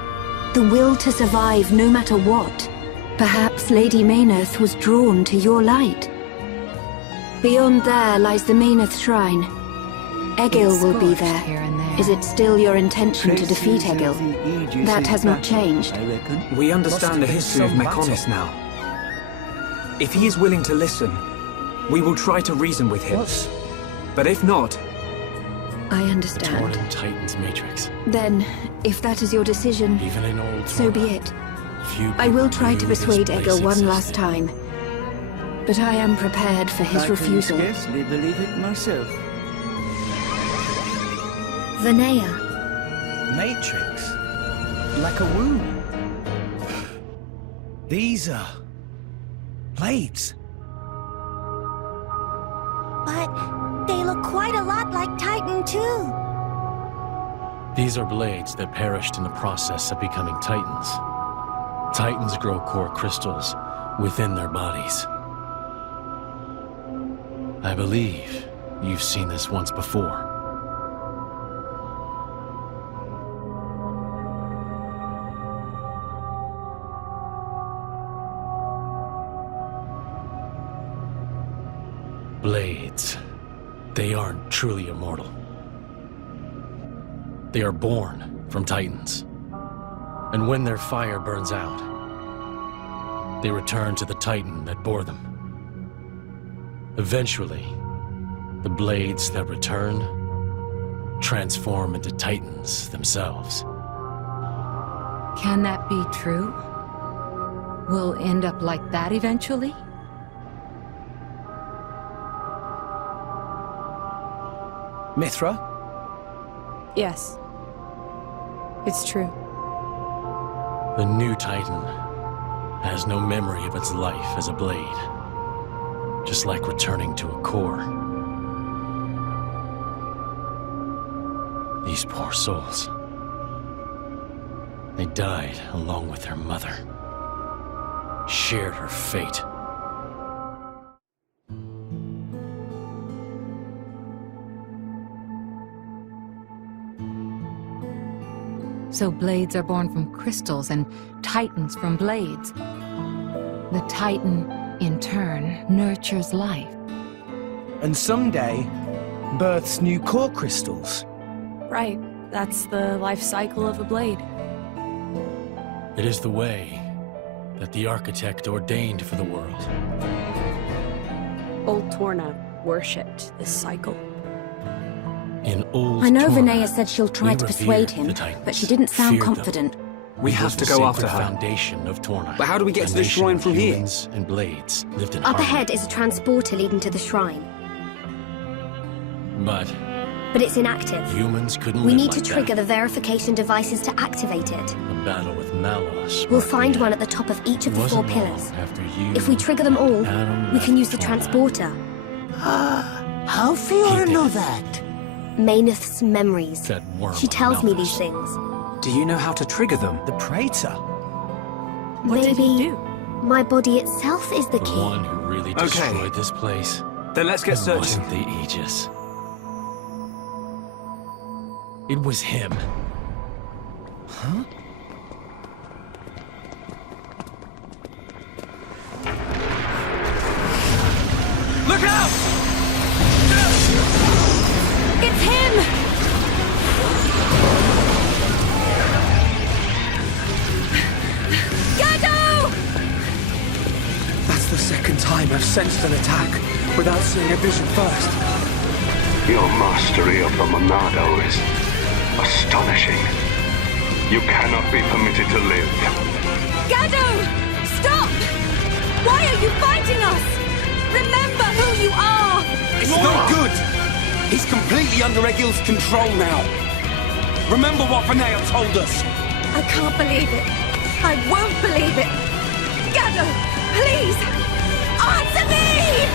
The will to survive no matter what. Perhaps Lady Mayneth was drawn to your light. Beyond there lies the Mayneth Shrine. Egil It's will be scorched there. here and there. Is it still your intention to defeat Traces Egil? of the ages That of has not battle, changed. I reckon. We Must understand have the been history of some Mechonis battle. now. If he is willing to listen, we will try to reason with him. What? But if not, I The understand. Torn Titan's matrix. Then, if that is your decision, Even in old so be Torna, it. few I will people try knew to this persuade place Egil one last existed. time. But I am prepared for his I can refusal. scarcely believe it myself. Vanea. Matrix. Like a womb. These are... blades. But they look quite a lot like Titan too. These are blades that perished in the process of becoming Titans. Titans grow core crystals within their bodies. I believe you've seen this once before. Blades. They aren't truly immortal. They are born from Titans. And when their fire burns out, they return to the Titan that bore them. Eventually, the blades that return transform into Titans themselves. Can that be true? We'll end up like that eventually? Mithra? Yes. It's true. The new Titan has no memory of its life as a blade. Just like returning to a core. These poor souls. They died along with their mother. Shared her fate. So blades are born from crystals and titans from blades. The titan, in turn, nurtures life. And someday, births new core crystals. Right. That's the life cycle of a blade. It is the way that the architect ordained for the world. Old Torna worshipped this cycle. In old I know Torna, Vinaya said she'll try to persuade him, but she didn't sound confident. We have to go after her. Foundation of Torna. But how do we get to the shrine from here? Humans and blades lived in Up harmony. ahead is a transporter leading to the shrine, But but it's inactive. humans couldn't We live need like to trigger that. the verification devices to activate it. A battle with Malos. We'll find one at the top of each of the four Wasn't long pillars. after you, If we trigger them all, Adam we can use left the Torna. transporter. How Fiora know that? Mayneth's memories. That worm She of tells me Malthus. these things. Do you know how to trigger them? The Praetor? What did he Maybe do? my body itself is the The key. one who really Okay. destroyed this place. Then let's get It searching. wasn't the Aegis. It was him. Huh? Look out! It's him! Gado! That's the second time I've sensed an attack without seeing a vision first. Your mastery of the Monado is astonishing. You cannot be permitted to live. Gado! Stop! Why are you fighting us? Remember who you are! It's not good! He's completely under Egil's control now. Remember what Vinaya told us. I can't believe it. I won't believe it. Gado, please! Answer me!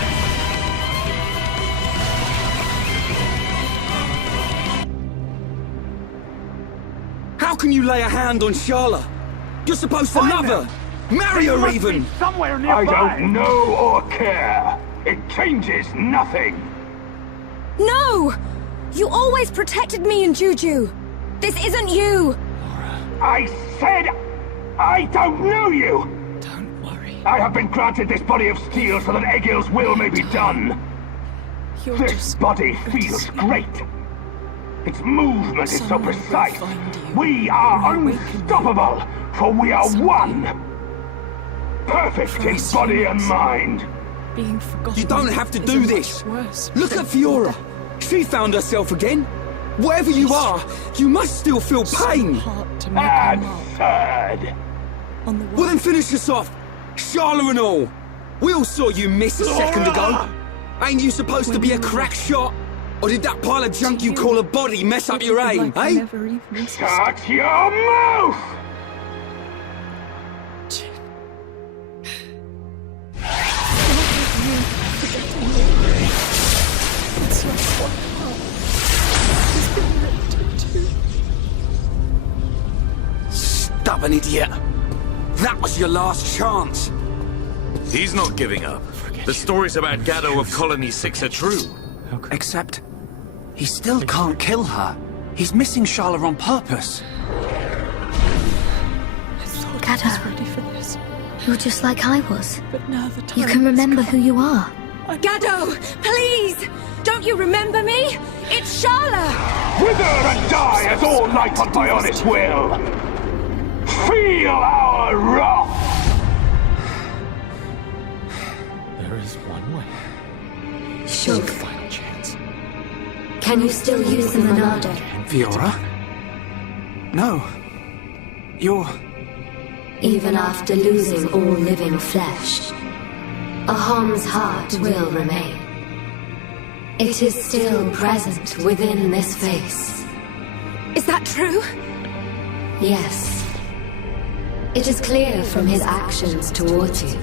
How can you lay a hand on Sharla? You're supposed to love her! Marry her even! Somewhere nearby. I don't know or care. It changes nothing. No! You always protected me and Juju. This isn't you! I said I don't know you. Don't worry. I have been granted this body of steel so that Egil's will may be done. This body feels great. Its movement is so precise. We are unstoppable, for we are one. Perfect in body and mind. Being forgotten. You don't have to do is a this. much worse Look at Fiora. She found herself again. Wherever you are, you must still feel pain. Absurd. Well then finish us off. Sharla and all. We all saw you miss a second ago. Ain't you supposed to be a crack shot? Or did that pile of junk you call a body mess up your aim, eh? Shut your mouth! Stubborn idiot. That was your last chance. He's not giving up. The stories about Gado of Colony 6 are true. Except, he still can't kill her. He's missing Sharla on purpose. Gado, you're just like I was. But now the time You can remember who you are. Gado, please! Don't you remember me? It's Sharla! Wither and die as all life on Bionis will! Feel our wrath! There is one way. Shulk. Final chance. Can you still use the Monado? Fiora? No. You're... Even after losing all living flesh, Ahom's heart will remain. It is still present within this face. Is that true? Yes. It is clear from his actions towards you.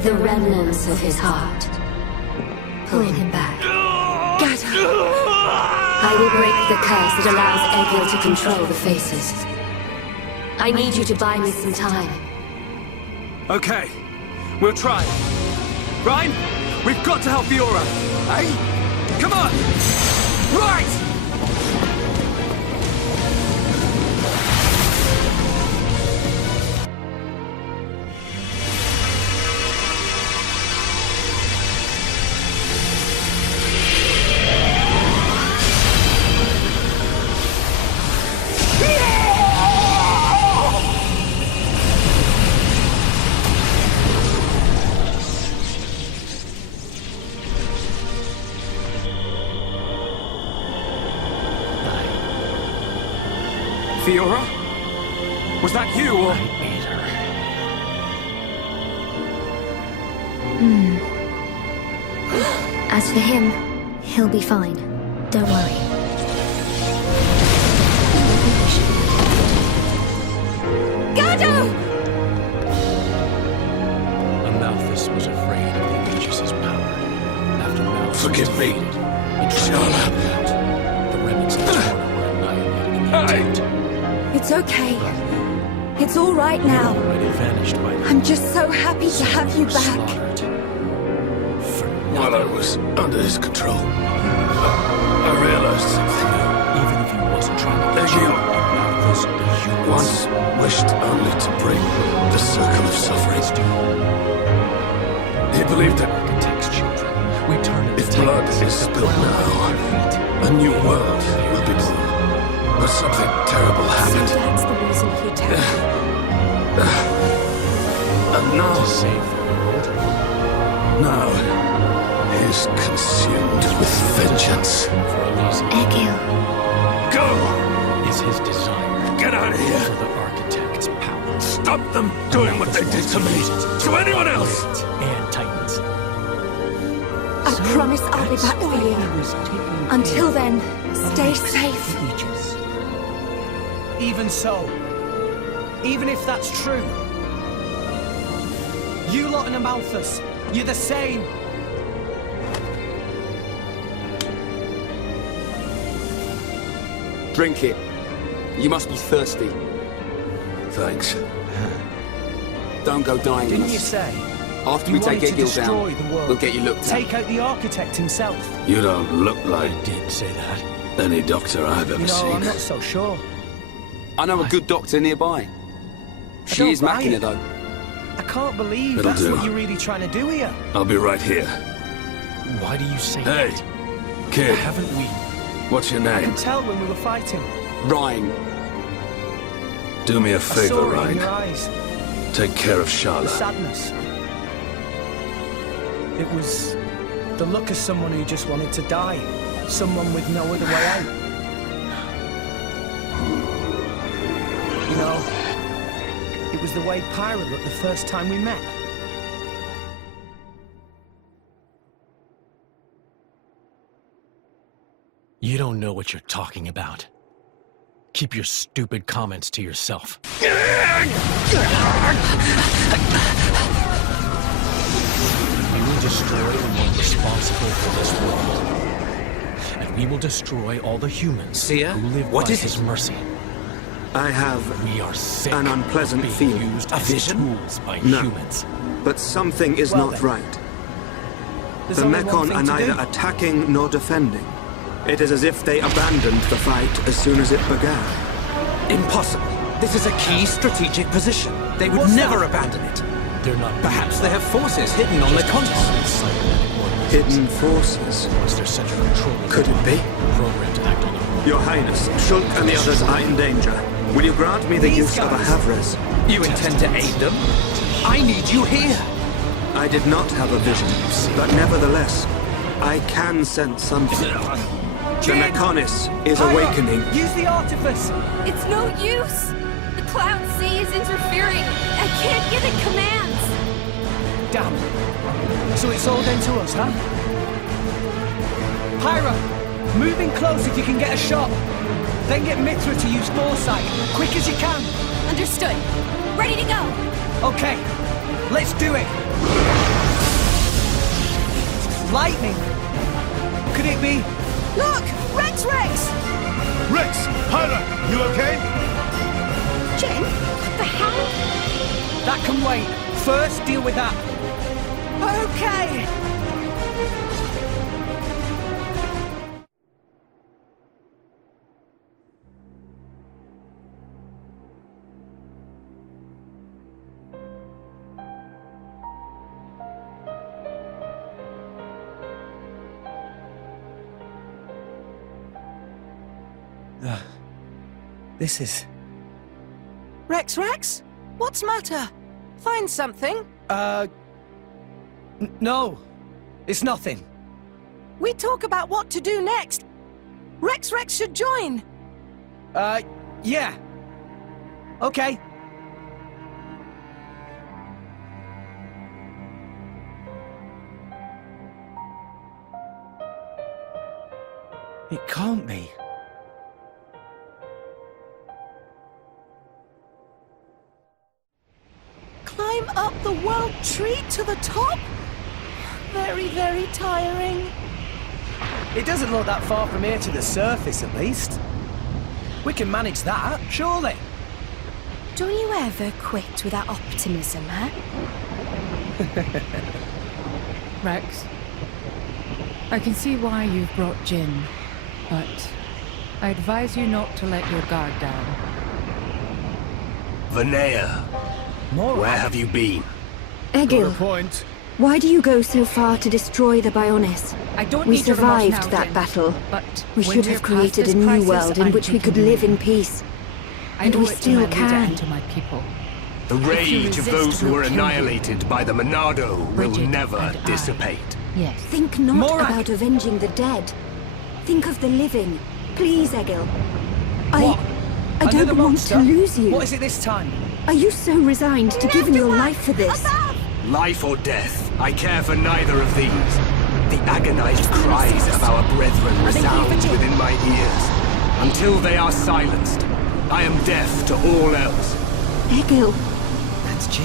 The remnants of his heart. Pull him back. I will break the curse that allows Egil to control the faces. I need you to buy me some time. Okay, we'll try. Ryan, we've got to help Fiora. Hey, come on! Right! Fiora? Was that you, or...? I ate her. As for him, he'll be fine. Don't worry. Gado! Amalthus was afraid of the Aegis' power. After Malthus Forgive me, Shala. The remnants of the Torna were annihilated in the attempt. It's okay. It's all right now. Already vanished by I'm just so happy to have you back. While I was under his control, I realized something. Even if he wasn't trying to get you, Malthus, the humans Once wished only to break the circle of suffering. He believed that architect's children. We turn if blood is spilled now, a new world will be born. But something terrible happened. So that's the reason he attacked And now, to save the world. now, he's consumed with vengeance. Egil. Go! Is his desire. Get out of here! For the architect's power. Stop them doing what they did to me! To anyone else! And Titans. I promise I'll be back for you. Until then, stay safe. Even so, even if that's true, you lot and Amalthus, you're the same. Drink it. You must be thirsty. Thanks. Don't go dying. Didn't you say? After you we take wanted to Egil down, destroy the world, we'll get you looked at. Take out the architect himself. You don't look like I did say that. any doctor I've ever You know, seen. I'm not so sure. I know a good doctor nearby. She don't is buy macking it. it though. I can't believe It'll that's do. what you're really trying to do here. I'll be right here. Why do you say Hey, that? kid, Haven't we? what's your I name? can tell when we were fighting. Ryan. Do me a I favor, saw it in Ryan. your eyes. Take care of The Shala. sadness. It was the look of someone who just wanted to die. Someone with no other way out. You know, it was the way Pyra looked the first time we met. You don't know what you're talking about. Keep your stupid comments to yourself. We will destroy the one responsible for this world. And we will destroy all the humans Seer, who live what by is his it? mercy. I have We are sick an unpleasant of being feeling. used A as vision? tools by No. humans. But something is Well not then. right. There's The only one Mekon thing are to neither do. attacking nor defending. It is as if they abandoned the fight as soon as it began. Impossible. This is a key strategic position. They would What's never that? abandon it. They're not Perhaps they have forces hidden on the continent. Hidden forces. Once they're central control, Could it be? programmed to act on their own. Your Highness, Shulk and the others are in danger. Will you grant me the These use of a guys. Havres? You intend to aid them? I need you here. I did not have a vision, but nevertheless, I can sense something. The Mechonis is Pyra, awakening. Use the artifice! It's no use. The Cloud Sea is interfering. I can't give it commands. Damn. So it's all down to us, huh? Pyro, move in close if you can get a shot. Then get Mithra to use foresight, quick as you can. Understood. Ready to go. Okay, let's do it. Lightning. Could it be? Look! Rex! Rex, Pyra, you okay? Jen, what the hell? That can wait. First, deal with that. Okay. This is... Rex? What's matter? Find something? No. It's nothing. We talk about what to do next. Rex should join. Yeah. Okay. It can't be. Climb up the world tree to the top? Very, very tiring. It doesn't look that far from here to the surface, at least. We can manage that, surely. Don't you ever quit without optimism, huh? Rex, I can see why you've brought Jin, but I advise you not to let your guard down. Vanea, where have you been? Egil, point. Why do you go so far to destroy the Bionis? I don't We need your remorse survived now, that Jin, battle. but We when should we're have past created this a new crisis, world in I'm which we could taking live you. in peace. I And owe we it to still my leader can. and to my people. The rage of those who we'll were kill you. annihilated by the Monado will Bridget never and I. dissipate. Yes. Think not Morak! about avenging the dead. Think of the living. Please, Egil. I Another don't want monster? to lose you. What is it this time? Are you so resigned to giving your life for this? Life or death, I care for neither of these. The agonized cries of our brethren resound within my ears. Until they are silenced, I am deaf to all else. Egil. That's Jin.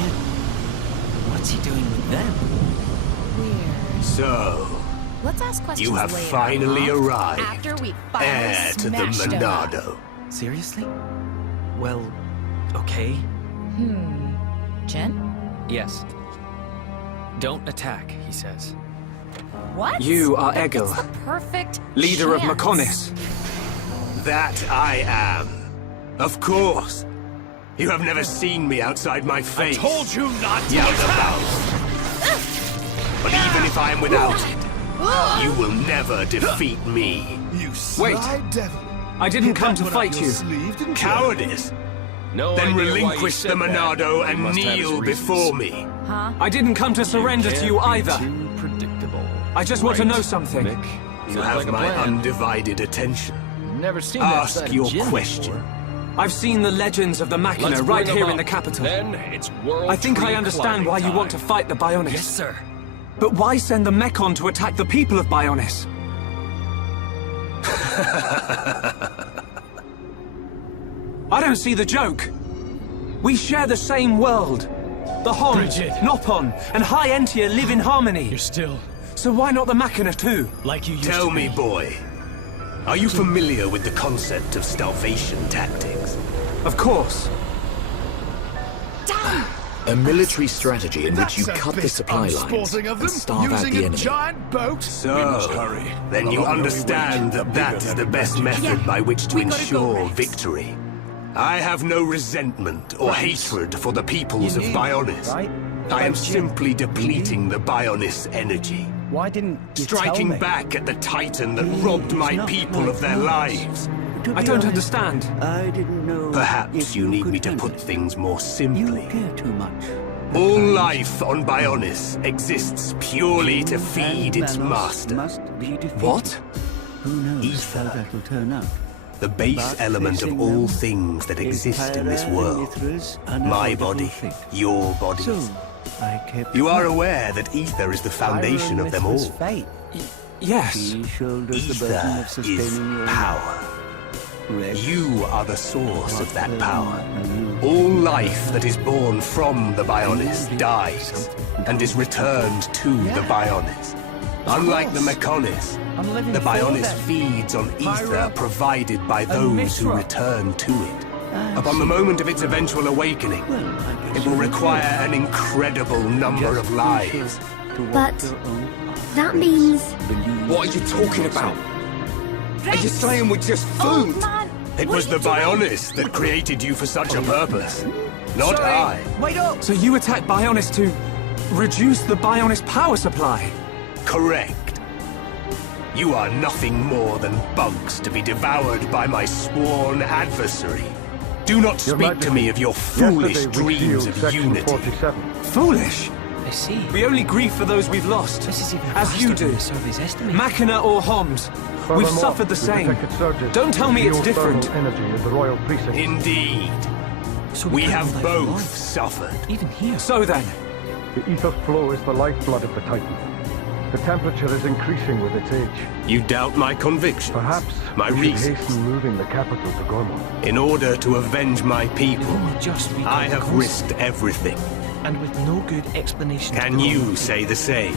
What's he doing with them? So, Let's ask questions you have later, finally huh? arrived, After we finally heir to the smashed him up. Monado. Seriously? Well, okay. Jen? Yes. Don't attack, he says. What? You are It's Egil, the perfect leader of chance. Mechonis. That I am. Of course. You have never seen me outside my face. I told you not to Yelled attack! about. But even if I am without it, you will never defeat me. You Wait. sly devil. I didn't come to Put one up fight your you. sleeve, didn't you? Cowardice. No Then idea why you relinquish said the that. Monado He and must have his kneel reasons. before me. Huh? I didn't come to surrender to you either. Too predictable. I just want to know something. Mick, You sounds have like a my plan. undivided attention. Never seen that Ask side of your Jin question. before. I've seen the legends of the Machina Let's right bring here them in the up. capital. Then it's world I think tree I understand why you want to climbing fight the Bionis. Yes, sir. But why send the Mechon to attack the people of Bionis? I don't see the joke. We share the same world. The Hon, Bridget. Nopon, and High Entia live in harmony. You're still So why not the Machina too? like you used Tell to me, be. boy. Are you familiar with the concept of starvation tactics? Of course. A military strategy in which you That's a cut the bit supply lines unsporting of and them, starve out using the a enemy. giant boat. So, We must hurry. then The you longer we understand wait, the that that bigger is the the best advantage. method by which to we gotta go, ensure Rex. victory. I have no resentment or hatred for the peoples You of knew, Bionis. right? I am About Jin. simply depleting the Bionis energy. Why didn't you tell Striking me? back at the Titan that robbed my not people like of their us. lives. To I be don't honest, understand. I didn't know. Perhaps if you need could me to handle put it. things more You simply. care too much. All life on Bionis exists purely to feed its Manos master. Must be defeated. What? Who knows Ether. how that'll turn out? The base But element of facing all them things that is exist in this Pyra and world. Mithra's My unavoidable body, fate. your bodies. So, I kept You are quiet. aware that ether is the Pyra foundation and of them Mithra's all. Fate. Yes. He shoulders the burden of sustaining your power. Rex, You are the source of that power. All life that is born from the Bionis dies and is returned to the Bionis. Unlike the Mechonis, the Bionis feeds on ether provided by those who return to it. Upon the moment of its eventual awakening, it will require an incredible number of lives. But that means... What are you talking about? Are you saying we're just food? It was the Bionis that created you for such a purpose, not I. Wait up! So you attacked Bionis to reduce the Bionis power supply? Correct. You are nothing more than bugs to be devoured by my sworn adversary. Do not speak to me of your foolish dreams of unity. Foolish? I see. We only grieve for those we've lost, This is even as you do. Machina or Homs, we've suffered the same. Don't tell me it's different. Indeed. We have both suffered. Even here. So then, The ethos flow is the lifeblood of the Titan. The temperature is increasing with its age. You doubt my convictions, Perhaps my we should reasons. hasten moving the capital to Gormon. In order to avenge my people, I have risked everything. And with no good explanation. Can you say the same?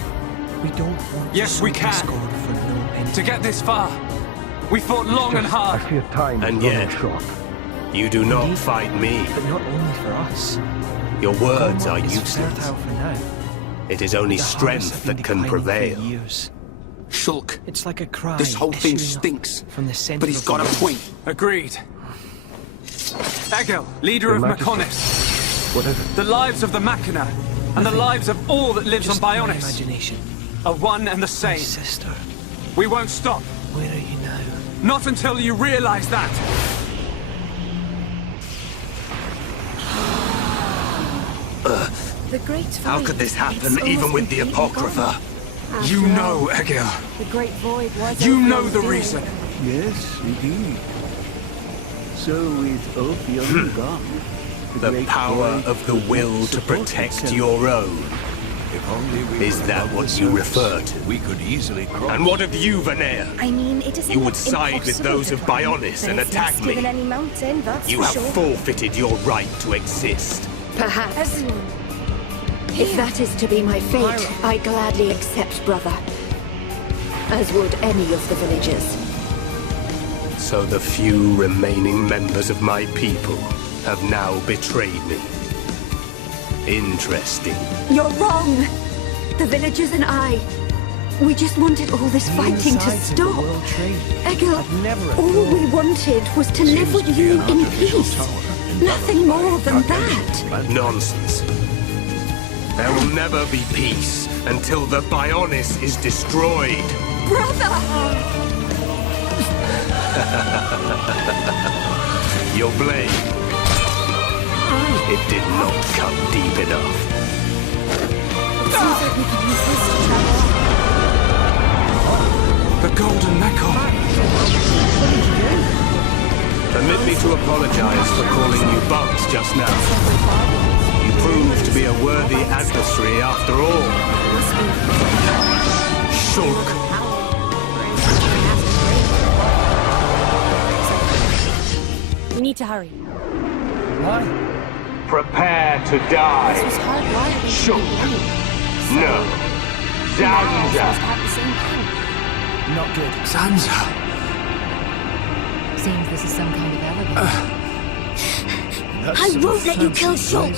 We don't want yes, we can. for no penny. To get this far, we fought long and hard. I fear time is And running yet, short. you do not fight me. But not only for us. Your words are Gormon is useless. fertile for now. It is only The strength harvests have that been can declining prevail. for years. Shulk, It's like a cry. this whole thing issuing up stinks. From the center But he's of got the a world. point. Agreed. Egil, leader Your of Majesty. Mechonis. What is it? The lives of the Machina, and the lives of all that lives Just on my Bionis, imagination. are one and the My same. sister. We won't stop. Where are you now? Not until you realize that. The great How void. could this happen, It's even almost with the completely Apocrypha? gone. You After know, all, Egil. The great void was You know Ophion's the doing. reason. Yes, indeed. So with Ophion gone, The great power void of the could will not to support protect itself. your own. If only we Is were that above what the you surface, refer to? We could easily cross. And what of you, Vanea? I mean, it isn't You would side with impossible those to of climb, Bionis but and it's attack nastier me. than any mountain, that's You for have sure. forfeited your right to exist. Perhaps. Everyone. If that is to be my fate, I gladly accept, brother. As would any of the villagers. So the few remaining members of my people have now betrayed me. Interesting. You're wrong! The villagers and I, we just wanted all this fighting to stop. Egil, all we wanted was to live with you in peace. Nothing more than that. Nonsense. There will never be peace until the Bionis is destroyed. Brother! Your blade. It did not cut deep enough. It seems like we could use this to travel on. The Golden Mechon. Permit me to apologize for calling you bugs just now. You proved to be a worthy adversary after all. Shulk. We need to hurry. Why? Prepare to die. This was hardwired into Shulk. the No. Now we're supposed to Zanza. have the same thing. Not good. Zanza. Seems this is some kind of elevator. I won't let you kill Shulk.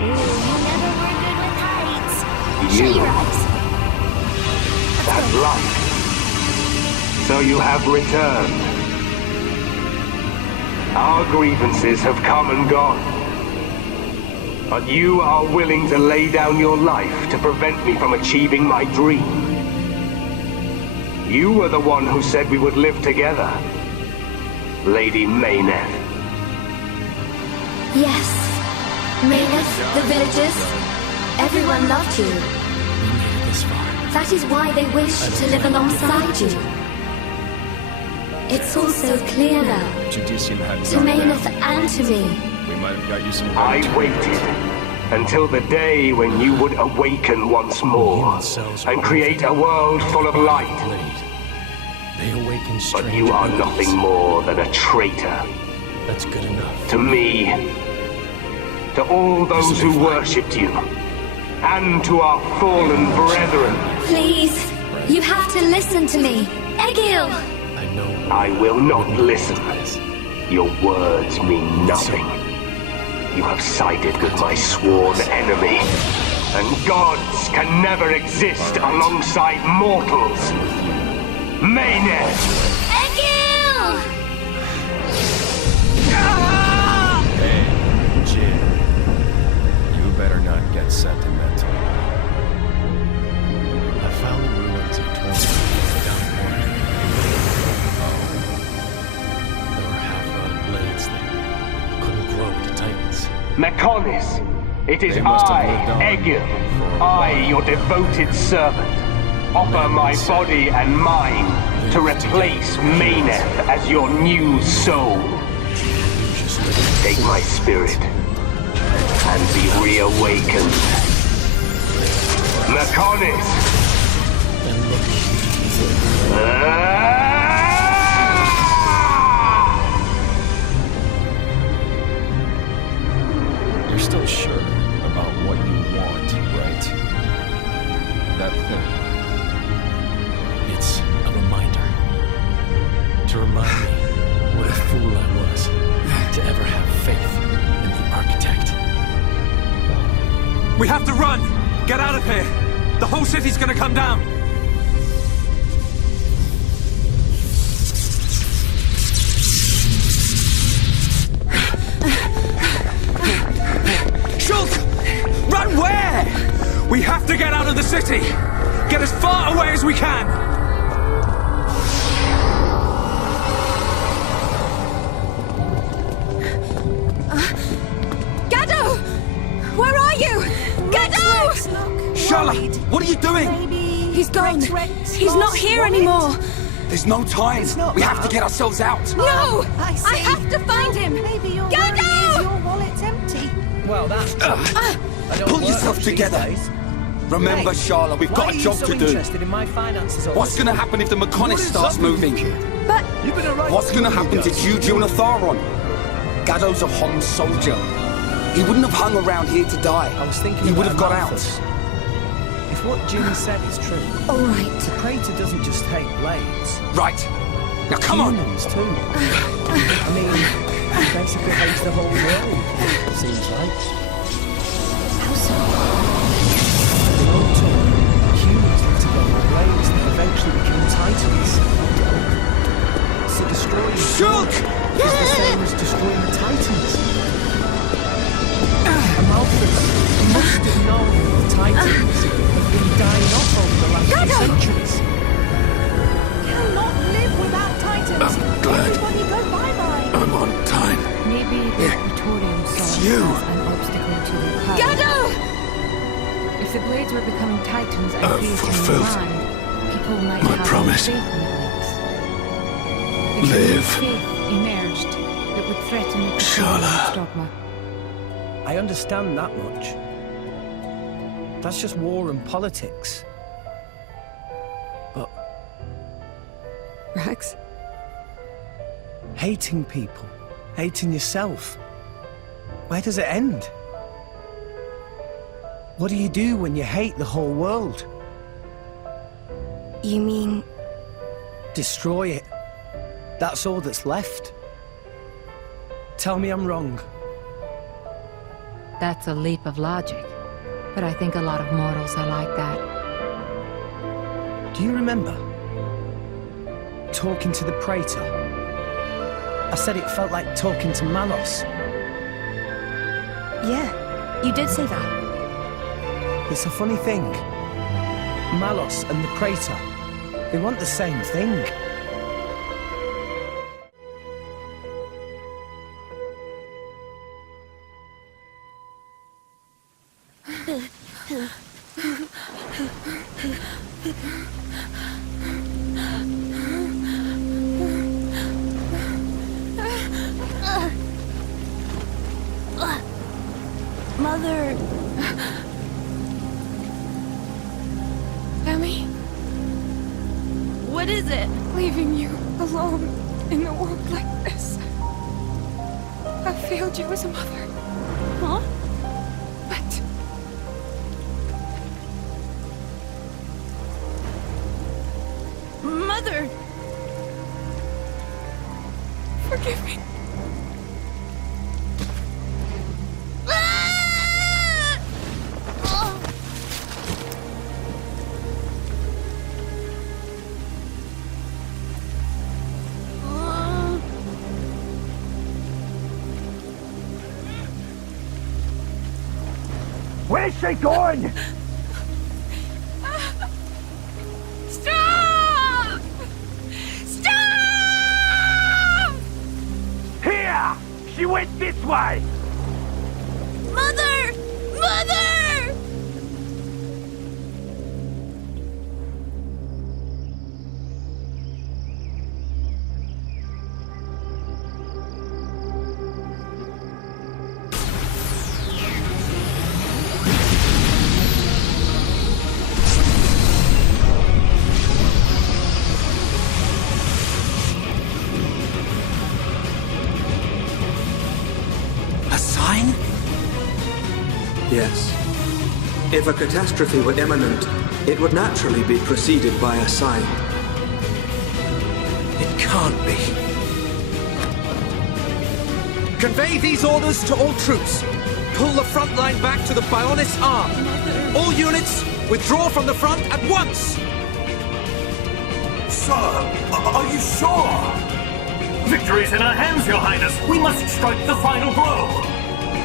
Ooh, you never were good with heights. You. Shut your eyes. That's right. So you have returned. Our grievances have come and gone. But you are willing to lay down your life to prevent me from achieving my dream. You were the one who said we would live together, Lady Mayneth. Yes. Mayneth, the villagers, everyone loved you. We made it this far. That is why they wish to live alongside you. It's also clear now, Judicium had to Mayneth and to me. We might have got you some. I waited. Until the day when you would awaken once more and create a world full of light. They awaken But you are nothing more than a traitor. That's good enough. To me, to all those who worshipped you, and to our fallen brethren. Please, you have to listen to me. Egil! I will not listen. Your words mean nothing. You have sided with my sworn enemy. And gods can never exist alongside mortals. Maynard! Egil! Hey, Jin. You better not get sentimental. I found the ruins of Torment without warning. There were half-rotted blades that couldn't grow into titans. Mechonis, it is They must have I, moved on. Egil, I, your devoted servant, offer my body and mind to replace Mayneth as your new soul. Take my spirit and be reawakened. Mechonis! You're still sure about what you want, right? That thing. It's a reminder. To remind me what a fool I was to ever have faith in the architect. We have to run! Get out of here! The whole city's gonna come down! Shulk! Run where? We have to get out of the city! Get as far away as we can! Gado! Where are you? Gado! Shala, what are you doing? He's gone. He's not here anymore. There's no time. We have to get ourselves out. No! I have to find him! Gado! Your wallet's empty. Well, that's Pull yourself together. Remember, Shala, we've got a job to do. Interested in my finances all What's this going to happen if the Mechonis starts moving? But What's going to happen to Juju and Atharon? Gado's a Hom soldier. He wouldn't have hung around here to die. I was thinking he would about have got out. Malthus. If what Jim said is true, All right. the Praetor doesn't just hate blades. Right. Now come on. Humans too. I mean, he basically hates the whole world. Seems like. How so? In old talk, humans live together with blades that eventually become titans. So destroying Shulk! is the same as destroying the titans. Malthus must have known the titans have been dying off over the last few centuries. Cannot live without Titans. I'm glad. Everybody go bye-bye. I'm on time. Maybe the Praetorium saw you. it as an obstacle to their power. Gado! If the blades were becoming titans and I've creating new fulfilled land, people might my have promise. faith in the blades. If Live. faith emerged that would threaten the Shala. dogma. I understand that much. That's just war and politics. But Rax? hating people, hating yourself, where does it end? What do you do when you hate the whole world? You mean... Destroy it. That's all that's left. Tell me I'm wrong. That's a leap of logic. But I think a lot of mortals are like that. Do you remember talking to the Praetor? I said it felt like talking to Malos. Yeah, you did say that. It's a funny thing. Malos and the Praetor, they want the same thing. Mother... What is it? Leaving you alone in the world like this. I failed you as a mother. Huh? But... Mother! Forgive me. Where's she going? Stop! Stop! Here! She went this way! Mother! Mother! Yes. If a catastrophe were imminent, it would naturally be preceded by a sign. It can't be. Convey these orders to all troops. Pull the front line back to the Bionis arm. All units, withdraw from the front at once! Sir, are you sure? Victory's in our hands, Your Highness. We must strike the final blow.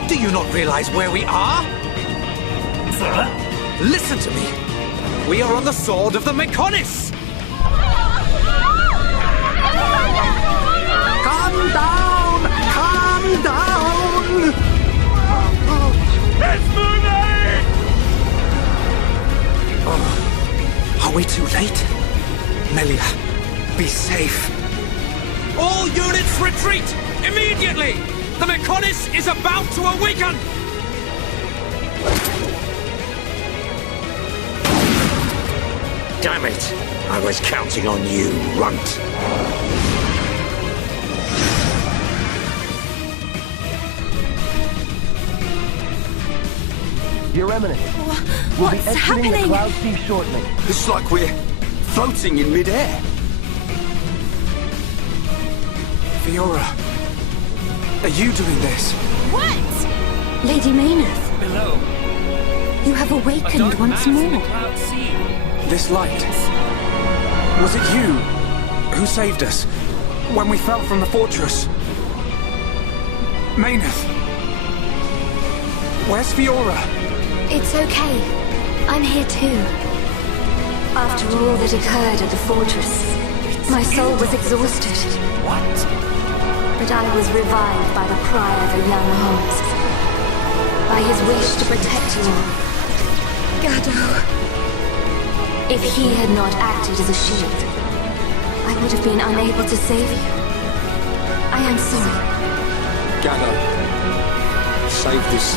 Do you not realize where we are? Sir? Listen to me. We are on the sword of the Mechonis! Calm down! Calm down! It's moving! Oh, are we too late? Melia, be safe. All units retreat! Immediately! The Mechonis is about to awaken! Damn it! I was counting on you, runt. Your Eminence. We'll be What's exiting the happening? Cloud Sea shortly. It's like we're floating in midair. Fiora, are you doing this? What? Lady Mayneth, Below. you have awakened once more. This light. Was it you who saved us when we fell from the fortress? Mayneth. Where's Fiora? It's okay. I'm here too. After all that occurred at the fortress, my soul was exhausted. What? But I was revived by the cry of a young heart. By his wish to protect you all. Gado. If he had not acted as a shield, I would have been unable to save you. I am sorry. Gado saved us.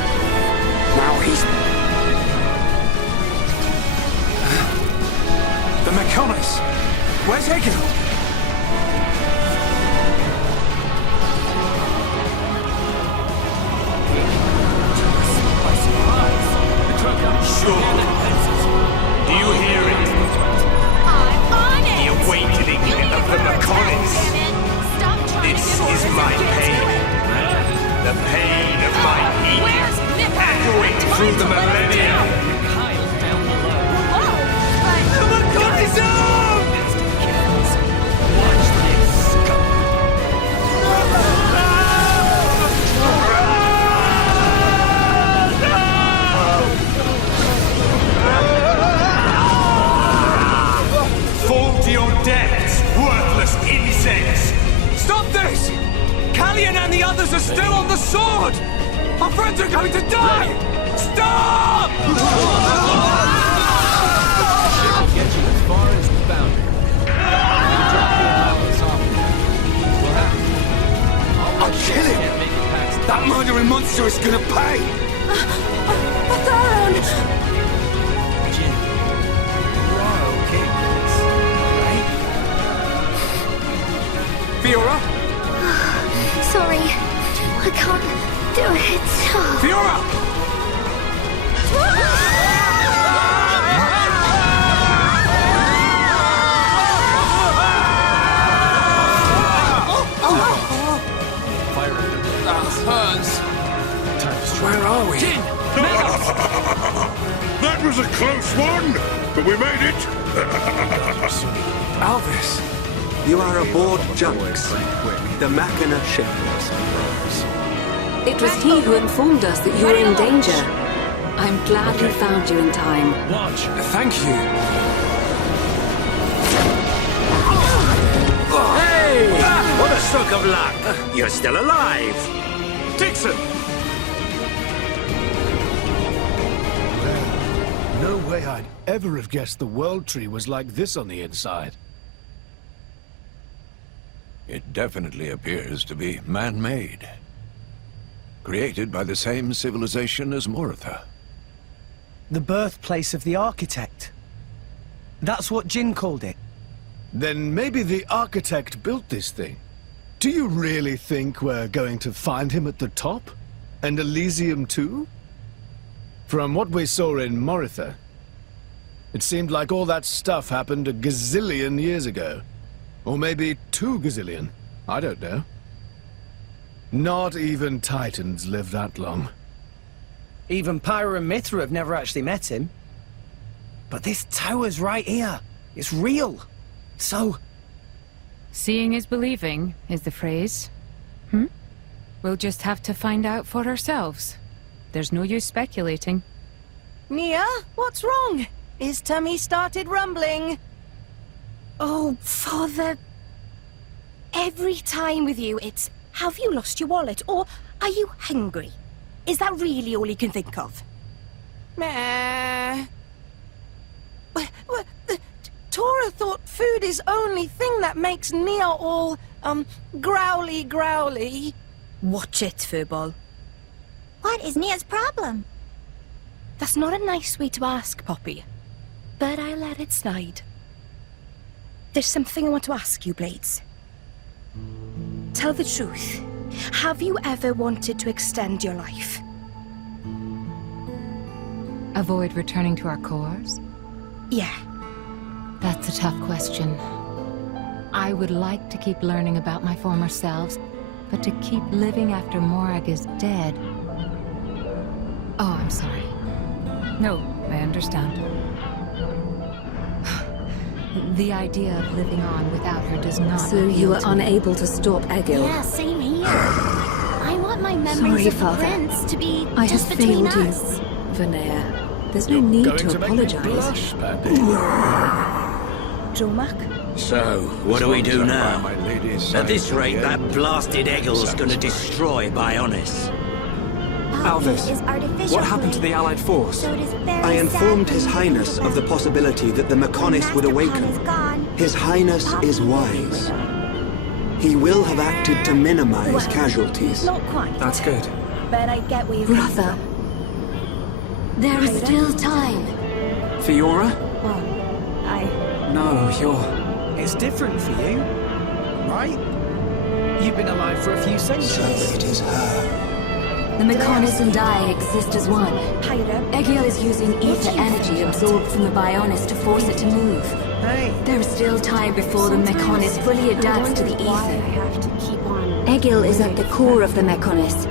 Now he's... The Mechonis! Where's Hegel? Sure. Do you hear it? I'm on it! The awakening of the Mechonis. Stop trying This to hold is us my together. pain. The pain of my people. Where's Nipper? Echoing through the millennia. Whoa! The Mechonis arm! Watch this. Fall to your deaths, worthless insects! Stop this! Callian and the others are still on the sword! Our friends are going to die! Stop! Ship will get you as far as the boundary. You drop the allowance off. We'll have to. I'll kill him! Can't make it past That murdering monster is gonna pay! Tharon! Jin. You are okay with this, right? Fiora? Sorry, I can't do it. Fiora! Fire under the That hurts. Where are we? Jin! That was a close one, but we made it. Alvis. You are aboard Junks, the Machina ship. It was he who informed us that you were in danger. I'm glad we found you in time. Watch. Thank you. Hey! What a stroke of luck! You're still alive! Dixon! No way I'd ever have guessed the World Tree was like this on the inside. It definitely appears to be man-made. Created by the same civilization as Moritha. The birthplace of the architect. That's what Jin called it. Then maybe the architect built this thing. Do you really think we're going to find him at the top? And Elysium too? From what we saw in Moritha, it seemed like all that stuff happened a gazillion years ago. Or maybe 2 gazillion. I don't know. Not even Titans live that long. Even Pyra and Mithra have never actually met him. But this tower's right here. It's real. So... Seeing is believing, is the phrase. We'll just have to find out for ourselves. There's no use speculating. Nia, what's wrong? His tummy started rumbling. Oh, Father. Every time with you, it's, have you lost your wallet? Or are you hungry? Is that really all you can think of? Meh. Tora thought food is only thing that makes Nia all, growly. Watch it, Furball. What is Nia's problem? That's not a nice way to ask, Poppy. But I let it slide. There's something I want to ask you, Blades. Tell the truth. Have you ever wanted to extend your life? Avoid returning to our cores? Yeah. That's a tough question. I would like to keep learning about my former selves, but to keep living after Morag is dead... Oh, I'm sorry. No, I understand. The idea of living on without her does not... So you were unable to stop Egil? Yeah, same here. I want my memories Sorry, of the Father. Prince to be I just have between failed us. you, Vanea. There's no need to apologize. Dromak? So, what do we do now? At this rate, that blasted Egil's gonna destroy Bionis. Alvis, what happened to the Allied force? I informed His Highness of the possibility that the Mechonis would awaken. His Highness is wise. He will have acted to minimize casualties. Not quite. That's good. But I get where you're Brother, there is still time. Fiora? Well, No, you're... It's different for you, right? You've been alive for a few centuries. It is her. The Mechonis and I exist as one. Egil is using ether energy absorbed from the Bionis to force it to move. Hey. There is still time before the Mechonis fully adapts to the ether. Egil is at the core of the Mechonis.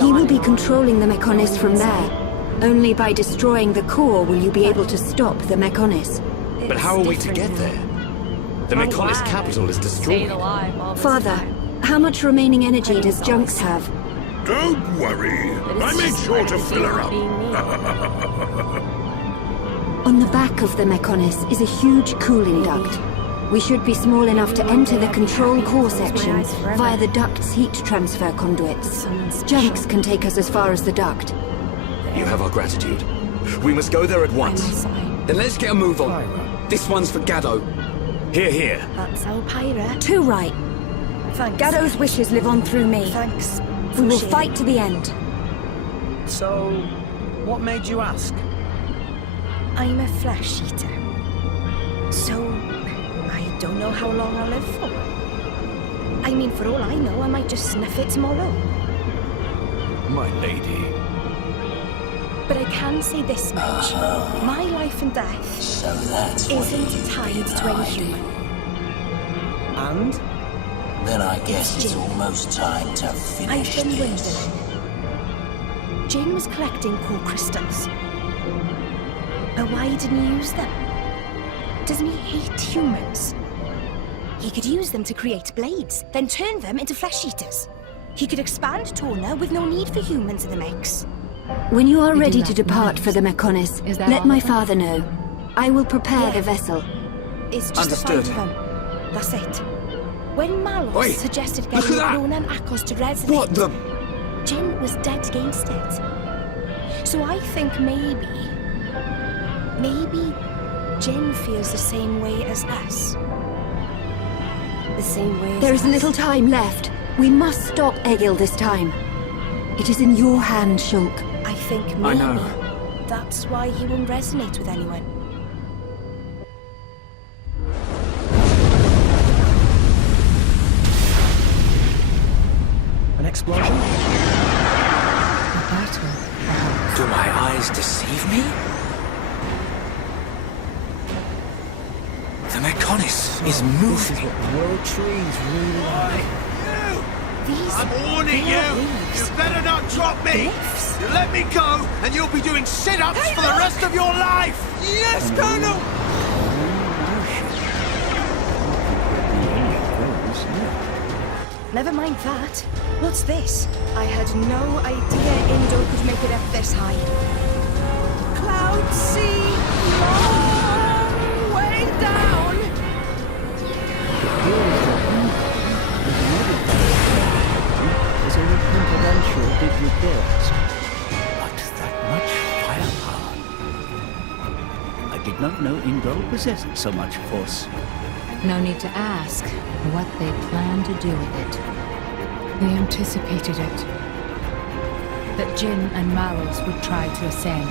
He will be controlling the Mechonis from there. Only by destroying the core will you be able to stop the Mechonis. But how are we to get there? The Mechonis capital is destroyed. Father, how much remaining energy does Junks have? Don't worry. I made sure to fill her up. On the back of the Mechonis is a huge cooling duct. We should be small enough to enter the control core section via the duct's heat transfer conduits. Junks can take us as far as the duct. You have our gratitude. We must go there at once. Then let's get a move on. This one's for Gaddo. Here. That's our Pyra. Too right. Thanks. Gaddo's wishes live on through me. Thanks. We will fight to the end. So, what made you ask? I'm a flesh eater. So, I don't know how long I'll live for. I mean, for all I know, I might just sniff it tomorrow. My lady. But I can say this much. My life and death isn't tied to any human. And? Then I guess it's almost time to finish I've been this. wondering. Jin was collecting core crystals. But why didn't he use them? Doesn't he hate humans? He could use them to create blades, then turn them into flesh eaters. He could expand Torna with no need for humans in the mix. When you are ready to depart for the Mechonis, let my father know. I will prepare the vessel. It's just Understood. the 5 of them. That's it. When Malos Wait, suggested look getting at that! Brona and Akos to resonate, What the... Jin was dead against it. So I think maybe Jin feels the same way as us. The same way as There is us. little time left. We must stop Egil this time. It is in your hand, Shulk. I think maybe I know. that's why he won't resonate with anyone. An explosion? A battle. Do my eyes deceive me? The Mechonis is moving. World trees really like. I'm warning you! You better not drop me! You let me go, and you'll be doing sit-ups for the rest of your life! Yes, Colonel! Never mind that. What's this? I had no idea Indo could make it up this high. Cloud sea, long way down. Is only confidential if you built. But that much firepower. I did not know Indo possessed so much force. No need to ask what they plan to do with it. They anticipated it. That Jin and Malos would try to ascend.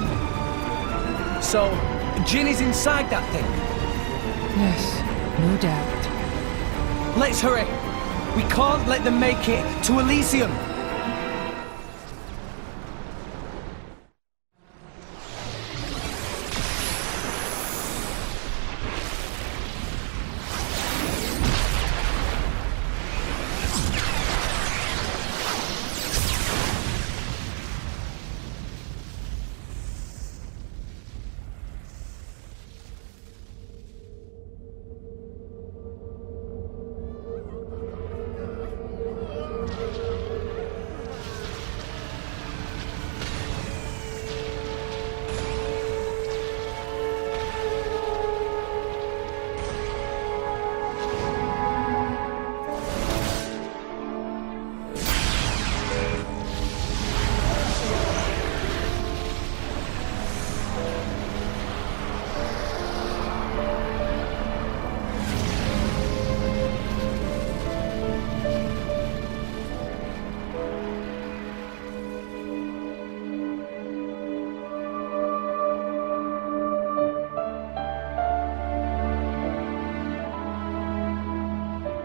So, Jin is inside that thing? Yes, no doubt. Let's hurry. We can't let them make it to Elysium.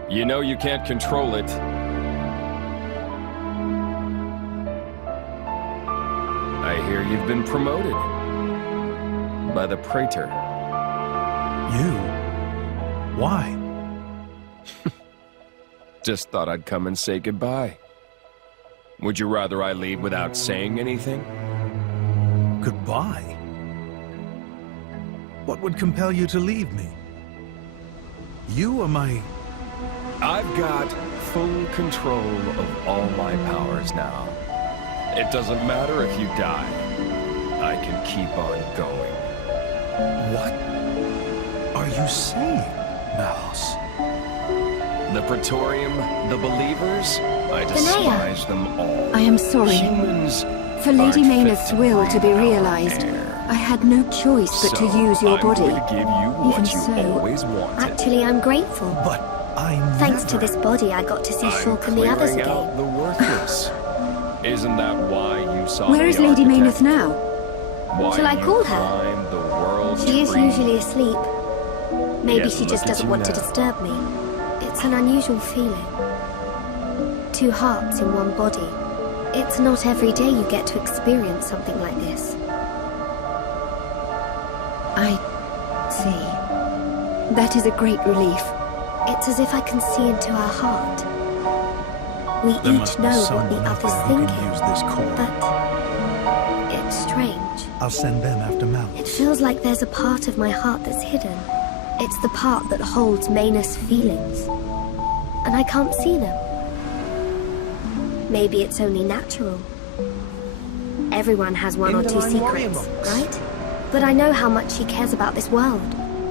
You know you can't control it. I hear you've been promoted. By the Praetor. You? Why? Just thought I'd come and say goodbye. Would you rather I leave without saying anything? Goodbye? What would compel you to leave me? You are my... I've got full control of all my powers now. It doesn't matter if you die. I can keep on going. What are you saying, Malos? The Praetorium, the Believers, I despise them all. I am sorry. Humans For Lady aren't Maynard's fit to will to be breathe our realized, air. I had no choice but to use your I'm body. going to give you what Even you so, always wanted. Actually, I'm grateful. But I Thanks to this body, I got to see Shulk and the others Clearing again. out the worthless. Isn't that why you saw Where the is Lady architect? Maynard now? Why Shall I you call her? climbed the world She is tree? usually asleep. Maybe Yet she look just at doesn't you want to now. disturb me. It's an unusual feeling. two hearts in one body. It's not every day you get to experience something like this. I see. That is a great relief. It's as if I can see into our heart. We each know what the other's thinking, but it's strange. I'll send them after Mal. It feels like there's a part of my heart that's hidden. It's the part that holds Manus' feelings. And I can't see them. Maybe it's only natural. Everyone has one or two secrets, right? But I know how much she cares about this world.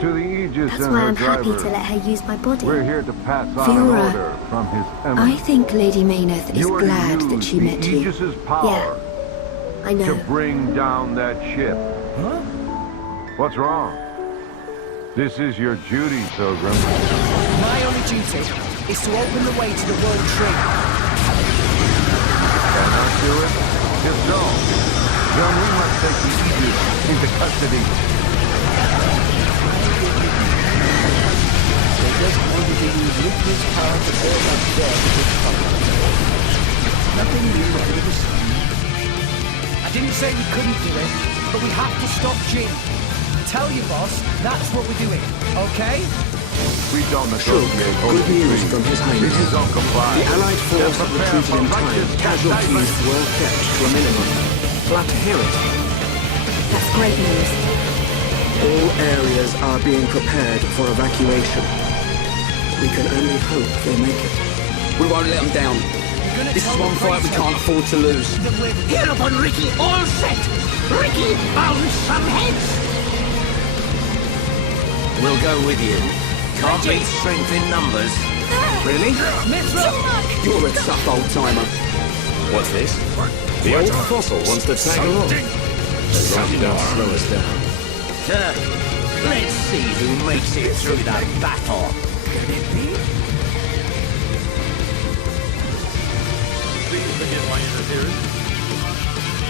To the Aegis That's and why her I'm happy driver. to let her use my body. We're here to pass on Fiora, an order from His I Eminence. think Lady Mayneth is You are to glad that use she the met you. Aegis's power Yeah, I know. to bring down that ship. Huh? What's wrong? This is your duty, Pilgrim. My only duty is to open the way to the World Tree. Cannot do it? If so, then we must take the Aegis into custody. They just wanted to use Lichter's power to burn up dead with fire. Nothing new under the sun. I didn't say we couldn't do it, but we have to stop Jin. Tell your boss that's what we're doing, okay? We don't Shulk, negotiate good news from His Highness. This is uncompliant. The Allied force They're retreated prepared in for time. righteous Casualties were kept to a minimum. Glad to hear it. That's great news. All areas are being prepared for evacuation. We can only hope they make it. We won't let them down. This is one fight we can't afford to lose. Heal upon Ricky, all set! Ricky, bound some heads! We'll go with you. Can't beat strength in numbers. Really? You're a tough old timer. What's this? The old fossil wants to tag along. As long as you don't slow us down. Let's see who makes it through that battle. Please forgive my interference.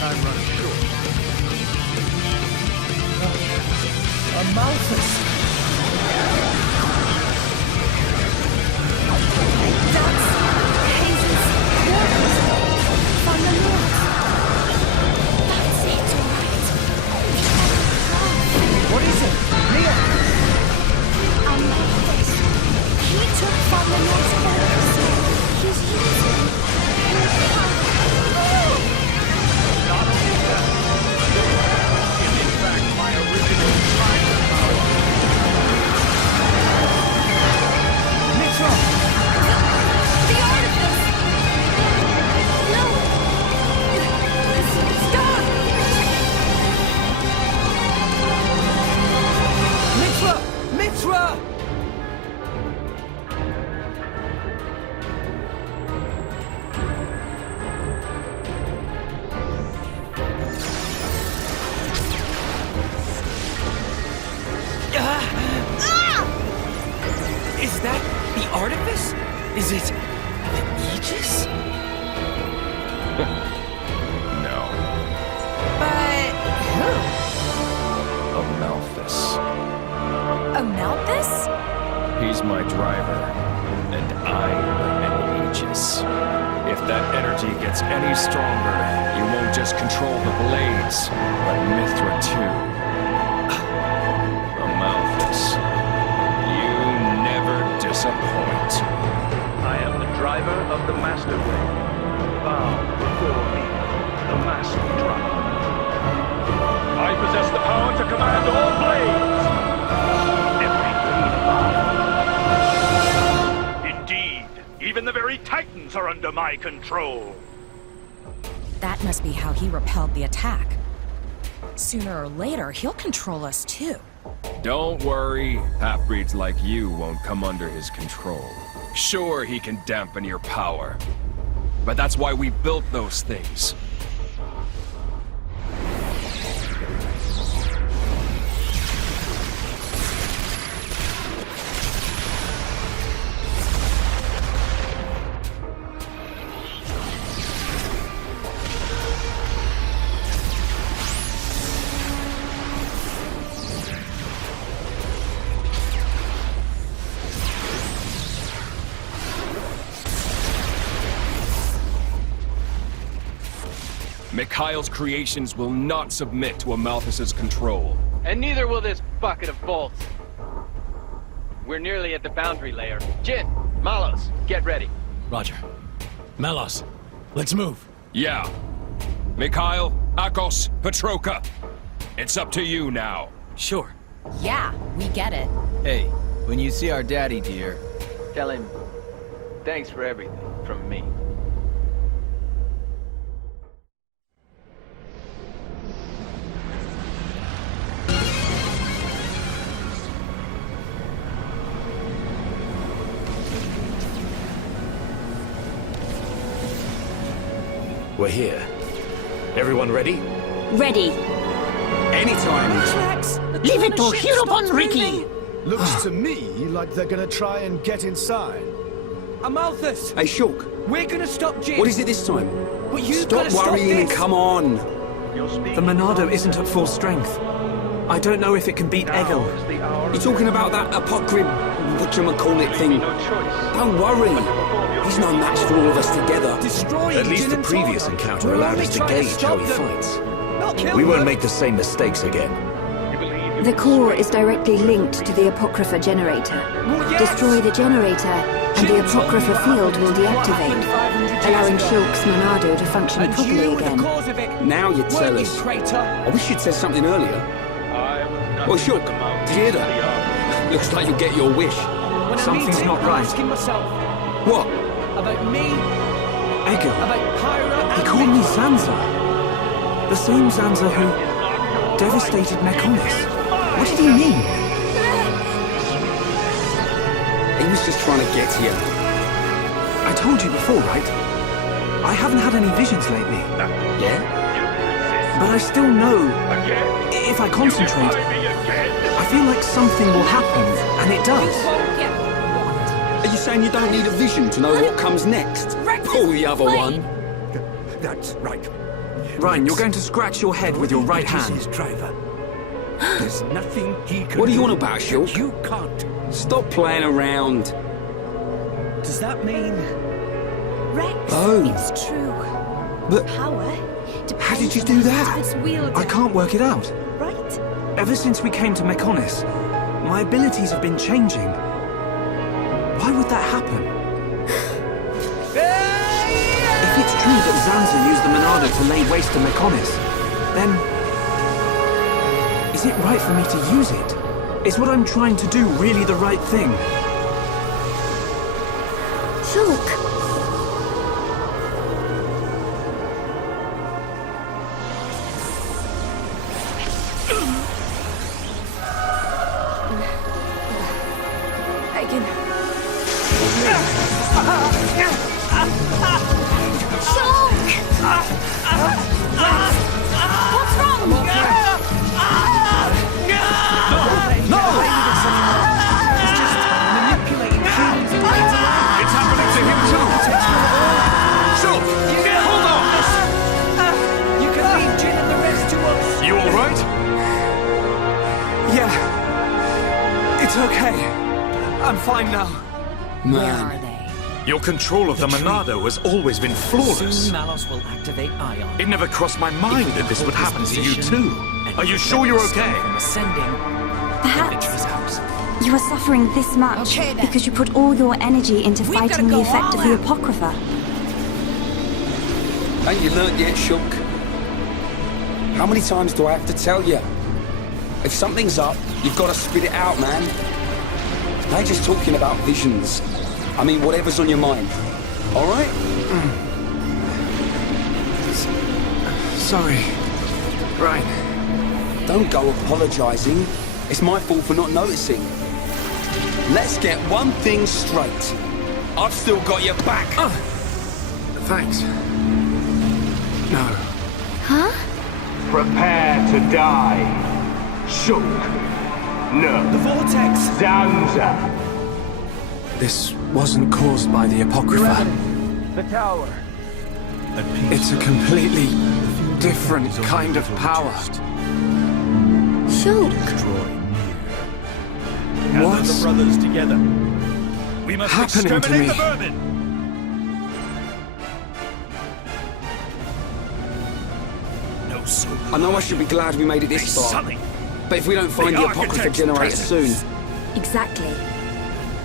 I'm running short. A Malthus. That's Hazel's quarters from the north. That's it, all right. What is it? Mia! A Malthus. He took from the north's quarters. He's using her power. Not only that, is in fact my original driver power. Mitra! The artifice! No! Stop! Mitra! Mitra! Is that the artifice? Is it the Aegis? No. But who? A Malthus. A Malthus? He's my driver, and I'm an Aegis. If that energy gets any stronger, you won't just control the blades, but Mithra too. A Malthus. You never disappoint. I am the driver of the Master Way. Bow before me, the Master Driver. I possess the power to command all blades. Every blade above. Indeed, even the very Titans are under my control. That must be how he repelled the attack. Sooner or later, he'll control us too. Don't worry, half-breeds like you won't come under his control. Sure, he can dampen your power, but that's why we built those things. Mikhail's creations will not submit to Amalthus's control. And neither will this bucket of bolts. We're nearly at the boundary layer. Jin, Malos, get ready. Roger. Malos, let's move. Yeah. Mikhail, Akos, Petroka. It's up to you now. Sure. Yeah, we get it. Hey, when you see our daddy, dear, tell him thanks for everything from me. We're here. Everyone ready? Ready. Anytime. Leave it to Hirobon Riki. Looks to me like they're gonna try and get inside. Amalthus! Hey, Shulk. We're gonna stop Jin. What is it this time? But you've Stop gotta stop worrying and this. come on. The Monado isn't at full strength. I don't know if it can beat Egil. You talking about that apocryph, whatchamacallit thing? Don't worry. He's no match for all of us together. Destroy At least the previous encounter allowed us to gauge how he fights. We won't make the same mistakes again. The core is directly linked to the Apocrypha generator. Destroy the generator, and the Apocrypha field will deactivate, allowing Shulk's Monado to function properly again. Now you tell us. I wish you'd said something earlier. Well, Shulk, did you hear that? Looks like you'll get your wish. Something's not right. What? About me. Egil. About Pyra. He called me Zanza. The same Zanza who devastated Mekonis. What did he mean? He was just trying to get to you. I told you before, right? I haven't had any visions lately. Yeah? But I still know, if I concentrate, I feel like something will happen, and it does. Are you saying you don't need a vision to know what comes next? Pull the other one. That's right. Ryan, you're going to scratch your head with your right hand. His driver. There's nothing he can What are you do on about, Shulk? that You can't. Stop playing around. Does that mean... Rex, Oh. it's true. But Power how did you do that? I can't work it out. Right? Ever since we came to Mekonis, my abilities have been changing. Why would that happen? If it's true that Zanza used the Monado to lay waste to Mekonis, then... is it right for me to use it? Is what I'm trying to do really the right thing? Shulk! I can... What's wrong? It's happening to him too! Shulk! Hold on! You can leave Jin and the rest to us. You alright? Yeah. It's okay. I'm fine now. Man. Your control of the Monado has always been flawless. Soon Malos will activate Ion. It never crossed my mind that this would happen to you too. Are you sure you're okay? From ascending. Perhaps you are suffering this much because you put all your energy into fighting the effect of the Apocrypha. Ain't you learnt yet, Shulk? How many times do I have to tell you? If something's up, you've got to spit it out, man. I ain't just talking about visions. I mean, whatever's on your mind. All right? Sorry. Right. Don't go apologizing. It's my fault for not noticing. Let's get one thing straight. I've still got your back. Thanks. No. Huh? Prepare to die. Shulk. No. The vortex. Zanza. This wasn't caused by the Apocrypha. The tower. It's a completely different kind of power. Shulk. What's the brothers together. We must happening to exterminate me? the vermin. I know I should be glad we made it this far. But if we don't find the Apocrypha generator soon... Exactly.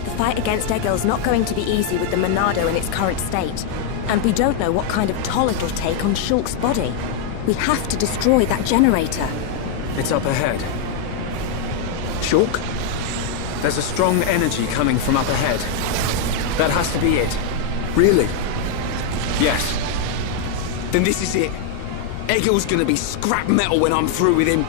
The fight against Egil's not going to be easy with the Monado in its current state. And we don't know what kind of toll it'll take on Shulk's body. We have to destroy that generator. It's up ahead. Shulk? There's a strong energy coming from up ahead. That has to be it. Really? Yes. Then this is it. Egil's gonna be scrap metal when I'm through with him.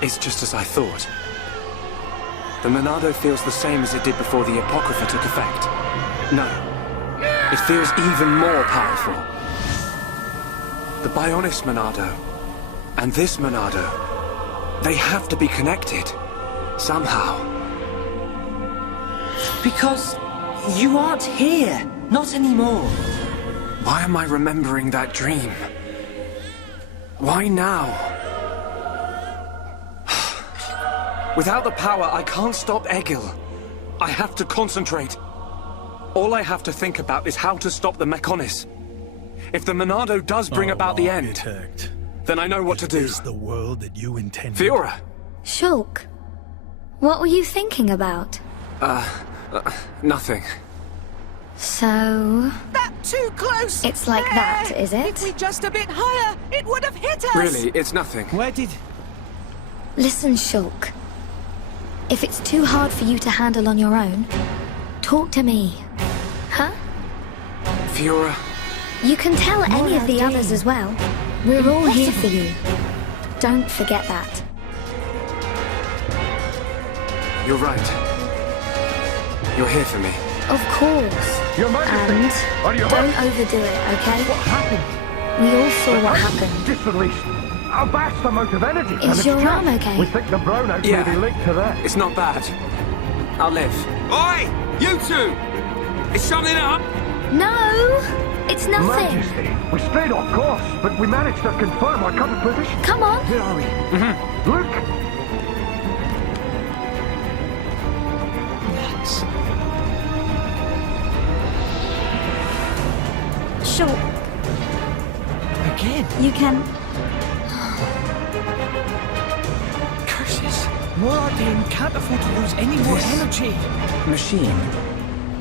It's just as I thought. The Monado feels the same as it did before the Apocrypha took effect. No. It feels even more powerful. The Bionis Monado and this Monado, they have to be connected. Somehow. Because you aren't here. Not anymore. Why am I remembering that dream? Why now? Without the power, I can't stop Egil. I have to concentrate. All I have to think about is how to stop the Mechonis. If the Monado does bring about the end, then I know what to do. Is the world that you intended? Fiora! Shulk, what were you thinking about? Nothing. So... That too close! It's like that, is it? If we just a bit higher, it would have hit us! Really, it's nothing. Where did... Listen, Shulk. If it's too hard for you to handle on your own, talk to me. Huh? Fiora... You can tell any of the others as well. We're all here for you. Don't forget that. You're right. You're here for me. Of course. Your Majesty, And don't overdo it, okay? What happened? We all saw what happened. Disreleased. A vast amount of energy. Is your arm okay? We think the brownouts Yeah. may be linked to that. It's not bad. I'll live. Oi! You two! Is something up? No! It's nothing. Majesty, we stayed off course, but we managed to confirm our current position. Come on. Where are we? Look! Nuts. Sure. Again? You can... Curses. Molar Dane can't afford to lose any more energy. Machine.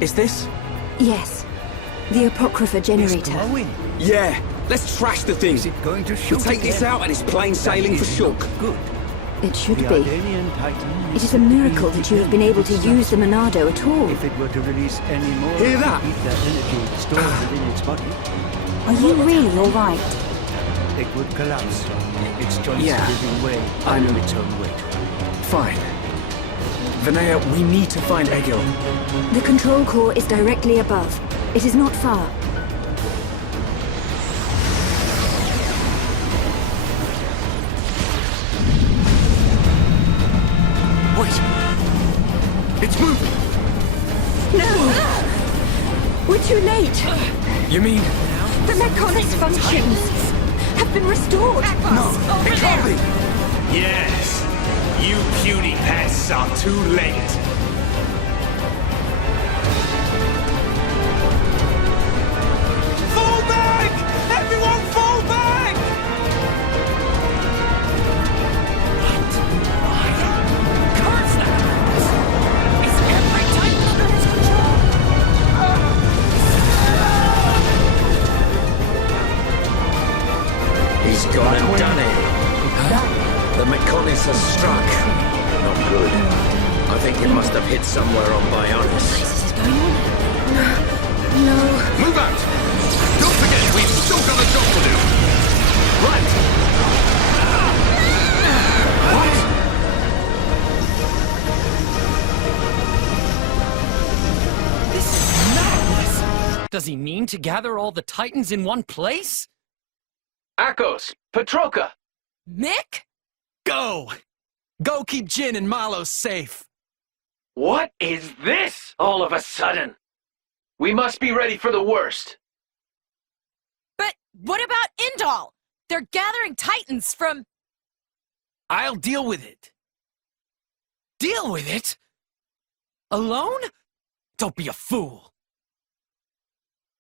Is this? Yes. The Apocrypha generator. Yeah, let's trash the thing. Is it going to We'll shoot take this again? out and it's plain sailing for Shulk. Good. It should The be. Ardanian Titan It is a miracle that you have been able to use the Monado at all. If it were to release any more, Hear that? keep that energy stored within its body. Are you really all right? it would collapse. Its joints giving way under its own weight. Fine. Vinaya, we need to find Egil. The control core is directly above. It is not far. Wait! It's moving! No! We're too late! You mean? The Mechonis functions have been restored! No, it can't be! Yes! You puny pests are too late! Fall back! Everyone fall back! He's gone and done it. The Mechonis has struck. Not good. I think it must have hit somewhere on Bionis. No. Move out! Don't forget, we've still got a job to do! Right! This is madness! Does he mean to gather all the Titans in one place? Akos! Petroka! Mick? Go! Go keep Jin and Malo safe! What is this all of a sudden? We must be ready for the worst. But what about Indal? They're gathering Titans from... I'll deal with it. Deal with it? Alone? Don't be a fool.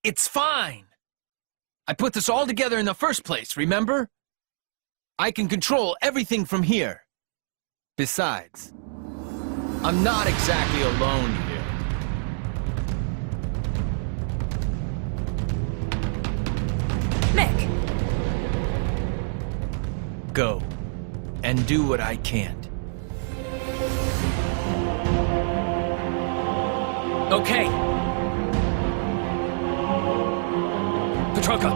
It's fine. I put this all together in the first place, remember? I can control everything from here. Besides, I'm not exactly alone here. Mick! Go, and do what I can't. Okay. Petroka!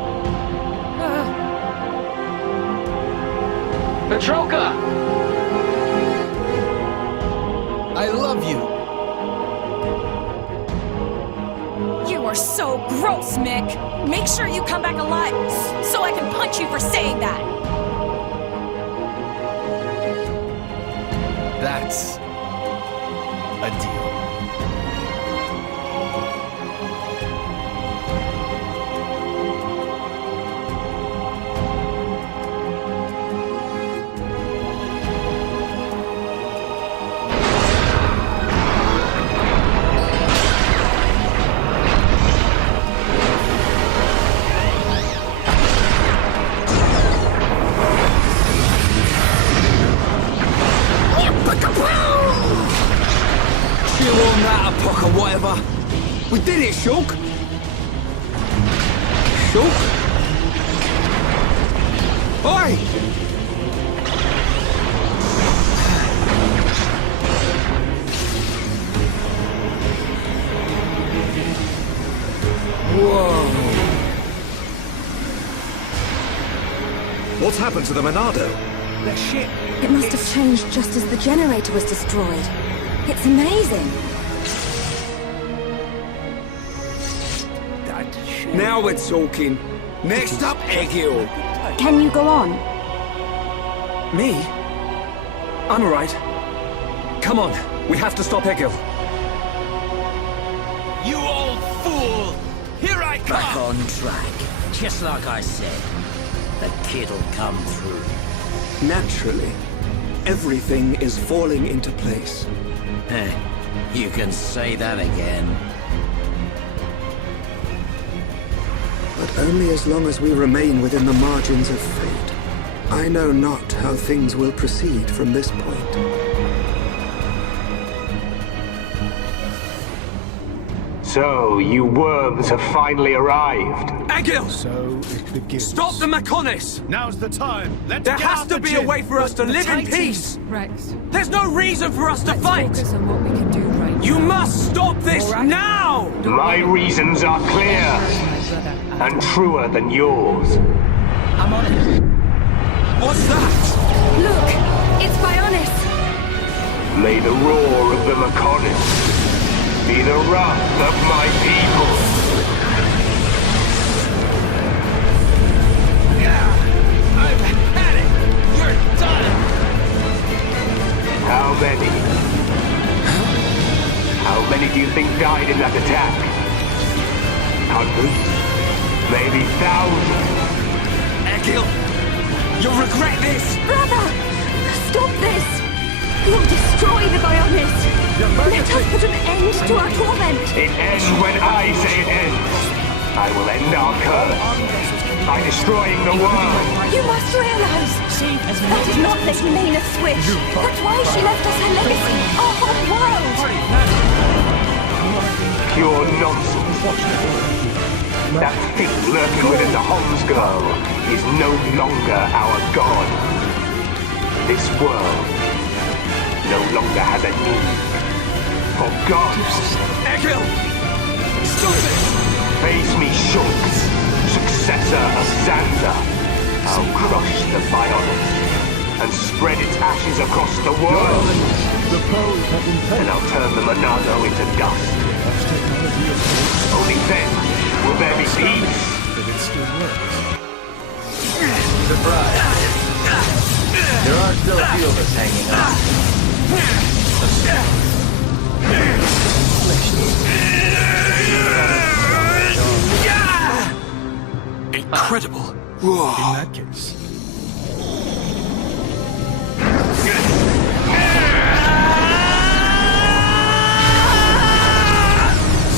Petroka! I love you. You are so gross, Mick! Make sure you come back alive, so I can punch you for saying that! That's a deal. Cheer on that, Apoc or whatever. We did it, Shulk. Shulk? Oi! Whoa. What's happened to the Monado? The ship. It must have changed just as the generator was destroyed. It's amazing. Now we're talking. Next up, Egil. Can you go on? Me? I'm alright. Come on, we have to stop Egil. You old fool! Here I come! Back on track. Just like I said. The kid'll come through. Naturally, everything is falling into place. You can say that again. But only as long as we remain within the margins of fate. I know not how things will proceed from this point. So, you worms have finally arrived. Egil! So it begins. Stop the Mechonis! Now's the time. Let's There get has out to the be a gin. way for us to live in peace! Rex. There's no reason for us to fight! Focus on what we can do right You must stop this now! My reasons are clear and truer than yours. I'm on it. What's that? Look! It's Bionis! May the roar of the Mechonis be the wrath of my people. I've had it! You're done! How many? How many do you think died in that attack? Hundreds? Maybe thousands? Egil! You'll regret this! Brother! Stop this! You'll destroy the Bionis! Let us put an end to our torment! It ends when I say it ends. I will end our curse by destroying the world. You must realize that is not Lady Maynard's wish. That's why she left us her legacy, our whole world. Pure nonsense. That thing lurking within the Homs girl is no longer our god. This world no longer has a need for gods. Egil! Stop it! Face me, Shulk, successor of Xander. I'll crush the Bionis and spread its ashes across the world. And I'll turn the Monado into dust. Only then will there be peace. But it still works. Surprise. There are still a few of us hanging on. Incredible. In that case.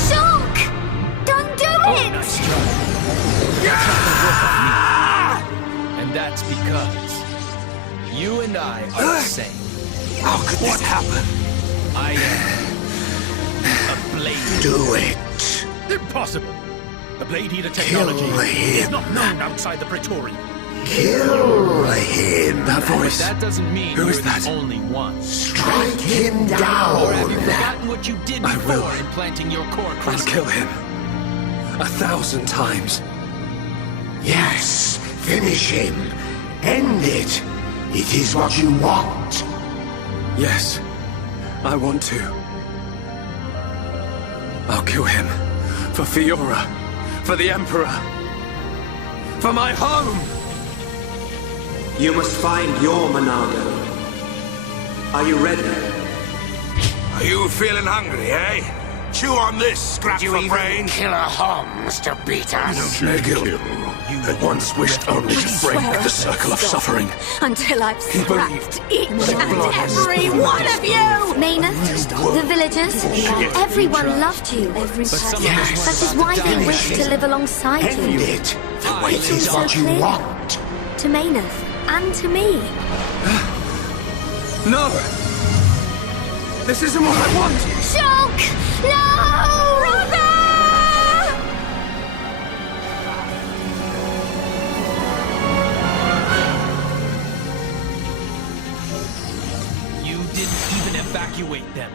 Shulk! Don't do it! Nice try. That's not gonna work on me. And that's because you and I are the same. How could this happen? I am a blade. Do it. Impossible. The Blade Eater technology is not known outside the Praetorium. Kill him. That voice. That doesn't mean Who you're is that? the only one. Strike him down. Or have you forgotten what you did I before will. implanting your core I'll crystal? kill him. 1,000 times. Yes, finish him. End it. It is what you want. Yes, I want to. I'll kill him. For Fiora. For the Emperor. For my home! You must find your Monado. Are you ready? Are you feeling hungry, eh? Chew on this, scrap for brain. Kill a Homs to beat us. Egil had once wished only to break the circle of suffering. Until I've He scrapped each and blood every one of you! Maynard, the villagers, everyone loved you. That is why they wished to live alongside End you. it. It is what you want. To Maynard, and to me. No! This isn't what I want! Shulk! No! Brother! You didn't even evacuate them.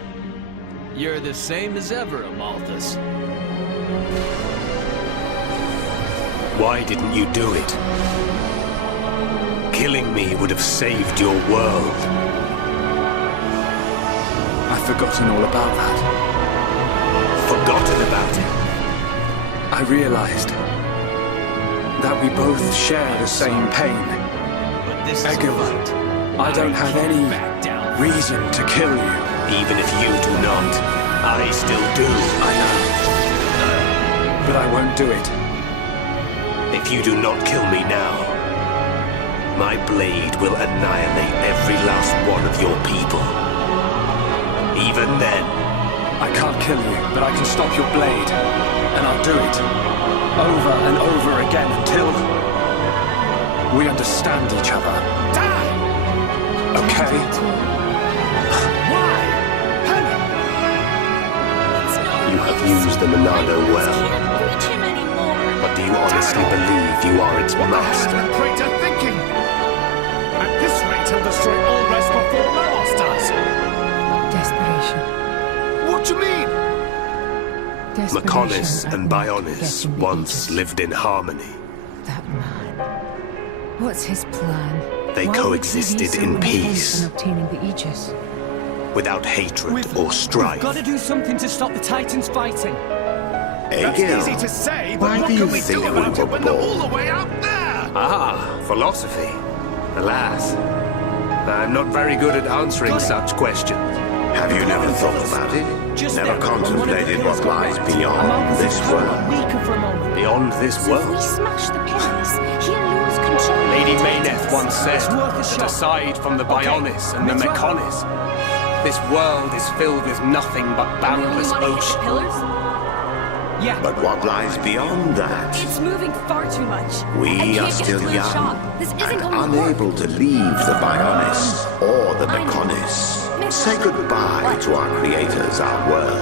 You're the same as ever, Amalthus. Why didn't you do it? Killing me would have saved your world. I've forgotten all about that. Forgotten about it? I realized that we both share the same pain. But this is Egil, a fight. I don't have any Back down. reason to kill you. Even if you do not, I still do. I know. But I won't do it. If you do not kill me now, my blade will annihilate every last one of your people. Even then, I can't kill you, but I can stop your blade. And I'll do it. Over and over again until we understand each other. Die! Okay? Why? you have used the Monado well. But do you honestly believe you are its master? What the hell is that traitor thinking? At this rate, he'll destroy all rest before Malos does. Desperation. What do you mean? Mechonis and Bionis once lived in harmony. That man. What's his plan? They coexisted in peace, Obtaining the Aegis. without hatred or strife. We've got to do something to stop the Titans fighting. That's easy to say, but what can we do about it when they're all the way out there? Ah, philosophy. Alas, I'm not very good at answering such questions. Have you never thought about it? Never contemplated what lies beyond this world? Beyond this If we world? smash the pillars, he'll lose control. Lady of the Mayneth Titans. once said that aside from the Bionis and the Mechonis, this world is filled with nothing but boundless ocean. Yeah. But what lies beyond that? It's moving far too much. I We can't are get a still clear young shot. This isn't and going to work. unable to leave the Bionis or the Mechonis. Say goodbye to our creators, our world.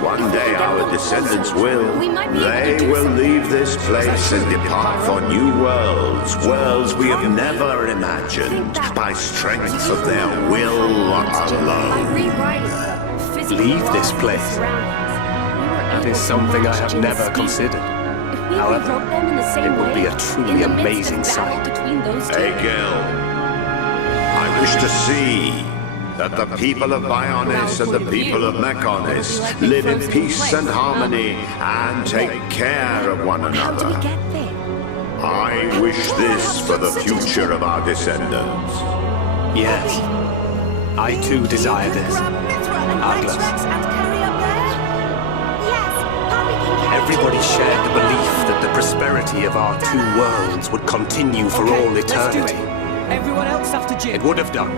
But one day our descendants will. They will leave this place and depart for new worlds. Worlds we have never imagined by strength of their will alone. Leave this place? That is something I have never considered. However, it would be a truly amazing sight. Hey, Gil. I wish to see that the people of Bionis and the people of Mechonis live in peace and harmony and take care of one another. I wish this for the future of our descendants. Yes, I too desire this. Atlas. Everybody shared the belief that the prosperity of our two worlds would continue for all eternity. Everyone else after Jim. It would have done,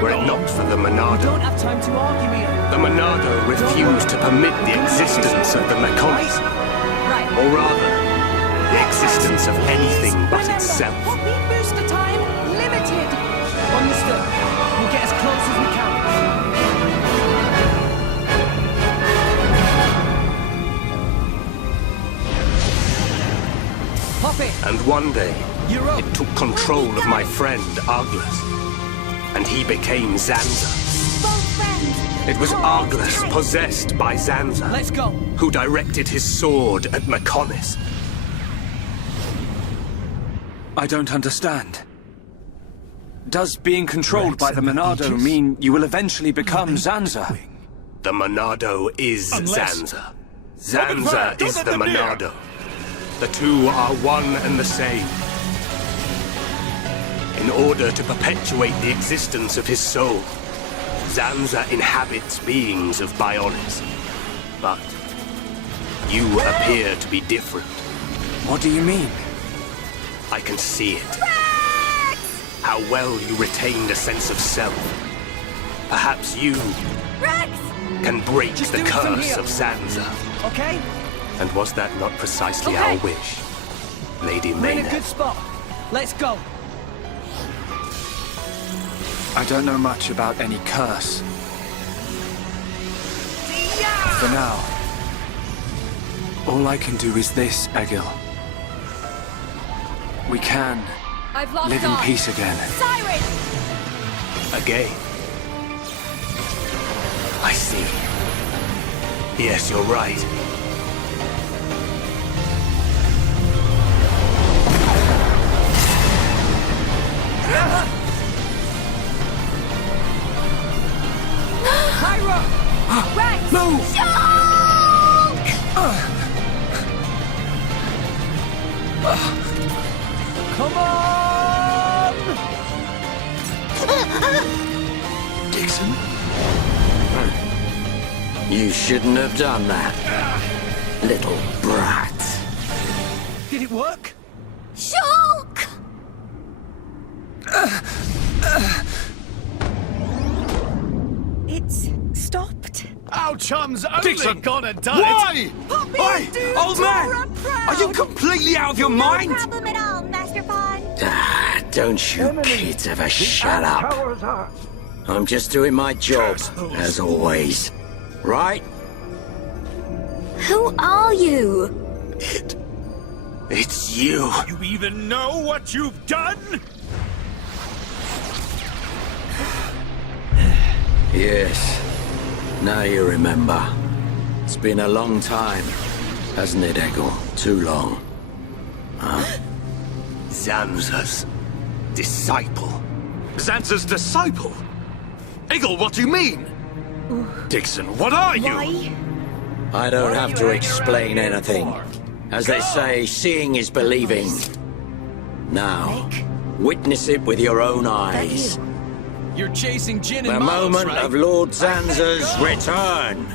were it not for the Monado. Don't have time to argue here. The Monado refused to permit the existence of the Mechonis. Or rather, the existence of anything but itself. Booster time limited. Understood. We'll get as close as we can. Poppy. And one day, it took control of my friend Arglus, and he became Zanza. It was Arglus possessed by Zanza. Let's go. Who directed his sword at Mechonis. I don't understand. Does being controlled by the Monado mean you will eventually become Zanza? The Monado is Unless- Zanza. Zanza is the Monado. The two are one and the same. In order to perpetuate the existence of his soul, Zanza inhabits beings of Bionis. But you appear to be different. What do you mean? I can see it. How well you retained a sense of self. Perhaps you can break Just the do it from curse here. of Zanza. Okay? And was that not precisely Okay. our wish, Lady We're in a good Mayneth? spot. Let's go. I don't know much about any curse. For now, all I can do is this, Egil. We can I've lost live in all. peace again. Siren! Again. I see. Yes, you're right. Hyra! Rex! No! Come on! Dixon? You shouldn't have done that. Little brat. Did it work? Shulk! It's stopped. Our chum's only Dixon, gonna done why? it. Oi, old man! Are you completely out of your mind? problem at all, Master Pawn. Ah, don't you kids ever shut up. I'm just doing my job, as always. Right? Who are you? It's you. You even know what you've done? Yes. Now you remember. It's been a long time, hasn't it, Egil? Too long. Huh? Zanza's Disciple? Xanza's disciple? Egil, what do you mean? Dixon, what are you? I don't have to explain anything. As they say, seeing is believing. Now, witness it with your own eyes. You're chasing Jin and The Miles, moment right? of Lord Zanza's return.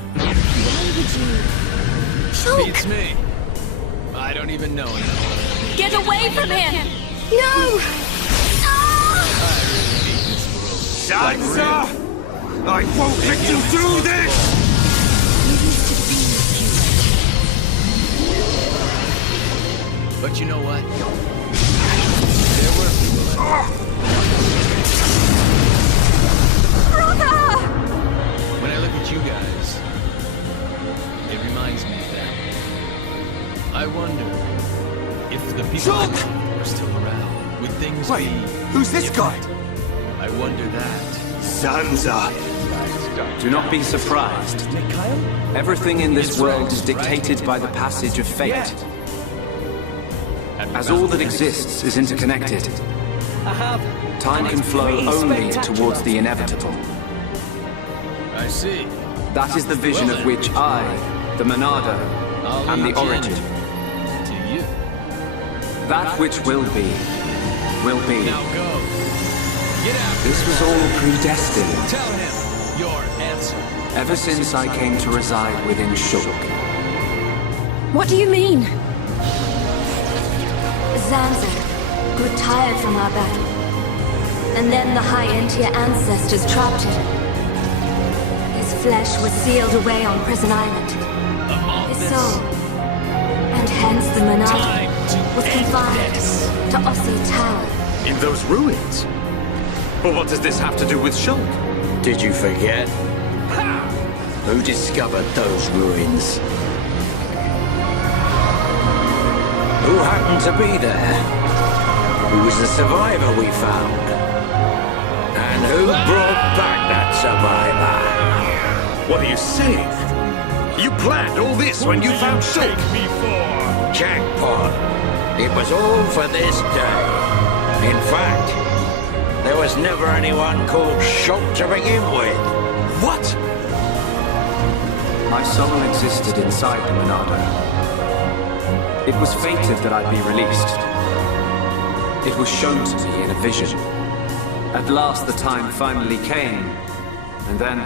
Beats me. I don't even know enough. Get away from him! No! Zanza! I won't let you do this! But you know what? There were people. Brother! When I look at you guys, it reminds me of that. I wonder if the people are still around. Would things be... Who's this guy? I wonder that. Zanza! Do not be surprised. Everything in this world is dictated by the passage of fate. As all that exists is interconnected, time can flow only towards the inevitable. I see. That is the vision of which I, the Monado, am the origin. To you. That which will be, will be. Now go. Get out. This was all predestined. Tell him your answer. Ever since I came to reside within Shulk. What do you mean? Zanza grew tired from our battle. And then the High Entia ancestors trapped him. His flesh was sealed away on Prison Island. His soul, and hence the Monado, was confined to Ossie Tower. In those ruins? But what does this have to do with Shulk? Did you forget? Who discovered those ruins? Who happened to be there? Who was the survivor we found? And who brought back that survivor? What are you saying? You planned all this when you found Shulk? Jackpot. It was all for this day. In fact, there was never anyone called Shulk to begin with. What? My soul existed inside the Monado. It was fated that I'd be released. It was shown to me in a vision. At last the time finally came, and then...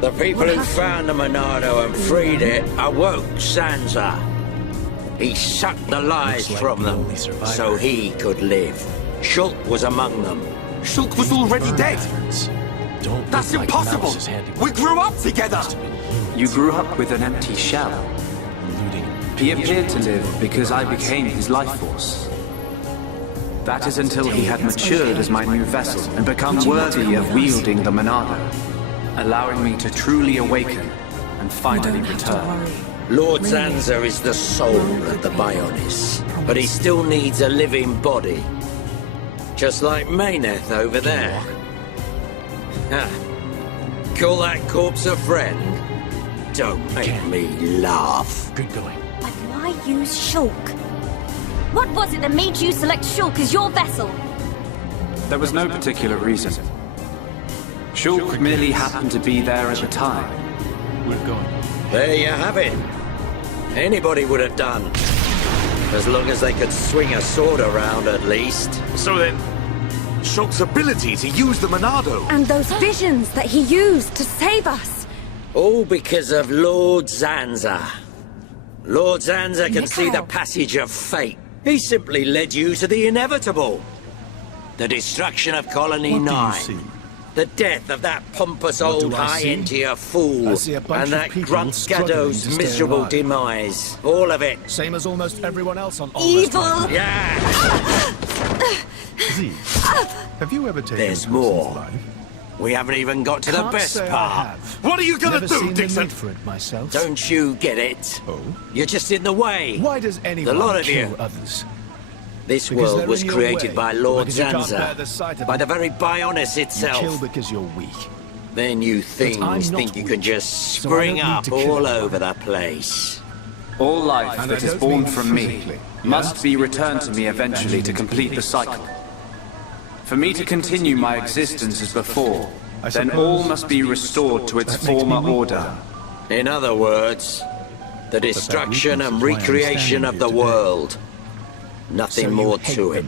The people who found the Monado and freed it awoke Zanza. He sucked the lies from them so he could live. Shulk was among them. Shulk was already dead! That's impossible! We grew up together! You grew up with an empty shell. He appeared to live because I became his life force. That is until he had matured as my new vessel and become worthy of wielding the Monado, allowing me to truly awaken and finally return. Lord Zanza is the soul of the Bionis, but he still needs a living body. Just like Mayneth over there. Ha. Call that corpse a friend? Don't make me laugh. Good going. But why use Shulk? What was it that made you select Shulk as your vessel? There was no particular reason. Shulk merely happened to be there at the time. We're going. There you have it. Anybody would have done. As long as they could swing a sword around, at least. So then, Shulk's ability to use the Monado. And those visions that he used to save us. All because of Lord Zanza. Lord Zanza can see the passage of fate. He simply led you to the inevitable. The destruction of Colony 9. The death of that pompous old High Entia fool. And that grunt Gaddo's miserable demise. All of it. Same as almost everyone else on Evil! Yeah! Z, have you ever taken There's a more. person's life? We haven't even got to the Can't best say I part. have. What are you gonna Never do, seen the Dixon? need for it myself. Don't you get it? Oh? You're just in the way. Why does anyone The lot of kill you. others? This Because world they're was in your created way, by or Lord because you can't bear the sight Zanza. of By them. the very Bionis You itself. kill because you're weak. Then you I'm things not think you weak, can just so I spring don't need up to kill all anyone. over the place. All life And that I is don't born mean from me physically, must be returned to me eventually to complete the cycle. For me to continue my existence as before, then all must be restored to its former order. In other words, the destruction and recreation of the world. Nothing more to it.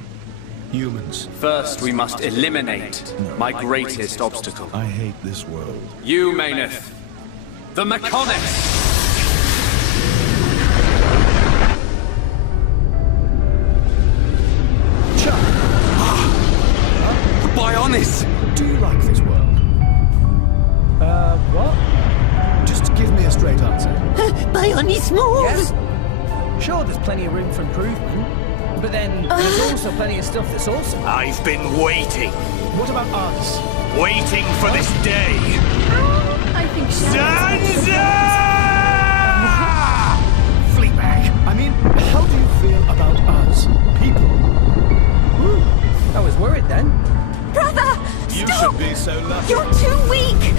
Humans. First, we must eliminate my greatest obstacle. I hate this world. You, Mayneth. The Mechonis! Bionis! Do you like this world? What? Just give me a straight answer. Bionis move! Yes? Sure, there's plenty of room for improvement. But then, there's also plenty of stuff that's awesome. I've been waiting. What about us? Waiting for this day. I think Zanza! Fleabag! I mean, how do you feel about us? People? Ooh, I was worried then. Brother! You Stop! should be so lucky. You're too weak!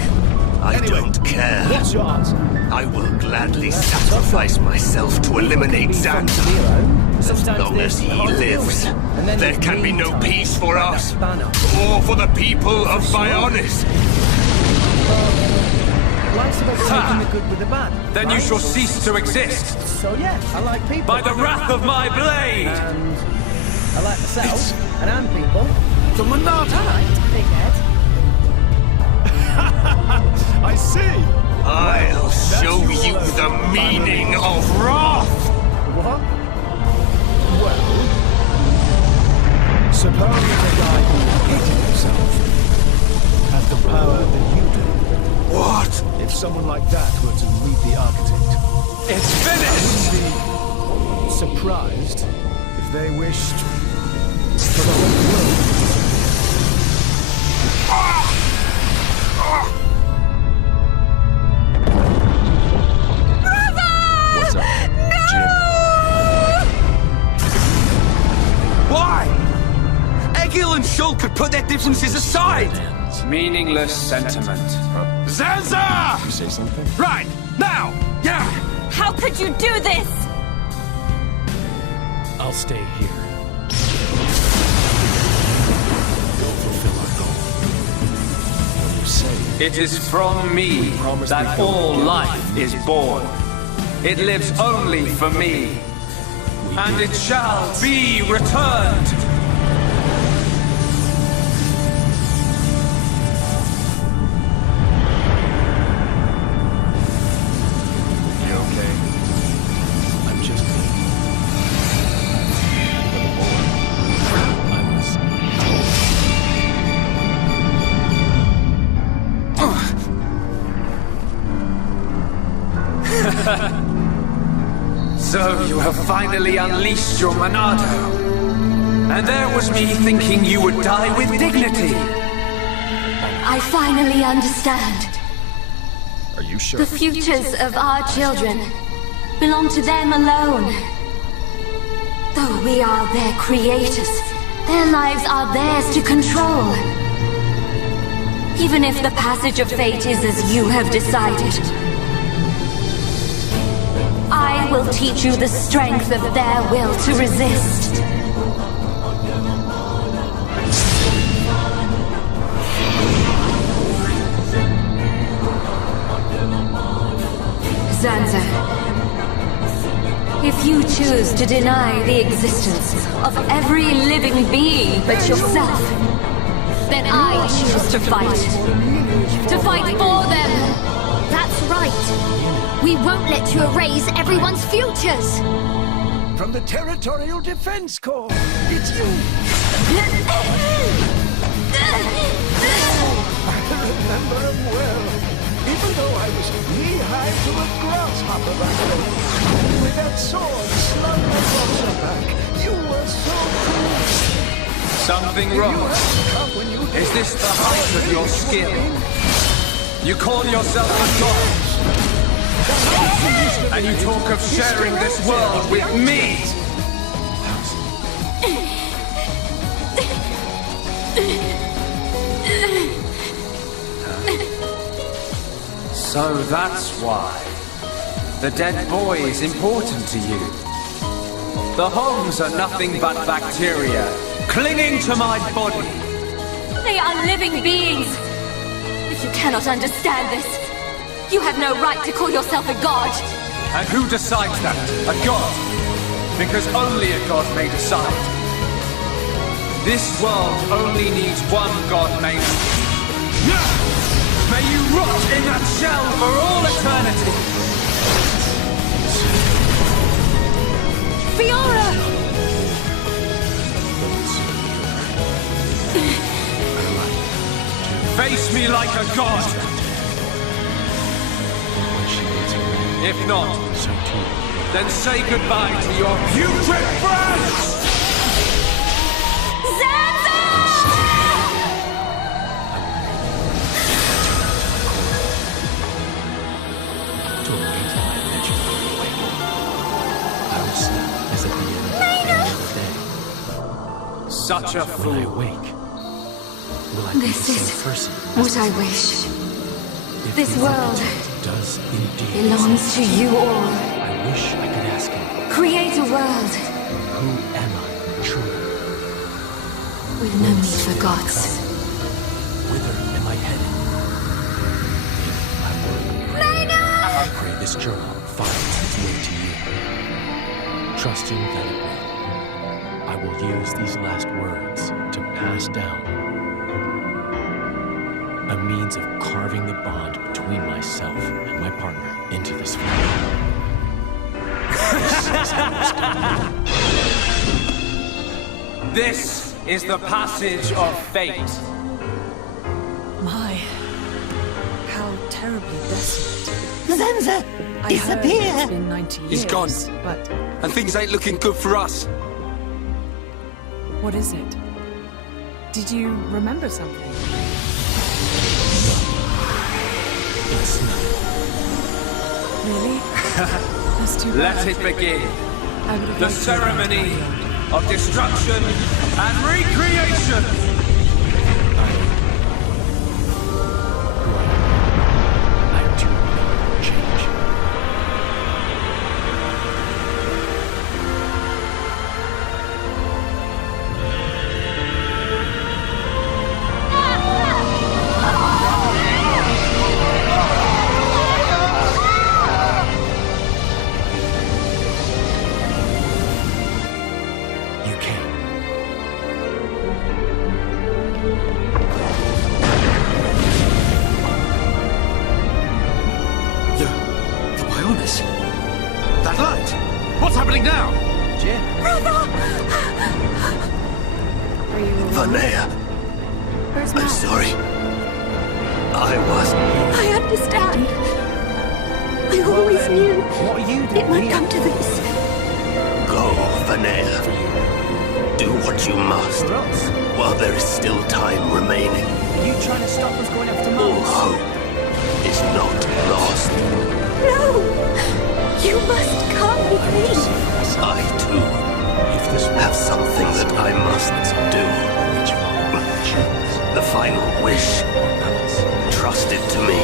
I don't care. What's your answer? I will gladly sacrifice myself to eliminate Xanza. As long as he lives, there can be no peace for us, or for the people of Bionis. Life's about taking the good with the bad. Then you shall cease to exist. So yeah, I like people. By the wrath of my blade! And I like myself, and people. The Monarch! Alright, big head. I see! I'll show you the meaning of wrath! What? Well... Suppose the guy who hated himself had the power that you do. What? If someone like that were to meet the architect... It's finished! I would be surprised if they wished for the whole world. What's up, Jim? Why? Egil and Shulk could put their differences aside! Meaningless sentiment. Zanza! You say something? Right, now! Yeah! How could you do this? I'll stay here. It is from me that all life is born. It lives only for me. And it shall be returned. You okay? I'm just me. I was So you have finally unleashed your Monado. And there was me thinking you would die with dignity. I finally understand. Are you sure? The futures of our children belong to them alone. Though we are their creators, their lives are theirs to control. Even if the passage of fate is as you have decided, I will teach you the strength of their will to resist. Zanza, if you choose to deny the existence of every living being but yourself, then I choose to fight. To fight for them! That's right. We won't let you erase everyone's futures. From the Territorial Defense Corps, it's you. I remember him well. Even though I was knee-high to a grasshopper back then, with that sword slung across your back, you were so cool. Something wrong. Is this the height of your skill? You call yourself a god, and you talk of sharing this world with me! So that's why. The dead boy is important to you. The homes are nothing but bacteria, clinging to my body. They are living beings. If you cannot understand this, you have no right to call yourself a god. And who decides that? A god? Because only a god may decide. This world only needs one god, Maiden. May you rot in that shell for all eternity! Fiora! Face me like a god! If not, then say goodbye to your putrid friends! Such a fool. This is what I wish. This world belongs to you all. I wish I could ask him, Create a world who am I, truly? with no need for gods. Whither am I headed? If I were, I pray this journal finds its way to you. Trusting that it will. I will use these last words to pass down a means of carving the bond between myself and my partner into this family. This is how it's done. This is the passage of fate. My, how terribly desolate. Zanza, I heard disappear! it's been 90 years, He's gone. But And things ain't looking good for us. what is it? Did you remember something? It's nothing. Really? That's too bad. Let it begin. I would have The liked to- ceremony of destruction and recreation. I do not change. You came. The Bionis. That light! What's happening now? Jin. Are you Vanea, Where's I'm Matt? sorry. I was... I understand. I always knew What are you it doing might here? come to this. Go, Vanea. Do what you must, For us? while there is still time remaining. Are you trying to stop us going after All Mars? hope is not lost. No! You must come with me. I, too, have something that I must do. The final wish, trusted to me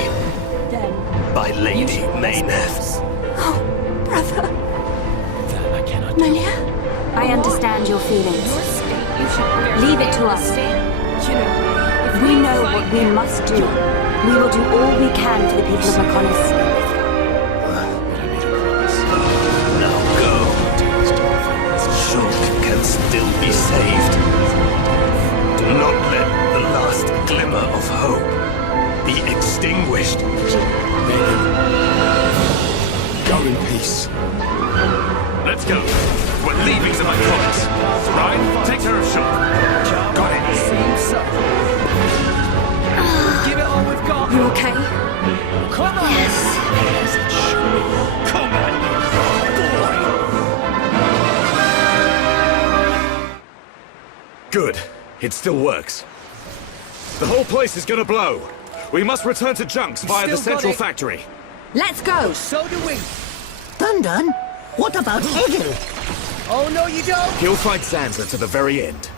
by Lady Mayneth. Oh, brother. That I cannot do. Melia? I understand your feelings. Leave it to us. We know what we must do. We will do all we can for the people of Mechonis. Now go. Shulk can still be saved. Do not let the last glimmer of hope be extinguished. Go in peace. Let's go. We're leaving the Mechonis. Ryan, take care of Shulk. Got it. Seems so. Give it all we've got. You okay? Come on. Come on, boy. Good. It still works. The whole place is gonna blow. We must return to Junks via the still got central it. factory. Let's go! So do we. Dun Dun, what about Egil? Oh, no, you don't. He'll fight Zanza to the very end.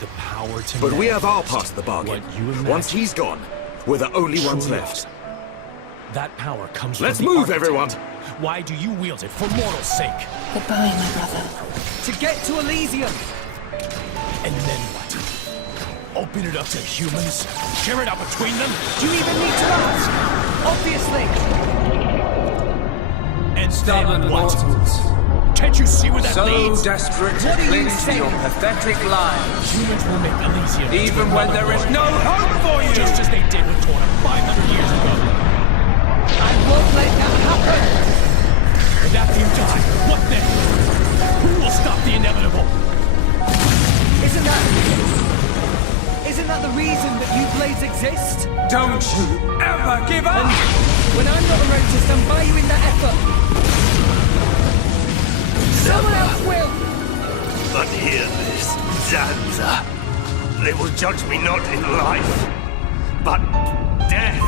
The power to But we manage have our part of the bargain. what you imagine. Once he's gone, we're the only ones Truly left. awesome. That power comes Let's from the move, architect. everyone. Why do you wield it for mortal sake? Goodbye, my brother. To get to Elysium. And then what? Open it up to humans? Share it out between them? Do you even need to ask? Obviously. And Stubborn then what? mortals. Can't you see where that So leads? desperate to What are you cling to saying? your pathetic lives. Humans will make Elysium Even when there is no hope for you! Just as they did with Torna 500 years ago. I won't let that happen! And after you die, what then? Who will stop the inevitable? Isn't that the reason that you blades exist? Don't you ever give up! And when I'm not around to stand by you in that effort, someone else will! But hear this, Zanza. They will judge me not in life, but death.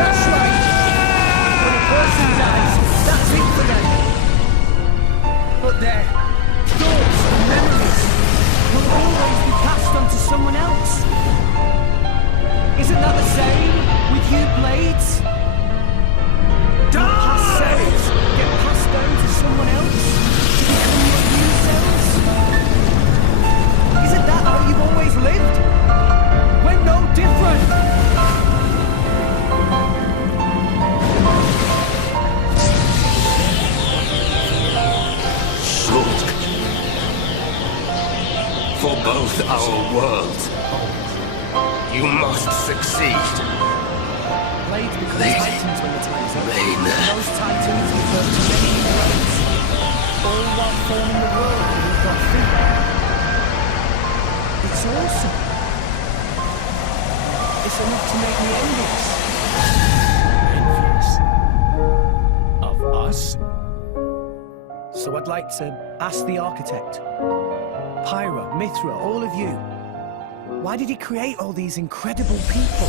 That's right. When a person dies, that's it for them. But their thoughts and memories will always be passed on to someone else. Isn't that the same with you, Blades? Your past selves get passed down to someone else to become your new selves? Isn't that how you've always lived? We're no different. Shulk. For both our worlds, you must succeed. Blades become Lady. titans when the time's up. Lane. And those titans will birth many new blades. All while forming the world we've got feet. It's awesome. It's enough to make me envious. Envious? Of us? So I'd like to ask the architect, Pyra, Mithra, all of you, why did he create all these incredible people?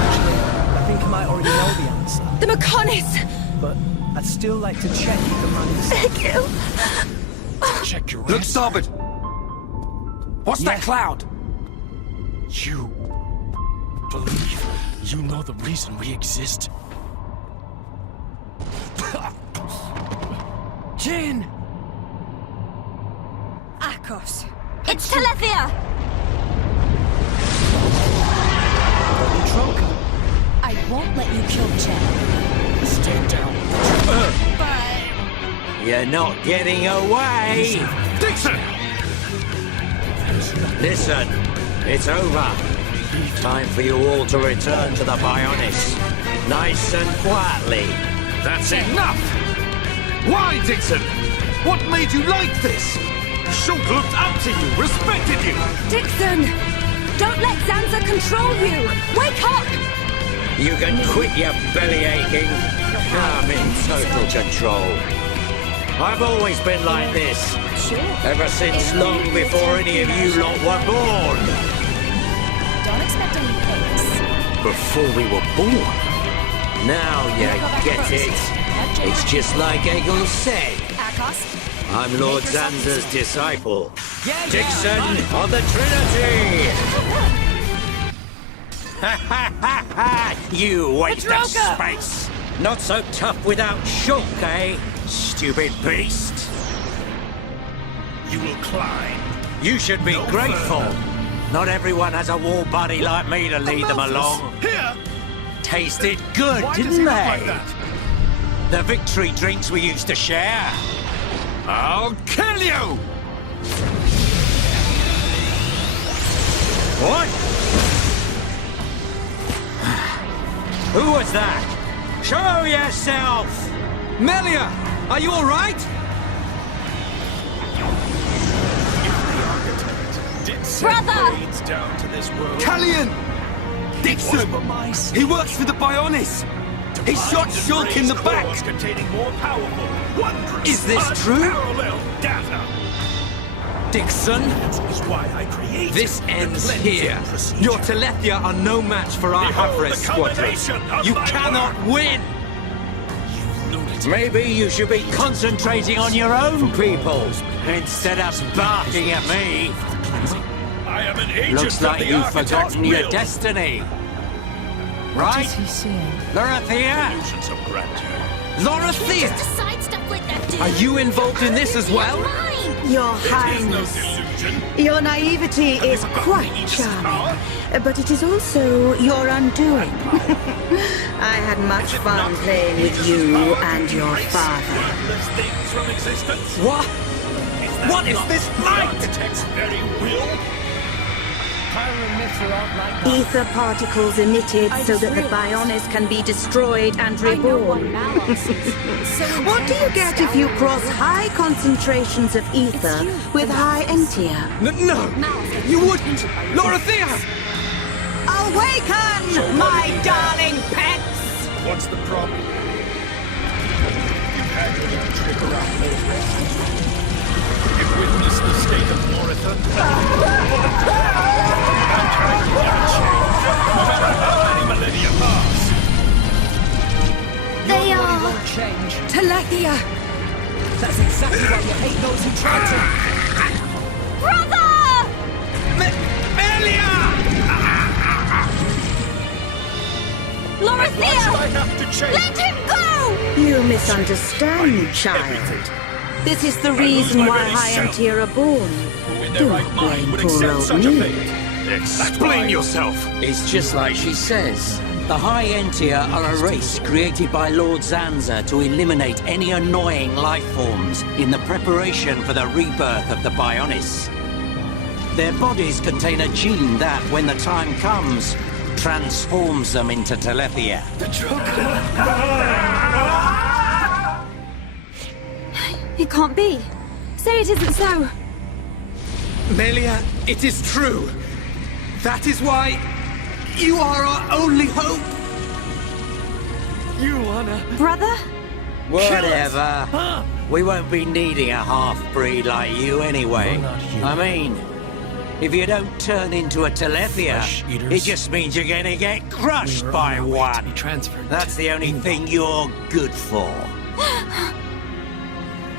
Actually, I think I might already know the answer. The Mechonis! But I'd still like to check the man himself. Check your Look wrist. starboard! What's that cloud? You believe you know the reason we exist? Jin! Akos. It's Telethia! Tronka. I won't let you kill Jen. Stand down. You're not getting away! Dixon! Listen, it's over. Time for you all to return to the Bionis. Nice and quietly. That's enough! Why, Dixon? What made you like this? Shulk looked up to you, respected you! Dixon! Don't let Zanza control you! Wake up! You can quit your belly aching. I'm in total control. I've always been like this. Ever since long before any of you lot were born. Don't expect any thanks. Before we were born? Now you get it. It's just like Egil said. Akos, I'm Lord Zanza's disciple. Dixon of the Trinity! Ha ha ha ha! You waste of space! Not so tough without Shulk, eh? Stupid beast! You will climb. You should be grateful. Not everyone has a war buddy like me to lead them along. Here! Tasted good, Why does didn't he look they? like that? The victory drinks we used to share. I'll kill you! What? Who was that? Show yourself! Melia! Are you alright? Brother! Down to this world. Callian! Dixon! He works for the Bionis! He shot Shulk in the back! Containing more powerful, wondrous, Is this true? unparalleled data. Dixon? That is why I created This the ends cleansing here. procedure. Your Telethia are no match for our Behold Havres the squadron. culmination of You my cannot work. win! Maybe you should be concentrating on your own people instead of barking at me. I am an agent Looks of like the you've Architect's forgotten your will. destiny. what Right? is he saying? Lorithia? Illusions of grandeur. Lorithia! Just a sidestep Are you involved in this as well? Your Highness, your naivety is quite charming, but it is also your undoing. I had much fun playing with you and your father. What? What is this light? Ether particles emitted so that the Bionis can be destroyed and reborn. What do you get if you cross high concentrations of ether with high entia? No! You wouldn't! Lorothea! Awaken, my darling pets! What's the problem? You've had your little trick around those races. You've witnessed the state of Loritha. That character never changed, no matter how many millennia pass. They Your body are won't change. Telethia! That's exactly why you hate those who try to. Brother! Melia! Lorothea! Why should I have to change? Let him go! You misunderstand, child. This is the reason why high entia are born. Do not blame poor old me. Explain yourself! It's just like she says. The High Entia are a race created by Lord Zanza to eliminate any annoying life forms in the preparation for the rebirth of the Bionis. Their bodies contain a gene that, when the time comes, transforms them into Telethia. It can't be. Say it isn't so. Melia, it is true. That is why you are our only hope. You wanna... Brother? Whatever. We won't be needing a half-breed like you anyway. I mean, if you don't turn into a Telethia, it just means you're gonna get crushed by one. That's the only thing you're good for.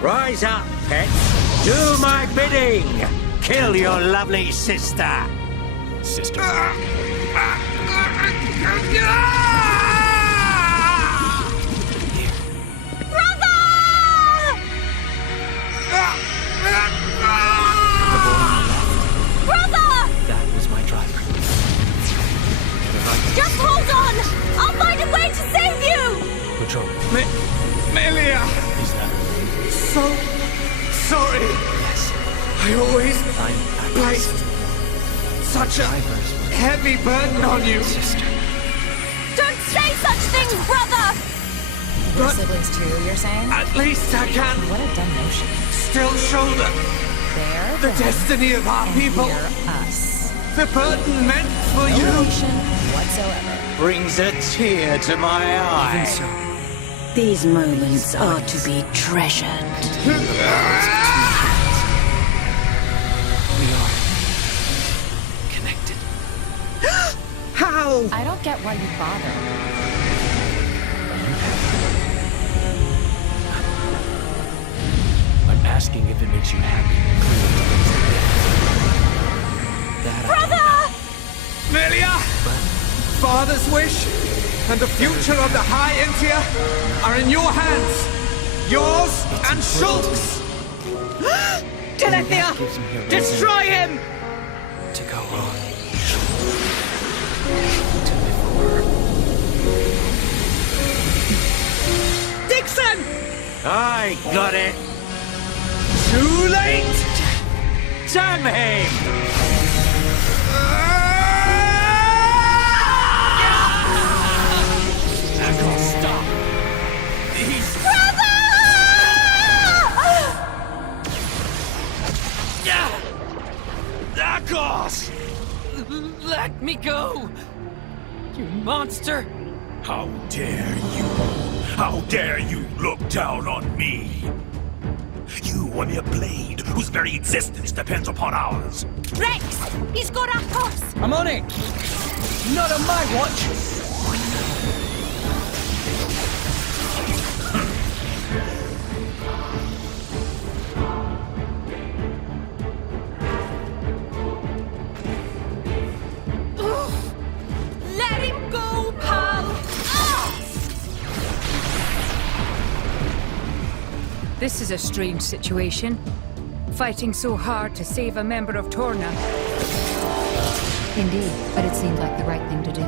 Rise up, pets. Do my bidding. Kill your lovely sister. Sister. That was my driver. Just hold on! I'll find a way to save you! Patrol. Melia! Is that... So sorry. Yes. I always placed such a heavy burden on you. Sister. Don't say such things, brother! Your But siblings too, you're saying? at least I can What a dumb notion. still shoulder They're the destiny of our people. We're us. The burden meant for No you. relation whatsoever. Brings a tear to my eye. These moments are to be treasured. We are connected. How? I don't get why you bother. I'm asking if it makes you happy. That Brother! Melia! Father's wish and the future of the High Entia are in your hands. Yours and Shulk's. Telethia! Destroy him! to go on. Dixon! I got it. Too late! Damn him! Stop! Akos! Let me go! You monster! How dare you? How dare you look down on me? You and your blade, whose very existence depends upon ours. Rex! He's got Akos! I'm on it. Not on my watch. Let him go, pal! This is a strange situation. Fighting so hard to save a member of Torna. Indeed, but it seemed like the right thing to do.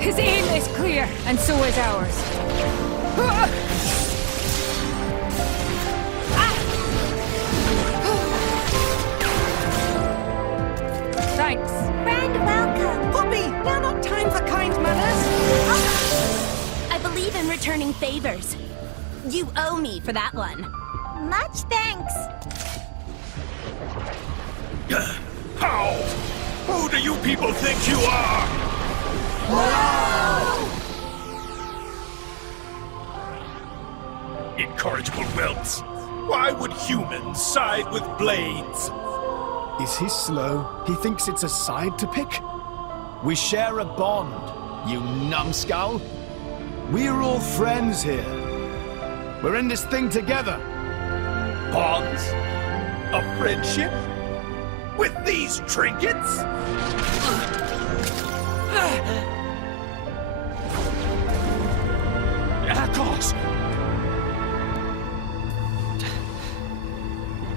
His aim is clear, and so is ours. Thanks. Grand welcome. Poppy, now not time for kind manners. I believe in returning favors. You owe me for that one. Much thanks. How? Who do you people think you are? Incorrigible whelps. Why would humans side with blades? Is he slow? He thinks it's a side to pick? We share a bond, you numbskull. We're all friends here. We're in this thing together. Bonds? A friendship? With these trinkets? Akos!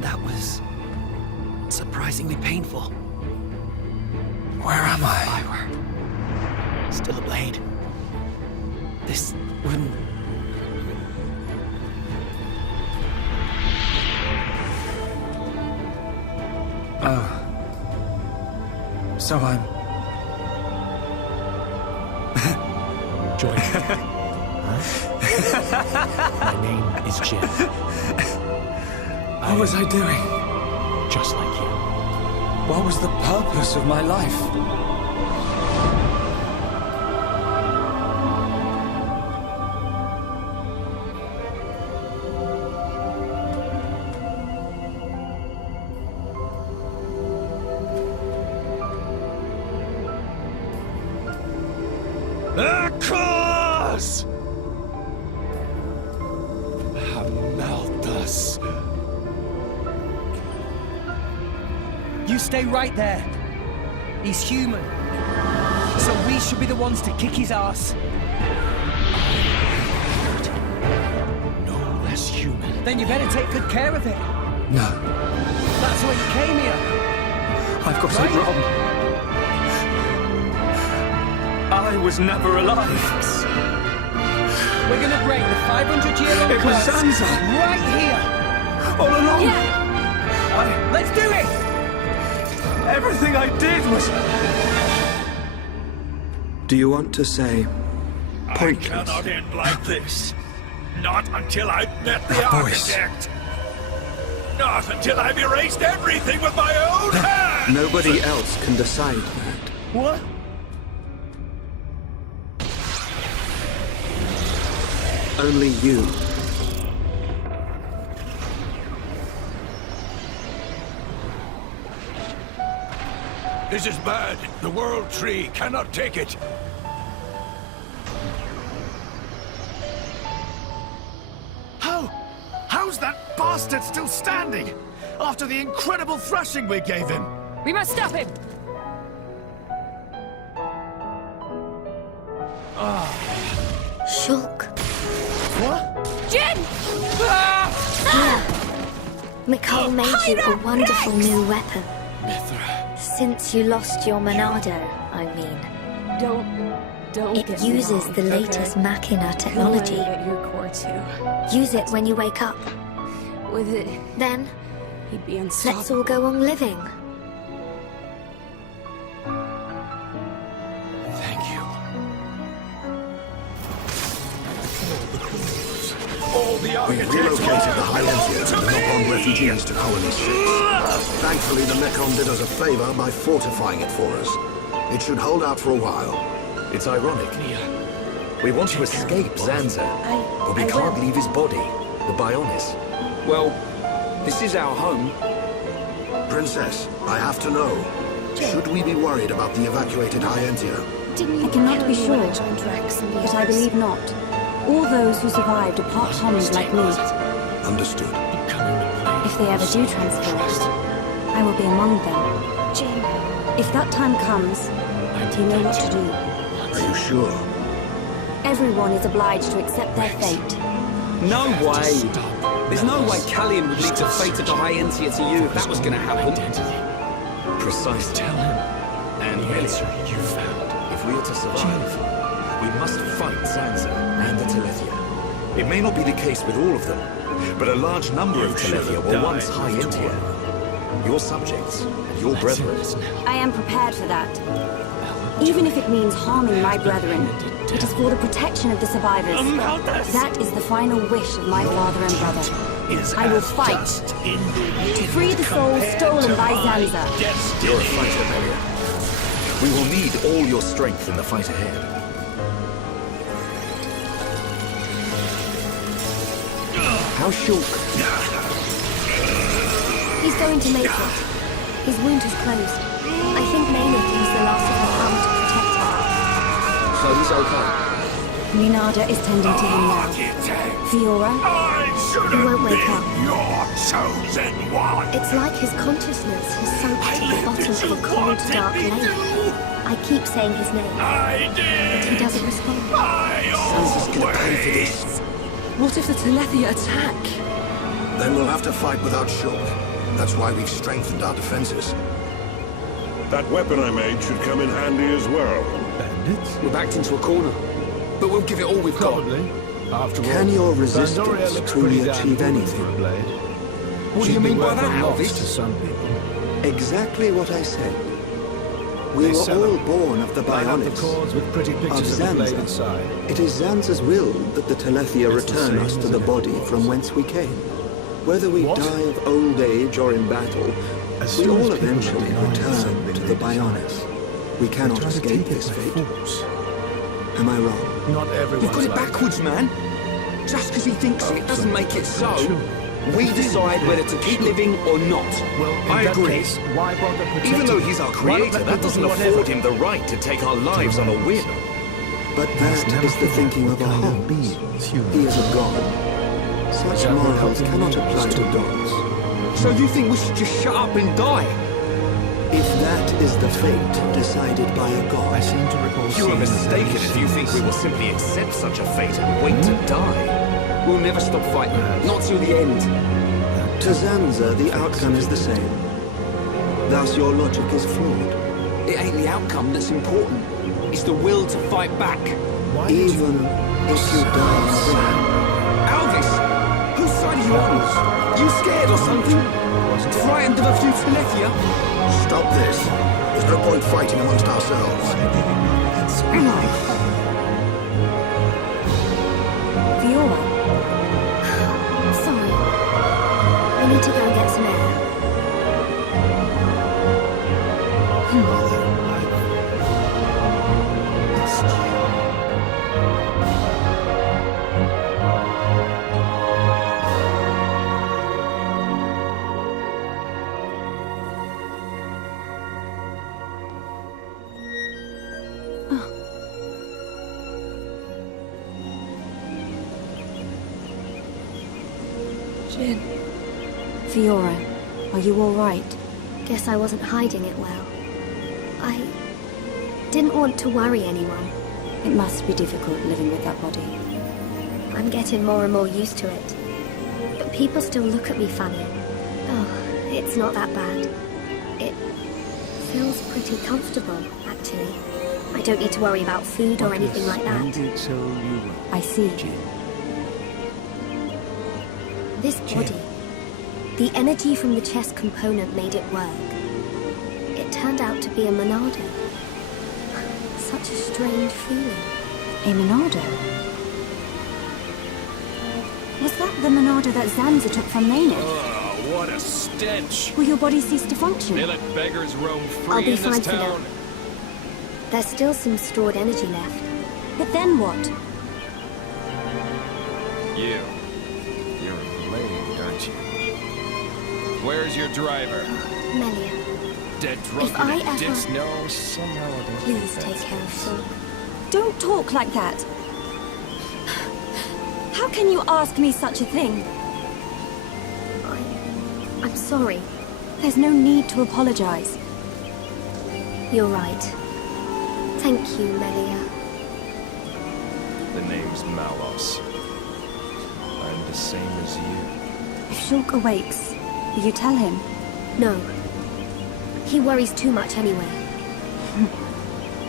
That was surprisingly painful. Where am I? If I were still a blade, this wouldn't... Oh. So I'm... Join me. My name is Jin. What was I doing? Just like you. What was the purpose of my life? Akos! Hamalthus. You stay right there. He's human. So we should be the ones to kick his ass. No less human. Then you better take good care of it. No. That's why you came here. I've got Right? it wrong. I was never alive. We're gonna break the 500-year-old It was curse Zanza. right here. All along. Yeah. Let's do it. Everything I did was... Do you want to say I pointless? cannot end like this. Not until I've met the That voice. architect. Not until I've erased everything with my own hands! Nobody else can decide that. What? Only you. This is bad. The World Tree cannot take it. How's that bastard still standing? After the incredible thrashing we gave him? We must stop him! Shulk. What? Jin! Mikal made you a wonderful new weapon. Mithra. Since you lost your Monado, I mean. Don't It get me uses wrong, the latest okay? Machina technology. Go at your core too. Use it when you wake up. With it, Then, he'd be unstoppable. let's all go on living. Thank you. All the We architects relocated the Hyentia to knock on refugees to colony 6. Thankfully, the Mekon did us a favor by fortifying it for us. It should hold out for a while. It's ironic. We want to escape Zanza, but we can't leave his body, the Bionis. Well, this is our home. Princess, I have to know. Should we be worried about the evacuated Hyentia? I cannot be sure, but I believe not. All those who survived are part Hommies like me. Understood. If they ever do transfer, I will be among them. Jin. If that time comes, do you know what to do? Are you sure? Everyone is obliged to accept their fate. No way. There's no way Callian would lead the fate of the Hyentia to you if that was going to happen. Precisely. Tell him. And The answer you found. if we are to survive, we must fight Zanza and the Telethia. It may not be the case with all of them, but a large number of Telethia were once Hyentia. Your subjects, and your brethren. I am prepared for that. Even if it means harming my brethren, it is for the protection of the survivors. That is the final wish of my father and brother. I will fight to free the souls stolen by Zanza. You're a fighter, Melia. We will need all your strength in the fight ahead. How's Shulk? He's going to make it. His wound is closed. I think Maynard used the last of her power to protect her. So he's okay. Minada is tending to him now. Fiora? He won't wake up. Your chosen one. It's like his consciousness has sunk to the bottom of a cold, dark lake. I keep saying his name, but he doesn't respond. Sansa's gonna pay for this. What if the Telethia attack? Then we'll have to fight without Shulk. That's why we've strengthened our defenses. That weapon I made should come in handy as well. Bandits? We're backed into a corner, but we'll give it all we've Probably. After all, Can your Pandoria resistance looks truly pretty damn achieve good anything? for a blade. What do She'd you be mean by worth that, a lot Alvis? to some people. Exactly what I said. We They were sell all them. born of the Line up the Bionics, cords with pretty of pictures of the blade Zanza. inside. It is Zanza's will that the Telethia It's the return same us to as the it body was. from whence we came. Whether we What? die of old age or in battle, As we soon as all people eventually are denying return something to they the desire, Bionics. We they cannot try to escape take it this by fate. force. Am I wrong? Not everyone's You've got it like backwards, man. Just because he thinks it doesn't make it so. We decide whether to keep living or not. Well, in I that agree. case, why bother protecting Even though he's our Why not creator, let that people doesn't do afford whatever? him the right to take our lives on a whim. But that is the thinking of a Hobbes. He is a god. Such morals cannot apply to gods. So you think we should just shut up and die? If that is the fate decided by a god, I seem to recall You are seeing mistaken if you think we will simply accept such a fate and wait to die. We'll never stop fighting. Not till the end. to Zanza the outcome is the same. Thus your logic is flawed. It ain't the outcome that's important. It's the will to fight back. Even if you die. Alvis, whose side are you on? You scared or something? Frightened of a few Telethia? Stop this. There's no point fighting amongst ourselves. Fiora? Sorry. I need to go and get some air. Jin. Fiora, are you all right? Guess I wasn't hiding it well. I didn't want to worry anyone. It must be difficult living with that body. I'm getting more and more used to it. But people still look at me funny. Oh, it's not that bad. It feels pretty comfortable, actually. I don't need to worry about food or anything like that. I see. This body, the energy from the chest component made it work. It turned out to be a Monado. Such a strange feeling. A Monado? Was that the Monado that Zanza took from Maynard? Oh, what a stench! Will your body cease to function? They let beggars roam free I'll be in fine this for now. town. There's still some stored energy left. But then what? You're a blade, aren't you? Where's your driver? Melia, Dead drunk If in I a ever- ditch? No, somehow I don't please think take that's care of Shulk. Don't talk like that. How can you ask me such a thing? I'm sorry. There's no need to apologize. You're right. Thank you, Melia. The name's Malos. I the same as you. If Shulk awakes, will you tell him? No. He worries too much anyway.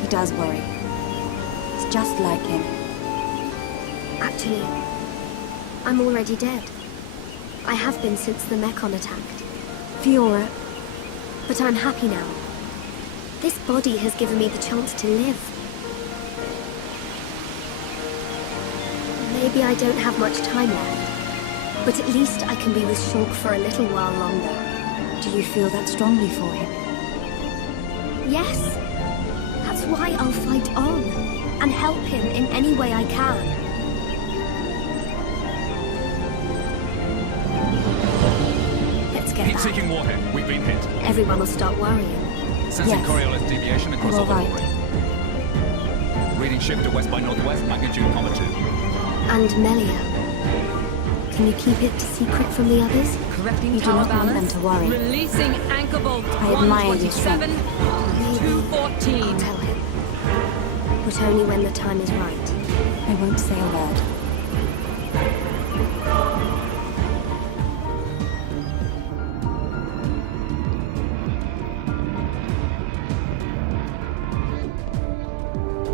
He does worry. It's just like him. Actually, I'm already dead. I have been since the Mechon attacked. Fiora. But I'm happy now. This body has given me the chance to live. Maybe I don't have much time left, but at least I can be with Shulk for a little while longer. Do you feel that strongly for him? Yes. That's why I'll fight on, and help him in any way I can. Let's get back. Heat-seeking warhead. We've been hit. Everyone will start worrying. Sensing Coriolis deviation across You're orbital right. ring. Reading shift to west by northwest, magnitude, 2. And Melia. Can you keep it secret from the others? Correcting You do tower not want them balance. to worry. Releasing anchor bolt. I admire your 127, strength. 214. I'll tell him. But only when the time is right. I won't say a word.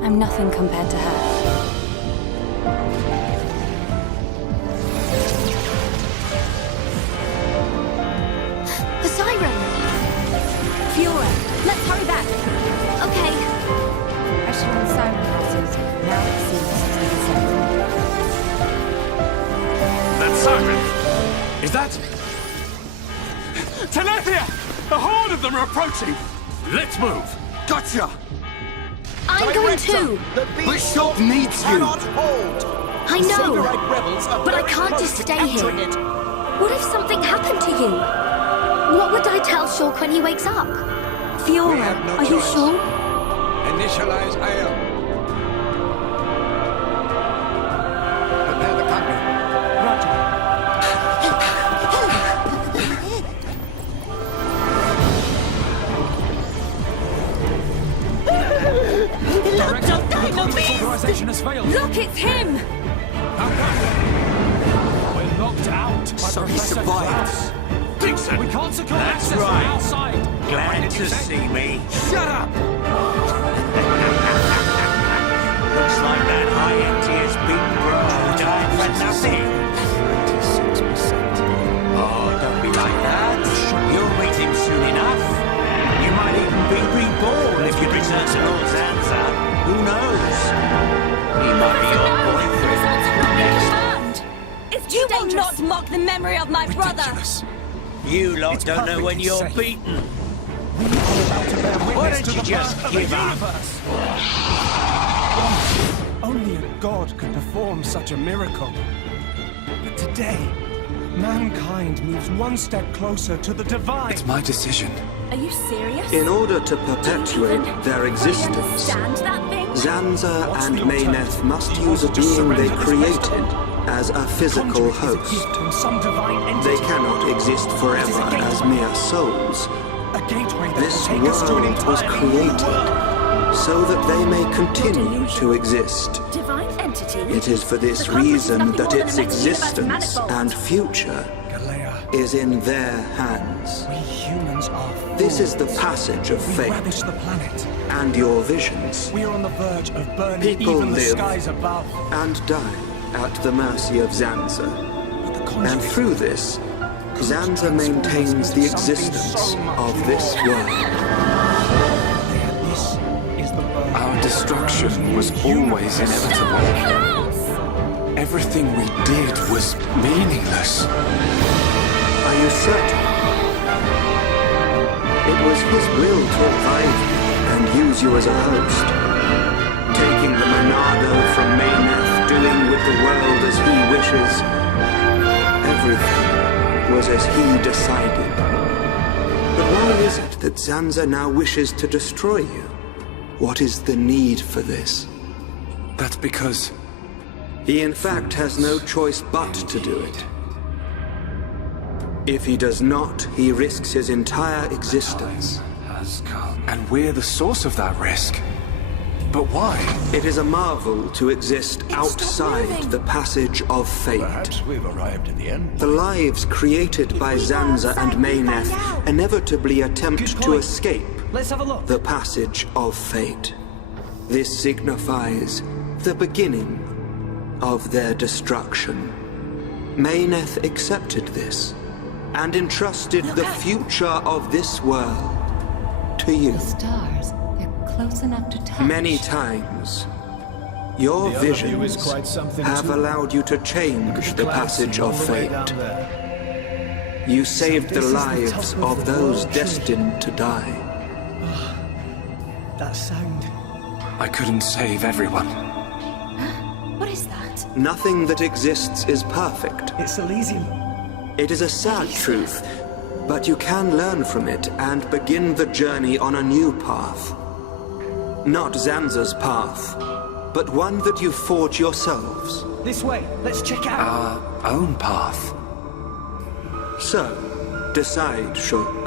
I'm nothing compared to her. The siren! Fiora, let's hurry back! Okay. Pressure on siren losses now exceeds 60%. That siren! Is that... Telethia! A horde of them are approaching! Let's move! Gotcha! I'm going too! But Shulk needs you! I know! But I can't just stay here. What if something happened to you? What would I tell Shulk when he wakes up? Fiora, are you sure? Initialize IL. Prepare the company. Lots of dynamite! Authorization has failed. Look, it's him! We're knocked out by So he Professor survived. Klaus. Dixon! We can't secure That's access right. from outside. Glad to see me. Shut up! Looks like that high entier's been bro died for nothing. 96%. Oh, don't be like that. You'll meet him soon enough. You might even be reborn if you return to Lord Zanza. Who knows? He might be your boyfriend. You will not mock the memory of my brother! You lot It's don't know when perfectly you're safe. beaten. About to bear Why witness don't to you the just birth of the give up? universe. Only a god could perform such a miracle. But today, mankind moves one step closer to the divine. It's my decision. Are you serious? In order to perpetuate their existence, Understand that thing? Zanza What's and the Mayneth alternative? must He use a wants to being they surrender his created as a physical Conjure it as a host. gift from some divine entity. They cannot exist forever as mere souls. A gateway that This will take us to an world was entirely new created world. so that they may continue to exist. Divine entity? It is for this The conjure is reason nothing that more than its a meta-universe existence manifold. and future Galea, is in their hands. we humans are This is the fools. passage of We fate ravish the planet. and your visions. We are on the verge of burning People even the live skies above. and die at the mercy of Zanza. But the And conjure through this, Zanza maintains the existence of this world. This is the birth. Our destruction was always inevitable. Everything we did was meaningless. Are you certain? It was his will to revive you and use you as a host. Taking the Monado from Mayneth, doing with the world as he wishes. Everything was as he decided. But why is it that Zanza now wishes to destroy you? What is the need for this? That's because He in fact has no choice but to do it. If he does not, he risks his entire existence. has come. And we're the source of that risk. But why? It is a marvel to exist outside the passage of fate. Perhaps we've arrived at the end. The lives created by Zanza and Mayneth inevitably attempt to escape Let's have a look. the passage of fate. This signifies the beginning of their destruction. Mayneth accepted this and entrusted the future of this world to you. The stars, they're close enough to touch. Many times, your The other view is visions quite something have too. allowed you to change the passage of fate. You saved the lives of those destined to die. That sound. I couldn't save everyone. What is that? Nothing that exists is perfect. It's Elysium. It is a sad truth, but you can learn from it and begin the journey on a new path. Not Zanza's path, but one that you forge yourselves. This way. Let's check it out. Our own path. So, decide, Shulk.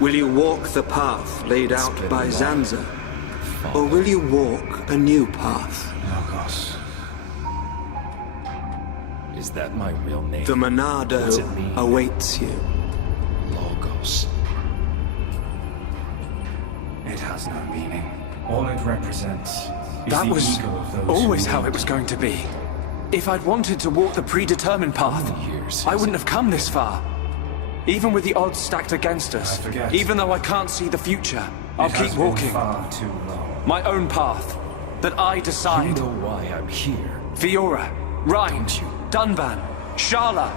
Will you walk the path laid out by Zanza, or will you walk a new path? Logos. Is that my real name? The What's it Monado mean? awaits you. Logos. It has no meaning. All it represents is That the was ego of those always who how made it was going to be. If I'd wanted to walk the predetermined path, I wouldn't have come this far. Even with the odds stacked against us, forget. even though I can't see the future, I'll It has keep been walking. far too long. My own path, that I decide. You know why I'm here. Fiora, Ryan, Dunban, Sharla,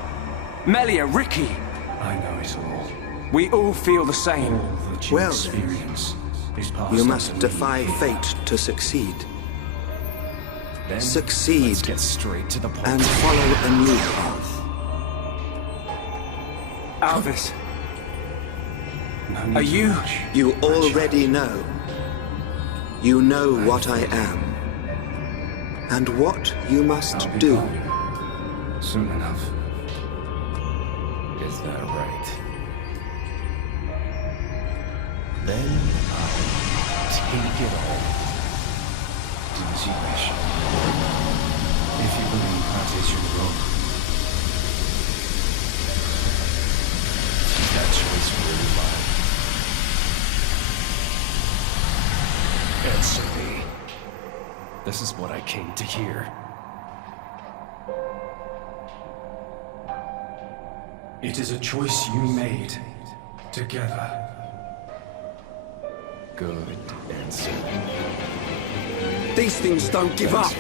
Melia, Ricky. I know it all. We all feel the same. All that you Well, experience is passed You on must to defy me. fate to succeed. Then, Succeed let's get straight to the point. and follow a new path. Alvis, No need are to you? rush. You already know. You know what I am. And what you must I'll be do. gone soon enough. Is that right? Then I'll take it all. Do as you wish. If you believe that is your role. That choice will be mine. Answer me. This is what I came to hear. It is a choice you made together. Good answer. These things don't give up.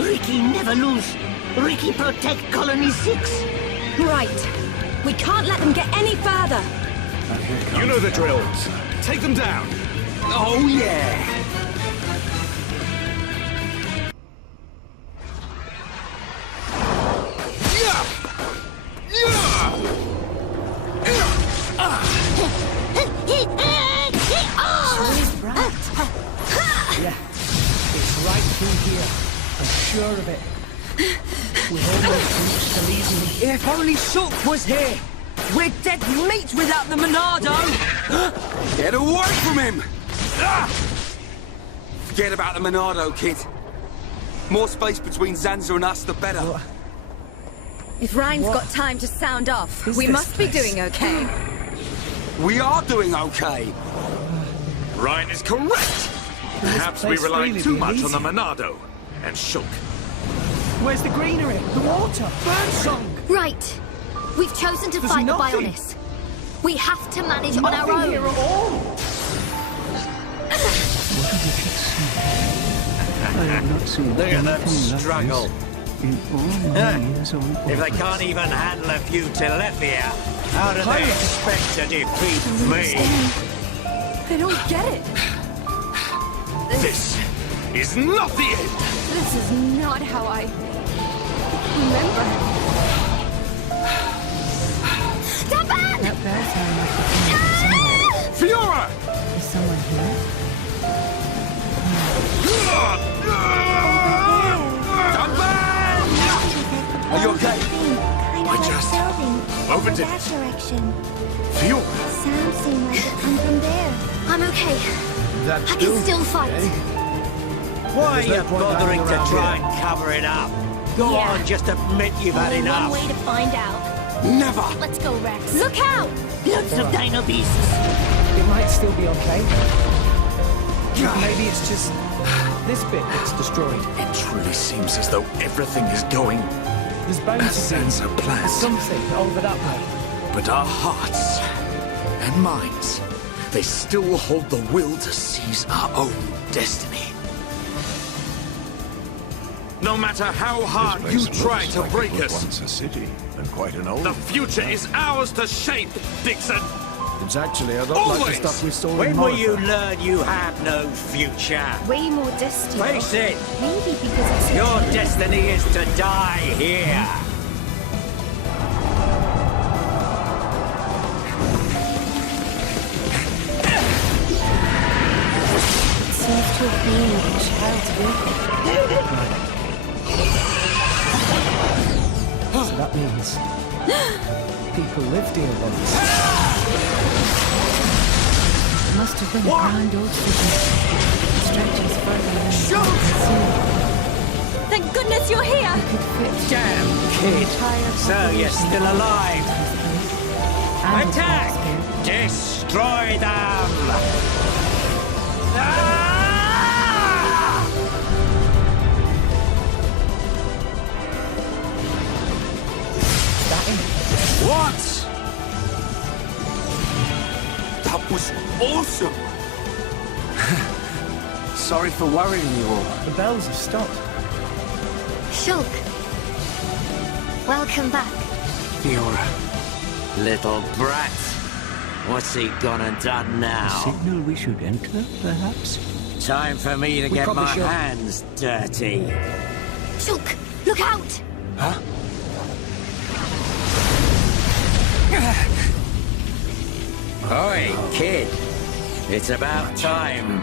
Ricky, never lose. Ricky, protect Colony 6. Right. We can't let them get any further. You know the drill. Take them down. Oh, yeah. Yeah, it's right through here. I'm sure of it. We've almost reached Elysium. If only Shulk was here. We're dead meat without the Monado. Get away from him! Forget about the Monado, kid. More space between Zanza and us, the better. If Ryan's got time to sound off, we this must be place? doing okay. We are doing okay. Ryan is correct. Perhaps we place rely really too be much on the easy? Monado and Shulk. Where's the greenery? The water? Birdsong? Right. We've chosen to There's fight the nothing. Bionis. We have to manage on our Nothing own. here at all. Look at them struggle. If they can't even handle a few Telepia, how do they expect to defeat me? I don't get it. This is not the end. This is not how I remember. Dunban! That bell sound must be Fiora! Is someone here? Are you okay? I just overdid it. That direction. Fiora! Sounds seem like it come from there. I'm okay. That's I can still fight. Why are There's no you point bothering hanging to around try here. and cover it up? Go Yeah. on, just admit you've had Only enough. one way to find out. Never! Let's go, Rex. Look out! Lots of dino beasts. It might still be okay. Maybe it's just this bit that's destroyed. It truly seems as though everything is going There's bound as to be Sansa planned. something over that way. But our hearts and minds, they still hold the will to seize our own destiny. No matter how hard This you place try looks to like break it was us, once a city, and quite an old the one. future is ours to shape, Dixon. It's actually a lot like the Always. stuff we saw in When will you Moratha. learn you have no future? Way more destiny. Face it, Maybe because it's so your true. destiny is to die here. Seems to have been a child's work. So that means people lived here once. Must have been a grand old city. Stretches further than the eye can see. Thank goodness you're here! Damn kid! So you're still alive! And Attack! Destroy them! Ah! What? That was awesome! Sorry for worrying you all. The bells have stopped. Shulk. Welcome back. Fiora. Little brat. What's he gone and done now? Signal we should enter, perhaps? Time for me to We get probably my should. hands dirty. Shulk, look out! Huh? Oi, kid. It's about time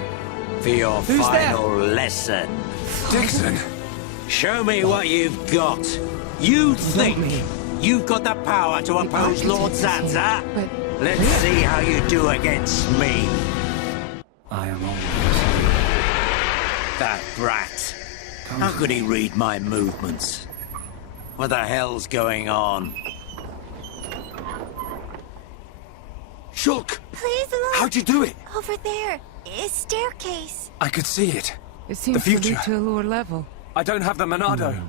for your Who's final lesson. Dixon! Show me what you've got. You think me. you've got the power to oppose Lord Zanza? But Let's see how you do against me. I am always. That brat. How could he read my movements? What the hell's going on? Shulk! Please, look. How'd you do it? Over there. A staircase. I could see it. it seems to future. lead to a lower level. I don't have the Monado.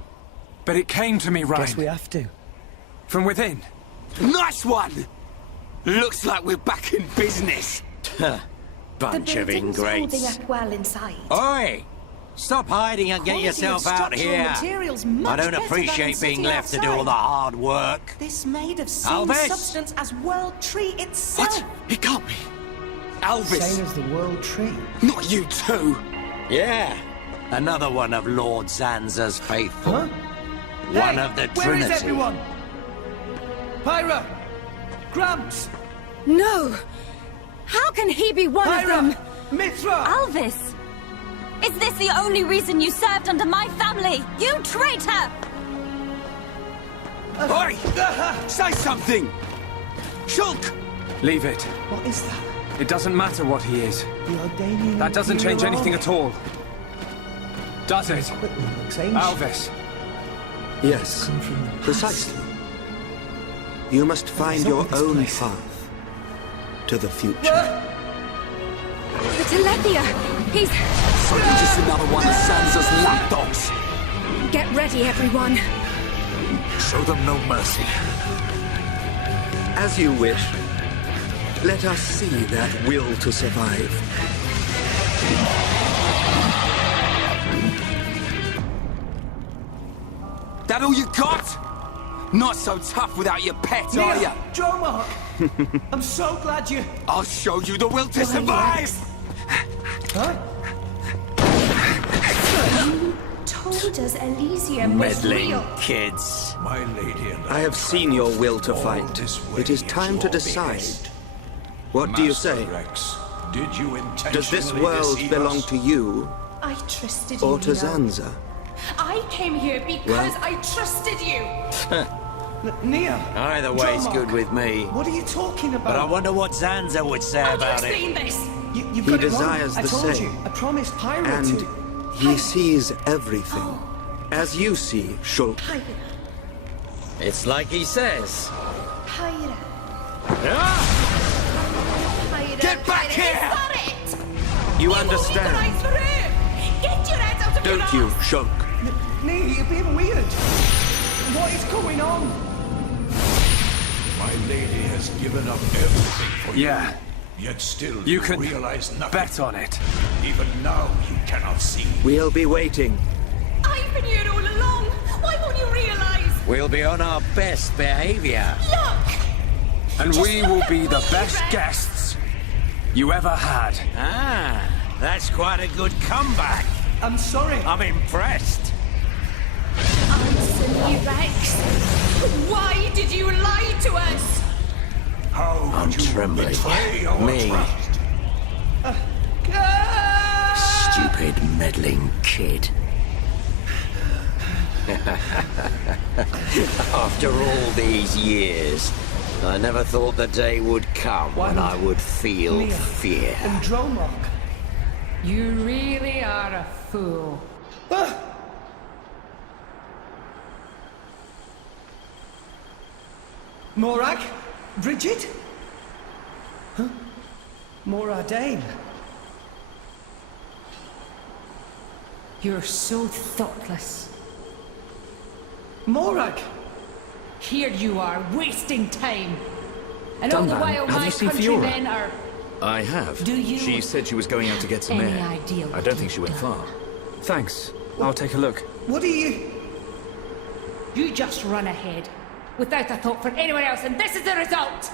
But it came to me, Guess we Ryan. have to. From within. Nice one! Looks like we're back in business. Bunch of ingrates. well inside. Oi! Stop hiding and get yourself out here. I don't appreciate being left to do all the hard work. This made of same Alvis! substance as World Tree itself. What? It can't be. Alvis! Same as the World Tree. Not you too! Yeah, another one of Lord Zanza's faithful. Huh? One of the Where is Trinity. everyone? Pyra! Gramps! No! How can he be one of them? Mithra! Alvis! Is this the only reason you served under my family? You traitor! Oi! Say something! Shulk! Leave it. What is that? It doesn't matter what he is. The Aldanian That doesn't change Imperial anything Army. at all. Does it? Equipment looks ancient. Alvis. Yes, Come from the past. precisely. You must find What's up your with this own place? path to the future. The Telethia! He's... So you're just another one of Sansa's lapdogs. Get ready, everyone. Show them no mercy. As you wish. Let us see that will to survive. That all you got? Not so tough without your pet, are ya? Joe Mark! I'm so glad you... I'll show you the will to survive! Huh? Told us Elysium was Meddling real. kids. My lady and I have seen your will to fight. It is time to decide. What do you say? Rex, did you intentionally Does this world deceive belong us? to you I trusted you. or to Neo. Zanza? I came here because Well- I trusted you. Nia! Either Joe way's Mark, good with me. What are you talking about? But I wonder what Zanza would say I'll about it. explain this. He desires the same. A promised pirate And he sees everything. As you see, Shulk. It's like he says. Get back here! You understand, Get your heads out of your don't you, Shulk? Nee, you're being weird. What is going on? My lady has given up everything for Yeah. you. Yet still You can realize nothing. bet on it. Even now you cannot see. We'll be waiting. I've been here all along. Why won't you realize? We'll be on our best behavior. Look! And we will be the best guests you ever had. Ah, that's quite a good comeback. I'm sorry. I'm impressed. Answer me, Rex. Why did you lie to us? How I'm could you trembling. betray our Me. trust? Stupid meddling kid. After all these years, I never thought the day would come when I would feel fear. And Dromok. You really are a fool. Morag? Bridget? Huh? Moradane? You're so thoughtless. Morag? Here you are, wasting time. And all Dunban, the while have my you seen countrymen Fiora? are... I have. Do you She said she was going out to get some any air. idea I what don't think you've she went done? far. Thanks. I'll take a look. What are you... You just run ahead, without a thought for anyone else, and this is the result!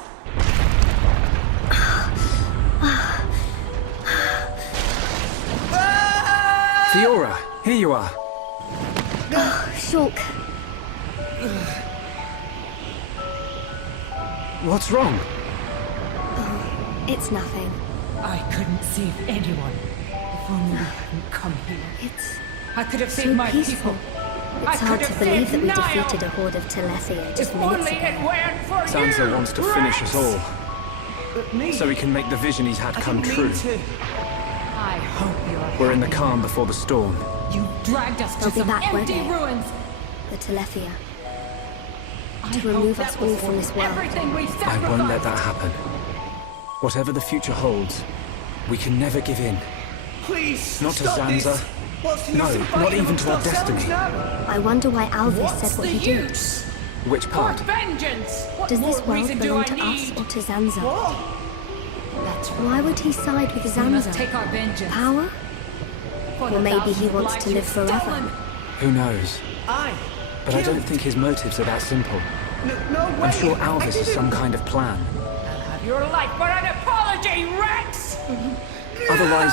Fiora, here you are. Shulk. What's wrong? It's nothing. I couldn't save anyone. If only we hadn't come here. I could have saved So my peaceful. people. It's hard to believe that we defeated a horde of Telethia just If minutes only ago. it weren't for Sansa you, wants to finish us all. Me? So he can make the vision he's had come didn't true. mean to. I hope you're We're in the calm before the storm. You dragged us to They'll be some back, won't empty they? ruins. The Telethia. I To hope remove that us was all from worth this world. Everything we I won't let sacrificed. that happen. Whatever the future holds, we can never give in. Please, Not to stop Zanza. this. What's the No, use of not fighting even to our amongst ourselves destiny. now? I wonder why Alvis What's said what the he did. use? Which For part? vengeance. What Does more this world reason do belong I to us need? or to Zanza? What? That's right. Why would he side with We must Zanza? take our vengeance. Power? For Or the maybe he thousands of wants lives to live you've forever. stolen. Who knows? I. But I don't think his motives are that simple. No way. I'm sure I Alvis has didn't- some kind of plan. I'll have your life for an apology, Rex! Otherwise,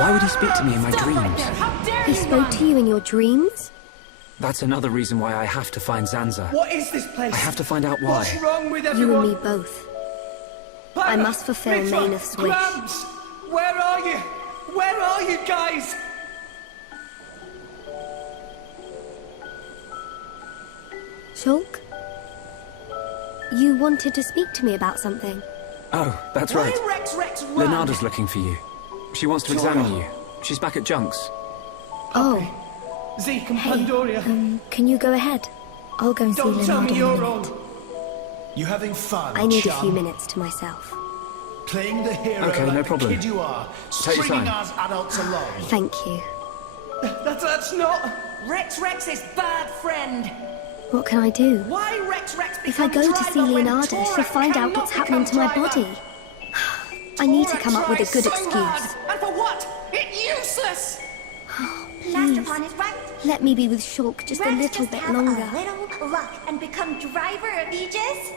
why would he speak to me in my Stop right dreams? there. How dare He you spoke run? to you in your dreams? That's another reason why I have to find Zanza. What is this place? I have to find out why. What's wrong with You everyone? and me both. I must fulfill Mitra, Mayneth's wish. Gramps, where are you? Where are you guys? Shulk? You wanted to speak to me about something. Oh, that's Why right. Rex run? Leonardo's looking for you. She wants to examine you. She's back at Junks. Oh, Zeke and hey, Pandoria. can you go ahead? I'll go and see Don't tell Leonardo me in a you're minute. wrong. You having fun, I need a chum? few minutes to myself. Playing the hero Okay, like no the problem. kid you are, Take your stringing time. us adults along. Thank you. That's not. Rex is bad friend. What can I do? Why Rex If I go to see Leonardo, she'll find out what's happening to my body. I need to come up with a good excuse. And for what? It's useless. Please, let me be with Shulk just a little bit longer. A little luck and become driver of Aegis?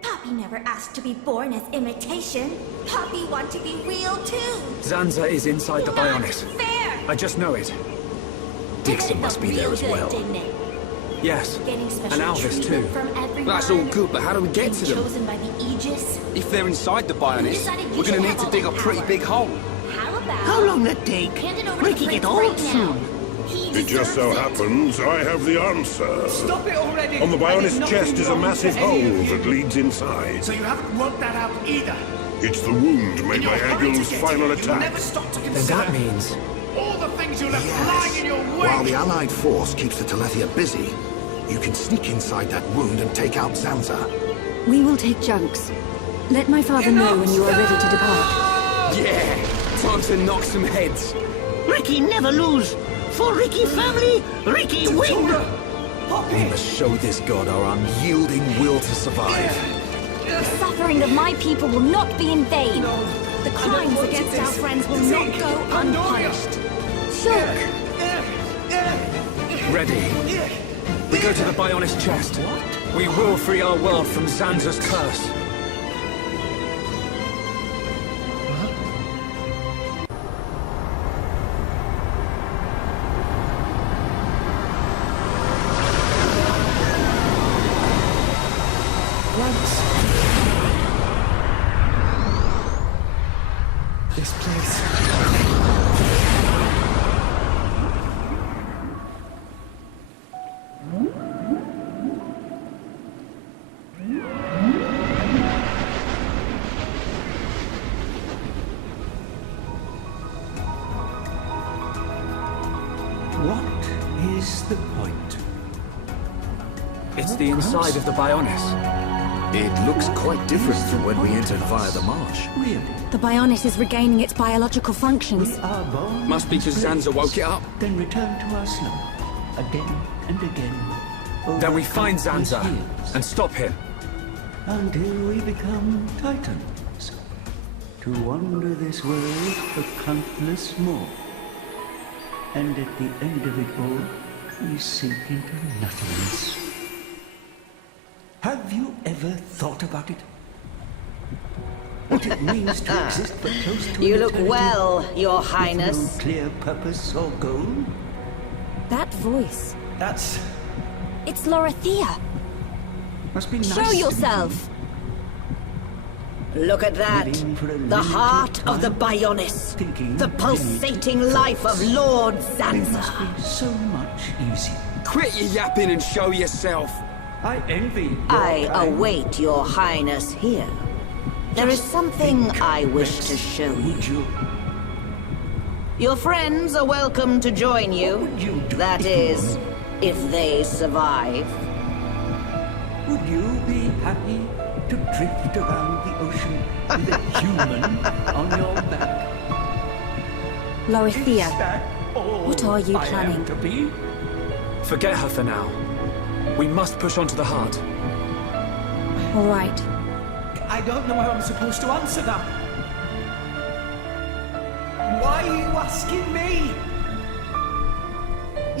Poppy never asked to be born as imitation. Poppy want to be real too. Zanza is inside the Bionis. Fair. I just know it. Dixon must be there as well. Yes, Getting special and Alvis too. treatment from everyone. That's all good, but how do we get to them? Chosen by the Aegis. If they're inside the Bionis, decided you we're gonna should need have to all dig a the pretty power? big hole. How about How long that take? hand it over We to can Prince get old right now? soon. He deserves just so happens I have the answer. Stop it already! On the I did Bionis nothing chest is a wrong massive to any hole of you. that leads inside. So you haven't worked that out either. It's the wound made In your by hurry to Egil's get final here, you attack. never stop to Then consider that means... all the things you'll have lying in your wake. While the Allied force keeps the Telethia busy, you can sneak inside that wound and take out Zanza. We will take Junks. Let my father know when you are ready to depart. Yeah, time to knock some heads. Ricky never lose. For Ricky family, Ricky win. We must show this god our unyielding will to survive. The suffering of my people will not be in vain. The crimes against our friends will not go unpunished. Shulk! Ready. We go to the Bionis chest. We will free our world from Zanza's curse. This place. What is the point? It's the inside of the Bionis. It looks quite different from when we entered via the marsh. The Bionis is regaining its biological functions. Must be because Zanza woke it up. Then return to our slump again and again. Then we find Zanza and stop him. Until we become titans. To wander this world for countless more. And at the end of it all, we sink into nothingness. Have you ever thought about it? What it means to exist for close to You look eternity well, Your with Highness. no clear purpose or goal? That voice. That's... It's Lorithia. must be nice Show to be yourself. Look at that. living for a The limited heart of the time, Bionis. thinking The pulsating life of Lord It Zanza. must be so much easier. Quit your yapping and show yourself. I envy I await Your Highness here. There is something I wish to show you. Your friends are welcome to join you. That is, if they survive. Would you be happy to drift around the ocean with a human on your back? Lorithia, Is that all what are you I am planning? to be? Forget her for now. We must push on to the heart. All right. I don't know how I'm supposed to answer that. Why are you asking me?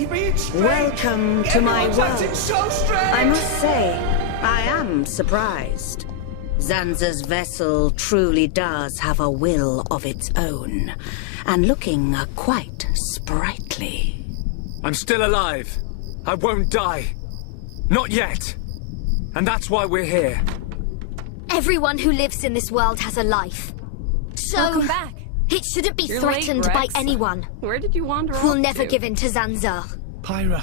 You're being strange. Welcome to my Everyone's world. acting so strange. I must say, I am surprised. Zanza's vessel truly does have a will of its own, and looking quite sprightly. I'm still alive. I won't die. Not yet. And that's why we're here. Everyone who lives in this world has a life. So, Welcome back. it shouldn't be You're threatened late, by Rex. anyone. Where did you wander We'll off never to? give in to Zanza. Pyra.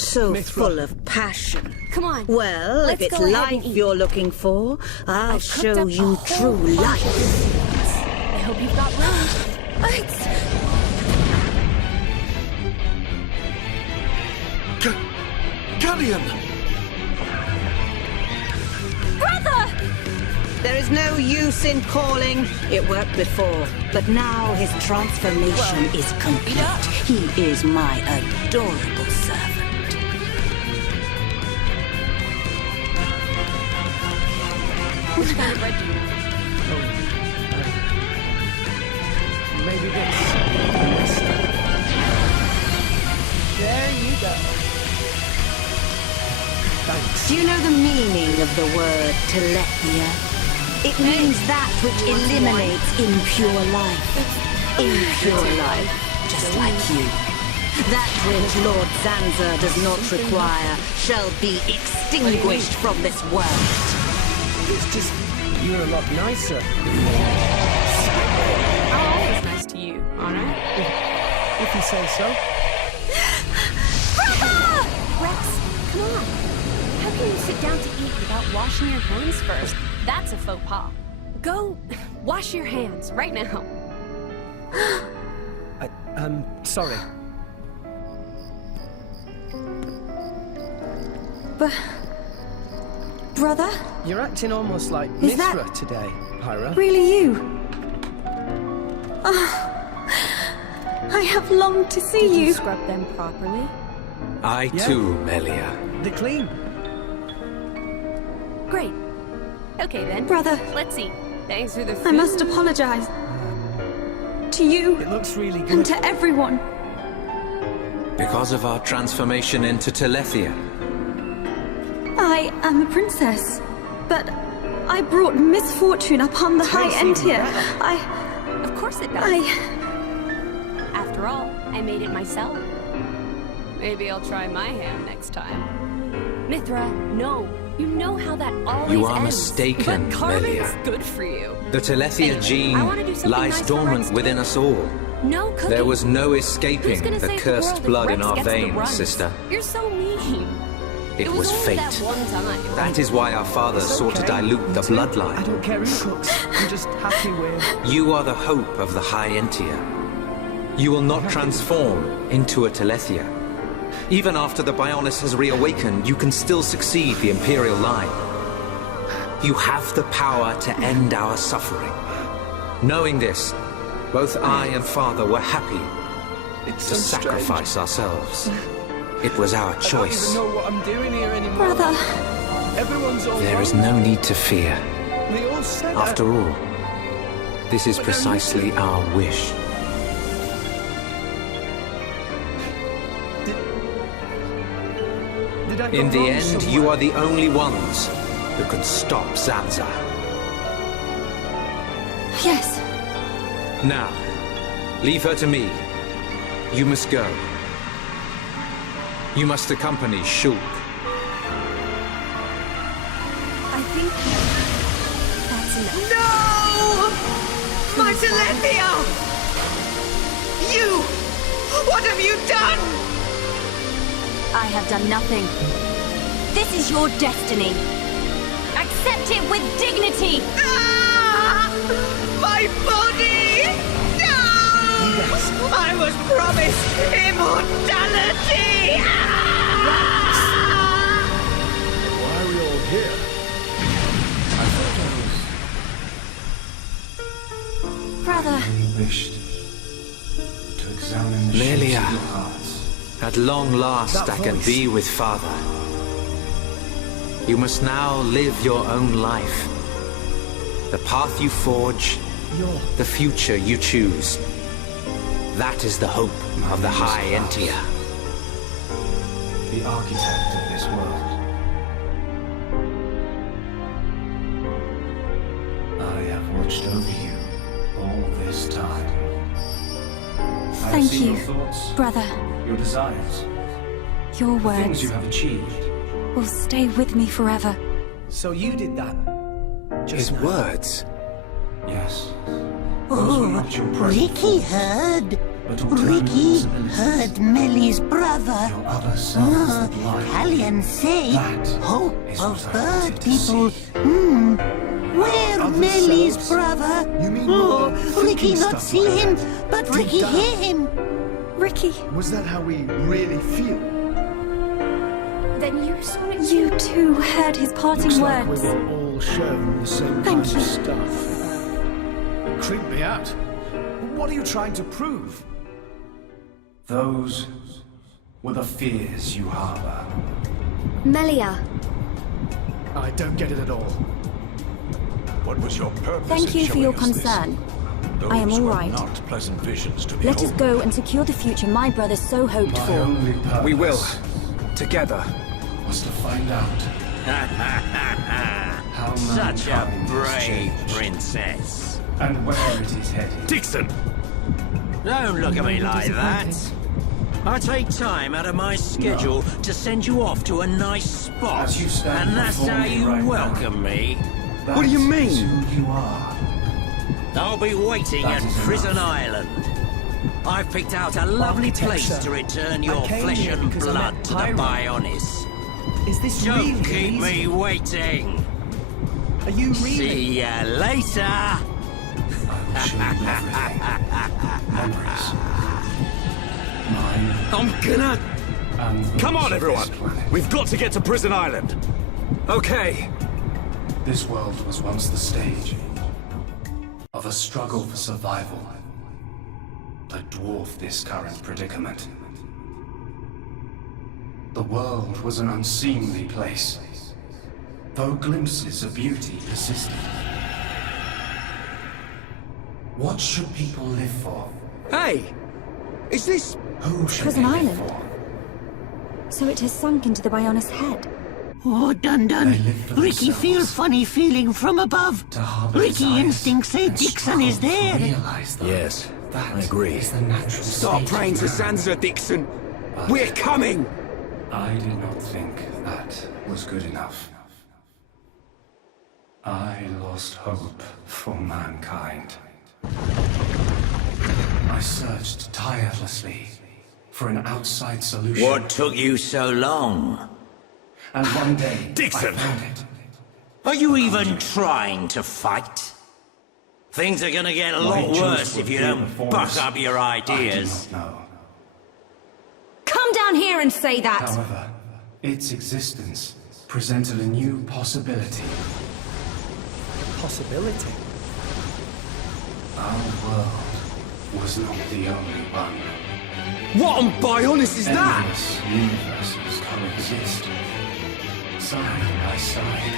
So Mithra. full of passion. Come on. Well, Let's if it's go ahead life and eat. you're looking for, I'll I've cooked show up a you whole true bunch life. of seeds. I hope you've got room. It's... Galleon! Brother! There is no use in calling. It worked before, but now his transformation is complete. He is my adorable servant. Which kind of bread do you want? Maybe this. There you go. Thanks. Do you know the meaning of the word telethia? It means that which eliminates impure life. Impure life, just like you. That which Lord Zanza does not require shall be extinguished from this world. It's just, you're a lot nicer. I'm always nice to you, aren't I? If you say so. can you sit down to eat without washing your hands first? That's a faux pas. Go wash your hands right now. I'm sorry. But... Brother? You're acting almost like Is Mithra that today, Pyra. really you? Oh, I have longed to see Did you. you scrub them properly? I too, Melia. They're clean. Great. Okay then. Brother. Let's eat. Thanks for the food. I must apologize. To you. It looks really good. And to everyone. Because of our transformation into Telethia. I am a princess, but I brought misfortune upon the High Entia. Of course it does. After all, I made it myself. Maybe I'll try my hand next time. Mithra, no. You know how that always You are ends. mistaken, But carving's Melia. good for you. The Telethia Anyway, I wanna do gene something lies nice for dormant Rex within too. us all. No cooking. There was no Who's escaping gonna the save cursed world if blood in Rex our gets the veins, runs? sister. You're so mean. It was only fate. that one time. That is why our father It's sought to okay. dilute the Me too. I bloodline. don't care who cooks. I'm just happy with... You are the hope of the High Entia. You will not transform into a Telethia. Even after the Bionis has reawakened, you can still succeed the Imperial line. You have the power to end our suffering. Knowing this, both I and Father were happy to so sacrifice ourselves. It was our I choice. don't even know what I'm doing here anymore. Brother. Everyone's all There is wrong. no need to fear. They all said After all, this is But now you precisely our wish. Did I go In the wrong end, somewhere? you are the only ones who can stop Zanza. Yes. Now, leave her to me. You must go. You must accompany Shulk. I think that's enough. No! My Telethia! You! What have you done? I have done nothing. This is your destiny. Accept it with dignity! Ah! My body! No! I was promised immortality! Ah! Why are we all here? I thought Brother. You wished to examine the shapes Melia, of your hearts. at long last That I can voice. be with Father. You must now live your own life. The path you forge, the future you choose. That is the hope of the High Entia. The architect of this world. I have watched over you all this time. I have Thank seen you, your thoughts, brother. your desires, Your the things words you have achieved. will stay with me forever. So you did that? His words. Yes. Oh, Ricky heard. Ricky heard Melly's brother. Callian say, hope of bird people. Where Melly's brother? Oh, Ricky not see him, but Ricky hear him. Ricky. Was that how we really feel? Then you saw it You too heard his parting Looks like words. we were all shown the same Thank kind you. of stuff. Creep me out. What are you trying to prove? Those were the fears you harbor. Melia. I don't get it at all. What was your purpose Thank in you for showing your us this? concern. I am Those all were right. not pleasant visions to Let us behold. go and secure the future my brother so hoped for. We will. Together. Was to find out how Such a mankind has brave changed princess. and where it is headed. Dixon! Don't look at me like that. I take time out of my schedule to send you off to a nice spot, As you stand and that's before how me you right now. welcome me. What do you That mean? is who you are. I'll be waiting That at is Prison enough. Island. I've picked out a lovely place to return your I came flesh here and because I blood met to the Pyra. Bionis. Is this Don't really keep easy? me waiting. Are you really? See ya later. Memories. Mine. I'm gonna... And Come on, this everyone. planet. We've got to get to Prison Island. Okay. This world was once the stage of a struggle for survival that dwarfed this current predicament. The world was an unseemly place, though glimpses of beauty persisted. What should people live for? Hey! Is this... Who should Prison they live Island. for? So it has sunk into the Bionis head. Oh, Dun-Dun. Ricky feels funny feeling from above. Ricky instincts say Dixon is there. Yes, I agree. Stop praying to Sansa, Dixon. We're coming! I did not think that was good enough. I lost hope for mankind. I searched tirelessly for an outside solution. What took you so long? And one day, Dixon! I found it. Are you even trying to fight? Things are gonna get a lot worse if you don't buck up your ideas. Come down here and say that! However, its existence presented a new possibility. Possibility? Our world was not the only one. What on Bionis is that? Endless universes coexist, side by side.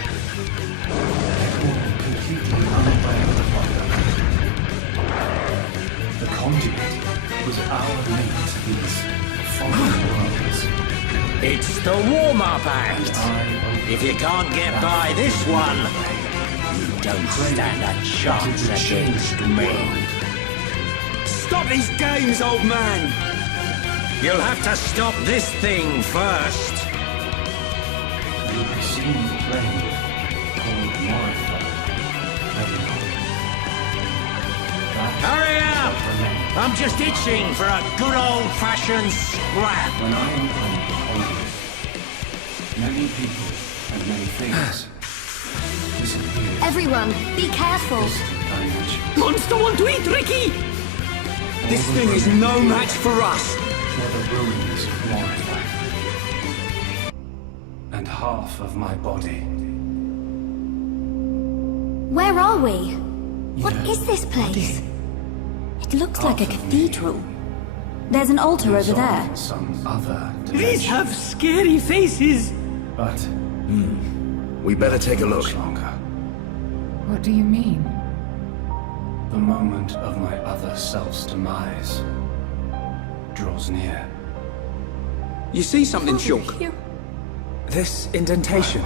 All completely unaware of one another. The conduit was our link to these foreign worlds. It's the warm-up act. If you can't get by this one, you don't stand a chance against me. Stop these games, old man! You'll have to stop this thing first. You have seen the plane called Moritha. Hurry up! I'm just itching for a good old-fashioned scrap. When I opened the conduit, many people and many things disappeared. Everyone, be careful. Monster want to eat Ricky! This thing is no match for us. Were the ruins of Moritha. And half of my body. Where are we? What is this place? It looks like a cathedral. There's an altar over there. Some other These have scary faces. But we better take a look. Longer. What do you mean? The moment of my other self's demise draws near. You see something, Shulk? This indentation.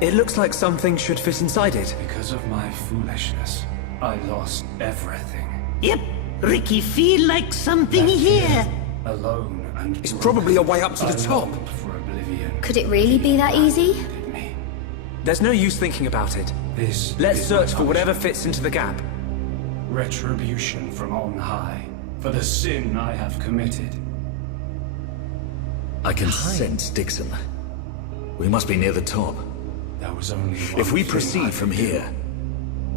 It looks like something should fit inside it. Because of my foolishness, I lost everything. Yep, Ricky feel like something here. Alone and It's probably a way up to the top. For oblivion. Could it really be that easy? There's no use thinking about it. Let's search for whatever fits into the gap. Retribution from on high for the sin I have committed. I can sense Dixon. We must be near the top. There was only one If we thing I proceed could from do. here,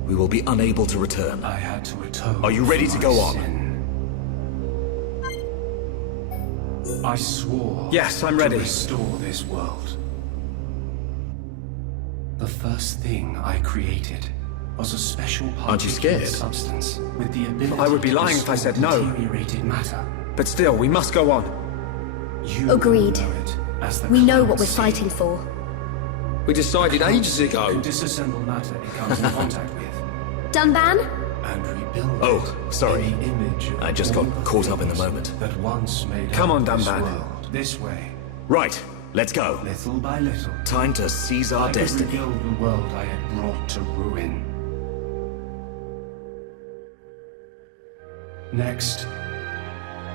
we will be unable to return. I had to atone. Are you ready for to my go on? sin. I swore. Yes, I'm ready. To restore this world. The first thing I created was a special Aren't you particulate scared? substance with the ability I would be lying if I restore said no. deteriorated matter. But still, we must go on. You Agreed. know it as the We know what cloud we're sea. fighting for. We decided ages Can ago. disassemble matter it comes in contact with Dunban? and rebuild Oh, it sorry. in the image of I just all got the caught up in the things moment. that once made Come up on, this Dunban. world. This way, Right, let's go. little by little. Time to seize our I could destiny. rebuild the world I had brought to ruin. Next,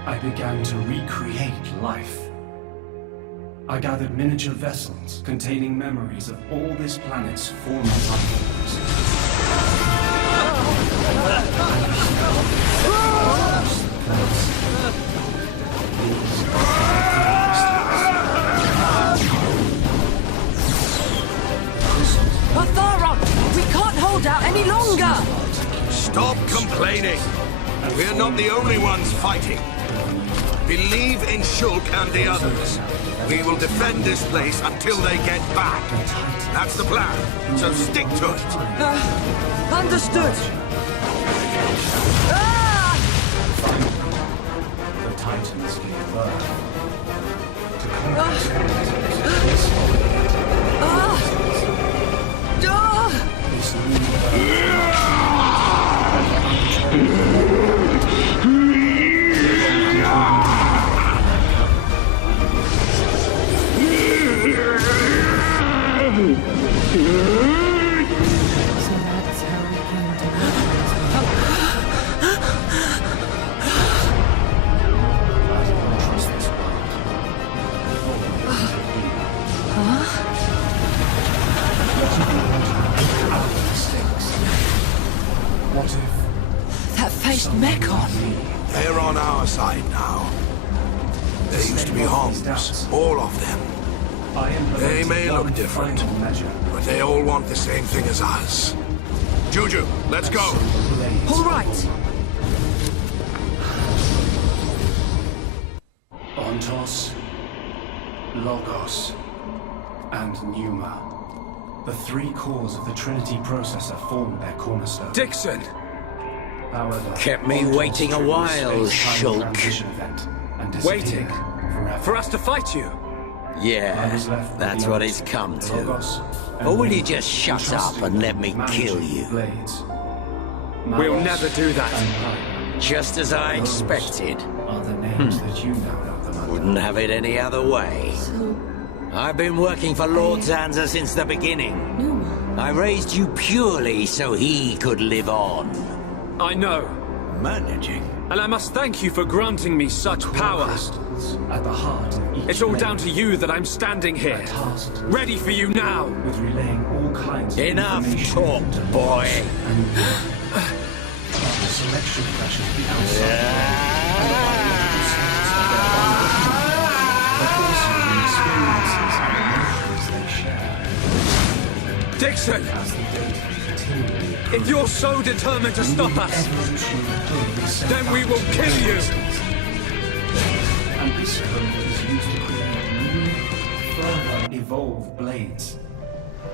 I began to recreate life. I gathered miniature vessels containing memories of all this planet's former life forms. any longer! Stop complaining. We're not the only ones fighting. Believe in Shulk and the others. We will defend this place until they get back. That's the plan, so stick to it. Understood! The Titans give birth to this What if that faced Mekon? They're on our side now. There used to be homes, all of them. They may look different, but they all want the same thing as us. Juju, let's go. All right. Ontos, Logos, and Pneuma. The three cores of the Trinity processor form their cornerstone. Dixon! However, Kept me waiting a while, Shulk. Waiting? For us to fight you? Yeah, that's what it's come to. Or will you just shut up and let me kill you? We'll never do that. Just as I expected. Wouldn't have it any other way. I've been working for Lord Zanza since the beginning. I raised you purely so he could live on. I know. Managing. And I must thank you for granting me such power. At the heart of each It's all down to you that I'm standing here, ready for you now. With relaying all kinds of Enough talk, boy. The selection pressures the outside. Dixon! If you're so determined to stop us, then we will kill you! And this code is used to create new, further evolved blades.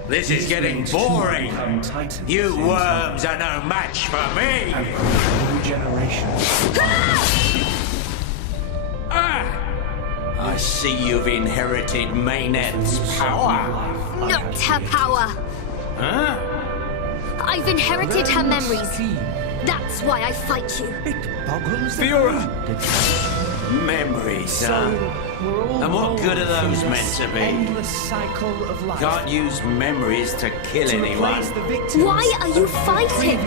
This is getting boring. You worms are no match for me. And new generations. I see you've inherited Maynette's power. Not her power. Huh? I've inherited her memories. That's why I fight you. Fiora! Memories, huh? And what good are those meant to be? Can't use memories to kill anyone. Why are you fighting?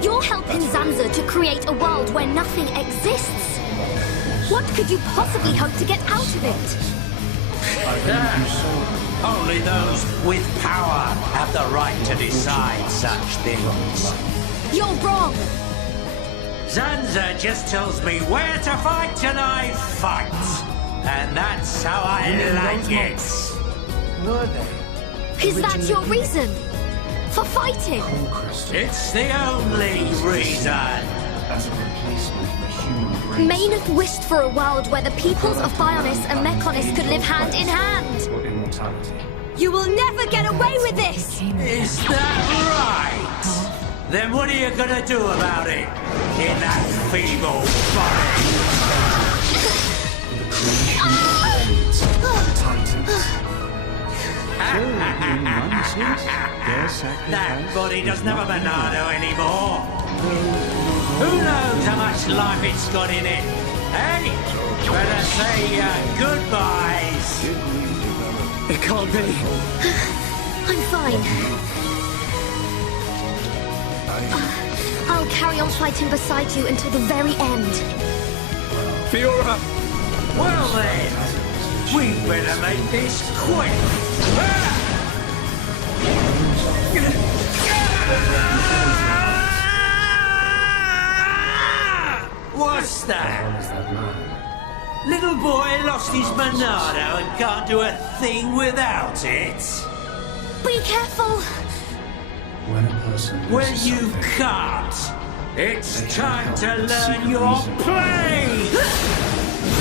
You're helping Zanza to create a world where nothing exists. What could you possibly hope to get out of it? Only those with power have the right to decide such things. You're wrong. Zanza just tells me where to fight and I fight. And that's how I like it. Were they? Is that your reason? For fighting? It's the only reason. As a replacement for human race. Mayneth wished for a world where the peoples of Bionis and Mechonis could live hand in hand. You will never get away with this! Is that right? Then what are you gonna do about it? In that feeble That body doesn't have a Bernardo anymore. Who knows how much life it's got in it? Hey, better say goodbyes. It can't be. I'm fine. I'll carry on fighting beside you until the very end. Fiora! Well then, we better make this quick. What's that? Little boy lost his Monado and can't do a thing without it. Be careful! When a person Well, loses you something, can't. It's they time can't to help but learn seek your reason for place!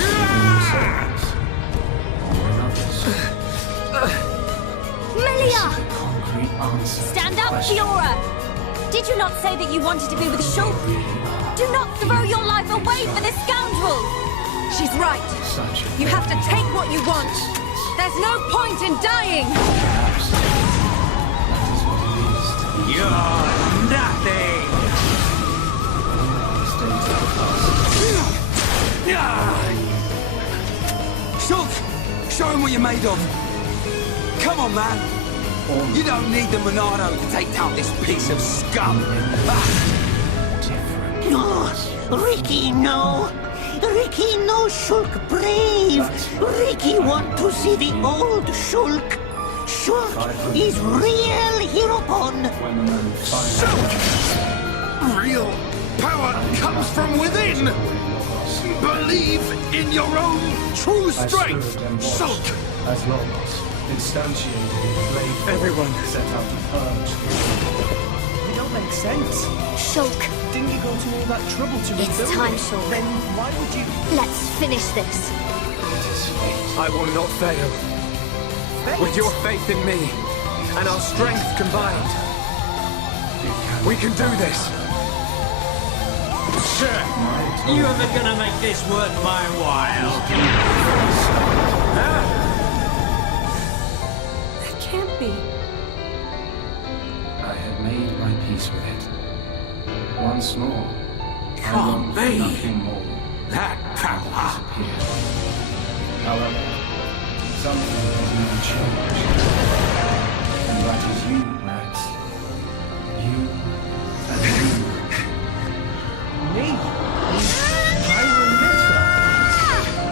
Melia! concrete answer. Stand up, Fiora! Did you not say that you wanted to be with Shulk? Do not throw your life away for this scoundrel! She's right. You have to take what you want. There's no point in dying. You're nothing! Shulk! Show him what you're made of! Come on, man! You don't need the Monado to take down this piece of scum! No, Ricky, no! Ricky, no Shulk brave! Ricky want to see the old Shulk! Shulk is real Heropon! Real power comes from within! Believe in your own true strength, Shulk! As Logos, instantiated in the blade. Everyone set out to purge. You don't make sense. Shulk. Didn't you go to all that trouble to rebuild It's time, it? Shulk. Then why would you... Let's finish this. I will not fail. With your faith in me, and our strength combined, we can do this. Sir, you ever gonna make this worth my while? That can't be. I had made my peace with it. Once more. Can't be. Nothing more. That power. However, something has now changed. And that is you, Rex. You and you. Me? Pyro and Mithra?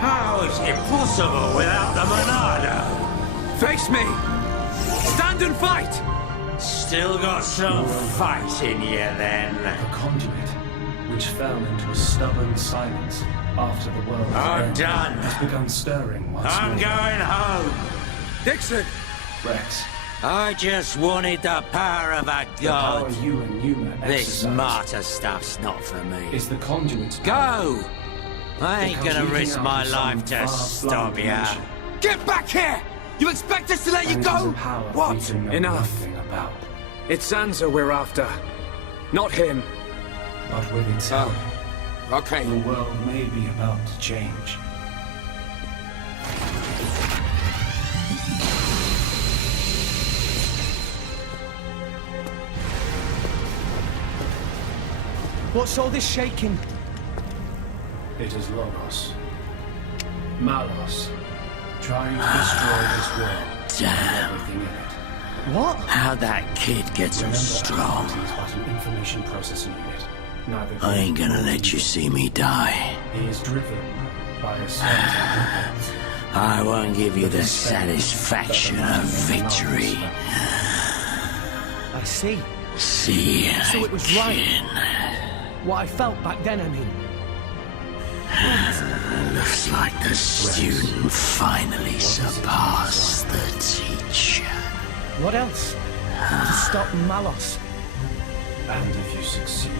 How is it possible without the Monado? Face me! Stand and fight! Still got some fight in you, then. The conduit, which fell into a stubborn silence after the world I'm done. has begun stirring once I'm more. going home. Dixon! Rex, I just wanted the power of a the power god. you and Yuma This exercise martyr stuff's not for me. is the conduit's Go! I ain't Because gonna leading risk out my of some life to far-flung stop ya. dimension. Get back here! You expect us to let you And go? is a power What? we can know Enough. nothing about. It's Sansa we're after. Not him. But with its help, Okay. the world may be about to change. What's all this shaking? It is Logos. Malos. Trying to destroy this world. Damn. Everything in it. What? How that kid gets so Remember, strong. He's but an information processing unit. Neither I ain't gonna let you see me die. He is driven by a certain I won't give you the satisfaction of victory. I see. See ya So it was right. again. What I felt back then, I mean. Looks like the student finally surpassed the teacher. What else? To stop Malos. And if you succeed,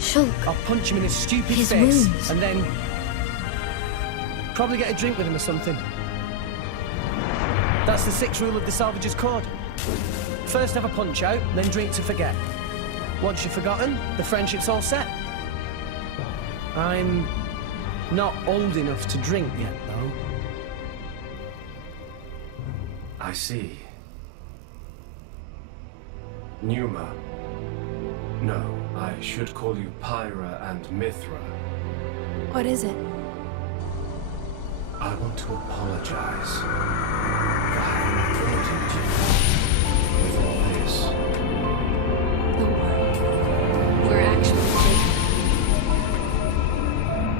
Shulk. I'll punch him in his stupid His face. wounds. And then... probably get a drink with him or something. That's the 6th rule of the Salvager's Code. First have a punch out, then drink to forget. Once you've forgotten, the friendship's all set. I'm not old enough to drink yet, though. I see. Numa. No, I should call you Pyra and Mithra. What is it? I want to apologize for having burdened you with all this. Don't worry. We're actually taken.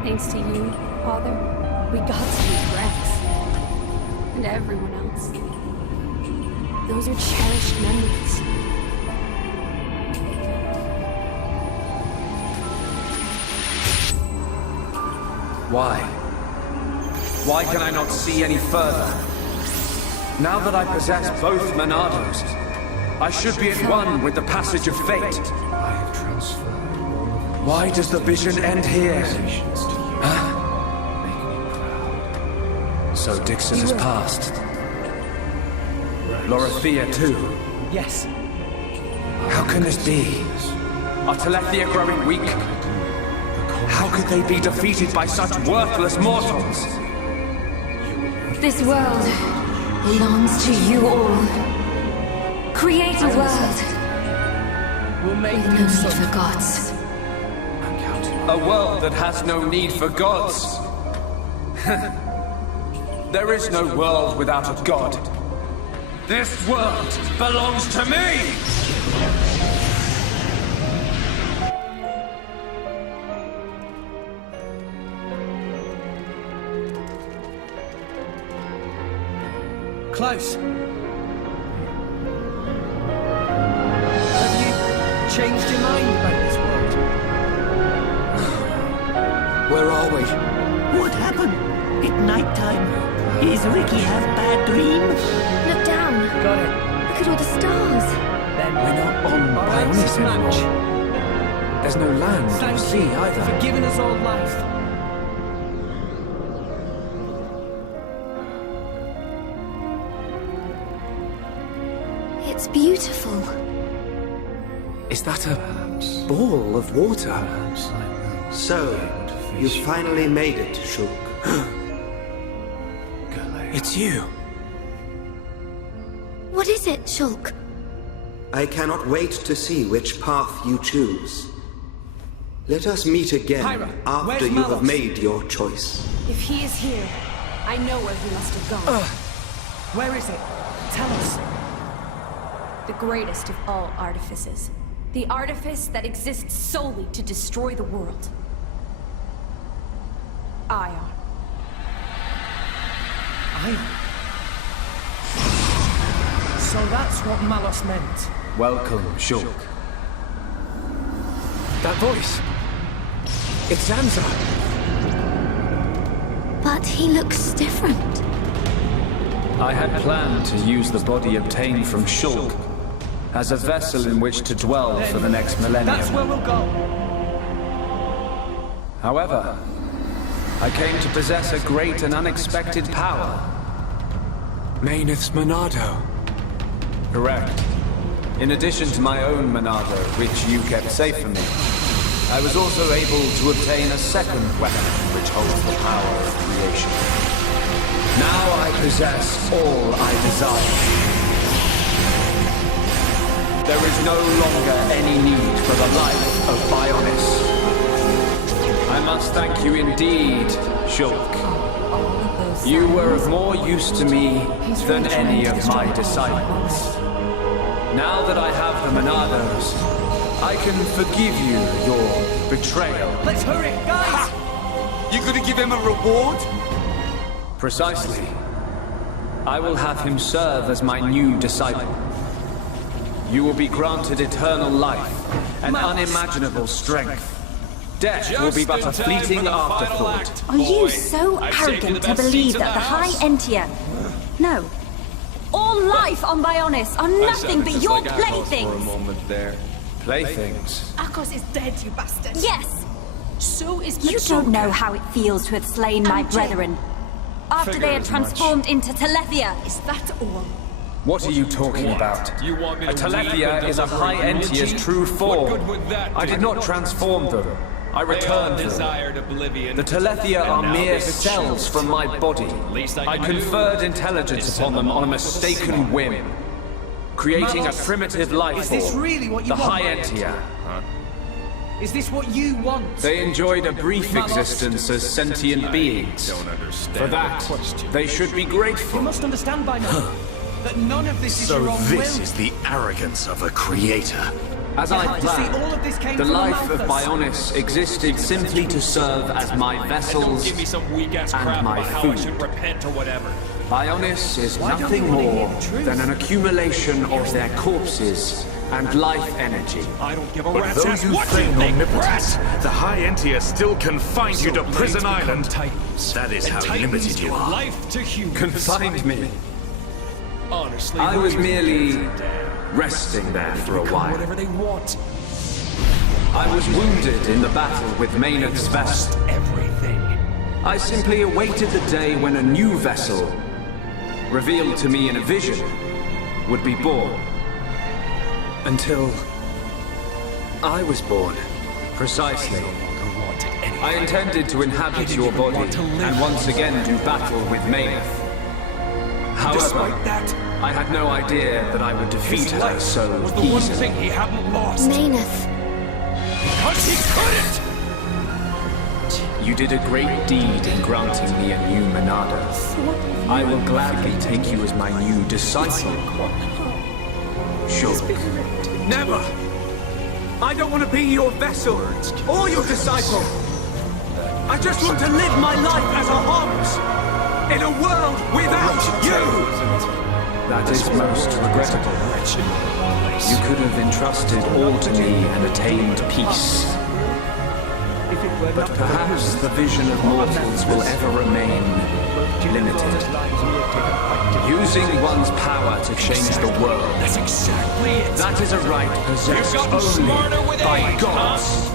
Thanks to you, Father, we got to meet Rex. And everyone else. Those are cherished memories. Why? Why can I not see any further? Now that I possess both Monados, I should be at one with the passage of fate. I have transferred. Why does the vision end here? Huh? So Dixon has passed. Lorithia too. Yes. How can this be? Are Telethia growing weak? How could they be defeated by such worthless mortals? This world belongs to you all. Create a world We'll make with no need for gods. A world that has no need for gods. There is no world without a god. This world belongs to me! Close. Have you changed your mind about this world? Where are we? What happened? At nighttime. Is Ricky have bad dream? Look down. Got it. Look at all the stars. Then We're not on Bionis match. anymore. There's no land or Thank sea you either. for giving us all life. It's beautiful. Is that a ball of water? So, you finally made it, Shulk. It's you. What is it, Shulk? I cannot wait to see which path you choose. Let us meet again Pyra, after where's you have Malos? made your choice. If he is here, I know where he must have gone. Where is it? Tell us. The greatest of all artifices. The artifice that exists solely to destroy the world. Ion. Ion. So that's what Malos meant. Welcome, Shulk. That voice. It's Zanza. But he looks different. I had planned to use the body obtained from Shulk as a vessel in which to dwell for the next millennium. That's where we'll go. However, I came to possess a great and unexpected power. Mayneth's Monado. Correct. In addition to my own Monado, which you kept safe from me, I was also able to obtain a second weapon which holds the power of creation. Now I possess all I desire. There is no longer any need for the life of Bionis. I must thank you indeed, Shulk. You were of more use to me than any of my disciples. Now that I have the Monados, I can forgive you your betrayal. Let's hurry, guys! You gonna give him a reward? Precisely. I will have him serve as my new disciple. You will be granted eternal life and unimaginable strength. Death will be but a fleeting afterthought. Are you so arrogant to believe that the High Entia... No. All life on Bionis are nothing but your playthings! Playthings? Akos is dead, you bastard. Yes! So is You don't know how it feels to have slain my brethren. After they had transformed into Telethia. Is that all? What are you talking about? A Telethia is a High Entia's true form. I did not transform them. I returned them. The Telethia are mere cells from my body. I conferred intelligence upon them on a mistaken whim, creating a primitive life form. Is this really what you the want? High Entia. Is this what you want? They enjoyed a brief existence as sentient beings. For that, they should be grateful. You must understand by now that none of this is your own will. is the arrogance of a creator. As You I have to see all planned, of this came the from life of Malthus. Bionis existed simply to serve as my vessels Give me some weak-ass and crap my about how I food. should repent or whatever. Bionis is nothing more than an accumulation of their corpses and life energy. I don't give a But rat's though ass you what you feign think, omnipotence, brat! the High Entia still confined you to Prison Island. That is how limited you are. Life to humans. Confined me. Honestly, I was merely resting there for a while. whatever they want. I was wounded in the battle with Maynard's vessel. Everything. I simply awaited the day when a new vessel, revealed to me in a vision, would be born. Until I was born. Precisely. I intended to inhabit your body and once again do battle with Maynard. However, I had no idea that I would defeat her so was the one easily. thing he hadn't lost. Maynard. Because he couldn't! You did a great deed in granting me a new Monado. I will gladly take you as my new disciple. Sure. Never! I don't want to be your vessel or your disciple. I just want to live my life as a Homs in a world without you! That is most regrettable. You could have entrusted all to me and attained peace. But perhaps the vision of mortals will ever remain limited. Using one's power to change the world. That's exactly it. That is a right possessed only by gods.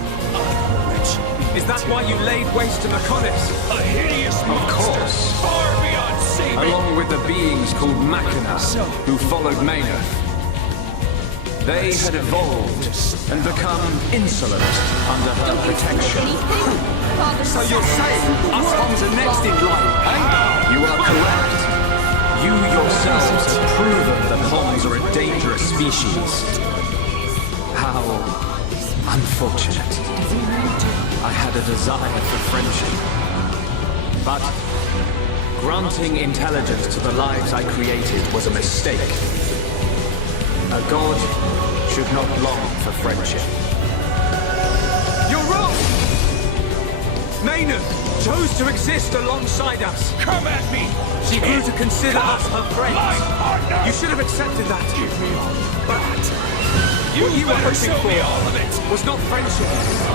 Is that why you laid waste to Mechonis? A hideous Of monster, course. far beyond saving. Along with the beings called Machina, who followed Maynard. They had evolved and become insolent under her protection. So you're saying us Homs are next in line, eh? You are correct. You yourselves have proven that Homs are a dangerous species. How unfortunate. I had a desire for friendship. But granting intelligence to the lives I created was a mistake. A god should not long for friendship. You're wrong! Maynard chose to exist alongside us. Come at me! She grew to consider us her friends. My partner! You should have accepted that. Give me all But You what you were better hoping show me all of for it! was not friendship.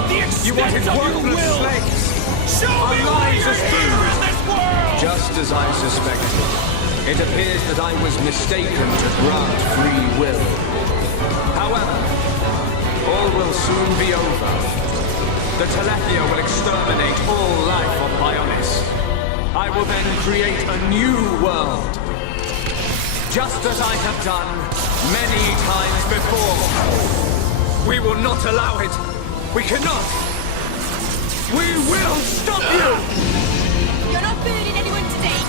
The You wanted extent of your worthless will! slaves. Show Our me why lives you're as here food. in this world! Just as I suspected, it appears that I was mistaken to grant free will. However, all will soon be over. The Telethia will exterminate all life on Bionis. I will then create a new world. Just as I have done many times before. We will not allow it. We cannot. We will stop you! You're not burning anyone today.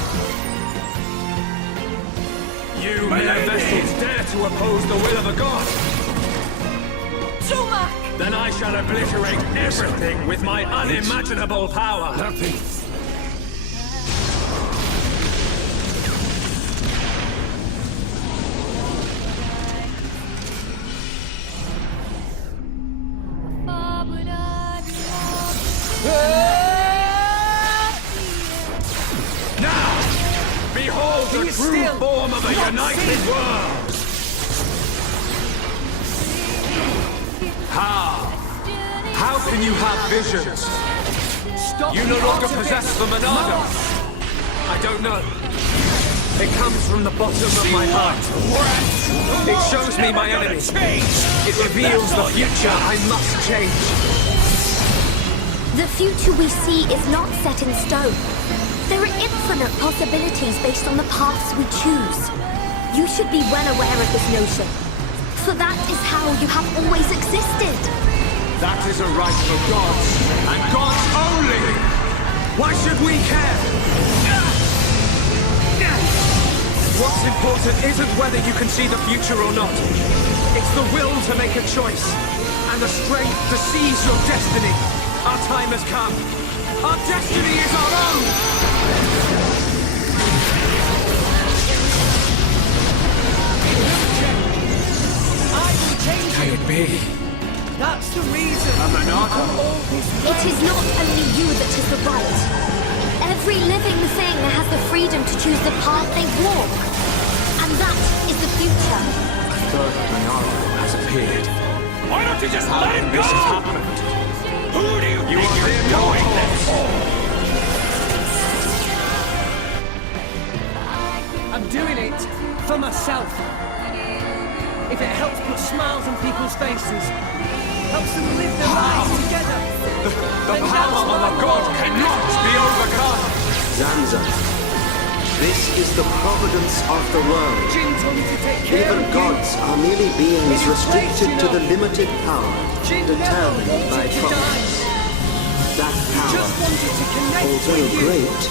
You mere vessels dare to oppose the will of a god. Truma! Then I shall obliterate everything with my unimaginable power. Nothing. Now, behold the true form of a united world. How can you have visions? You no longer possess the Monado. I don't know. It comes from the bottom of my heart. It shows me my enemy. It reveals the future I must change. The future we see is not set in stone. There are infinite possibilities based on the paths we choose. You should be well aware of this notion. For that is how you have always existed. That is a right for gods, and gods only! Why should we care? What's important isn't whether you can see the future or not. It's the will to make a choice, and the strength to seize your destiny. Our time has come. Our destiny is our own! I will change Can it be? That's the reason. A Monado? All this It is not only you that is the right. Every living thing has the freedom to choose the path they walk. And that is the future. A third Monado has appeared. Why don't you just How let him this go? has happened? Who do you You think are you're the doing no this for? I'm doing it for myself. If it helps put smiles on people's faces, helps them live their lives together. The power of a god cannot be overcome! Zanza, this is the providence of the world. Jin told me to take care Even of gods you. are merely beings In his restricted place, to you the know. limited power Jin never determined wanted by to providence. That Just power, wanted to connect although with you. great,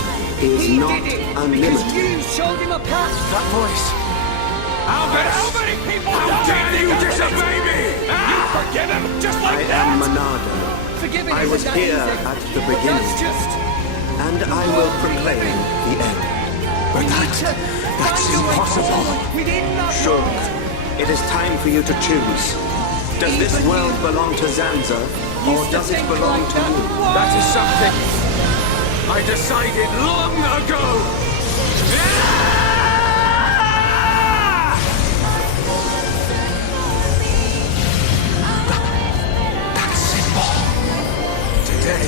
is He not did it unlimited. because you showed him a path. That voice. Albert, how many people How dare you disobey me! You forgive him just I like am that? Monado. Forgiving I isn't was that here easy. at the But beginning, that's just... and I will proclaim the end. We need to that's find a way impossible. forward within that Shulk, world. it is time for you to choose. Does this Even world you belong to Zanza, or used to does it think belong like to that. you? That is something I decided long ago! That symbol. Today,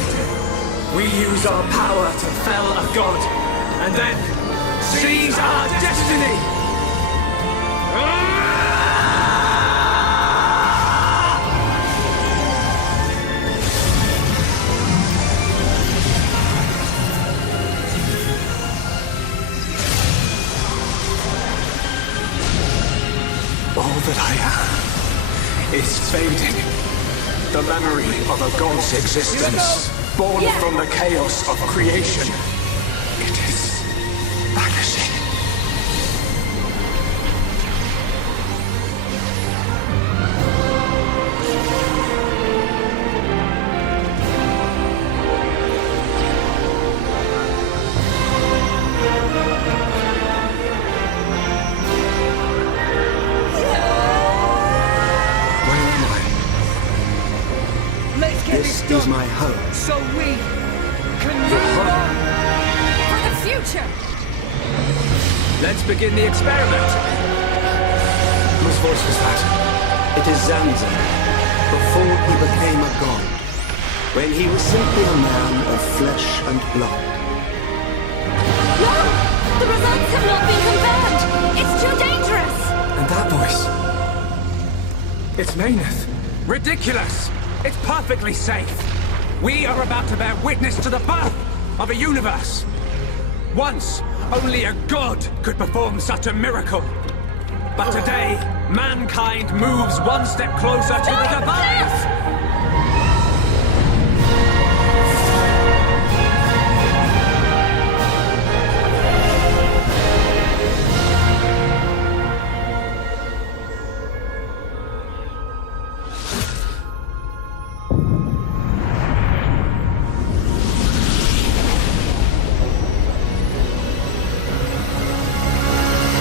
we use our power to fell a god, and then seize our destiny! All that I am is fading. The memory of a god's existence, born from the chaos of creation. It is vanishing. Let's get This this done. is my home. So we can move on for the future. Let's begin the experiment. Whose voice was that? It is Zanza, before he became a god, when he was simply a man of flesh and blood. No! The results have not been confirmed! It's too dangerous! And that voice. It's Mayneth. Ridiculous! It's perfectly safe. We are about to bear witness to the birth of a universe. Once, only a god could perform such a miracle. But today, mankind moves one step closer to the divine.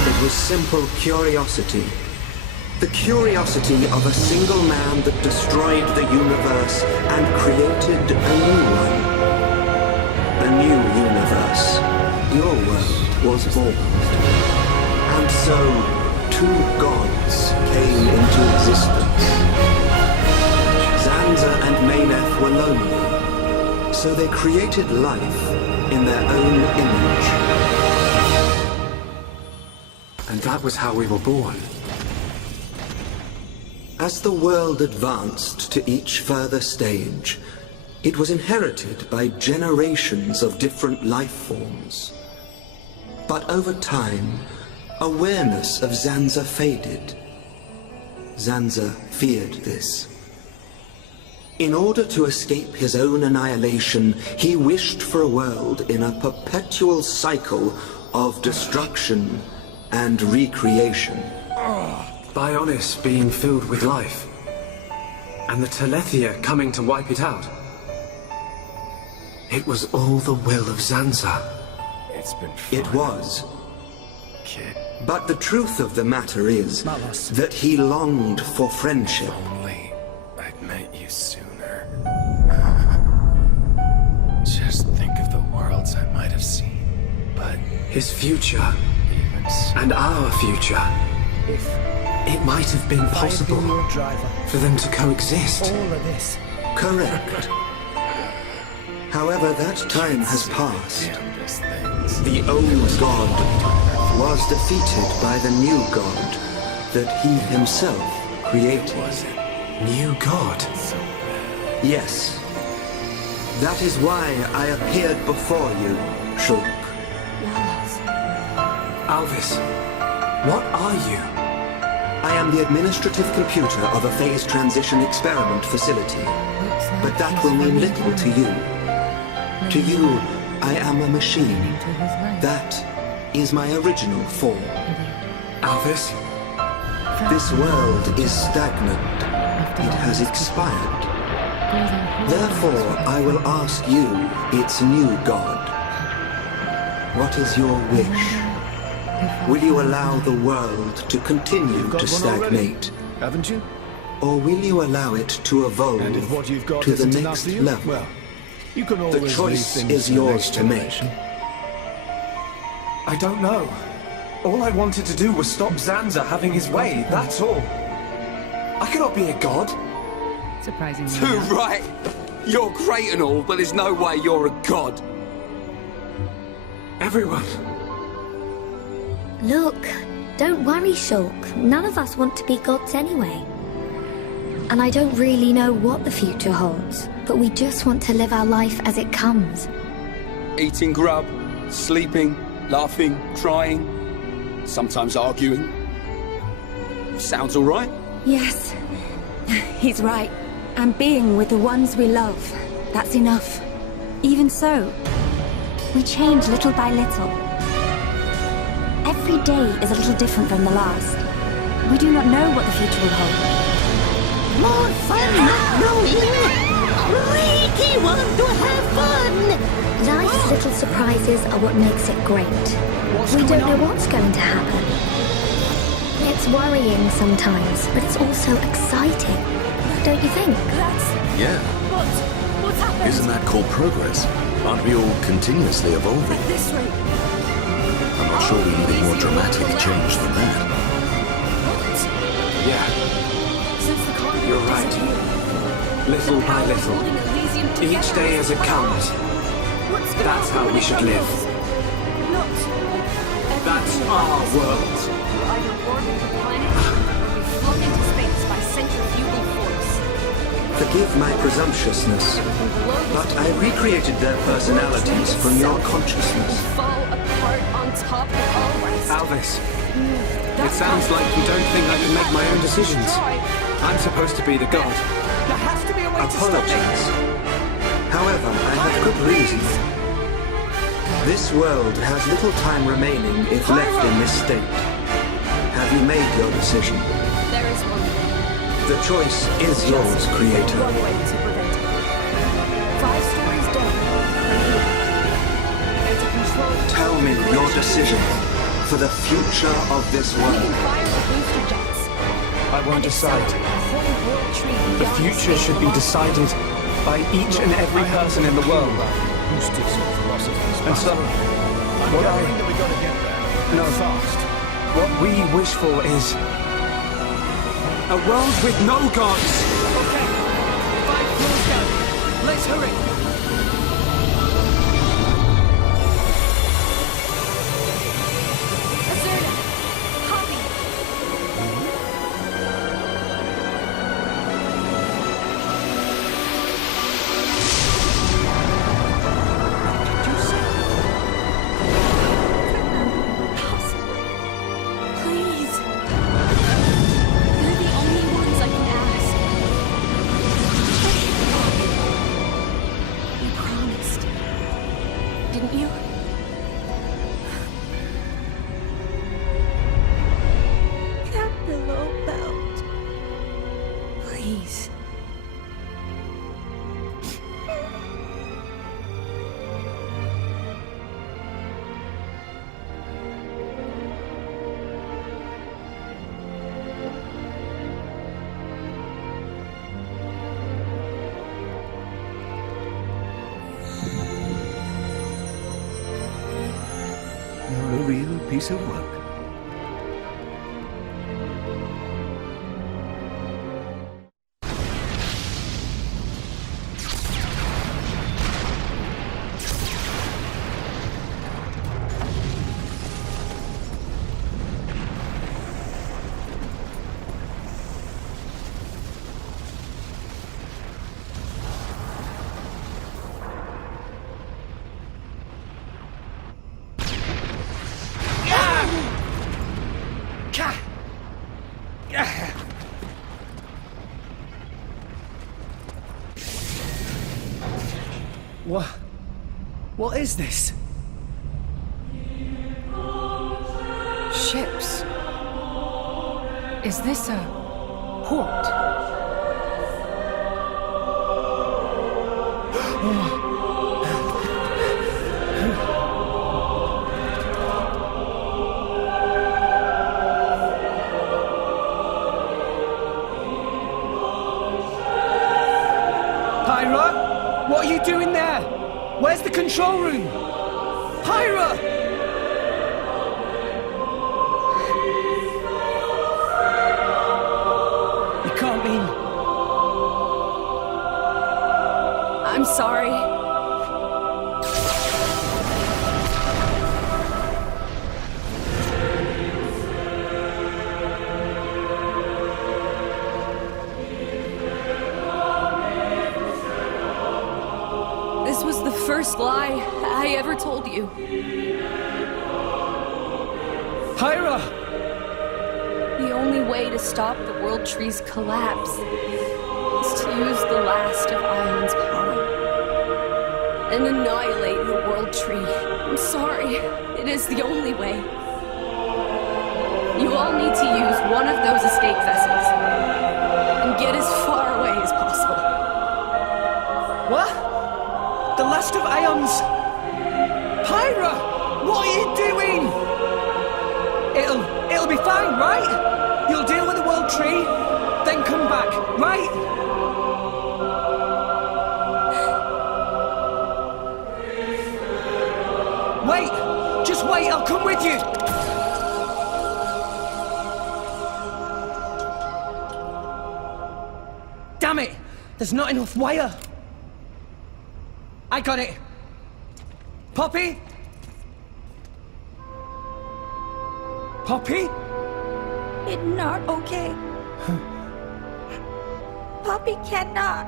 It was simple curiosity. The curiosity of a single man that destroyed the universe and created a new one. A new universe. Your world was born. And so, two gods came into existence. Zanza and Mayneth were lonely, so they created life in their own image. And that was how we were born. As the world advanced to each further stage, it was inherited by generations of different life forms. But over time, awareness of Zanza faded. Zanza feared this. In order to escape his own annihilation, he wished for a world in a perpetual cycle of destruction and recreation. Bionis being filled with life. And the Telethia coming to wipe it out. It was all the will of Zanza. It's been fun. It was. But the truth of the matter is that he longed for friendship. Only I'd met you sooner. Just think of the worlds I might have seen. his future, and our future. It might have been possible for them to coexist. All of this. Correct. However, that time has passed. The old god was defeated by the new god that he himself created. New god? Yes. That is why I appeared before you, Shulk. Alvis, what are you? I am the administrative computer of a phase transition experiment facility. But that will mean little to you. To you, I am a machine. That is my original form. Alvis? This world is stagnant. It has expired. Therefore, I will ask you, its new god. What is your wish? Will you allow the world to continue to stagnate? Haven't you? Or will you allow it to evolve And if what you've got to the isn't next enough for you, level? well, you can The always choice leave things is to the yours next to make. generation. I don't know. All I wanted to do was stop Zanza having his way, that's all. I cannot be a god. Surprisingly. Too right. You're great and all, but there's no way you're a god. Everyone. Look, don't worry, Shulk. None of us want to be gods anyway. And I don't really know what the future holds, but we just want to live our life as it comes. Eating grub, sleeping, laughing, trying, sometimes arguing. Sounds all right? Yes, he's right. And being with the ones we love, that's enough. Even so, we change little by little. Every day is a little different from the last. We do not know what the future will hold. More fun not knowing! Ricky want to have fun! Life's little surprises are what makes it great. We don't know what's going to happen. It's worrying sometimes, but it's also exciting. Don't you think? Yeah. What's happened? Isn't that called progress? Aren't we all continuously evolving? At this rate. I'm not sure we need a more dramatic change than that. Yeah, Since the conduit you're right. disappeared, Little the by powers little. holding Elysium Each together day as it comes. What's gonna That's happen how when we it should crumbles? live. Not. That's Everything our around us world. will either orbit the planet or be flung into space by centrifugal force. Forgive my presumptuousness, but I recreated their personalities from your consciousness. Fall apart on top of all rest. Alvis, it sounds like you don't think I can make my own decisions. I'm supposed to be the god. There has to be a way to stop Apologies. it. However, I have good reason. This world has little time remaining if left in this state. Have you made your decision? There is one thing. The choice is yours, Creator. One way to prevent it. 5 stories down. There's a control. Tell me your decision for the future of this We can world. fire the booster jets. I won't decide. A whole world tree The beyond future scale should be of decided by each and every person in the world. Boosters and philosophers. And so, what I... We gotta get there. No. Fast. What we wish for is... a world with no gods! Okay, 5 floors down. Let's hurry. Azurna! Poppy! Please. You're the only ones I can ask. You promised. Didn't you? That pillow belt. Please. piece of work. What is this? Ships. Is this a port? Pyra? What are you doing there? Where's the control room? Pyra! You can't mean... I'm sorry. This was the first lie I ever told you. Pyra! The only way to stop the World Tree's collapse is to use the last of Ion's power and annihilate the World Tree. I'm sorry. It is the only way. You all need to use one of those escape vessels and get as far away as possible. What? The last of Ion's... Pyra! What are you doing? It'll be fine, right? You'll deal with the World Tree, then come back, right? Wait! Just wait, I'll come with you! Damn it! There's not enough wire! I got it! Poppy? Poppy? It's not okay. Poppy cannot.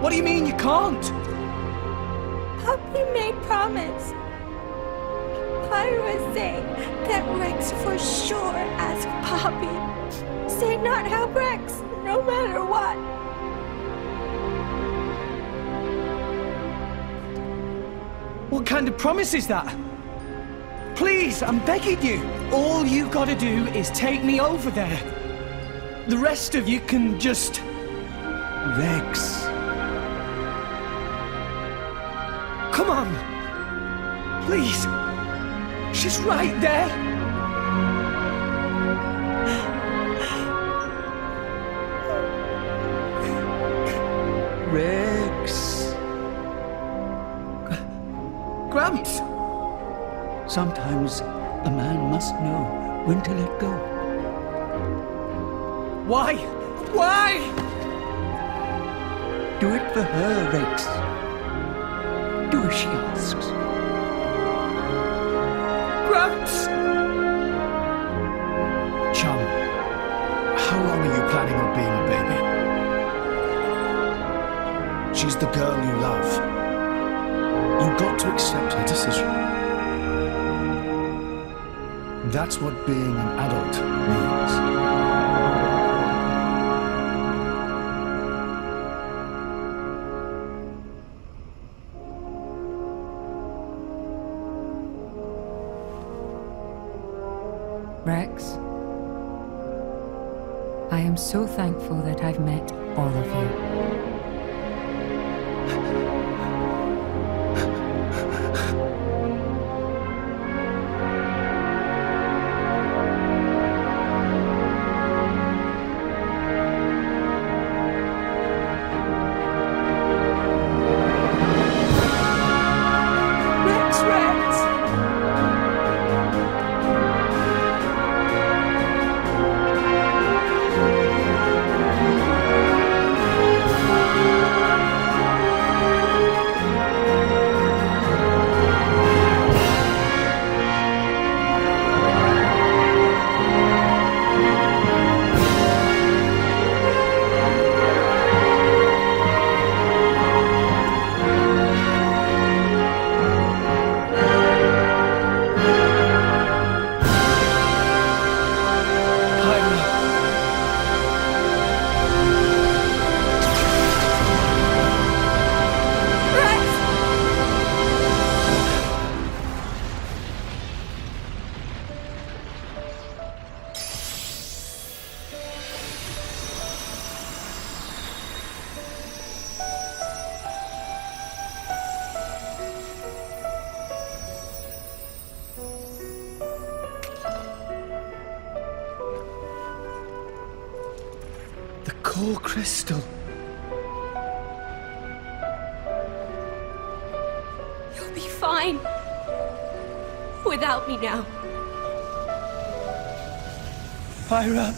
What do you mean you can't? Poppy made promise. Pyra say that Rex for sure asked Poppy. Say not help Rex, no matter what. What kind of promise is that? Please, I'm begging you. All you gotta do is take me over there. The rest of you can just... Rex. Come on. Please. She's right there. Rex. Gramps. Sometimes a man must know when to let go. Why? Why? Do it for her, Rex. Do as she asks. Gramps! Chum, how long are you planning on being a baby? She's the girl you love. You've got to accept her decision. That's what being an adult means. Rex, I am so thankful that I've met all of you. core crystal. You'll be fine. Without me now. Pyra.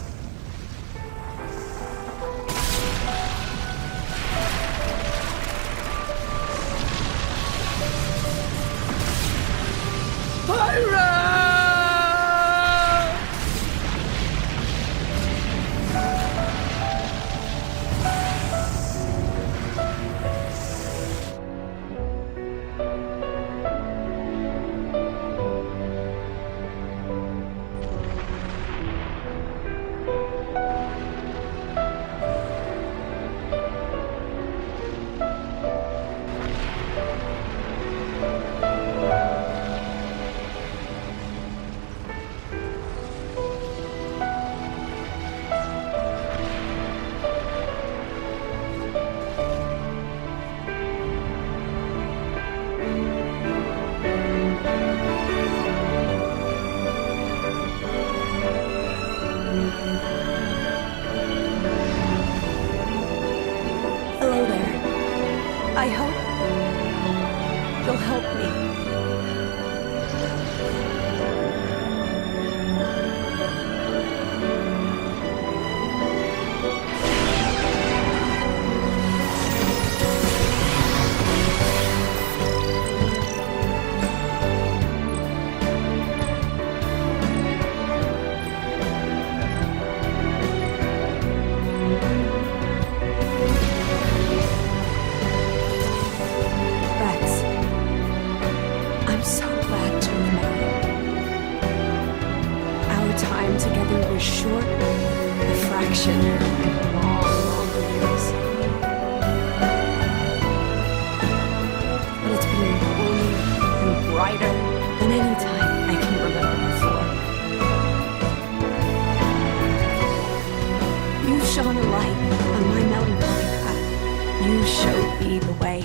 Hello there. I hope you'll help me. Rex, I'm so glad to remember. Our time together was short, a fraction of long, long years. But it's been warmer and brighter than any time I can remember before. You shone a light on my melancholy path. You showed me the way.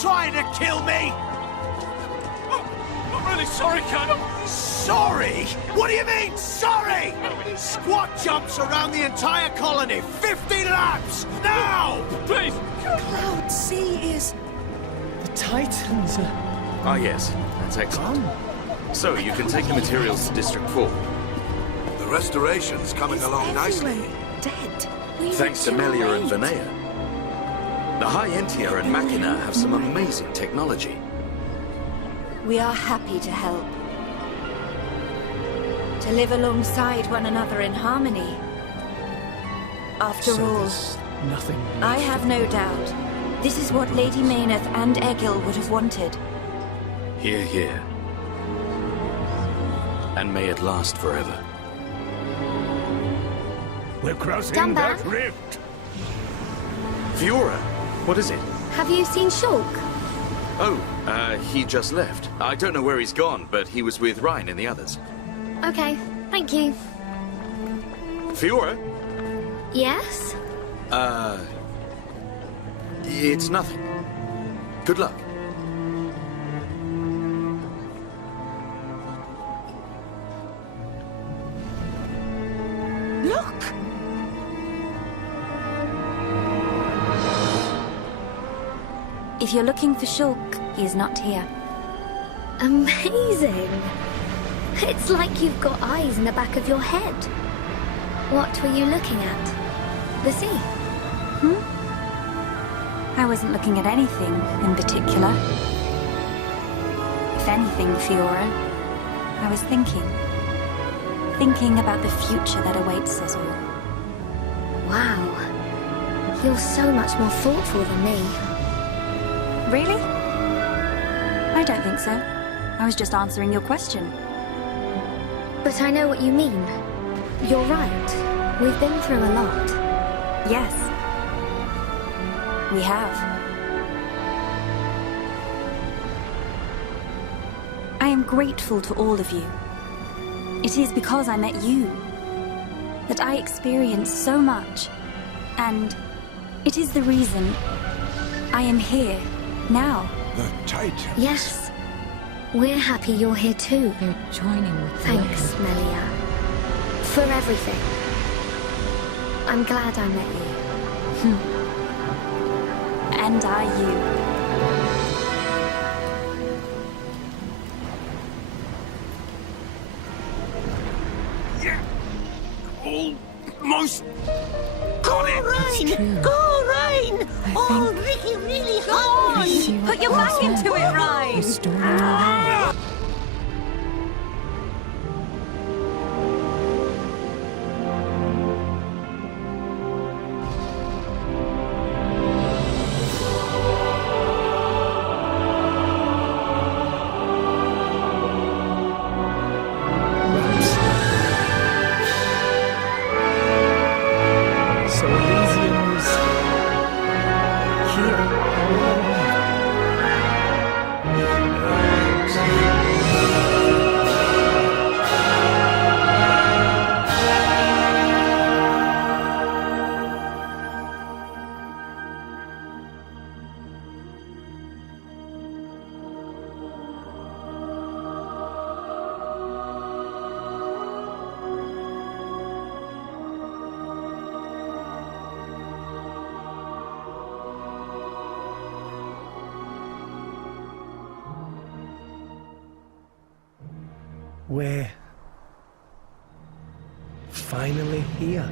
trying to kill me? I'm really sorry, Colonel. Sorry? What do you mean, sorry? Squat jumps around the entire colony. 50 laps! Now! Please! Cloud C is... The Titans are... Ah, yes. That's excellent. So, you can take the materials to District 4. The restoration's coming along nicely. Dead. Thanks to Melia and Vinea. The High Entia and Machina have some amazing technology. We are happy to help. To live alongside one another in harmony. After So all, there's nothing I left have of- no doubt this is what Lady Mayneth and Egil would have wanted. Hear, hear. And may it last forever. We're crossing Stand that back. rift. Fiora, what is it? Have you seen Shulk? Oh, he just left. I don't know where he's gone, but he was with Ryan and the others. Okay, thank you. Fiora? Yes? It's nothing. Good luck. Look! If you're looking for Shulk, he is not here. Amazing! It's like you've got eyes in the back of your head. What were you looking at? The sea? I wasn't looking at anything in particular. If anything, Fiora, I was thinking. Thinking about the future that awaits us all. Wow. You're so much more thoughtful than me. Really? I don't think so. I was just answering your question. But I know what you mean. You're right. We've been through a lot. Yes. We have. I am grateful to all of you. It is because I met you that I experienced so much. And it is the reason I am here now. The Titans. Yes. We're happy you're here too. They're joining with the Thanks, Melia. For everything. I'm glad I met you. And are you? Almost got it. Ryan! Go, Ryan! Oh, Ricky really hungry! Put your back into it, Ryan! Restoring our world. So Elysium was... here all along. We're finally here.